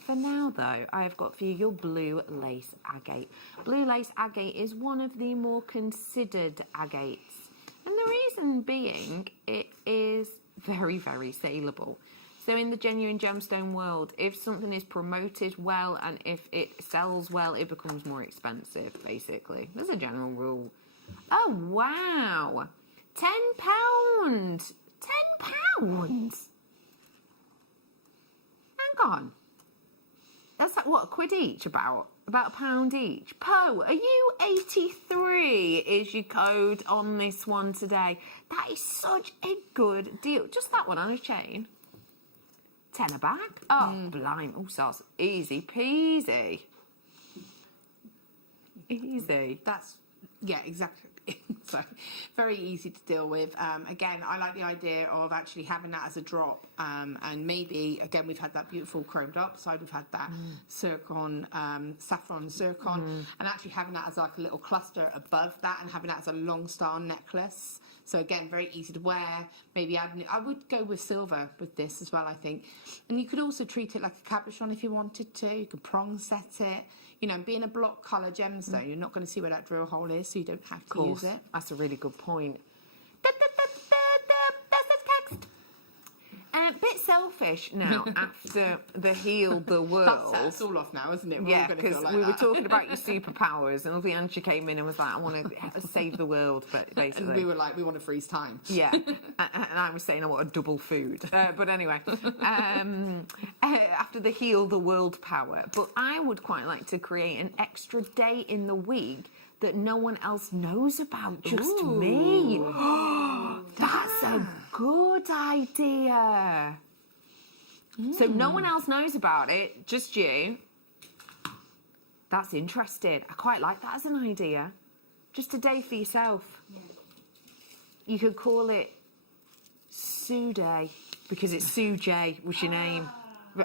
For now, though, I've got for you your blue lace agate. Blue lace agate is one of the more considered agates, and the reason being, it is very, very saleable. So in the genuine gemstone world, if something is promoted well and if it sells well, it becomes more expensive, basically. There's a general rule. Oh, wow. £10. £10? Hang on. That's like, what, £1 each about? About £1 each. Poe, are you 83 is your code on this one today? That is such a good deal. Just that one on a chain. £10 back? Oh, blimey. Oh, sauce. Easy peasy. Easy. That's, yeah, exactly. So, very easy to deal with. Again, I like the idea of actually having that as a drop. And maybe, again, we've had that beautiful chromed diopside. We've had that zircon, saffron zircon. And actually having that as like a little cluster above that and having that as a long star necklace. So again, very easy to wear. Maybe I would go with silver with this as well, I think. And you could also treat it like a cabochon if you wanted to. You could prong set it. You know, being a block colour gemstone, you're not going to see where that drill hole is, so you don't have to use it. That's a really good point. That's the text. Bit selfish now after the heal the world. That's all off now, isn't it? Yeah, because we were talking about your superpowers, and the Angie came in and was like, I want to save the world, but basically. And we were like, we want to freeze time. Yeah, and I was saying I want a double food. But anyway, after the heal the world power. But I would quite like to create an extra day in the week that no one else knows about, just me. That's a good idea. So no one else knows about it, just you. That's interesting. I quite like that as an idea. Just a day for yourself. Yeah. You could call it Sue Day, because it's Sue J was your name.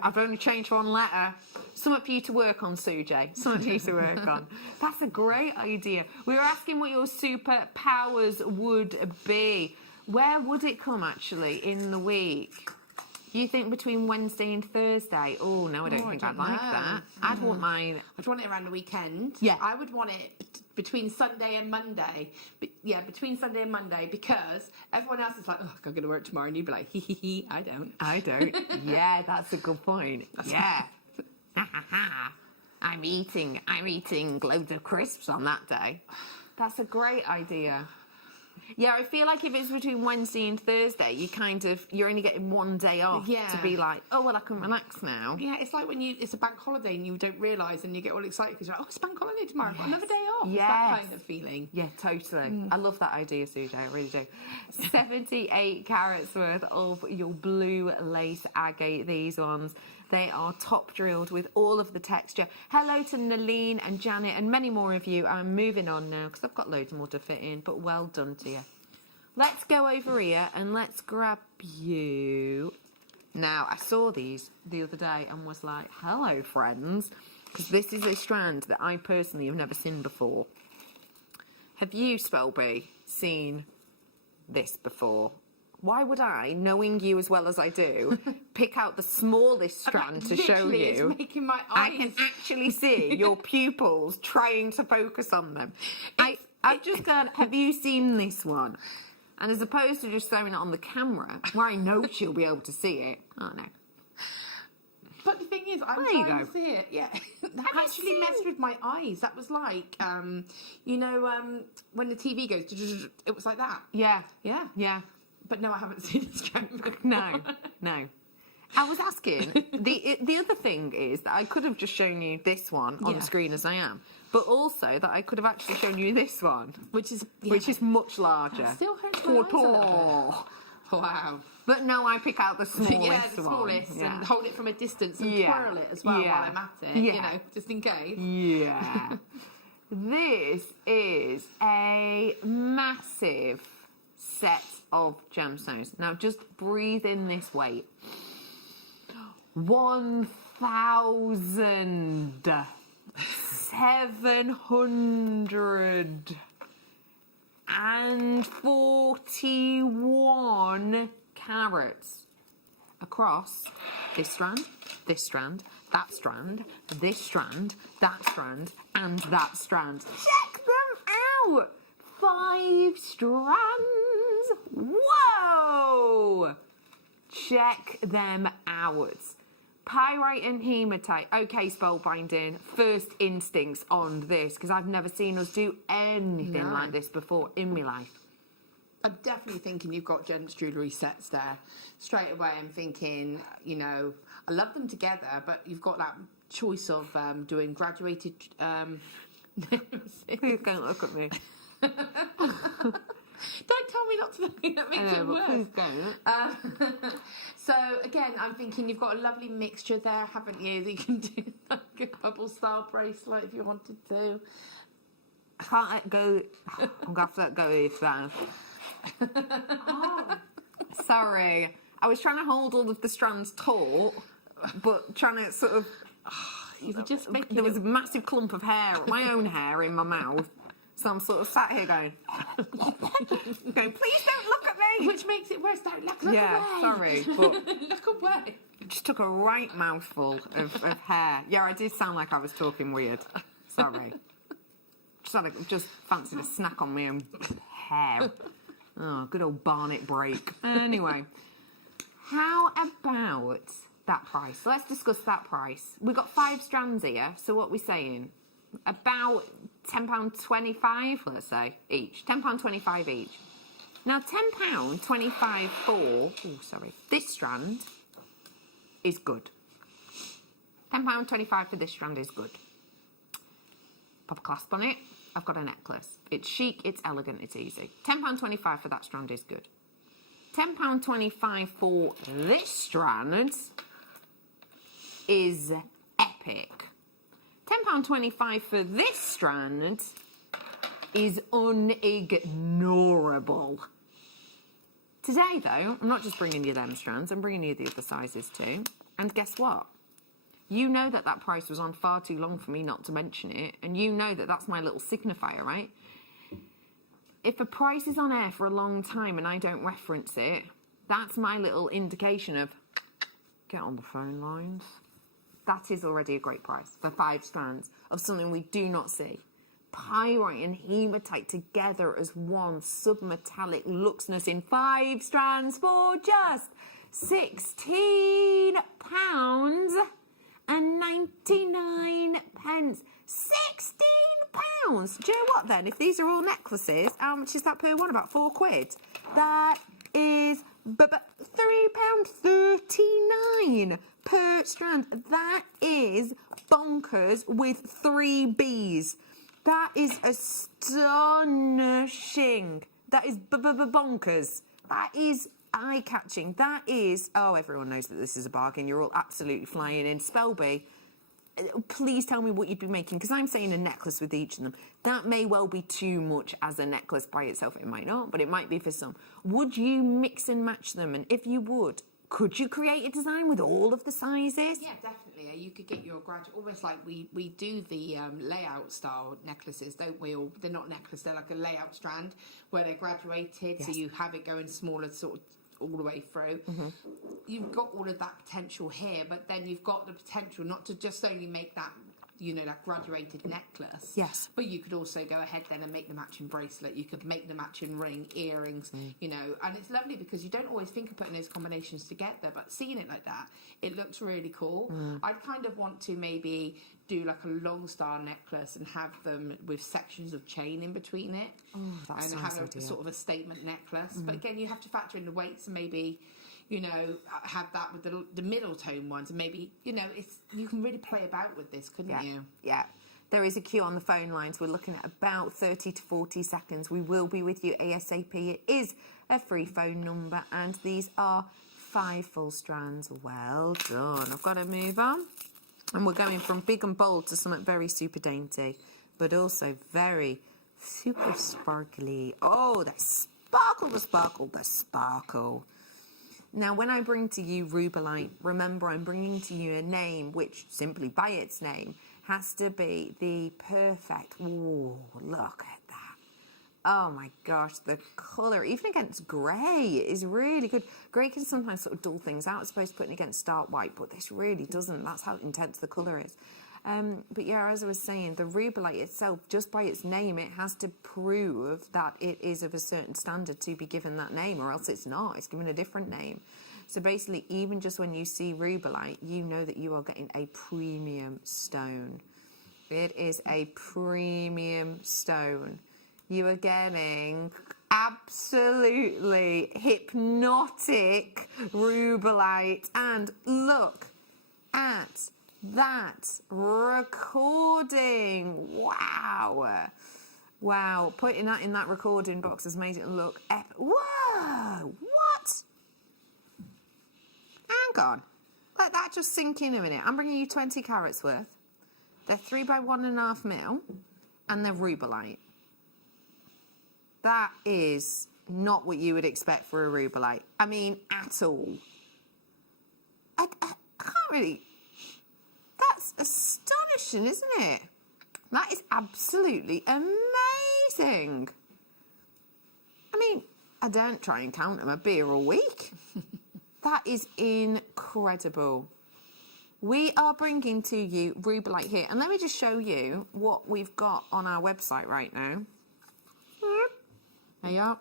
I've only changed one letter. Something for you to work on, Sue J. Something for you to work on. That's a great idea. We were asking what your superpowers would be. Where would it come, actually, in the week? You think between Wednesday and Thursday? Oh, no, I don't think I'd like that. I'd want mine... I'd want it around the weekend. Yeah. I would want it between Sunday and Monday. Yeah, between Sunday and Monday, because everyone else is like, oh, I'm going to work tomorrow, and you'd be like, hee, I don't. I don't. Yeah, that's a good point. Yeah. I'm eating loads of crisps on that day. That's a great idea. Yeah, I feel like if it's between Wednesday and Thursday, you're only getting one day off to be like, oh, well, I can relax now. Yeah, it's like when it's a bank holiday and you don't realise and you get all excited because you're like, oh, it's bank holiday tomorrow, I've got another day off. Yes. It's that kind of feeling. Yeah, totally. I love that idea, Suja, I really do. 78 carats worth of your blue lace agate, these ones. They are top drilled with all of the texture. Hello to Naleen and Janet and many more of you. I'm moving on now because I've got loads more to fit in, but well done to you. let's go over here and let's grab you. Now, I saw these the other day and was like, hello, friends, because this is a strand that I personally have never seen before. Have you, Spelby, seen this before? Why would I, knowing you as well as I do, pick out the smallest strand to show you? It's making my eyes. I can actually see your pupils trying to focus on them. I've just gone, have you seen this one? And as opposed to just throwing it on the camera, where I know she'll be able to see it, I don't know. But the thing is, I'm trying to see it. Yeah, that actually messed with my eyes. That was like, you know, when the TV goes, it was like that. Yeah. Yeah. But no, I haven't seen this strand before. No. I was asking, the other thing is that I could have just shown you this one on the screen as I am, but also that I could have actually shown you this one, which is much larger. That still hurts my eyes a little bit. Wow. But no, I pick out the smallest one. Yeah, the smallest, and hold it from a distance and twirl it as well while I'm at it, you know, just in case. Yeah. This is a massive set of gemstones. Now, just breathe in this weight. 1,741 carats across this strand, that strand, this strand, that strand, and that strand. Check them out! 5 strands. Whoa! Check them out. Pyrite and hematite. Okay, spellbinding. First instincts on this, because I've never seen us do anything like this before in my life. I'm definitely thinking you've got gents jewellery sets there. Straight away I'm thinking, you know, I love them together, but you've got that choice of doing graduated... Please don't look at me. Don't tell me not to look, that makes it worse. Please don't. So again, I'm thinking you've got a lovely mixture there, haven't you? That you can do like a bubble star bracelet if you wanted to. I can't let go. I'm going to have to let go of this now. Sorry. I was trying to hold all of the strands taut, but trying to sort of... You were just making there was a massive clump of hair, my own hair, in my mouth. So I'm sort of sat here going, please don't look at me. Which makes it worse. Don't look away. Sorry, but look away. I just took a right mouthful of hair. Yeah, I did sound like I was talking weird. Sorry. Just fancied a snack on my own hair. Oh, good old Barnet break. Anyway, how about that price? So let's discuss that price. We've got 5 strands here, so what are we saying? About £10.25, let's say, each. £10.25 each. Now, £10.25 for... Oh, sorry. This strand is good. £10.25 for this strand is good. Pop a clasp on it. I've got a necklace. It's chic, it's elegant, it's easy. £10.25 for that strand is good. £10.25 for this strand is epic. £10.25 for this strand is unignorable. Today, though, I'm not just bringing you them strands, I'm bringing you the other sizes too. And guess what? You know that that price was on far too long for me not to mention it, and you know that that's my little signifier, right? If a price is on air for a long time and I don't reference it, that's my little indication of get on the phone lines. That is already a great price for 5 strands of something we do not see. Pyrite and hematite together as one submetallic luxness in 5 strands for just £16.99. 16 pounds. Do you know what then? If these are all necklaces, how much is that per one? About £4. That is £3.39 per strand. That is bonkers with 3 B's. That is astonishing. That is bonkers. That is eye-catching. That is... Oh, everyone knows that this is a bargain. You're all absolutely flying in. Spelby, please tell me what you'd be making, because I'm saying a necklace with each of them. That may well be too much as a necklace by itself. It might not, but it might be for some. Would you mix and match them? And if you would, could you create a design with all of the sizes? Yeah, definitely. You could get your graduate, almost like we do the layout style necklaces, don't we? Or they're not necklace, they're like a layout strand where they're graduated, Yes. so you have it going smaller sort of all the way through. You've got all of that potential here, but then you've got the potential not to just only make that, you know, that graduated necklace. Yes. But you could also go ahead then and make the matching bracelet. You could make the matching ring, earrings, you know, and it's lovely because you don't always think of putting those combinations together, but seeing it like that, it looks really cool. I'd kind of want to maybe do like a long star necklace and have them with sections of chain in between it. That's and a have nice a idea. sort of a statement necklace. But again, you have to factor in the weights and maybe, you know, have that with the middle tone ones, and maybe, you know, it's, you can really play about with this, couldn't you? Yeah. There is a queue on the phone lines. We're looking at about 30 to 40 seconds. We will be with you ASAP. It is a free phone number, and these are 5 full strands. Well done. I've got to move on. And we're going from big and bold to something very super dainty, but also very super sparkly. Oh, the sparkle, the sparkle, the sparkle. Now, when I bring to you rubellite, remember I'm bringing to you a name which, simply by its name, has to be the perfect... Ooh, look at that. Oh my gosh, the colour, even against grey, is really good. Grey can sometimes sort of dull things out, I suppose, putting against stark white, but this really doesn't. That's how intense the colour is. But yeah, as I was saying, the rubellite itself, just by its name, it has to prove that it is of a certain standard to be given that name, or else it's not. It's given a different name. So basically, even just when you see rubellite, you know that you are getting a premium stone. It is a premium stone. You are getting absolutely hypnotic rubellite. And look at that recording. Wow. Wow. Putting that in that recording box has made it look epic. Whoa. What? Hang on. Let that just sink in a minute. I'm bringing you 20 carats worth. They're 3 by 1.5 mil, and they're rubellite. That is not what you would expect for a rubellite. I mean, at all. I can't really... That's astonishing, isn't it? That is absolutely amazing. I mean, I don't try and count them a beer a week. That is incredible. We are bringing to you rubellite here. And let me just show you what we've got on our website right now. There you are.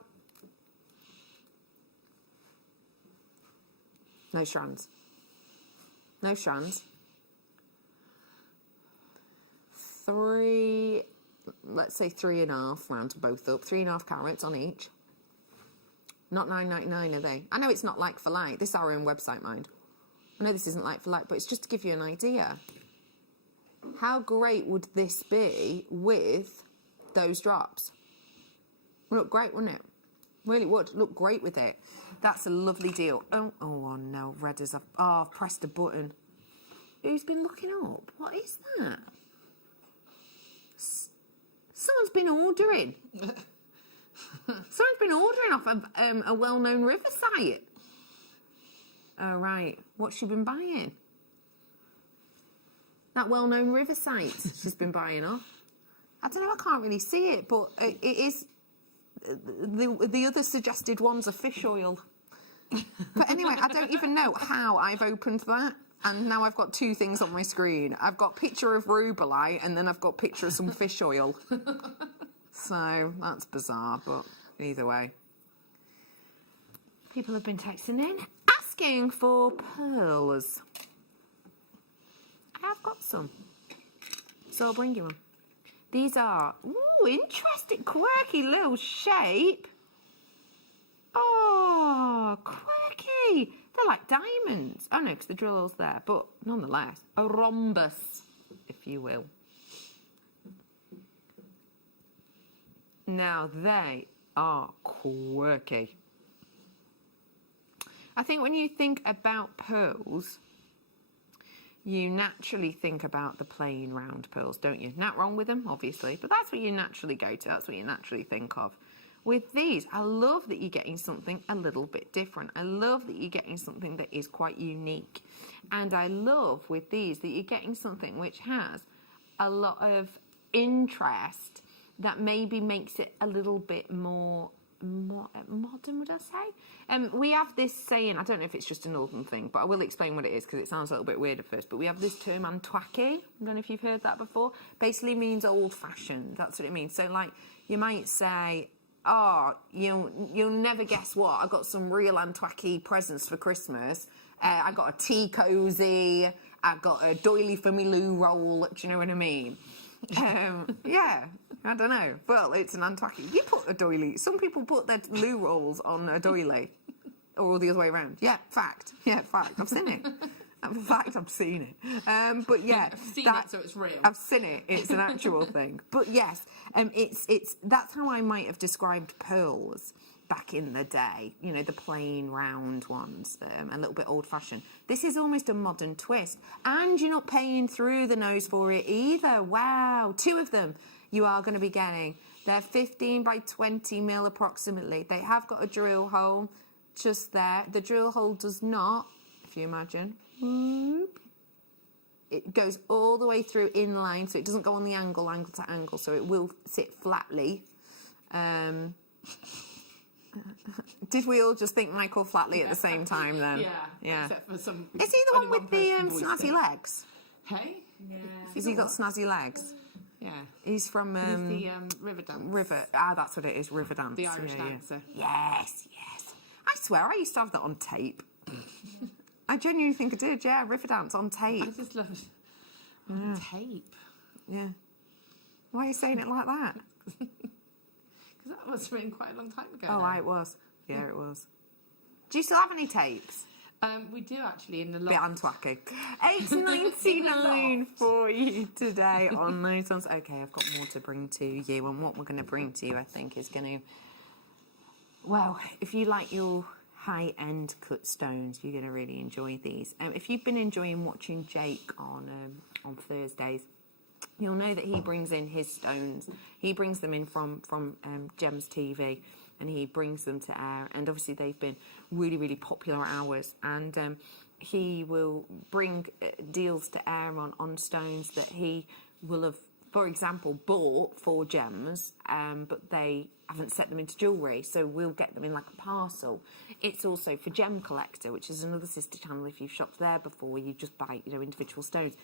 No strands. No strands. 3, let's say 3.5, round to both up. 3.5 carats on each. Not $9.99, are they? I know it's not like for like. This is our own website, mind. I know this isn't like for like, but it's just to give you an idea. How great would this be with those drops? Would look great, wouldn't it? Really would. Look great with it. That's a lovely deal. Oh no, red is up. Oh, I've pressed a button. Who's been looking up? What is that? Someone's been ordering. Someone's been ordering off a well-known river site. Oh, right. What's she been buying? That well-known river site she's been buying off. I don't know, I can't really see it, but it is... The other suggested one's a fish oil. But anyway, I don't even know how I've opened that. And now I've got 2 things on my screen. I've got picture of rubellite, and then I've got picture of some fish oil. So, that's bizarre, but either way. People have been texting in, asking for pearls. I've got some. So I'll bring you them. These are, ooh, interesting, quirky little shape. Oh, quirky. They're like diamonds. Oh, no, because the drill hole's there. But nonetheless, a rhombus, if you will. Now, they are quirky. I think when you think about pearls, you naturally think about the plain round pearls, don't you? Not wrong with them, obviously, but that's what you naturally go to. That's what you naturally think of. With these, I love that you're getting something a little bit different. I love that you're getting something that is quite unique. And I love with these that you're getting something which has a lot of interest that maybe makes it a little bit more modern, would I say? We have this saying, I don't know if it's just a northern thing, but I will explain what it is because it sounds a little bit weird at first, but we have this term antwacky. I don't know if you've heard that before. Basically means old-fashioned. That's what it means. So, like, you might say, oh, you'll never guess what, I got some real antwacky presents for Christmas. I got a tea cozy, I got a doily for me loo roll, do you know what I mean? Yeah, I don't know. Well, it's an antwacky. You put a doily. Some people put their loo rolls on a doily, or the other way around. Yeah, fact. Yeah, fact. I've seen it. In fact, I've seen it. But yeah, I've seen it, so it's real. I've seen it. It's an actual thing. But yes, it's that's how I might have described pearls back in the day. You know, the plain round ones, a little bit old-fashioned. This is almost a modern twist, and you're not paying through the nose for it either. Wow, 2 of them you are going to be getting. They're 15 by 20 mil approximately. They have got a drill hole just there. The drill hole does not, if you imagine, it goes all the way through in line, so it doesn't go on the angle to angle, so it will sit flatly. Did we all just think Michael Flatley at the same time then? Yeah. Except for some. Is he the one with the snazzy legs? Hey? Yeah. Has he got snazzy legs? Yeah. He's from he's the river dance. That's what it is, river dance. The Irish dancer. Yes. I swear I used to have that on tape. I genuinely think I did, yeah, river dance on tape. I just love it. On tape? Yeah. Why are you saying it like that? Because that was written quite a long time ago. Oh, it was. Yeah, it was. Do you still have any tapes? We do actually in the Bit loft. antwacky. $8.99 for you today on those ones. Okay, I've got more to bring to you, and what we're going to bring to you, I think, is going to. Well, if you like your high-end cut stones, you're going to really enjoy these. If you've been enjoying watching Jake on Thursdays, you'll know that he brings in his stones. He brings them in from Gems TV, and he brings them to air. And obviously they've been really, really popular hours. And he will bring deals to air on stones that he will have, for example, bought for Gems, but they haven't set them into jewellery, so we'll get them in like a parcel. It's also for Gem Collector, which is another sister channel. If you've shopped there before, you just buy, individual stones.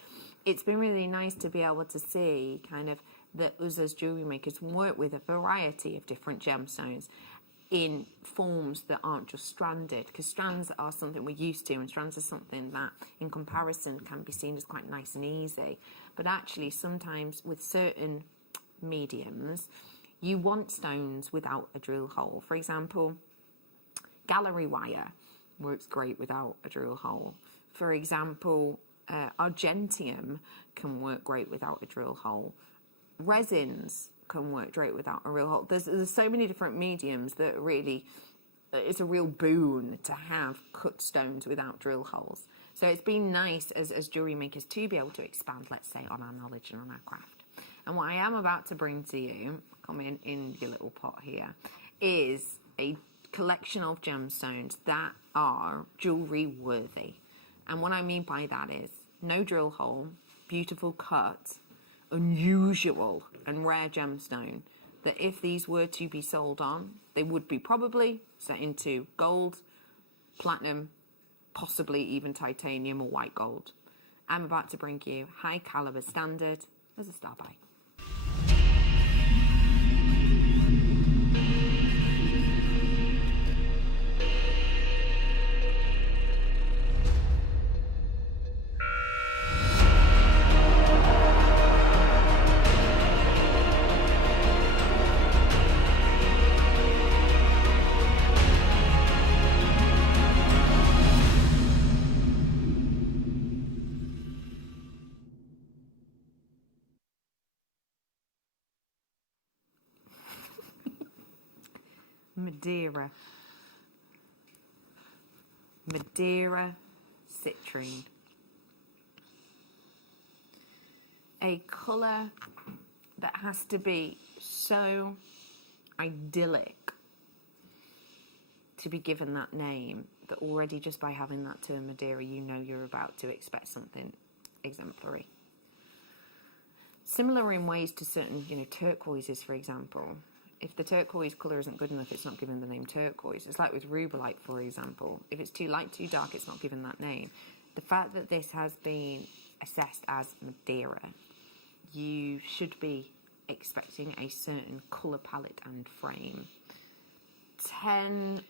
It's been really nice to be able to see kind of that us as jewellery makers work with a variety of different gemstones in forms that aren't just stranded, because strands are something we're used to, and strands are something that in comparison can be seen as quite nice and easy. But actually sometimes with certain mediums you want stones without a drill hole. For example, gallery wire works great without a drill hole. For example, argentium can work great without a drill hole. Resins can work great without a real hole. There's so many different mediums that really, it's a real boon to have cut stones without drill holes. So it's been nice as jewellery makers to be able to expand, let's say, on our knowledge and on our craft. And what I am about to bring to you, come in your little pot here, is a collection of gemstones that are jewellery worthy. And what I mean by that is no drill hole, beautiful cut, unusual and rare gemstone that if these were to be sold on, they would be probably set into gold, platinum, possibly even titanium or white gold. I'm about to bring you high caliber standard as a star buy. Madeira citrine. a colour that has to be so idyllic to be given that name that already just by having that term Madeira, you know you're about to expect something exemplary. Similar in ways to certain, turquoises, for example. If the turquoise colour isn't good enough, it's not given the name turquoise. It's like with rubellite, for example. If it's too light, too dark, it's not given that name. The fact that this has been assessed as Madeira, you should be expecting a certain colour palette and frame. 10%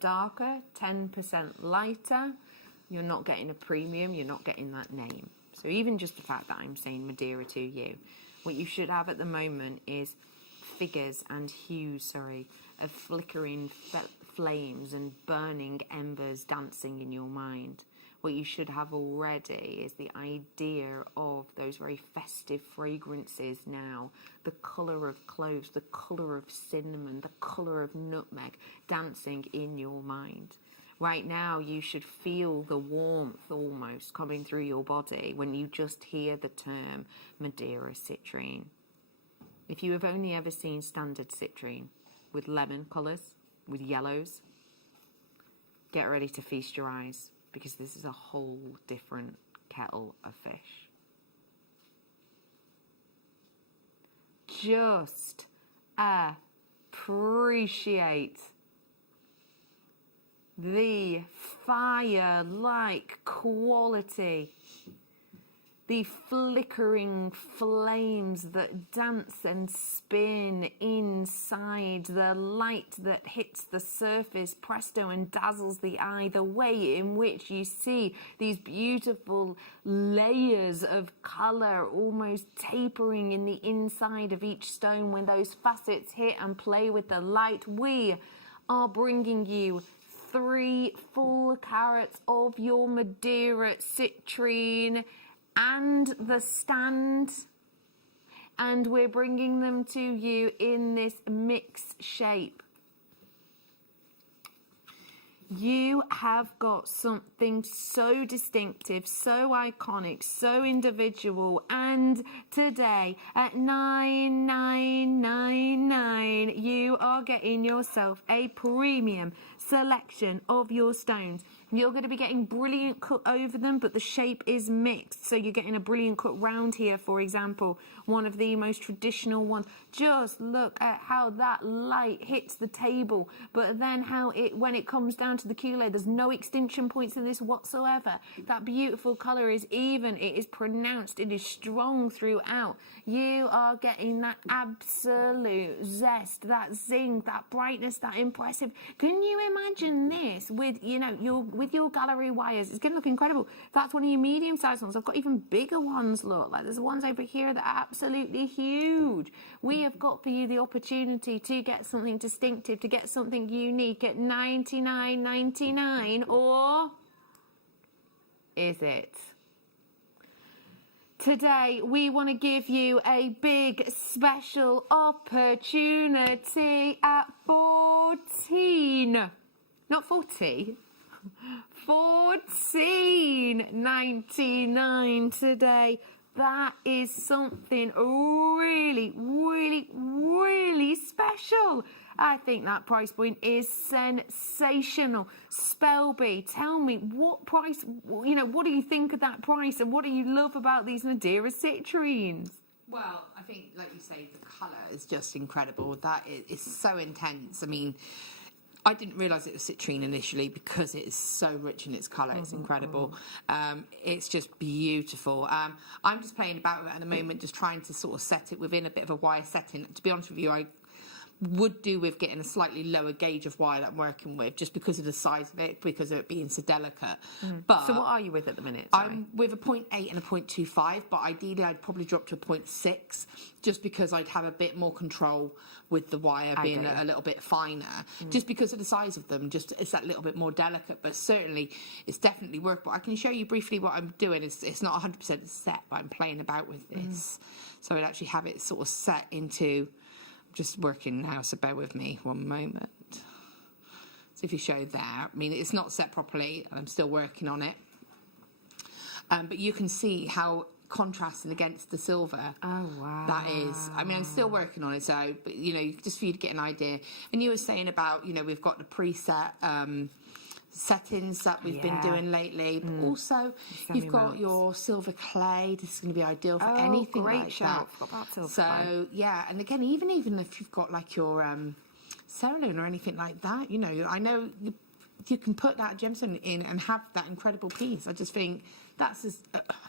darker, 10% lighter, you're not getting a premium, you're not getting that name. So even just the fact that I'm saying Madeira to you, what you should have at the moment is figures and hues, of flickering flames and burning embers dancing in your mind. What you should have already is the idea of those very festive fragrances now, the colour of cloves, the colour of cinnamon, the colour of nutmeg dancing in your mind. Right now, you should feel the warmth almost coming through your body when you just hear the term Madeira citrine. If you have only ever seen standard citrine with lemon colours, with yellows, get ready to feast your eyes, because this is a whole different kettle of fish. Just appreciate the fire-like quality, the flickering flames that dance and spin inside, the light that hits the surface presto and dazzles the eye, the way in which you see these beautiful layers of colour almost tapering in the inside of each stone when those facets hit and play with the light. We are bringing you 3 full carats of your Madeira citrine and the stand, and we're bringing them to you in this mixed shape. You have got something so distinctive, so iconic, so individual, and today at $9,999 you are getting yourself a premium selection of your stones. You're going to be getting brilliant cut over them, but the shape is mixed. So you're getting a brilliant cut round here, for example, one of the most traditional ones. Just look at how that light hits the table, but then how it, when it comes down to the cule, there's no extinction points in this whatsoever. That beautiful colour is even, it is pronounced, it is strong throughout. You are getting that absolute zest, that zing, that brightness, that impressive. Can you imagine this with, with your gallery wires? It's going to look incredible. That's one of your medium-sized ones. I've got even bigger ones, look. Like there's ones over here that are absolutely huge. We have got for you the opportunity to get something distinctive, to get something unique at $99.99, or is it? Today, we want to give you a big special opportunity at 14.99 today. That is something really, really, really special. I think that price point is sensational. Spelby, tell me, what price, what do you think of that price, and what do you love about these Madeira citrines? Well, I think, like you say, the colour is just incredible. That is so intense. I mean, I didn't realise it was citrine initially because it is so rich in its colour. It's incredible. It's just beautiful. I'm just playing about with it at the moment, just trying to sort of set it within a bit of a wire setting. To be honest with you, I would do with getting a slightly lower gauge of wire that I'm working with, just because of the size of it, because of it being so delicate. But so what are you with at the minute? I'm with a 0.8 and a 0.25, but ideally I'd probably drop to a 0.6, just because I'd have a bit more control with the wire being a little bit finer, just because of the size of them. Just it's that little bit more delicate, but certainly it's definitely workable. I can show you briefly what I'm doing. It's not 100% set, but I'm playing about with this, so I'd actually have it sort of set into. Just working now, so bear with me one moment. So if you show there, I mean, it's not set properly, and I'm still working on it. But you can see how contrasting against the silver. Oh, wow. That is. I mean, I'm still working on it, so, but, you know, just for you to get an idea. And you were saying about, you know, we've got the preset settings that we've been doing lately. But also, you've got your silver clay. This is going to be ideal for anything like that. Forgot about silver so, clay. yeah, and again, even if you've got like your cerulean or anything like that, you know, I know you can put that gemstone in and have that incredible piece. I just think that's just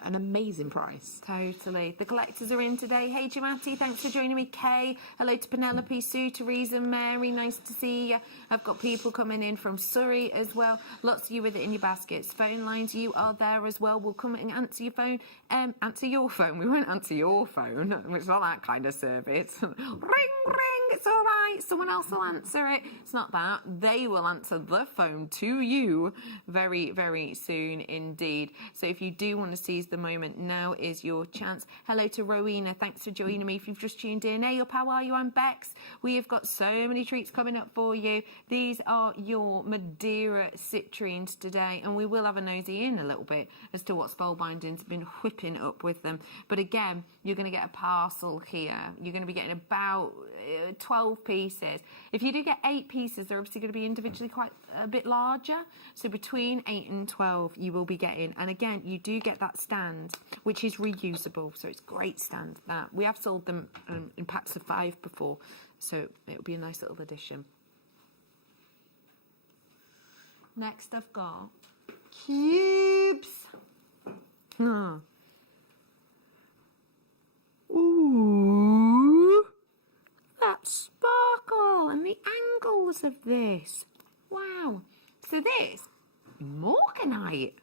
an amazing price. Totally. The collectors are in today. Hey, Jimati, thanks for joining me. Kay, hello to Penelope, Sue, Teresa, Mary, nice to see you. I've got people coming in from Surrey as well. Lots of you with it in your baskets. Phone lines, you are there as well. We'll come and answer your phone. Answer your phone. We won't answer your phone, which is not that kind of service. Ring, ring, it's all right. Someone else will answer it. It's not that. They will answer the phone to you very, very soon indeed. So if you do want to seize the moment, now is your chance. Hello to Rowena. Thanks for joining me. If you've just tuned in, hey up, how are you? I'm Bex. We have got so many treats coming up for you. These are your Madeira citrines today, and we will have a nosy in a little bit as to what Spellbinding's been whipping up with them. But again, you're going to get a parcel here. You're going to be getting about 12 pieces. If you do get 8 pieces, they're obviously going to be individually quite a bit larger. So between 8 and 12 you will be getting, and again, you do get that stand, which is reusable, so it's great stand. That we have sold them in packs of 5 before, so it'll be a nice little addition. Next I've got cubes. Ooh, that sparkle and the angles of this. Wow. So this, morganite.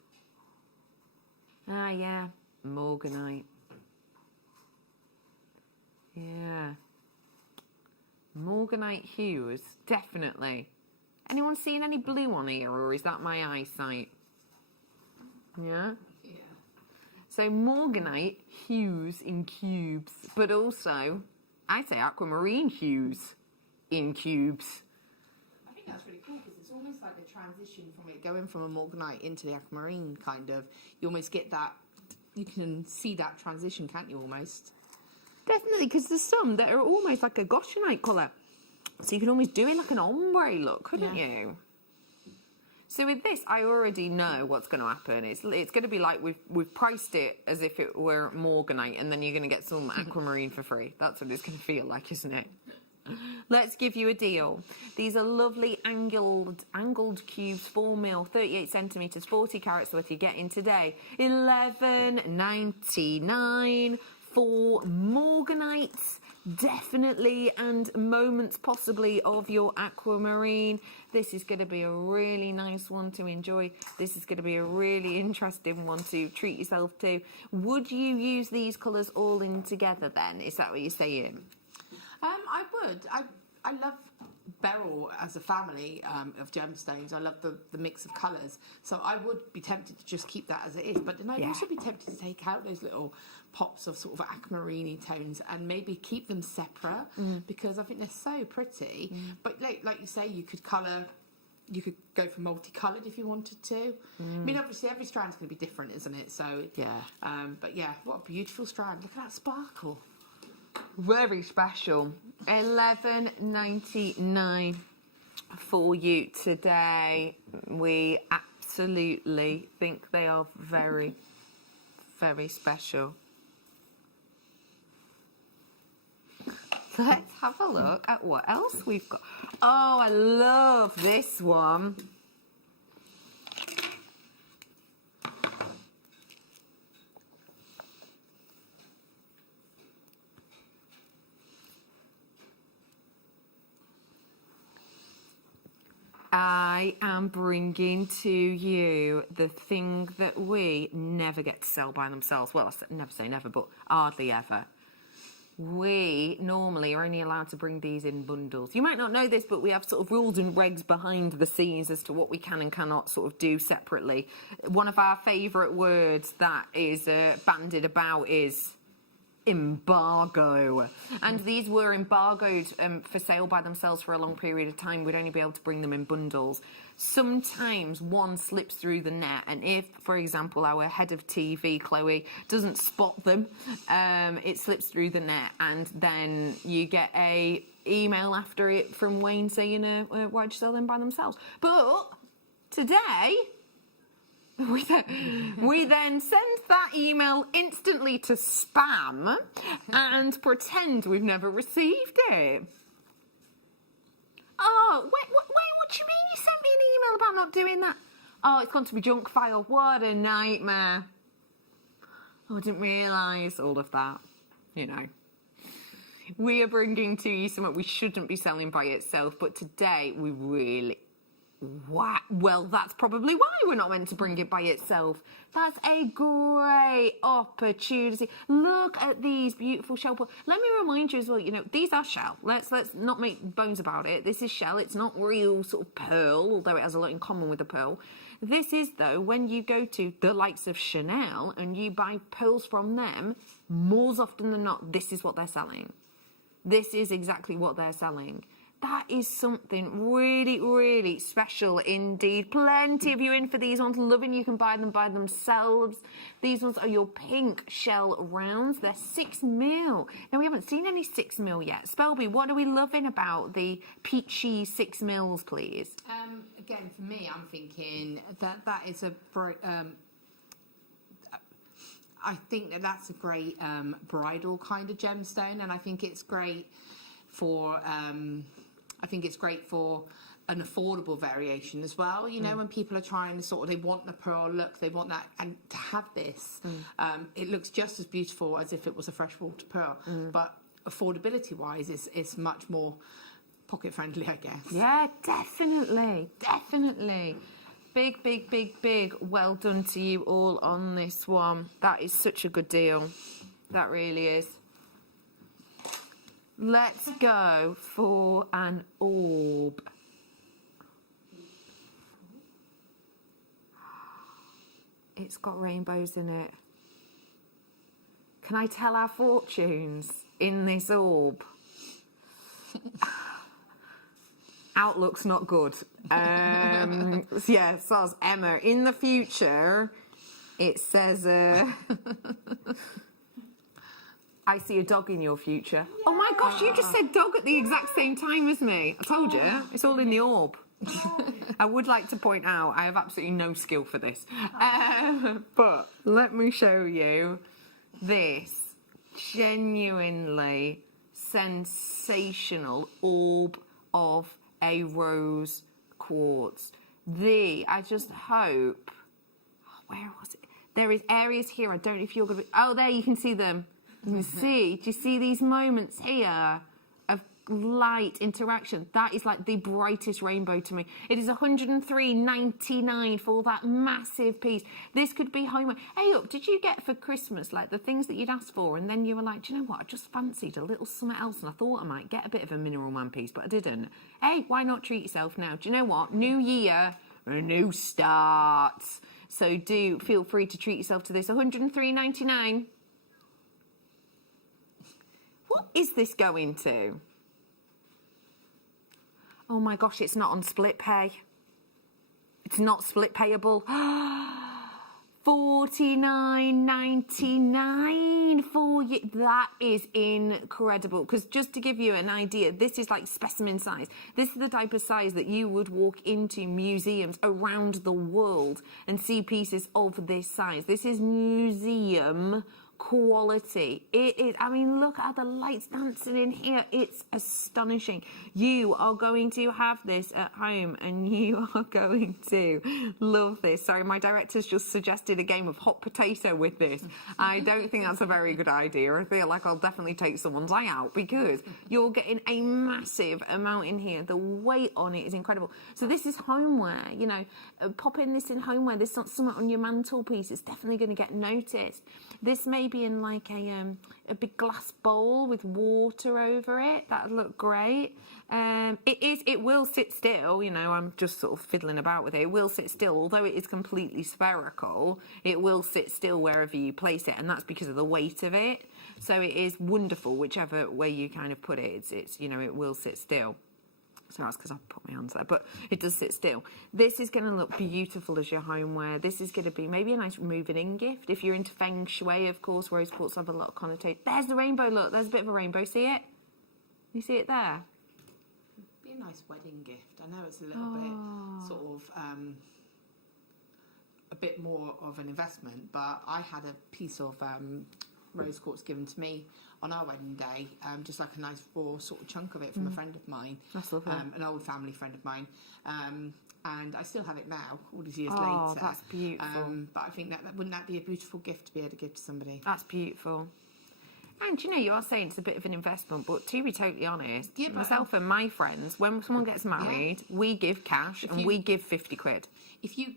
Ah, yeah, morganite. Yeah. Morganite hues, definitely. Anyone seeing any blue on here, or is that my eyesight? Yeah? Yeah. So morganite hues in cubes, but also, I'd say aquamarine hues in cubes. I think that's really cool because it's almost like the transition from it going from a morganite into the aquamarine kind of. You almost get that, you can see that transition, can't you, almost? Definitely, because there's some that are almost like a goshenite colour. So you could almost do it like an ombre look, couldn't you? So with this, I already know what's going to happen. It's going to be like we've priced it as if it were morganite, and then you're going to get some aquamarine for free. That's what it's going to feel like, isn't it? Let's give you a deal. These are lovely angled cubes, 4 mil, 38 centimetres, 40 carats worth you're getting today. $11.99 for morganites. Definitely, and moments possibly of your aquamarine. This is going to be a really nice one to enjoy. This is going to be a really interesting one to treat yourself to. Would you use these colours all in together then? Is that what you're saying? I would. I love Beryl as a family of gemstones. I love the mix of colours. So I would be tempted to just keep that as it is. But then I'd also be tempted to take out those little pops of sort of aquamarine tones and maybe keep them separate because I think they're so pretty. But like you say, you could colour, you could go for multicoloured if you wanted to. I mean, obviously every strand's going to be different, isn't it? So but yeah, what a beautiful strand. Look at that sparkle. Very special. $11.99 for you today. We absolutely think they are very, very special. Let's have a look at what else we've got. Oh, I love this one. I am bringing to you the thing that we never get to sell by themselves. Well, I never say never, but hardly ever. We normally are only allowed to bring these in bundles. You might not know this, but we have sort of rules and regs behind the scenes as to what we can and cannot sort of do separately. One of our favourite words that is bandied about is embargo. And these were embargoed for sale by themselves for a long period of time. We'd only be able to bring them in bundles. Sometimes one slips through the net, and if, for example, our head of TV, Chloe, doesn't spot them, it slips through the net, and then you get a email after it from Wayne saying, why'd you sell them by themselves? But today, we then send that email instantly to spam and pretend we've never received it. Oh, wait, what do you mean you sent me an email about not doing that? Oh, it's gone to my junk file. What a nightmare. Oh, I didn't realise all of that. You know. We are bringing to you something we shouldn't be selling by itself, but today we really... Wow. Well, that's probably why we're not meant to bring it by itself. That's a great opportunity. Look at these beautiful shell pearls. Let me remind you as well, you know, these are shell. Let's not make bones about it. This is shell. It's not real sort of pearl, although it has a lot in common with the pearl. This is, though, when you go to the likes of Chanel and you buy pearls from them, more often than not, this is what they're selling. This is exactly what they're selling. That is something really, really special indeed. Plenty of you in for these ones. Loving you can buy them by themselves. These ones are your pink shell rounds. They're 6mm. Now, we haven't seen any 6mm yet. Spelby, what are we loving about the peachy 6mm, please? Again, for me, I'm thinking that is a... I think that's a great bridal kind of gemstone, and I think it's great for... I think it's great for an affordable variation as well. You know, when people are trying to they want the pearl look, they want that, and to have this, it looks just as beautiful as if it was a freshwater pearl. But affordability-wise, it's much more pocket-friendly, I guess. Yeah, definitely, definitely. Big, big, big, big well done to you all on this one. That is such a good deal. That really is. Let's go for an orb. It's got rainbows in it. Can I tell our fortunes in this orb? Outlook's not good. Yeah, says Emma. In the future, it says... I see a dog in your future. Yeah. Oh my gosh, you just said dog at the exact same time as me. I told you, it's all in the orb. I would like to point out, I have absolutely no skill for this. But let me show you this genuinely sensational orb of a rose quartz. I just hope... Where was it? There is areas here. I don't know if you're going to be... Oh, there, you can see them. You can see, do you see these moments here of light interaction? That is like the brightest rainbow to me. It is $103.99 for that massive piece. This could be home. Hey, up, did you get for Christmas like the things that you'd asked for, and then you were like, do you know what? I just fancied a little something else, and I thought I might get a bit of a Mineral Man piece, but I didn't. Hey, why not treat yourself now? Do you know what? New year, a new start. So do feel free to treat yourself to this. $103.99. What is this going to? Oh my gosh, it's not on split pay. It's not split payable. $49.99 for you. That is incredible. Because just to give you an idea, this is like specimen size. This is the type of size that you would walk into museums around the world and see pieces of this size. This is museum quality. It is, I mean, look at the lights dancing in here. It's astonishing. You are going to have this at home and you are going to love this. Sorry, my director's just suggested a game of hot potato with this. I don't think that's a very good idea. I feel like I'll definitely take someone's eye out because you're getting a massive amount in here. The weight on it is incredible. So this is homeware, you know, popping this in homeware. This is not something on your mantelpiece. It's definitely going to get noticed. This may be in like a big glass bowl with water over it. That would look great. It will sit still, you know, I'm just sort of fiddling about with it. It will sit still, although it is completely spherical. It will sit still wherever you place it, and that's because of the weight of it. So it is wonderful, whichever way you kind of put it. It's you know, it will sit still. So that's because I put my hands there, but it does sit still. This is going to look beautiful as your homeware. This is going to be maybe a nice moving in gift. If you're into feng shui, of course, rose quartz have a lot of connotation. There's the rainbow, look, there's a bit of a rainbow. See it? You see it there? Be a nice wedding gift. I know it's a little bit sort of a bit more of an investment, but I had a piece of rose quartz given to me on our wedding day, just like a nice raw sort of chunk of it from a friend of mine. That's lovely. An old family friend of mine. And I still have it now, all these years Oh, later. that's beautiful. But I think that wouldn't that be a beautiful gift to be able to give to somebody? That's beautiful. And you know, you are saying it's a bit of an investment, but to be totally honest, myself and my friends, when someone gets married, we give cash and we give 50 quid. If you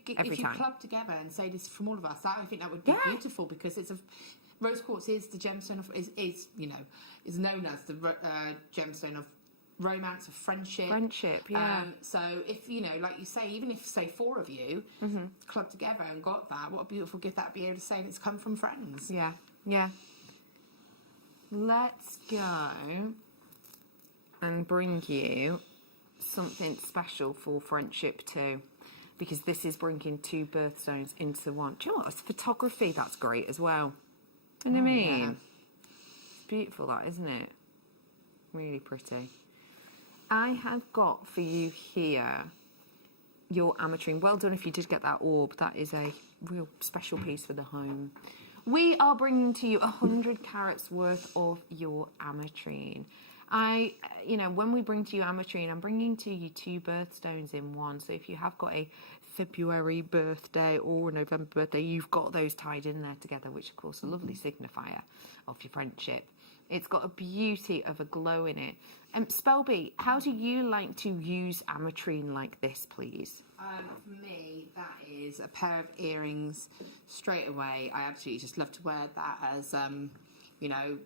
club together and say this is from all of us, I think that would be beautiful, because it's a rose quartz is the gemstone of is known as the gemstone of romance, of friendship. So if like you say, even if say 4 of you clubbed together and got that, what a beautiful gift that'd be able to say, and it's come from friends. Yeah. Let's go and bring you something special for friendship too, because this is bringing 2 birthstones into one. Do you know what? It's photography. That's great as well. You know what I mean? Yeah. It's beautiful, that, isn't it? Really pretty. I have got for you here your ametrine. Well done if you did get that orb. That is a real special piece for the home. We are bringing to you 100 carats worth of your ametrine. When we bring to you ametrine, I'm bringing to you 2 birthstones in one. So if you have got a February birthday or a November birthday, you've got those tied in there together, which of course is a lovely signifier of your friendship. It's got a beauty of a glow in it. Spelby, how do you like to use ametrine like this, please? For me, that is a pair of earrings straight away. I absolutely just love to wear that as,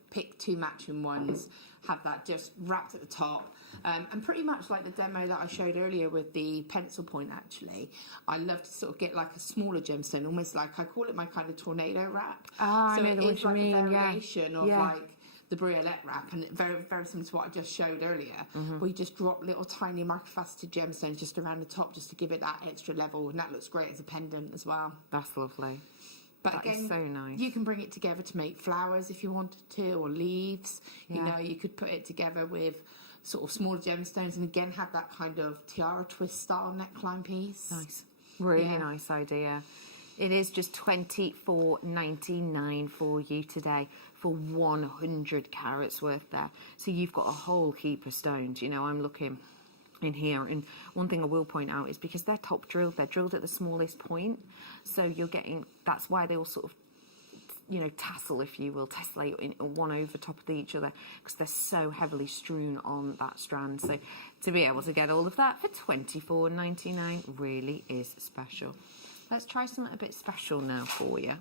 pick 2 matching ones, have that just wrapped at the top. And pretty much like the demo that I showed earlier with the pencil point, actually, I love to sort of get like a smaller gemstone, almost like, I call it my kind of tornado wrap. I know it what is you like mean, a variation of yeah. like the briolette wrap, and very, very similar to what I just showed earlier, where you just drop little tiny microfaceted gemstones just around the top, just to give it that extra level, and that looks great as a pendant as well. That's lovely. But that again, is so nice. You can bring it together to make flowers if you wanted to, or leaves. Yeah. You could put it together with sort of smaller gemstones, and again have that kind of tiara twist style neckline piece. Nice. Really nice idea. It is just $24.99 for you today for 100 carats worth there. So you've got a whole heap of stones. I'm looking in here, and one thing I will point out is because they're top drilled, they're drilled at the smallest point. So you're getting, that's why they all sort of, tassel, if you will, tessellate in one over top of each other, because they're so heavily strewn on that strand. So to be able to get all of that for $24.99 really is special. Let's try something a bit special now for you.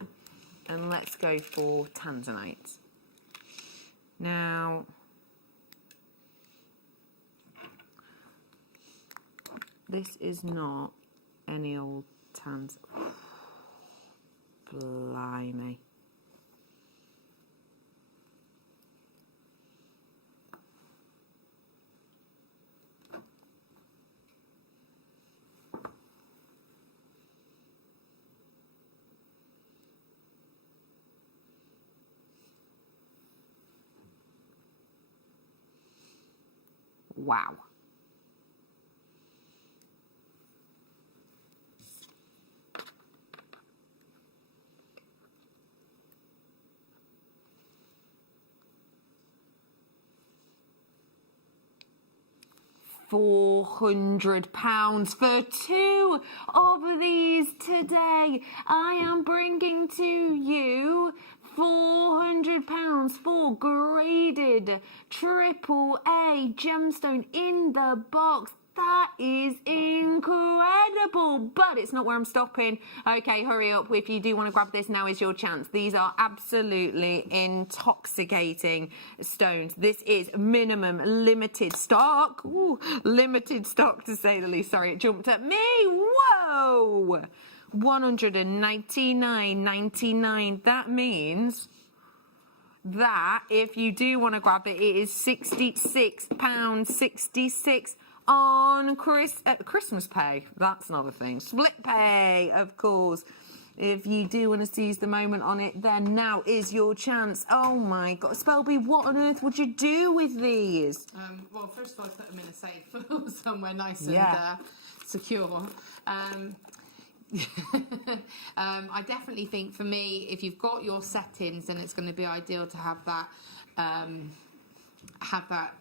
And let's go for Tanzanite. Now, this is not any old Blimey. Wow. £400 for 2 of these today. I am bringing to you £400 for graded AAA gemstone in the box. That is incredible, but it's not where I'm stopping. Okay, hurry up. If you do want to grab this, now is your chance. These are absolutely intoxicating stones. This is minimum limited stock. Ooh, limited stock to say the least. Sorry, it jumped at me. Whoa! $199.99. That means that, if you do want to grab it, it is £66.66 on Christmas pay. That's not a thing. Split pay, of course. If you do want to seize the moment on it, then now is your chance. Oh my God, Spelby, what on earth would you do with these? Well, first of all, I put them in a safe somewhere nice and secure. I definitely think, for me, if you've got your settings, then it's going to be ideal to have that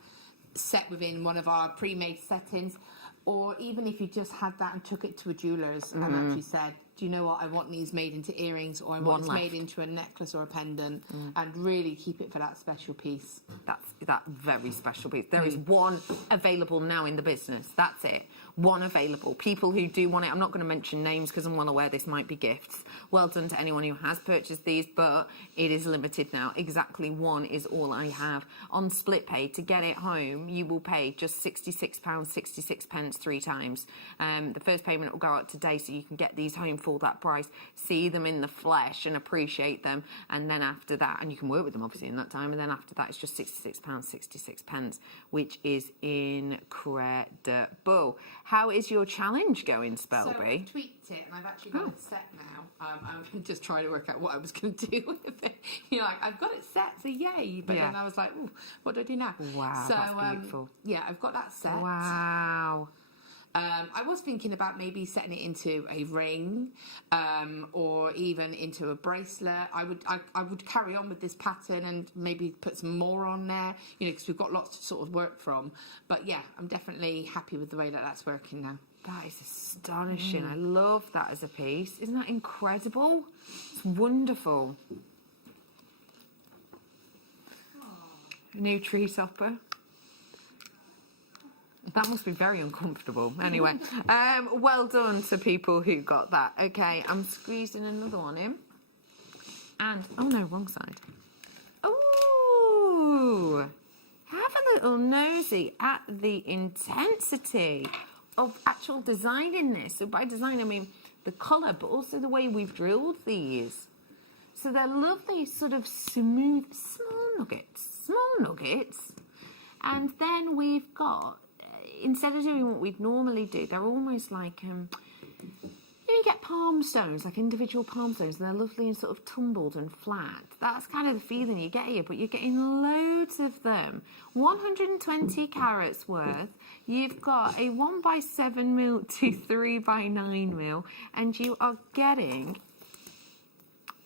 set within one of our pre-made settings. Or even if you just had that and took it to a jeweller's and actually said, do you know what, I want these made into earrings, or I want this made into a necklace or a pendant, and really keep it for that special piece. That's that very special piece. There is one available now in the business. That's it. One available. People who do want it, I'm not going to mention names because I'm well aware this might be gifts. Well done to anyone who has purchased these, but it is limited now. Exactly one is all I have. On split pay, to get it home, you will pay just £66.66 3 times. The first payment will go out today, so you can get these home for that price, see them in the flesh and appreciate them, and then after that, and you can work with them obviously in that time, and then after that it's just £66.66, which is incredible. How is your challenge going, Spelby? So I tweaked it, and I've actually got it set now. I'm just trying to work out what I was going to do with it. You know, like, I've got it set, so yay! But then I was like, ooh, what do I do now? Wow, so, that's beautiful. Yeah, I've got that set. Wow. I was thinking about maybe setting it into a ring, or even into a bracelet. I would carry on with this pattern and maybe put some more on there, you know, because we've got lots to sort of work from. But yeah, I'm definitely happy with the way that that's working now. That is astonishing. I love that as a piece. Isn't that incredible? It's wonderful. New tree topper. That must be very uncomfortable. Anyway, well done to people who got that. Okay, I'm squeezing another one in. And, oh no, wrong side. Ooh, have a little nosy at the intensity of actual design in this. So by design, I mean the colour, but also the way we've drilled these. So they're lovely, sort of smooth, small nuggets. And then we've got, instead of doing what we'd normally do, they're almost like, you get palm stones, like individual palm stones, and they're lovely and sort of tumbled and flat. That's kind of the feeling you get here, but you're getting loads of them. 120 carats worth. You've got a 1x7mm to 3x9mm, and you are getting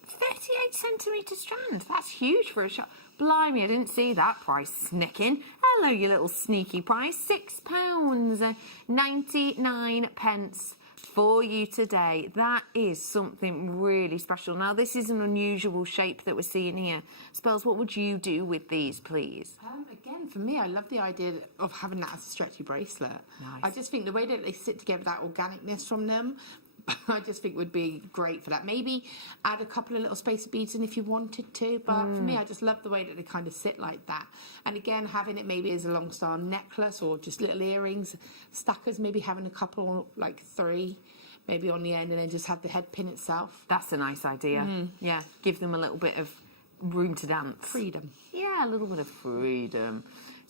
38cm strands. That's huge for a shop. Blimey, I didn't see that price snicking. Hello, you little sneaky price. £6.99 for you today. That is something really special. Now, this is an unusual shape that we're seeing here. Spells, what would you do with these, please? Again, for me, I love the idea of having that as a stretchy bracelet. Nice. I just think the way that they sit together, that organicness from them, I just think would be great for that. Maybe add a couple of little spacer beads in if you wanted to, but for me, I just love the way that they kind of sit like that. And again, having it maybe as a long star necklace or just little earrings, stackers, maybe having a couple, like 3, maybe on the end, and then just have the head pin itself. That's a nice idea. Yeah, give them a little bit of room to dance. Freedom. Yeah, a little bit of freedom.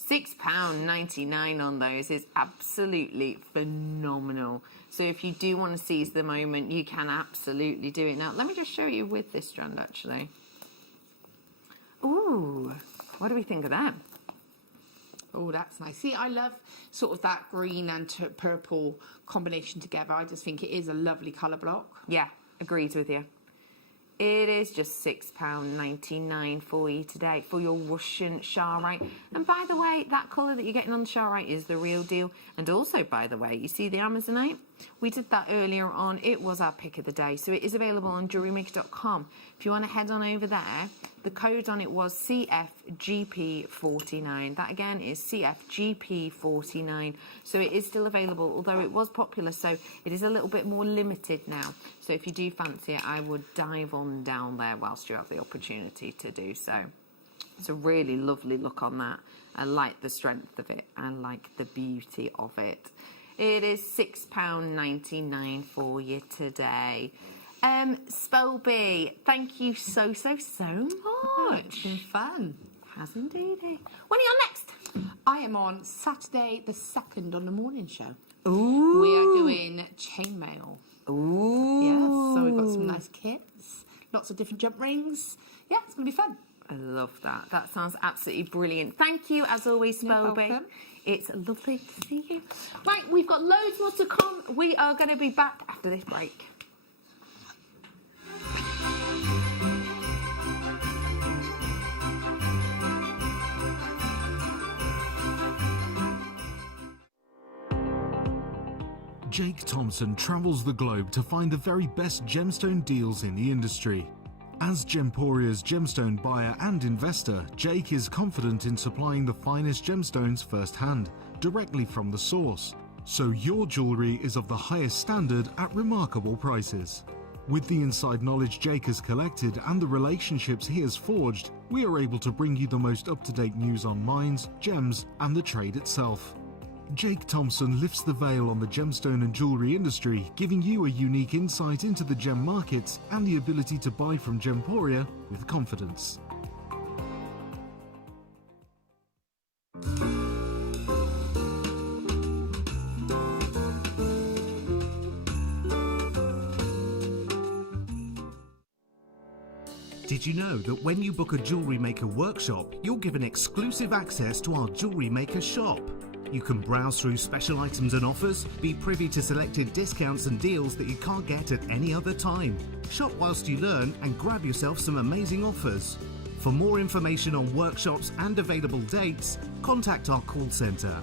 £6.99 on those is absolutely phenomenal. So if you do want to seize the moment, you can absolutely do it. Now, let me just show you with this strand, actually. Ooh, what do we think of them? Oh, that's nice. See, I love sort of that green and purple combination together. I just think it is a lovely colour block. Yeah, agreed with you. It is just £6.99 for you today for your Russian Charite. And by the way, that colour that you're getting on the Charite is the real deal. And also, by the way, you see the Amazonite? We did that earlier on. It was our pick of the day. So it is available on JewelleryMaker.com. If you want to head on over there, the code on it was CFGP49. That again is CFGP49. So it is still available, although it was popular. So it is a little bit more limited now. So if you do fancy it, I would dive on down there whilst you have the opportunity to do so. It's a really lovely look on that. I like the strength of it. I like the beauty of it. It is £6.99 for you today. Spelby, thank you so much. It's been fun. Has indeed. When are you on next? I am on Saturday the 2nd on the morning show. Ooh. We are doing chainmail. Ooh. Yes, so we've got some nice kits, lots of different jump rings. Yeah, it's going to be fun. I love that. That sounds absolutely brilliant. Thank you, as always, Spelby. welcome. It's lovely to see you. Right, we've got loads more to come. We are going to be back after this break. Jake Thompson travels the globe to find the very best gemstone deals in the industry. As Gemporia's gemstone buyer and investor, Jake is confident in supplying the finest gemstones firsthand, directly from the source, so your jewellery is of the highest standard at remarkable prices. With the inside knowledge Jake has collected and the relationships he has forged, we are able to bring you the most up-to-date news on mines, gems, and the trade itself. Jake Thompson lifts the veil on the gemstone and jewellery industry, giving you a unique insight into the gem markets and the ability to buy from Gemporia with confidence. Did you know that when you book a Jewellery Maker workshop, you're given exclusive access to our Jewellery Maker shop? You can browse through special items and offers, be privy to selected discounts and deals that you can't get at any other time. Shop whilst you learn and grab yourself some amazing offers. For more information on workshops and available dates, contact our call centre.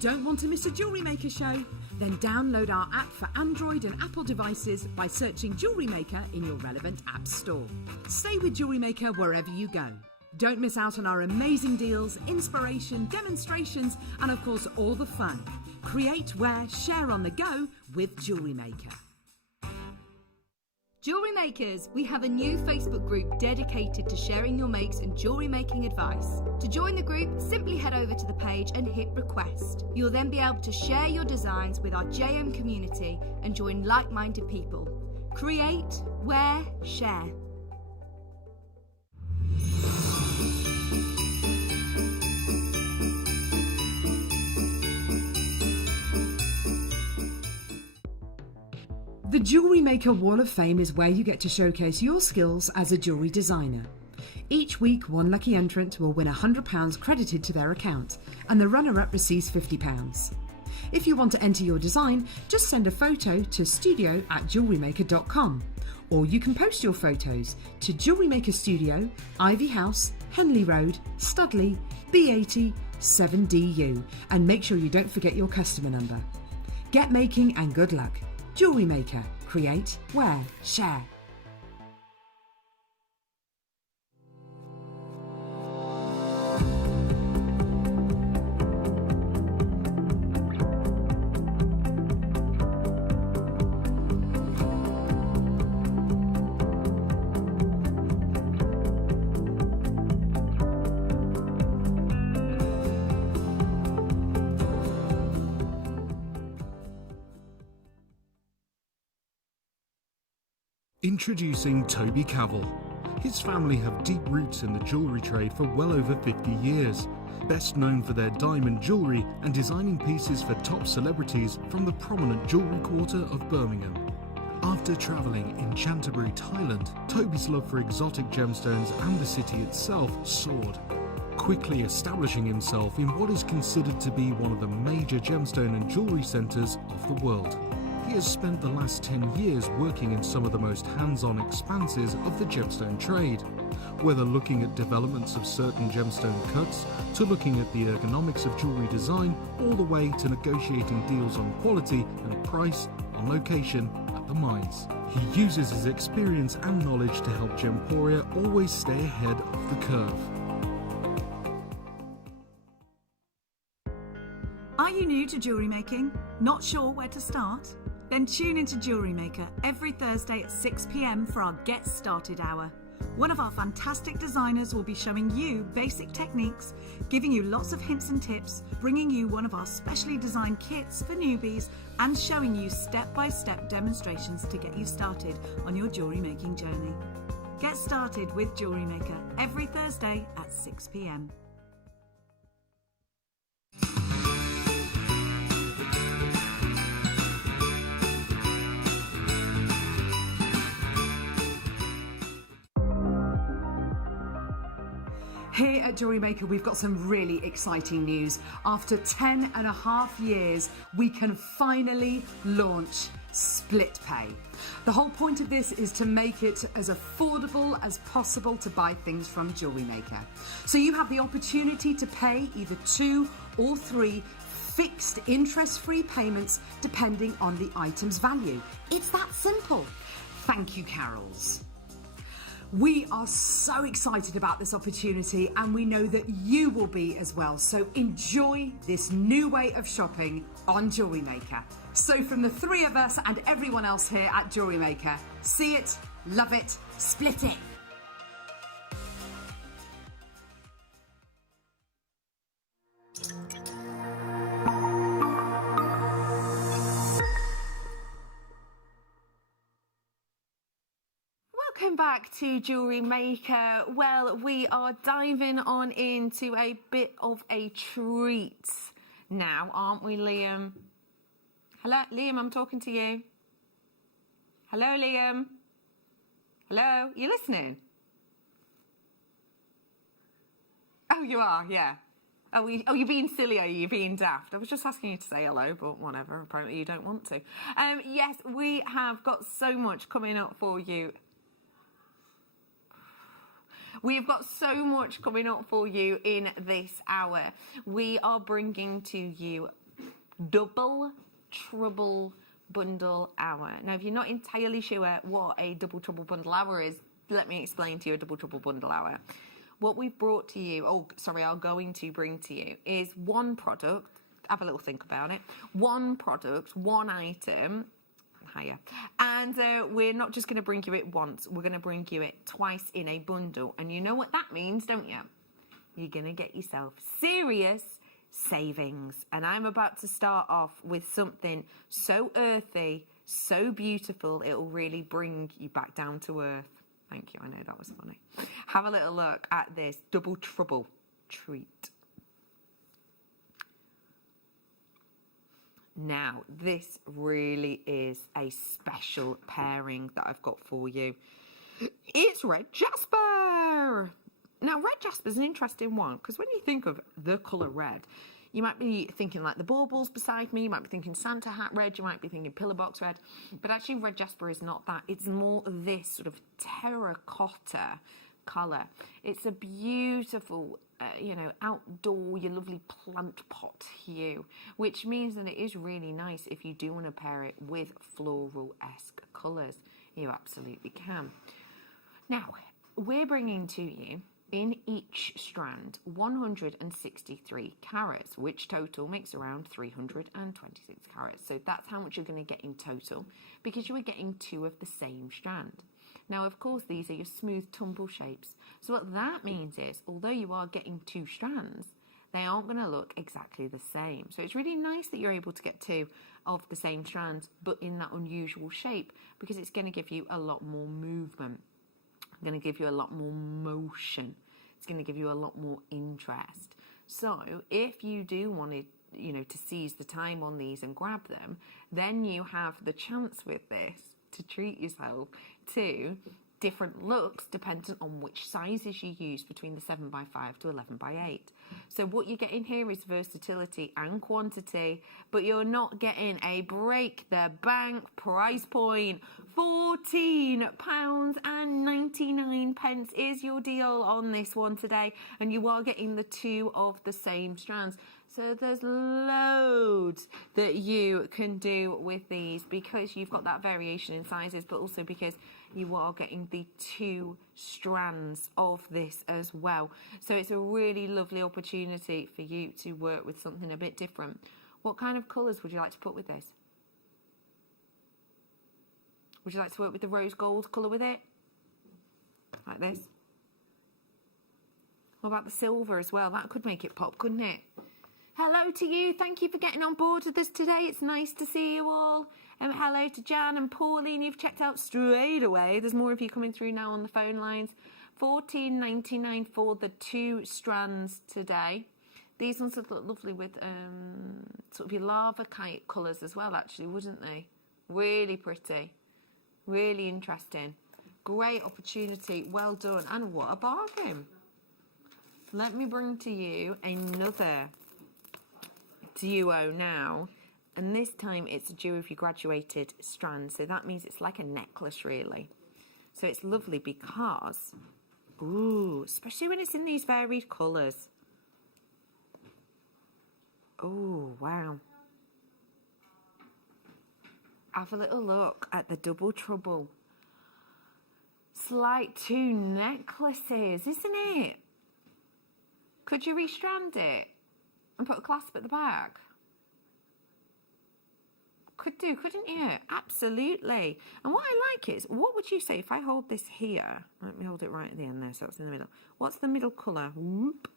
Don't want to miss a Jewellery Maker show? Then download our app for Android and Apple devices by searching Jewellery Maker in your relevant app store. Stay with Jewellery Maker wherever you go. Don't miss out on our amazing deals, inspiration, demonstrations, and of course all the fun. Create, wear, share on the go with Jewellery Maker. Jewellery Makers, we have a new Facebook group dedicated to sharing your makes and jewellery making advice. To join the group, simply head over to the page and hit request. You'll then be able to share your designs with our JM community and join like-minded people. Create, wear, share. The Jewellery Maker Wall of Fame is where you get to showcase your skills as a jewellery designer. Each week, one lucky entrant will win £100 credited to their account, and the runner-up receives £50. If you want to enter your design, just send a photo to studio@jewellerymaker.com, or you can post your photos to Jewellery Maker Studio, Ivy House, Henley Road, Studley, B80 7DU, and make sure you don't forget your customer number. Get making and good luck. Jewellery Maker. Create, wear, share. Introducing Toby Cavell. His family have deep roots in the jewellery trade for well over 50 years, best known for their diamond jewellery and designing pieces for top celebrities from the prominent jewellery quarter of Birmingham. After travelling in Canterbury, Thailand, Toby's love for exotic gemstones and the city itself soared, quickly establishing himself in what is considered to be one of the major gemstone and jewellery centres of the world. He has spent the last 10 years working in some of the most hands-on expanses of the gemstone trade, whether looking at developments of certain gemstone cuts, to looking at the ergonomics of jewellery design, all the way to negotiating deals on quality and price, on location, at the mines. He uses his experience and knowledge to help Gemporia always stay ahead of the curve. Are you new to jewellery making? Not sure where to start? Then tune into Jewellery Maker every Thursday at 6 p.m. for our Get Started Hour. One of our fantastic designers will be showing you basic techniques, giving you lots of hints and tips, bringing you one of our specially designed kits for newbies, and showing you step-by-step demonstrations to get you started on your jewellery making journey. Get started with Jewellery Maker every Thursday at 6 p.m. Here at Jewellery Maker, we've got some really exciting news. After 10.5 years, we can finally launch split pay. The whole point of this is to make it as affordable as possible to buy things from Jewellery Maker. So you have the opportunity to pay either 2 or 3 fixed interest-free payments depending on the item's value. It's that simple. Thank you, Carols. We are so excited about this opportunity, and we know that you will be as well. So enjoy this new way of shopping on Jewellery Maker. So from the 3 of us and everyone else here at Jewellery Maker, see it, love it, split it. Welcome back to Jewellery Maker. Well, we are diving on into a bit of a treat now, aren't we, Liam? Hello, Liam, I'm talking to you. Hello, Liam. Hello, you listening? Oh, you are, yeah. Oh, you're being silly, are you? You're being daft. I was just asking you to say hello, but whatever. Apparently you don't want to. Yes, we have got so much coming up for you. We've got so much coming up for you in this hour. We are bringing to you double trouble bundle hour. Now, if you're not entirely sure what a double trouble bundle hour is, let me explain to you a double trouble bundle hour. What we've brought to you, are going to bring to you, is one product. Have a little think about it. One product, one item. Higher. And we're not just going to bring you it once, we're going to bring you it twice in a bundle. And you know what that means, don't you? You're going to get yourself serious savings. And I'm about to start off with something so earthy, so beautiful, it'll really bring you back down to earth. Thank you, I know that was funny. Have a little look at this double trouble treat. Now, this really is a special pairing that I've got for you. It's red jasper. Now, red jasper is an interesting one because when you think of the colour red, you might be thinking like the baubles beside me, you might be thinking Santa hat red, you might be thinking pillar box red, but actually red jasper is not that. It's more this sort of terracotta colour. It's a beautiful outdoor, your lovely plant pot hue, which means that it is really nice if you do want to pair it with floral-esque colours. You absolutely can. Now, we're bringing to you in each strand 163 carats, which total makes around 326 carats. So that's how much you're going to get in total, because you are getting 2 of the same strand. Now, of course, these are your smooth tumble shapes. So what that means is, although you are getting 2 strands, they aren't going to look exactly the same. So it's really nice that you're able to get 2 of the same strands, but in that unusual shape, because it's going to give you a lot more movement. It's going to give you a lot more motion. It's going to give you a lot more interest. So if you do want to, to seize the time on these and grab them, then you have the chance with this to treat yourself to different looks dependent on which sizes you use between the 7x5 to 11x8. So what you're getting here is versatility and quantity, but you're not getting a break the bank price point. £14.99 is your deal on this one today, and you are getting the 2 of the same strands. So there's loads that you can do with these, because you've got that variation in sizes, but also because you are getting the 2 strands of this as well. So it's a really lovely opportunity for you to work with something a bit different. What kind of colours would you like to put with this? Would you like to work with the rose gold colour with it? Like this. What about the silver as well? That could make it pop, couldn't it? Hello to you. Thank you for getting on board with us today. It's nice to see you all. Hello to Jan and Pauline. You've checked out straight away. There's more of you coming through now on the phone lines. $14.99 for the 2 strands today. These ones would look lovely with sort of your lava kite colours as well, actually, wouldn't they? Really pretty. Really interesting. Great opportunity. Well done. And what a bargain. Let me bring to you another duo now. And this time it's a duo of your graduated strands. So that means it's like a necklace, really. So it's lovely because, ooh, especially when it's in these varied colours. Oh, wow. Have a little look at the double trouble. It's like 2 necklaces, isn't it? Could you restrand it and put a clasp at the back? Could do, couldn't you? Absolutely. And what I like is, what would you say if I hold this here? Let me hold it right at the end there so it's in the middle. What's the middle colour? Whoop.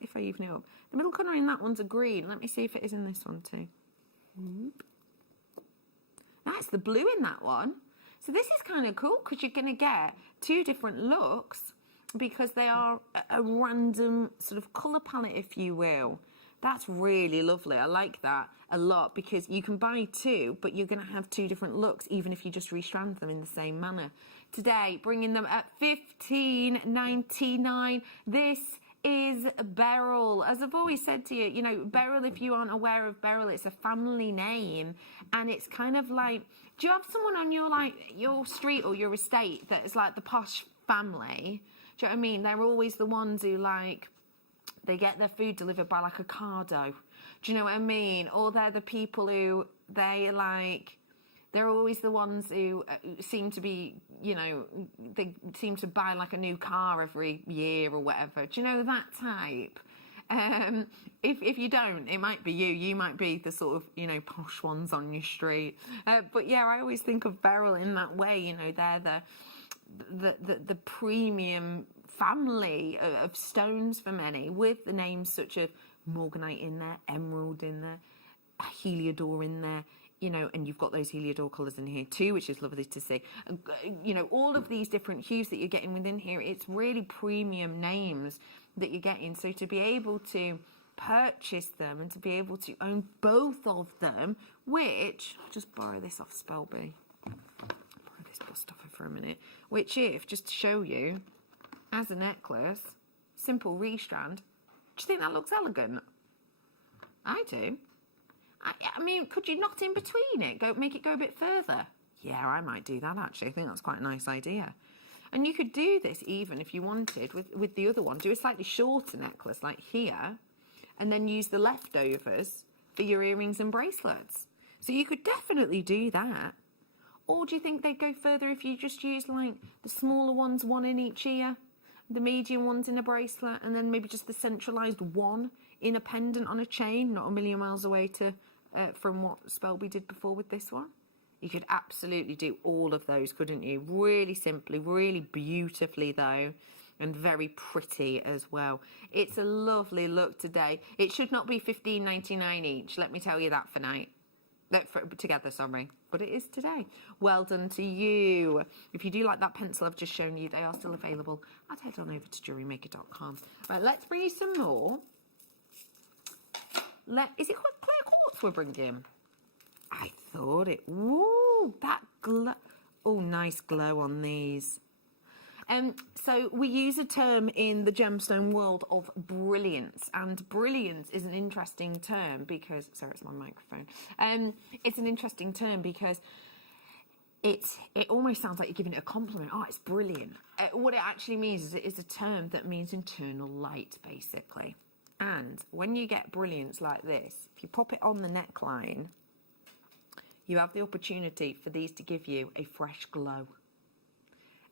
If I even it up. The middle colour in that one's a green. Let me see if it is in this one too. Whoop. That's the blue in that one. So this is kind of cool because you're going to get 2 different looks because they are a random sort of colour palette, if you will. That's really lovely. I like that a lot because you can buy 2, but you're going to have 2 different looks, even if you just restrand them in the same manner. Today, bringing them at $15.99. This is Beryl. As I've always said to you, you know, Beryl, if you aren't aware of Beryl, it's a family name, and it's kind of like, do you have someone on your street or your estate that is like the posh family? Do you know what I mean? They're always the ones who they get their food delivered by like a cardo. Do you know what I mean? Or they're the people who they're always the ones who seem to be, you know, they seem to buy like a new car every year or whatever. Do you know that type? If you don't, it might be you. You might be the sort of, you know, posh ones on your street. But yeah, I always think of Beryl in that way. You know, they're the premium family of stones for many, with the names such as morganite in there, emerald in there, heliodor in there. You know, and you've got those heliodor colours in here too, which is lovely to see. You know, all of these different hues that you're getting within here, it's really premium names that you're getting. So to be able to purchase them and to be able to own both of them, which, I'll just borrow this off Spelby. Borrow this bust off her for a minute. Which, if, just to show you, as a necklace, simple restrand, do you think that looks elegant? I do. I mean, could you knot in between it? Make it go a bit further? Yeah, I might do that, actually. I think that's quite a nice idea. And you could do this even if you wanted with the other one. Do a slightly shorter necklace, like here, and then use the leftovers for your earrings and bracelets. So you could definitely do that. Or do you think they'd go further if you just use, like, the smaller ones, 1 in each ear, the medium ones in a bracelet, and then maybe just the centralised one in a pendant on a chain, not a million miles away from what Spelby did before with this one? You could absolutely do all of those, couldn't you? Really simply, really beautifully though, and very pretty as well. It's a lovely look today. It should not be $15.99 each, let me tell you that for night. Together, sorry. But it is today. Well done to you. If you do like that pencil I've just shown you, they are still available. I'd head on over to JewelleryMaker.com. Right, let's bring you some more. Is it quite clear quartz we're bringing? I thought it. Ooh, that glow. Oh, nice glow on these. So we use a term in the gemstone world of brilliance, and brilliance is an interesting term because, sorry, it's my microphone. It's an interesting term because it almost sounds like you're giving it a compliment. Oh, it's brilliant. What it actually means is it is a term that means internal light, basically. And when you get brilliance like this, if you pop it on the neckline, you have the opportunity for these to give you a fresh glow.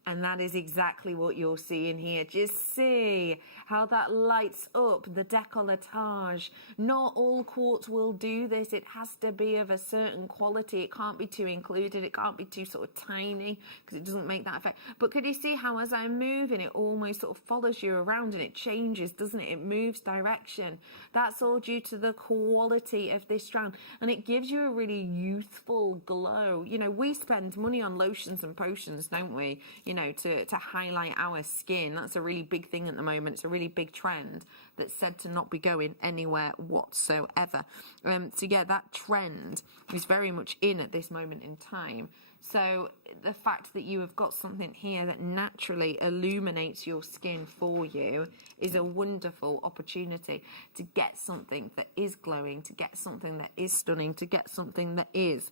And that is exactly what you're seeing here. Just see how that lights up the décolletage. Not all quartz will do this. It has to be of a certain quality. It can't be too included. It can't be too sort of tiny because it doesn't make that effect. But could you see how as I'm moving, it almost sort of follows you around and it changes, doesn't it? It moves direction. That's all due to the quality of this strand. And it gives you a really youthful glow. You know, we spend money on lotions and potions, don't we? You know, to highlight our skin. That's a really big thing at the moment. It's a really big trend that's said to not be going anywhere whatsoever. So yeah, that trend is very much in at this moment in time. So the fact that you have got something here that naturally illuminates your skin for you is a wonderful opportunity to get something that is glowing, to get something that is stunning, to get something that is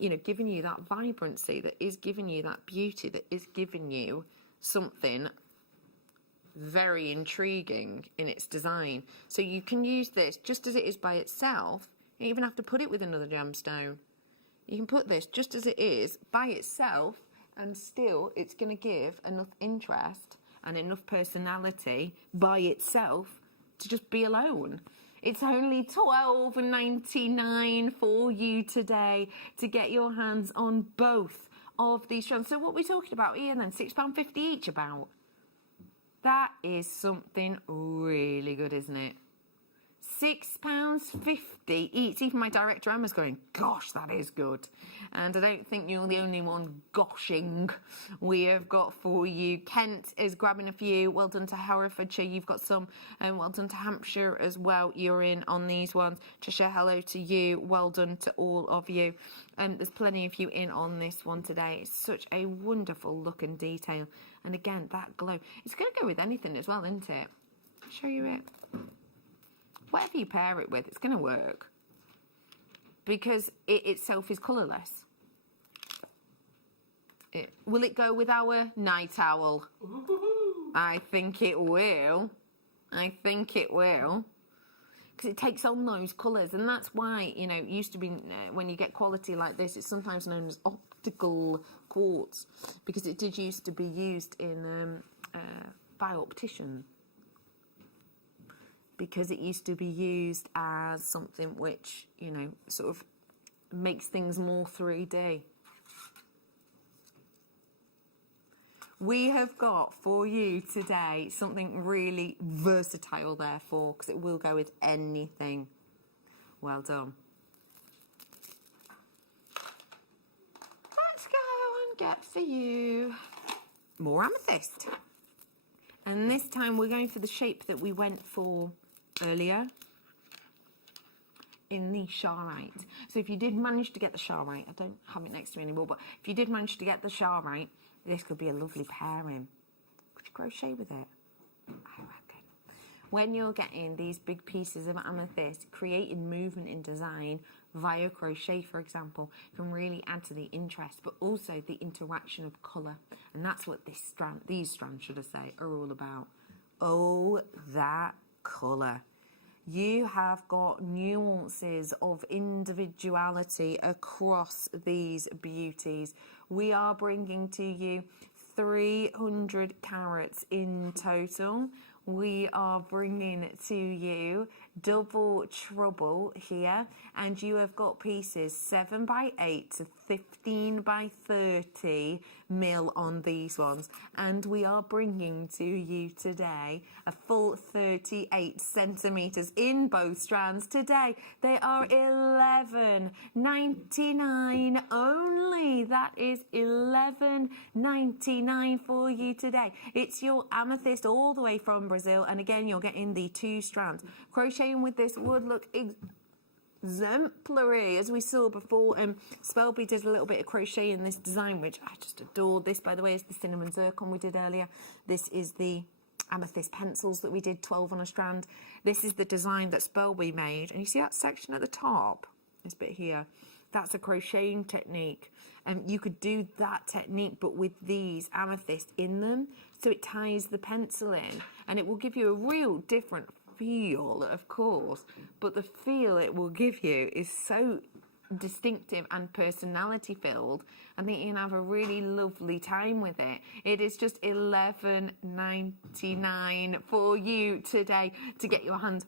you know, giving you that vibrancy, that is giving you that beauty, that is giving you something very intriguing in its design. So you can use this just as it is by itself. You don't even have to put it with another gemstone. You can put this just as it is by itself, and still it's going to give enough interest and enough personality by itself to just be alone. It's only $12.99 for you today to get your hands on both of these strands. So what are we talking about here then? £6.50 each about? That is something really good, isn't it? £6.50 each. Even my director Emma's going, gosh, that is good. And I don't think you're the only one goshing. We have got for you. Kent is grabbing a few. Well done to Herefordshire. You've got some. And well done to Hampshire as well. You're in on these ones. Trisha, hello to you. Well done to all of you. There's plenty of you in on this one today. It's such a wonderful look and detail. And again, that glow. It's going to go with anything as well, isn't it? I'll show you it. Whatever you pair it with, it's going to work. Because it itself is colourless. Will it go with our night owl? I think it will. I think it will. Because it takes on those colours. And that's why, you know, it used to be, when you get quality like this, it's sometimes known as optical quartz. Because it did used to be used in by opticians. Because it used to be used as something which, you know, sort of makes things more 3D. We have got for you today something really versatile, therefore, because it will go with anything. Well done. Let's go and get for you more amethyst. And this time we're going for the shape that we went for earlier in the Charite. So if you did manage to get the Charite, I don't have it next to me anymore, but if you did manage to get the Charite, this could be a lovely pairing. Could you crochet with it? I reckon. When you're getting these big pieces of amethyst, creating movement in design via crochet, for example, can really add to the interest, but also the interaction of colour. And that's what these strands, should I say, are all about. Oh, that colour. You have got nuances of individuality across these beauties. We are bringing to you 300 carats in total. We are bringing to you double trouble here, and you have got pieces 7 by 8 to 15 by 30 mil on these ones, and we are bringing to you today a full 38 centimeters in both strands today. They are $11.99 only. That is $11.99 for you today. It's your amethyst all the way from Brazil, and again you're getting the 2 strands. Crocheting with this would look exemplary, as we saw before. Spelby did a little bit of crochet in this design, which I just adored. This, by the way, is the cinnamon zircon we did earlier. This is the amethyst pencils that we did, 12 on a strand. This is the design that Spelby made, and you see that section at the top, this bit here, that's a crocheting technique. And you could do that technique but with these amethyst in them, so it ties the pencil in, and it will give you a real different feel, of course, but the feel it will give you is so distinctive and personality filled. I think you can have a really lovely time with it. It is just $11.99 for you today to get your hands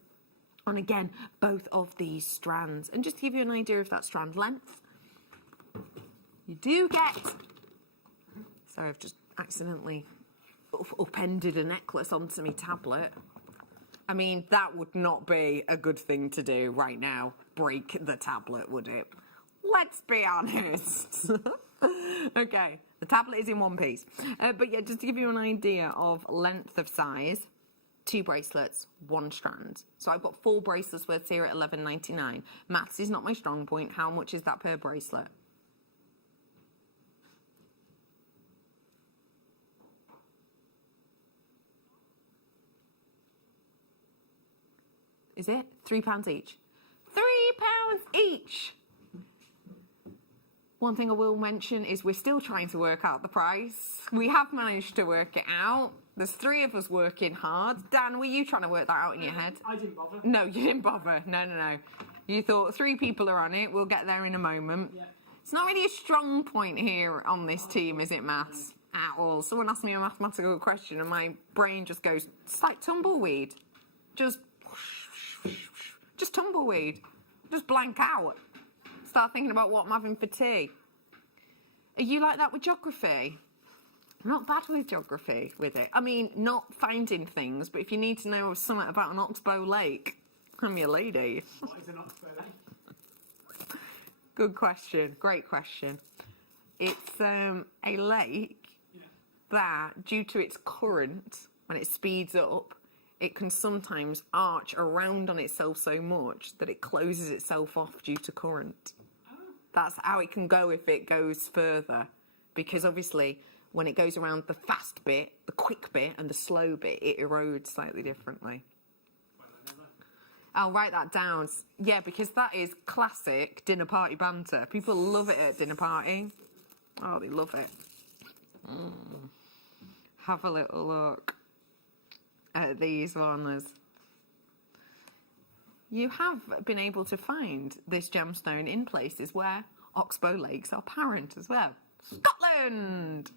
on, again, both of these strands. And just to give you an idea of that strand length, you do get... Sorry, I've just accidentally upended a necklace onto my tablet. I mean, that would not be a good thing to do right now. Break the tablet, would it? Let's be honest. Okay, the tablet is in one piece. But yeah, just to give you an idea of length of size, 2 bracelets, 1 strand. So I've got 4 bracelets worth here at $11.99. Maths is not my strong point. How much is that per bracelet? Is it? £3 each. £3 each! One thing I will mention is we're still trying to work out the price. We have managed to work it out. There's 3 of us working hard. Dan, were you trying to work that out in your head? I didn't bother. No, you didn't bother. No. You thought 3 people are on it. We'll get there in a moment. Yeah. It's not really a strong point here on this team, is it, maths? At all. Someone asked me a mathematical question and my brain just goes, it's like tumbleweed. Just tumbleweed. Just blank out. Start thinking about what I'm having for tea. Are you like that with geography? I'm not bad with geography with it. I mean, not finding things, but if you need to know something about an oxbow lake, I'm your lady. What is an oxbow lake? Good question. Great question. It's a lake that, due to its current, when it speeds up, it can sometimes arch around on itself so much that it closes itself off due to current. That's how it can go if it goes further. Because obviously, when it goes around the fast bit, the quick bit, and the slow bit, it erodes slightly differently. I'll write that down. Yeah, because that is classic dinner party banter. People love it at dinner party. Oh, they love it. Have a little look at these ones. You have been able to find this gemstone in places where oxbow lakes are apparent as well. Scotland!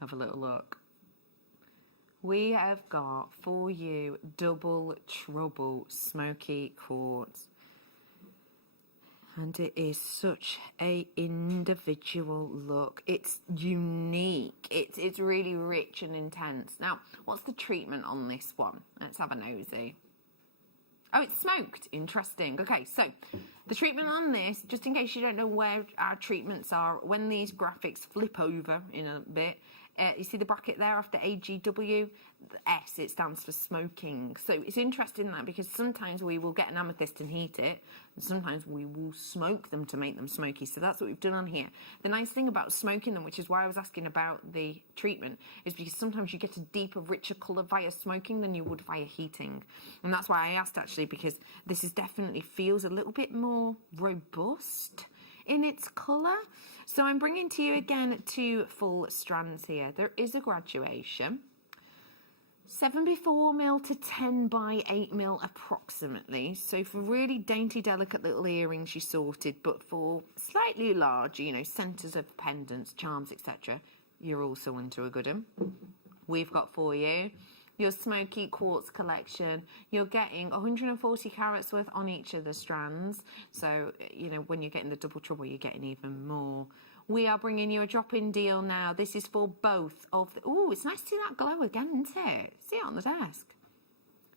Have a little look. We have got for you double trouble smoky quartz. And it is such a individual look. It's unique. It's really rich and intense. Now, what's the treatment on this one? Let's have a nosy. Oh, it's smoked. Interesting. Okay, so the treatment on this, just in case you don't know where our treatments are, when these graphics flip over in a bit, you see the bracket there after AGW? The S, it stands for smoking. So it's interesting that because sometimes we will get an amethyst and heat it, and sometimes we will smoke them to make them smoky. So that's what we've done on here. The nice thing about smoking them, which is why I was asking about the treatment, is because sometimes you get a deeper, richer colour via smoking than you would via heating. And that's why I asked, actually, because this is definitely feels a little bit more robust in its colour. So I'm bringing to you again 2 full strands here. There is a graduation. 7x4mm to 10x8mm approximately. So for really dainty, delicate little earrings you sorted, but for slightly larger, you know, centres of pendants, charms, etc., you're also into a good one. We've got for you your smoky quartz collection. You're getting 140 carats worth on each of the strands. So, you know, when you're getting the double trouble, you're getting even more. We are bringing you a drop-in deal now. This is for both of the... Ooh, it's nice to see that glow again, isn't it? See it on the desk.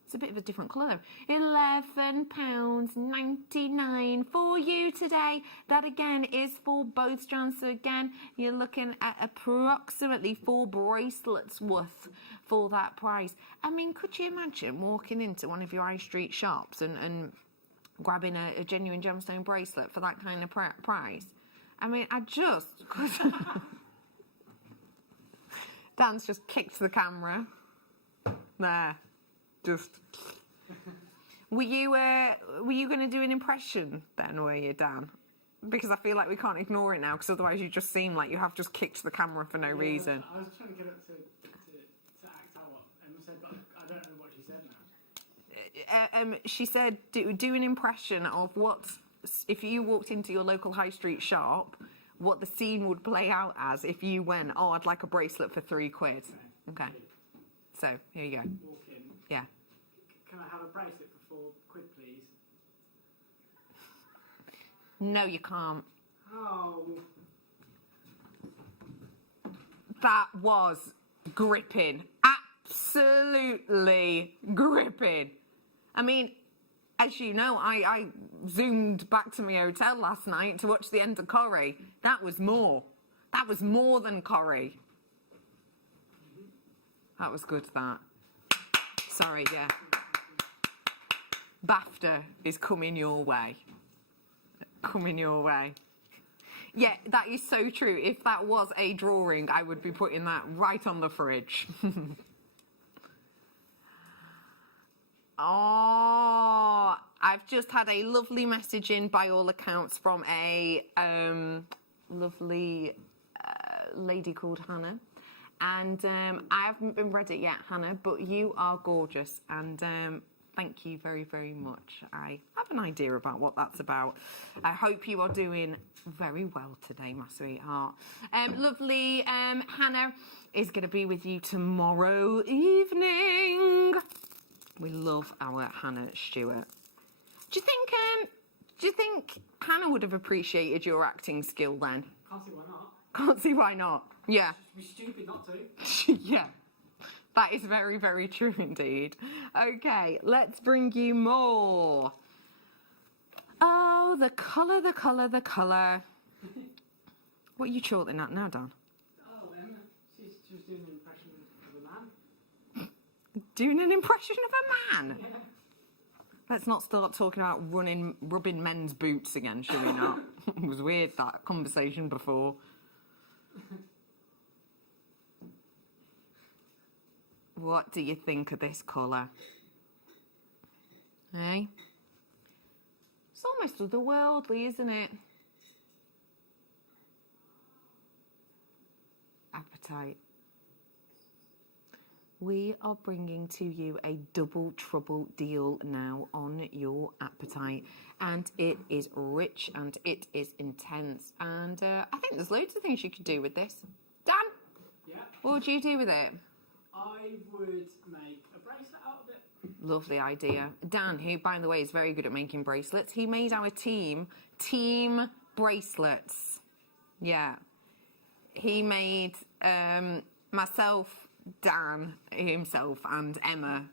It's a bit of a different colour. £11.99 for you today. That again is for both strands. So again, you're looking at approximately 4 bracelets worth for that price. I mean, could you imagine walking into one of your high street shops and grabbing a genuine gemstone bracelet for that kind of price? I mean, I just... Dan's just kicked the camera. There. Just... Were you going to do an impression then, were you, Dan? Because I feel like we can't ignore it now, because otherwise you just seem like you have just kicked the camera for no reason. I was trying to get it to act out what Emma said, but I don't know what she said now. She said, do an impression of what if you walked into your local high street shop, what the scene would play out as if you went, oh, I'd like a bracelet for £3. Okay. So, here you go. Walk in. Yeah. Can I have a bracelet for £4, please? No, you can't. Oh. That was gripping. Absolutely gripping. I mean, as you know, I zoomed back to my hotel last night to watch the end of Corrie. That was more. That was more than Corrie. That was good, that. Sorry, yeah. BAFTA is coming your way. Coming your way. Yeah, that is so true. If that was a drawing, I would be putting that right on the fridge. Oh, I've just had a lovely message in, by all accounts, from a lovely lady called Hannah. And I haven't been read it yet, Hannah, but you are gorgeous. And thank you very, very much. I have an idea about what that's about. I hope you are doing very well today, my sweetheart. Lovely Hannah is going to be with you tomorrow evening. We love our Hannah Stewart. Do you think Hannah would have appreciated your acting skill then? Can't see why not. Can't see why not. Yeah. It'd be stupid not to. Yeah. That is very, very true indeed. Okay, let's bring you more. Oh, the colour, the colour, the colour. What are you chortling at now, Dan? Oh, she's just doing an impression of a man. Doing an impression of a man? Yeah. Let's not start talking about rubbing men's boots again, shall we not? It was weird, that conversation before. What do you think of this colour? Hey? It's almost otherworldly, isn't it? Appetite. We are bringing to you a double trouble deal now on your Appetite, and it is rich and it is intense, and I think there's loads of things you could do with this. Dan? Yeah? What would you do with it? I would make a bracelet out of it. Lovely idea. Dan, who, by the way, is very good at making bracelets, he made our team bracelets. Yeah. He made myself, Dan himself, and Emma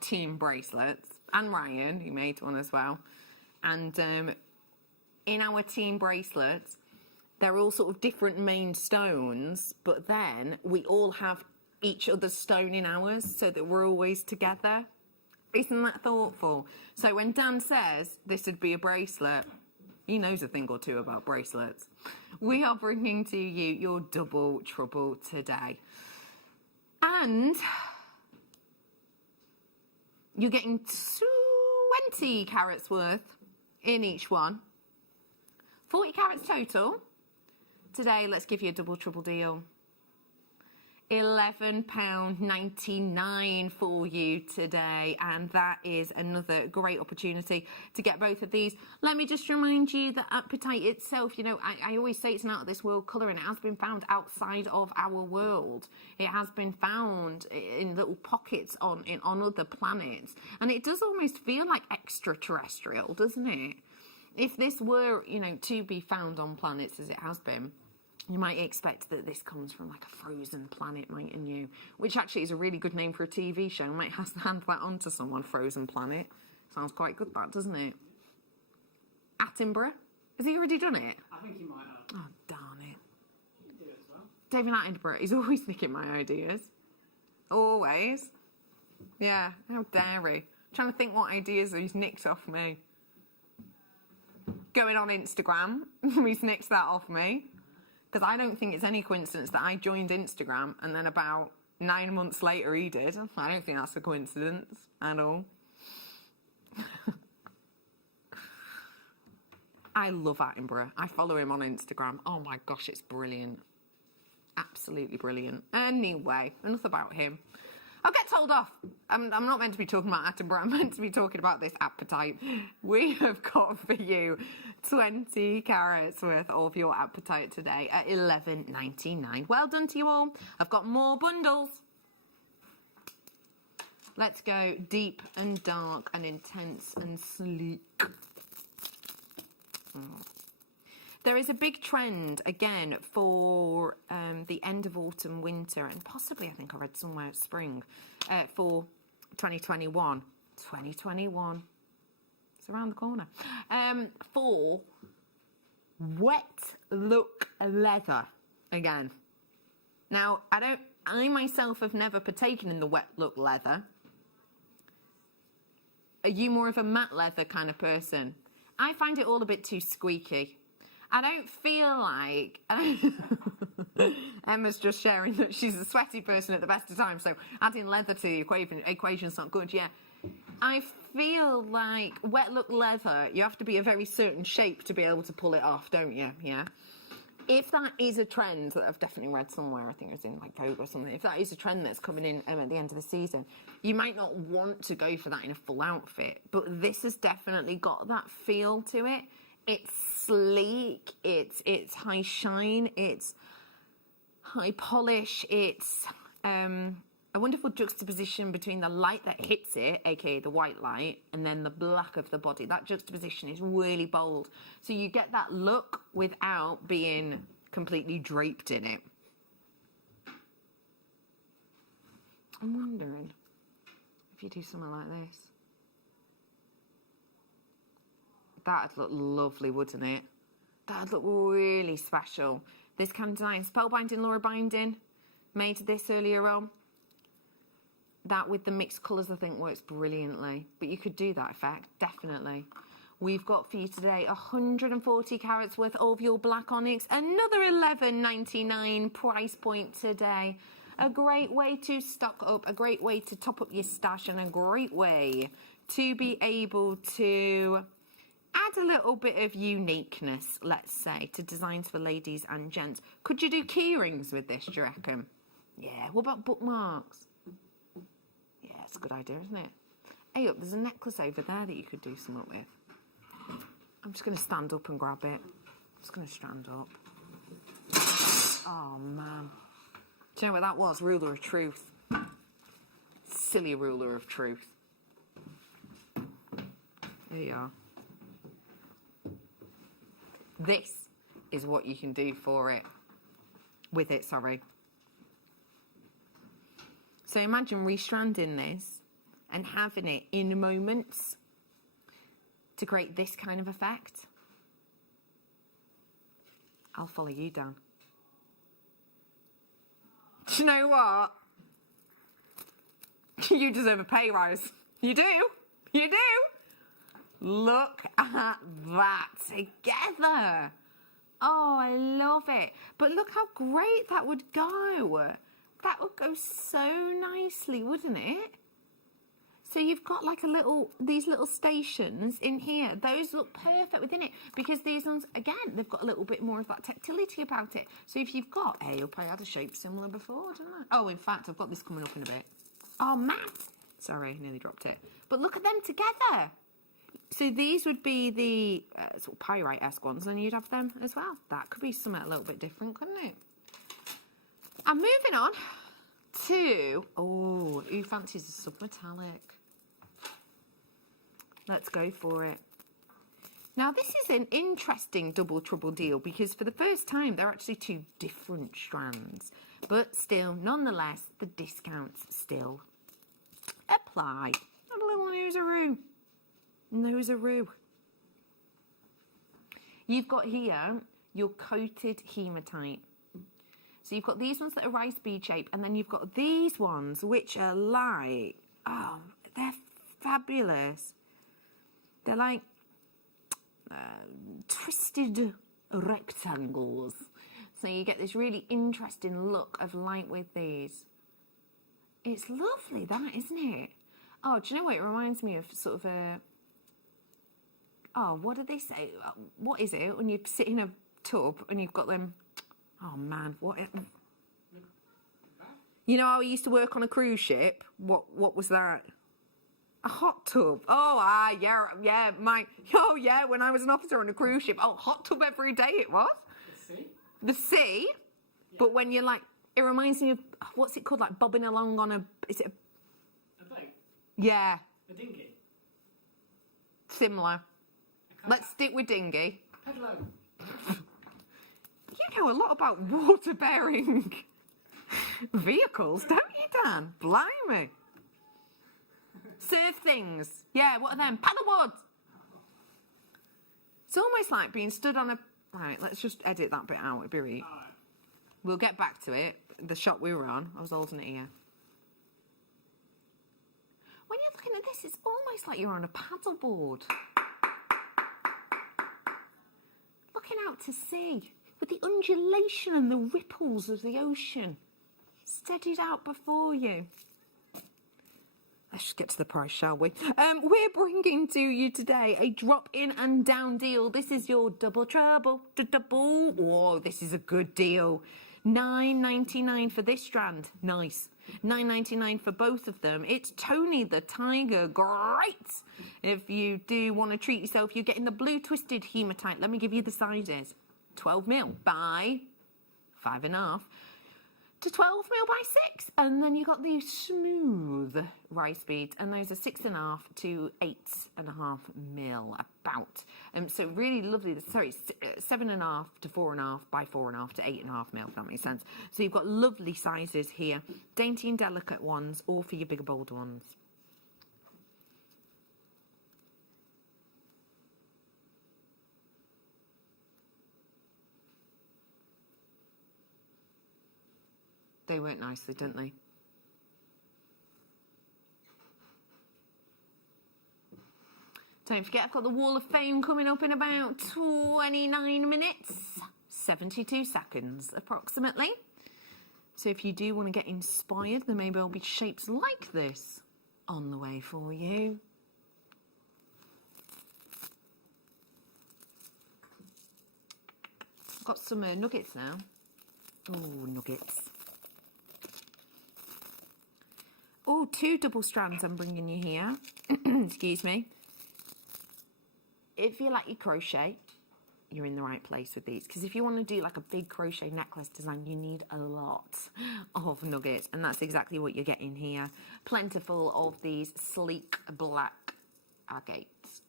team bracelets, and Ryan, who made one as well. And in our team bracelets, they're all sort of different main stones, but then we all have each other's stone in ours so that we're always together. Isn't that thoughtful? So when Dan says this would be a bracelet, he knows a thing or two about bracelets. We are bringing to you your double trouble today. And you're getting 20 carats worth in each one. 40 carats total. Today, let's give you a double trouble deal. £11.99 for you today, and that is another great opportunity to get both of these. Let me just remind you that Appetite itself, you know, I always say it's an out of this world colour, and it has been found outside of our world. It has been found in little pockets on other planets, and it does almost feel like extraterrestrial, doesn't it? If this were, you know, to be found on planets as it has been, you might expect that this comes from like a frozen planet, mightn't you? Which actually is a really good name for a TV show. I might have to hand that on to someone, Frozen Planet. Sounds quite good, that, doesn't it? Attenborough? Has he already done it? I think he might have. Oh, darn it. You can do it as well. David Attenborough, he's always nicking my ideas. Always. Yeah, how dare he? I'm trying to think what ideas he's nicked off me. Going on Instagram, he's nicked that off me. Because I don't think it's any coincidence that I joined Instagram and then about 9 months later he did. I don't think that's a coincidence at all. I love Attenborough. I follow him on Instagram. Oh my gosh, it's brilliant. Absolutely brilliant. Anyway, enough about him. I'll get told off. I'm not meant to be talking about Attenborough. I'm meant to be talking about this appetite. We have got for you 20 carats worth of your appetite today at $11.99. Well done to you all. I've got more bundles. Let's go deep and dark and intense and sleek. There is a big trend, again, for the end of autumn, winter, and possibly, I think I read somewhere, spring, for 2021. 2021. It's around the corner. For wet look leather, again. Now, I myself have never partaken in the wet look leather. Are you more of a matte leather kind of person? I find it all a bit too squeaky. I don't feel like... Emma's just sharing that she's a sweaty person at the best of times, so adding leather to the equation's not good, yeah. I feel like wet look leather, you have to be a very certain shape to be able to pull it off, don't you? Yeah. If that is a trend that I've definitely read somewhere, I think it was in like Vogue or something, if that is a trend that's coming in at the end of the season, you might not want to go for that in a full outfit, but this has definitely got that feel to it. It's sleek, it's high shine, it's high polish, it's a wonderful juxtaposition between the light that hits it, aka the white light, and then the black of the body. That juxtaposition is really bold. So you get that look without being completely draped in it. I'm wondering if you do something like this. That'd look lovely, wouldn't it? That'd look really special. This Tanzanite spellbinding, Laura binding, made this earlier on. That with the mixed colours, I think, works brilliantly. But you could do that effect, definitely. We've got for you today 140 carats worth of your black onyx. Another $11.99 price point today. A great way to stock up, a great way to top up your stash, and a great way to be able to add a little bit of uniqueness, let's say, to designs for ladies and gents. Could you do key rings with this, do you reckon? Yeah, what about bookmarks? Yeah, it's a good idea, isn't it? Hey, look, there's a necklace over there that you could do something with. I'm just going to stand up and grab it. I'm just going to stand up. Oh, man. Do you know what that was? Ruler of truth. Silly ruler of truth. There you are. This is what you can do for it. With it, sorry. So imagine restranding this and having it in moments to create this kind of effect. I'll follow you down. Do you know what? You deserve a pay rise. You do. You do. Look at that together. Oh, I love it. But look how great that would go. That would go so nicely, wouldn't it? So you've got like these little stations in here. Those look perfect within it because these ones, again, they've got a little bit more of that tactility about it. So if you've got, hey, I had a shape similar before, didn't I? Oh, in fact, I've got this coming up in a bit. Oh, Matt. Sorry, nearly dropped it. But look at them together. So these would be the sort of pyrite-esque ones, and you'd have them as well. That could be something a little bit different, couldn't it? And moving on to, oh, who fancies a submetallic? Let's go for it. Now, this is an interesting double trouble deal because for the first time, they're actually two different strands. But still, nonetheless, the discounts still apply. Not a little nose-a-roo. Nose-a-roo. You've got here your coated hematite. So you've got these ones that are rice bead shape, and then you've got these ones which are like, oh, they're fabulous. They're like twisted rectangles. So you get this really interesting look of light with these. It's lovely, that, isn't it? Oh, do you know what? It reminds me of sort of a... Oh, what do they say? What is it when you sit in a tub and you've got them... Oh, man, what... You know how I used to work on a cruise ship? What was that? A hot tub. Oh, yeah. When I was an officer on a cruise ship. Oh, hot tub every day it was. The sea? The sea? Yeah. But when you're like, it reminds me of, what's it called? Like bobbing along on a, is it A boat? Yeah. A dinghy? Similar. Let's stick with dinghy. Hello. You know a lot about water-bearing vehicles, don't you, Dan? Blimey. Surf things. Yeah, what are them? Paddleboards. It's almost like being stood on a... Right, let's just edit that bit out. It'd be right. We'll get back to it. The shot we were on. I was holding it here. When you're looking at this, it's almost like you're on a paddleboard. Looking out to sea with the undulation and the ripples of the ocean steadied out before you. Let's just get to the price, shall we? We're bringing to you today a drop in and down deal. This is your double trouble. Oh, this is a good deal. $9.99 for this strand. Nice. $9.99 for both of them. It's Tony the Tiger. Great. If you do want to treat yourself, you're getting the blue twisted hematite. Let me give you the sizes. 12mm by 5.5 to 12mm by 6. And then you got the smooth rice beads, and those are 6.5 to 8.5mm about. So really lovely. Sorry, 7.5 to 4.5 by 4.5 to 8.5mm, if that makes sense. So you've got lovely sizes here, dainty and delicate ones, or for your bigger, bold ones. They work nicely, don't they? Don't forget, I've got the Wall of Fame coming up in about 29 minutes, 72 seconds approximately. So if you do want to get inspired, there may well be shapes like this on the way for you. I've got some nuggets now. Oh, nuggets. Oh, 2 double strands I'm bringing you here. Excuse me. If you like your crochet, you're in the right place with these. Because if you want to do like a big crochet necklace design, you need a lot of nuggets. And that's exactly what you're getting here. Plentiful of these sleek black agates.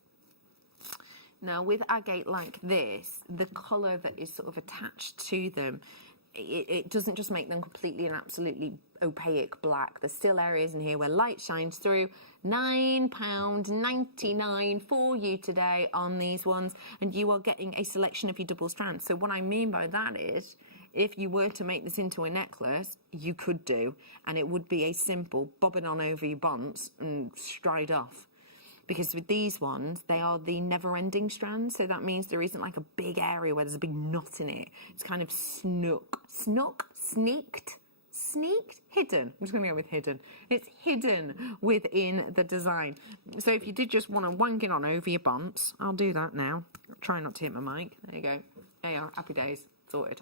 Now, with agate like this, the colour that is sort of attached to them, it doesn't just make them completely and absolutely opaque black. There's still areas in here where light shines through. £9.99 for you today on these ones, and you are getting a selection of your double strands. So what I mean by that is, if you were to make this into a necklace, you could do, and it would be a simple bobbing on over your bumps and stride off. Because with these ones, they are the never-ending strands, so that means there isn't like a big area where there's a big knot in it. It's kind of sneaked, hidden. I'm just going to go with hidden. It's hidden within the design. So if you did just want to wank it on over your bumps, I'll do that now. Try not to hit my mic. There you go. There you are. Happy days. Sorted.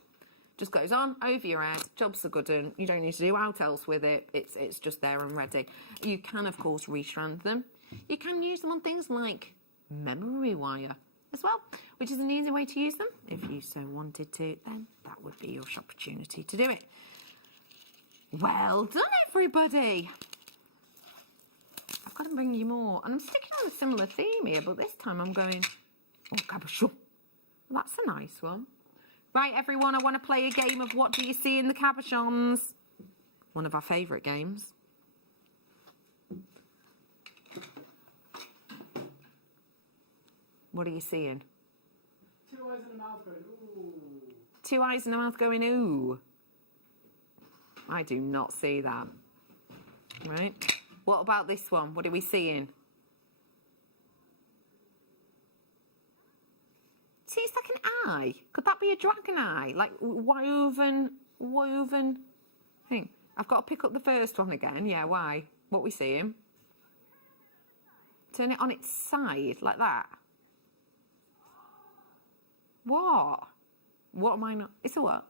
Just goes on over your head. Job's a good one. You don't need to do out else with it. It's just there and ready. You can, of course, restrand them. You can use them on things like memory wire as well, which is an easy way to use them. If you so wanted to, then that would be your opportunity to do it. Well done, everybody. I've got to bring you more. And I'm sticking on a similar theme here, but this time I'm going, oh, cabochon. That's a nice one. Right, everyone, I want to play a game of What Do You See in the Cabochons? One of our favourite games. What are you seeing? 2 eyes and a mouth going, ooh. 2 eyes and a mouth going, ooh. I do not see that. Right. What about this one? What are we seeing? See, it's like an eye. Could that be a dragon eye? Like woven thing. I've got to pick up the first one again. Yeah, why? What are we seeing? Turn it on its side, like that. What? What am I not? It's a what?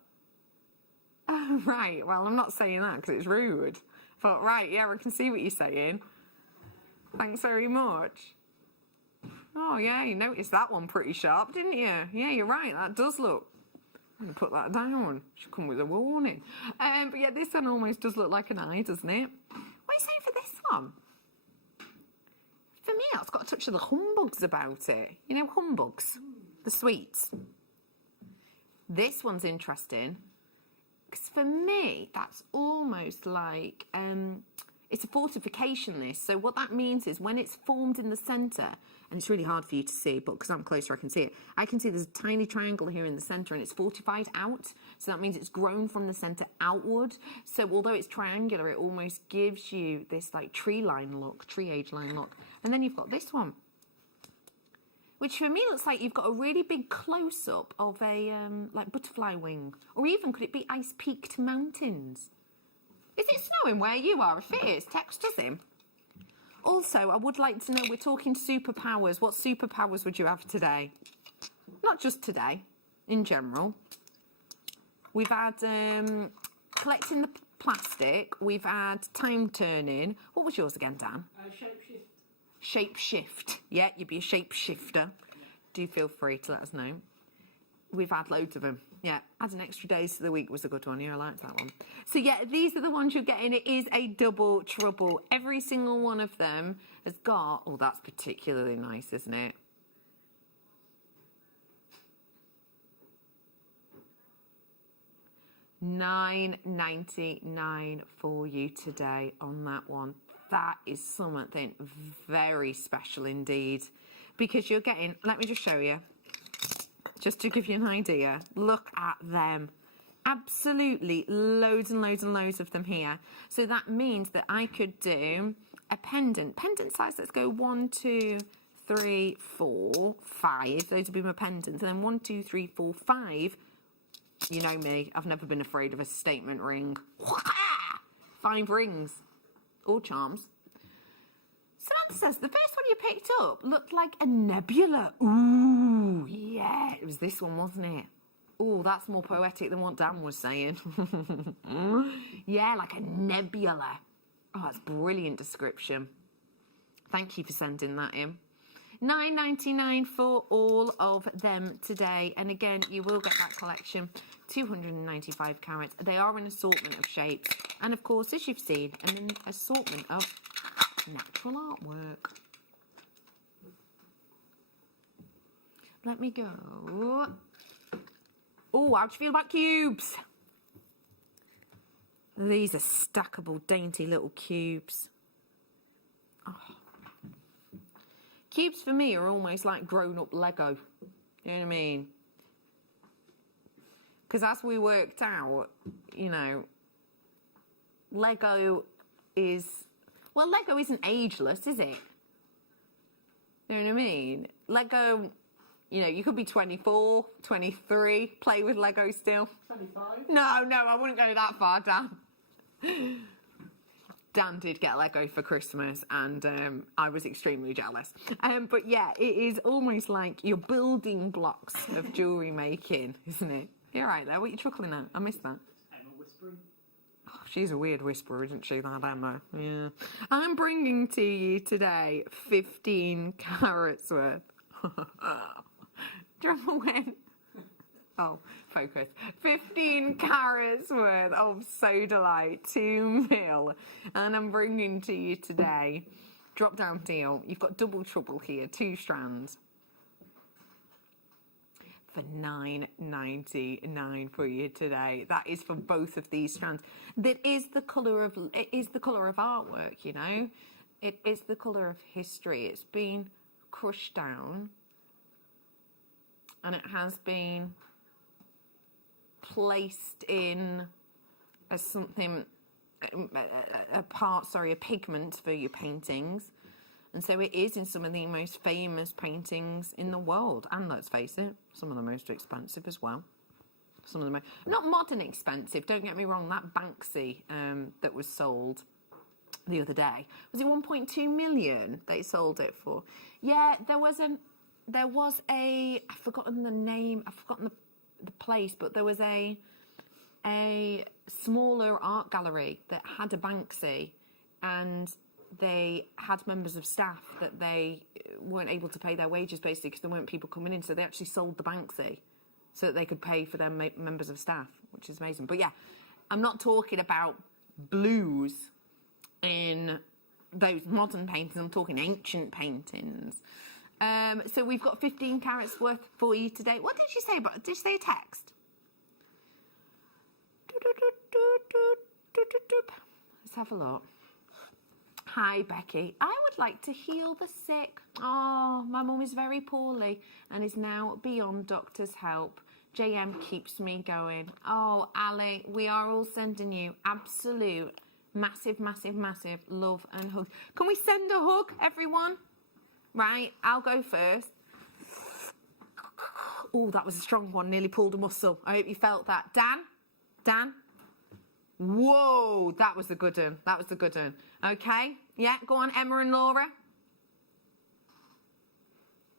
Oh, right. Well, I'm not saying that because it's rude. But, right, yeah, I can see what you're saying. Thanks very much. Oh, yeah, you noticed that one pretty sharp, didn't you? Yeah, you're right. That does look. I'm going to put that down. Should come with a warning. But, yeah, this one almost does look like an eye, doesn't it? What are you saying for this one? For me, it's got a touch of the humbugs about it. You know, humbugs? The sweets. This one's interesting. Because for me, that's almost like, it's a fortification, this. So what that means is when it's formed in the centre, and it's really hard for you to see, but because I'm closer, I can see it. I can see there's a tiny triangle here in the centre, and it's fortified out. So that means it's grown from the centre outward. So although it's triangular, it almost gives you this like tree line look, tree age line look. And then you've got this one, which for me looks like you've got a really big close-up of a like butterfly wing. Or even could it be ice-peaked mountains? Is it snowing where you are? If it is, text us in. Also, I would like to know, we're talking superpowers. What superpowers would you have today? Not just today, in general. We've had collecting the plastic. We've had time turning. What was yours again, Dan? Shapeshift. Shapeshift. Yeah, you'd be a shapeshifter. Do feel free to let us know. We've had loads of them. Yeah, adding extra days to the week was a good one. Yeah, I liked that one. So yeah, these are the ones you're getting. It is a double trouble. Every single one of them has got... Oh, that's particularly nice, isn't it? $9.99 for you today on that one. That is something very special indeed. Because you're getting... Let me just show you. Just to give you an idea, look at them. Absolutely loads and loads and loads of them here. So that means that I could do a pendant. Pendant size, let's go 1, 2, 3, 4, 5. Those would be my pendants. And then 1, 2, 3, 4, 5. You know me, I've never been afraid of a statement ring. 5 rings. All charms. Samantha says, the first one you picked up looked like a nebula. Ooh, yeah, it was this one, wasn't it? Ooh, that's more poetic than what Dan was saying. Yeah, like a nebula. Oh, that's brilliant description. Thank you for sending that in. $9.99 for all of them today. And again, you will get that collection, 295 carats. They are an assortment of shapes. And of course, as you've seen, an assortment of natural artwork. Let me go. Oh, how do you feel about cubes? These are stackable, dainty little cubes. Oh. Cubes for me are almost like grown-up Lego. You know what I mean? Because as we worked out, you know, Lego is... Well, Lego isn't ageless, is it? You know what I mean? Lego, you know, you could be 24, 23, play with Lego still. 25? No, I wouldn't go that far, Dan. Dan did get Lego for Christmas and I was extremely jealous. But yeah, it is almost like you're building blocks of jewellery making, isn't it? You're right there. What are you chuckling at? I missed that. Emma whispering. Oh, she's a weird whisperer, isn't she, that Emma? Yeah. I'm bringing to you today 15 carats worth. Do you remember when? Oh, focus. 15 carats worth of Sodalite, 2 mil. And I'm bringing to you today, drop down deal. You've got double trouble here, 2 strands. For $9.99 for you today. That is for both of these strands. It is the colour of artwork, you know. It is the colour of history. It's been crushed down. And it has been placed in as something, a pigment for your paintings. And so it is in some of the most famous paintings in the world. And let's face it, some of the most expensive as well. Some of the most, not modern expensive, don't get me wrong, that Banksy that was sold the other day, was it 1.2 million they sold it for? Yeah, there was a, I've forgotten the name, I've forgotten the place, but there was a a smaller art gallery that had a Banksy, and they had members of staff that they weren't able to pay their wages basically because there weren't people coming in, so they actually sold the Banksy so that they could pay for their members of staff, which is amazing. But yeah, I'm not talking about blues in those modern paintings, I'm talking ancient paintings. So we've got 15 carats worth for you today. What did you say about, did you say a text? Let's have a look. Hi, Becky. I would like to heal the sick. Oh, my mum is very poorly and is now beyond doctor's help. JM keeps me going. Oh, Ali, we are all sending you absolute massive, massive, massive love and hugs. Can we send a hug, everyone? Right, I'll go first. Oh, that was a strong one. Nearly pulled a muscle. I hope you felt that. Dan? Whoa, that was a good one. That was a good one. Okay, yeah, go on, Emma and Laura.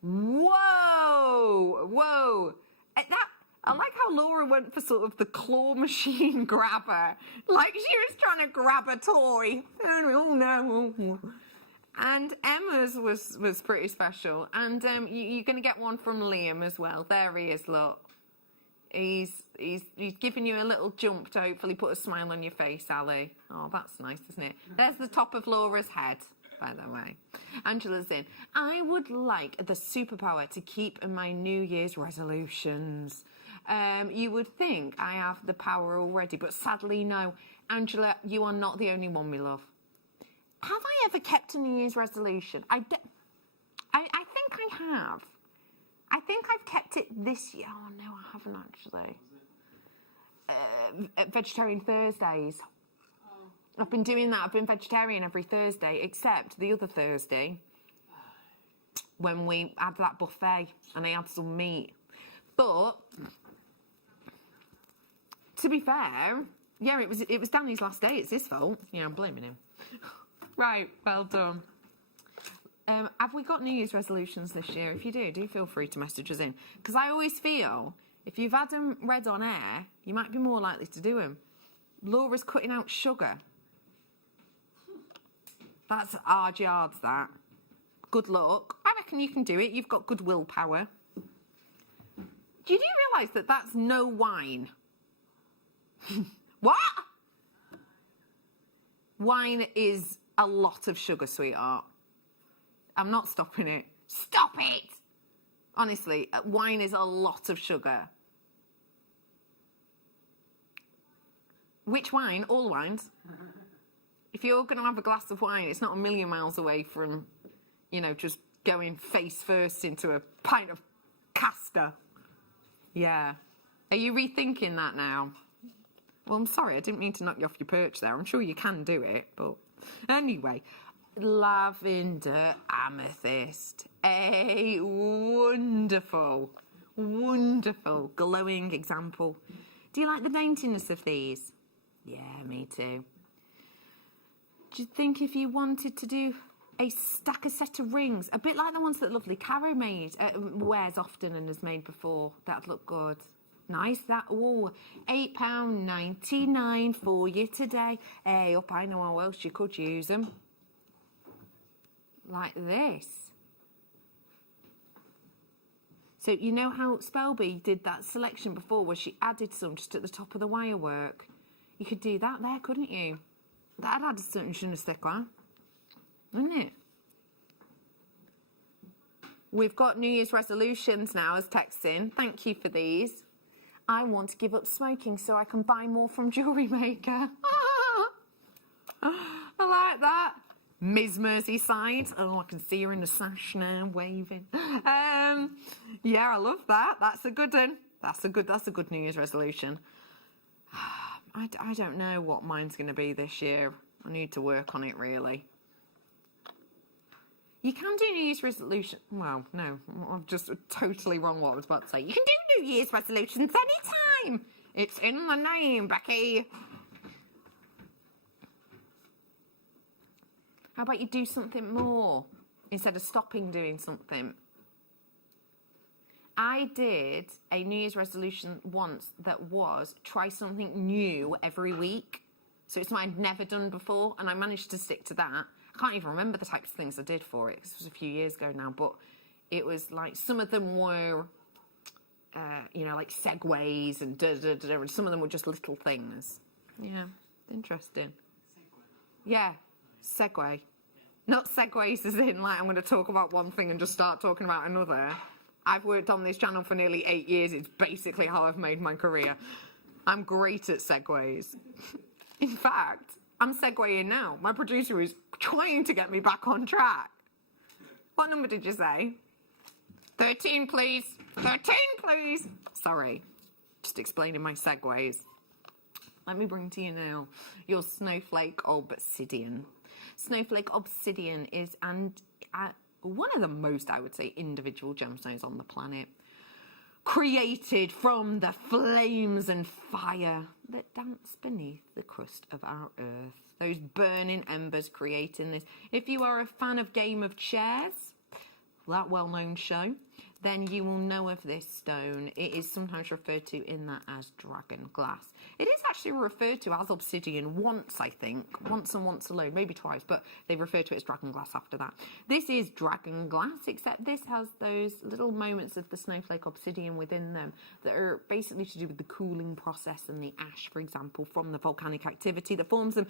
Whoa. I like how Laura went for sort of the claw machine grabber. Like she was trying to grab a toy. Oh no. And Emma's was pretty special. And you're going to get one from Liam as well. There he is, look. He's giving you a little jump to hopefully put a smile on your face, Ali. Oh, that's nice, isn't it? There's the top of Laura's head, by the way. Angela's in. I would like the superpower to keep in my New Year's resolutions. You would think I have the power already, but sadly, no. Angela, you are not the only one we love. Have I ever kept a New Year's resolution? I think I have. I think I've kept it this year. Oh, no, I haven't actually. Vegetarian Thursdays. I've been doing that. I've been vegetarian every Thursday, except the other Thursday when we had that buffet and I had some meat. But to be fair, yeah, it was Danny's last day. It's his fault. Yeah, I'm blaming him. Right, well done. Have we got New Year's resolutions this year? If you do feel free to message us in. Because I always feel if you've had them read on air, you might be more likely to do them. Laura's cutting out sugar. That's hard yards, that. Good luck. I reckon you can do it. You've got good willpower. Do you realise that that's no wine? What? Wine is a lot of sugar, sweetheart. I'm not stopping it. Stop it! Honestly, wine is a lot of sugar. Which wine? All wines. If you're going to have a glass of wine, it's not a million miles away from, just going face first into a pint of Castor. Yeah. Are you rethinking that now? Well, I'm sorry, I didn't mean to knock you off your perch there. I'm sure you can do it, but anyway. Lavender amethyst. A wonderful, wonderful glowing example. Do you like the daintiness of these? Yeah, me too. Do you think if you wanted to do a set of rings, a bit like the ones that lovely Caro wears often and has made before, that'd look good. Nice, that. Oh, £8.99 for you today. Hey, up, I know how else you could use them. Like this. So you know how Spelby did that selection before where she added some just at the top of the wire work? You could do that there, couldn't you? That'd add a certain je ne sais quoi, wouldn't it? We've got New Year's resolutions now as texts in. Thank you for these. I want to give up smoking so I can buy more from JewelleryMaker. I like that. Ms. Merseyside. Oh, I can see her in the sash now, waving. Yeah, I love that. That's a good one. That's a good New Year's resolution. I don't know what mine's going to be this year. I need to work on it, really. You can do New Year's resolution. Well, no, I'm just totally wrong what I was about to say. You can do New Year's resolutions anytime. It's in the name, Becky. How about you do something more instead of stopping doing something? I did a New Year's resolution once that was try something new every week. So it's something I'd never done before, and I managed to stick to that. I can't even remember the types of things I did for it, because it was a few years ago now, but it was like, some of them were, you know, like segues and da-da-da-da, and some of them were just little things. Yeah, interesting. Yeah, segue. Not segues as in, like, I'm going to talk about one thing and just start talking about another. I've worked on this channel for nearly 8 years. It's basically how I've made my career. I'm great at segues. In fact, I'm segueing now. My producer is trying to get me back on track. What number did you say? 13, please. 13, please. Sorry. Just explaining my segues. Let me bring to you now your Snowflake Obsidian. Snowflake Obsidian is one of the most, I would say, individual gemstones on the planet. Created from the flames and fire that dance beneath the crust of our earth. Those burning embers creating this. If you are a fan of Game of Chairs, that well-known show, then you will know of this stone. It is sometimes referred to in that as dragon glass. It is actually referred to as obsidian once, I think. Once and once alone, maybe twice, but they refer to it as dragon glass after that. This is dragon glass, except this has those little moments of the snowflake obsidian within them that are basically to do with the cooling process and the ash, for example, from the volcanic activity that forms them.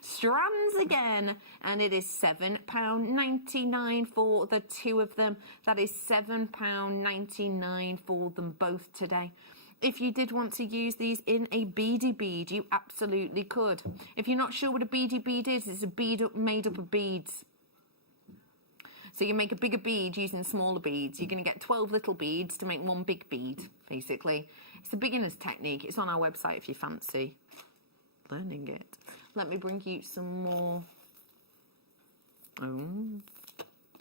Strands again, and it is £7.99 for the two of them. That is £7.99 for them both today. If you did want to use these in a beady bead, you absolutely could. If you're not sure what a beady bead is, it's a bead made up of beads. So you make a bigger bead using smaller beads. You're going to get 12 little beads to make one big bead, basically. It's a beginner's technique. It's on our website if you fancy learning it. Let me bring you some more.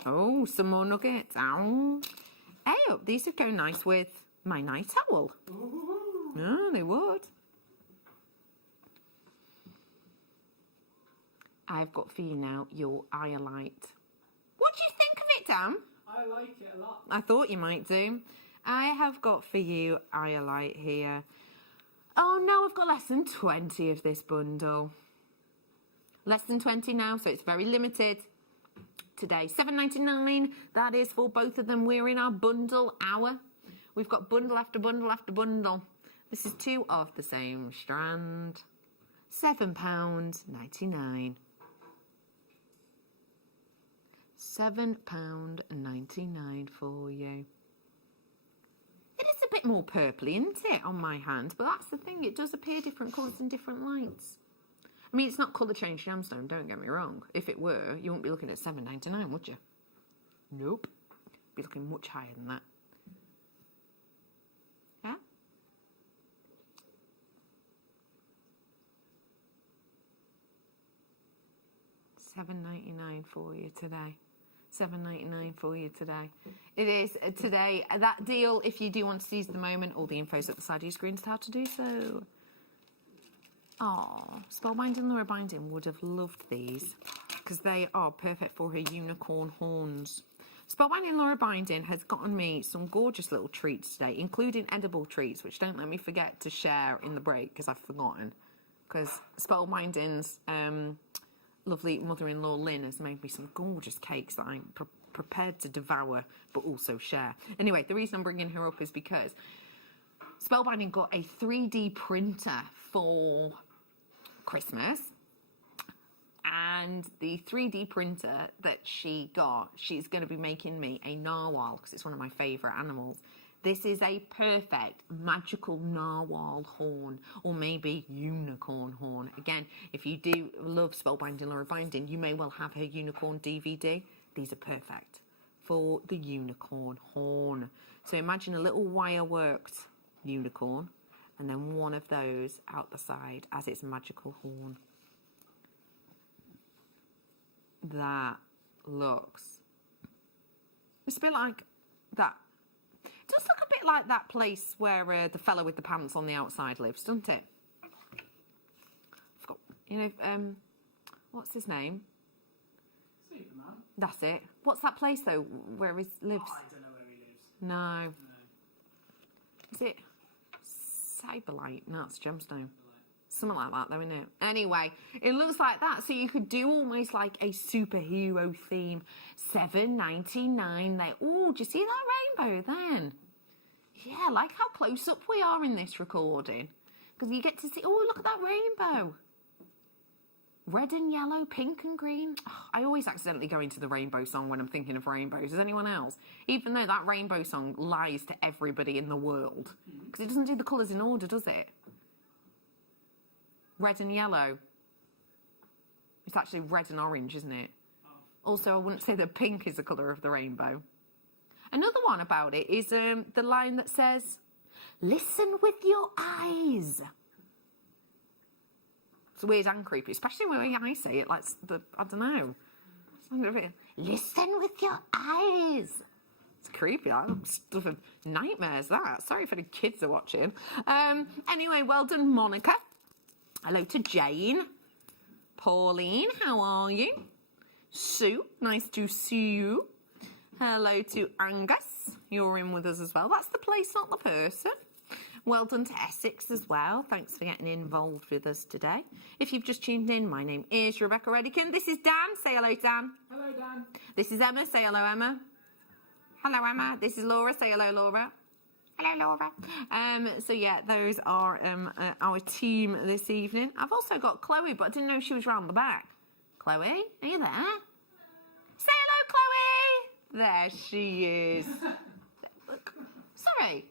Oh, some more nuggets. Oh, these would go nice with my night owl. Oh, they would. I've got for you now your Angelite. What do you think of it, Dan? I like it a lot. I thought you might do. I have got for you Angelite here. Oh no, I've got less than 20 of this bundle. Less than 20 now, so it's very limited. Today, £7.99. That is for both of them. We're in our bundle hour. We've got bundle after bundle after bundle. This is two of the same strand. £7.99. £7.99 for you. It is a bit more purpley, isn't it, on my hand? But that's the thing, it does appear different colours in different lights. I mean, it's not colour change gemstone, don't get me wrong. If it were, you wouldn't be looking at £7.99, would you? Nope. You'd be looking much higher than that. Yeah? £7.99 for you today. £7.99 for you today. It is today. That deal, if you do want to seize the moment, all the info's at the side of your screen as to how to do so. Oh, Spellbinding Laura Binding would have loved these because they are perfect for her unicorn horns. Spellbinding Laura Binding has gotten me some gorgeous little treats today, including edible treats, which don't let me forget to share in the break because I've forgotten. Because Spellbinding's lovely mother-in-law Lynn has made me some gorgeous cakes that I'm prepared to devour but also share. Anyway, the reason I'm bringing her up is because Spellbinding got a 3D printer for Christmas, and the 3D printer that she got, she's going to be making me a narwhal because it's one of my favourite animals. This is a perfect magical narwhal horn, or maybe unicorn horn. Again, if you do love Spellbinding Laura Binding, you may well have her unicorn DVD. These are perfect for the unicorn horn. So imagine a little wire worked unicorn and then one of those out the side as its magical horn. That looks, it's a bit like that. It does look a bit like that place where the fella with the pants on the outside lives, doesn't it? I've got, you know, what's his name? Superman. That's it. What's that place though where he lives? Oh, I don't know where he lives. No. Is it Cyberlite? No, it's gemstone. Something like that, though, isn't it? Anyway, it looks like that. So you could do almost like a superhero theme. $7.99 there. Oh, do you see that rainbow then? Yeah, like how close up we are in this recording. Because you get to see, oh, look at that rainbow. Red and yellow, pink and green. Oh, I always accidentally go into the rainbow song when I'm thinking of rainbows. Does anyone else? Even though that rainbow song lies to everybody in the world. Because it doesn't do the colours in order, does it? Red and yellow. It's actually red and orange, isn't it? Also, I wouldn't say that pink is the colour of the rainbow. Another one about it is the line that says, listen with your eyes. It's weird and creepy, especially when I say it like, I don't know. Listen with your eyes. It's creepy. That's stuff of nightmares, that. Sorry if any kids are watching. Anyway, well done, Monica. Hello to Jane. Pauline, how are you? Sue, nice to see you. Hello to Angus. You're in with us as well. That's the place, not the person. Well done to Essex as well. Thanks for getting involved with us today. If you've just tuned in, my name is Rebecca Redican. This is Dan. Say hello, Dan. Hello, Dan. This is Emma. Say hello, Emma. Hello, Emma. This is Laura. Say hello, Laura. Hello, Laura. So yeah, those are our team this evening. I've also got Chloe, but I didn't know she was round the back. Chloe, are you there? Say hello, Chloe. There she is. Look. Sorry,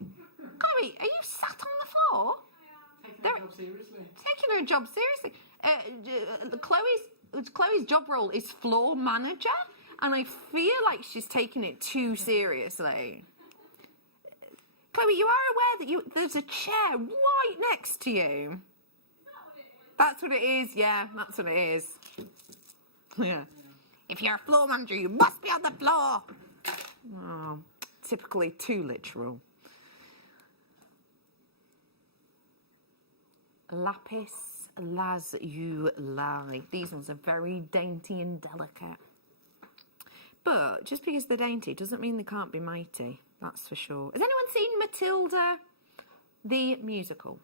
Chloe, are you sat on the floor? Taking her job seriously. Taking her job seriously. Chloe's job role is floor manager, and I feel like she's taking it too seriously. Chloe, you are aware that there's a chair right next to you? That's what it is, yeah, that's what it is. Yeah. If you're a floor manager, you must be on the floor. Oh, typically too literal. Lapis lazuli. These ones are very dainty and delicate. But just because they're dainty doesn't mean they can't be mighty. That's for sure. Has anyone seen Matilda, the musical?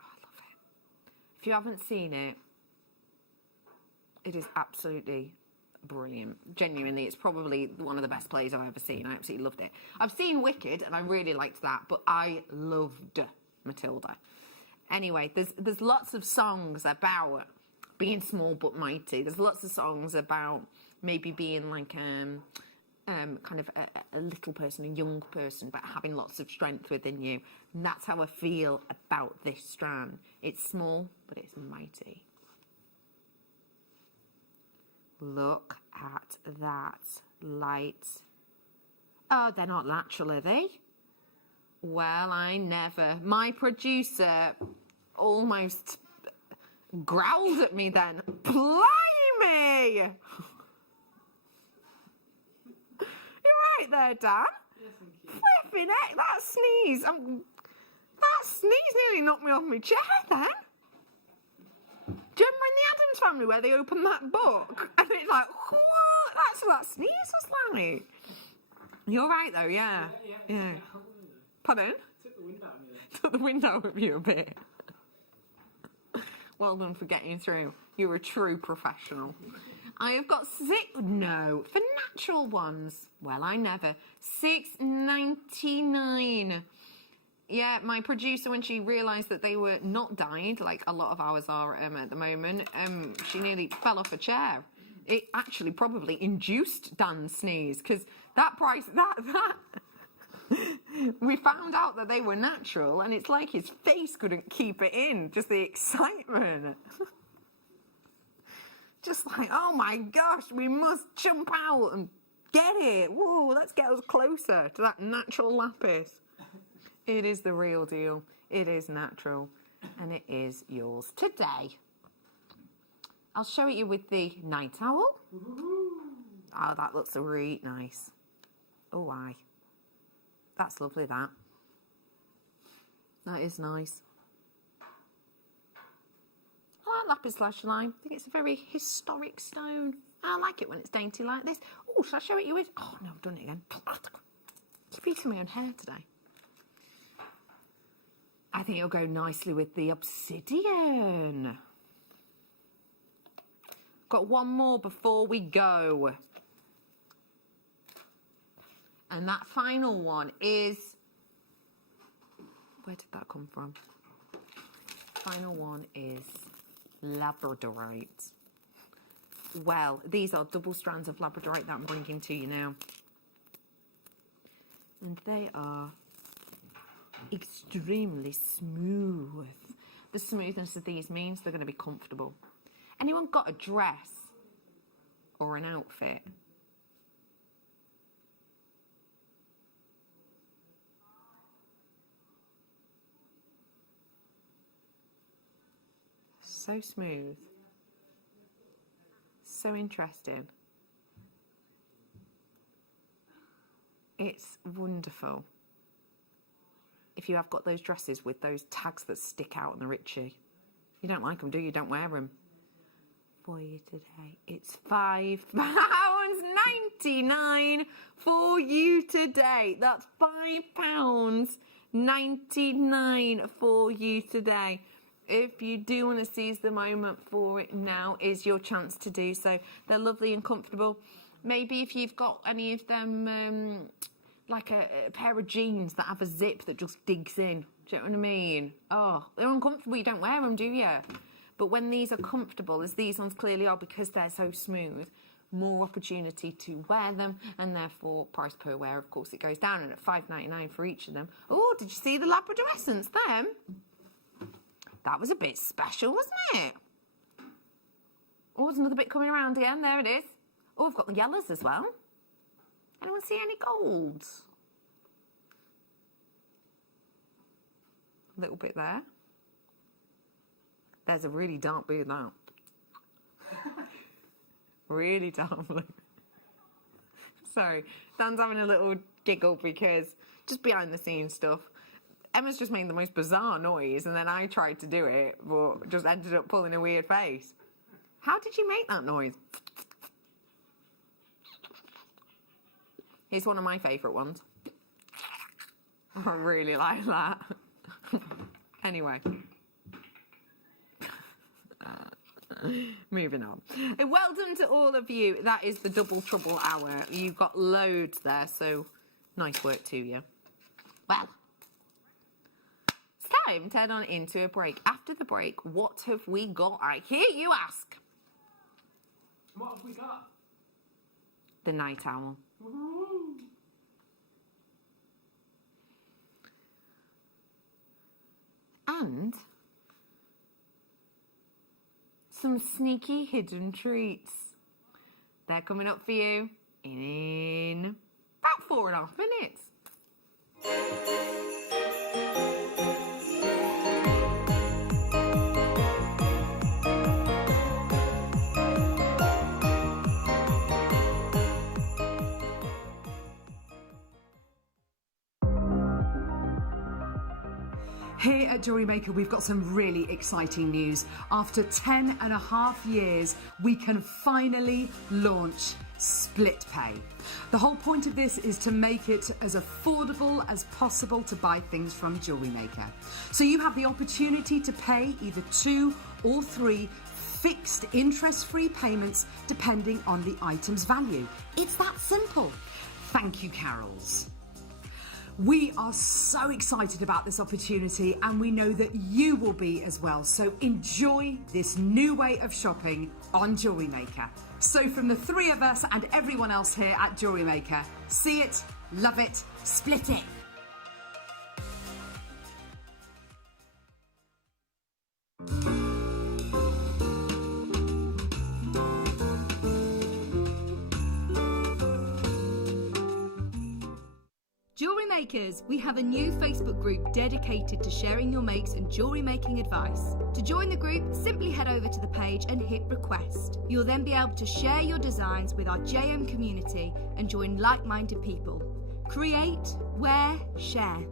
Oh, I love it. If you haven't seen it, it is absolutely brilliant. Genuinely, it's probably one of the best plays I've ever seen. I absolutely loved it. I've seen Wicked, and I really liked that, but I loved Matilda. Anyway, there's lots of songs about being small but mighty. There's lots of songs about maybe being like kind of a little person, a young person, but having lots of strength within you. And that's how I feel about this strand. It's small, but it's mighty. Look at that light. Oh, they're not natural, are they? Well, I never. My producer almost growled at me then. Blimey! You're right there, Dan. Yes, thank you. Flipping heck, that sneeze. That sneeze nearly knocked me off my chair then. Do you remember in the Addams Family where they opened that book? And it's like, what? That's what that sneeze was like. You're right though, yeah. Yeah. Pardon? Took the wind out of me then. Took the wind out of you a bit. Well done for getting through. You're a true professional. I have got for natural ones. Well, I never. $6.99. Yeah, my producer, when she realised that they were not dyed, like a lot of ours are at the moment, she nearly fell off a chair. It actually probably induced Dan's sneeze, because that price, we found out that they were natural, and it's like his face couldn't keep it in, just the excitement. Just like, oh my gosh, we must jump out and get it. Whoa, let's get us closer to that natural lapis. It is the real deal. It is natural. And it is yours today. I'll show it you with the night owl. Oh, that looks really nice. Oh, aye. That's lovely, that. That is nice. I like lapis lazuli. I think it's a very historic stone. I like it when it's dainty like this. Oh, shall I show it you with? Oh, no, I've done it again. Keep eating my own hair today. I think it'll go nicely with the obsidian. Got one more before we go. And that final one is... Where did that come from? Final one is labradorite. Well, these are double strands of labradorite that I'm bringing to you now. And they are extremely smooth. The smoothness of these means they're going to be comfortable. Anyone got a dress or an outfit? So smooth. So interesting. It's wonderful. If you have got those dresses with those tags that stick out and they're itchy. You don't like them, do you? Don't wear them. For you today, it's £5.99 for you today. That's £5.99 for you today. If you do want to seize the moment for it, now is your chance to do so. They're lovely and comfortable. Maybe if you've got any of them, like a pair of jeans that have a zip that just digs in. Do you know what I mean? Oh, they're uncomfortable. You don't wear them, do you? But when these are comfortable, as these ones clearly are because they're so smooth, more opportunity to wear them, and therefore price per wear, of course, it goes down, and at $5.99 for each of them. Oh, did you see the Labrador Essence, them? That was a bit special, wasn't it? Oh, there's another bit coming around again. There it is. Oh, we've got the yellows as well. Anyone see any golds? A little bit there. There's a really dark blue now. Really dark blue. Sorry, Dan's having a little giggle because just behind the scenes stuff. Emma's just made the most bizarre noise and then I tried to do it but just ended up pulling a weird face. How did you make that noise? It's one of my favourite ones. I really like that. Anyway. Moving on. Well done to all of you. That is the double trouble hour. You've got loads there, so nice work to you. Well, it's time to head on into a break. After the break, what have we got? I hear you ask. What have we got? The night owl. Woo-hoo. And some sneaky hidden treats. They're coming up for you in about 4.5 minutes. Here at JewelleryMaker, we've got some really exciting news. After 10.5 years, we can finally launch split pay. The whole point of this is to make it as affordable as possible to buy things from JewelleryMaker. So you have the opportunity to pay either 2 or 3 fixed interest-free payments depending on the item's value. It's that simple. Thank you, Carols. We are so excited about this opportunity and we know that you will be as well. So enjoy this new way of shopping on JewelleryMaker. So from the 3 of us and everyone else here at JewelleryMaker, see it, love it, split it. Jewellery Makers, we have a new Facebook group dedicated to sharing your makes and jewellery making advice. To join the group, simply head over to the page and hit request. You'll then be able to share your designs with our JM community and join like-minded people. Create, wear, share.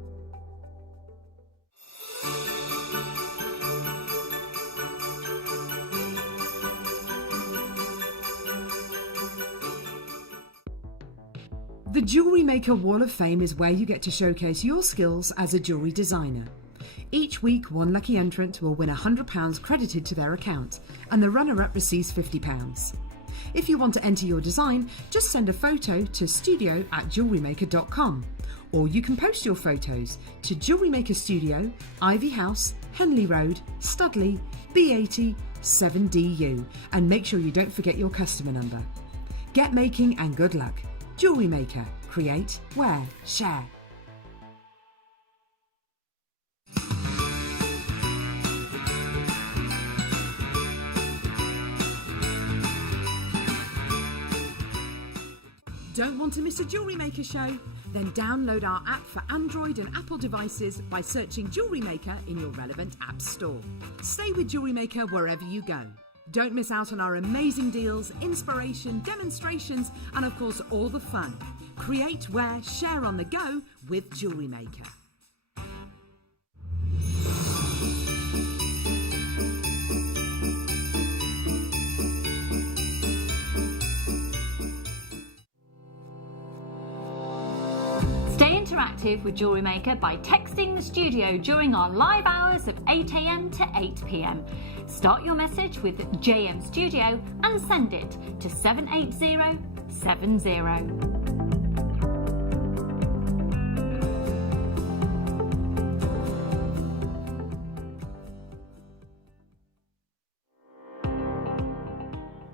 The Jewellery Maker Wall of Fame is where you get to showcase your skills as a jewellery designer. Each week, one lucky entrant will win £100 credited to their account, and the runner-up receives £50. If you want to enter your design, just send a photo to studio@jewellerymaker.com, or you can post your photos to Jewellery Maker Studio, Ivy House, Henley Road, Studley, B80 7DU, and make sure you don't forget your customer number. Get making and good luck. Jewellery Maker. Create, wear, share. Don't want to miss a Jewellery Maker show? Then download our app for Android and Apple devices by searching Jewellery Maker in your relevant app store. Stay with Jewellery Maker wherever you go. Don't miss out on our amazing deals, inspiration, demonstrations, and of course all the fun. Create, wear, share on the go with Jewellery Maker. Stay interactive with Jewellery Maker by texting the studio during our live hours of 8 a.m. to 8 p.m. Start your message with JM Studio and send it to 78070.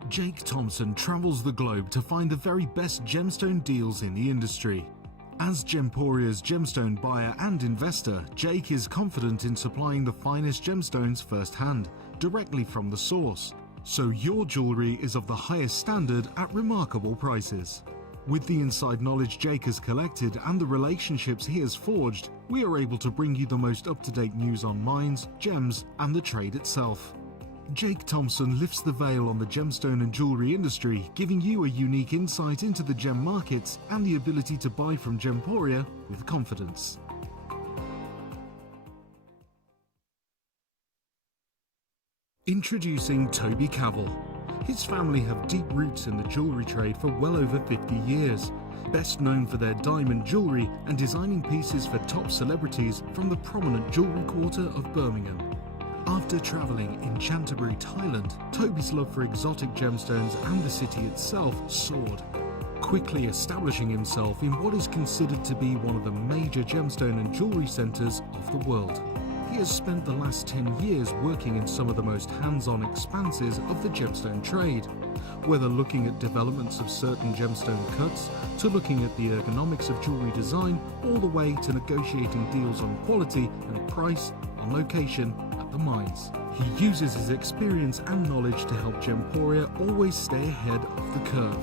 Jake Thompson travels the globe to find the very best gemstone deals in the industry. As Gemporia's gemstone buyer and investor, Jake is confident in supplying the finest gemstones firsthand, directly from the source, so your jewellery is of the highest standard at remarkable prices. With the inside knowledge Jake has collected and the relationships he has forged, we are able to bring you the most up-to-date news on mines, gems, and the trade itself. Jake Thompson lifts the veil on the gemstone and jewellery industry, giving you a unique insight into the gem markets and the ability to buy from Gemporia with confidence. Introducing Toby Cavell. His family have deep roots in the jewellery trade for well over 50 years, best known for their diamond jewellery and designing pieces for top celebrities from the prominent jewellery quarter of Birmingham. After travelling in Canterbury, Thailand, Toby's love for exotic gemstones and the city itself soared, quickly establishing himself in what is considered to be one of the major gemstone and jewellery centres of the world. He has spent the last 10 years working in some of the most hands-on expanses of the gemstone trade, whether looking at developments of certain gemstone cuts, to looking at the ergonomics of jewellery design, all the way to negotiating deals on quality and price, on location, the mines. He uses his experience and knowledge to help Gemporia always stay ahead of the curve.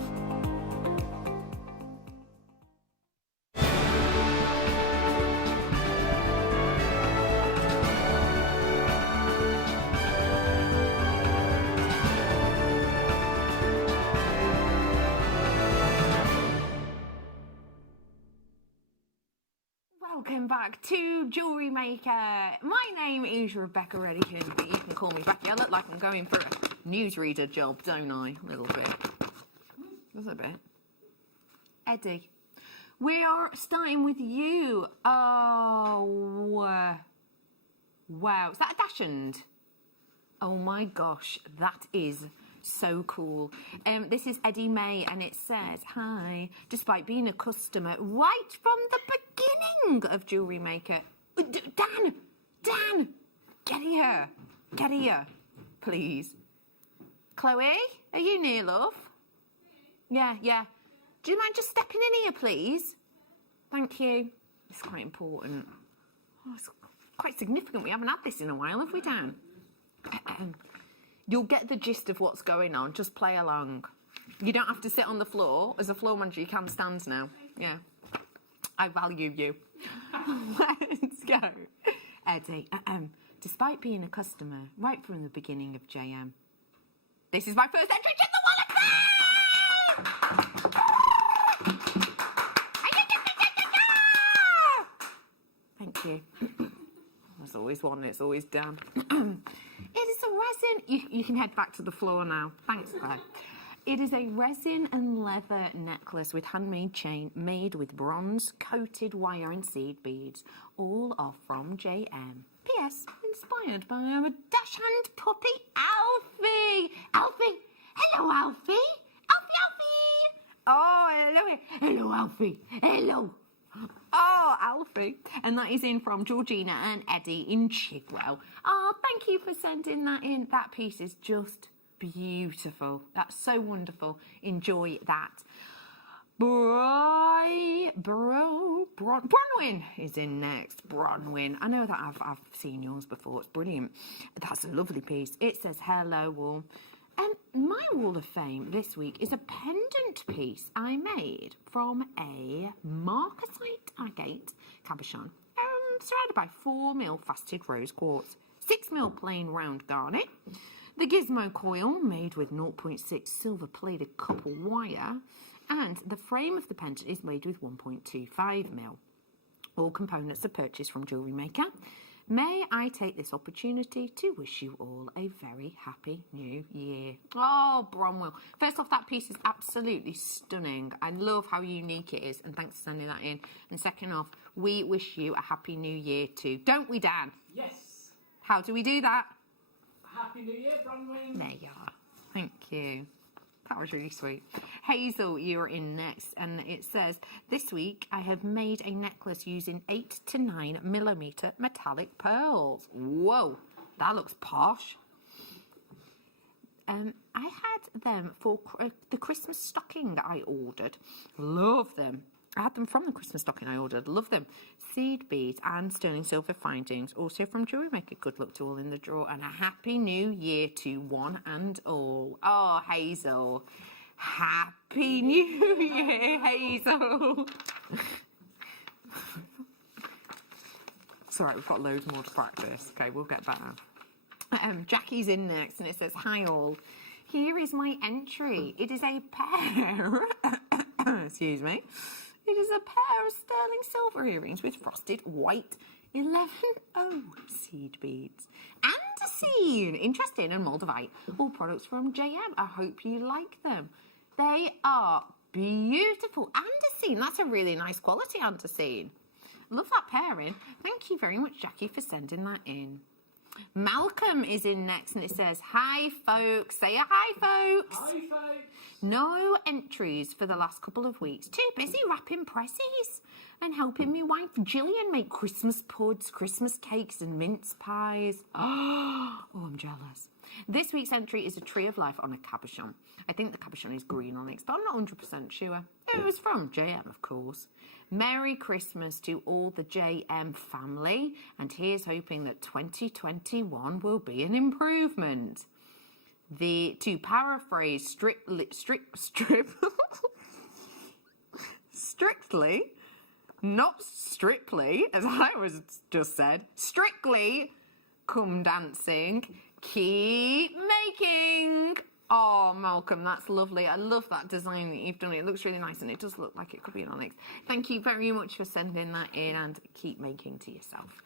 Welcome back to Jewellery Maker. My name is Rebecca Reddykin, but you can call me Becky. I look like I'm going for a newsreader job, don't I? A little bit. Just a bit. Eddie, we are starting with you. Oh, wow. Is that a dachshund? Oh my gosh, that is so cool. This is Eddie May, and it says, hi, despite being a customer right from the beginning of Jewellery Maker. Dan, get here, please. Chloe, are you near, love? Yeah. Do you mind just stepping in here, please? Thank you. It's quite important. Oh, it's quite significant. We haven't had this in a while, have we, Dan? You'll get the gist of what's going on. Just play along. You don't have to sit on the floor. As a floor manager, you can stand now. Yeah. I value you. Let's go. Eddie, despite being a customer right from the beginning of JM, this is my first entry in the Wall of Fame! Thank you. There's always one, it's always Dan. It is a resin. You can head back to the floor now. Thanks, Claire. It is a resin and leather necklace with handmade chain made with bronze coated wire and seed beads. All are from JM. P.S. Inspired by our dash-hand puppy, Alfie. Alfie! Hello, Alfie! Alfie! Oh, hello. Hello, Alfie. Hello. Oh, Alfie. And that is in from Georgina and Eddie in Chigwell. Oh, thank you for sending that in. That piece is just beautiful. That's so wonderful. Enjoy that. Bronwyn is in next. Bronwyn. I know that I've seen yours before. It's brilliant. That's a lovely piece. It says, hello, wall. My wall of fame this week is a pendant piece I made from a marcasite agate cabochon, surrounded by 4mm faceted rose quartz, 6mm plain round garnet, the gizmo coil made with 0.6 silver plated copper wire, and the frame of the pendant is made with 1.25mm. All components are purchased from JewelleryMaker. May I take this opportunity to wish you all a very happy new year. Oh, Bromwell. First off, that piece is absolutely stunning. I love how unique it is, and thanks for sending that in. And second off, we wish you a happy new year too. Don't we, Dan? Yes. How do we do that? Happy New Year, Bronwyn. There you are. Thank you. That was really sweet. Hazel, you're in next, and it says, this week I have made a necklace using 8 to 9mm metallic pearls. Whoa, that looks posh. I had them for the Christmas stocking that I ordered. Love them. I had them from the Christmas stocking I ordered. Love them. Seed beads and sterling silver findings. Also from JewelleryMaker. Good luck to all in the draw. And a happy new year to one and all. Oh, Hazel. Happy New Year, Hazel. It's all right, we've got loads more to practice. Okay, we'll get better. Jackie's in next, and it says, hi all. Here is my entry. It is a pair. Excuse me. It is a pair of sterling silver earrings with frosted white 11O seed beads. Andesine, interesting, and Moldavite. All products from JM. I hope you like them. They are beautiful. Andesine, that's a really nice quality andesine. Love that pairing. Thank you very much, Jackie, for sending that in. Malcolm is in next, and it says, hi folks. Say a hi folks. Hi folks. No entries for the last couple of weeks. Too busy wrapping presses and helping my wife Gillian make Christmas puds, Christmas cakes and mince pies. Oh, I'm jealous. This week's entry is a tree of life on a cabochon. I think the cabochon is green onyx, but I'm not 100% sure. It was from JM, of course. Merry Christmas to all the JM family, and here's hoping that 2021 will be an improvement. To paraphrase strictly, not strictly, as I was just said, strictly come dancing, keep making. Oh, Malcolm, that's lovely. I love that design that you've done. It looks really nice, and it does look like it could be an onyx. Thank you very much for sending that in, and keep making to yourself.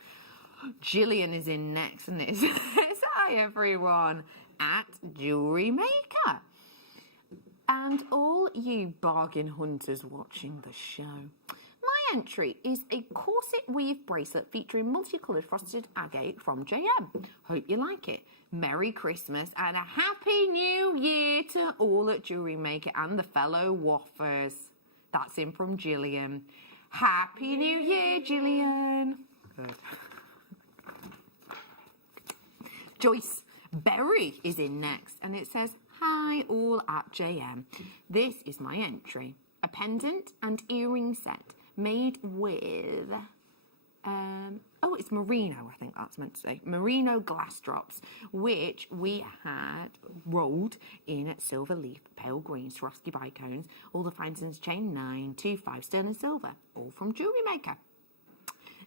Gillian is in next, and it says, hi everyone, at JewelleryMaker. And all you bargain hunters watching the show. My entry is a corset weave bracelet featuring multicoloured frosted agate from JM. Hope you like it. Merry Christmas and a Happy New Year to all at JewelleryMaker and the fellow waffers. That's in from Gillian. Happy New Year, Gillian. Good. Joyce Berry is in next, and it says, hi all at JM. This is my entry. A pendant and earring set made with, it's merino, I think that's meant to say. Merino glass drops, which we had rolled in silver leaf, pale green, Swarovski bicones, all the findings chain 925 sterling silver, all from JewelleryMaker.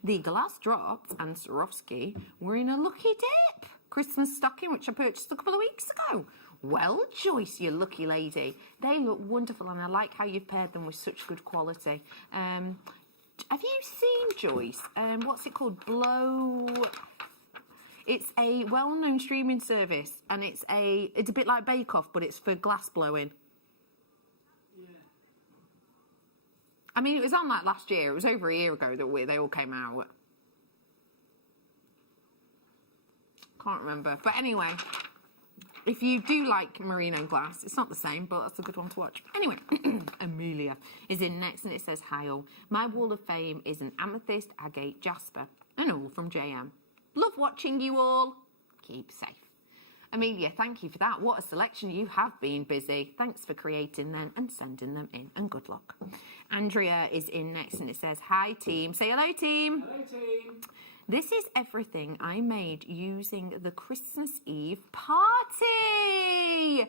The glass drops and Swarovski were in a lucky dip Christmas stocking, which I purchased a couple of weeks ago. Well, Joyce, you lucky lady. They look wonderful, and I like how you've paired them with such good quality. Have you seen, Joyce, what's it called? Blow. It's a well-known streaming service, and it's a bit like Bake Off, but it's for glass blowing. I mean, it was on like last year. It was over a year ago that they all came out. Can't remember. But anyway, if you do like merino glass, it's not the same, but that's a good one to watch. Anyway, Amelia is in next, and it says, hi all. My wall of fame is an amethyst, agate, jasper, and all from JM. Love watching you all. Keep safe. Amelia, thank you for that. What a selection. You have been busy. Thanks for creating them and sending them in, and good luck. Andrea is in next, and it says, hi team. Say hello team. Hello team. This is everything I made using the Christmas Eve party.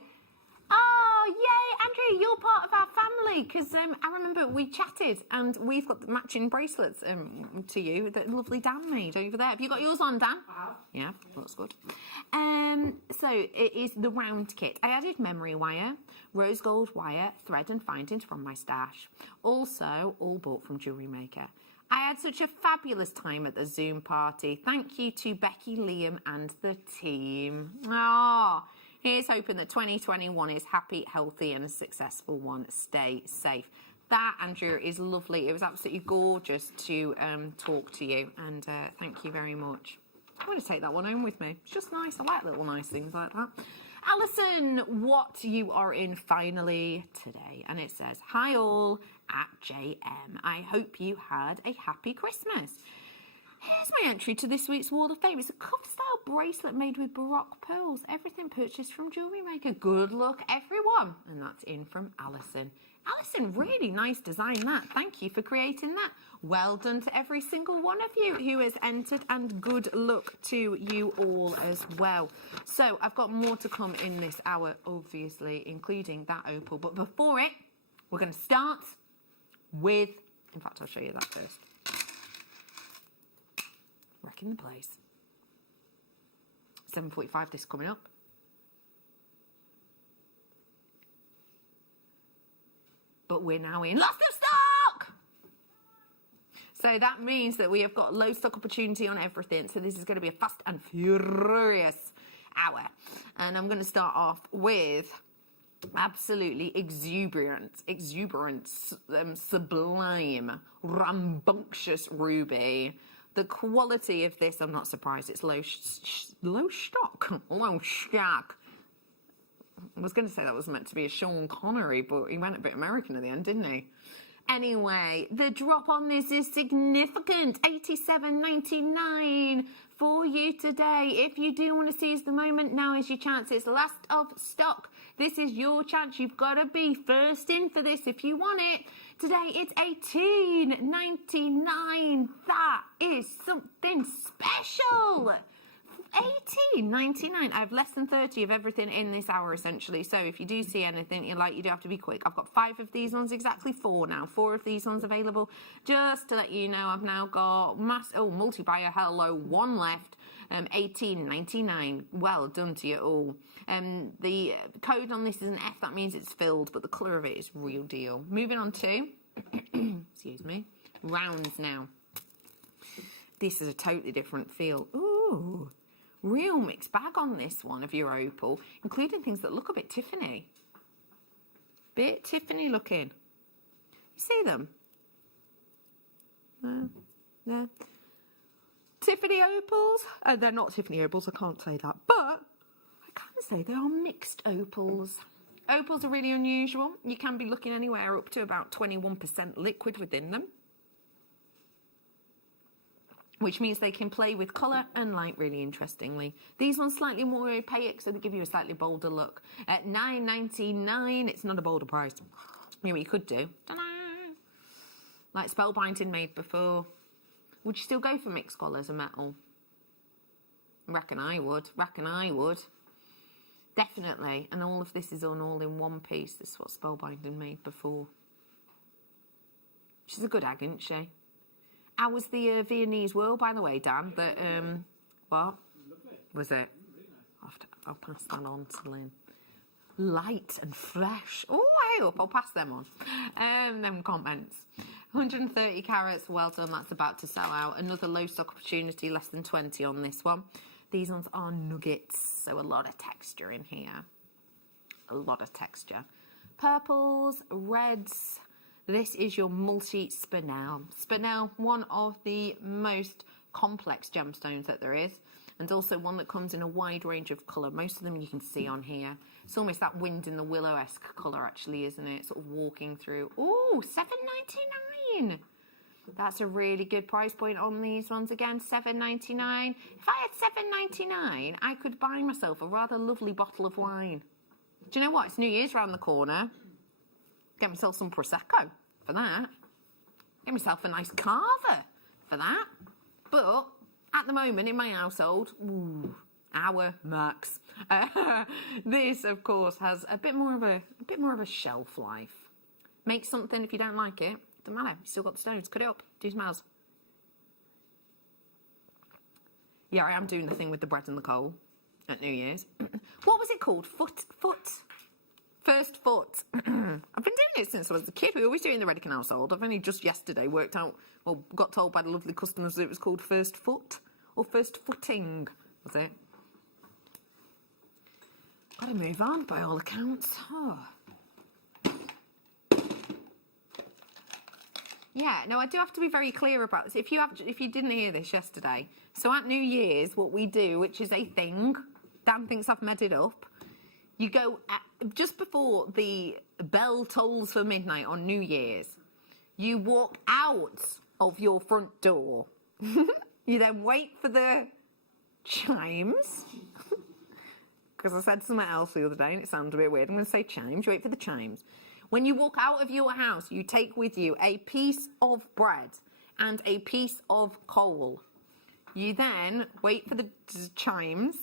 Oh, yay, Andrea, you're part of our family, because I remember we chatted and we've got the matching bracelets to you that lovely Dan made over there. Have you got yours on, Dan? I have. Yeah, that's good. So it is the round kit. I added memory wire, rose gold wire, thread and findings from my stash. Also, all bought from JewelleryMaker. I had such a fabulous time at the Zoom party. Thank you to Becky, Liam and the team. Oh, here's hoping that 2021 is happy, healthy and a successful one. Stay safe. That, Andrew, is lovely. It was absolutely gorgeous to talk to you, and thank you very much. I'm going to take that one home with me. It's just nice. I like little nice things like that. Alison, what you are in finally today. And it says, hi all at JM. I hope you had a happy Christmas. Here's my entry to this week's Wall of Fame. It's a cuff-style bracelet made with Baroque pearls. Everything purchased from JewelleryMaker. Good luck, everyone. And that's in from Alison. Alison, really nice design that. Thank you for creating that. Well done to every single one of you who has entered, and good luck to you all as well. So I've got more to come in this hour, obviously, including that opal. But before it, we're going to start with, in fact, I'll show you that first. Wrecking the place. 7:45 this coming up. But we're now in lost of stock. So that means that we have got low stock opportunity on everything. So this is going to be a fast and furious hour. And I'm going to start off with absolutely exuberant, sublime, rambunctious ruby. The quality of this, I'm not surprised. It's low stock. I was going to say that was meant to be a Sean Connery, but he went a bit American at the end, didn't he? Anyway, the drop on this is significant. $87.99 for you today. If you do want to seize the moment, now is your chance. It's last of stock. This is your chance. You've got to be first in for this if you want it. Today it's $18.99. That is something special. $18.99. I have less than 30 of everything in this hour, essentially. So if you do see anything you like, you do have to be quick. I've got 5 of these ones, exactly 4 now. 4 of these ones available. Just to let you know, I've now got multi-buyer. Hello, 1 left. $18.99. Well done to you all. The code on this is an F. That means it's filled, but the colour of it is real deal. Moving on to, excuse me, rounds now. This is a totally different feel. Ooh. Real mixed bag on this one of your opal, including things that look a bit Tiffany. Bit Tiffany looking. You see them? No. Tiffany opals? They're not Tiffany opals, I can't say that. But I can say they are mixed opals. Opals are really unusual. You can be looking anywhere up to about 21% liquid within them, which means they can play with colour and light really interestingly. These ones slightly more opaque, so they give you a slightly bolder look. At $9.99, it's not a bolder price. You know what you could do? Ta-da! Like spellbinding made before. Would you still go for mixed colours and metal? Reckon I would. Definitely. And all of this is on all in one piece. This is what spellbinding made before. She's a good egg, isn't she? How was the Viennese whirl, by the way, Dan? That what was it? I'll pass that on to Lynn. Light and fresh. Oh, I hope I'll pass them on. Them comments. 130 carats. Well done. That's about to sell out. Another low stock opportunity. Less than 20 on this one. These ones are nuggets, so a lot of texture in here. A lot of texture. Purples, reds. This is your multi-spinel. Spinel, one of the most complex gemstones that there is, and also one that comes in a wide range of colour. Most of them you can see on here. It's almost that wind in the willow-esque colour, actually, isn't it? Sort of walking through. Ooh, $7.99. That's a really good price point on these ones. Again, $7.99. If I had $7.99, I could buy myself a rather lovely bottle of wine. Do you know what? It's New Year's around the corner. Get myself some Prosecco for that. Get myself a nice carver for that. But at the moment in my household, ooh, our Max. This, of course, has a bit more of a shelf life. Make something if you don't like it. Doesn't matter. You still got the stones. Cut it up. Do smells. Yeah, I am doing the thing with the bread and the coal at New Year's. What was it called? First foot. I've been doing it since I was a kid. We always do it in the Redican household. I've only just yesterday worked out, well, got told by the lovely customers that it was called first foot, or first footing, was it? Gotta move on by all accounts. Oh. Yeah, no, I do have to be very clear about this. If you didn't hear this yesterday, so at New Year's, what we do, which is a thing, Dan thinks I've made it up, you go just before the bell tolls for midnight on New Year's, you walk out of your front door. You then wait for the chimes. Because I said something else the other day and it sounded a bit weird. I'm going to say chimes. You wait for the chimes. When you walk out of your house, you take with you a piece of bread and a piece of coal. You then wait for the chimes.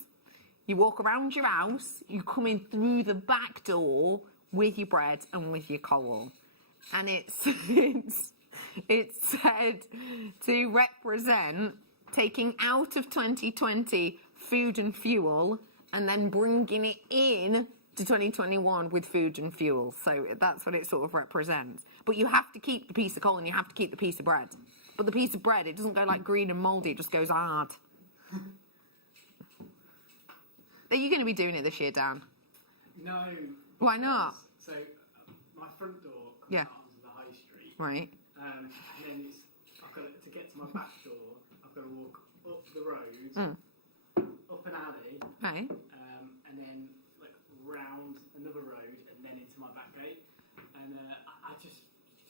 You walk around your house, you come in through the back door with your bread and with your coal. And it's said to represent taking out of 2020 food and fuel and then bringing it in to 2021 with food and fuel. So that's what it sort of represents. But you have to keep the piece of coal and you have to keep the piece of bread. But the piece of bread, it doesn't go like green and mouldy, it just goes hard. Are you going to be doing it this year, Dan? No. Why not? So, my front door comes Yeah. out onto the high street. Right. And then I've got to get to my back door, I've got to walk up the road, up an alley, Right. And then like round another road, and then into my back gate. And I just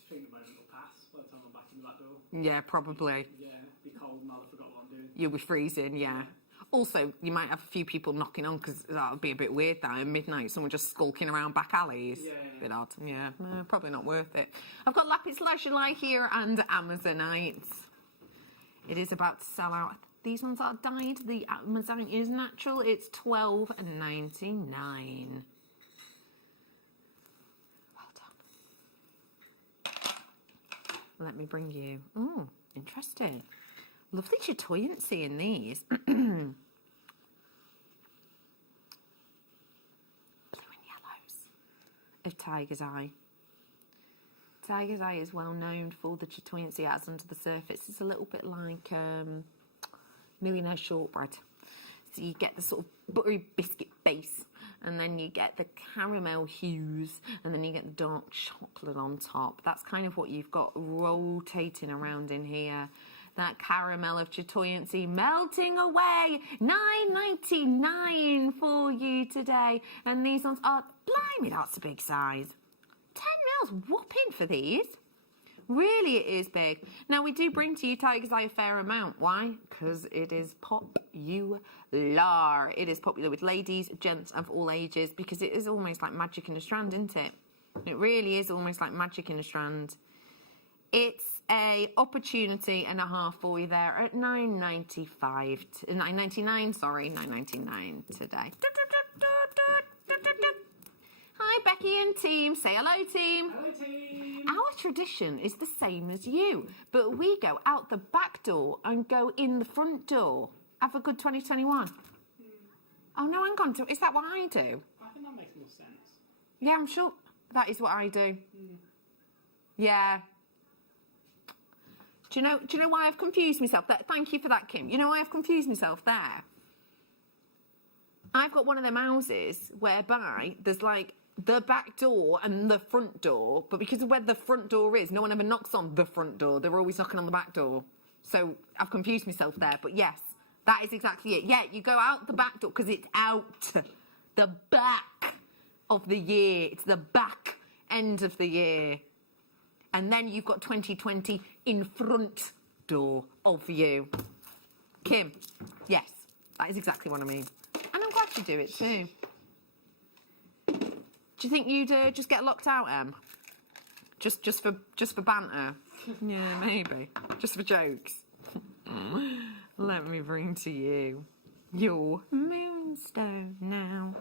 think the moment will pass by the time I'm back in the back door. Yeah, probably. Yeah, be cold and I'll have forgot what I'm doing. You'll be freezing, yeah. Also, you might have a few people knocking on because that would be a bit weird now at midnight. Someone just skulking around back alleys. Yeah. Bit odd. Yeah, probably not worth it. I've got Lapis lazuli here and Amazonite. It is about to sell out. These ones are dyed. The Amazonite is natural. It's $12.99. Well done. Let me bring you. Oh, interesting. Lovely chatoyancy in these. Blue and yellows of Tiger's Eye. Tiger's Eye is well known for the chatoyancy it has under the surface. It's a little bit like Millionaire Shortbread. So you get the sort of buttery biscuit base, and then you get the caramel hues, and then you get the dark chocolate on top. That's kind of what you've got rotating around in here. That caramel of chatoyancy melting away. $9.99 for you today. And these ones are, blimey, that's a big size. 10 mils whopping for these. Really, it is big. Now, we do bring to you Tiger's Eye a fair amount. Why? Because it is popular. It is popular with ladies, gents of all ages, because it is almost like magic in a strand, isn't it? It really is almost like magic in a strand. It's a opportunity and a half for you there at $9.99. Sorry, $9.99 today. Hi, Becky and team. Say hello, team. Hello, team. Our tradition is the same as you, but we go out the back door and go in the front door. Have a good 2021. Oh, no, hang on. Is that what I do? I think that makes more sense. Yeah, I'm sure that is what I do. Yeah. Do you know why I've confused myself? Thank you for that, Kim. You know why I've confused myself there? I've got one of them houses whereby there's like the back door and the front door, but because of where the front door is, no one ever knocks on the front door. They're always knocking on the back door. So I've confused myself there, but yes, that is exactly it. Yeah, you go out the back door because it's out the back of the year. It's the back end of the year. And then you've got 2020 in front door of you. Kim, yes, that is exactly what I mean. And I'm glad you do it too. Do you think you'd just get locked out, Em? Just for banter? Yeah, maybe. Just for jokes. Let me bring to you your moonstone now.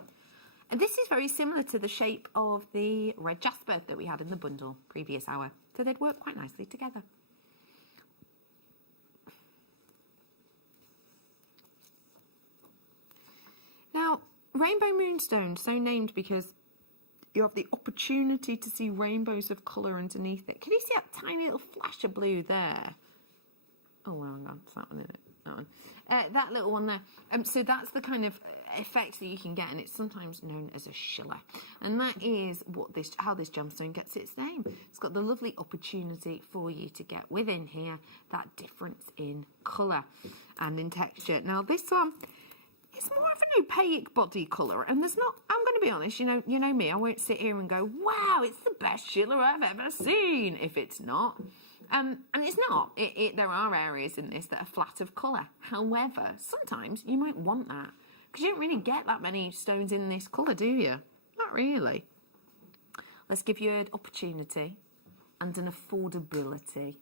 And this is very similar to the shape of the red jasper that we had in the bundle previous hour. So they'd work quite nicely together. Now, rainbow moonstone, so named because you have the opportunity to see rainbows of colour underneath it. Can you see that tiny little flash of blue there? Oh, well, hang on, it's that one, isn't it? That one. That little one there. So that's the kind of effect that you can get, and it's sometimes known as a schiller. And that is how this gemstone gets its name. It's got the lovely opportunity for you to get within here that difference in colour and in texture. Now, this one, it's more of an opaque body colour, and there's not, I'm going to be honest, you know me, I won't sit here and go, wow, it's the best schiller I've ever seen, if it's not. And it's not. There are areas in this that are flat of colour. However, sometimes you might want that, because you don't really get that many stones in this colour, do you? Not really. Let's give you an opportunity and an affordability.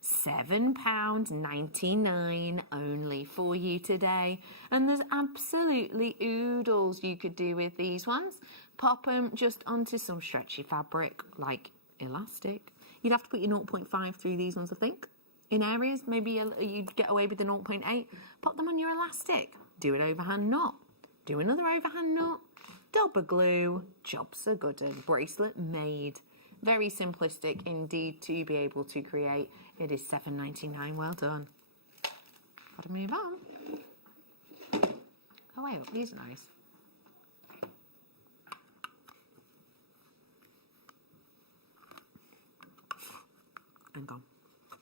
£7.99 only for you today. And there's absolutely oodles you could do with these ones. Pop them just onto some stretchy fabric, like elastic. You'd have to put your 0.5 through these ones, I think. In areas, maybe you'd get away with the 0.8. Pop them on your elastic. Do an overhand knot. Do another overhand knot. Double glue. Jobs are good. And bracelet made. Very simplistic indeed to be able to create. It is £7.99. Well done. Gotta move on. Oh, wait up. These are nice. Hang on.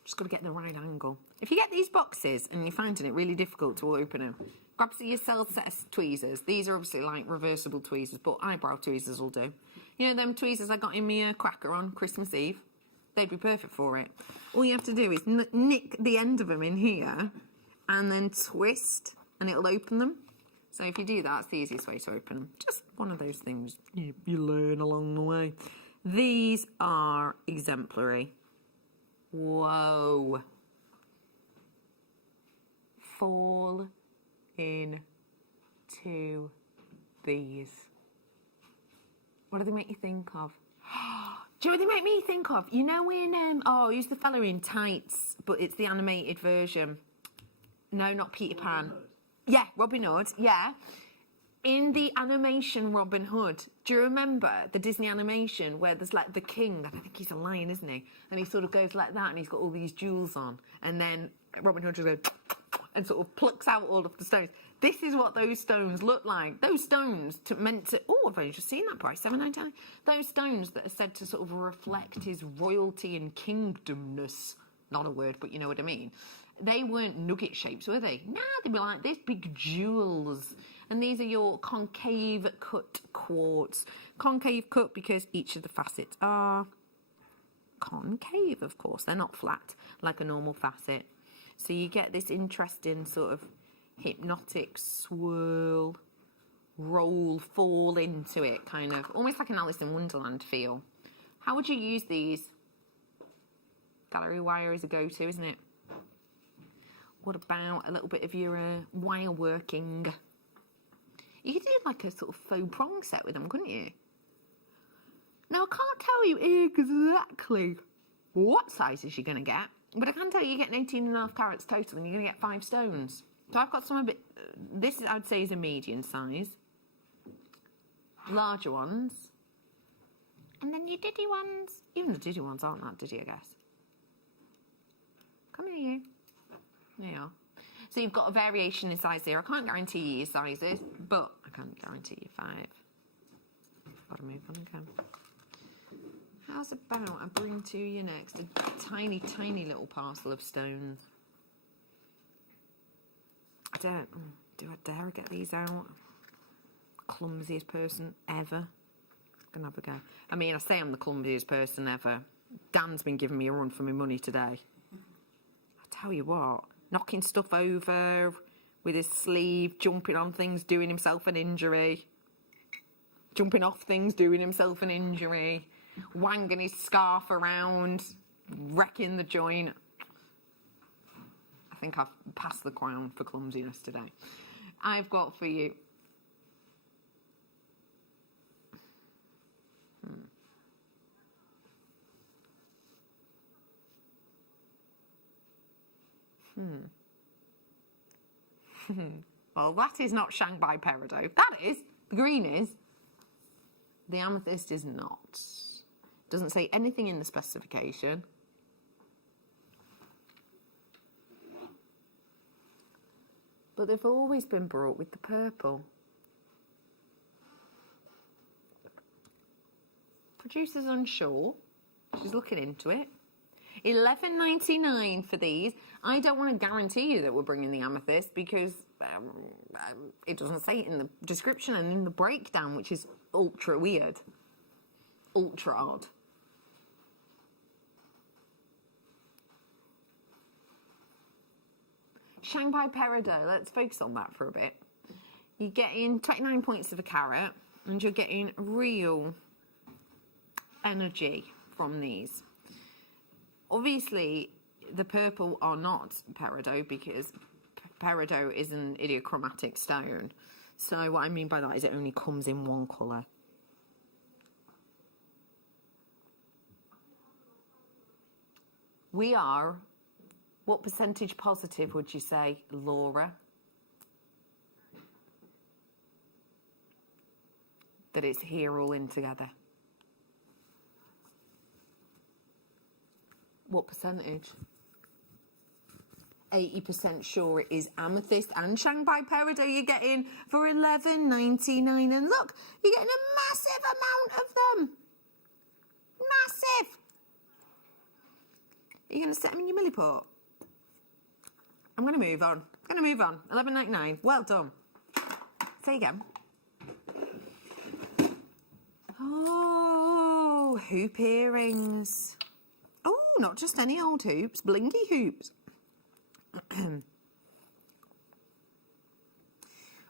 Just got to get the right angle. If you get these boxes and you're finding it really difficult to open them, grab yourself a set of tweezers. These are obviously like reversible tweezers, but eyebrow tweezers will do. You know them tweezers I got in my cracker on Christmas Eve? They'd be perfect for it. All you have to do is nick the end of them in here and then twist and it'll open them. So if you do that, it's the easiest way to open them. Just one of those things you learn along the way. These are exemplary. Whoa. Fall into these. What do they make you think of? Do you know what they make me think of? You know in, who's the fella in Tights, but it's the animated version. No, not Peter Pan. Yeah, Robin Hood, yeah. In the animation Robin Hood, do you remember the Disney animation where there's like the king, I think he's a lion, isn't he? And he sort of goes like that and he's got all these jewels on. And then Robin Hood just goes and sort of plucks out all of the stones. This is what those stones look like. Those stones meant to, oh, I've only just seen that price, £7.99. Those stones that are said to sort of reflect his royalty and kingdomness. Not a word, but you know what I mean. They weren't nugget shapes, were they? Nah, they'd be like this, big jewels. And these are your concave cut quartz. Concave cut because each of the facets are concave, of course. They're not flat like a normal facet. So you get this interesting sort of hypnotic swirl, roll, fall into it, kind of. Almost like an Alice in Wonderland feel. How would you use these? Gallery wire is a go-to, isn't it? What about a little bit of your wire working? You could do like a sort of faux prong set with them, couldn't you? Now, I can't tell you exactly what sizes you're going to get, but I can tell you you're getting 18.5 carats total and you're going to get 5 stones. So I've got some a bit, this I'd say is a medium size. Larger ones. And then your diddy ones. Even the diddy ones aren't that diddy, I guess. Come here, you. There you are. So you've got a variation in size here. I can't guarantee you your sizes, but I can guarantee you 5 got to move on again. How's about I bring to you next a tiny, tiny little parcel of stones. Do I dare get these out? Clumsiest person ever. Gonna have a go. I mean, I say I'm the clumsiest person ever. Dan's been giving me a run for my money today. I tell you what, knocking stuff over with his sleeve, jumping on things, doing himself an injury. Jumping off things, doing himself an injury. Wanging his scarf around, wrecking the joint. I think I've passed the crown for clumsiness today. I've got for you. Well, that is not Shanghai peridot. That is. The green is. The amethyst is not. Doesn't say anything in the specification. But they've always been brought with the purple. Producer's unsure. She's looking into it. $11.99 for these. I don't want to guarantee you that we're bringing the amethyst because it doesn't say it in the description and in the breakdown, which is ultra weird. Ultra odd. Shanghai peridot, let's focus on that for a bit. You're getting 29 points of a carat and you're getting real energy from these. Obviously, the purple are not peridot because peridot is an idiochromatic stone. So what I mean by that is it only comes in one colour. We are, what percentage positive would you say, Laura? That it's here all in together. What percentage? 80% sure it is amethyst and Shanghai peridot you're getting for $11.99. And look, you're getting a massive amount of them. Massive. Are you going to set them in your milli pot? I'm going to move on. $11.99. Well done. Say again. Oh, hoop earrings. Oh, not just any old hoops, blingy hoops.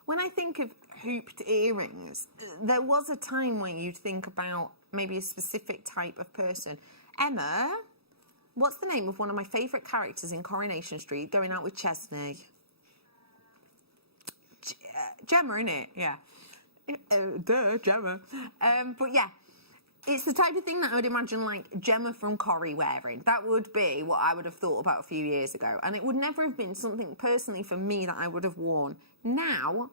When I think of hooped earrings, there was a time when you'd think about maybe a specific type of person. Emma, what's the name of one of my favourite characters in Coronation Street going out with Chesney? Gemma, innit? Yeah. Gemma. But yeah. It's the type of thing that I would imagine like Gemma from Corrie wearing. That would be what I would have thought about a few years ago. And it would never have been something personally for me that I would have worn. Now,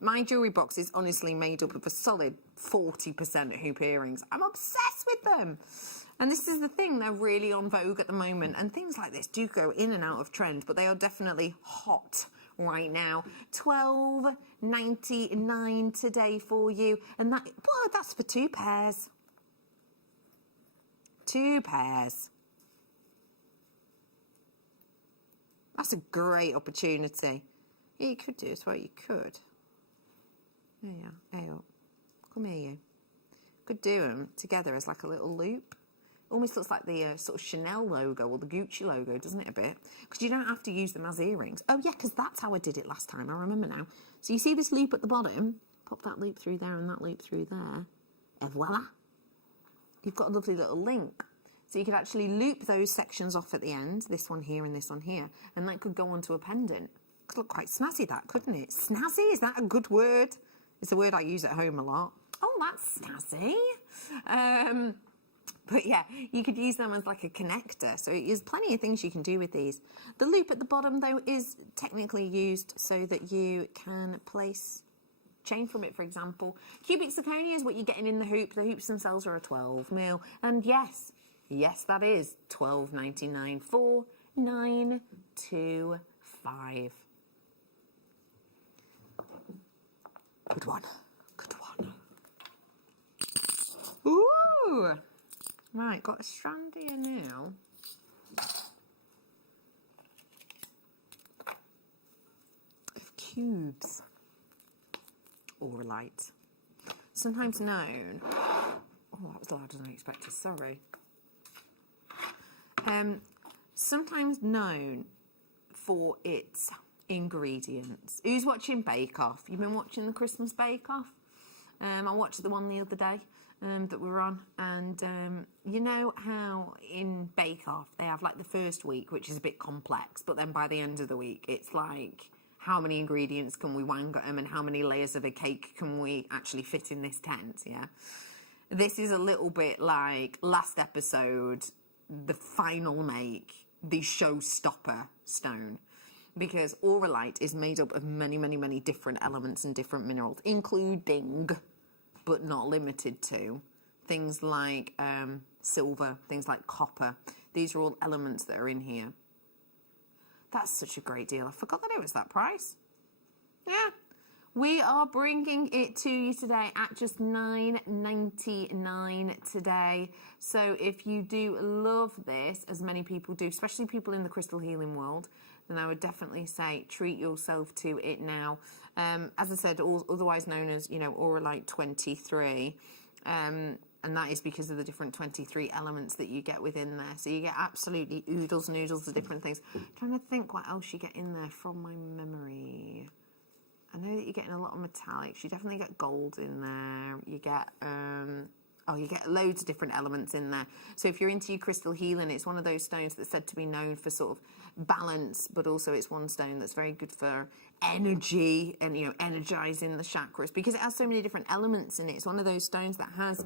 my jewellery box is honestly made up of a solid 40% hoop earrings. I'm obsessed with them. And this is the thing, they're really on vogue at the moment. And things like this do go in and out of trend, but they are definitely hot right now. $12.99 today for you, and that, well, that's for 2 pairs. 2 pairs. That's a great opportunity. Yeah, you could do as well. You could. There you are. Hey up. Come here, you. Could do them together as like a little loop. Almost looks like the sort of Chanel logo or the Gucci logo, doesn't it, a bit? Because you don't have to use them as earrings. Oh, yeah, because that's how I did it last time. I remember now. So you see this loop at the bottom? Pop that loop through there and that loop through there. And voila. You've got a lovely little link. So you could actually loop those sections off at the end, this one here and this one here, and that could go onto a pendant. Could look quite snazzy, that, couldn't it? Snazzy? Is that a good word? It's a word I use at home a lot. Oh, that's snazzy. But yeah, you could use them as like a connector. So there's plenty of things you can do with these. The loop at the bottom, though, is technically used so that you can place chain from it, for example. Cubic zirconia is what you're getting in the hoop. The hoops themselves are a 12 mil. And yes, that is $12.99 for 925. Good one. Good one. Ooh! Right, got a strand here now. Of cubes. Auralite. Sometimes known... Oh, that was louder than I expected, sorry. Sometimes known for its ingredients. Who's watching Bake Off? You've been watching the Christmas Bake Off? I watched the one the other day that we're on, and you know how in Bake Off they have like the first week, which is a bit complex, but then by the end of the week it's like, how many ingredients can we wang at them and how many layers of a cake can we actually fit in this tent, yeah? This is a little bit like last episode, the final make, the showstopper stone. Because auralite is made up of many, many, many different elements and different minerals, including, but not limited to, things like silver, things like copper. These are all elements that are in here. That's such a great deal. I forgot that it was that price. Yeah. We are bringing it to you today at just $9.99 today. So if you do love this, as many people do, especially people in the crystal healing world, then I would definitely say treat yourself to it now. As I said, otherwise known as, you know, Auralite 23. And that is because of the different 23 elements that you get within there. So you get absolutely oodles and oodles of different things. I'm trying to think what else you get in there from my memory. I know that you're getting a lot of metallics. You definitely get gold in there. You get, you get loads of different elements in there. So if you're into your crystal healing, it's one of those stones that's said to be known for sort of balance, but also it's one stone that's very good for energy and, you know, energizing the chakras because it has so many different elements in it. It's one of those stones that has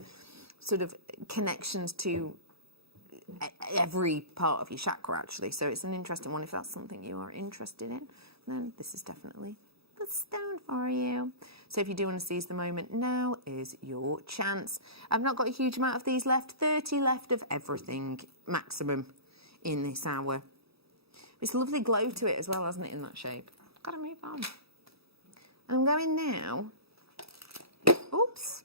sort of connections to every part of your chakra, actually. So it's an interesting one. If that's something you are interested in, then this is definitely the stone for you. So if you do want to seize the moment, now is your chance. I've not got a huge amount of these left. 30 left of everything maximum in this hour. It's a lovely glow to it as well, hasn't it, in that shape? I've got to move on. And I'm going now, oops,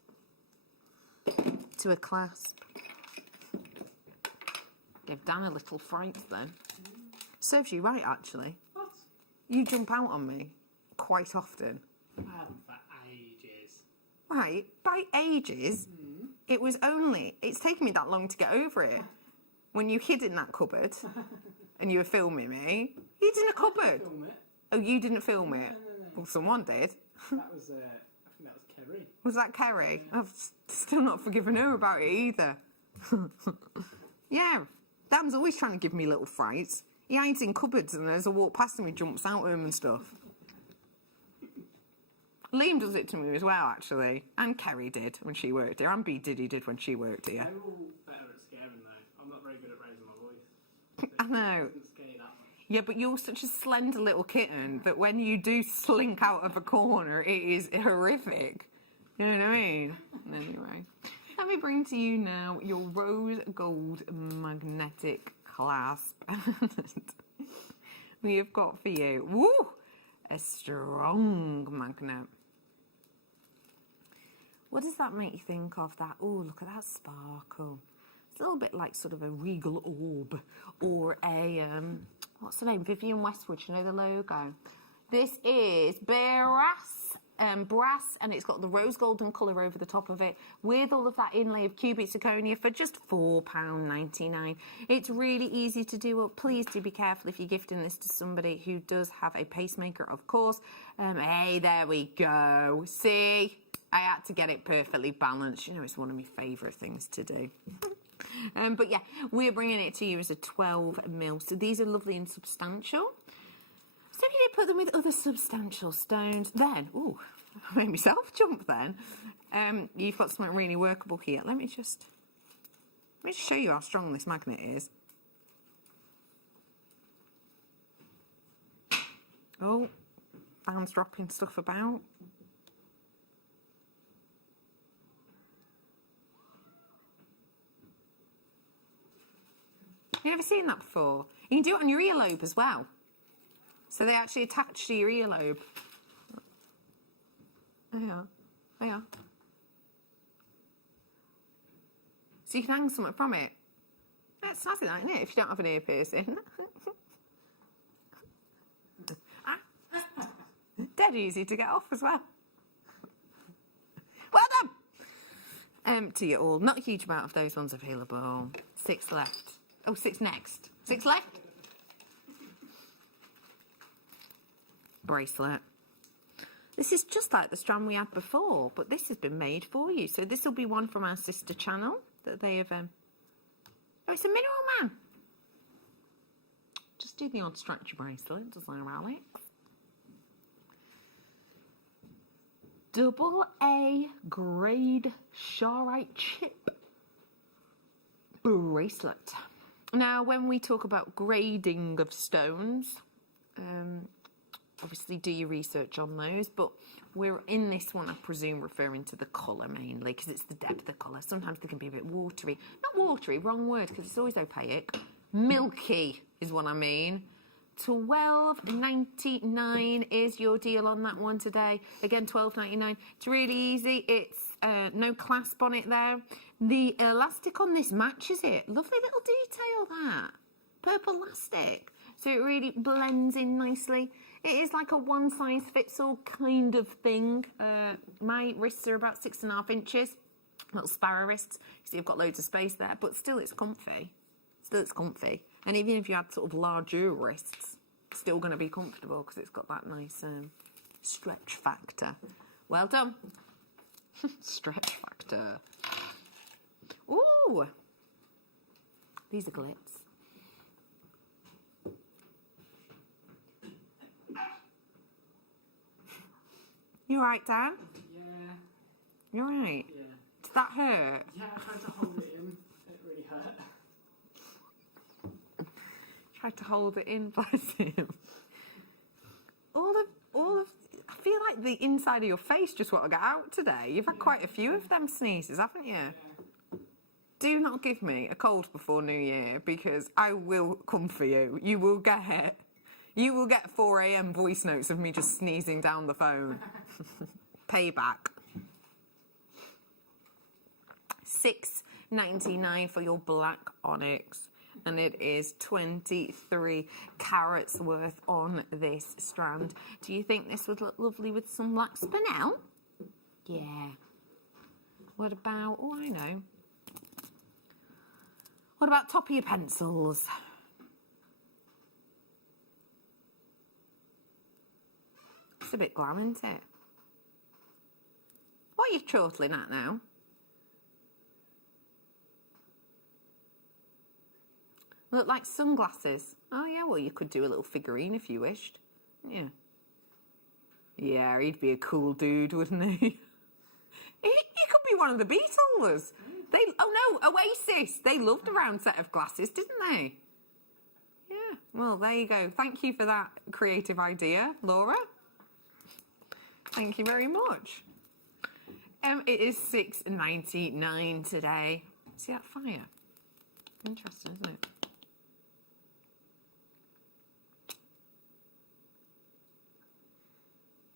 to a clasp. Give Dan a little fright then. Serves you right, actually. What? You jump out on me quite often. I haven't for ages. Right, by ages, it's taken me that long to get over it. When you hid in that cupboard and you were filming me, you hid in a cupboard. Film it. Oh, you didn't film it? No. Well, someone did. That was, I think that was Kerry. Was that Kerry? I've still not forgiven her about it either. Yeah, Dan's always trying to give me little frights. He hides in cupboards and as I walk past him, he jumps out at him and stuff. Liam does it to me as well, actually. And Kerry did when she worked here. And B. Diddy did when she worked here. They're all better at scaring, though. I'm not very good at raising my voice. I know. It doesn't scare you that much. Yeah, but you're such a slender little kitten that when you do slink out of a corner, it is horrific. You know what I mean? Anyway, let me bring to you now your rose gold magnetic clasp. We have got for you, woo, a strong magnet. What does that make you think of? That, oh, look at that sparkle. It's a little bit like sort of a regal orb or a, what's the name? Vivienne Westwood, you know the logo? This is brass, and it's got the rose golden colour over the top of it with all of that inlay of cubic zirconia for just £4.99. It's really easy to do up. Please do be careful if you're gifting this to somebody who does have a pacemaker, of course. Hey, there we go. See? I had to get it perfectly balanced. You know, it's one of my favourite things to do. But yeah, we're bringing it to you as a 12mm. So these are lovely and substantial. So if you did put them with other substantial stones, then, ooh, I made myself jump then. You've got something really workable here. Let me just show you how strong this magnet is. Oh, Dan's dropping stuff about. You never seen that before? You can do it on your earlobe as well. So they actually attach to your earlobe. There you are. There you are. so you can hang something from it. That's snazzy, that, isn't it? If you don't have an ear piercing. Dead easy to get off as well. Well done! To you all. Not a huge amount of those ones available. 6 left. Oh, 6 next. 6 left? Bracelet. This is just like the strand we had before, but this has been made for you. So this will be one from our sister channel that they have... Oh, it's a mineral man. Just do the odd stretchy bracelet, doesn't it, Alex? Double A grade Sharite chip bracelet. Now, when we talk about grading of stones, obviously do your research on those, but we're in this one, I presume, referring to the colour mainly, because it's the depth of colour. Sometimes they can be a bit watery. Not watery, wrong word, because it's always opaque. Milky is what I mean. $12.99 is your deal on that one today. Again, $12.99. It's really easy. It's no clasp on it there. The elastic on this matches it. Lovely little detail, that. Purple elastic. So it really blends in nicely. It is like a one-size-fits-all kind of thing. My wrists are about 6.5 inches. Little sparrow wrists. So you've got loads of space there, but still it's comfy. Still it's comfy. And even if you had sort of larger wrists, it's still going to be comfortable because it's got that nice stretch factor. Well done. Stretch factor. Ooh. These are glitz. You alright, Dan? Yeah. You alright? Yeah. Did that hurt? Yeah, I tried to hold it in. It really hurt. Tried to hold it in, bless him. All of, I feel like the inside of your face just want to get out today. You've had quite a few of them sneezes, haven't you? Yeah. Do not give me a cold before New Year, because I will come for you. You will get 4 a.m. voice notes of me just sneezing down the phone. Payback. $6.99 for your black onyx. And it is 23 carats worth on this strand. Do you think this would look lovely with some black spinel? Yeah. What about, oh, I know. What about top of your pencils? It's a bit glam, isn't it? What are you chortling at now? Look like sunglasses. Oh, yeah, well, you could do a little figurine if you wished. Yeah. Yeah, he'd be a cool dude, wouldn't he? He could be one of the Beatles. Oh, no, Oasis. They loved a round set of glasses, didn't they? Yeah, well, there you go. Thank you for that creative idea, Laura. Thank you very much. It is $6.99 today. See that fire? Interesting, isn't it?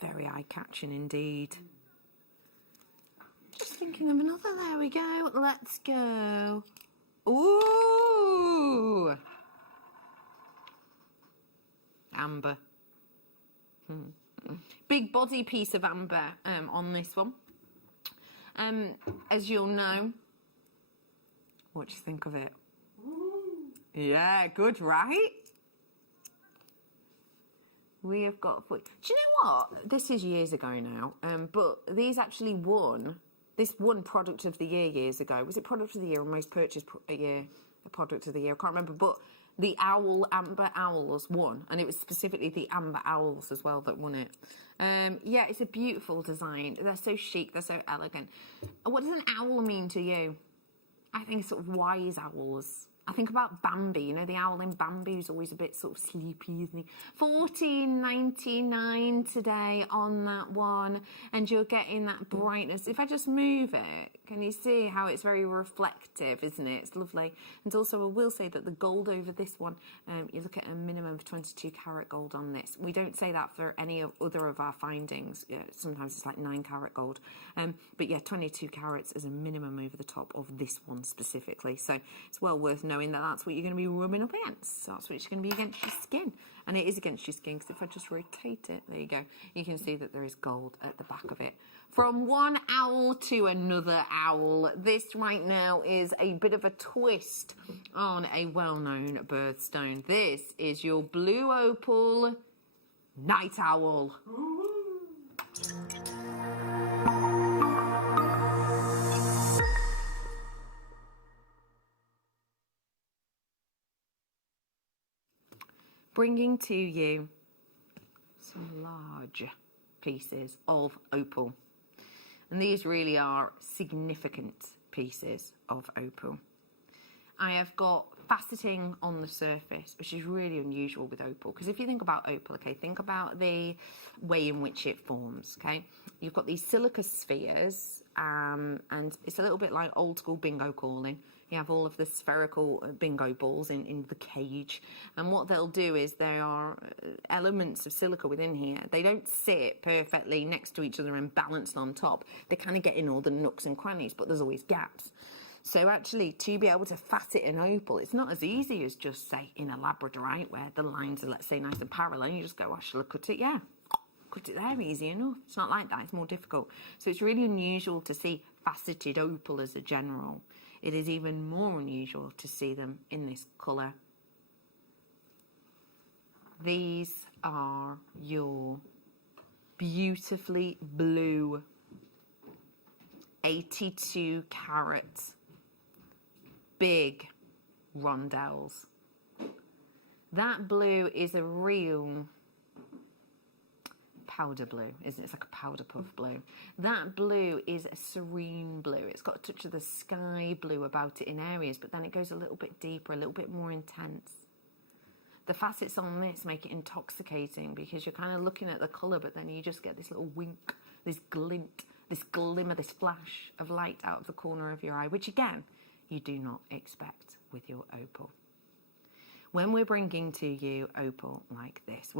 Very eye-catching indeed. Just thinking of another. There we go. Let's go. Ooh! Amber. Big body piece of amber on this one. As you'll know. What do you think of it? Yeah, good, right? We have got... Do you know what? This is years ago now, but these actually won... This won Product of the Year years ago. Was it Product of the Year or Most Purchased Product of the Year? I can't remember, but the Amber Owls won, and it was specifically the Amber Owls as well that won it. Yeah, it's a beautiful design. They're so chic, they're so elegant. What does an owl mean to you? I think sort of wise owls. I think about Bambi, you know, the owl in Bambi who's always a bit sort of sleepy, isn't he? $14.99 today on that one, and you're getting that brightness. If I just move it, can you see how it's very reflective, isn't it? It's lovely. And also I will say that the gold over this one, you look at a minimum of 22 karat gold on this. We don't say that for any other of our findings. Yeah, sometimes it's like 9 karat gold. But yeah, 22 carats is a minimum over the top of this one specifically. So it's well worth knowing that that's what you're going to be rubbing up against. So that's what it's going to be against your skin. And it is against your skin, because if I just rotate it, there you go, you can see that there is gold at the back of it. From one owl to another owl, this right now is a bit of a twist on a well-known birthstone. This is your blue opal night owl. Bringing to you some large pieces of opal. And these really are significant pieces of opal. I have got faceting on the surface, which is really unusual with opal, because if you think about opal, okay, think about the way in which it forms, okay? You've got these silica spheres, and it's a little bit like old school bingo calling. You have all of the spherical bingo balls in the cage, and what they'll do is there are elements of silica within here. They don't sit perfectly next to each other and balanced on top. They kind of get in all the nooks and crannies, but there's always gaps. So actually, to be able to facet an opal, it's not as easy as just, say, in a labradorite, where the lines are, let's say, nice and parallel. You just go, oh, shall I cut it? Yeah, cut it there, easy enough. It's not like that. It's more difficult. So it's really unusual to see faceted opal as a general. It is even more unusual to see them in this colour. These are your beautifully blue 82 carat big rondelles. That blue is a real powder blue, isn't it? It's like a powder puff blue. That blue is a serene blue. It's got a touch of the sky blue about it in areas, but then it goes a little bit deeper, a little bit more intense. The facets on this make it intoxicating, because you're kind of looking at the colour, but then you just get this little wink, this glint, this glimmer, this flash of light out of the corner of your eye, which again, you do not expect with your opal. When we're bringing to you opal like this,